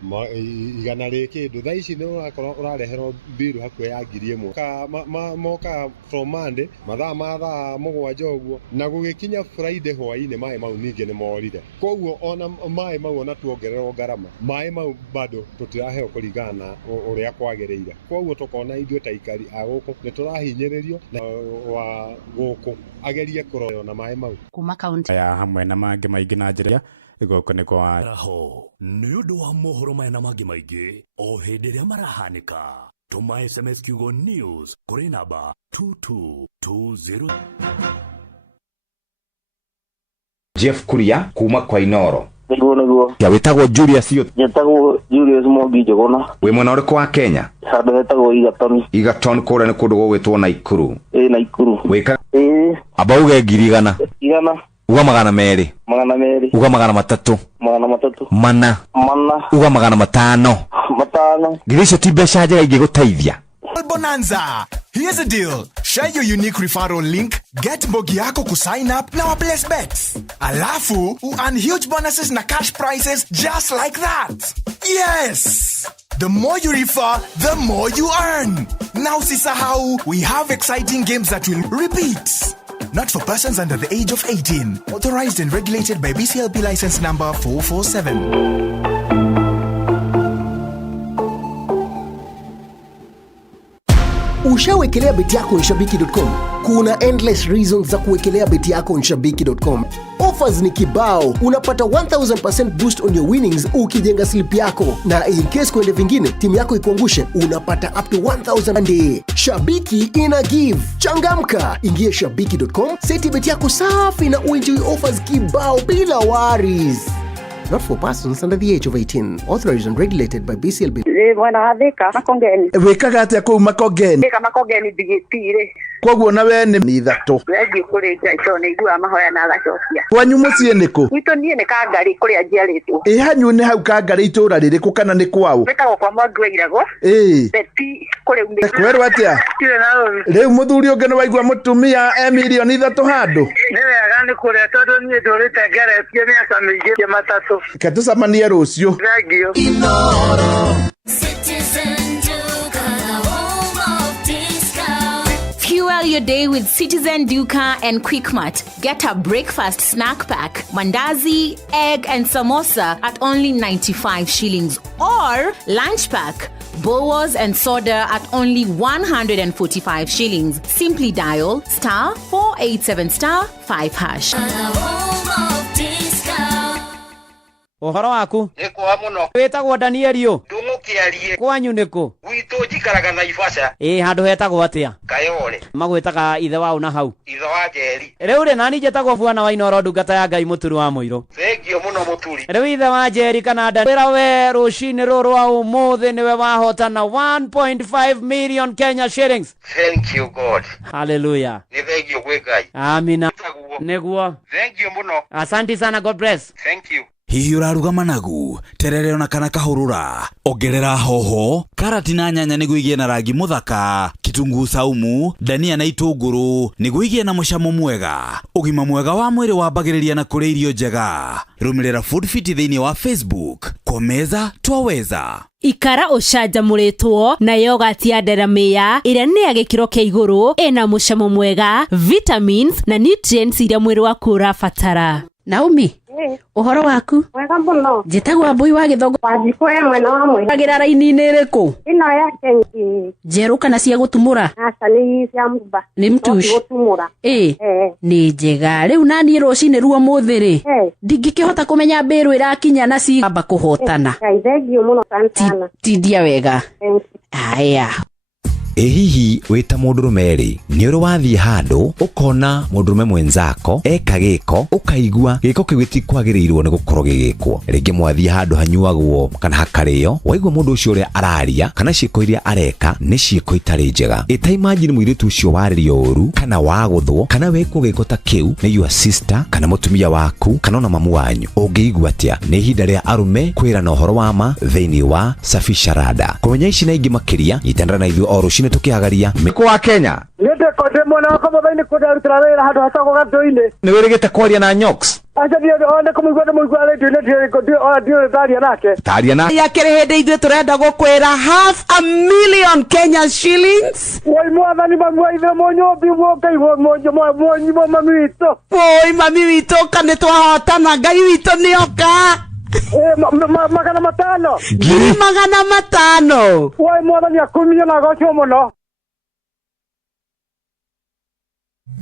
igana ri kindu. Thaa ici ni urareherwo biru hakuhe ya 1,000 moka from Monday mathaa ma thaa mũgwanja ũguo na gũgĩkinya Friday hwaĩ-inĩ maĩ mau ningĩ nĩ morire. Koguo ona maĩ mau ona tuongererwo ngarama, maĩ mau bado tutiraheo kũringana na ũrĩa kwagĩrĩire. Koguo tukona ithuĩ ta aikari a gũkũ nĩ tũrahinyĩrĩrio na wa gũkũ agerie kũrora na maĩ mau kuma kaunti ya hamwe na mangĩ maingĩ na njĩra igoko nĩ kwa raho nĩ ũndũ wa mohoro maya na mangĩ maingĩ o hĩndĩ ĩrĩa marahanĩka. Tuma SMS kiugo news kũrĩ namba 2220. Jeff Kuria kuma kwa Inoro. Niguo. Ya wetagwo Julius Youth. Yetagwo Julius Mogi Njuguna. We mwena ũrĩkũ wa Kenya? Handũ hetagwo Egerton. Egerton kũrĩa nĩ kũndũ gũgwĩtwo Naikuru. Naikuru. Weka? Aba uge 100. 100. Uga 200. 200. Uga 300. 300. Mana. Uga 500. 500. Girisho ti mbeca njega ingĩgũteithia. Bonanza. Here's the deal. Share your unique referral link, get Mbogi yako ku sign up na wa place bets. Alafu, earn huge bonuses na cash prizes just like that. Yes! The more you refer, the more you earn. Now sisahau, we have exciting games that will repeat. Not for persons under the age of 18. Authorized and regulated by BCLP license number 447. Ushawekelea beti yako nshabiki.com? Kuna endless reasons za kuwekelea beti yako nshabiki.com. Offers ni kibao. Unapata 1000% boost on your winnings ukijenga slip yako. Na in case kwende vingine, timu yako ikuangushe, unapata up to 1000 a day. Shabiki ina give. Changamka. Ingia shabiki.com, seti beti yako safi na uenjoy offers kibao bila worries. Not for persons under the age of 18. Authorized and regulated by BCLB. Mwana hathika makongeni. Wekaga atia kuu makongeni? Thika makongeni bigitire. Koguo na we ni ithatu. Wendi kuri njaito ni igua mahoya na gacokia. Kwanyu mucie niku? Wito nie ne kangari kuri ajiaritwo. Hanyu ni hau kangari itura ririku kana ni kwao? Wetagwo kwa mwandu wegirago. Beti kuri umbe. Kweru atia? Tire nawe. Riu muthuri ungi ni waigua mutumia milioni 3 handu. Ni wega ni kuri tondu nie ndurite ngeretie miaka mingi matatu. Katucamanie rucio. Thank Fuel your day with Citizen Duka and Quickmart. Get a breakfast snack pack, mandazi, egg and samosa at only 95 shillings. Or lunch pack, bowls and soda at only 145 shillings. Simply dial *487*5#. Uhoro waku? Nikwa muno. Wetagwo Danielio. Ndumukiarie. Kwanyu niku? Gwitu njikaraga Naivasha. Handu hetagwo atia? Kayole. Magwetaga ithe wao na hau. Ithe wa Njeri. Riu ri nani njetagwo Bwana wa Inoro ndungata ya Ngai Muturu wa Muiru. Thengio muno muturi. Riu ithe wa Njeri kana ndwira we rucini ruru wa umuthi niwe wahotana 1.5 million Kenya shillings. Thank you God. Hallelujah. Ni thengio gwe Ngai. Amina. Niguo. Thengio muno. Asante sana, God bless. Thank you. Hihi uraruga managu, terere ona kana kahurura, ongerera hoho, karati na nyanya niguo igie na rangi muthaka, kitunguu saumu, dania na itunguru niguo igie na mucamo mwega. Ugima mwega wa mwiri wambagiriria na kuria irio njega. Rumirira Food Fit thiini wa Facebook. Kwa meza twaweza. Ikara ucanjamuritwo na yogurt ya Delamere iria ni ya gikiro kia iguru, ina mucamo mwega, vitamins na nutrients iria mwiri waku urabatara. Naomi, uhoro waku? Wega muno. Njitagwo Mbui wa Githongo. Wajiko mwena wa mwe. Agira raini-ini iriku? Ino yake ni njeru kana cia gutumura? Aca ni cia mba. Ni mtush. Gutumura. Ni njega. Riu nani rucini ruo muthiri? Ndingikihota kumenya mbiru irakinya na cigamba kuhotana. Thengio muno sana. Tindia wega. Aya. Hihi wita mundurume ni uri wathie handu ukona mundurume mwenzako eka giko ukaigua giko kigwiti kwagirirwo ni gukorwo gigikwo ringi mwathie handu hanyuagwo kana hakario waigua mundu ucio uri araria kana ciiko iria areka ni ciiko itari njega ita imagine mwiritu ucio waririo uru kana waguthwo kana wekwo giko ta kiu ni your sister kana mutumia waku kana ona mamu wanyu ungiigua atia ni ihinda ria arume kwira na uhoro wa ma thiini wa Safisha Rada kumenya ici na ingi makiria itendera na ithu orucine tukiagaria miko wa Kenya ninde konde mwana wako muthaini kudarutira wira handu hatagwo gathuini ni wirigite kwaria na Nyox acha ndio one kumugwa mugwa radio ndio daria nake taria na yakire hende ithu turenda gukwira 500,000 Kenya shillings. Woi mwathani mamwe ithe monyobi mwokai monyo mami wito woi mami wito kane twahotana Ngai wito nioka magana matano. Magana matano. Woi mwathani akumia na gocho muno.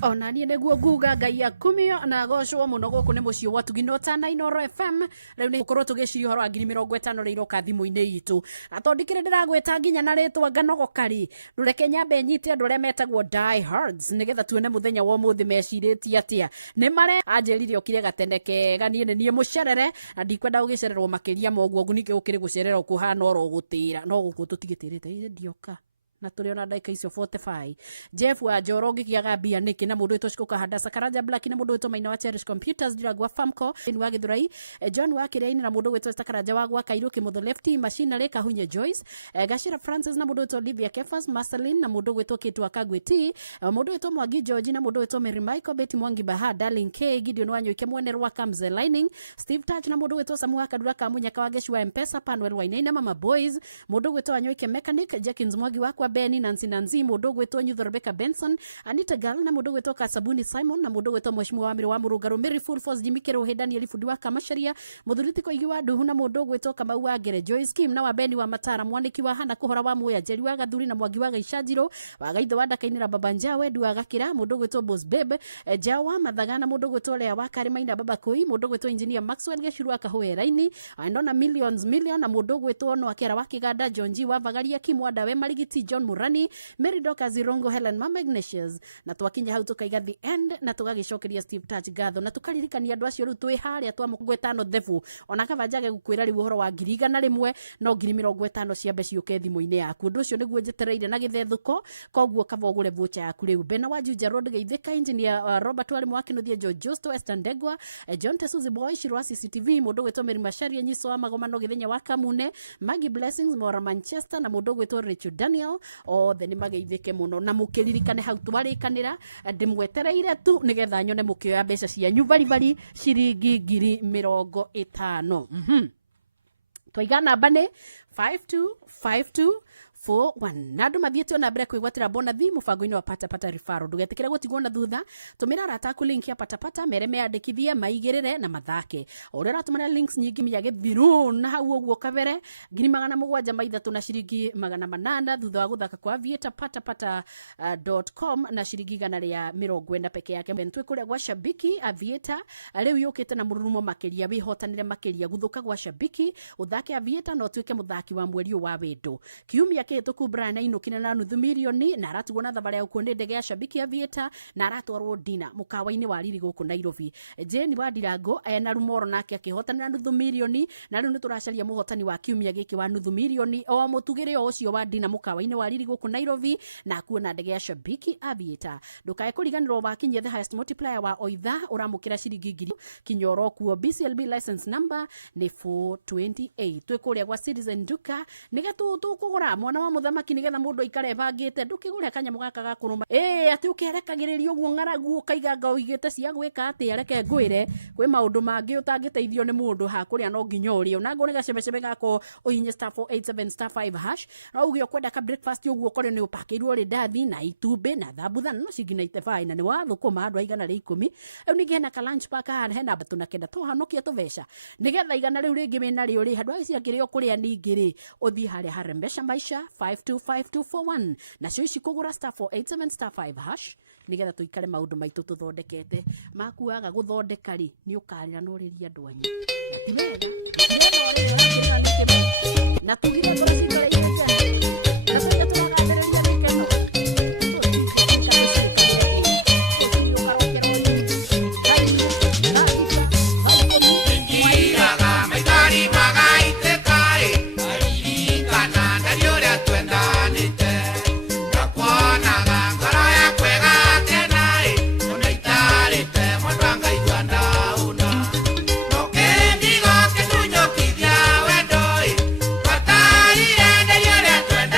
Ona nie neguo nguga Ngai akumio na agocwo muno guku ni mucio wa Tuginota na Inoro FM. Riu ni gukorwo tugiciria horo wa 50 riroka thimu-ini itu. Atondikire ndiragweta nginya na ritwa Nganogokari. Rureke nyambe nyite andu aria metagwo Die Hards nigetha tuone muthenya wa muthi meciritie atia. Ni mare anjeririo kire gatendeke ganie ni mucerere na ndikwenda gugicererwo makiria moguo ngunike gukire gucererwo kuhana oro gutira no guku tutigitirite ndioka na tuliona dakika icio 45 Jeff wa Jorogi kiaga bia niki na mundu witwo Kahanda Sakaraja Black na mundu witwo Maina wa Cherish Computers Diragwa Famco ni wa Githurai John wa Kireini na mundu witwo Sakaraja wa Kairu Kimutho Lefty Machinery Kahunye Joyce Gashira Francis na mundu witwo Olivia Kefas Marceline na mundu witwo Kitwa Kagweti mundu witwo Mwangi George na mundu witwo Mary Michael Betty Mwangi Baha Darling K Gideon Wanyoike Mwenerwa Kamze Lining Steve Touch na mundu witwo Samuel Kadura Kamunya Kawageshwa Mpesa Panwell Wainaina Mama Boys mundu witwo Wanyoike Mechanic Jackins Mwangi wa Beni Nancy mundu gwetwo Nyutho Rebecca Benson Anita Gal na mundu gwetwo Kasabuni Simon na mundu gwetwo Mheshimiwa Amiri wa Murugaro Mary Full Force Jimmy Kerohe Daniel Fundi wa Kamasharia Muthuriti Koigi wa Nduhu na mundu gwetwo Kamau wa Ngere Joyce Kim na wa Beni wa Matara Mwaniki wa Hana Kuhora wa Muya Jeri wa Gathuri na Mwangi wa Gaicajiro wa Gaitho wa Dakainira Babanja Wedu wa Gakira mundu gwetwo Boss Babe Jawa Mathagana mundu gwetwo Lea wa Karimaina Baba Koi mundu gwetwo Engineer Maxwell Geshuru wa Kahwera-ini Andona Million na mundu gwetwo no akera wa Kiganda John G wa Vagaria Kimwanda we Marigiti John Murani Mary Doka Zirongo Helen Mama Ignatius na twakinya hau tukaiga the end na tugagicokeria Steve Touch gatho na tukaririkania andu acio riu twi haria twamugwetano thefu ona kabanjage gukwira riu uhoro wa 1,100 no 50 cia mbeca ciuke thimu-ini yaku ndu ucio niguo njetereire na githethuko koguo kaba ugure vocha yaku riu Bena wa Juja Road Geithika engineer Robert Wali Mwakinuthia George Justo Esther Ndegwa John Tesuzi Boy Shirwa CCTV mundu gwetwo Mary Masharia Nyiso wa Magomano Githenya wa Kamune Maggie Blessings Mora Manchester na mundu gwetwo Rachel Daniel othe ni mageithike muno na mukiririkane hau twarikanira ndimwetereire tu nigetha nyone mukioya mbeca cianyu bari ciringi 50,000 twaiga namba ni 525241 na andu mathiete na mbere kwigwatira bonathi mubango-ini wa patapata referral ndugetikire gutigwo na thutha tumira rataku link ya patapata mere meandikithie maigirire na mathake uri ratumana links nyingi miya githiru na hau uguo kabere 700 maithatu na ciringi 800 thutha wa guthaka kwa vieta patapata.com na ciringi 140 peke yake mentwe kuria gwa shabiki avieta riu yukite na mururumo makiria wihotanire makiria guthuka gwa shabiki uthake avieta no tuike muthaki wa mweri wa wendo kiumia tuku Brian Ainukina na nuthu milioni na aratigwo na thabari ya kuonde ndege ya shabiki avieta na aratwarwo dina mukawa-ini wa riri guku Nairobi Jane wa Ndirango na rumoro nake akihotanira nuthu milioni na riu nituracaria muhotani wa kiumia giki wa nuthu milioni o mutugire ucio wa dina mukawa-ini wa riri guku Nairobi na kuona ndege ya shabiki avieta ndukae kuriganirwo bakinyie the highest multiplier wa oitha uramukira ciringi 1,000 kinyoro kuo BCLB license number ni 428 twikuria gwa Citizen Duka nigetu tukugura mwana wa muthamaki nigetha mundu ikare bangite ndukigure kanyamu gaka gakuruma ati ukerekagiririo uguo ng'aragu ukaiganga uigite cia gwika ati areke ngwire kwi maundu mangi utangiteithio ni mundu ha kuria no nginya urio na ngo ni gacemeceme gako uhinye *487*5# na ugio kwenda ka breakfast uguo kore ni upakirwo ri ndathi na itumbe na thabutha no cingina itefai na ni wa thukuma andu aigana ri 10 riu ningi hena ka lunch pack hena batu na kenda tuhanokia tubeca nigetha igana riu ringi mena ri uri handu acia kirio kuria ningi ri uthi haria harembesha maisha 525241 na cio ici kugura *487*5# nigetha tuikare maundu maitu tuthondekete makuaga guthondeka ri ni ukarira no riria andu anyu na tugire ngoro citore ireke na tuge tugathĩrĩria gĩkeno Twenda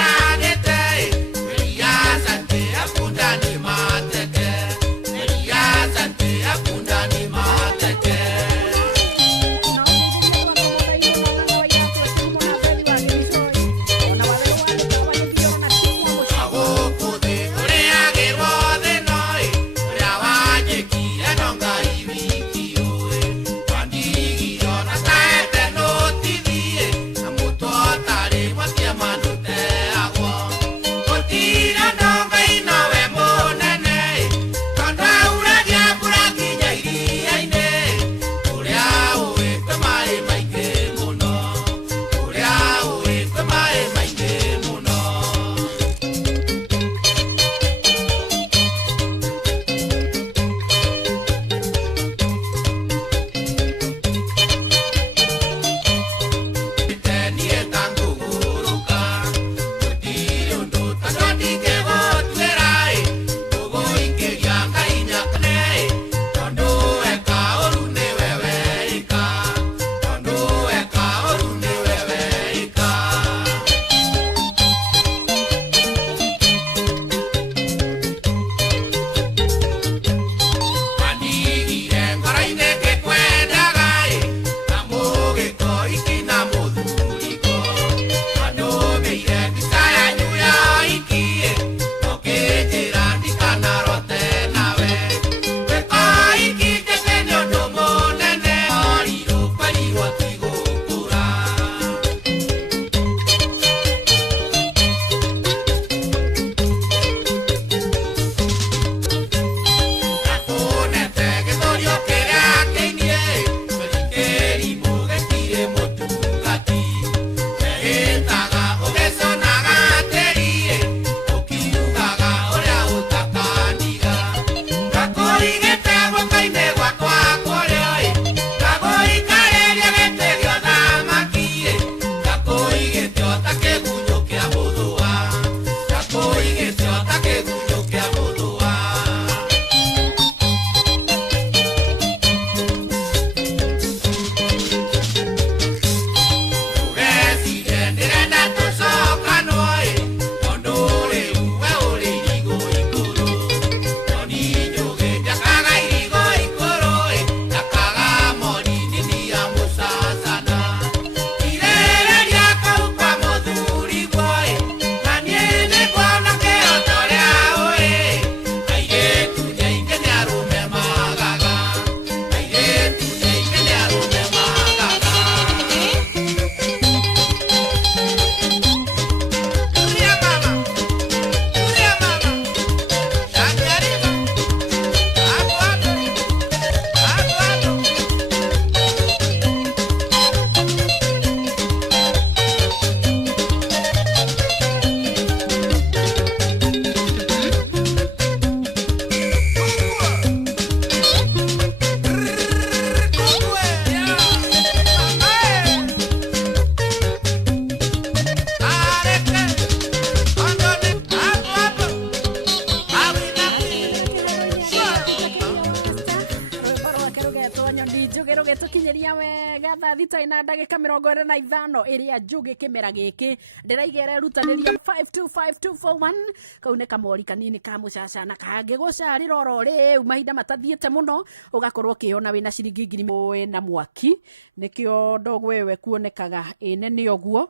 gitukinyiria wega thaa thita na ndagika 25 iria njugi kimera giki ndiraigere rutaniria 525241 kau ne kamori kanini ka mucaca na kange gucarira oro riu mahinda matathiete muno ugakorwo kiona wina ciringi 1000 na mwaki nikio ndogo wewe kuonekaga nene oguo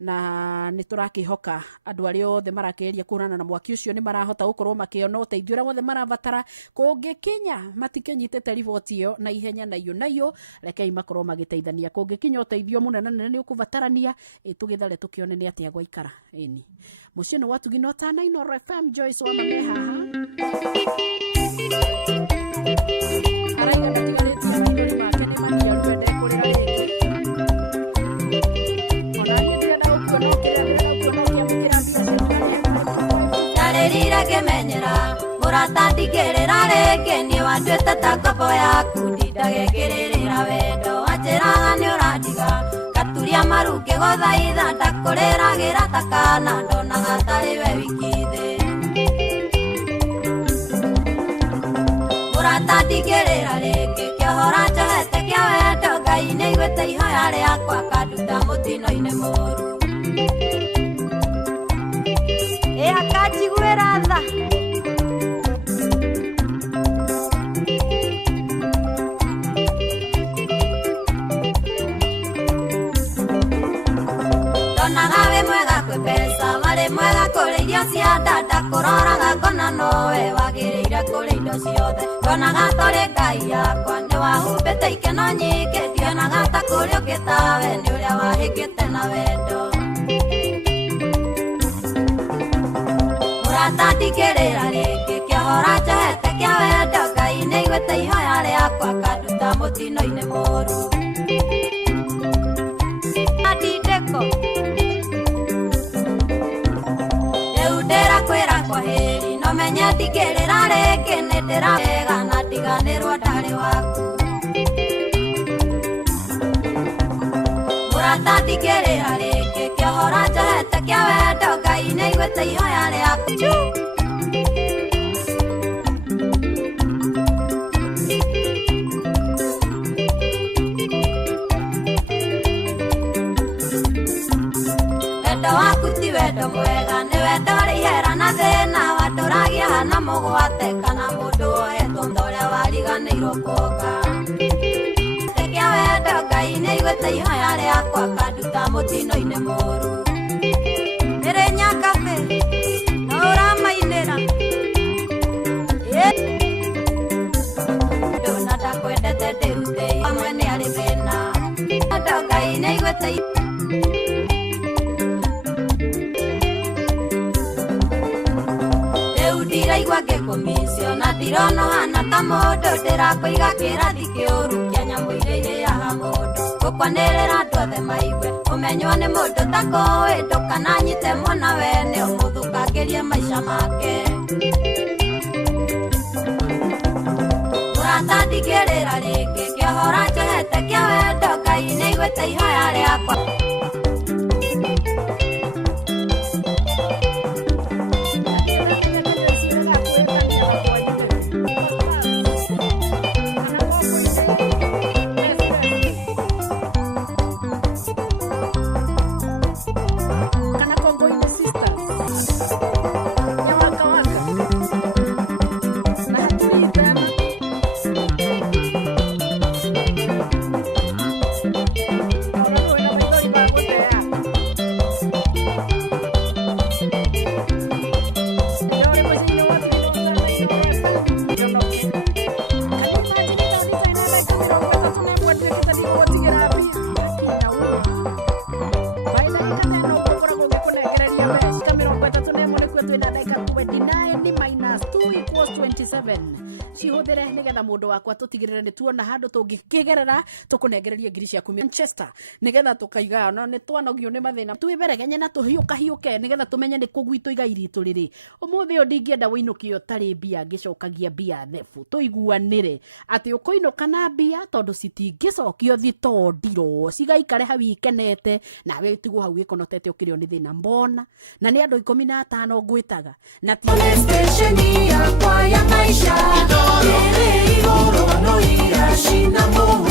na niturakihoka andu ari othe marakeria kurana na mwaki ucio ni marahota gukorwo makiona uteithio ria wothe marabatara kungikinya matikenyitete riboti iyo na ihenya nayo rekei makorwo magiteithania kungikinya uteithio munene ni ukubatarania tugithare tukione ni atia gwaikara eni mucii no watugi no ta 9 FM Joyce wa mameha araiga ndatigaretia migori make ni mania rwende kurira riki Tarerira kemenyera murata ndigerera rege ni wandwete takobo yaku ndindagekirira wendo wachera ni uradiga katuria maruke gothaitha ndakuriragira takana ndona gatari we wikithe murata ndigerera rege kiohora njohete kia wendo ngai ni igwete ihoya riakwa kanduta mutino-ini muru akajiguera tha donaga we mwega kwe pesa wari mwega kuri irio cia ndanda kuroraga ngona nowe wagiriire kuri indo ciothe donaga tori ngai yakwa ni wahumbite ikeno nyingi ndionaga ta kuri ukitawe ni uria wahingite na wendo Tatigerera reke kihora njohete kia wendo ngai ni igwete ihoya riakwa kanduta mutino-ini muru adideko riu ndirakwira kwaheri no menye ndigerera reke ni ndirarega na ndiganirwo ndari waku murata ndigerera reke kihora njohete kia wendo ngai ni igwete ihoya riakwa wendo waku ti wendo mwega ni wendo rihera na thina wanduragia hana mugwate kana mundu wohetwo ndoria wariganirwo kuoka tekia wendo ngai ni igwete ihoya riakwa kanduta mutino-ini muru iri nyakabe na uramainira ndona ndakwendete ndirute amwe ni ari thina wendo ngai ni igwete ndiraigua ngikumisio na ndirono hana ta mundu ndirakuiga kirathi kiuru kia nyamu iria iriaga mundu gukwanirira andu othe maigue umenywo ni mundu takowi ndukananyite mwana wene umuthukangirie maica make murata ndigirira ringi kiohora njohete kia wendo ngai ni igwete ihoya riakwa cihuthire nigetha mundu wakwa tutigirire ni tuona handu tungikigerera tukunengereria ngiri ciaku Manchester nigetha tukaiga no ni twanogio ni mathina twiberegenye na tuhiuke nigetha tumenye ni kugwitu iga iritu riri umuthi ndingienda winukio tari bia ngicokagia bia thefu tuiguanire ati ukuinuka na bia tondu citingicokio thito ndiro cigaikare hau ikenete nawe tigu hau ikonotete ukirio ni thina mbona na ni andu 15 ngwitaga na station yakwa ya maisha igoro no ira shina mo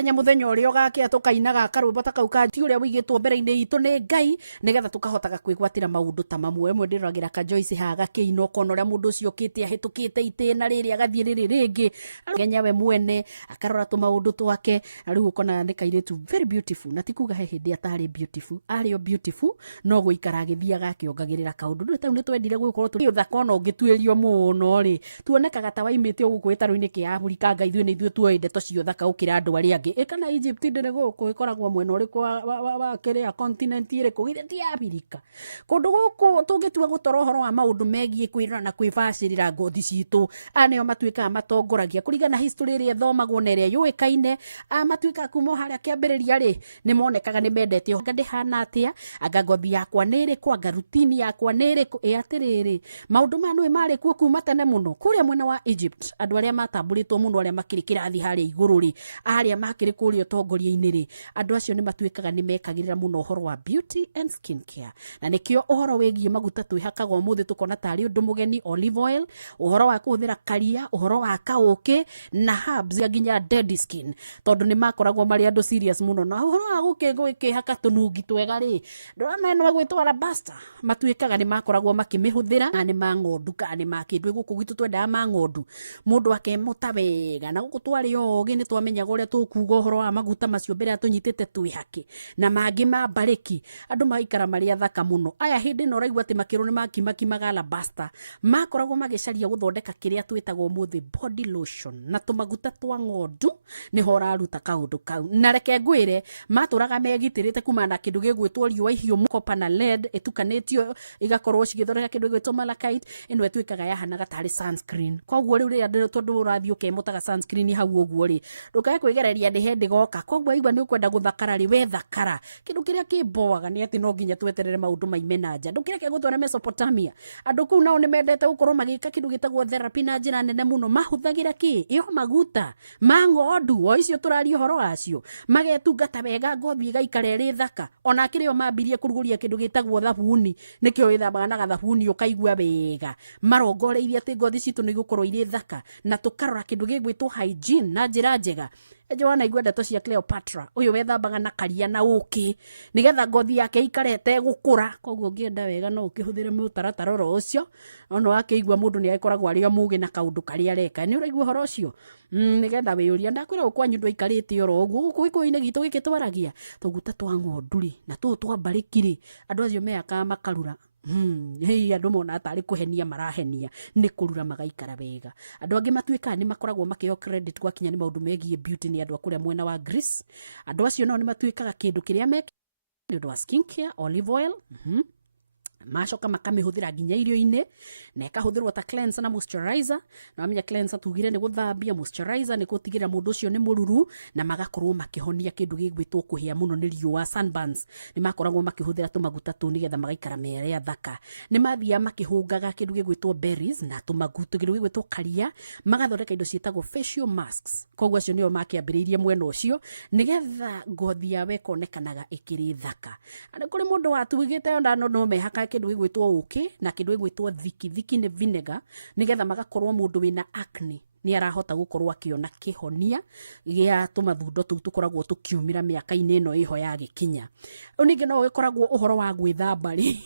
tũgĩtanya mũthenya ũrĩa ũgakĩa tũkainaga karwĩmbo ta kau ka ũrĩa wĩigĩtwo mbere-inĩ itũ nĩ Ngai nĩgetha tũkahotaga kwĩgwatĩra maũndũ ta mamwe. Ĩmwe ndĩroragĩra ka Joyce haga kĩino kona ũrĩa mũndũ ũcio ũkĩte ahĩtũkĩte itĩna rĩrĩ agathiĩ rĩrĩ rĩngĩ Kenya we mwene akarora tũmaũndũ twake rĩu ũkona nĩ kairĩtu very beautiful na tikuga he hĩndĩ atarĩ beautiful arĩ o beautiful no gũikara agĩthiaga akĩongagĩrĩra kaũndũ rĩu tau nĩ twendire gũkorwo tũrĩ ũthaka ona ũngĩtuĩrio mũno rĩ tuonekaga ta waimĩte ũgũkũ gĩtarũ-inĩ kĩa Afrika Ngai ithuĩ nĩ ithuĩ tuoĩ ndeto cio thaka gũkĩra andũ arĩa angĩ kana Egypt ndĩrĩ gũkũ ĩkoragwo mwena ũrĩkũ wa kĩrĩa continent ĩrĩkũ githĩ ti Afrika kũndũ gũkũ tũngĩtua gũtara ũhoro wa maũndũ megiĩ kwĩrora na kwĩbacĩrĩra ngothi citũ aneo matuĩkaga matongoragia kũringana history ĩrĩa ĩthomagwo na ĩrĩa yũĩkaine matuĩkaga kuma harĩa kĩambĩrĩria rĩ nĩ monekaga nĩ mendete ndĩhana atĩa anga ngothi yakwa nĩ ĩrĩkũ anga rutini yakwa nĩ ĩrĩkũ atĩrĩrĩ maũndũ ma nĩ marĩ kuo kuma tene mũno kũrĩa mwena wa Egypt andũ arĩa matambũrĩtwo mũno arĩa makĩrĩ kĩrathi harĩa igũrũ rĩ arĩa makĩrĩ kũrĩa ũtongoria-inĩ rĩ andũ acio nĩ matuĩkaga nĩ mekagĩrĩra mũno ũhoro wa beauty and skin care na nĩkĩo ũhoro wĩgiĩ maguta twĩhakaga ũmũthĩ tũkona tarĩ ũndũ mũgeni olive oil ũhoro wa kũhũthĩra karia ũhoro wa kaũkĩ na herbs nginya dead skin tondũ nĩ makoragwo marĩ andũ serious mũno na ũhoro wa gũkĩhaka tũnungi twega rĩ ndona ĩno gwĩtwo alabaster matuĩkaga nĩ makoragwo makĩmĩhũthĩra na nĩ mang'ondu kana nĩ makĩndũ gũkũ gwitũ twendaga mang'ondu mũndũ akemũta wega na gũkũ twarĩ ogĩ nĩ twamenyaga ũrĩa tũkuga ũhoro wa maguta macio mbere ya tũnyitĩte twĩhake na mangĩ ma mbarĩki andũ maikara marĩ athaka mũno aya hĩndĩ ĩno ũraigua atĩ makĩrwo nĩ makimakimaga alabaster makoragwo magĩcaria gũthondeka kĩrĩa twĩtagwo mũthĩ body lotion na tũmaguta twa ng'ondu nĩho ũraruta kaũndũ kau na reke ngwĩre matũraga megitĩrĩte kuma na kĩndũ gĩgwĩtwo riũa ihiũ copper na lead ĩtukanĩtio igakorwo cigĩthondeka kĩndũ gĩgwĩtwo malachite ĩno ĩtuĩkaga yahanaga tarĩ sunscreen koguo rĩu rĩrĩa tondũ ũrathiĩ ũkemũtaga sunscreen hau ũguo rĩ ndũkae kwĩgereria ndĩ hĩndĩ goka koguo igua nĩ ũkwenda gũthakara rĩ we thakara kĩndũ kĩrĩa kĩmboaga nĩ atĩ no nginya tweterere maũndũ maime na nja ndũkĩreke gũtwara Mesopotamia andũ kũu nao nĩ mendete gũkorwo magĩka kĩndũ gĩtagwo therapy na njĩra nene mũno mahũthagĩra iyo maguta ma ng'ondu o icio tũraria ũhoro wacio magetungata wega ngothi igaikara ĩrĩ thaka ona kĩrĩo mambirie kũruguria kĩndũ gĩtagwo thabuni nĩkĩo wĩthambaga na gathabuni ũkaigua wega marongoreirie atĩ ngothi citũ nĩ igũkorwo irĩ thaka na tũkarora kĩndũ gĩgwĩtwo hygiene na njĩra njega Joana igua ndeto cia Cleopatra uyu wethambaga na karia na ũkĩ nigetha ngothi yake ikarete gũkũra koguo ngĩenda wega no ũkĩhũthĩre mũtaratara ũcio ona wakĩigua mũndũ nĩ agĩkoragwo arĩ mũgĩ na kaũndũ karĩa areka nĩ ũraigua ũhoro ũcio nigetha wĩyũria ndakwĩra gũkwanyu ndũ ikarĩte oro ũguo gũkũ-inĩ gitũ gĩkĩ twaragia tũguta twa ng'ondu rĩ na tũũ twa mbarĩki rĩ andũ acio meyakaga makarura hei andũ mona atarĩ kũhenia marahenia nĩ kũrura magaikara wega andũ angĩ matuĩkaga nĩ makoragwo makĩo credit gwakinya nĩ maũndũ megiĩ beauty nĩ andũ akũrĩa mwena wa Greece andũ acio nao nĩ matuĩkaga kĩndũ kĩrĩa meke nĩ ũndũ wa skin care olive oil macoka makamĩhũthĩra nginya irio-inĩ na ĩkahũthĩrwo ta cleanser na moisturizer na wamenya cleanser tugire nĩ gũthambia moisturizer nĩ gũtigĩrĩra mũndũ ũcio nĩ mũruru na magakorwo makĩhonia kĩndũ gĩgwĩtwo kũhĩa mũno nĩ riũa sunburns nĩ makoragwo makĩhũthĩra tũmaguta tũ nĩgetha magaikara merĩa thaka nĩ mathiaga makĩhũngaga kĩndũ gĩgwĩtwo berries na tũmaguta kĩndũ gĩgwĩtwo karia magathondeka indo ciĩtagwo facial masks koguo acio nĩo makĩambĩrĩirie mwena ũcio nĩgetha ngothi yawe ĩkonekanaga ĩkĩrĩ thaka na kũrĩ mũndũ watugĩte onda no mehaka kĩndũ gĩgwĩtwo ũkĩ na kĩndũ gĩgwĩtwo thiki nĩ vinegar nĩgetha magakorwo mũndũ wĩna acne ni arahota gukorwo akiona kihonia gĩa tumathundo tu tukoragwo tukiumira miaka-inĩ ino iho ya gikinya uningi no gikoragwo uhoro wa gwithamba ri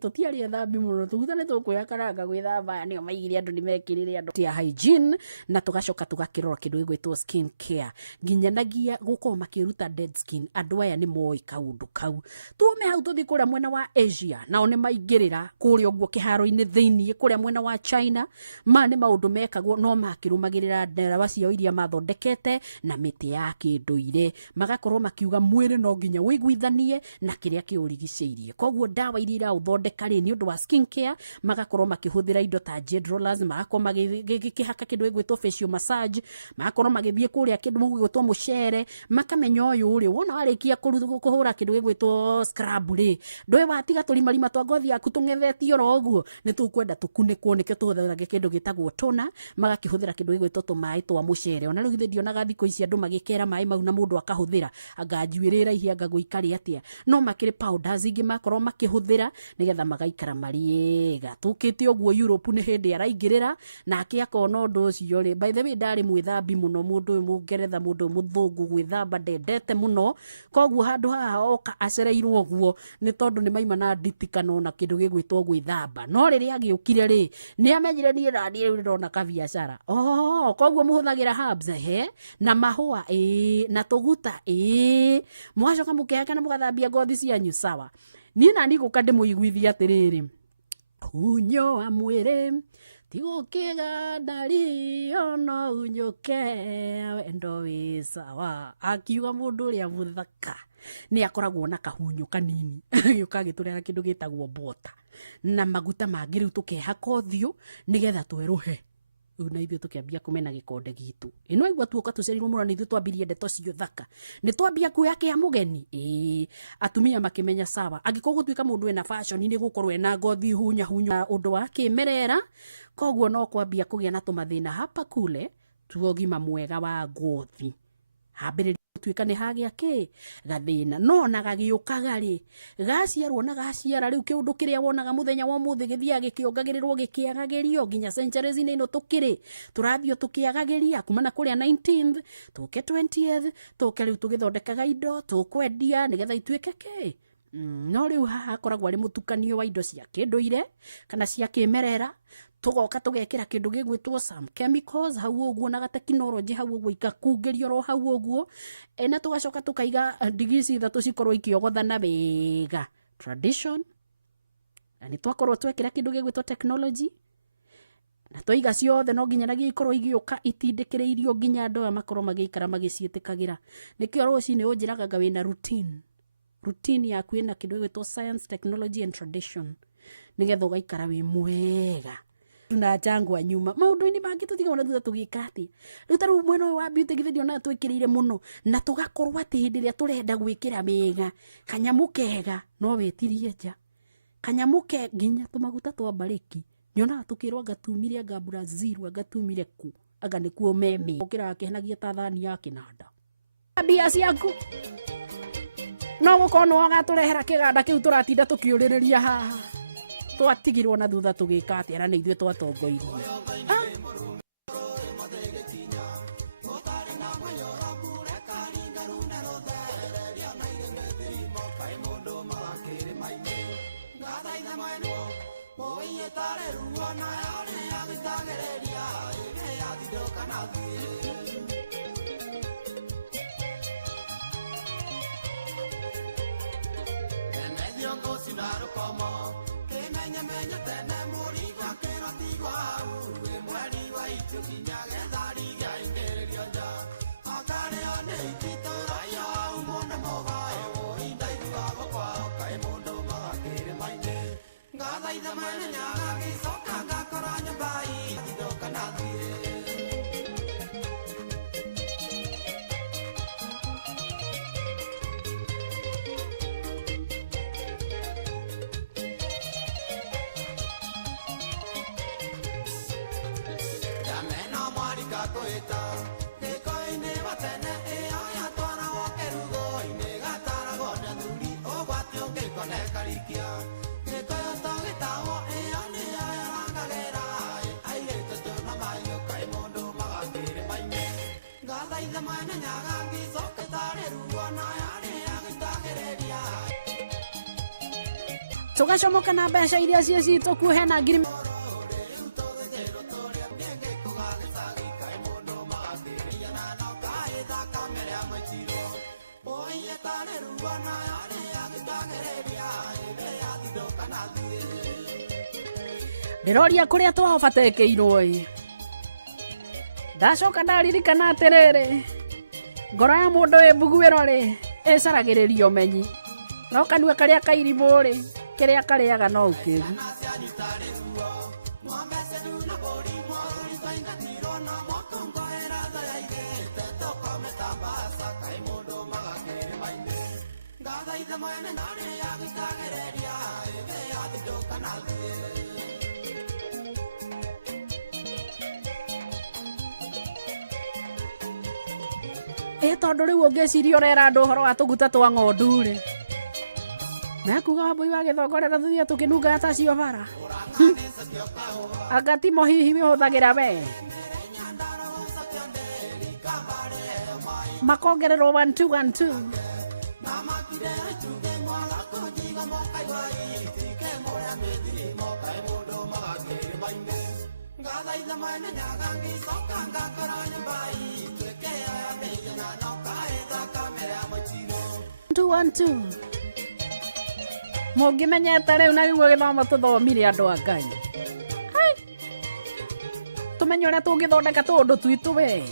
tutiari thambi muno tugutane tukuya karanga gwithamba ni maigire andu ni mekirire andu tia hygiene na tugacoka tugakirora kindu gigwitwo skin care nginyanagia gukorwo makiruta dead skin andu aya ni moi kaundu kau tume hau tuthi kuria mwena wa Asia nao ni maingirira kuria uguo kiharo-ini thiini kuria mwena wa China ma ni maundu mekagwo no makirumagirira ndawa cio iria mathondekete na miti ya kinduire magakorwo makiuga mwiri no nginya wiguithanie na kiria kiurigiceirie koguo ndawa iria irathondeka ri ni undu wa skin care magakorwo makihuthira indo ta jade rollers magakorwo magikihaka kindu gigwitwo facial massage magakorwo magithie kuria kindu gigwitwo mucere makamenya uyu uri wona warikia kuhura kindu gigwitwo scrub ri ndwe watiga tulimarima twa ngothi yaku tung'ethetio ro uguo ni tukwenda tukunikwo nikio tutheraga kindu gitagwo toner magakihuthira kindu gigwitwo tumai twa mucere ona riu githe ndionaga thikũ ici andu magikera mai mau na mundu akahuthira anga njuirira ihia guikari atia no makiri powders ingi makorwo makihuthira nigetha magaikara mariega tukite oguo Europe ni hindi araingirira nake akona undu ucio ri by the way ndari mwithambi muno mundu mungeretha mundu muthungu gwithamba ndendete muno koguo handu haha oka acereirwo oguo ni tondu ni maima na nditikano na kindu gigwitwo gwithamba no riria agiukire ri ni amenyire ni radi riu ndona ka biashara koguo muhuthagira herbs na mahua na tuguta mwacoka mukehaka na mugathambia ngothi cianyu sawa ni nani gukande muiguithia atiriri unyo wa mwire tigokiga ndari ono unyoke wendo wi sawa akiuga mundu uria muthaka ni akoragwo na kahunyu kanini yukagiturera kindu gitagwo bota na maguta mangi riu tukehaka uthio nigetha tweruhe una ithu tukiambia kumena gikonde gitu ino igwa tuoka tucerirwo muno ni ithu twambirie ndeto cio thaka ni twambia kuyake ya mugeni atumia makimenya sawa angiko gutwika mundu ena fashion ni gukorwo ena ngothi hunya hunya undu wa kimerera koguo no kwambia kugia na tumathina hapa kule tuogima mwega wa ngothi hambere twika ni hagia ki gathina no na gagiukaga ri gaciarwo na gaciara riu kiundu kiria wonaga muthenya wa muthi githia gikiongagirirwo gikiagagirio nginya centuries ino tukiri turathio tukiagagiria kumana kuria 19th tuke 20th tuke riu tugithondekaga indo tukwendia nigetha itwike ki no riu haha koragwo ari mutukanio wa indo cia kinduire kana cia kimerera tugoka tugekira kindu gigwitwo some chemicals hau uguo na technology hau uguo ikakungerio ro hau uguo na tugacoka tukaiga digisi ithatu cikorwo ikiogothana wega tradition ani twakorwo twekira kindu gigwitwo technology na twiga ciothe no nginya nagi ikorwo igioka itindikireirio nginya andu makorwo magiikara magiciitikagira nikio rucini unjiraga nga wina routine yaku ina kindu gigwitwo science technology and tradition nigetha ugaikara wi mwega na jangwa nyuma maundu ni bangi tutigona thutha tugikati riu taru mweno wa beauty githirio na twikirire muno na tugakorwo ati hindi ria turenda gwikira mega kanyamu kega no wetirie nja kanyamu ke nginya tumaguta twa bariki nyona tukirwa gatumire anga Brazil gatumire ku aga nikuo meme ukira kenagia ta thani ya kinanda bia ciaku no gukono agaturehera kiganda kiu turatinda tukiuririria haha twatigirwo na thutha tugikati ara ni ithwe twatongoirie tugacomoka na mbeca iria cie citå kuhena ngiri ndiroria kuria twabatekeirwo ndacoka ndaririkana atiriri ngoro ya mundu wi mbuguiro ri icaragirerio menyi no kanua karia kairimu ri kiria kariaga no ukiru tondu riu ungiciria urera andu horo wa tuguta twa ng'ondu ri na kuga wambui wa githongorera thuthia tukinunga ta cio bara agatimo hihi wihuthagira we makongererwo 1212 212 mungimenyete riu na giguo githomo tuthomire andu a Ngai tumenye uria tungithondeka tundu twitu we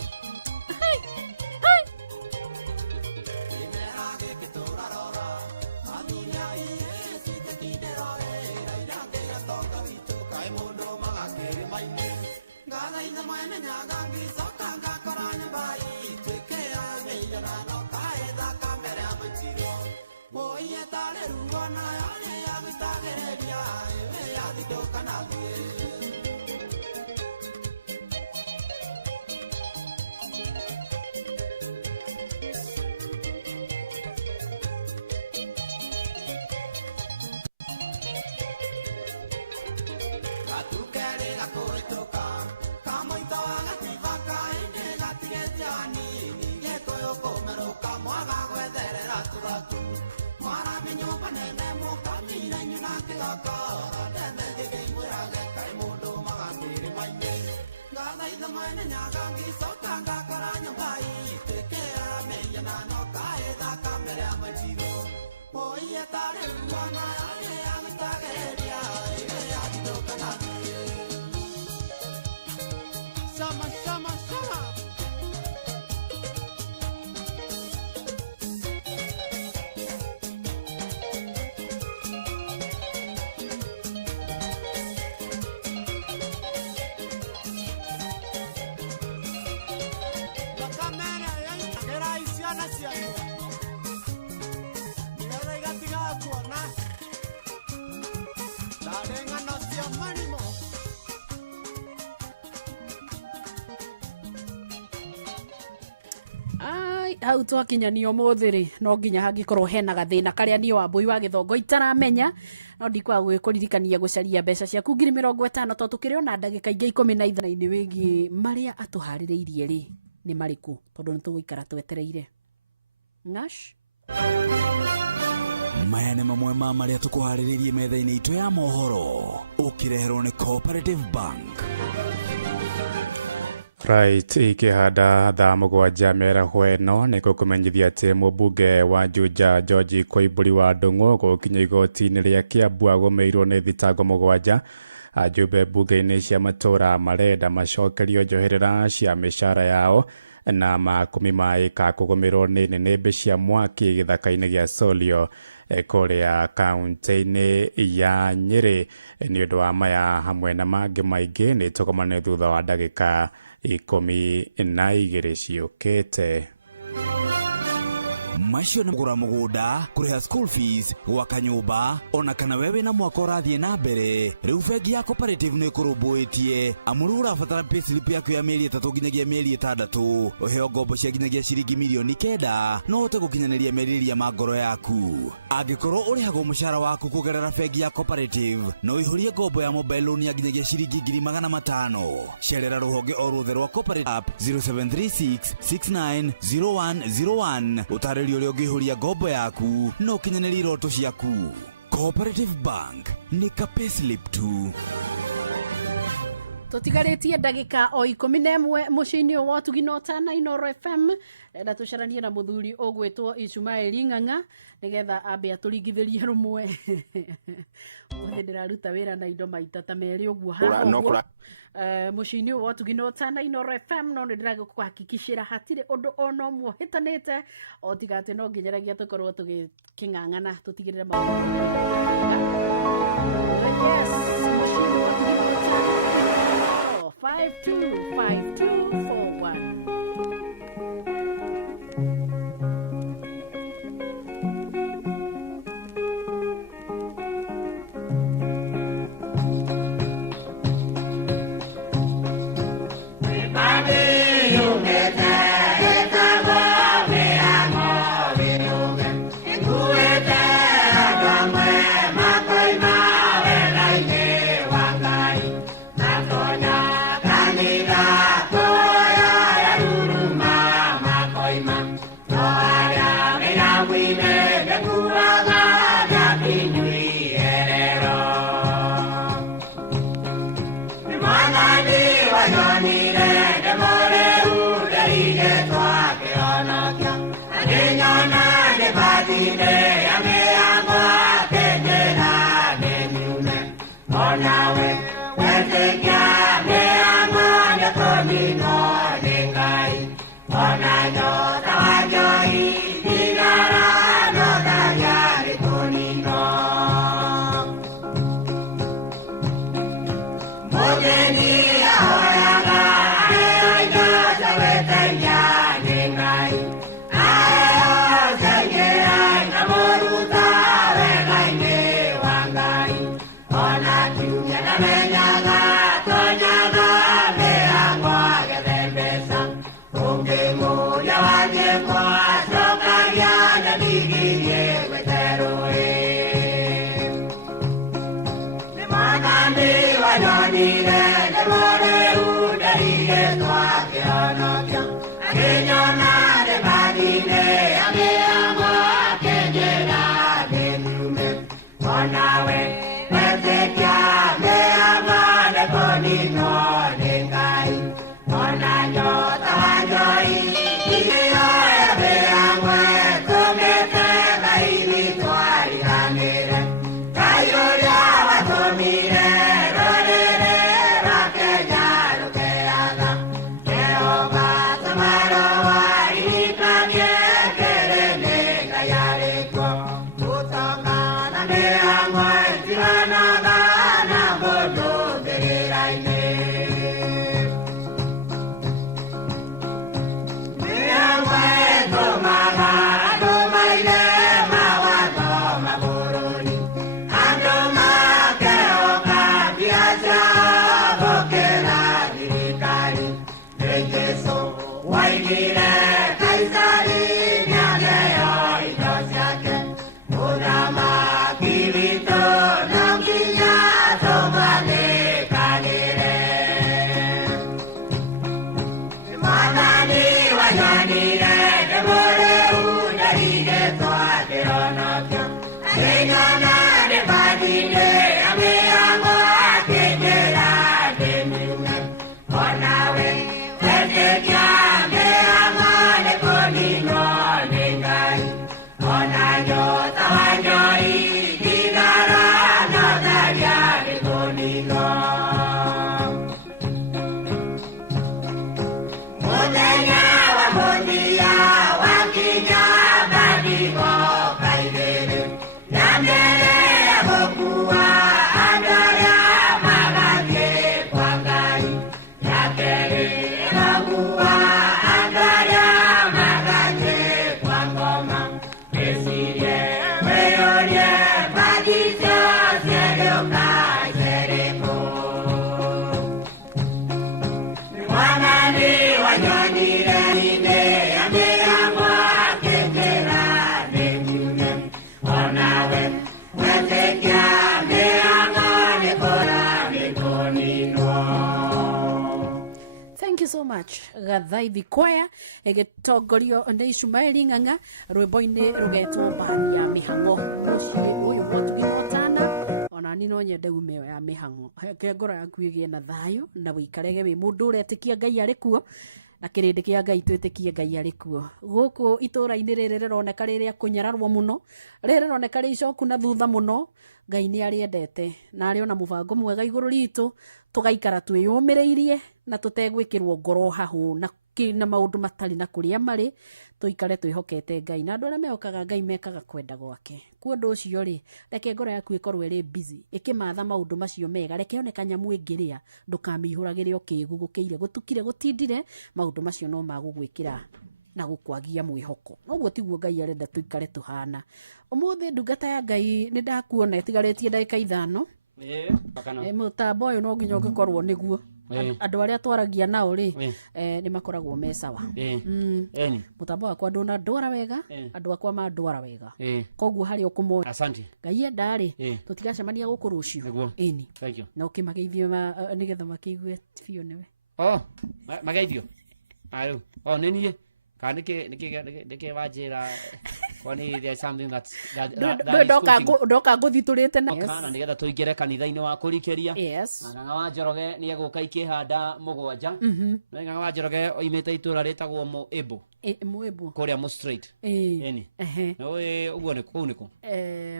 hau twakinyania umuthi ri no nginya hangikorwo hena gathina karia ni Wambui wa Githongo itaramenya no ndikwa gwikuririkania gucaria mbeca ciaku 50,000 to tukiriona ndagika ingi 15 wigi maria atuhaririirie ri ni mariku tondu nituguikara twetereire Nash maya nĩ mamwe ma maria tukuhaririirie metha-inĩ itu ya mohoro ukireherwo ni Cooperative Bank. Right, ikihanda thaa mũgwanja mĩaraho ĩno nĩ gũkũmenyithia atĩ mũmbunge wa Juja George Koimbũri wa Ndung'u gũkinya igoti-inĩ rĩa Kiambu agũmĩirwo nĩ thitango mũgwanja. Ajumbe mbunge-inĩ cia matũra marenda macokerio njoherera cia mĩcara yao na makumi maĩka kũgũmĩrwo nĩ nĩnĩmbĩ cia mwaki gĩthaka-inĩ gĩa Solio kũrĩa kaunti-inĩ ya Nyeri. Nĩ ũndũ wa maya hamwe na mangĩ maingĩ nĩ tũkomane thutha wa ndagĩka 12 ciũkĩte. Macio nĩ kũgũra mũgũnda, kũrĩha school fees, gwaka nyũmba, ona kana wewe na mwaka ũrathiĩ na mbere. Rĩu bengi ya Cooperative nĩ ĩkũrũmbũĩtie amũrũ ũrabatara payslip yaku ya mĩeri 3 nginyagia mĩeri 6 ũheo ngombo cia nginyagia ciringi milioni 9 no ũhote gũkinyanĩria merirĩria ma ngoro yaku. Angĩkorwo ũrĩhagwo mũcara waku kũgerera bengi ya Cooperative no ũihũrie ngombo ya mobile loan ya nginyagia ciringi 500,000. Cerera rũhonge o rũothe rwa Cooperative app 0736690101 ũtarĩrio ũrĩa ũngĩihũria ngombo yaku no ũkinyanĩrie iroto ciaku. Cooperative Bank nĩ ka payslip tu. Tutigarĩtie ndagĩka o 11 mũciĩ-inĩ wa Tuginota na Inooro FM na tucaranie na mũthuri ũgwĩtwo Ismail Ng'ang'a nigetha ambe atũringithĩrie rũmwe ndĩraruta wĩra na indo maita ta merĩ ũguo haha mũciĩ-inĩ wa Tuginota na Inooro FM no ndĩragũkũhakikishĩra hatirĩ ũndũ ona ũmwe ũhĩtanĩte o tiga atĩ no nginyaragia tũkorwo tũgĩkĩng'ang'ana tũtigĩrĩre maũndũ. Yes, mũciĩ-inĩ wa Tuginota 525241. Mami, you get So much Gathaithi Choir igitongorio ni Ismail Ng'ang'a rwimbo-ini rugetwo Mbani ya Mihango mucii uyu mwatugimotana ona ni no nyende umeo ya mihango ke ngoro yaku igie na thayo na wikarege wi mundu uretikia Ngai ari kuo na kirindi kia Ngai twitikie Ngai ari kuo guku itura-ini riri rironeka riria kunyararwo muno riri rironeka ri icoku na thutha muno Ngai ni ariendete na ari ona mubango mwega iguru ritu tugaikara twiyumiriirie na tutegwikirwo ngoro hahu na maundu matari na kuria mari tuikare twihokete Ngai na andu aria mehokaga Ngai mekaga kwenda gwake kuondu ucio ri reke ngoro yaku ikorwo iri busy ikimatha maundu macio mega reke one kanyamu ingiria ndukamihuragire ukigugukiire gutukire gutindire maundu macio no magugwikira na gukwagia mwihoko noguo tiguo Ngai arenda tuikare tuhana umuthi ndungata ya Ngai ni ndakuona itigaretie ndagika 5 mutambo uyu no nginya ugikorwo niguo andu aria twaragia nao ri ni makoragwo mesawa mutambo wakwa ndona ndwara wega andu akwa ma ndwara wega koguo hari ukumoya asante Ngai endari tutigacemania guku rucio ini na ukimageithio nigetha makiigue biu niwe Magaitio. Ayo. Nini? Nike wajira. Kwani there's something that doka guthitulite na. Kana nigetha tuingire kanitha-ini wa kurikeria. Yes. Ng'ang'a wa Njoroge ni eguka ikihanda mugwanja. Ng'ang'a wa Njoroge oimite itura ritagwo Moebo. Moebo. Kuria Mo Street. Eni. Oe uguo ni ku niku.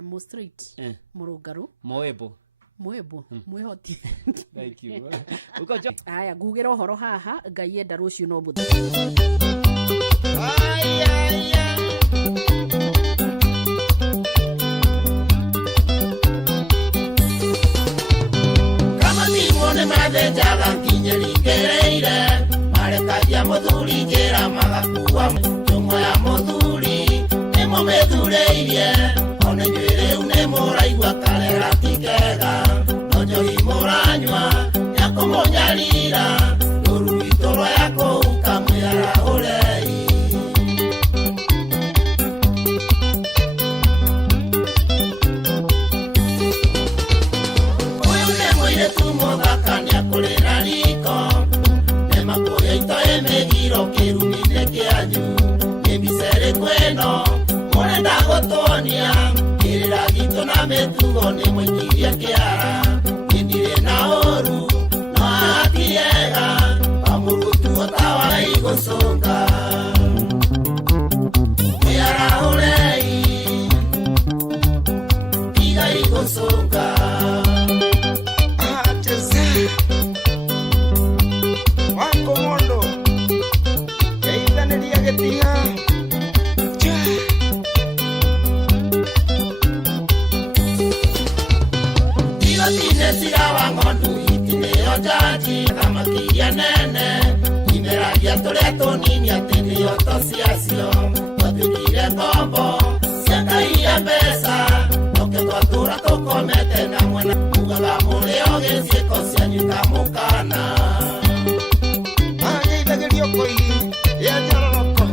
Mo Street. Murungaru. Moebo. Mwihoti. Thank you. Ukojo. Aya gugira uhoro haha Ngai enda rucio no butha. Kama timone mathejaga nginyerigereire marekagia muthuri njira magakuwa nyuma ya muthuri nimo methureirie one njwire une muraigwa karera tikega nonjori muranywa yako monyarira ruru itoro yako ukamwira urei uyu mwire tumugakania kurira riko nemakuya itoe megiro kirumine kianyu nibisere kweno murenda gutonia kirira gitu na metugo ni mwikiria kiara nindire na oru no atiega amurutu otawa igosonga kiara urei iga igosonga wako mondo eidaneria getiha jaji kama kia nene imeragia toleto nini atini otosiasio watukire kombo siaka iya pesa noke twatura tukomete na mwena mugaga muleo gesieko sianyuka mukana itagerio koi ya jaroko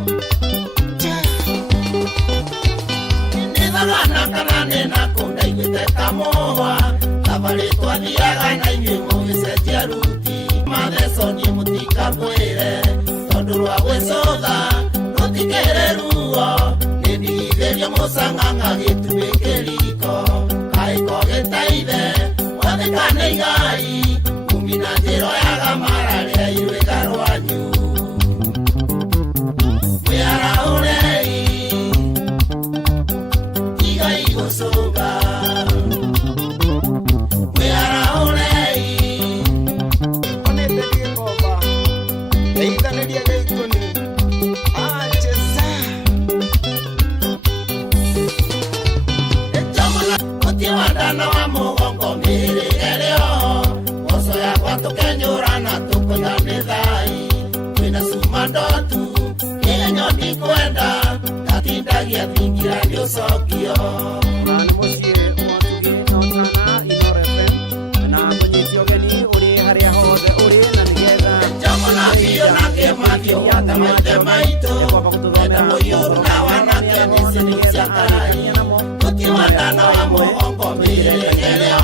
nidagana kanane na kunda igwete kamoa tabale twathiaga na inyuĩ mũgĩcenjia ruti matheco niĩ mũtikambwĩre tondũ rwa gwĩcũtha rũtikĩrĩ ruo nĩ ndigithĩrio mũcang'ang'a gĩtuĩ kĩriko kaĩko gĩtaithe gwathĩkane igai kumi na njĩro yaga mararĩa irwĩga rwanyu mwĩaraũrei igai gũcũnga wadana wa mugongo mirĩgereo moco yakwa tũkenyũrana tũkũthane thai twĩna cuma ndotu kĩgenyo ndikwenda gatindagia thingira nĩ ũcokio na nĩ mũciĩ Mwatugi Notana Inoro FM na mũnyiti ũgeni ũrĩ harĩa hothe ũrĩ na nĩgetha jamona biyo na kĩmakio matamate maitũ enda mũiyũru na wanake nĩcicia karai wadana wa mugongo mirĩgereo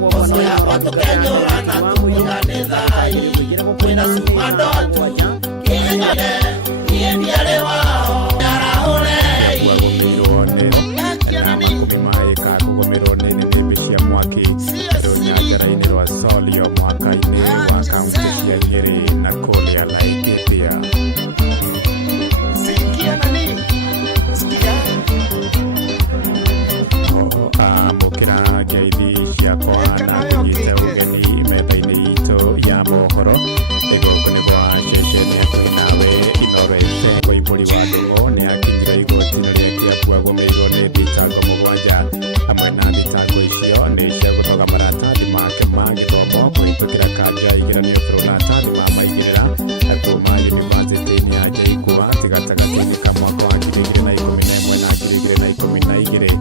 moco yakwa tũkenyũrana tũkũthane thai twĩna cuma ndotu kĩgenyo niĩ ndiarĩ wao araũrei maĩka kũgũmĩrwo nĩ nĩnĩmbĩ cia mwaki rũnyanjara-inĩ rwa Solio mwaka-inĩ wa kaunti cia Nyĩrĩ na kũrĩa Laikipia. Mũkĩra ngeithi ciakwa na kũnyita ũgeni metha-inĩ itũ ya mohoro gũkũ nĩ gwa ceceni ya Nawe Inoro FM. Waibũri wa Ndung'u nĩ akinyire igoti-inĩ rĩa Kiambu agũmĩirwo nĩ thitango mũgwanja hamwe na thitango icio nĩ cia gũthoga maratathi make ma gĩthomo kũhĩtũkĩra kanja igeranio bũrũri ma maigĩrĩra kuuma yunivasĩtĩ-inĩ ya JKUAT gatagatĩ-inĩ ka mwaka wa 2011 na 2012.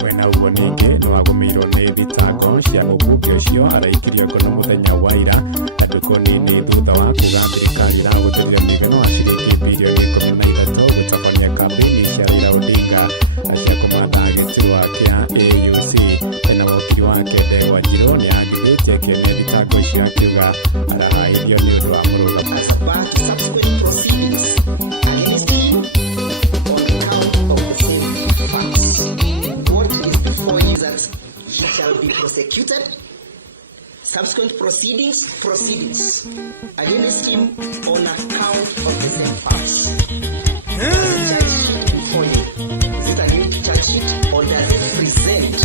Mwena ũguo ningĩ nĩ wagũmĩirwo nĩ thitango cia mũmbunge ũcio araikirio ngono mũthenya wa ira andũ nini thutha wa kuga thirikari ĩrahũthĩrire mũigana wa ciringi birioni 13 gũtabania kambĩini cia Raila Odinga cia kũmatha gĩturwa kĩa AUC. Na wakiri wake Ndegwa Njirũ nĩ agithĩtie kĩene thitango icio akiuga arahairio nĩ ũndũ wa Subsequent proceedings against him on account of the same facts. Charge sheet before you. Is it a new charge sheet or does it present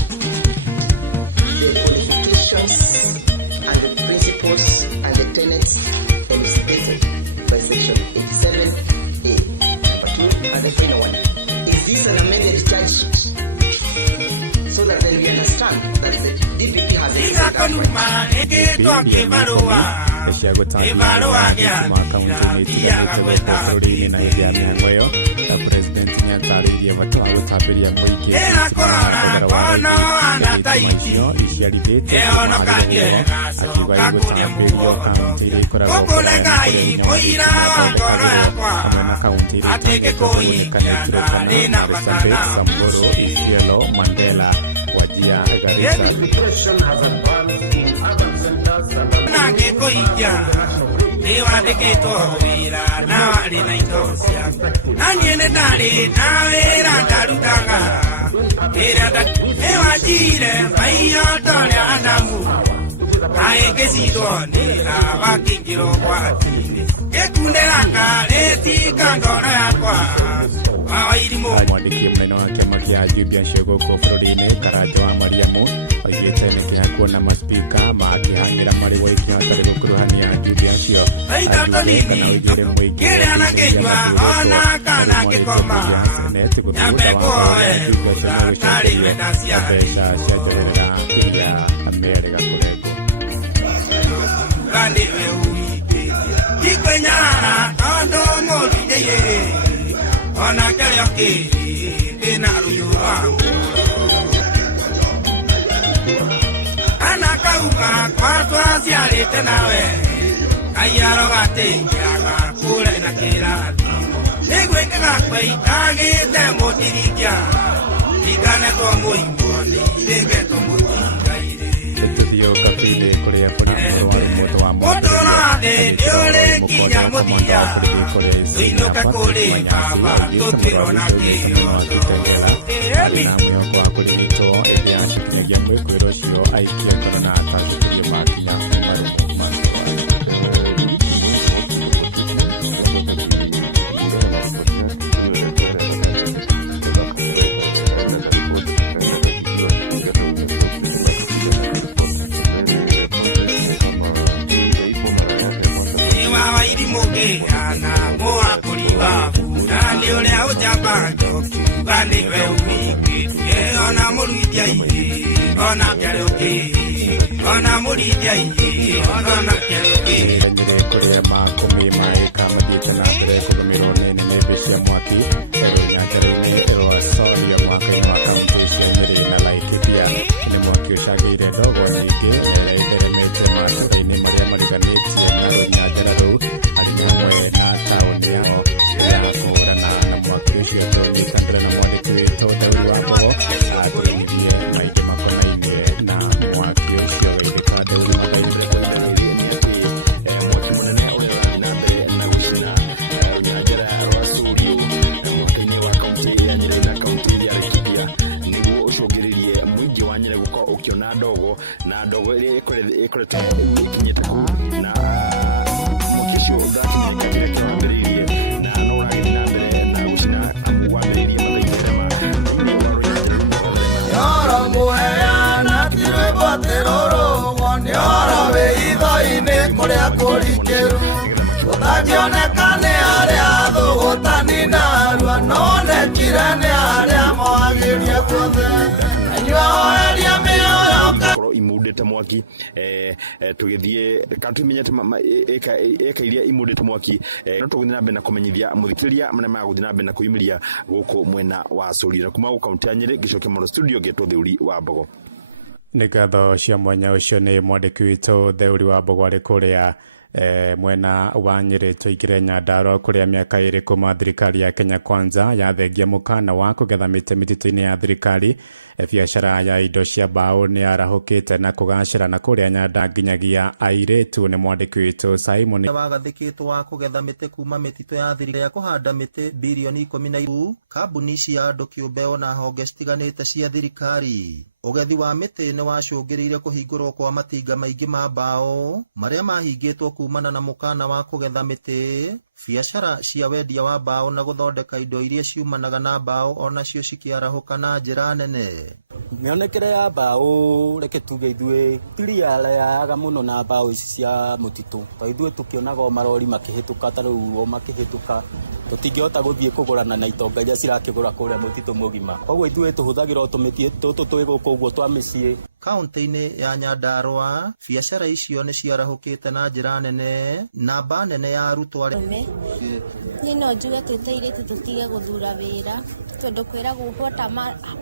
the qualifications and the principles and the tenets elucidated by section 87A? Number 2 and the final one. Is this an amended charge sheet? So that then we understand that the DPP has a Mandela Wajia Garissa. Education has advanced in urban centers and Mwandiki mnene wa kiama kia Jubilee Shegoko bũrũri-inĩ Karanja wa Mariamu oigĩte nĩ kĩhakuona maspika makĩhang'ĩra marĩ wa ikinya hatarĩ gũkuruhania Jubilee acio kana ũigĩre mũingĩ seneti gũthutha wa mbeca ciagerera iria merĩga kũrengwo ona kale okina ruwa ana kauka kwa twasiarite nawe ayaro gatengiaga kule na kirati nigwikaga kwaitagite mutirikia ikane to muingoni ndege to mutingaire Etudio kapile kuria poni wari moto wa moto Dole kinya mutia Inoka kule baba Totirona kiyo na mwoko wa kulimito ebya shikinya mweko roshio aikia korona atashikije makinya ana moa kuliwa nani ole au jabango bani we wiki ona murudia yi ona kaloke ona murudia yi ona kaloke ndire kuria makumi maika madita na mbere kugumiro nene nebeshia mwaki ero nyanjara-inĩ ero asori ya mwaka wa kaunti cia Nyeri na Laikipia ni mwaki ucagĩire ndogo nyingĩ na ĩtheremete matũũra-inĩ marĩa mariganĩtie na rũnyanjara rũu arĩ hamwe na taũni yao ya kũhũrana na mwaki ũcio tũnyitanĩra na mwandĩki witũ Daudi Wambũgũ atũmenyithie maingĩ makonainie na mwaki ũcio Waithĩka Daudi Wambũgũ mwaki mũnene ũrĩa ũrathiĩ na mbere na gũcina rũnyanjara rwa Surio mwaka-inĩ wa kaunti ya Nyeri na kaunti ya Laikipia nĩguo ũcũngĩrĩrie mũingĩ wa Nyeri gũkorwo ũkĩona ndogo na ndogo ĩrĩa ĩkoretwo ĩkinyĩte kũu na mwaki ũcio ndakinyĩte kĩrĩa kĩambĩrĩirie na no ũragĩthiĩ na mbere na gũcina wambĩrĩirie mathainĩ ma thĩinĩ wa rũnyanjara Yoro mũheana ti rwĩmbo tĩrũrũgwo nĩ oro wĩ itho-inĩ kũrĩa kũrikĩru gũtangĩoneka nĩ arĩa thũgũtani na arua nonekire nĩ arĩa moagĩrie guothe anyua oeria mĩoyo korwo imundĩte mwaki tũgĩthiĩ katũmenyete eka iria imundĩte mwaki no tũgũthiĩ na mbere na kũmenyithia mũthikĩrĩria marĩa magũthiĩ na mbere na kũyumĩria gũkũ mwena wa Suria na kuma kaunti ya Nyeri gĩcokia mũno studio gĩtwo Theuri Wambũgũ. Nĩ ngatho cia mwanya ũcio nĩ mwandĩki witũ Theuri Wambũgũ arĩ kũrĩa mwena wa Nyeri. Tũingĩre Nyandarua kũrĩa mĩaka ĩrĩ kuma thirikari ya Kenya Kwanza yathengia mũkana wa kũgetha mĩtĩ mĩtitũ-inĩ ya thirikari. Biacara ya indo cia mbaũ nĩ yarahũkĩte na kũgacĩra na kũrĩa Nyanda nginyagia airĩtu. Nĩ mwandĩki witũ Simon wagathĩkĩtwo wa kũgetha mĩtĩ kuma mĩtitũ ya thirikari ya kũhanda mĩtĩ bilioni 12 kambuni cia andũ kĩũmbe na honge citiganĩte cia thirikari. Ugethi wa mĩtĩ nĩ wacũngĩrĩire kũhingũrwo kwa matinga maingĩ ma mbaũ marĩa mahingĩtwo kumana na mũkana wa kũgetha mĩtĩ. Biacara cia wendia wa mbaũ na gũthondeka indo iria ciumanaga na mbaũ onacio cikĩarahũka na njĩra nene. Mĩonekere ya mbaũ reke tuge ithuĩ tiriaga mũno na mbaũ ici cia mũtitũ. To ithuĩ tũkĩonaga marori makĩhĩtũka ta rĩu makĩhĩtũka tũtingĩhota gũthiĩ kũgũrana na itonga iria cirakĩgũra kũrĩa mũtitũ mũgima. Koguo ithuĩ tũhũthagĩra tũmĩtĩ tũtũ twĩ gũkũ ũguo twa mĩciĩ. Kaunti-inĩ ya Nyandarua biacara icio nĩ ciarahũkĩte na njĩra nene. Namba nene ya arutwo Niĩ no njuge twĩta airĩtu tũtige gũthura wĩra tondũ kwĩragwo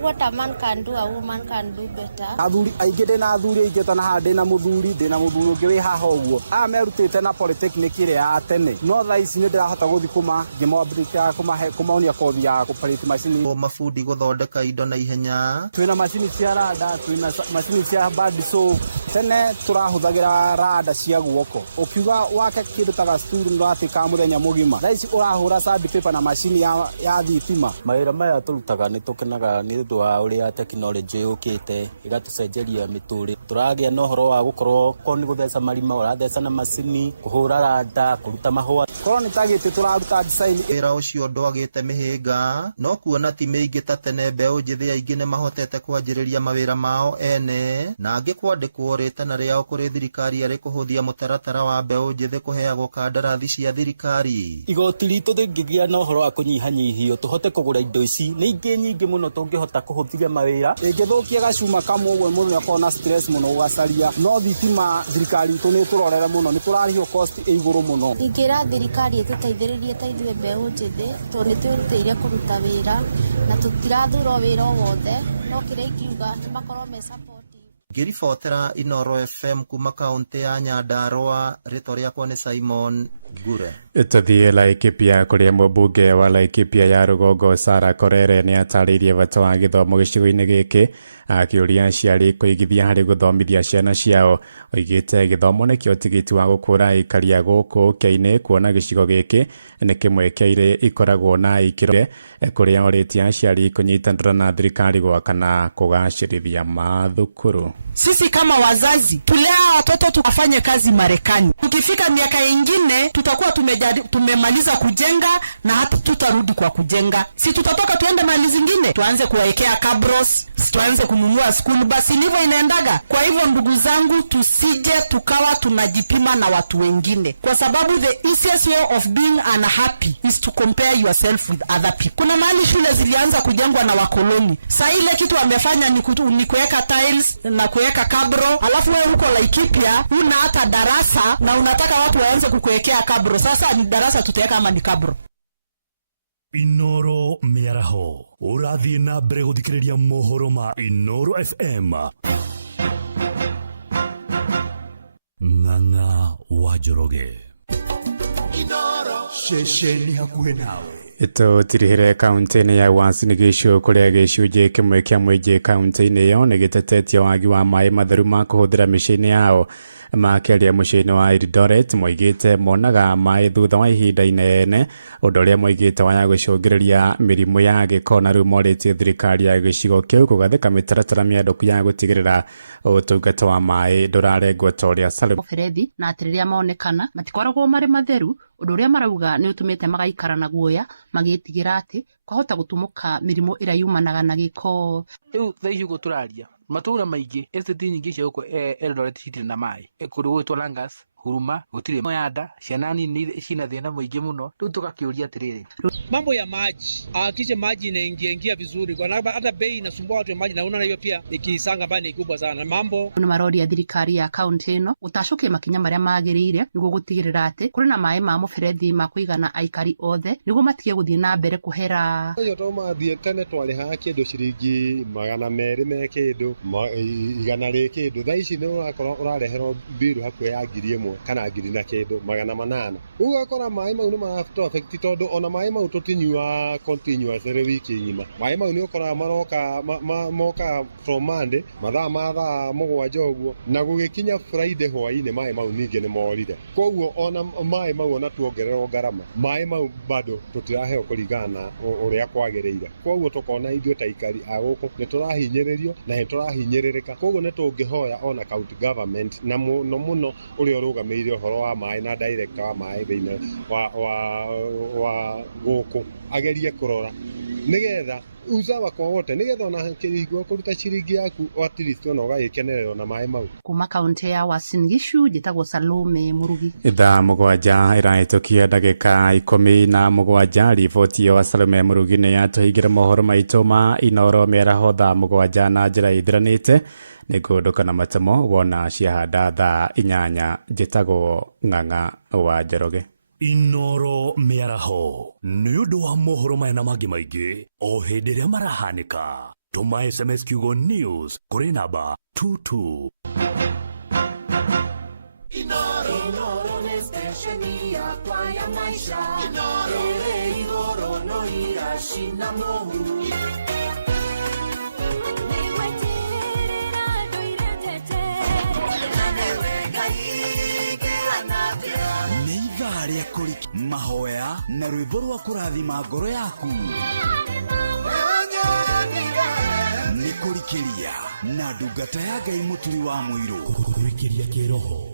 what a man can do, a woman can do better. Athuri aingĩ ndĩna athuri aingĩ ta na ndĩna mũthuri ũngĩ wĩ haha ũguo. Aya merutĩte na polytechnic ĩrĩa ya tene. No thaa ici nĩ ndĩrahota gũthiĩ ngĩmwambĩrĩria kũmaonia kothi ya kũparĩti macini. Mabundi gũthondeka indo na ihenya. Twĩna macini cia rada, twĩna macini cia badi so tene tũrahũthagĩra rada cia guoko. Ũkiuga wake kĩndũ ta gacukuru nĩũratĩka mũthenya mũgima. Thaa ici ũrahũra sandpaper na macini ya thitima. Mawĩra maya tũrutaga nĩ tũkenaga nĩ ũndũ wa ũrĩa tekinoronjĩ yũkĩte ĩgatũcenjeria mĩtũrĩre. Tũragĩa na ũhoro wa gũkorwo ko nĩ gũtheca marima ũratheca na macini, kũhũra rada, kũruta mahũa. Korwo nĩ tagĩte tũraruta design. Wĩra ũcio ndwagĩte mĩhĩnga, no kuona ti mĩingĩ ta tene mbeũ njĩthĩ aingĩ nĩ mahotete kwanjĩrĩria mawĩra mao ene na angĩ kwandĩkwo rĩtana rĩao kũrĩ thirikari arĩ kũhũthia mũtaratara wa mbeũ njĩthĩ kũheagwo kandarathi cia thirikari. Igoti ritũ rĩngĩgĩa na ũhoro wa kũnyihanyihio tũhote kũgũra indo ici nĩ ingĩ nyingĩ mũno tũngĩhota kũhũthia mawĩra. Ĩngĩthũkia gacuma kamwe ũguo mũndũ nĩ akorwo na stress mũno ũgacaria. No thitima thirikari itũ nĩ tũrorere mũno, nĩ tũrarĩhio cost ĩ igũrũ mũno. Ingĩra thirikari ĩtũteithĩrĩrie ta ithuĩ mbeũ njĩthĩ tondũ nĩ twĩrutĩire kũruta wĩra na tũtirathura wĩra o wothe, no kĩrĩa ingiuga makorwo me support. Ngĩribotera Inooro FM kuma kaunti ya Nyandarua, rĩtwa rĩakwa nĩ Simon Gure. Tũthiĩ Laikipia kũrĩa mũmbunge wa Laikipia ya rũgongo Sarah Korere nĩ atarĩirie bata wa gĩthomo gĩcigo-inĩ gĩkĩ akĩũria aciari kũigithia harĩ gũthomithia ciana ciao. Oigĩte gĩthomo nĩkĩo tigiti wa gũkũra aikari a gũkũ Kenya, kuona gĩcigo gĩkĩ nĩ kĩmwe kĩa irĩ ikoragwo na ikĩro, kũrĩa orĩtie aciari kũnyitanĩra na thirikari gwakana kũgacĩrithia mathukuru. Sisi kama wazazi tulea watoto tukafanye kazi Marekani. Tukifika miaka ingine tutakuwa tumemaliza kujenga na hata tutarudi kwa kujenga. Si tutatoka tuende mali zingine tuanze kuwaekea cabros, tuanze kununua school bus, ndivyo inaendaga. Kwa hivyo ndugu zangu, tusije tukawa tunajipima na watu wengine, kwa sababu the easiest way of being unhappy is to compare yourself with other people. Kuna mahali shule zilianza kujengwa na wakoloni. Sasa ile kitu wamefanya ni kuweka tiles na kuweka kabro, alafu wewe huko Laikipia una hata darasa na unataka watu waanze kukuwekea kabro. Sasa ni darasa tutaweka ama ni kabro? Inooro miaraho urathie na mbere guthikiriria mohoro ma Inooro FM. Ng'ang'a wa Njoroge Inooro shesheni hakuhe nawe. Tũtirihĩre kaunti-inĩ ya Uasin Gishu kũrĩa gĩcunjĩ kĩmwe kĩa mũingĩ kaunti-inĩ ĩyo nĩ gĩtetetie wagi wa maĩ matheru ma kũhũthĩra mĩciĩ-inĩ yao. Makĩaria mũciĩ-inĩ wa Eldoret moigĩte monaga maĩ thutha wa ihinda inene, ũndũ ũrĩa moigĩte wa gũcũngĩrĩria mĩrimũ ya gĩko, na rĩu morĩtie thirikari ya gĩcigo kĩu kũgathĩka mĩtaratara mĩandũku ya gũtigĩrĩra ũtungata wa maĩ ndũrarengwo ta ũrĩa Ferethi na atĩ rĩrĩa monekana matikoragwo marĩ matheru, ũndũ ũrĩa marauga nĩ ũtũmĩte magaikara na guoya magĩtigĩra atĩ kwahota gũtumũka mĩrimũ ĩrĩa yumanaga na gĩko. Rĩu thaa ici ũguo tũraria matũũra maingĩ estate nyingĩ cia gũkũ Eldoret citirĩ na maĩ. Kũndũ gwĩtwo Langas, Huruma gũtirĩ Moyanda, ciana nini cina thĩna mũingĩ mũno. Rĩu tũgakĩũria atĩrĩrĩ, mambo ya maji, hakikisha maji inaingia vizuri, kwa sababu hata bei inasumbua watu wa maji, na unaona hiyo pia ikisanga mbani kubwa sana. Mambo nĩ maroria thirikari ya kaunti ĩno gũtacũkia makinya marĩa magĩrĩire nĩguo gũtigĩrĩra atĩ kũrĩ na maĩ ma mũberethi ma kũigana aikari othe nĩguo matige gũthiĩ na mbere kũhera. Yo to mathiĩ tene twarĩhaga kĩndũ ciringi 200 me kĩndũ 100 rĩ kĩndũ, thaa ici nĩ ũrakorwo ũrareherwo mbiru hakuhĩ ya 1000. kana ngiri na kindu 800 ugakora mai mau ni marafto affect tondu ona mai mau tutinyua continuously wiki ngima mai mau ni ukora moka from Monday mathaa mugwanja uguo na gugikinya Friday hwaini mai mau ningi ni morire koguo ona mai mau ona tuongererwo garama mai mau bado tutiraheo kuringana uria kwagiriire koguo tukona ithuĩ ta ikari aguku ni turahinyiririo na ni turahinyiririka koguo ni tungihoya ona county government na muno uria urugamirire uhoro wa mai na director wa mai thĩinĩ wa guku agerie kurora nigetha uzawa kwa wote nigetha ona kĩringo kũruta ciringi yaku at least ona ũgagĩkenerera na mai mau. Kuma kaunti ya Uasin Gishu njĩtagwo Salome Murugi. Thaa mũgwanja ĩrahĩtũkia ndagĩka 17 riboti ya Salome Murugi nĩ yatũhingĩra mohoro maitũ ma Inooro mĩaraho thaa mũgwanja na njĩra ĩthiranĩte nĩ kũndũka na matemo wona ciahanda thaa 8 njĩtagwo Ng'ang'a wa Njoroge. Inooro mĩaraho nĩ ũndũ wa mohoro maya na mangĩ maingĩ o hĩndĩ ĩrĩa marahanĩka. Tũma SMS kiugo news kũrĩ namba 22. Inooro nĩ stesheni yakwa ya maisha. Inooro igũrũ no iracina mũhu. Rĩa kũriki mahoya na rwĩmbo rwa kũrathima ngoro yaku nĩ kũrikĩria na ndungata ya Ngai mũturi wa mũirũ kũrikĩria kĩroho.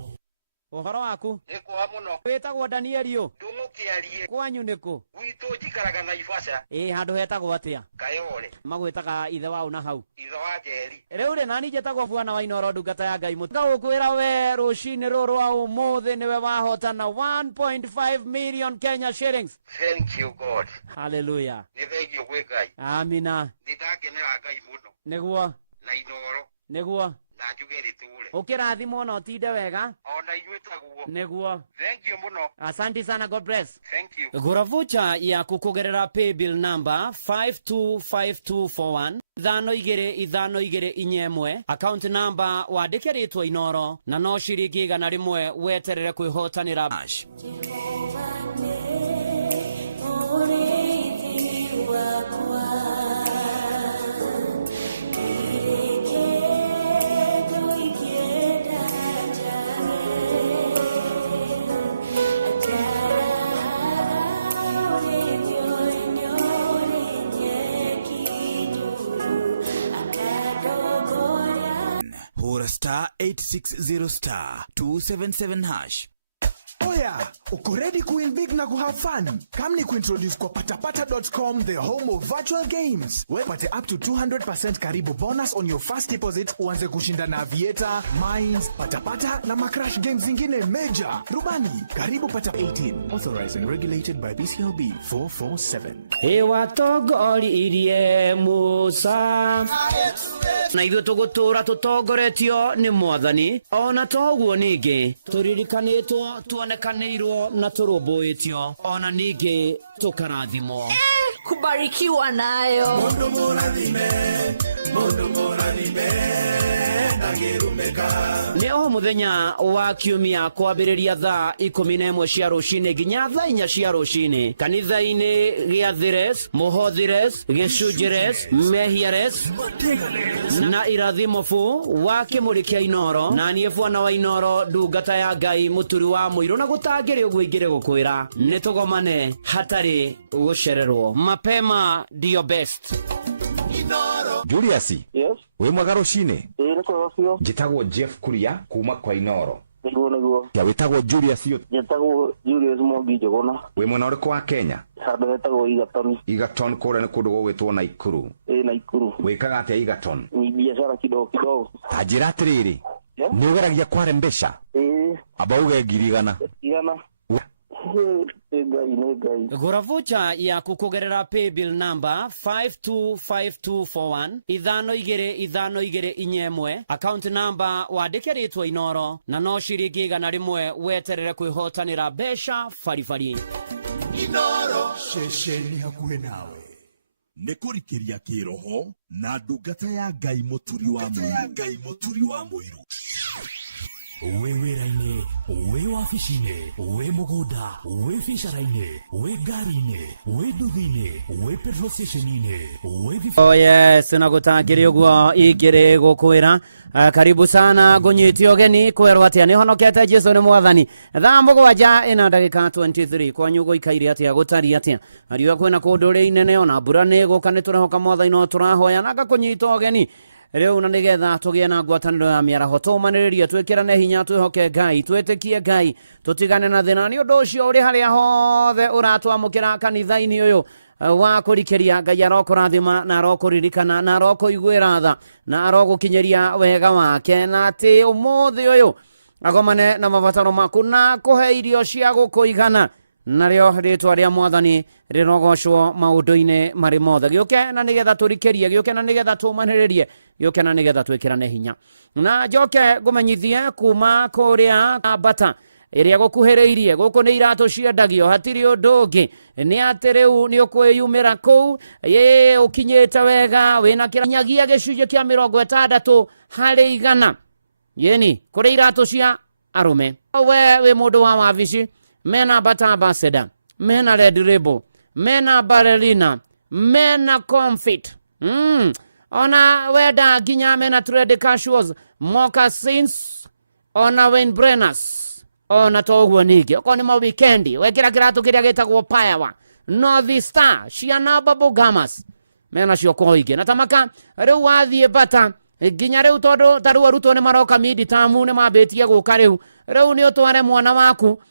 Ũhoro waku? Nĩ kwa mũno. Wĩtagwo Danielio? Ndũmũkĩarie. Kwanyu nĩkũ? Gwitũ njikaraga Naivasha. Handũ hetagwo atĩa? Kayole. Magwĩtaga ithe wao na hau? Ithe wa Njeri. Rĩu rĩ nani njĩtagwo Bwana wa Inooro ndungata ya Ngai mũturi. Ngũkwĩra we rũcinĩ rũrũ wa ũmũthĩ nĩwe wahotana 1.5 million Kenya shillings. Thank you God. Hallelujah. Nĩ thengio gwĩ Ngai. Amina. Nĩndakenera Ngai mũno. Nĩguo? Na Inooro. Nĩguo? Na njuge rĩtũre. Ũkĩrathimwo na ũtinde wega? Ona inyuĩ taguo. Nĩguo? Thank you mũno. Asante sana, God bless. Thank you. Gũra voucher yaku kũgerera paybill number 525241 522241 account number wandĩke rĩtwa Inooro na no ciringi 100 weterere kwĩhotanĩra cash. Hura *860*277#. Oya, uko ready kuwin big na kuhave fun? Come ni kuintroduce kwa patapata.com, the home of virtual games. Wepate up to 200% karibu bonus on your first deposit, uanze kushinda na Aviator, Mines, Patapata na macrash games zingine major. Rubani, karibu pata 18. Authorized and regulated by BCLB 447. Ewa togori irie Musa na ithuĩ tũgũtũra tũtongoretio nĩ Mwathani, ona toguo ningĩ tũririkanĩtwo tuonekanĩirwo na tũrũmbũĩtio, ona ningĩ tũkarathimwo. Kubarikiwa nayo. Mundu mũrathime ndagĩrumĩka. Nĩ o mũthenya wa kiumia kwambĩrĩria thaa 11 cia rũcinĩ nginya thaa 4 cia rũcinĩ kanitha-inĩ gĩa Thires, Mũhothires, Gĩcunjĩres, Mehiares na Irathimofu wa kĩmũrĩ kĩa Inooro, na niĩ Bwana wa Inooro ndungata ya Ngai mũturi wa mũirũ, na gũtangĩrĩ ũguo ingĩrĩ gũkwĩra nĩ tũgomane hatarĩ gũcererwo. Mapema ndio best. Julius. Yes. Wĩ mwega rũcinĩ? Nĩ kwega biũ. Njĩtagwo Jeff Kuria kuma kwa Inooro. Nĩguo. Ya wĩtagwo Julius yo? Njĩtagwo Julius Mwangi Njũgũna. Wĩ mwena ũrĩkũ wa Kenya? Handũ hetagwo Egerton. Egerton kũrĩa nĩ kũndũ gũgwĩtwo Naikuru. Naikuru. Wĩkaga atĩa Egerton? Ni biashara kidogo. Ta njĩra atĩrĩrĩ. Nĩ ũgeragia kware mbeca? Amba uge 100. 100. Gũra voucher yaku kũgerera paybill number 525241 522241 account number wandĩke rĩtwa Inooro na no ciringi 100 weterere kwĩhotanĩra mbeca baribari. Inooro ceceni hakuhĩ nawe nĩ kũrikĩria kĩroho na ndungata ya Ngai mũturi wa mũirũ. wĩ wĩra-inĩ, wĩ wabici-inĩ, wĩ mũgũnda, wĩ biacara-inĩ, wĩ ngari-inĩ, wĩ nduthi-inĩ, wĩ petrol station-inĩ, wĩ Oh yes, na gutangire uguo ingire gukwira karibu sana ngunyiti ogeni kwerwa atia ni honokete Jesu ni mwathani thaa mugwanja ina ndagika 23 kwanyu guikaire atia gutari atia ariwa kwina kundu ri inene ona mbura ni guka ni turahoka mwathani no turahoya na gakunyita ogeni riu na nigetha tugie na ngwataniro ya miaraho tumaniririe twikirane hinya twihoke Ngai twitikie Ngai tutigane na thina ni undu ucio uri haria hothe uratwamukira kanitha-ini uyu wa kurikeria Ngai arokurathima na arokuririkana na arokuiguira tha na arogukinyeria wega wake na ati umuthi uyu agomane na mabataro maku na kuhe irio cia gukuigana nario ritwa ria mwathani rirogocwo maundu-ini mari mothe giuke na nigetha turikerie giuke na nigetha tumaniririe giuke na nigetha twikirane hinya na njoke ngumenyithie kuma kuria bata iria gukuhiriirie guku ni iratu ciendagio hatiri undu ungi ni ati riu ni ukwiyumira kuu ukinyite wega wina kiranyagia gicunjĩ kia 60 harĩ 100 yeni kuri iratu cia arume we wi mundu wa wabici mena bata ambassador mena red label mena ballerina mena comfit ona weda ginya mena thread casuals moccasins ona windbreakers ona toguo ningi oko ni ma weekendi wekira kiratu kiria gitagwo Payawa North Star ciana bubblegummers mena cio koige na tamaka riu wathie bata ginya riu tondu taru arutwo ni maroka midi tamu ni mabetie guka riu ni utware mwana waku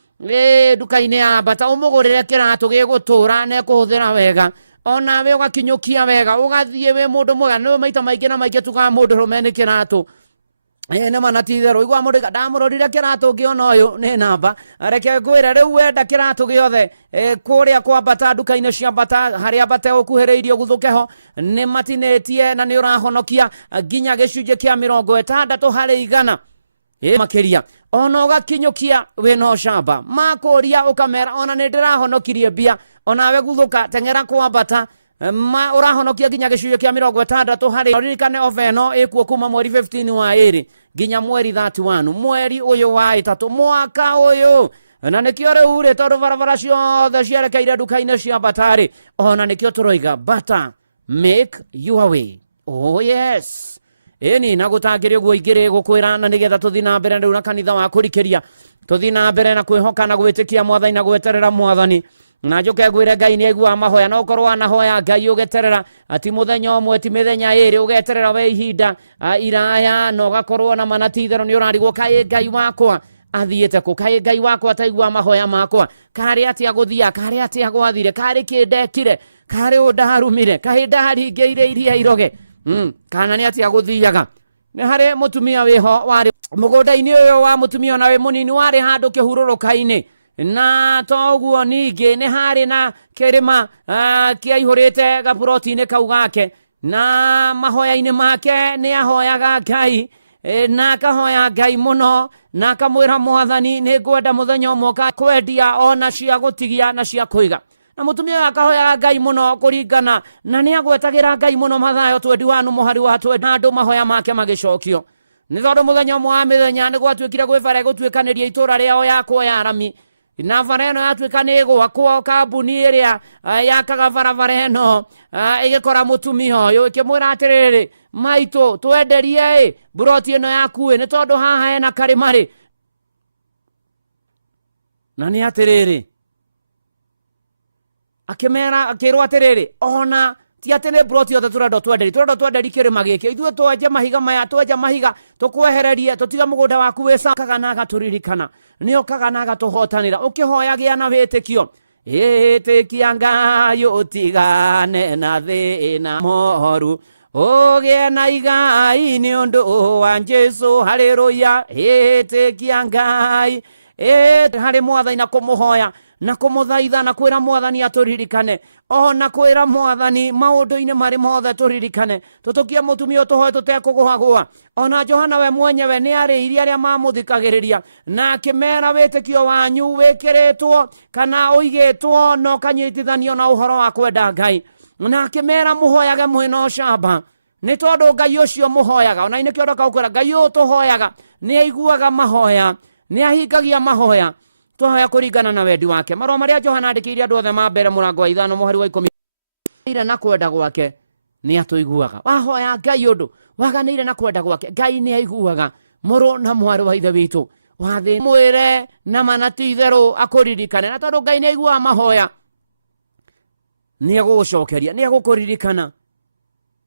duka-ini ya bata umugurire kiratu gigutura ne kuhuthira wega ona we ugakinyukia wega ugathie we mundu mwega no maita maingi na maingi tuka mundu rumeni kiratu ne manatithero igwa mundu ndamurorire kiratu ngiona uyu ni namba areke ngwira riu wenda kiratu giothe kuria kwa bata duka-ini cia bata haria bata ukuhiriirio guthukeho ni matinetie na ni urahonokia ginya gicunjĩ kia 60 harĩ 100 makiria ona ugakinyukia wino shamba makuria ukamera ona ni ndirahonokirie bia ona we guthuka tengera kwa bata ma urahonokia ginya gicunjĩ kia 60 harĩ ririkane ofeno ikuo kuma mweri 15 wa iri ginya mweri 31 mweri uyu wa 3 mwaka uyu na nikio riu ri tondu barabara ciothe cierekeire duka-ini cia batari ona nikio turoiga bata make your way. Oh yes, eni na gutangire guo igire gukwira na nigetha tuthi na mbere riu na kanitha wa kurikiria tuthi na mbere na kwihoka na gwitikia mwathani na gweterera mwathani na njuke gwire Ngai ni aigua mahoya no korwo anahoya Ngai ugeterera ati muthenya umwe ti mithenya iri ugeterera we ihinda iraya no gakorwo na manatithero ni urarigwo kai Ngai wakwa athiete ku kai Ngai wakwa ataigua mahoya makwa kari ati aguthia kari ati agwathire kari kindekire kari undarumire kai ndaringeire iria iroge kana ni ati aguthiaga ni hari mutumia wiho wari mugunda-ini uyu wa mutumia na we munini wari handu kihururuka-ini na toguo ningi ni hari na kirima kiaihurite gaburoti-ini kau gake na mahoya-ini make ni ahoyaga Ngai na akahoya Ngai muno na akamwira mwathani ni ngwenda muthenya umwe kwendia ona cia gutigia na cia kuiga na mutumia akahoya Ngai muno kuringana na ni agwetagira Ngai muno mathayo 21 muhari wa 20 andu mahoya make magicokio ni tondu muthenya umwe wa mithenya ni gwatuikire gwibare gutwikaniria itura riao ya kuoya arami na vareno yatuika ni gwakwo kambuni iria yakaga barabara igikora mutumia uyu ikimwira atiriri maitu twenderie buroti ino yaku ni tondu haha ena karimari na ni atiriri akimera akirwa atiriri ona ti atene buroti yothe turendo twenderi kirima giki ithuĩ twenje mahiga maya twenja mahiga tukwehererie tutiga mugunda waku wicakaga na agaturirikana ni okaga na agatuhotanira ukihoyagia na witikio itikia Ngai utigane na thina moru ugie na igai ni undu wa Jesu haleluya itikia Ngai hari mwathani na kumuhoya na kumuthaitha na kwira mwathani aturirikane ona kwira mwathani maundu-ini mari mothe turirikane tutukie mutumia tuhoe tutekuguhagua ona Johana we mwenyewe ni ariirie aria mamuthikagiriria na akimera witikio wanyu wikiritwo kana uigitwo no kanyitithanio na uhoro wa kwenda Ngai na akimera muhoyage mwino shamba nĩ tondũ Ngai ũcio mũhoyaga, ona nĩ kĩondo kaũkwĩra Ngai ũyũ tũhoyaga nĩ aiguaga mahoya, nĩ ahingagia mahoya, tũhoya kũringana na wendi wake. Marũa marĩa Johana andĩkĩire andũ othe ma mbere mũrango wa 5 mũhari wa 10 na kwenda gwake nĩ atũiguaga. Wahoya Ngai ũndũ waganĩire na kwenda gwake, Ngai nĩ aiguaga. Mũrũ na mwarĩ wa ithe witũ wathĩ mwĩre na manati itherũ akũririkane, na tondũ Ngai nĩ aiguaga mahoya nĩ agũgũcokeria, nĩ agũkũririkana.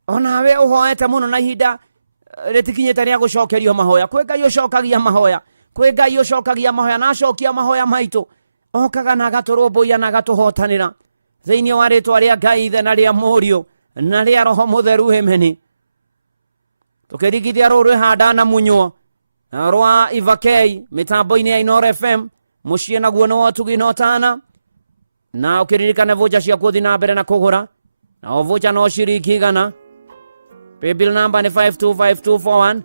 Onawe ũhoete mũno na ihinda rĩtikinyĩte nĩ agũcokerio mahoya. Kwĩ Ngai ũcokagia mahoya, kwĩ Ngai ũcokagia mahoya na acokia mahoya maitũ, okaga na agatũrũmbũiya na agatũhotanĩra thĩinĩ wa rĩtwa rĩa Ngai Ithe na rĩa Mũriũ na rĩa Roho Mũtheru, ameni. Tũkĩringithia rũrũ handa na munywo rwa Ivakei mitambo-inĩ ya Inooro FM, mũciĩ naguo nĩ Wotugi na Otana, na ũkĩririkane vocha cia gũthiĩ na mbere na kũgũra, na o vocha no ciringi 100. Paybill number ni 525241.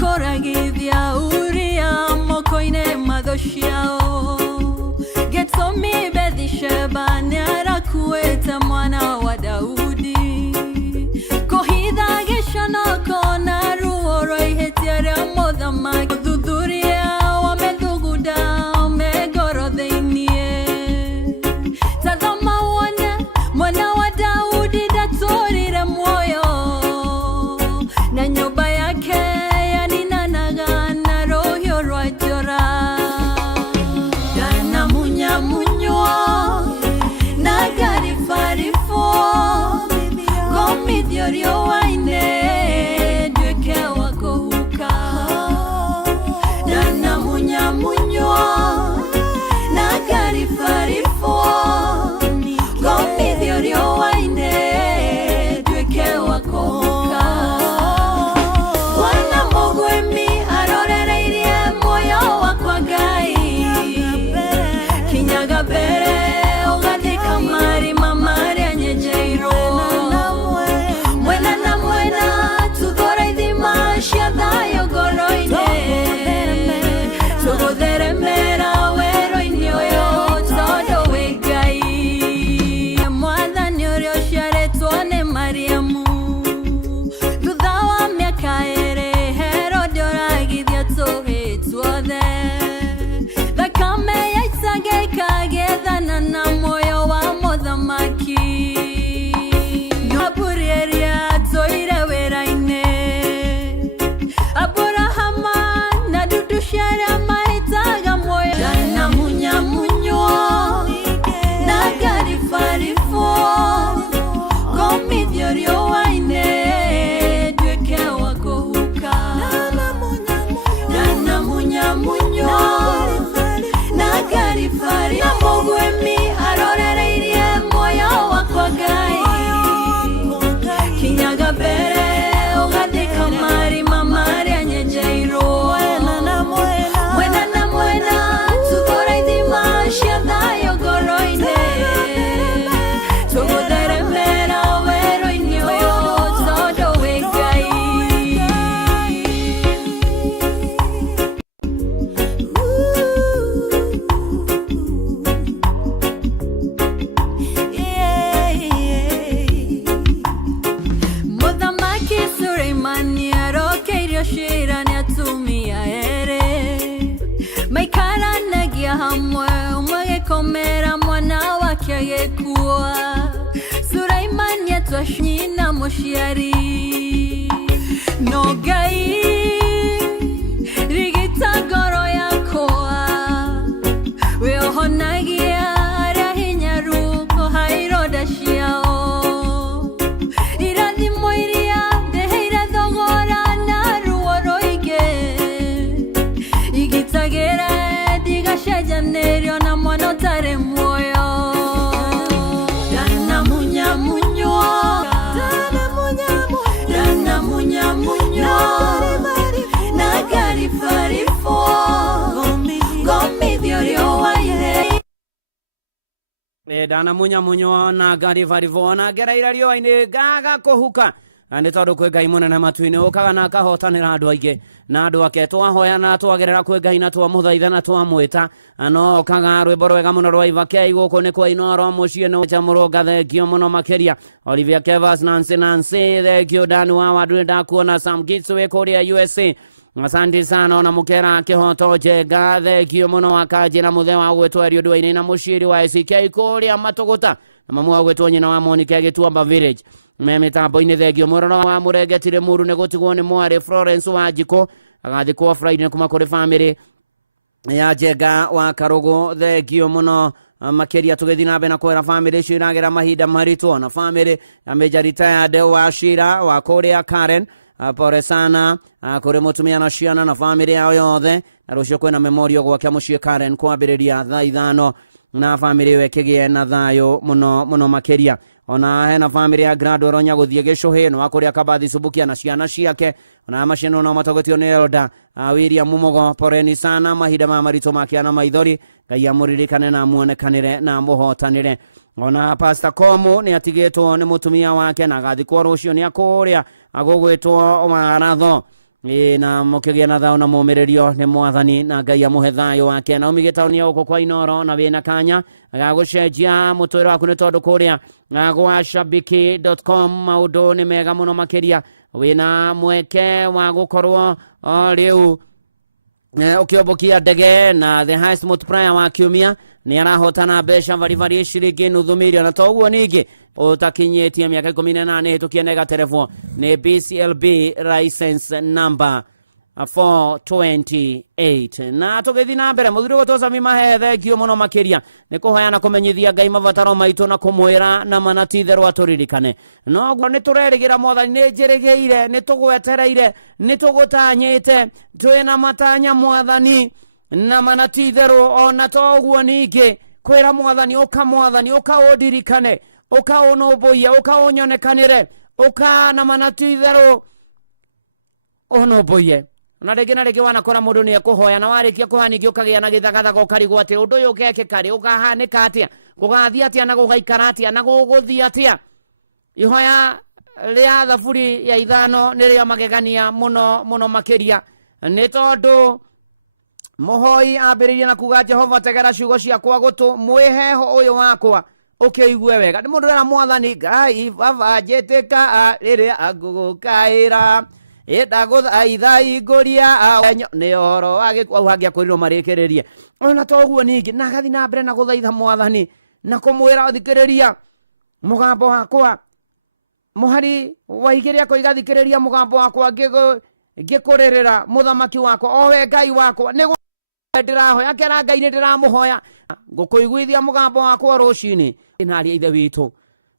Koragithia uria mokoine madoshiao Getsomi Bethsheba narakueta mwana wa Daudi Kohitha geshonoko na ruoro ihetiare mothamaki Thuthuria wamethuguda megorodheinie Tazama wone mwana wa Daudi datorire moyo na nyumba yake Rio waine dweke wako huka na munya munyo na gari farifo gomi rio waine dweke wako huka wana mogwemi arorereirie moyo wakwa Ngai kinyaga bere ugathika mari mamari anyejeiro Shadayo goroine Tugothere mera wero inyoyo todo wegai Mwathani urio ciaretwo nĩ Mariamu thutha wa mĩaka 2 Herode oragithia tũhĩtwo the thakame yaitage ĩkagethana na moyo wa mũthamaki Nobũrĩria tũire wĩra-inĩ Abrahama na dudu shara maitaga moyo na munya munyo na gari farifo gomi dio waine dweke wako huka na munya munyo na gari farifo mogwemi arorereirie moyo wako Ngai kinyaga bere ugathika mari mamari anyejeiro mwena na mwena tukoraithima ciathayo ngoro-inĩ tũgũthere mera wero-inĩ ũyũ tondũ wĩ Ngai Mũthamaki Suleimani arokeirio cira nĩ atumia erĩ maikaranagia hamwe ũmwe gĩkomera mwana wake agĩkua Suleimani etwa nyina mũciari no Ngai rigita ngoro yakwa wĩohonagia arĩa hinyaru kũhairwo nda ciao irathimo iria ndeheire thogora na ruo rũingĩ igitagĩre ndigacenjanĩrio na mwana ũtarĩ muoyo na munya munyo na munya munyo dana munya munyo na gari varivona geraira rio ine gaga kohuka ande tondu kwi Ngai munene matu-ini ukaga na akahotanira andu aingi na andu ake twahoya na twagerera kwi Ngai na twamuthaitha na twamwita ano kaga rwimbo rwega muno rwa Ivakei guku ni kwa Inoro mucii ni chamurunga thengio muno makiria Olivia Kevas Nancy thengio Dani wa wadu ndakuona Sam Gitsu wikuria USA asante sana ona mukera kihoto jega thengio muno akaji na muthe wa gwetwa rio ndwaini na muciri wa SK kuria Matuguta na mamu wa gwetwa nyina wa Monica Gituamba Village mitambo-ini thengio muroro wa murengetire muru ni gutigwo ni mwari Florence Wanjiko agathikwo Friday kuma kuri family ya jega wa Karugu thengio muno makiria tugethi na bena kwera family shiragera mahinda maritu na family ya Major retired wa Shira wa kuria Karen pore sana kuri mutumia na ciana na family yao yothe na rucio kwena memorial gwake mucii Karen kwambiriria thaa 5 na family wekigie na thayo muno makiria ona hena family ya Grado Ronya guthie gicuhi no akuria Kabathi Subukia na ciana ciake ona macino no matogotio ni Elda William Mumogo poreni sana mahinda ma marito make na maithori Ngai amuririkane na muonekanire na muhotanire ona Pastor Komu ni atigitwo ni mutumia wake na gathikwo rucio ni akuria agugwitwo Maratho na mukigia na thao na mumirerio ni mwathani na Ngai amuhe thayo wake na umigitauni ya uko kwa Inoro na wina kanya agagucenjia mutwira waku ni tondu kuria gwa shabiki.com maundu ni mega muno makiria wina mweke wa gukorwo riu ukiobokia ndege na the highest multiplier wa kiumia ni arahotana mbeca varivari ciringi nuthu milioni na toguo ningi utakinyetie miaka 18 hitukie nega telefone ni BCLB license number 428 na tugethi na mbere muthuri gotoza mimahe thengio muno makiria ni kuhoyana kumenyithia Ngai mabataro maitu na kumwira na manatitherwo aturirikane no gwo ni turerigira mwathani ni njirigeire ni tugwetereire ni tugutanyite twina matanya mwathani na manatitherwo ona toguo ningi kwira mwathani ukaundirikane ukaunoboia ukaunyonekanire na manatitherwo onoboie na rege wana kora mundu ni ekuhoya na warikia kuhaningio kagia na githagathaga ukarigwo ati undu uyu ukeke kari ukahanika atia gugathia atia na gugaikara atia na guguthia atia ihoya ria thaburi ya 5 ni ria magegania muno makiria ni tondu muhoi ambiriria na kuga Jehova tegera ciugo ciakwa gutu mwiheho uyu wakwa ukiigue wega ni mundu ra mwathani Ngai baba njitika riria agugukaira idaguthaitha inguria ni horo wagikwa kurirwo marikiririe ona toguo ningi na gathi na mbere na guthaitha mwathani na kumwira thikiriria mugambo wakwa muhari waigiria ko igathikiriria mugambo wakwa ngikuririra muthamaki wakwa owe Ngai wakwa ni ndirahoya kera Ngai ni ndiramuhoya ngukuiguithia mugambo wakwa rucini inari ithe witu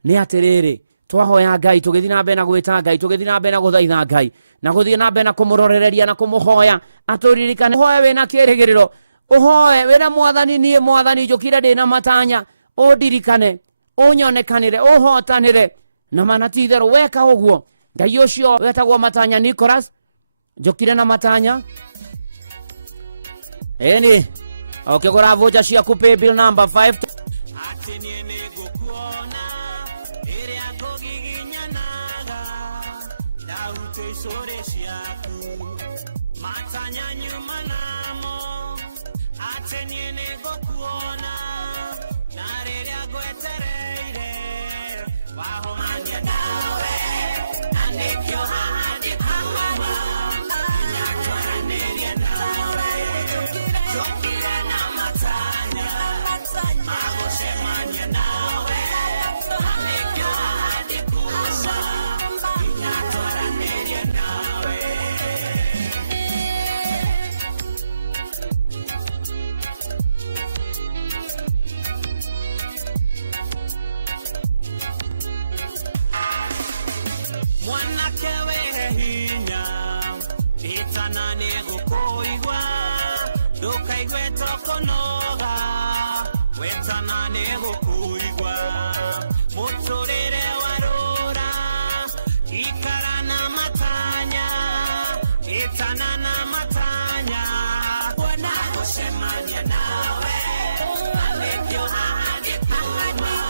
ni atiriri twahoya Ngai tugithi na mbere na gwita Ngai tugithi na mbere na guthaitha Ngai na guthie na mbere na kumurorereria na kumuhoya aturirikane hoya wena kirigiriro uhoye wena mwathani nie mwathani njukire ndina matanya undirikane unyonekanire uhotanire na manatitherwo weka uguo Ngai ucio wetagwo Matanya Nicholas njukire na matanya eni ukigura voja ciaku pay bill number 5 sore ciaku matanya nyuma namo ateniene gokuona na riria gwetereire wahomania nawe na nikio hahandi kuwa inatwaraniria nawe jokire na matanya magosemania nawe na nikio hahandi kuwa inatwaraniria nawe mwanake wehe hinya itanane gukuigwa ndukaigue tokonoga wetanane gukuigwa muturire warura ikara na matanya itana na matanya wana kusemania nawe alivyo hadi kuwa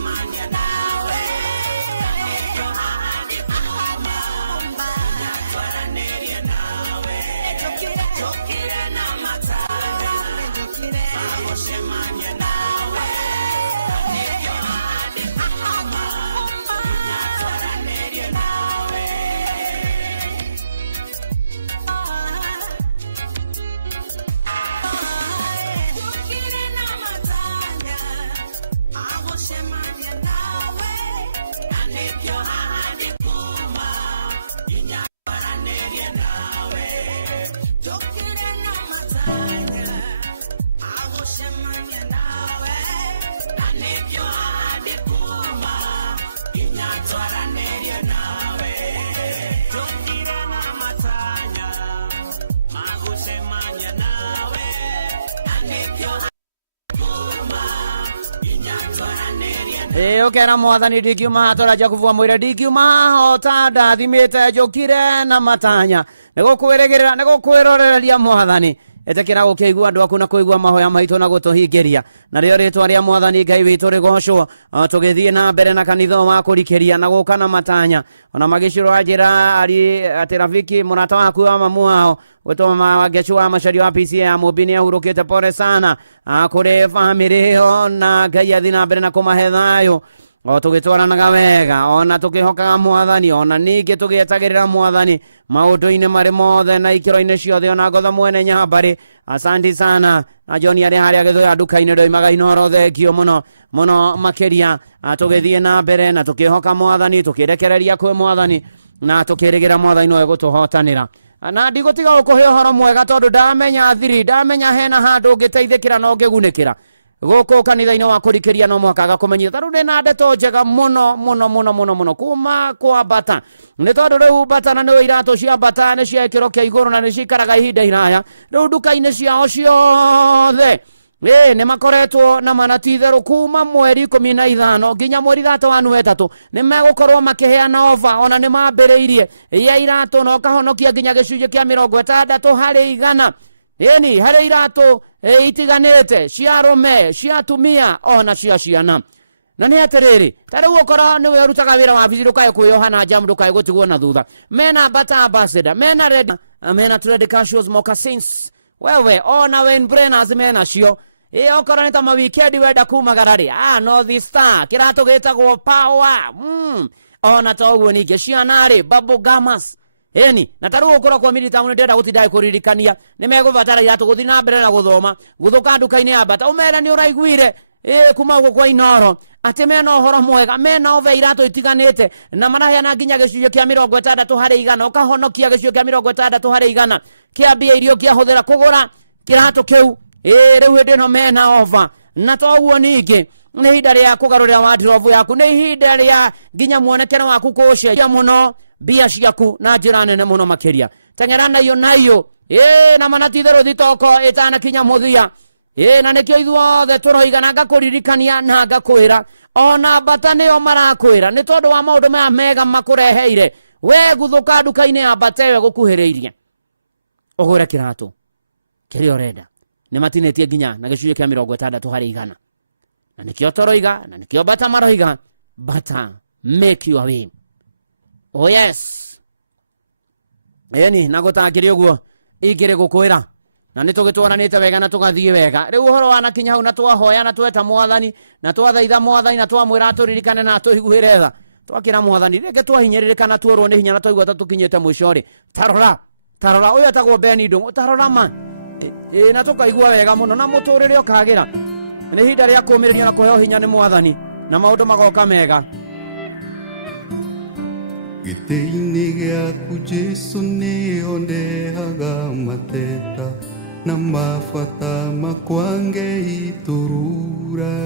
gũcemania nawe nĩkĩo haha ndĩkuma twaranĩrie nawe tũkire na matanya gũcemania nawe nĩkĩo haha ndĩkuma twaranĩrie nawe tũkire na matanya gũcemania nawe nĩkĩo haha ndĩkuma twaranĩrie nawe tũkire na matanya gũcemania nawe nĩkĩo haha ndĩkuma twaranĩrie nawe tũkire na matanya gũcemania nawe nĩkĩo ukena mwathani ndikiuma hatoraja kuvua mwire ndikiuma hota ndathimite njukire na matanya nigukwirigirira nigukwiroreraria mwathani etekera gukigua andu aku na kuigua mahoya maitu na gutuhingiria na rio ritwa ria mwathani Ngai witu rigocwo tugithie na mbere na kanitha wa kurikiria na guka na matanya ona magiciro ajira ari atirafiki murata waku wa mamu wao wetoma wagechu wa mashari wa PCA ya mubini ya urukite pore sana kuri family ona Ngai athi na mbere na kumahe thayo tugitwaranaga wega ona tukihokaga mwathani ona ningi tugietagirira mwathani maundu-ini mari mothe na ikiro-ini ciothe ona ngotha mwene nyambari asanti sana na John ari haria githoya nduka-ini ndoimaga inoro thengio muno muno makiria tugithie na mbere na tukihoka mwathani tukirekereria kwi mwathani na tukirigira mwathani no egutuhotanira na ndigutiga gukuhe uhoro mwega tondu ndamenya thiri ndamenya hena handu ngiteithikira no ngigunikira guku kanitha-ini wa kurikiria no mwakaga kumenyithia taru ndina ndeto njega muno muno muno muno muno kuma kwa bata ni tondu riu bata na niwe iratu cia bata ni cia ikiro kia iguru na ni cikaraga ihinda iraya riu nduka-ini ciao ciothe ni makoretwo na manatitherũ kuma mweri 15 nginya mweri 3 ni megukorwo makiheana ofa ona ni mambĩrĩirie ya iratu no kahonokia nginya gĩcunjĩ kĩa 60 harĩ igana eni harĩ iratu itiganĩte cia arũme cia atumia ona cia ciana na nĩ atĩrĩrĩ tarĩu ũkorwo nĩwe ũrutaga wĩra wa bici ndũkae kwĩyoha na jamu ndũkae gũtigwo na thutha mena bata ambassador mena red mena red casuals moccasins wewe ona Wayne Brenners mena cio okorwo nĩ ta mawikendi wenda kumagara rĩ North Star kĩratũ gĩtagwo power ona ta ũguo ningĩ ciana rĩ Bubble Gummers eni na taru ukora kwa milita mu ndenda gutinda kuririkania ni megubatara ya tuguthi na mbere na guthoma guthuka nduka-ini ya bata umera ni uraiguire kuma guko kwa inoro ati mena uhoro mwega mena ove iratu itiganite na maraheana nginya gĩcunjĩ kĩa 60 harĩ igana ukahonokia gĩcunjĩ kĩa 60 harĩ igana kia mbia irio kia huthira kugura kiratu kiu riu hindi no mena ova na toguo ningi ni ihinda ria kugarurira wardrobe yaku ni ihinda ria nginya muonekere waku kucenjia muno mbia ciaku na njĩra nene muno makiria teng'era nayo na manatitherũ thitoko itanakinya muthia na nikio ithuothe turoiga na ngakuririkania na ngakwĩra ona bata nĩo marakwĩra nĩ tondũ wa maũndũ maya mega makureheire we gũthũka nduka-inĩ ya bata ĩyo gũkuhĩrĩirie ũgũre kĩratũ kĩrĩa ũrenda nĩ matinĩtie nginya na gĩcunjĩ kĩa 60 harĩ igana na nikio tũroiga na nikio bata maroiga bata make your way. Oh yes. Eni na gũtangĩrĩ ũguo ingĩrĩ gũkwĩra na nĩ tũgĩtwaranĩte wega na tũgathiĩ wega rĩu ũhoro wanakinya hau na twahoya na tweta mwathani na twathaitha mwathani na twamwĩra atũririkane na atũiguĩre tha twakĩra mwathani rĩngĩ twahinyĩrĩrĩka na tuorwo nĩ hinya na twaigua ta tũkinyĩte mũico rĩ tarora ũyũ etagwo Beni Ndung'u tarora ma na tũkaigua wega mũno na mũtũrĩre ũkagĩra nĩ ihinda rĩa kũũmĩrĩrio na kũheo hinya nĩ mwathani na maũndũ magoka mega. Gĩtĩ-inĩ gĩaku Jesũ nĩho ndehaga mateta na mabata makwa Ngei turura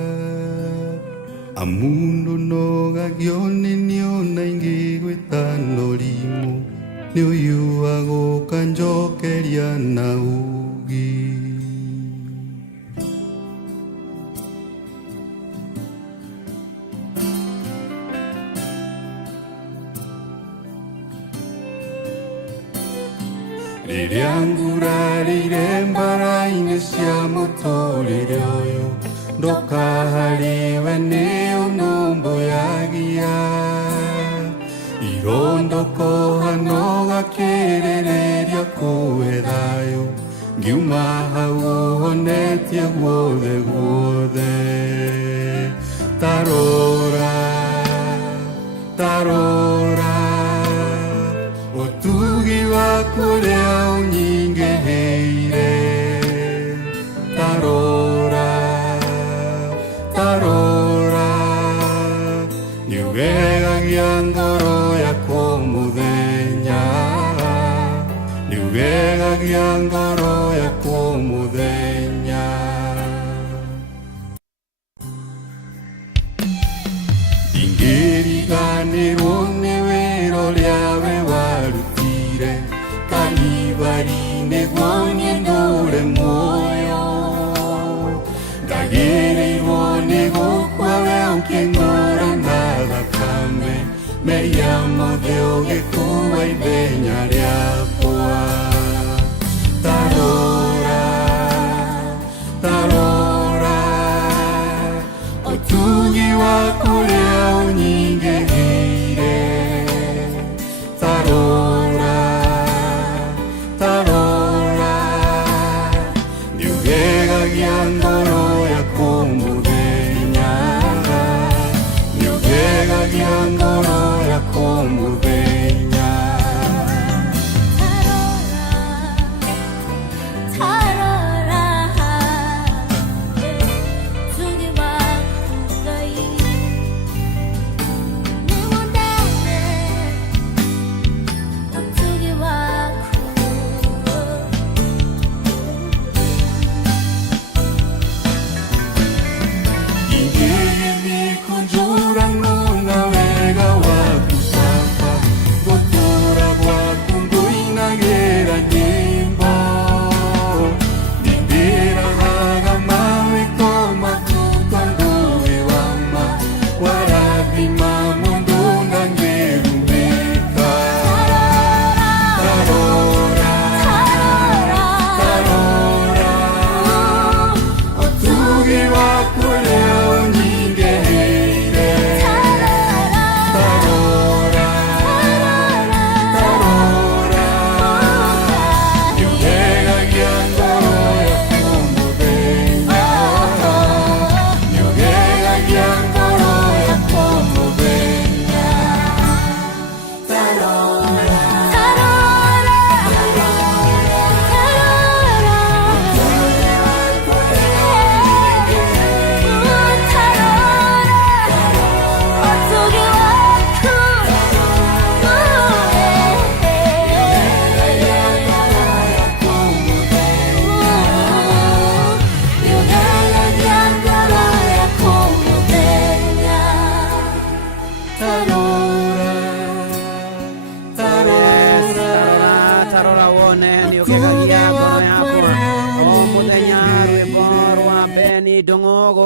amundu nogagio nĩ niona ingĩgwĩta norimũ nĩ ũyũ agũka njokeria na ugi rĩrĩa ngurarĩire mbara-inĩ cia mũtũrĩre ũyũ ndokahariwe nĩ ũnũmbũyagia irondo kohano gakĩrĩrĩria kũhe thayũ ngiuma hau ũhonetie guothe guothe tarora tarora ũtugi waku ũrĩa ũnyingĩhĩire tarora tarora niugegagia ngoro yakwa mũthenya niugegagia ngoro yakwa mũthenya ingĩriganĩrwo nĩ wĩra ũrĩa we warutire Kalivari-inĩ guo niĩ ndũre muoyo ndagĩrĩirwo nĩ gũkua we ũkĩng'ũra na thakame mehia mothe ũgĩkuua ithenya rĩakwa tarora tarora ũtugi waku ũrĩa ũnyingĩhĩire tarora tarora niugegagia ngoro yakwa mũthenya niugegagia ngoro yakwa mũthenya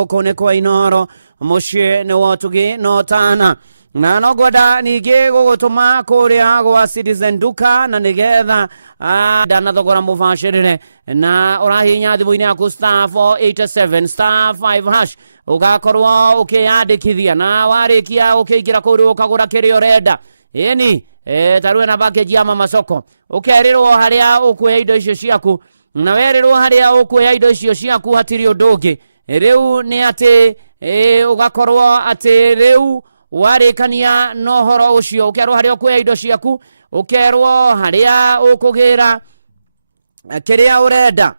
Kone kwa inoro mushe ne watugi no tana na no goda nige gugutuma kuria gwa Citizen Duka na nigetha dana thogora mubashirire na urahinya thimu-ini yaku star 487 star 5 hash ugakorwo ukiyandikithia na warikia ukiingira kuru ukagura kiria urenda ini tarue na package ya mama soko ukerirwo haria ukuya indo icio ciaku na werirwo haria ukuya indo icio ciaku hatiri undugi riu ni ati ugakorwo ati riu warikania no horo ucio ukerwo haria ukuya indo ciaku ukerwo haria ukugira kiria urenda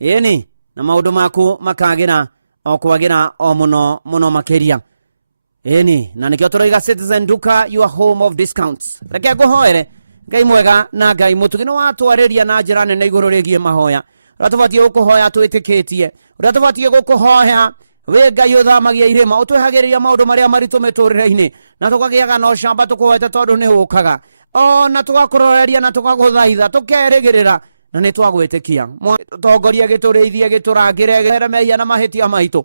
ini na maundu maku makagira okwagira o muno muno makiria ini na nikio turoiga Citizen Duka your home of discounts reke guhoere ngai mwega na ngai mutugino watwariria na njira nene iguru rigie mahoya ratubatie gukuhoya twitikitie ratubatie gukuhoya we ngai uthamagia irima utwehagiriria maundu maria maritu miturire-ini na tukagiaga no shamba tukuhete tondu ni ukaga o na tugakuroreria na tukaguthaitha tukerigirira na ni twagwitikia tongoria gitureithie giturangire geremehia na mahitia maitu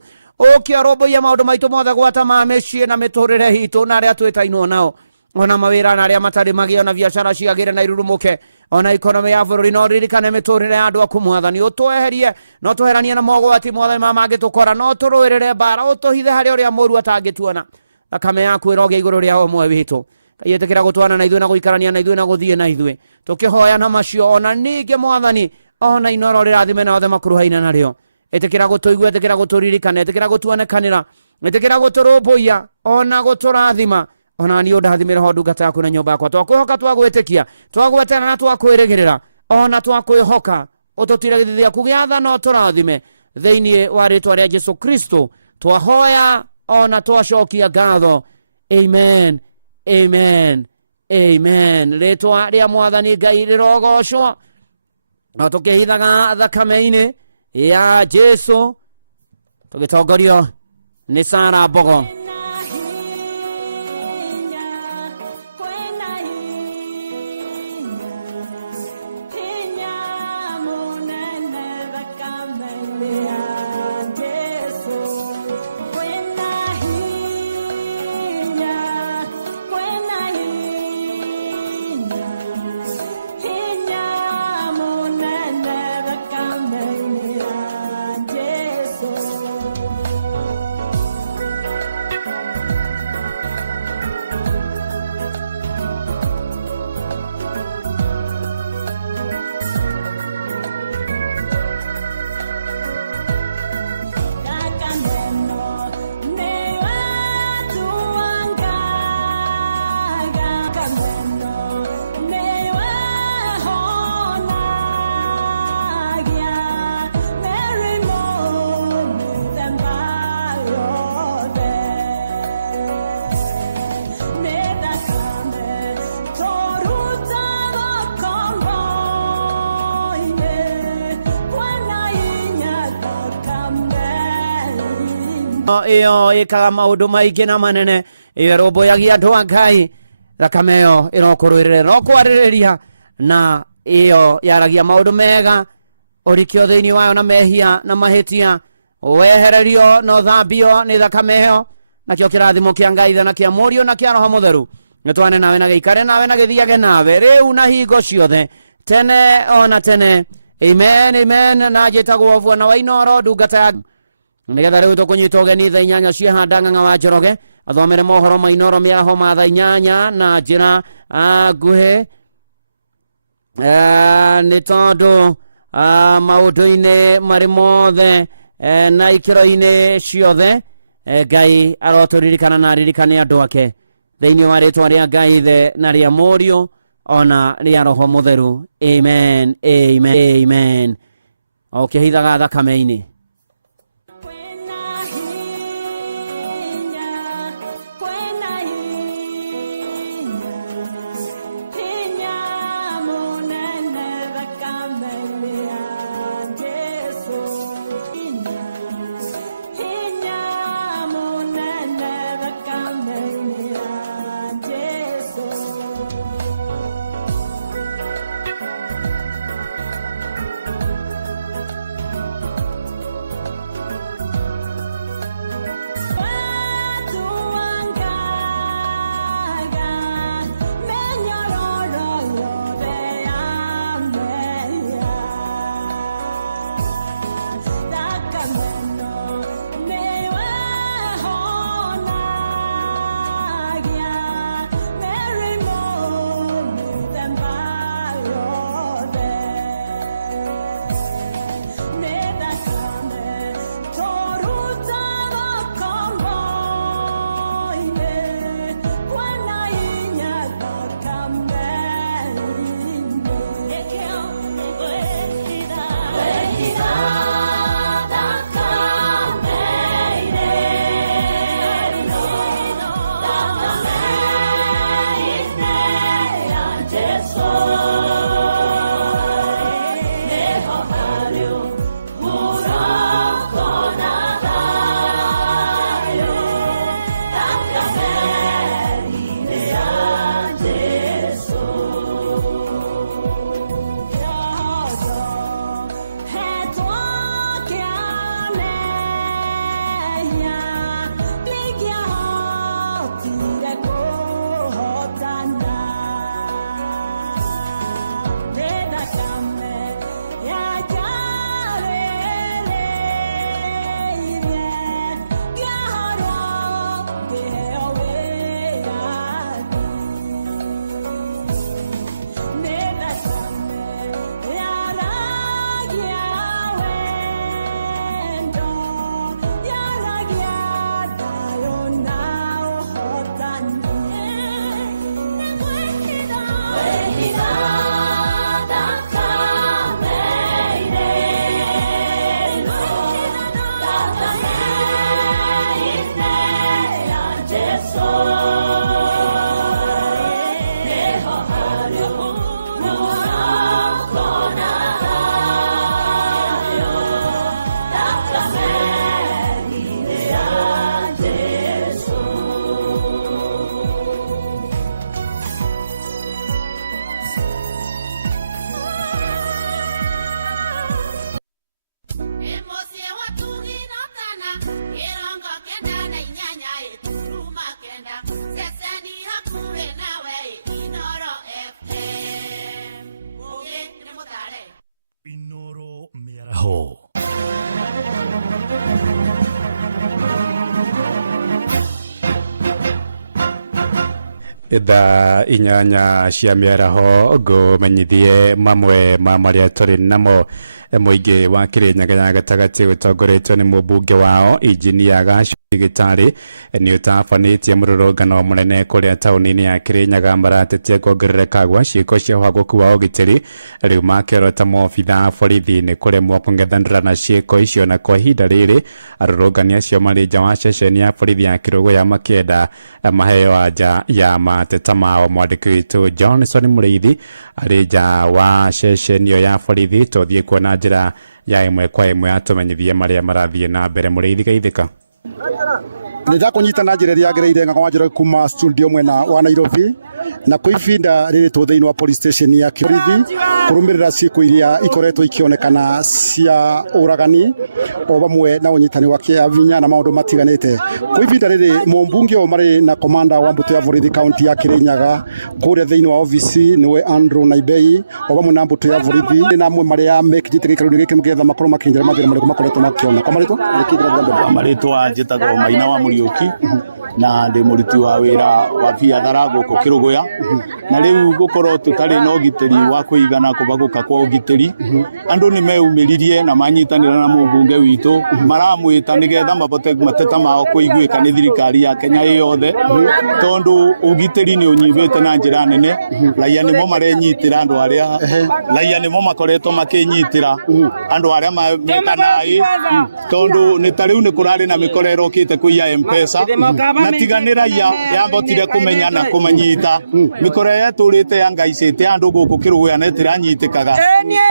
ukio roboia maundu maitu mothe gwata ma mecii na miturire hitu na aria twitainwo nao ona mawira na aria matari magio na biashara ciagire na irurumuke ona economy ya bururi no ririkane miturire andu akumwathani utweherie no tuheranie na mogwati mothe mamage tukora no turuirire bara utuhithe hari uria moru atangituona akame yaku iroge iguru ria omwe witu kayetekera gutwana na ithuĩ na guikarania na ithuĩ na guthie na ithuĩ tukihoya na macio ona ninge mwathani ona inoro rirathime na othe makuruhaina nario etekera gutuigua etekera guturirikana etekera gutuonekanira etekera guturumbuia ona guturathima ona ni undathimira ho ndungata yaku na nyumba yakwa twakwihoka twagwitikia twagwetana na twakwirigirira ona twakwihoka ututire githithi yaku giatha no turathime thiini wa ritwa ria Jesu Kristo twahoya ona twacokia ngatho amen amen amen ritwa ria mwathani Ngai rirogocwo no tukihithaga thakame-ini ya Jesu tugitongorio ni Sarah Mbogo. Iyo ikaga maundu maingi na manene irumbuyagia andu a Ngai thakame iyo irokuruirire no kwaririria na iyo yaragia maundu mega urikio thiini wayo na mehia na mahitia wehererio no thambio ni thakame iyo nakio kirathimo kia Ngai na kia murio na kia Roho Mutheru nitwane nawe na giikare nawe na githiage nawe riu na hingo ciothe tene ona tene amen amen na njitagwo Vuana wa Inoro ndungata ya nigetha riu tukunyita ugeni thaa 8 cia handa ng'ang'a wa Njoroge athomere mohoro ma Inoro miaraho ma thaa 8 na njira nguhi ni tondu maundu-ini mari mothe na ikiro-ini ciothe Ngai aroturirikana na aririkane andu ake thiini wa ritwa ria Ngai the na ria murio ona ria Roho Mutheru amen amen amen okihithaga thakame-ini Itha inyanya cia mĩaraho ngũmenyithie mamwe ma marĩa tũrĩ namo. Mũingĩ wa Kirinyaga ya gatagatĩ ũtongoretio nĩ mũmbunge wao Injinia Gachuthi Gĩtarĩ nĩ ũtabanĩtie mũrũrũngano mũnene kũrĩa taũni-inĩ ya Kirinyaga maratetia kuongerereka gwa ciĩko cia ũhagũku wa ũgitĩri. Rĩu makerwo ta maobitha a borithi nĩ kũremwo kũng'ethanĩra na ciĩko icio, na kwa ihinda rĩrĩ arũrũngani acio marĩ nja wa ceceni ya borithi ya Kĩrũgũya makĩenda maheo anja ya mateta mao. Mwandĩki witũ Johnson Mũrĩithi arĩ nja wa ceceni ĩyo ya borithi, tũthiĩ kuona njĩra ya ĩmwe kwa ĩmwe atũmenyithie marĩa marathiĩ na mbere. Mũrĩithi geithĩka. Nĩnda kũnyita na njĩra ĩrĩa yagĩrĩire Ng'ang'a kuma studio mwena wa Nairobi na kwĩbinda rĩrĩ tũ thĩinĩ wa police station ya Kĩrĩthi kũrũmĩrĩra ciĩko iria ikoretwo ikĩonekana cia ũragani o bamwe na ũnyitani wa kĩabinya na maũndũ matiganĩte. Kwĩbinda rĩrĩ mũmbunge o marĩ na komanda wa mbũtũ ya borithi kaunti ya Kirinyaga kũrĩa thĩinĩ wa ofici nĩwe Andrew Naibei o bamwe na mbũtũ ya borithi na amwe marĩa mekĩjĩte gĩikaro-inĩ gĩkĩ mũgetha makorwo makĩnjĩra mathĩna marĩkũ makoretwo makĩona. Marĩtwa njĩtagwo Maina wa Mũriũki na ndĩ mũruti wa wĩra wa biathara gũkũ Kĩrũgũya, na rĩu gũkorwo tũtarĩ na ũgitĩri wa kũigana kũbagũka kwa ũgitĩri, andũ nĩ meumĩririe na manyitanĩra na mũmbunge witũ maramwĩta nĩgetha mabote mateta mao kũiguĩka nĩ thirikari ya Kenya yothe, tondũ ũgitĩri nĩ ũnyibĩte na njĩra nene. Raia nĩmo marenyitĩra andũ arĩa raia nĩmo makoretwo makĩnyitĩra andũ arĩa mekanaĩ, tondũ nĩ ta rĩu nĩ kũrarĩ na mĩkora ĩrokĩte kũiya M-Pesa na tiganĩ raia yambotire kũmenya na kũmanyita. Mĩkora yatũrĩte yangaicĩte andũ gũkũ Kĩrũgũya na ĩtiranyitĩkaga,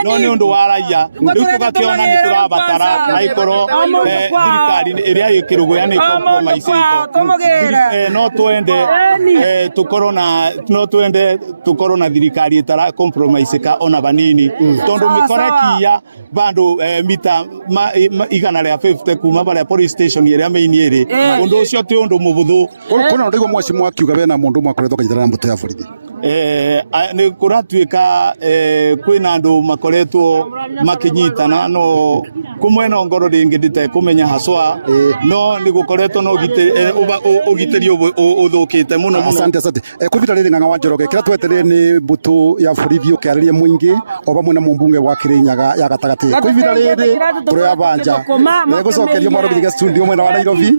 no nĩ ũndũ wa raia rĩu tũgakĩona nĩ tũrabatara na ikorwo thirikari ĩrĩa ĩ Kĩrũgũya nĩ compromise. No twende tũkorwo na thirikari ĩtara compromise ka ona banini, tondũ mĩkora kiya bandu mita igana rĩa 50 kuma barĩa police station ĩrĩa maini ĩrĩ. Ũndũ ũcio ti ũndũ mũbũthũ. Kuna ndĩgwo mwaci mwakiuga bena mũndũ mwakoretwo kanyitana na mbũtũ ya borithi. Nĩ kũratuĩka kwĩna andũ makoretwo makĩnyitana, no kumwe no ngoro rĩngĩ nditekũmenya haswa, no nĩ gũkoretwo na ũgitĩri ũthũkĩte mũno. Asante. Kwĩbinda rĩrĩ Ng'ang'a wa Njoroge kĩrĩa twetereire nĩ mbũtũ ya borithi ũkĩarĩria mũingĩ o bamwe na mũmbunge wa Kirinyaga ya gatagatĩ. Kwĩbinda rĩrĩ tũrĩa banja gũcokerio Mwarobi studio mwena wa Nairobi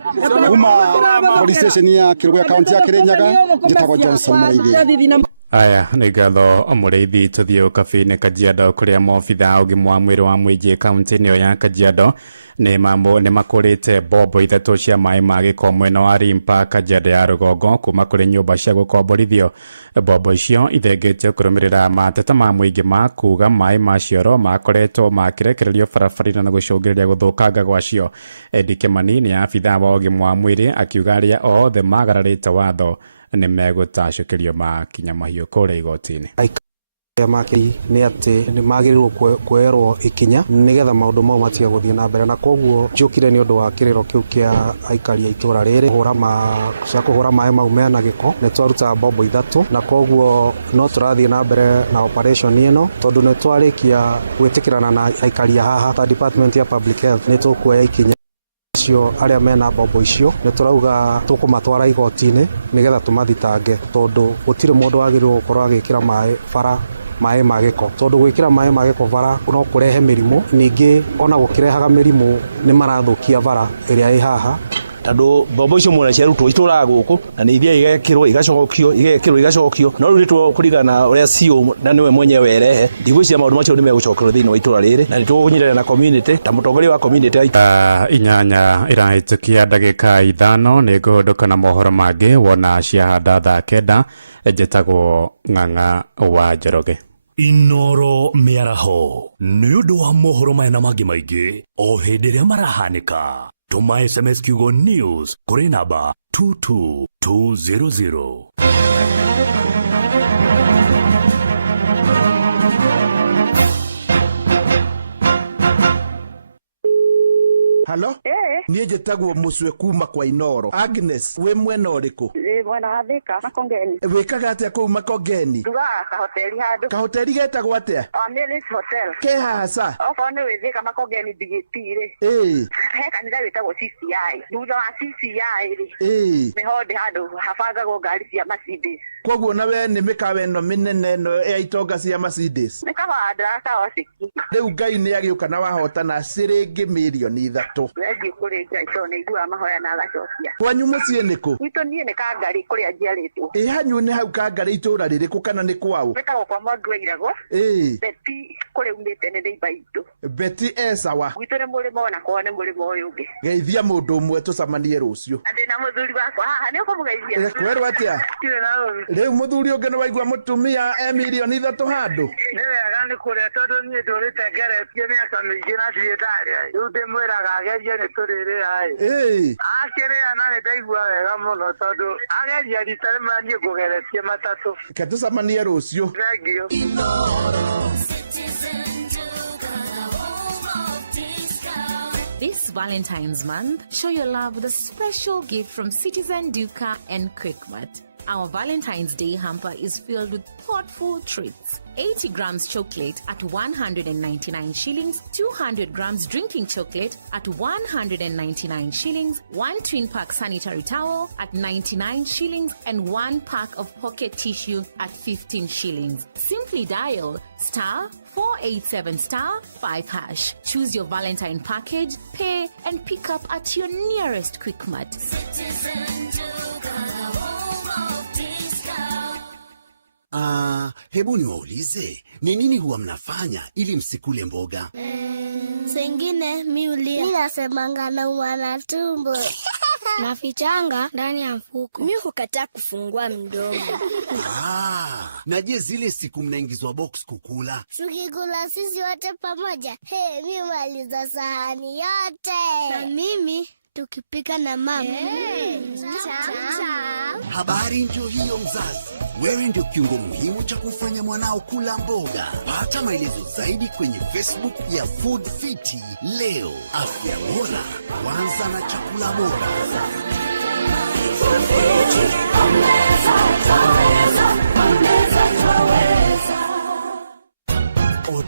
kuma police station ya Kĩrũgũya kaunti ya Kirinyaga, njĩtagwo Johnson Mũrĩithi. Aya nĩ ngatho Mũrĩithi. Tũthiĩ kabi-inĩ Kajiado kũrĩa maobitha ũgima wa mwĩrĩ wa mũingĩ kaunti-inĩ ĩyo ya Kajiado nĩ makũrĩte mbombo ithatũ cia maĩ ma gĩko mwena wa Rimpa, Kajiado ya rũgongo kuma kũrĩ nyũmba cia gũkomborithio. Mbombo icio ithengĩtio kũrũmĩrĩra mateta ma mũingĩ ma kuga maĩ ma cioro makoretwo makĩrekererio barabara-inĩ na gũcũngĩrĩria gũthũkanga gwacio. Eddie Kimani nĩ abitha wa ũgima wa mwĩrĩ akiuga arĩa othe magararĩte watho nĩ megũtacũkĩrio makinya mahiũ kũrĩa igoti-inĩ. Maki nĩ atĩ nĩ magĩrĩirwo kuoerwo ikinya nĩgetha maũndũ mau matige gũthiĩ na mbere, na koguo njũkire nĩ ũndũ wa kĩrĩro kĩu kĩa aikari a itũra rĩrĩ kũhũra maĩ mau mena gĩko. Nĩ twaruta mbombo ithatũ na koguo no tũrathiĩ na mbere na operation ĩno, tondũ nĩ twarĩkia gwĩtĩkĩrana na aikari haha ta Department ya Public Health nĩ tũkuoya ikinya cio arĩa mena mbombo icio. Nĩ tũrauga tũkũmatwara igoti-inĩ nĩgetha tũmathitange, tondũ gũtirĩ mũndũ wagĩrĩirwo gũkorwo agĩkĩra maĩ ma gĩko, tondũ gwĩkĩra maĩ ma gĩko bara no kũrehe mĩrimũ. Ningĩ ona gũkĩrehaga mĩrimũ nĩ marathũkia bara ĩrĩa ĩ haha, tondũ mbombo icio mũna ciarutwo itũraga gũkũ na nĩ ithiaga igacokio no rĩu nĩ kũringana ũrĩa CEO na nĩwe mwenyewe erehe ndigwĩciria maũndũ macio nĩ megũcokerwo thĩinĩ wa itũra rĩrĩ, na nĩ tũkũnyitanĩra na community ta mũtongoria wa community. Inyanya ĩrahĩtũkia ndagĩka 5 nĩ ngũhũndũka na mohoro mangĩ wona ciahanda thaa 9. Njĩtagwo Ng'ang'a wa Njoroge. Inoro mĩaraho nĩ ũndũ wa mohoro maya na mangĩ maingĩ o hĩndĩ ĩrĩa marahanĩka. Tũma SMS kiugo news kũrĩ namba 22200. Halo? Niĩ njĩtagwo Mũcwe kuma kwa Inoro. Agnes, wĩ mwena ũrĩkũ? mwena wa Thika Makongeni. Wikaga atia kuu Makongeni? Ndugaga kahoteli handu. Kahoteli getagwo atia? Amelis Hotel. Ke hasa? Okorwo nĩ wĩ Thika Makongeni ndigĩti-rĩ. He kanitha wĩtagwo CCI. Thutha wa CCI-rĩ, nĩho ndĩ handũ habangagwo ngari cia Mercedes. Koguo nawe nĩ mĩkawa ĩno mĩnene ĩno ya itonga cia Mercedes? Nĩ kabanda ka Osiki. Rĩu Ngai nĩ agĩũka na wahotana ciringi milioni 3. Thengiũ kũrĩ Ngai tondũ nĩ aiguaga mahoya na agacokia. Kwanyu mũciĩ nĩ kũ? Gwitũ niĩ nĩ Kangari kũrĩa njiarĩtwo. Hanyu nĩ hau Kangari itũũra rĩrĩkũ kana nĩ kwao? Wĩtagwo kwa Mwangi wa Irago. Beti kũrĩa umĩte nĩ neighbor itũ. Beti sawa. Gwitũ nĩ mũrĩmo ona kwao nĩ mũrĩmo ũyũ ũngĩ. Geithia mũndũ ũmwe tũcemanie rũciũ. Ndĩ na mũthuri wakwa haha nĩ ũkũmũgeithia. Kwerwo atĩa? Rĩu mũthuri ũngĩ nĩ waigua mũtumia milioni 3 handũ? Nĩ wega nĩ kũrĩa tondũ niĩ ndũrĩte ngeretie mĩaka mĩingĩ na ndirĩ ndarĩa. Rĩu ndĩmwĩraga agerie nĩ tũrĩrĩa-ĩ. Akĩrĩa na nĩ ndaigua wega mũno tondũ ageria rita rĩmwe niĩ ngũgeretie matatũ. Ke tũcemanie rũciũ. Thengiũ. This Valentine's month, show your love with a special gift from Citizen Duca and Quickmart. Our Valentine's Day hamper is filled with thoughtful treats. 80 grams chocolate at 199 shillings, 200 grams drinking chocolate at 199 shillings, 1 twin pack sanitary towel at 99 shillings, and 1 pack of pocket tissue at 15 shillings. Simply dial *487*5#. Choose your Valentine package, pay, and pick up at your nearest Quickmart. Hebu niwaulize, ni nini huwa mnafanya ili msikule mboga? Sengine miulia. Mimi nasemanga naumwa na tumbo. Nafichanga ndani ya mfuko. Mimi hukataa kufungua mdomo. Na je, zile siku mnaingizwa box kukula? Tukikula sisi wote pamoja. Mimi maliza sahani yote. Na mimi tukipika na mama. Habari ndio hiyo mzazi. Wewe ndio kiungo muhimu cha kufanya mwanao kula mboga. Pata maelezo zaidi kwenye Facebook ya Food Fiti leo. Afya bora kwanza na chakula bora.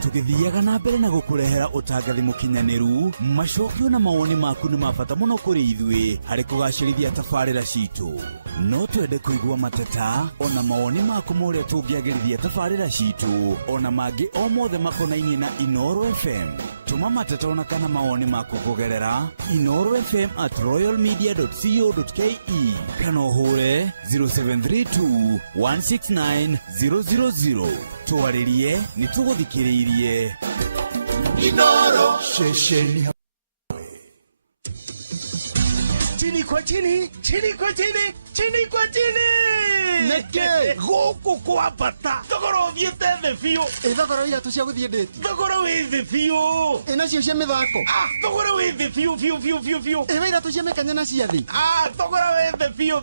Tugithiaga na mbere na gukurehera utangathi mukinyaniru macokio na mawoni maku ni mabata muno kuri ithui hari kugacirithia tabarira citu no twende kuigua mateta ona mawoni maku muria tungiagirithia tabarira citu ona mangi o mothe makonainie na Inooro FM. Tuma mateta ona kana mawoni maku kugerera inoorofm@royalmedia.co.ke kana uhure 0732 169 000. Tuwaririe ni tuguthikiririe Inooro shesheni. Chini kwa chini, chini kwa chini, chini kwa chini. Neke goko kwa bata. Thogora thiete the biu. Thogora ira tucia guthie date. Thogora wi the biu. Nacio cia mithako. Thogora wi the biu. Ira tucia mekanya na cia thi. Thogora wi the biu.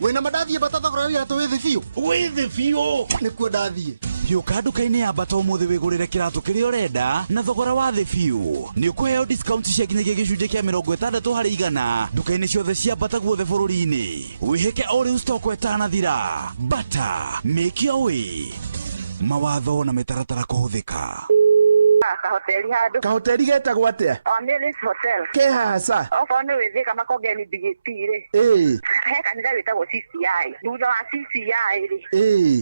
Wina madathie bata thogora ira tu wi the biu. Wi the biu. Nikuo ndathie. Yuka nduka-inĩ ya Bata ũmũthĩ wĩgũrĩre kĩratũ kĩrĩa ũrenda na thogora wa thĩ biũ. Nĩ ũkũheo discount cia nginyagia gĩcunjĩ kĩa 60 harĩ igana nduka-inĩ ciothe cia Bata guothe bũrũri-inĩ. Wĩhĩke o rĩu stock ĩtanathira. Bata, make your way. Mawatho na mĩtaratara kũhũthĩka. Kahoteli handu. Kahoteli getagwo atia? Amelis Hotel. Ke hasa? Okorwo nĩ wĩ Thika Makongeni ndigĩti-rĩ. He kanitha wĩtagwo CCI. Thutha wa CCI-rĩ,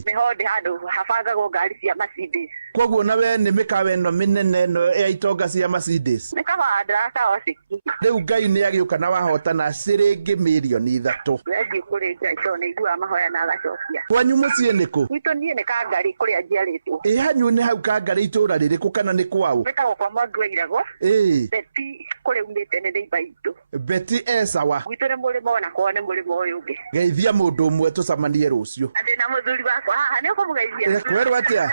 nĩho ndĩ handũ habangagwo ngari cia Mercedes. Koguo nawe nĩ mĩkawa ĩno mĩnene ĩno ya itonga cia Mercedes? Nĩ kabanda ka Osiki. Rĩu Ngai nĩ agĩũka na wahotana ciringi milioni 3. Thengiũ kũrĩ Ngai tondũ nĩ aiguaga mahoya na agacokia. Kwanyu mũciĩ nĩ kũ? Gwitũ niĩ nĩ Kangari kũrĩa njiarĩtwo. Hanyu nĩ hau Kangari itũũra rĩrĩkũ kana nĩ kwao? Wĩtagwo kwa Mwangi wa Irago. Beti kũrĩa umĩte nĩ neighbor itũ. Beti sawa. Gwitũ nĩ mũrĩmo ona kwao nĩ mũrĩmo ũyũ ũngĩ. Geithia mũndũ ũmwe tũcemanie rũciũ. Ndĩ na mũthuri wakwa haha nĩ ũkũmũgeithia. Kwerwo atĩa?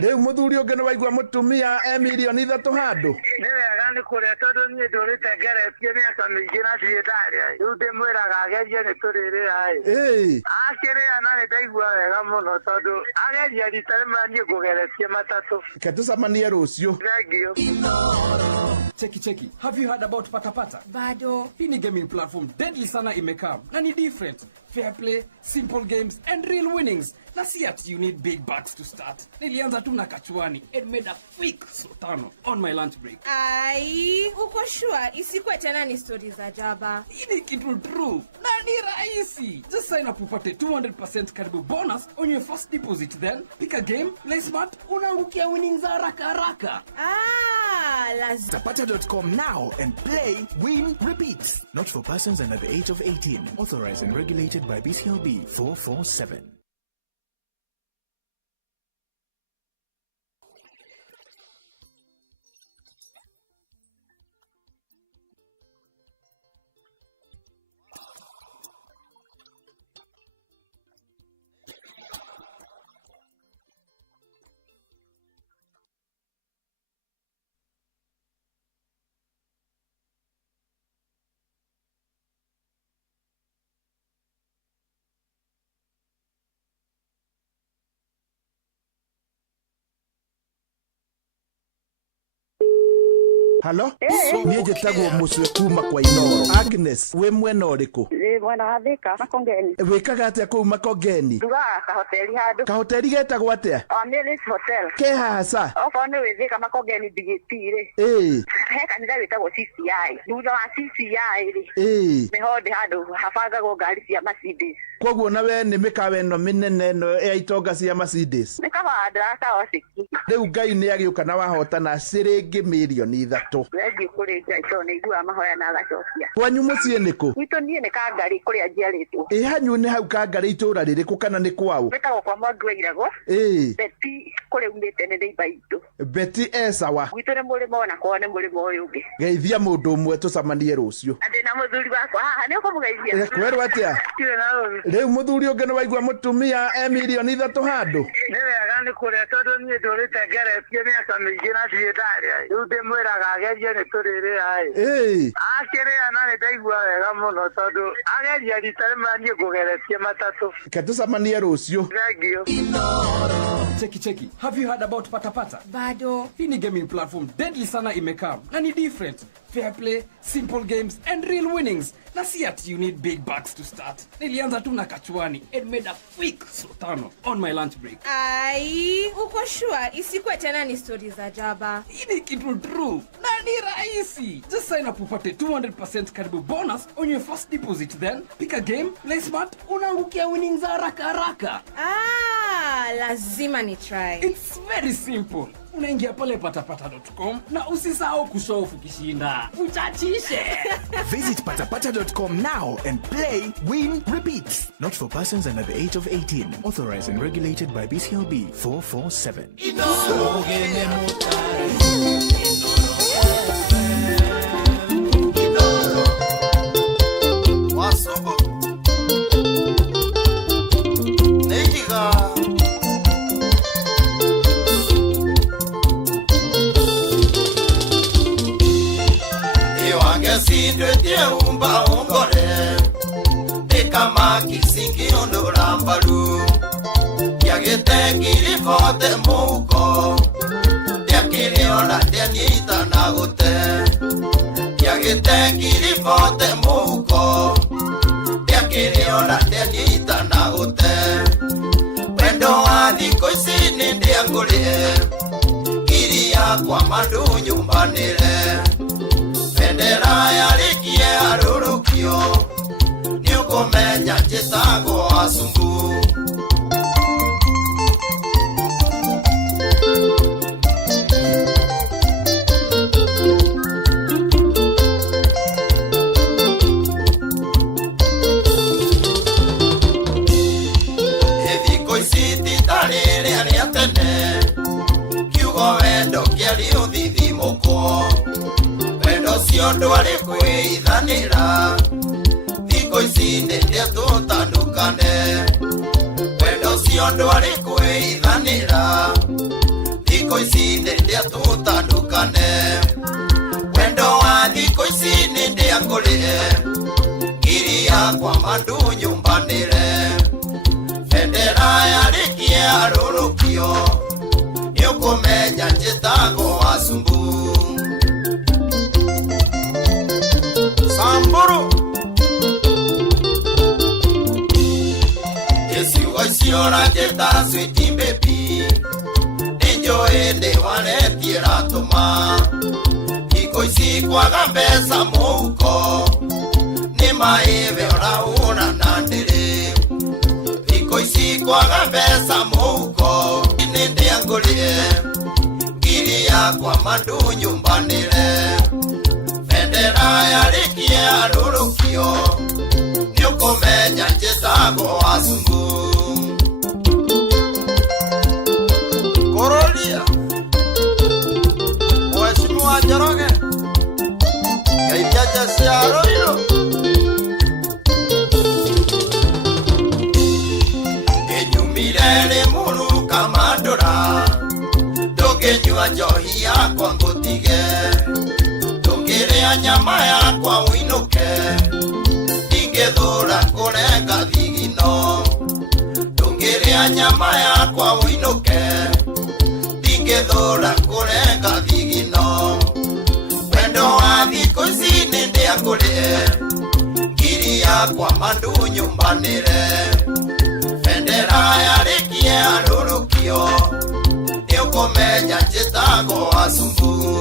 Rĩu mũthuri ũngĩ nĩ waigua mũtumia milioni 3 handũ? Nĩ wega nĩ kũrĩa tondũ niĩ ndũrĩte ngeretie mĩaka mĩingĩ na ndirĩ ndarĩa. Rĩu ndĩmwĩraga agerie nĩ tũrĩrĩa-ĩ. Akĩrĩa na nĩ ndaigua wega mũno tondũ ageria rita rĩmwe niĩ ngũgeretie matatũ. Ke tũcemanie rũciũ. Thengiũ. Cheki. Have you heard about Patapata? Bado. Hii ni gaming platform deadly sana imekam. Na ni different. Fair play, simple games and real winnings. Na si ati you need big bucks to start. Nilianza tu na kachuani and made a quick sotano on my lunch break. Ai, uko sure isikuwe tena ni stories za jaba. Hii ni kitu true. Na ni rahisi. Just sign up upate 200% karibu bonus on your first deposit, then pick a game, play smart, unaangukia winnings haraka. Tapata.com now and play, win, repeat. Not for persons under the age of 18. Authorized and regulated by BCLB 447. Halo? Niye jetagwo mucwe kuma kwa Inoro. Agnes, we mwena uriku? Mwena wa Thika, Makongeni. Wikaga atia kuu Makongeni? Ndugaga kahoteli handu. Kahoteli getagwo atia? Amelis Hotel. Ke hasa? Okorwo nĩ wĩ Thika Makongeni digitire. He kanitha wĩtagwo CCI. Thutha wa CCI rĩ. Nĩho ndĩ handũ habangagwo ngari cia Mercedes. Koguo na we nĩ mĩkawa ĩno mĩnene ĩno ya itonga cia Mercedes. Nĩ kabanda kaosiki. Rĩu Ngai nĩ agĩũka na wahotana ciringi milioni 3. Wendi kũrĩ Ngai to nĩ igua mahoya na agacokia. Kwanyu mũciĩ nĩkũ? Gwitũ niĩ nĩ Kangari kũrĩa njiarĩtwo. Hanyu nĩ hau Kangari itũũra rĩrĩkũ kana nĩ kwao? Wĩtagwo kwa Mwangi wa Irago. Beti kũrĩa umĩte nĩ nĩimba itũ. Beti sawa. Gwitũ nĩ mũrĩmo na kwao nĩ mũrĩmo ũyũ ũngĩ. Geithia mũndũ ũmwe tũcamanie rũciũ. Andĩ na mũthuri wakwa haha nĩ ũkũmũgeithia. Kwerwo atĩa? Rĩu mũthuri ũngĩ nĩ waigua mũtumia milioni 3 handũ. Nĩ wega nĩ kũrĩa tondũ niĩ ndũrĩte ngeretie mĩaka mĩingĩ na thiĩtarĩa. Rĩu ndĩmwĩraga agerie nĩ tũrĩrĩa. Akĩrĩa na nĩ ndaigua wega mũno tondũ ageria rita rĩmwe niĩ ngũgeretie matatũ. Ke tũcamanie rũciũ. Cheki. Have you heard about Patapata? Bado. Hii ni gaming platform deadly sana imekam. Na ni different. Fair play, simple games and real winnings. Na si ati you need big bucks to start. Nilianza tu na kachuani and made a quick sotano on my lunch break. Ai, uko sure isikuwe tena ni stories za jaba. Hii ni kitu true. Na ni rahisi. Just sign up upate 200% karibu bonus on your first deposit, then pick a game, play smart, unaangukia winnings haraka. Lazima ni try. It's very simple. Unaingia pale patapata.com na usisahau kushofu kishinda. Uchachishe. Visit patapata.com now and play, win, repeat. Not for persons under the age of 18. Authorized and regulated by BCLB 447. Umba ungore Dekama kisingi ondora mbaru Yagete kirifote muko Yakiri ona denita nagote Yagete kirifote muko Yakiri ona denita nagote Wendo adhiko isini ndiangulie Kiria kwa mandu nyumbanile Bendera yarikie arurukio Ni ukumenya njĩtagwo Asumbu Ithiko ici titarĩrĩa rĩa tene Kiugo wendo kĩarĩ ũthithimũkwo Wendo cio ndwarĩ kwĩithanĩra Thikũ ici nĩrĩa tũtandũkane Wendo cio ndwarĩ kwĩithanĩra Thikũ ici nĩrĩa tũtandũkane Wendo wa thikũ ici nĩndĩa ngũrĩe Ngiri yakwa mandu nyumbanĩre Bendera yarĩkie arũrũkio Nĩ ũkũmenya njĩtagwo Asumbu Iguru Yesiwa isiora jeta sweetie baby Ninjo ende wanetie ratoma Iko isi kwa gambesa mouko Nima eve ora una nandere Iko isi kwa gambesa mouko Ninde angulie Giri ya kwa mandu nyumbanire Fendera ya riki ya lurukio Nyukumenya njitago asungu Korolia Mheshimiwa Njoroge Kaijaja siaro hilo Enyumilele mulu kamandora Dogenyua njohi yakwa ngutige Dongerea nyama yakwa uinuke Ingethura kurenga thigino Dongerea nyama yakwa uinuke Ingethura kurenga thigino Wendo wa thiko ici ninde angulie Ngiri yakwa mandu nyumbanire Fendera ya riki ya lurukio Niukumenya njitago asumbu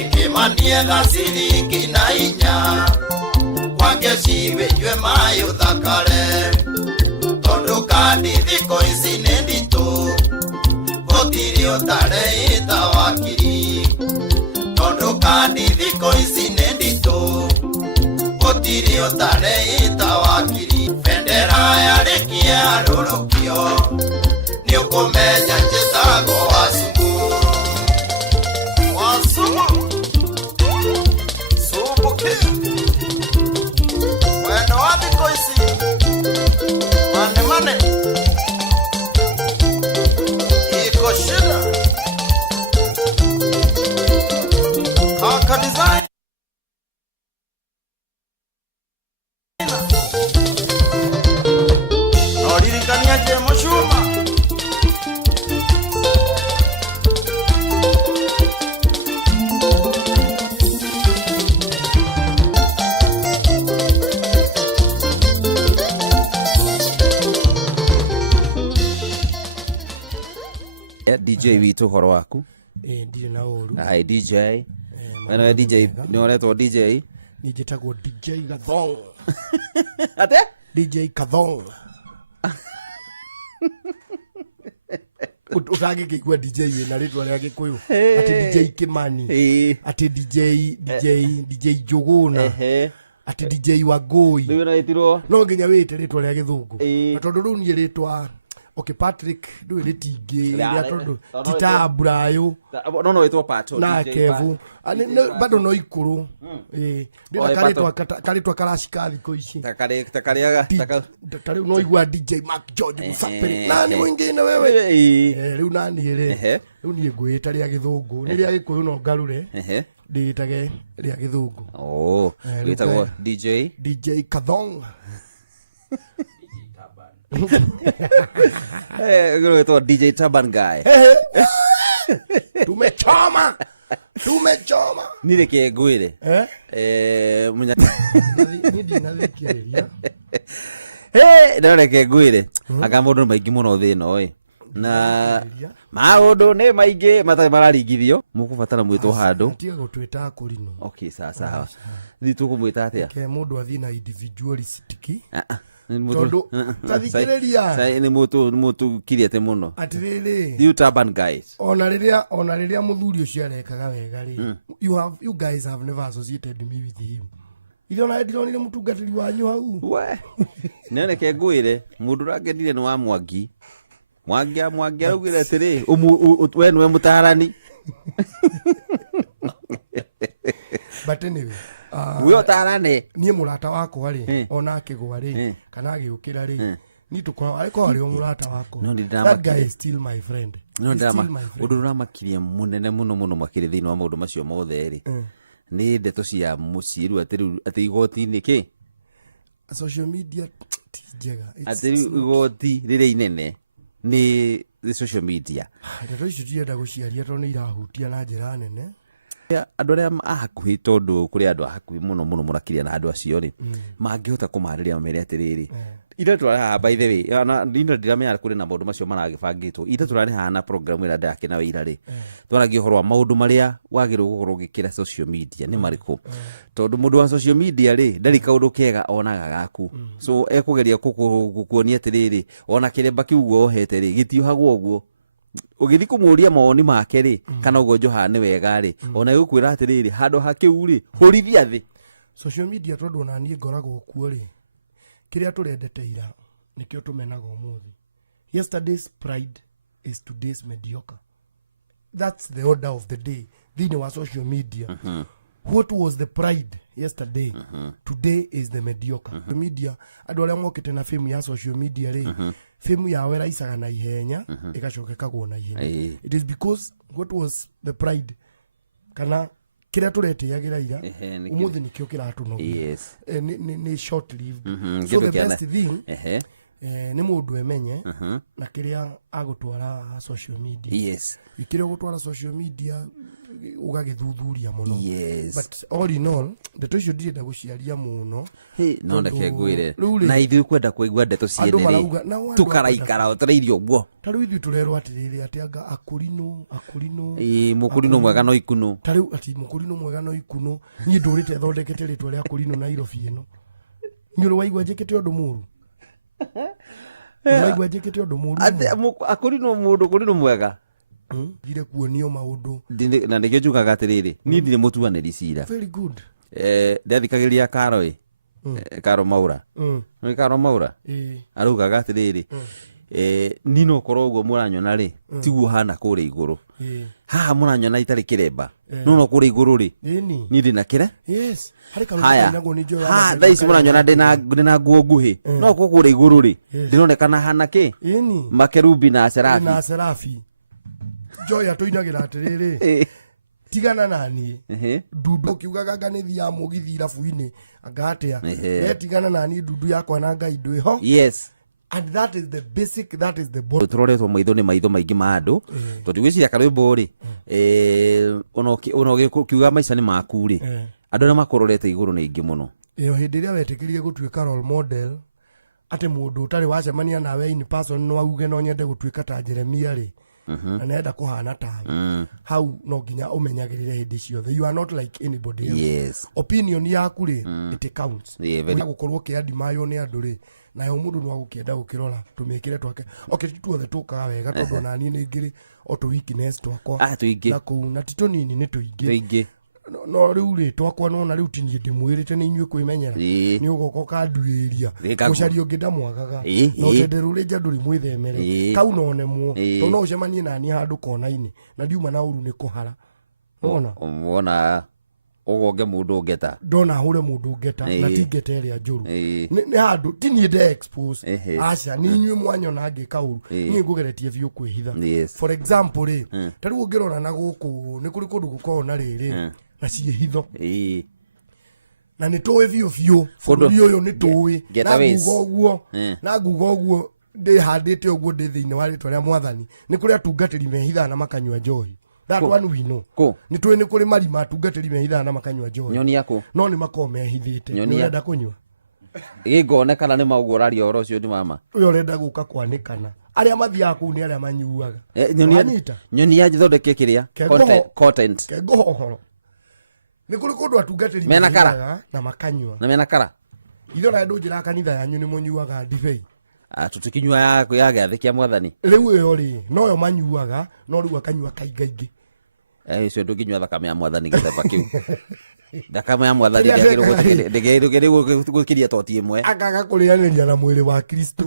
Ikimaniega siringi na inya Wage siwe yue mayo thakare Tondu kandi thiko ici nĩ nditũ Gũtirĩ ũtareĩta wakiri Tondu kandi thiko ici nĩ nditũ Gũtirĩ ũtareĩta wakiri Bendera ya rĩki ya rũrũkio Nĩũkũmenya njĩtagwo Wasugu Wasugu Subuki Wendo wa thiko ici Mane Iko shida Kaka design Noririkania je Muchuma DJ witu horo waku ndire na uru ai DJ wena DJ ni oretwo DJ ni jetagwo DJ Gathong ate DJ Gathong utange kigwa DJ na ritwa rya Gikuyu ati DJ Kimani ati DJ Joguna ati DJ Wagoi riu na itirwo no nginya wite ritwa rya Githungu na tondu riu ni ritwa Okay, Patrick, do it tige, Tita Brayo. No, it was part of na Kevu. Bado no ikuru. Bila kaletwa karashika thiko ici. Takariaga. Takari no igwa DJ Mark George Musafiri. Nani mwingine wewe? Riu nani here? Riu ni ngwita ria Githungu. Ni ria Gikuyu no ngarure. Nditage ria Githungu. Oh, witagwo DJ Gathong. Hey, to DJ Taban guy. Tumechoma. Nile ke gwire. Munya. Nidi nalekeria. Ndore ke gwire. Aga mundu maingi muno thino oi. Na maundu ne maingi matai mararingithio mukubatara mwitwo handu. Tiga gutwita kurino. Okay, sawa. Thitu kumwita atia. Ke mundu athina individualistic. Tondu tathikiriria ni mutu kiriete muno atiriri you Taban guys ona riria muthuri ucio arekaga wega ri you guys have never associated me with him idona ndironire mutungatiri wanyu hau we nene ke ngwire mundu rangedire ni wa Mwangi arugire atiri we niwe mutarani but anyway we utarane nie murata wakwa ri ona akigwa ri kana agiukira ri ni tukwa ariko ari murata wako that guy is still my friend no ndama udurura makiria munene muno makiri thini wa maundu macio mothe ri nĩ ndeto cia mũciĩ rĩu atĩ igoti-inĩ kĩ social media ti njega atĩ igoti rĩrĩa inene nĩ social media. Ndeto icio tienda gũciaria tondũ nĩ irahutia na njĩra nene andũ arĩa ahakuhĩ, tondũ kũrĩ andũ ahakuhĩ mũno mũrakiria na andũ acio rĩ mangĩhota kũmarĩria mamere atĩrĩrĩ ira tũrareha by the way na ndiramenya kũrĩ na maũndũ macio maragĩbangĩtwo ira tũrareha na program ĩrĩa ndakĩna wĩra rĩ twaragia ũhoro wa maũndũ marĩa wagĩrĩirwo gũkorwo ũgĩkĩra social media nĩ marĩkũ, tondũ mũndũ wa social media rĩ ndarĩ kaũndũ kega onaga gaku so ekũgeria gũkuonia atĩrĩrĩ ona kĩremba kĩu wohete rĩ gĩtiohagwo ũguo ũgĩthi kũmũria mawoni make rĩ kana ũguo Joha nĩ wega rĩ ona gũkwĩra atĩrĩrĩ handũ hakĩu rĩ hũrithia thĩ social media tondũ ona niĩ ngoragwo kuo rĩ kĩrĩa tũrendete ira nĩkĩo tũmenaga ũmũthĩ. Yesterday's pride is today's mediocre. That's the order of the day thĩinĩ wa social media. What was the pride yesterday today is the mediocre. Media andũ arĩa mokĩte na fame ya social media rĩ fame yao ĩraicaga na ihenya ĩgacoka ĩkagwo na ihenya. It is because what was the pride kana kĩrĩa tũretĩagĩra ira ũmũthĩ nĩkĩo kĩratũnogia nĩ short lived. So the best thing nĩ mũndũ emenye na kĩrĩa agũtwara social media. Kĩrĩa ũgũtwara social media ũgagĩthuthuria mũno. But all in all ndeto icio ndirenda gũciaria mũno no ndeke ngwĩre na ithuĩ kwenda kũigua ndeto ciene tukaraikara ũtũrairio ũguo ta rĩu ithuĩ tũrerwo atĩrĩrĩ atĩ anga akũrinũ mũkũrinũ mwega no ikunũ ta rĩu ati mũkũrinũ mwega no ikunũ niĩ ndũrĩte thondekete rĩtwa rĩa akũrinũ Nairobi ĩno nĩ ũrĩ waigua njĩkĩte ũndũ mũru waigua njĩkĩte ũndũ mũru akũrinũ mũndũ kũrinũ mwega ndire kuonio maũndũ na nĩkĩo njugaga atĩrĩrĩ niĩ ndirĩ mũtuanĩri cira. Very good. Ndathikagĩria Karo Karo Maura nĩ Karo Maura araugaga atĩrĩrĩ niĩ no korwo ũguo mũranyona rĩ tiguo hana kũrĩa igũrũ haha mũranyona itarĩ kĩremba no kũrĩa igũrũ rĩ niĩ ndĩna kĩre haya thaa ici mũranyona ndĩna nguo nguhĩ no kũrĩa igũrũ rĩ ndĩronekana hana kĩ makerubi na serafi. Joy atoinagira atiriri tigana nani ndudu kiugaga nganithi ya mugithi irabu-ini anga atia tigana nani ndudu yakwa na ngai ndwi ho. And that is the basic, that is the bottom. Turoretwo maitho nĩ maitho maingĩ ma andũ tondũ gwĩciria karwĩmbo rĩ ona ũgĩkiuga maica nĩ maku rĩ andũ arĩa makũrorete igũrũ nĩ aingĩ mũno. Hĩndĩ ĩrĩa wetĩkĩrire gũtuĩka role model atĩ mũndũ ũtarĩ wacemania nawe in person no auge no nyende gũtuĩka ta Jeremia rĩ na nenda kuhana tawe hau no nginya ũmenyagĩrĩre hĩndĩ ciothe. You are not like anybody else. Opinion yaku rĩ it counts. Gũkorwo kĩandimaywo nĩ andũ rĩ nayo mũndũ no agũkĩenda gũkĩrora tũmĩkĩre twake tuothe tũkaga wega tondũ na niĩ nĩ ngĩrĩ auto weakness twakwa na kũu na tito nini nĩ tũingĩ no rĩu rĩ twakwa no na rĩu ti niĩ ndĩmwĩrĩte nĩ inyuĩ kwĩmenyera nĩ ũgoka ũkanduĩria mũcaria ũngĩ ndamwagaga no tenderũ rĩ njandũ rĩ mwĩthemere kau no nemwo tondũ no ũcemanie na niĩ handũ kona-inĩ na ndiuma na ũru nĩ kũhara wona ũgonge mũndũ ngeta ndona hũre mũndũ ngeta na ti ngeta ĩrĩa njũru nĩ handũ ti niĩ nde expose aca nĩ inyuĩ mwanyona ngĩka ũru niĩ ngũgeretie biũ kwĩhitha. For example rĩ ta rĩu ũngĩrora na gũkũ nĩ kũrĩ kũndũ gũkorwo na rĩrĩ na ciĩhitho na nĩ tũĩ biũ bũrũri ũyũ nĩ tũĩ na nguga ũguo ndĩhandĩte ũguo ndĩ thĩinĩ wa rĩtwa rĩa Mwathani nĩ kũrĩ atungatĩri mehithaga na makanyua njohi. That one we know. Ni tuwe ni kuri marima atungatĩri mehithaga na makanyua njohi. Nyoni yako no nĩ makorwo mehithĩte nĩ ũrenda kũnyua gĩngonekana nĩ maugo ũraria ũhoro ũcio nĩ mama ũyũ ũrenda gũka kwanĩkana arĩa mathiaga kũu nĩ arĩa manyuaga nyoni yanjithondeke kĩrĩa content kengohoro nĩ kũrĩ kũndũ atungatĩri mehithaga na makanyua na mena kara ithuĩ na andũ njĩra kanitha yanyu nĩ mũnyuaga ndibei tutikinyua ya gĩathĩ kĩa Mwathani rĩu ĩyo rĩ no yo manyuaga no rĩu akanyua kaingaingĩ icio ndũnginyua thakame ya Mwathani gĩthemba kĩu thakame ya Mwathani ndĩgĩrĩgwo gũkiria toti ĩmwe akaga kũrĩanĩria na mwĩrĩ wa Kristo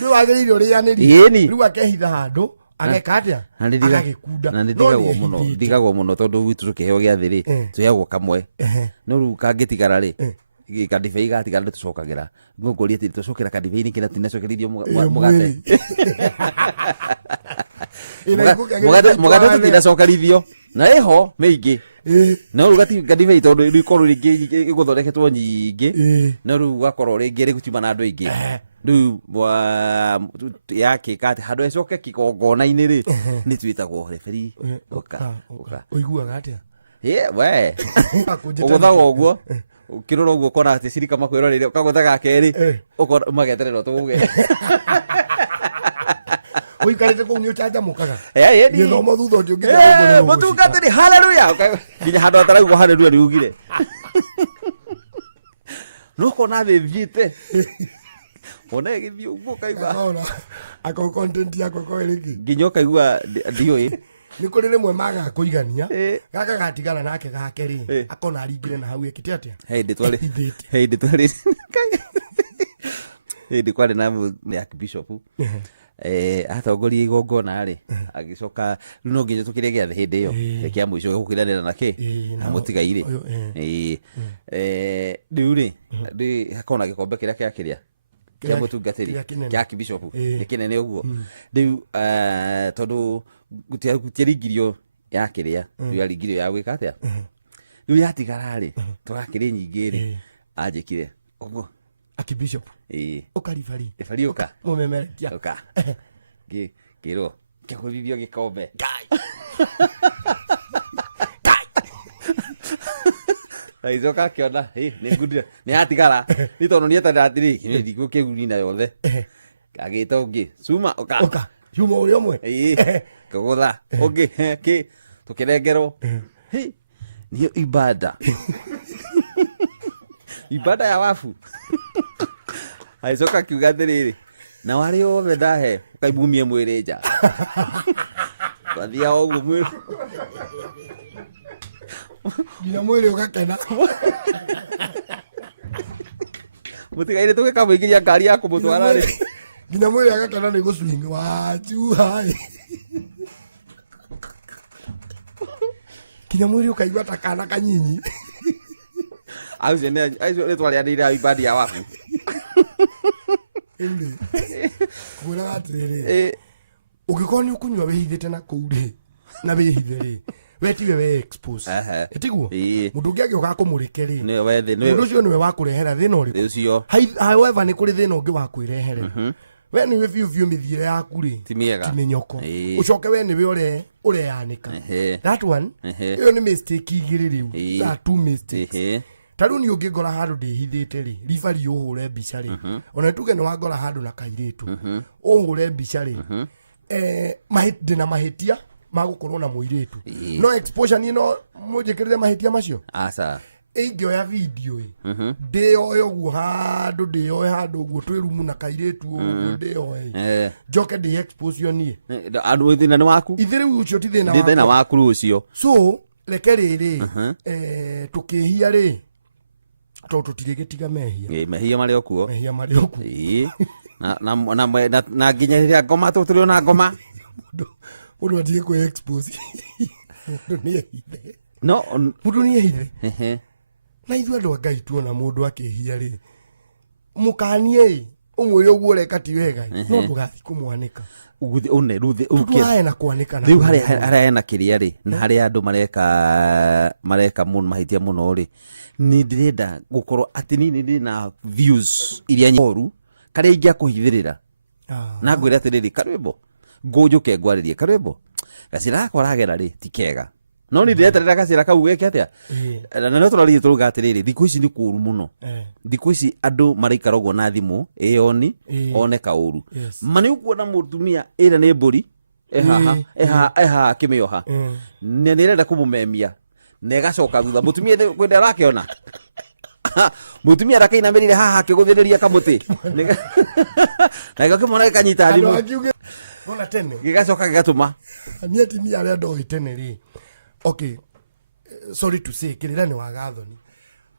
nĩ wagĩrĩire ũrĩanĩrie rĩu akehitha handũ ageka atĩa agagĩkunda na ndigagwo mũno tondũ gwitũ tũkĩheo gĩathĩ rĩ tũheagwo kamwe no rĩu kangĩtigara rĩ kadibei gatigara tũcokagĩra ngũkũria atĩ tũcokera kadibei nĩ kĩna tinacokerithio mũgate mũgate tũtinacokerithio na eho meigi na ugati gadive itondo rikoro ringi iguthondeketwo nyingi na ru gakoro ringi rigutima na andu aingi riu yake kati handu ecoke kigongona-ini ri ni twitagwo referi oka uiguaga atia we uguthaga uguo ukirora uguo kona ati cirika makwirorire ukaguthaga keri mageterera tuge uikarite kuu ngiuchaja mukaga ni thomo thutha ndio nginya mutungatiri haleluya nginya handu atarauga haleluya riugire no kona thithite ona githii uguo kaigua ako content yako ko rigi nginya kaigua ndioi ni kuri rimwe maga kuigania gaka gatigana nake gake ri akona aringire na hau ekite atia ndi kwari na Archbishop atongoria igongona ri agicoka riu no nginya tukire gia hindi iyo kia mwico gukiranira nake na mutigaire riu ri hakona gikombe kiria kia kiria kia mutungatiri kia Archbishop kinene uguo riu tondu gutiaringirio ya kiria riu yaringirio ya gwika atia riu yatigara ri turakiri nyingi ri anjikire uguo Archbishop ukaribari ifari uka mumemerekia uka giro kihurithio gikombe aizoka kiona ni ngudira ni atigara ni tono ni eta ndatiri ni ndigo keguni na yothe agita ungi suma uka suma uri omwe kagutha ungi ki tukirengerwo ni ibada ya wafu aicoka kiuga atiriri na wari othe ndahe ukaimumie mwiri nja twathia uguo mwiri nginya mwiri ugakena mutigaire tugikamwingiria ngari ya kumutwara ri nginya mwiri agakena ni gucwinga waju hai nginya mwiri ukaigua ta kana kanyinyi aizo ni twarianire ibadi ya wafu kugira atiriri ugikorwo ni ukunywa wihithite na kuu ri na wihithe ri wetiwe we expose etiguo mundu ungi agioka kumurike ri mundu ucio niwe wa kurehera thina uriku however ni kuri thina ungi wa kwirehera we niwe biu mithire yaku ri timenyoko ucoke we niwe ureanika that one iyo ni mistake igiri riu that two mistakes taru ni ungigora handu ndihithite ri ribari uhure mbica ri ona tuge ni wagora handu na kairitu uhure mbica ri ndina mahitia magukorwo na muiritu no exposure ni no mujikirire mahitia macio asa ingioya video ndioyo guo handu ndioyo handu guo twirumu na kairitu ndioyo njoke ndi exposure ni andu thina ni waku ithiri ucio ti thina waku rucio so leke riri tukihia ri to tutirigetiga mehia mari okuo na nginya riria ngoma tuturi na ngoma mundu atige ku expose mundu ni ehithe na ithu andu Ngai tuona mundu akihia ri mukanie umwe uguo reka ti wega no tugathi kumwanika une ruthe uke na kwanika na riu hari na kiria ri na hari andu mareka muno mahitia muno ri ni ndirenda gukorwo ati ni na views iria nyoru kare ingia kuhithirira na ngwira atiriri karwimbo ngujuke ngwaririe karwimbo gacira koragera ri tikega no ni ndireta gacira kau geke atia na no turari turuga atiriri thiku ici ni kuru muno thiku ici andu maraikaragwo na thimu eyoni one kauru mani ukuona mutumia ira ni mburi eha kimioha ne nirenda kumumemia negacoka thutha mutumia kwenda rakiona mutumia rakainamirire haha kiguthiriria kamuti na gakimona kanyita thimu ona tene gigacoka gigatuma ni atimia aria ndoi tene ri okay sorry to say kirira ni wagathoni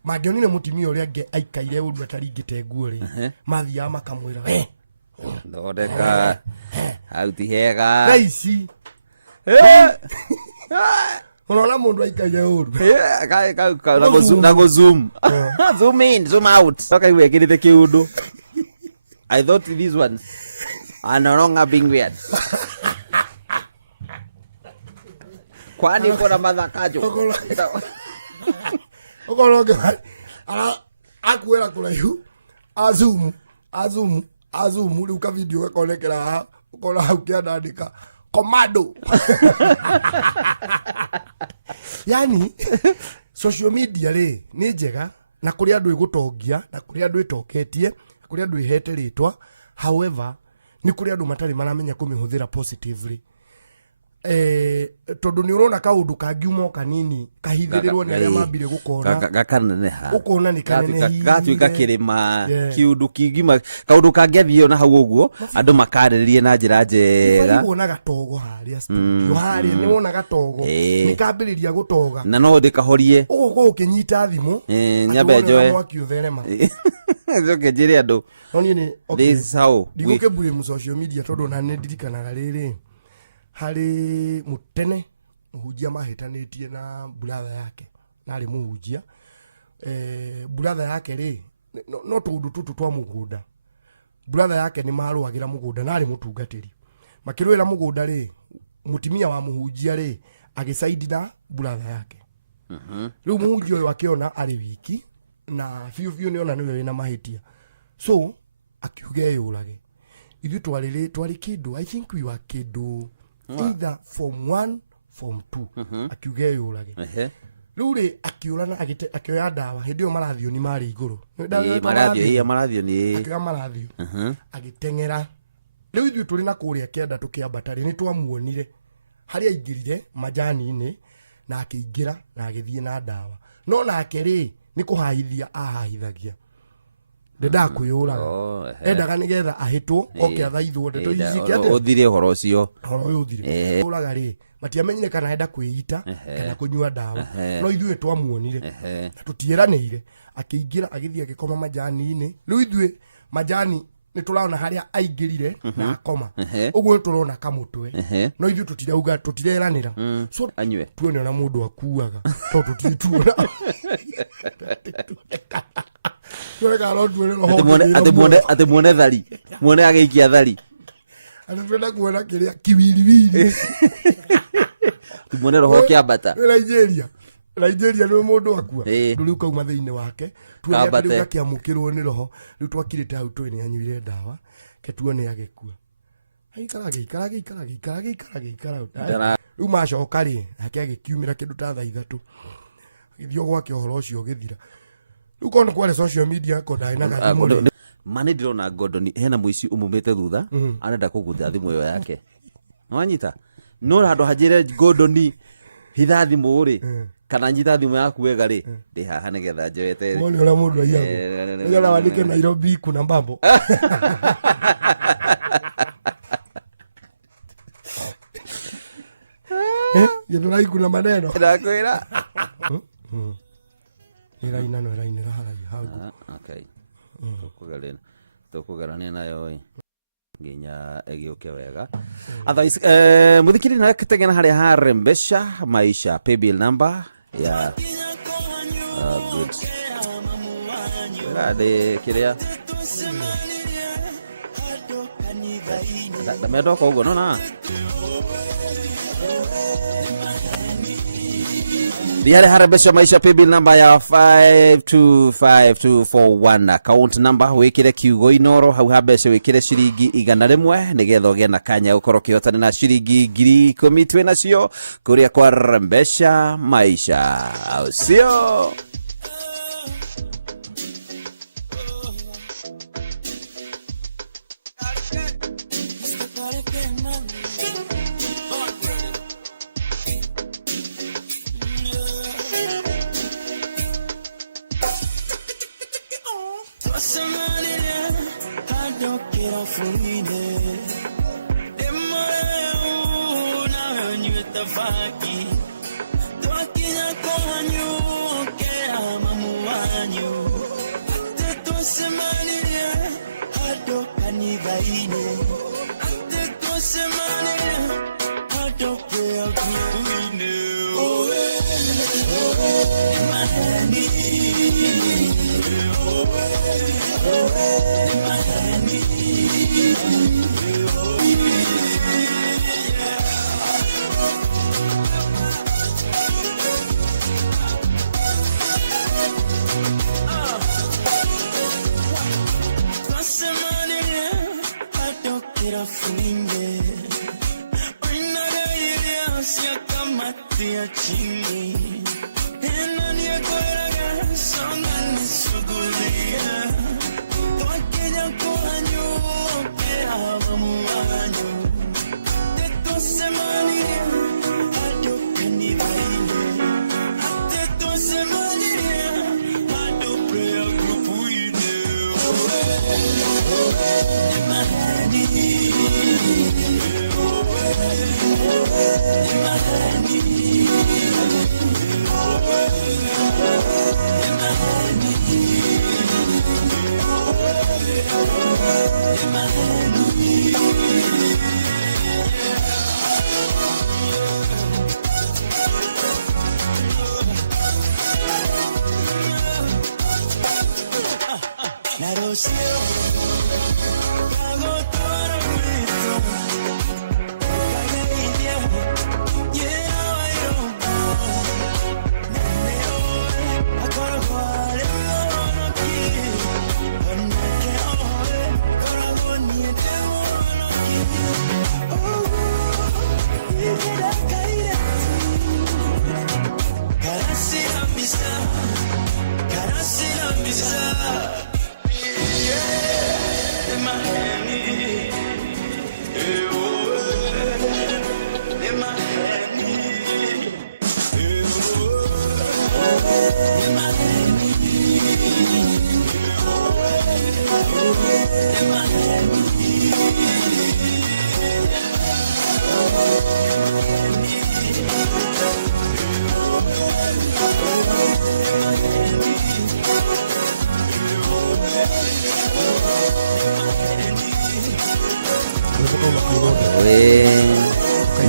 mangionire mutimia uria nge aikaire uru ataringite nguo ri mathia makamwira we ndodeka auti hega raici unaona mundu aikaire uru na go zoom zoom in zoom out toka iwe kirite kiundu I thought these ones are no longer being weird Kwani uko na mathakajo? Okolo ga. Akuela kuraihu. Azumu luka video konekera ukola ukiandika komado. Yani social media le ni njega na kuri andu igutongia na kuri andu itoketie na kuri andu ihete ritwa. However ni kuri andu matari maramenya kumihuthira positively. Tondu ni urona kaundu kangiumo kanini kahithirirwo ni aria mambire gukona gakaneneha ukona ni kaneneha gatuika kirima kiundu kingima kaundu kangethio na hau uguo andu makariririe na njira njega ni wona gatogo haria studio haria ni wona gatogo ni kambiriria gutoga na no ndikahorie ugo ukinyita thimu nyabe njoe mwaki utherema njoke njire andu oni ni this how diguke bure mu social media tondu na ne ndirikanaga riri hari mutene muhujia mahitanitie na brother yake nari muhujia brother yake ri no tundu tutu twa mugunda brother yake ni maruagira mugunda nari mutungatiri makirwira mugunda ri mutimia wa muhujia ri agisaidi na brother yake riu muhujia uyu akiona ari wiki na fiu ni ona niwe wina mahitia so akiuge yurage ithu twari kindu I think we were kindu either form 1 form 2 akiuge yurage ruri akiurana akioya dawa hindio marathio ni mari iguru marathio ni akiga marathio agitengera riu ithu turi na kuria kienda tukiambatari ni twamuonire haria ingirire majani-ini na akiingira na agithie na dawa no nake ri ni kuhaithia ahahithagia ndenda kuyuraga endaga nigetha ahitwo oke athaithwo ndeto ici kiate uthire horo ucio horo uthire uraga ri matiamenyire kana enda kwiita kana kunyua dawa no ithuĩ twamuonire na tutieranĩire akiingira agithia gikoma majani-ini riu ithuĩ majani ni turaona haria aingirire na akoma uguo turona kamutwe no ithuĩ tutirauga tutireranĩra so anywe tuone ona mundu akuaga to tutituona ate muone thari muone ageikia thari anapenda kuona kiria kiwiliwili muone roho kiambata Nigeria no mundu akua riu kauma thiini wake tuone kiamukirwo ni roho riu twakirite hau twini anyuire dawa ketuone agekua ikara riu macoka ri nake agikiumira kindu ta thaa 3 githio gwake horo ucio githira riu kono kwale social media ko dai na gathimo mani ndirona Gordon hena muici umumite thutha anenda kugutha thimu yo yake nwanyita no handu hajire Gordon hitha thimu ri kana nyita thimu yaku wega ri ndi haha nigetha njoete moni ora mundu aiyago ngira wandike Nairobi kuna mbambo Yedora kuna maneno ndakwira iraina haragi hagu okay tukugarania nayo nginya egiuke wega otherwise muthikiri na kitegena haria harembesha maisha paybill number ya good ade kiria da medoka ugo no Diare harabesha maisha paybill number ya 525241 account number wikire kiugo inoro hau habesha wikire ciringi 100 nigetha ugie na kanya ukoro kiotana na ciringi 10,000 twe nacio kuria kwa harabesha maisha sio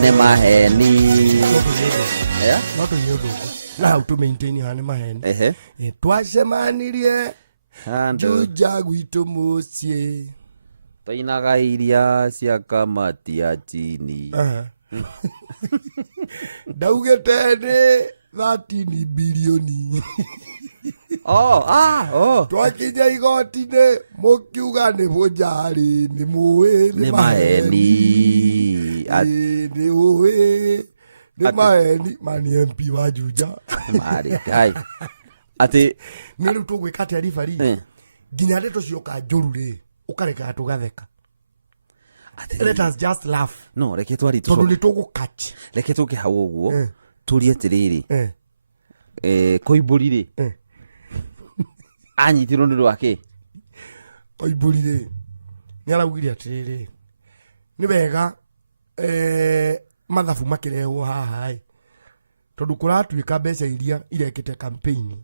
ne maheni no to nyodo na how to maintain hane maheni twacemanirie Juja gwitũ mũciĩ twainaga iria cia kamati ya chini ndaugĩte nĩ 13 bilioni twakinya igoti-inĩ mũkiuga nĩ bũnjarĩ nĩ mũĩ nĩ maheni nĩ ũĩ nĩ maheni mani MP wa Juja marĩ kai ati nĩ rĩu tũgwĩka atĩa ribari nginya ndeto cioka njũru rĩ ũkareka tũgatheka let us just laugh no reke twari tondũ nĩ tũgũkatch reke tũke hau ũguo tũrie atĩrĩrĩ Koimbũri rĩ anyitirwo nĩ rwake Koimbũri rĩ nĩ araugire atĩrĩrĩ nĩ wega mathabu makĩrehwo haha tondũ kũratuĩka mbeca iria irekĩte campaign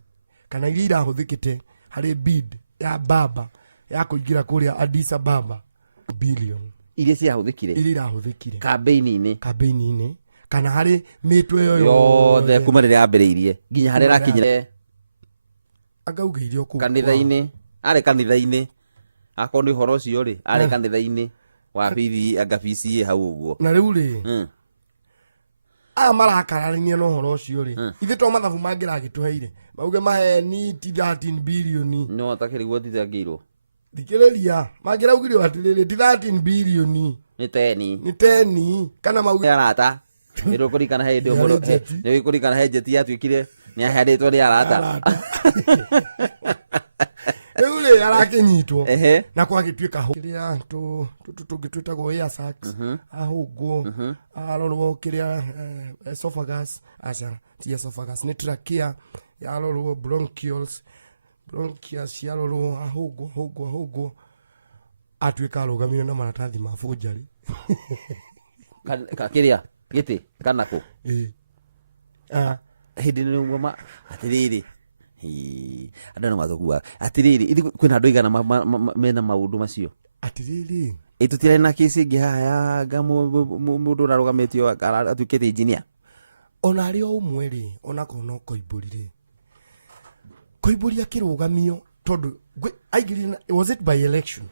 kana iria irahũthĩkĩte harĩ bid ya baba ya kũingĩra kũrĩa Addis Ababa billion iria ciahũthĩkire iria irahũthĩkire campaign-inĩ kana harĩ mĩtwe yothe kuma rĩrĩa yambĩrĩirie nginya harĩa ĩrakinyire agaugĩire o kũu kanitha-inĩ arĩ kanitha-inĩ akorwo nĩ ũhoro ũcio rĩ arĩ kanitha-inĩ wa bithi agabici hau ũguo na rĩu rĩ marakararania na ũhoro ũcio rĩ ithe to mathabu mangĩragĩtũheire mauge maheni ti 13 bilioni no takĩrĩguo tithangĩirwo thikĩrĩria mangĩraugire atĩrĩrĩ ti 13 bilioni nĩ 10 nĩ 10 kana mauge arata nĩ kũrikana hĩndĩ ũmũro nĩ kũrikana he njeti yatuĩkire nĩ aheanĩtwo nĩ arata rĩu rĩ arakĩnyitwo na kwagĩtuĩka kĩrĩa tũngĩ twĩtagwo air sacs ahũngwo arorwo kĩrĩa esophagus aca ti esophagus nĩ trachea yarorwo bronchioles yarorwo ahũngwo atuĩka arũgamire na maratathi ma bũnjarĩ kĩrĩa gĩtĩ kana kũ hĩndĩ nĩ ũmwe atĩrĩrĩ andũ no mathogua atĩrĩrĩ kwĩna andũ igana mena maũndũ macio atĩrĩrĩ tũtirarĩ na kĩci ĩngĩ haha yanga mũndũ ũrarũgamĩtio atuĩkĩte engineer ona arĩ o ũmwe rĩ onakorwo no Koimbũri rĩ Koimbũri akĩrũgamio tondũ aingĩrire was it by election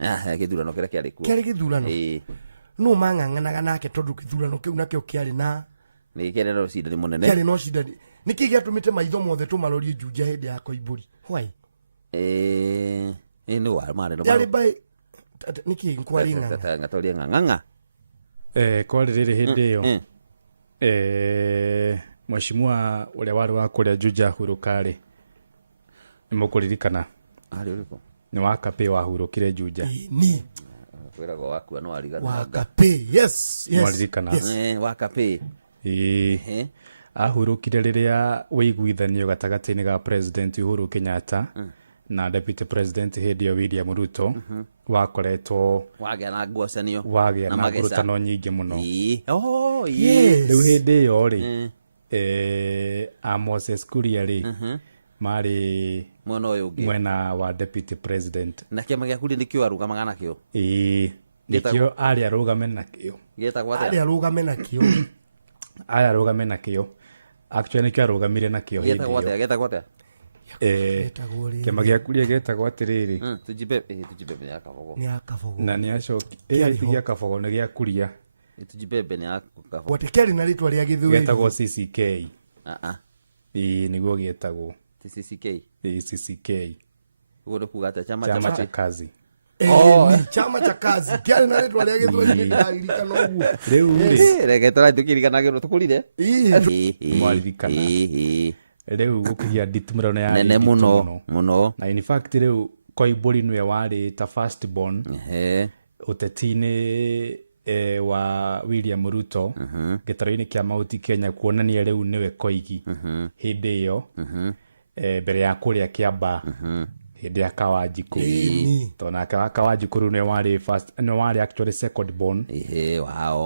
gĩthurano kĩrĩa kĩarĩ kuo kĩarĩ gĩthurano no mang'ang'anaga nake tondũ gĩthurano kĩu nakĩo kĩarĩ na nĩ kĩarĩ no cindani mũnene kĩarĩ no cindani nĩkĩ gĩatũmĩte maitho mothe tũmarorie Juja hĩndĩ ya Koimbũri why nĩ wa marĩ no yarĩ by nĩkĩ kwari ng'ang'a ngatoria ng'ang'a kwarĩ rĩrĩ hĩndĩ ĩyo mheshimiwa ũrĩa warĩ wa kũrĩa Juja hurũkarĩ nĩ mũkũririkana nĩ wa Kapĩ wahurũkire Juja ni kwĩragwo wakua no arigana wa Kapĩ yes waririkana wa Kapĩ ahurũkire rĩrĩa wĩiguithanio gatagatĩ-inĩ ga president Uhuru Kenyatta na deputy president hindi William Ruto wakoretwo wagĩa na ngucanio wagĩa na ngurutano nyingĩ mũno. Yes. Rĩu hĩndĩ ĩyo rĩ Moses Kuria rĩ marĩ mwena wa deputy president na kĩama gĩa Kuria nĩkĩo arũgamaga nakĩo. Nĩkĩo arĩa arũgame nakĩo. Gĩtagwo atĩa? Arĩa arũgame nakĩo. Arĩa arũgame nakĩo. Actually nĩkĩo arũgamire nakĩo hĩndĩ ĩyo. Gĩtagwo atĩa? Kĩama gĩa Kuria gĩtagwo atĩrĩrĩ. Tujibe nĩ akabogo. Nĩ akabogo. Na nĩ acoki. Gĩa kabogo nĩ gĩa Kuria. Tujibebe nĩ akabogo. Watikeri na rĩtwa rĩa gĩthũri. Gĩtagwo CCK. Nĩguo gĩtagwo. CCK. CCK. Ugo nĩ kuga atĩa? Chama cha kazi. Ni chama cha kazi. Kĩarĩ na rĩtwa rĩa gĩthũri nĩndaririkana ũguo. Rĩu reke tũkĩrikanagĩrwo tũkũrire. Mwaririkana. Rĩu gũkĩgĩa nditimũrano ya nene mũno. Na in fact rĩu Koimbũri nĩwe warĩ ta first born ũteti-inĩ wa William Ruto gĩtaro-inĩ kĩa Mount Kenya, kuonania rĩu nĩwe Koigi hĩndĩ ĩyo mbere ya kũrĩa Kiambaa hĩndĩ ya Kawanjikũ. Tona Kawanjikũ rĩu nĩwe warĩ actually second born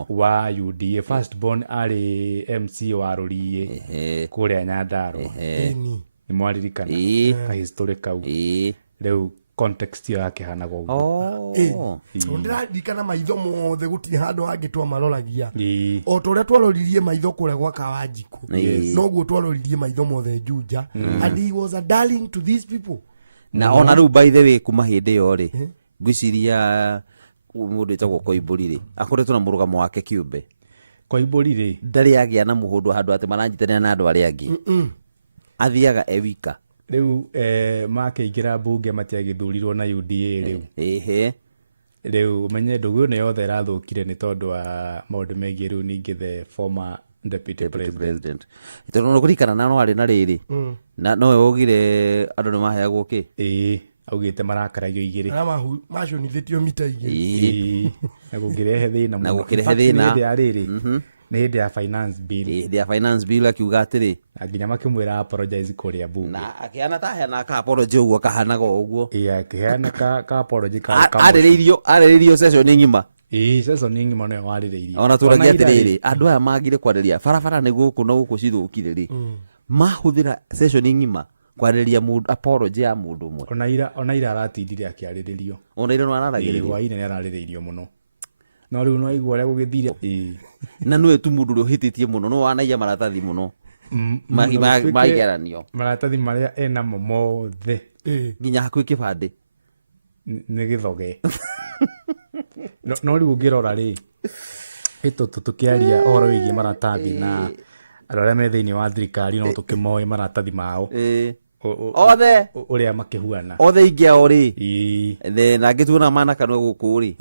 wa UDA. First born arĩ MC wa Rũriĩ kũrĩa Nyandarua. Nĩ mwaririkana kahistory kau. Rĩu context yake hanaga ũguo. Ndĩraririkana maitho mothe gũtirĩ handũ hangĩ twamarolagia. O ta ũrĩa twaroririe maitho kũrĩa gwa Kawanjikũ, noguo twaroririe maitho mothe Juja. And he was a darling to these people. Na ona rĩu by the way kuma hĩndĩ ĩyo rĩ ngwĩciria mũndũ wĩtagwo Koimbũri rĩ akoretwo na mũrũgamo wake kĩũmbe. Koimbũri rĩ ndarĩ agĩa na mũhũndũ handũ atĩ maranyitanĩra na andũ arĩa angĩ. Athiaga ewika. Rĩu makĩingĩra mbunge matiagĩthurirwo na UDA rĩu. Rĩu ũmenye ndũguo nĩ yothe ĩrathũkire nĩ tondũ wa maũndũ megiĩ rĩu ningĩ the former deputy president. Tondũ no kũrikana na no arĩ na rĩrĩ. Na nowe wogire andũ nĩ maheagwo kĩ? Augĩte marakaragio igĩrĩ. Na maconithĩtio mita igĩrĩ. Na gũkĩrehe thĩna. Na gũkĩrehe thĩna. Hĩndĩ ya rĩrĩ. Nĩ hĩndĩ ya finance bill. Hĩndĩ ya finance bill akiuga atĩrĩ. Nginya makĩmwĩra apologize kũrĩa bunge. Na akĩhana ta hena ka apology ũguo kahanaga ũguo. Akĩhana ka apology arĩrĩirio session ng'ima. Session ng'ima nĩyo warĩrĩirie. Ona tũragia atĩrĩrĩ andũ aya magire kwarĩria barabara nĩ gũkũ na gũkũ cithũkire rĩ. Mahũthĩra session ng'ima kwarĩria mũndũ apology ya mũndũ ũmwe. Ona ira aratindire akĩarĩrĩrio. Ona ira no araragĩrĩrio. Hwaĩ-inĩ nĩ ararĩrĩirio mũno. No rĩu no igua ũrĩa gũgĩthire. Na nĩwe tu mũndũ ũrĩa ũhĩtĩtie mũno no wanagia maratathi mũno. Magĩgeranio. Maratathi marĩa enamo mothe. Nginya hakuhĩ kĩbandĩ. Nĩ gĩthoge. No rĩu ũngĩrora rĩ tũkĩaria ũhoro wĩgiĩ maratathi na andũ arĩa me thĩinĩ wa thirikari no tũkĩmoe maratathi mao othe ũrĩa makĩhuana othe ingĩao rĩ na ngĩtuona manakanwe gũkũ rĩ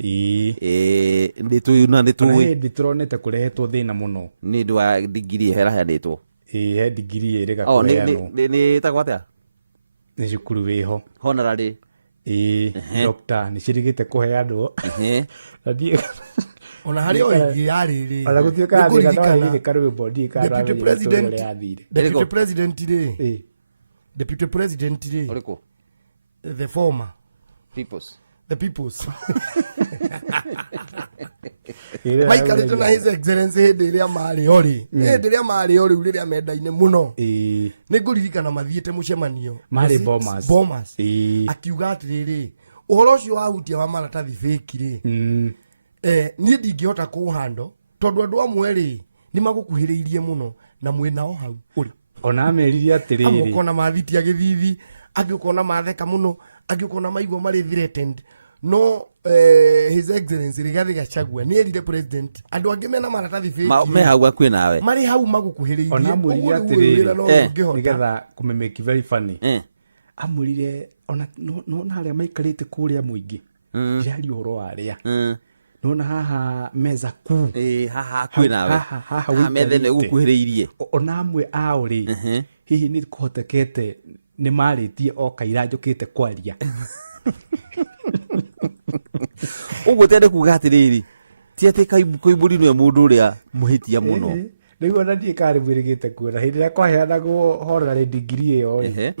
nĩtũĩ tũronete kũrehetwo thĩna mũno nĩ ũndũ wa ndigiri herahanĩtwo he ndigiri ĩrĩga kũheanwo nĩ ĩtagwo atĩa nĩ cukuru wĩho honorary doctor nĩ cirigĩte kũheanwo ona harĩ o ingĩ yarĩ ona gũtuĩka nĩgũririkana rwĩmbo Deputy President rĩ Deputy President rĩ ũrĩkũ the former the people's maikarĩte na his excellency hĩndĩ ĩrĩa marĩo rĩ hĩndĩ ĩrĩa marĩo rĩu rĩrĩa mendaine mũno nĩ ngũririkana mathiĩte mũcemanio marĩ Bomas akiuga atĩrĩrĩ ũhoro ũcio wahutia wa maratathi fake rĩ niĩ ndingĩhota kũhandle tondũ andũ amwe rĩ nĩ magũkuhĩrĩirie mũno na mwĩnao hau ũrĩ ona ameririe atĩrĩrĩ amũkona mathitia gĩthithi angĩkona matheka mũno angĩkona maigua marĩ threatened no his excellency Rigathi Gachagua nĩ erire president andũ angĩ mena maratathi fake me hau akuĩ nawe marĩ hau magũkuhĩrĩirie ona amwĩrire atĩrĩrĩ nĩgetha kũmemeki very funny amwĩrire ona no harĩa maikarĩte kũrĩa mũingĩ iraria ũhoro warĩa nona haha meza kuu haha akuĩ nawe haha metha nĩ ũgũkuhĩrĩirie ona amwe ao rĩ hihi nĩ kũhotekete nĩ marĩtie o kaira njũkĩte kwaria ũguo tende kuga atĩrĩrĩ ti atĩ Koimbũri nĩwe mũndũ ũrĩa mũhĩtia mũno rĩu ona ndiĩ karĩ mwĩrĩgĩte kuona hĩndĩ ĩrĩa kwaheanagwo honorary degree ĩyo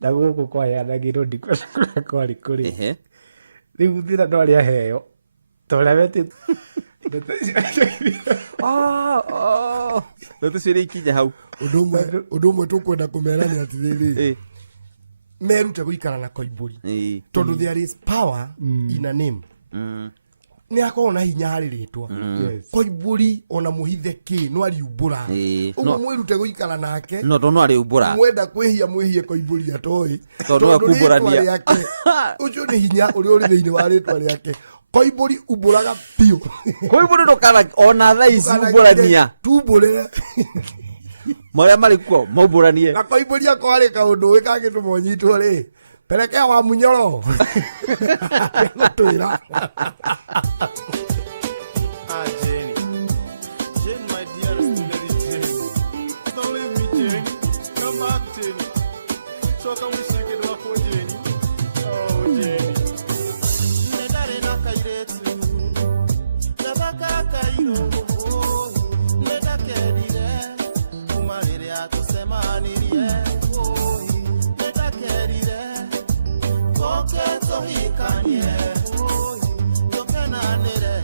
na guku kwa ya ndagiro ndiko kwa rikuri riu thira ndwari aheo tore weti ndeto cio ikinya hau undu umwe tukwenda kumerania atiriri merute guikara na Koimburi tondu there is power in a name ni akorwo na hinya hari ritwa Koimburi ona muhithe ki no ariumbura uguo mwirute guikara nake no ariumbura mwenda kwihia mwihie Koimburi atoi tondu akumburania ucio ni hinya uri uri thiini wa ritwa riake Koimburi umburaga pio Koimburi ndokana ona thaici umburania tumbure maria marikuo maumburanie na Koimburi akwari kaundu wikagitwo nyitwo ri pelekea wa munyoro twira Jane, my dearest lady Jane, don't leave me, Jane. Come back, Jane. So come we shake it up for Jane. Oh, Jane. Nedare na kairetu, nabaka kairo. Nedakerire, umarire atosemanirie. Nedakerire, koke tohikanie. Tokenanire.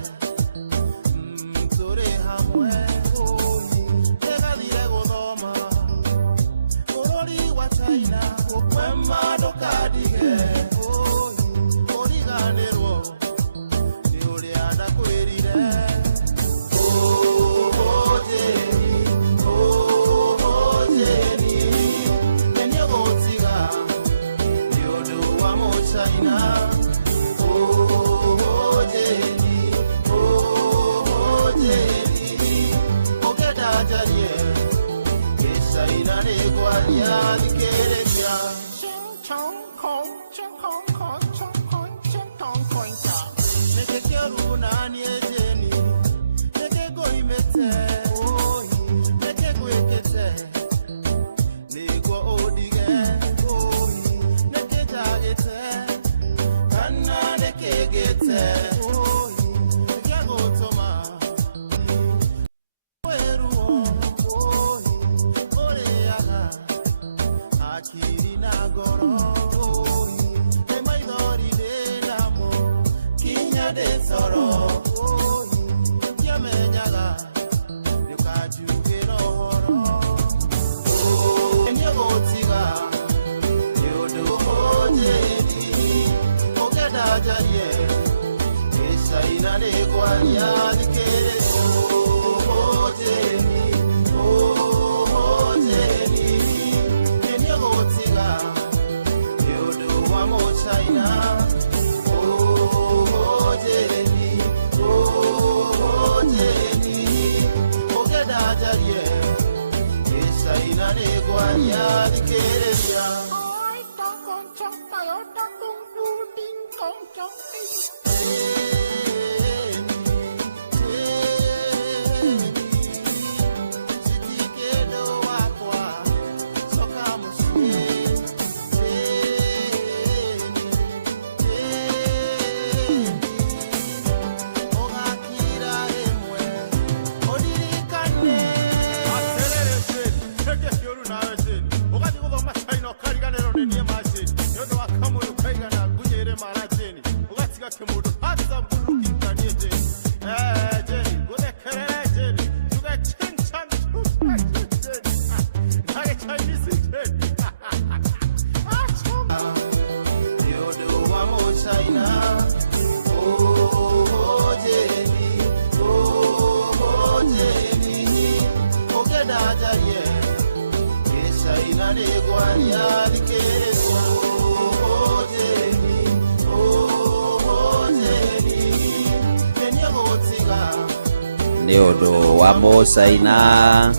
Ni undu wa mucaina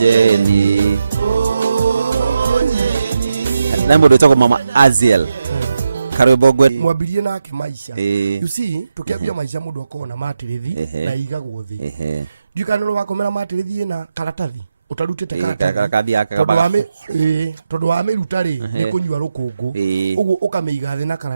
Jeni na mundu witagwo Mama Aziel karwimbo ngwe mwambirie nake maisha you see tukiambia maisha mundu akorwo na matirithi na igagwo thi ndikana no wakomera matirithi na karatathi utarutite karatathi yake tondu wa miruta ri ni kunywa rukungu uguo ukameiga thi na karatathi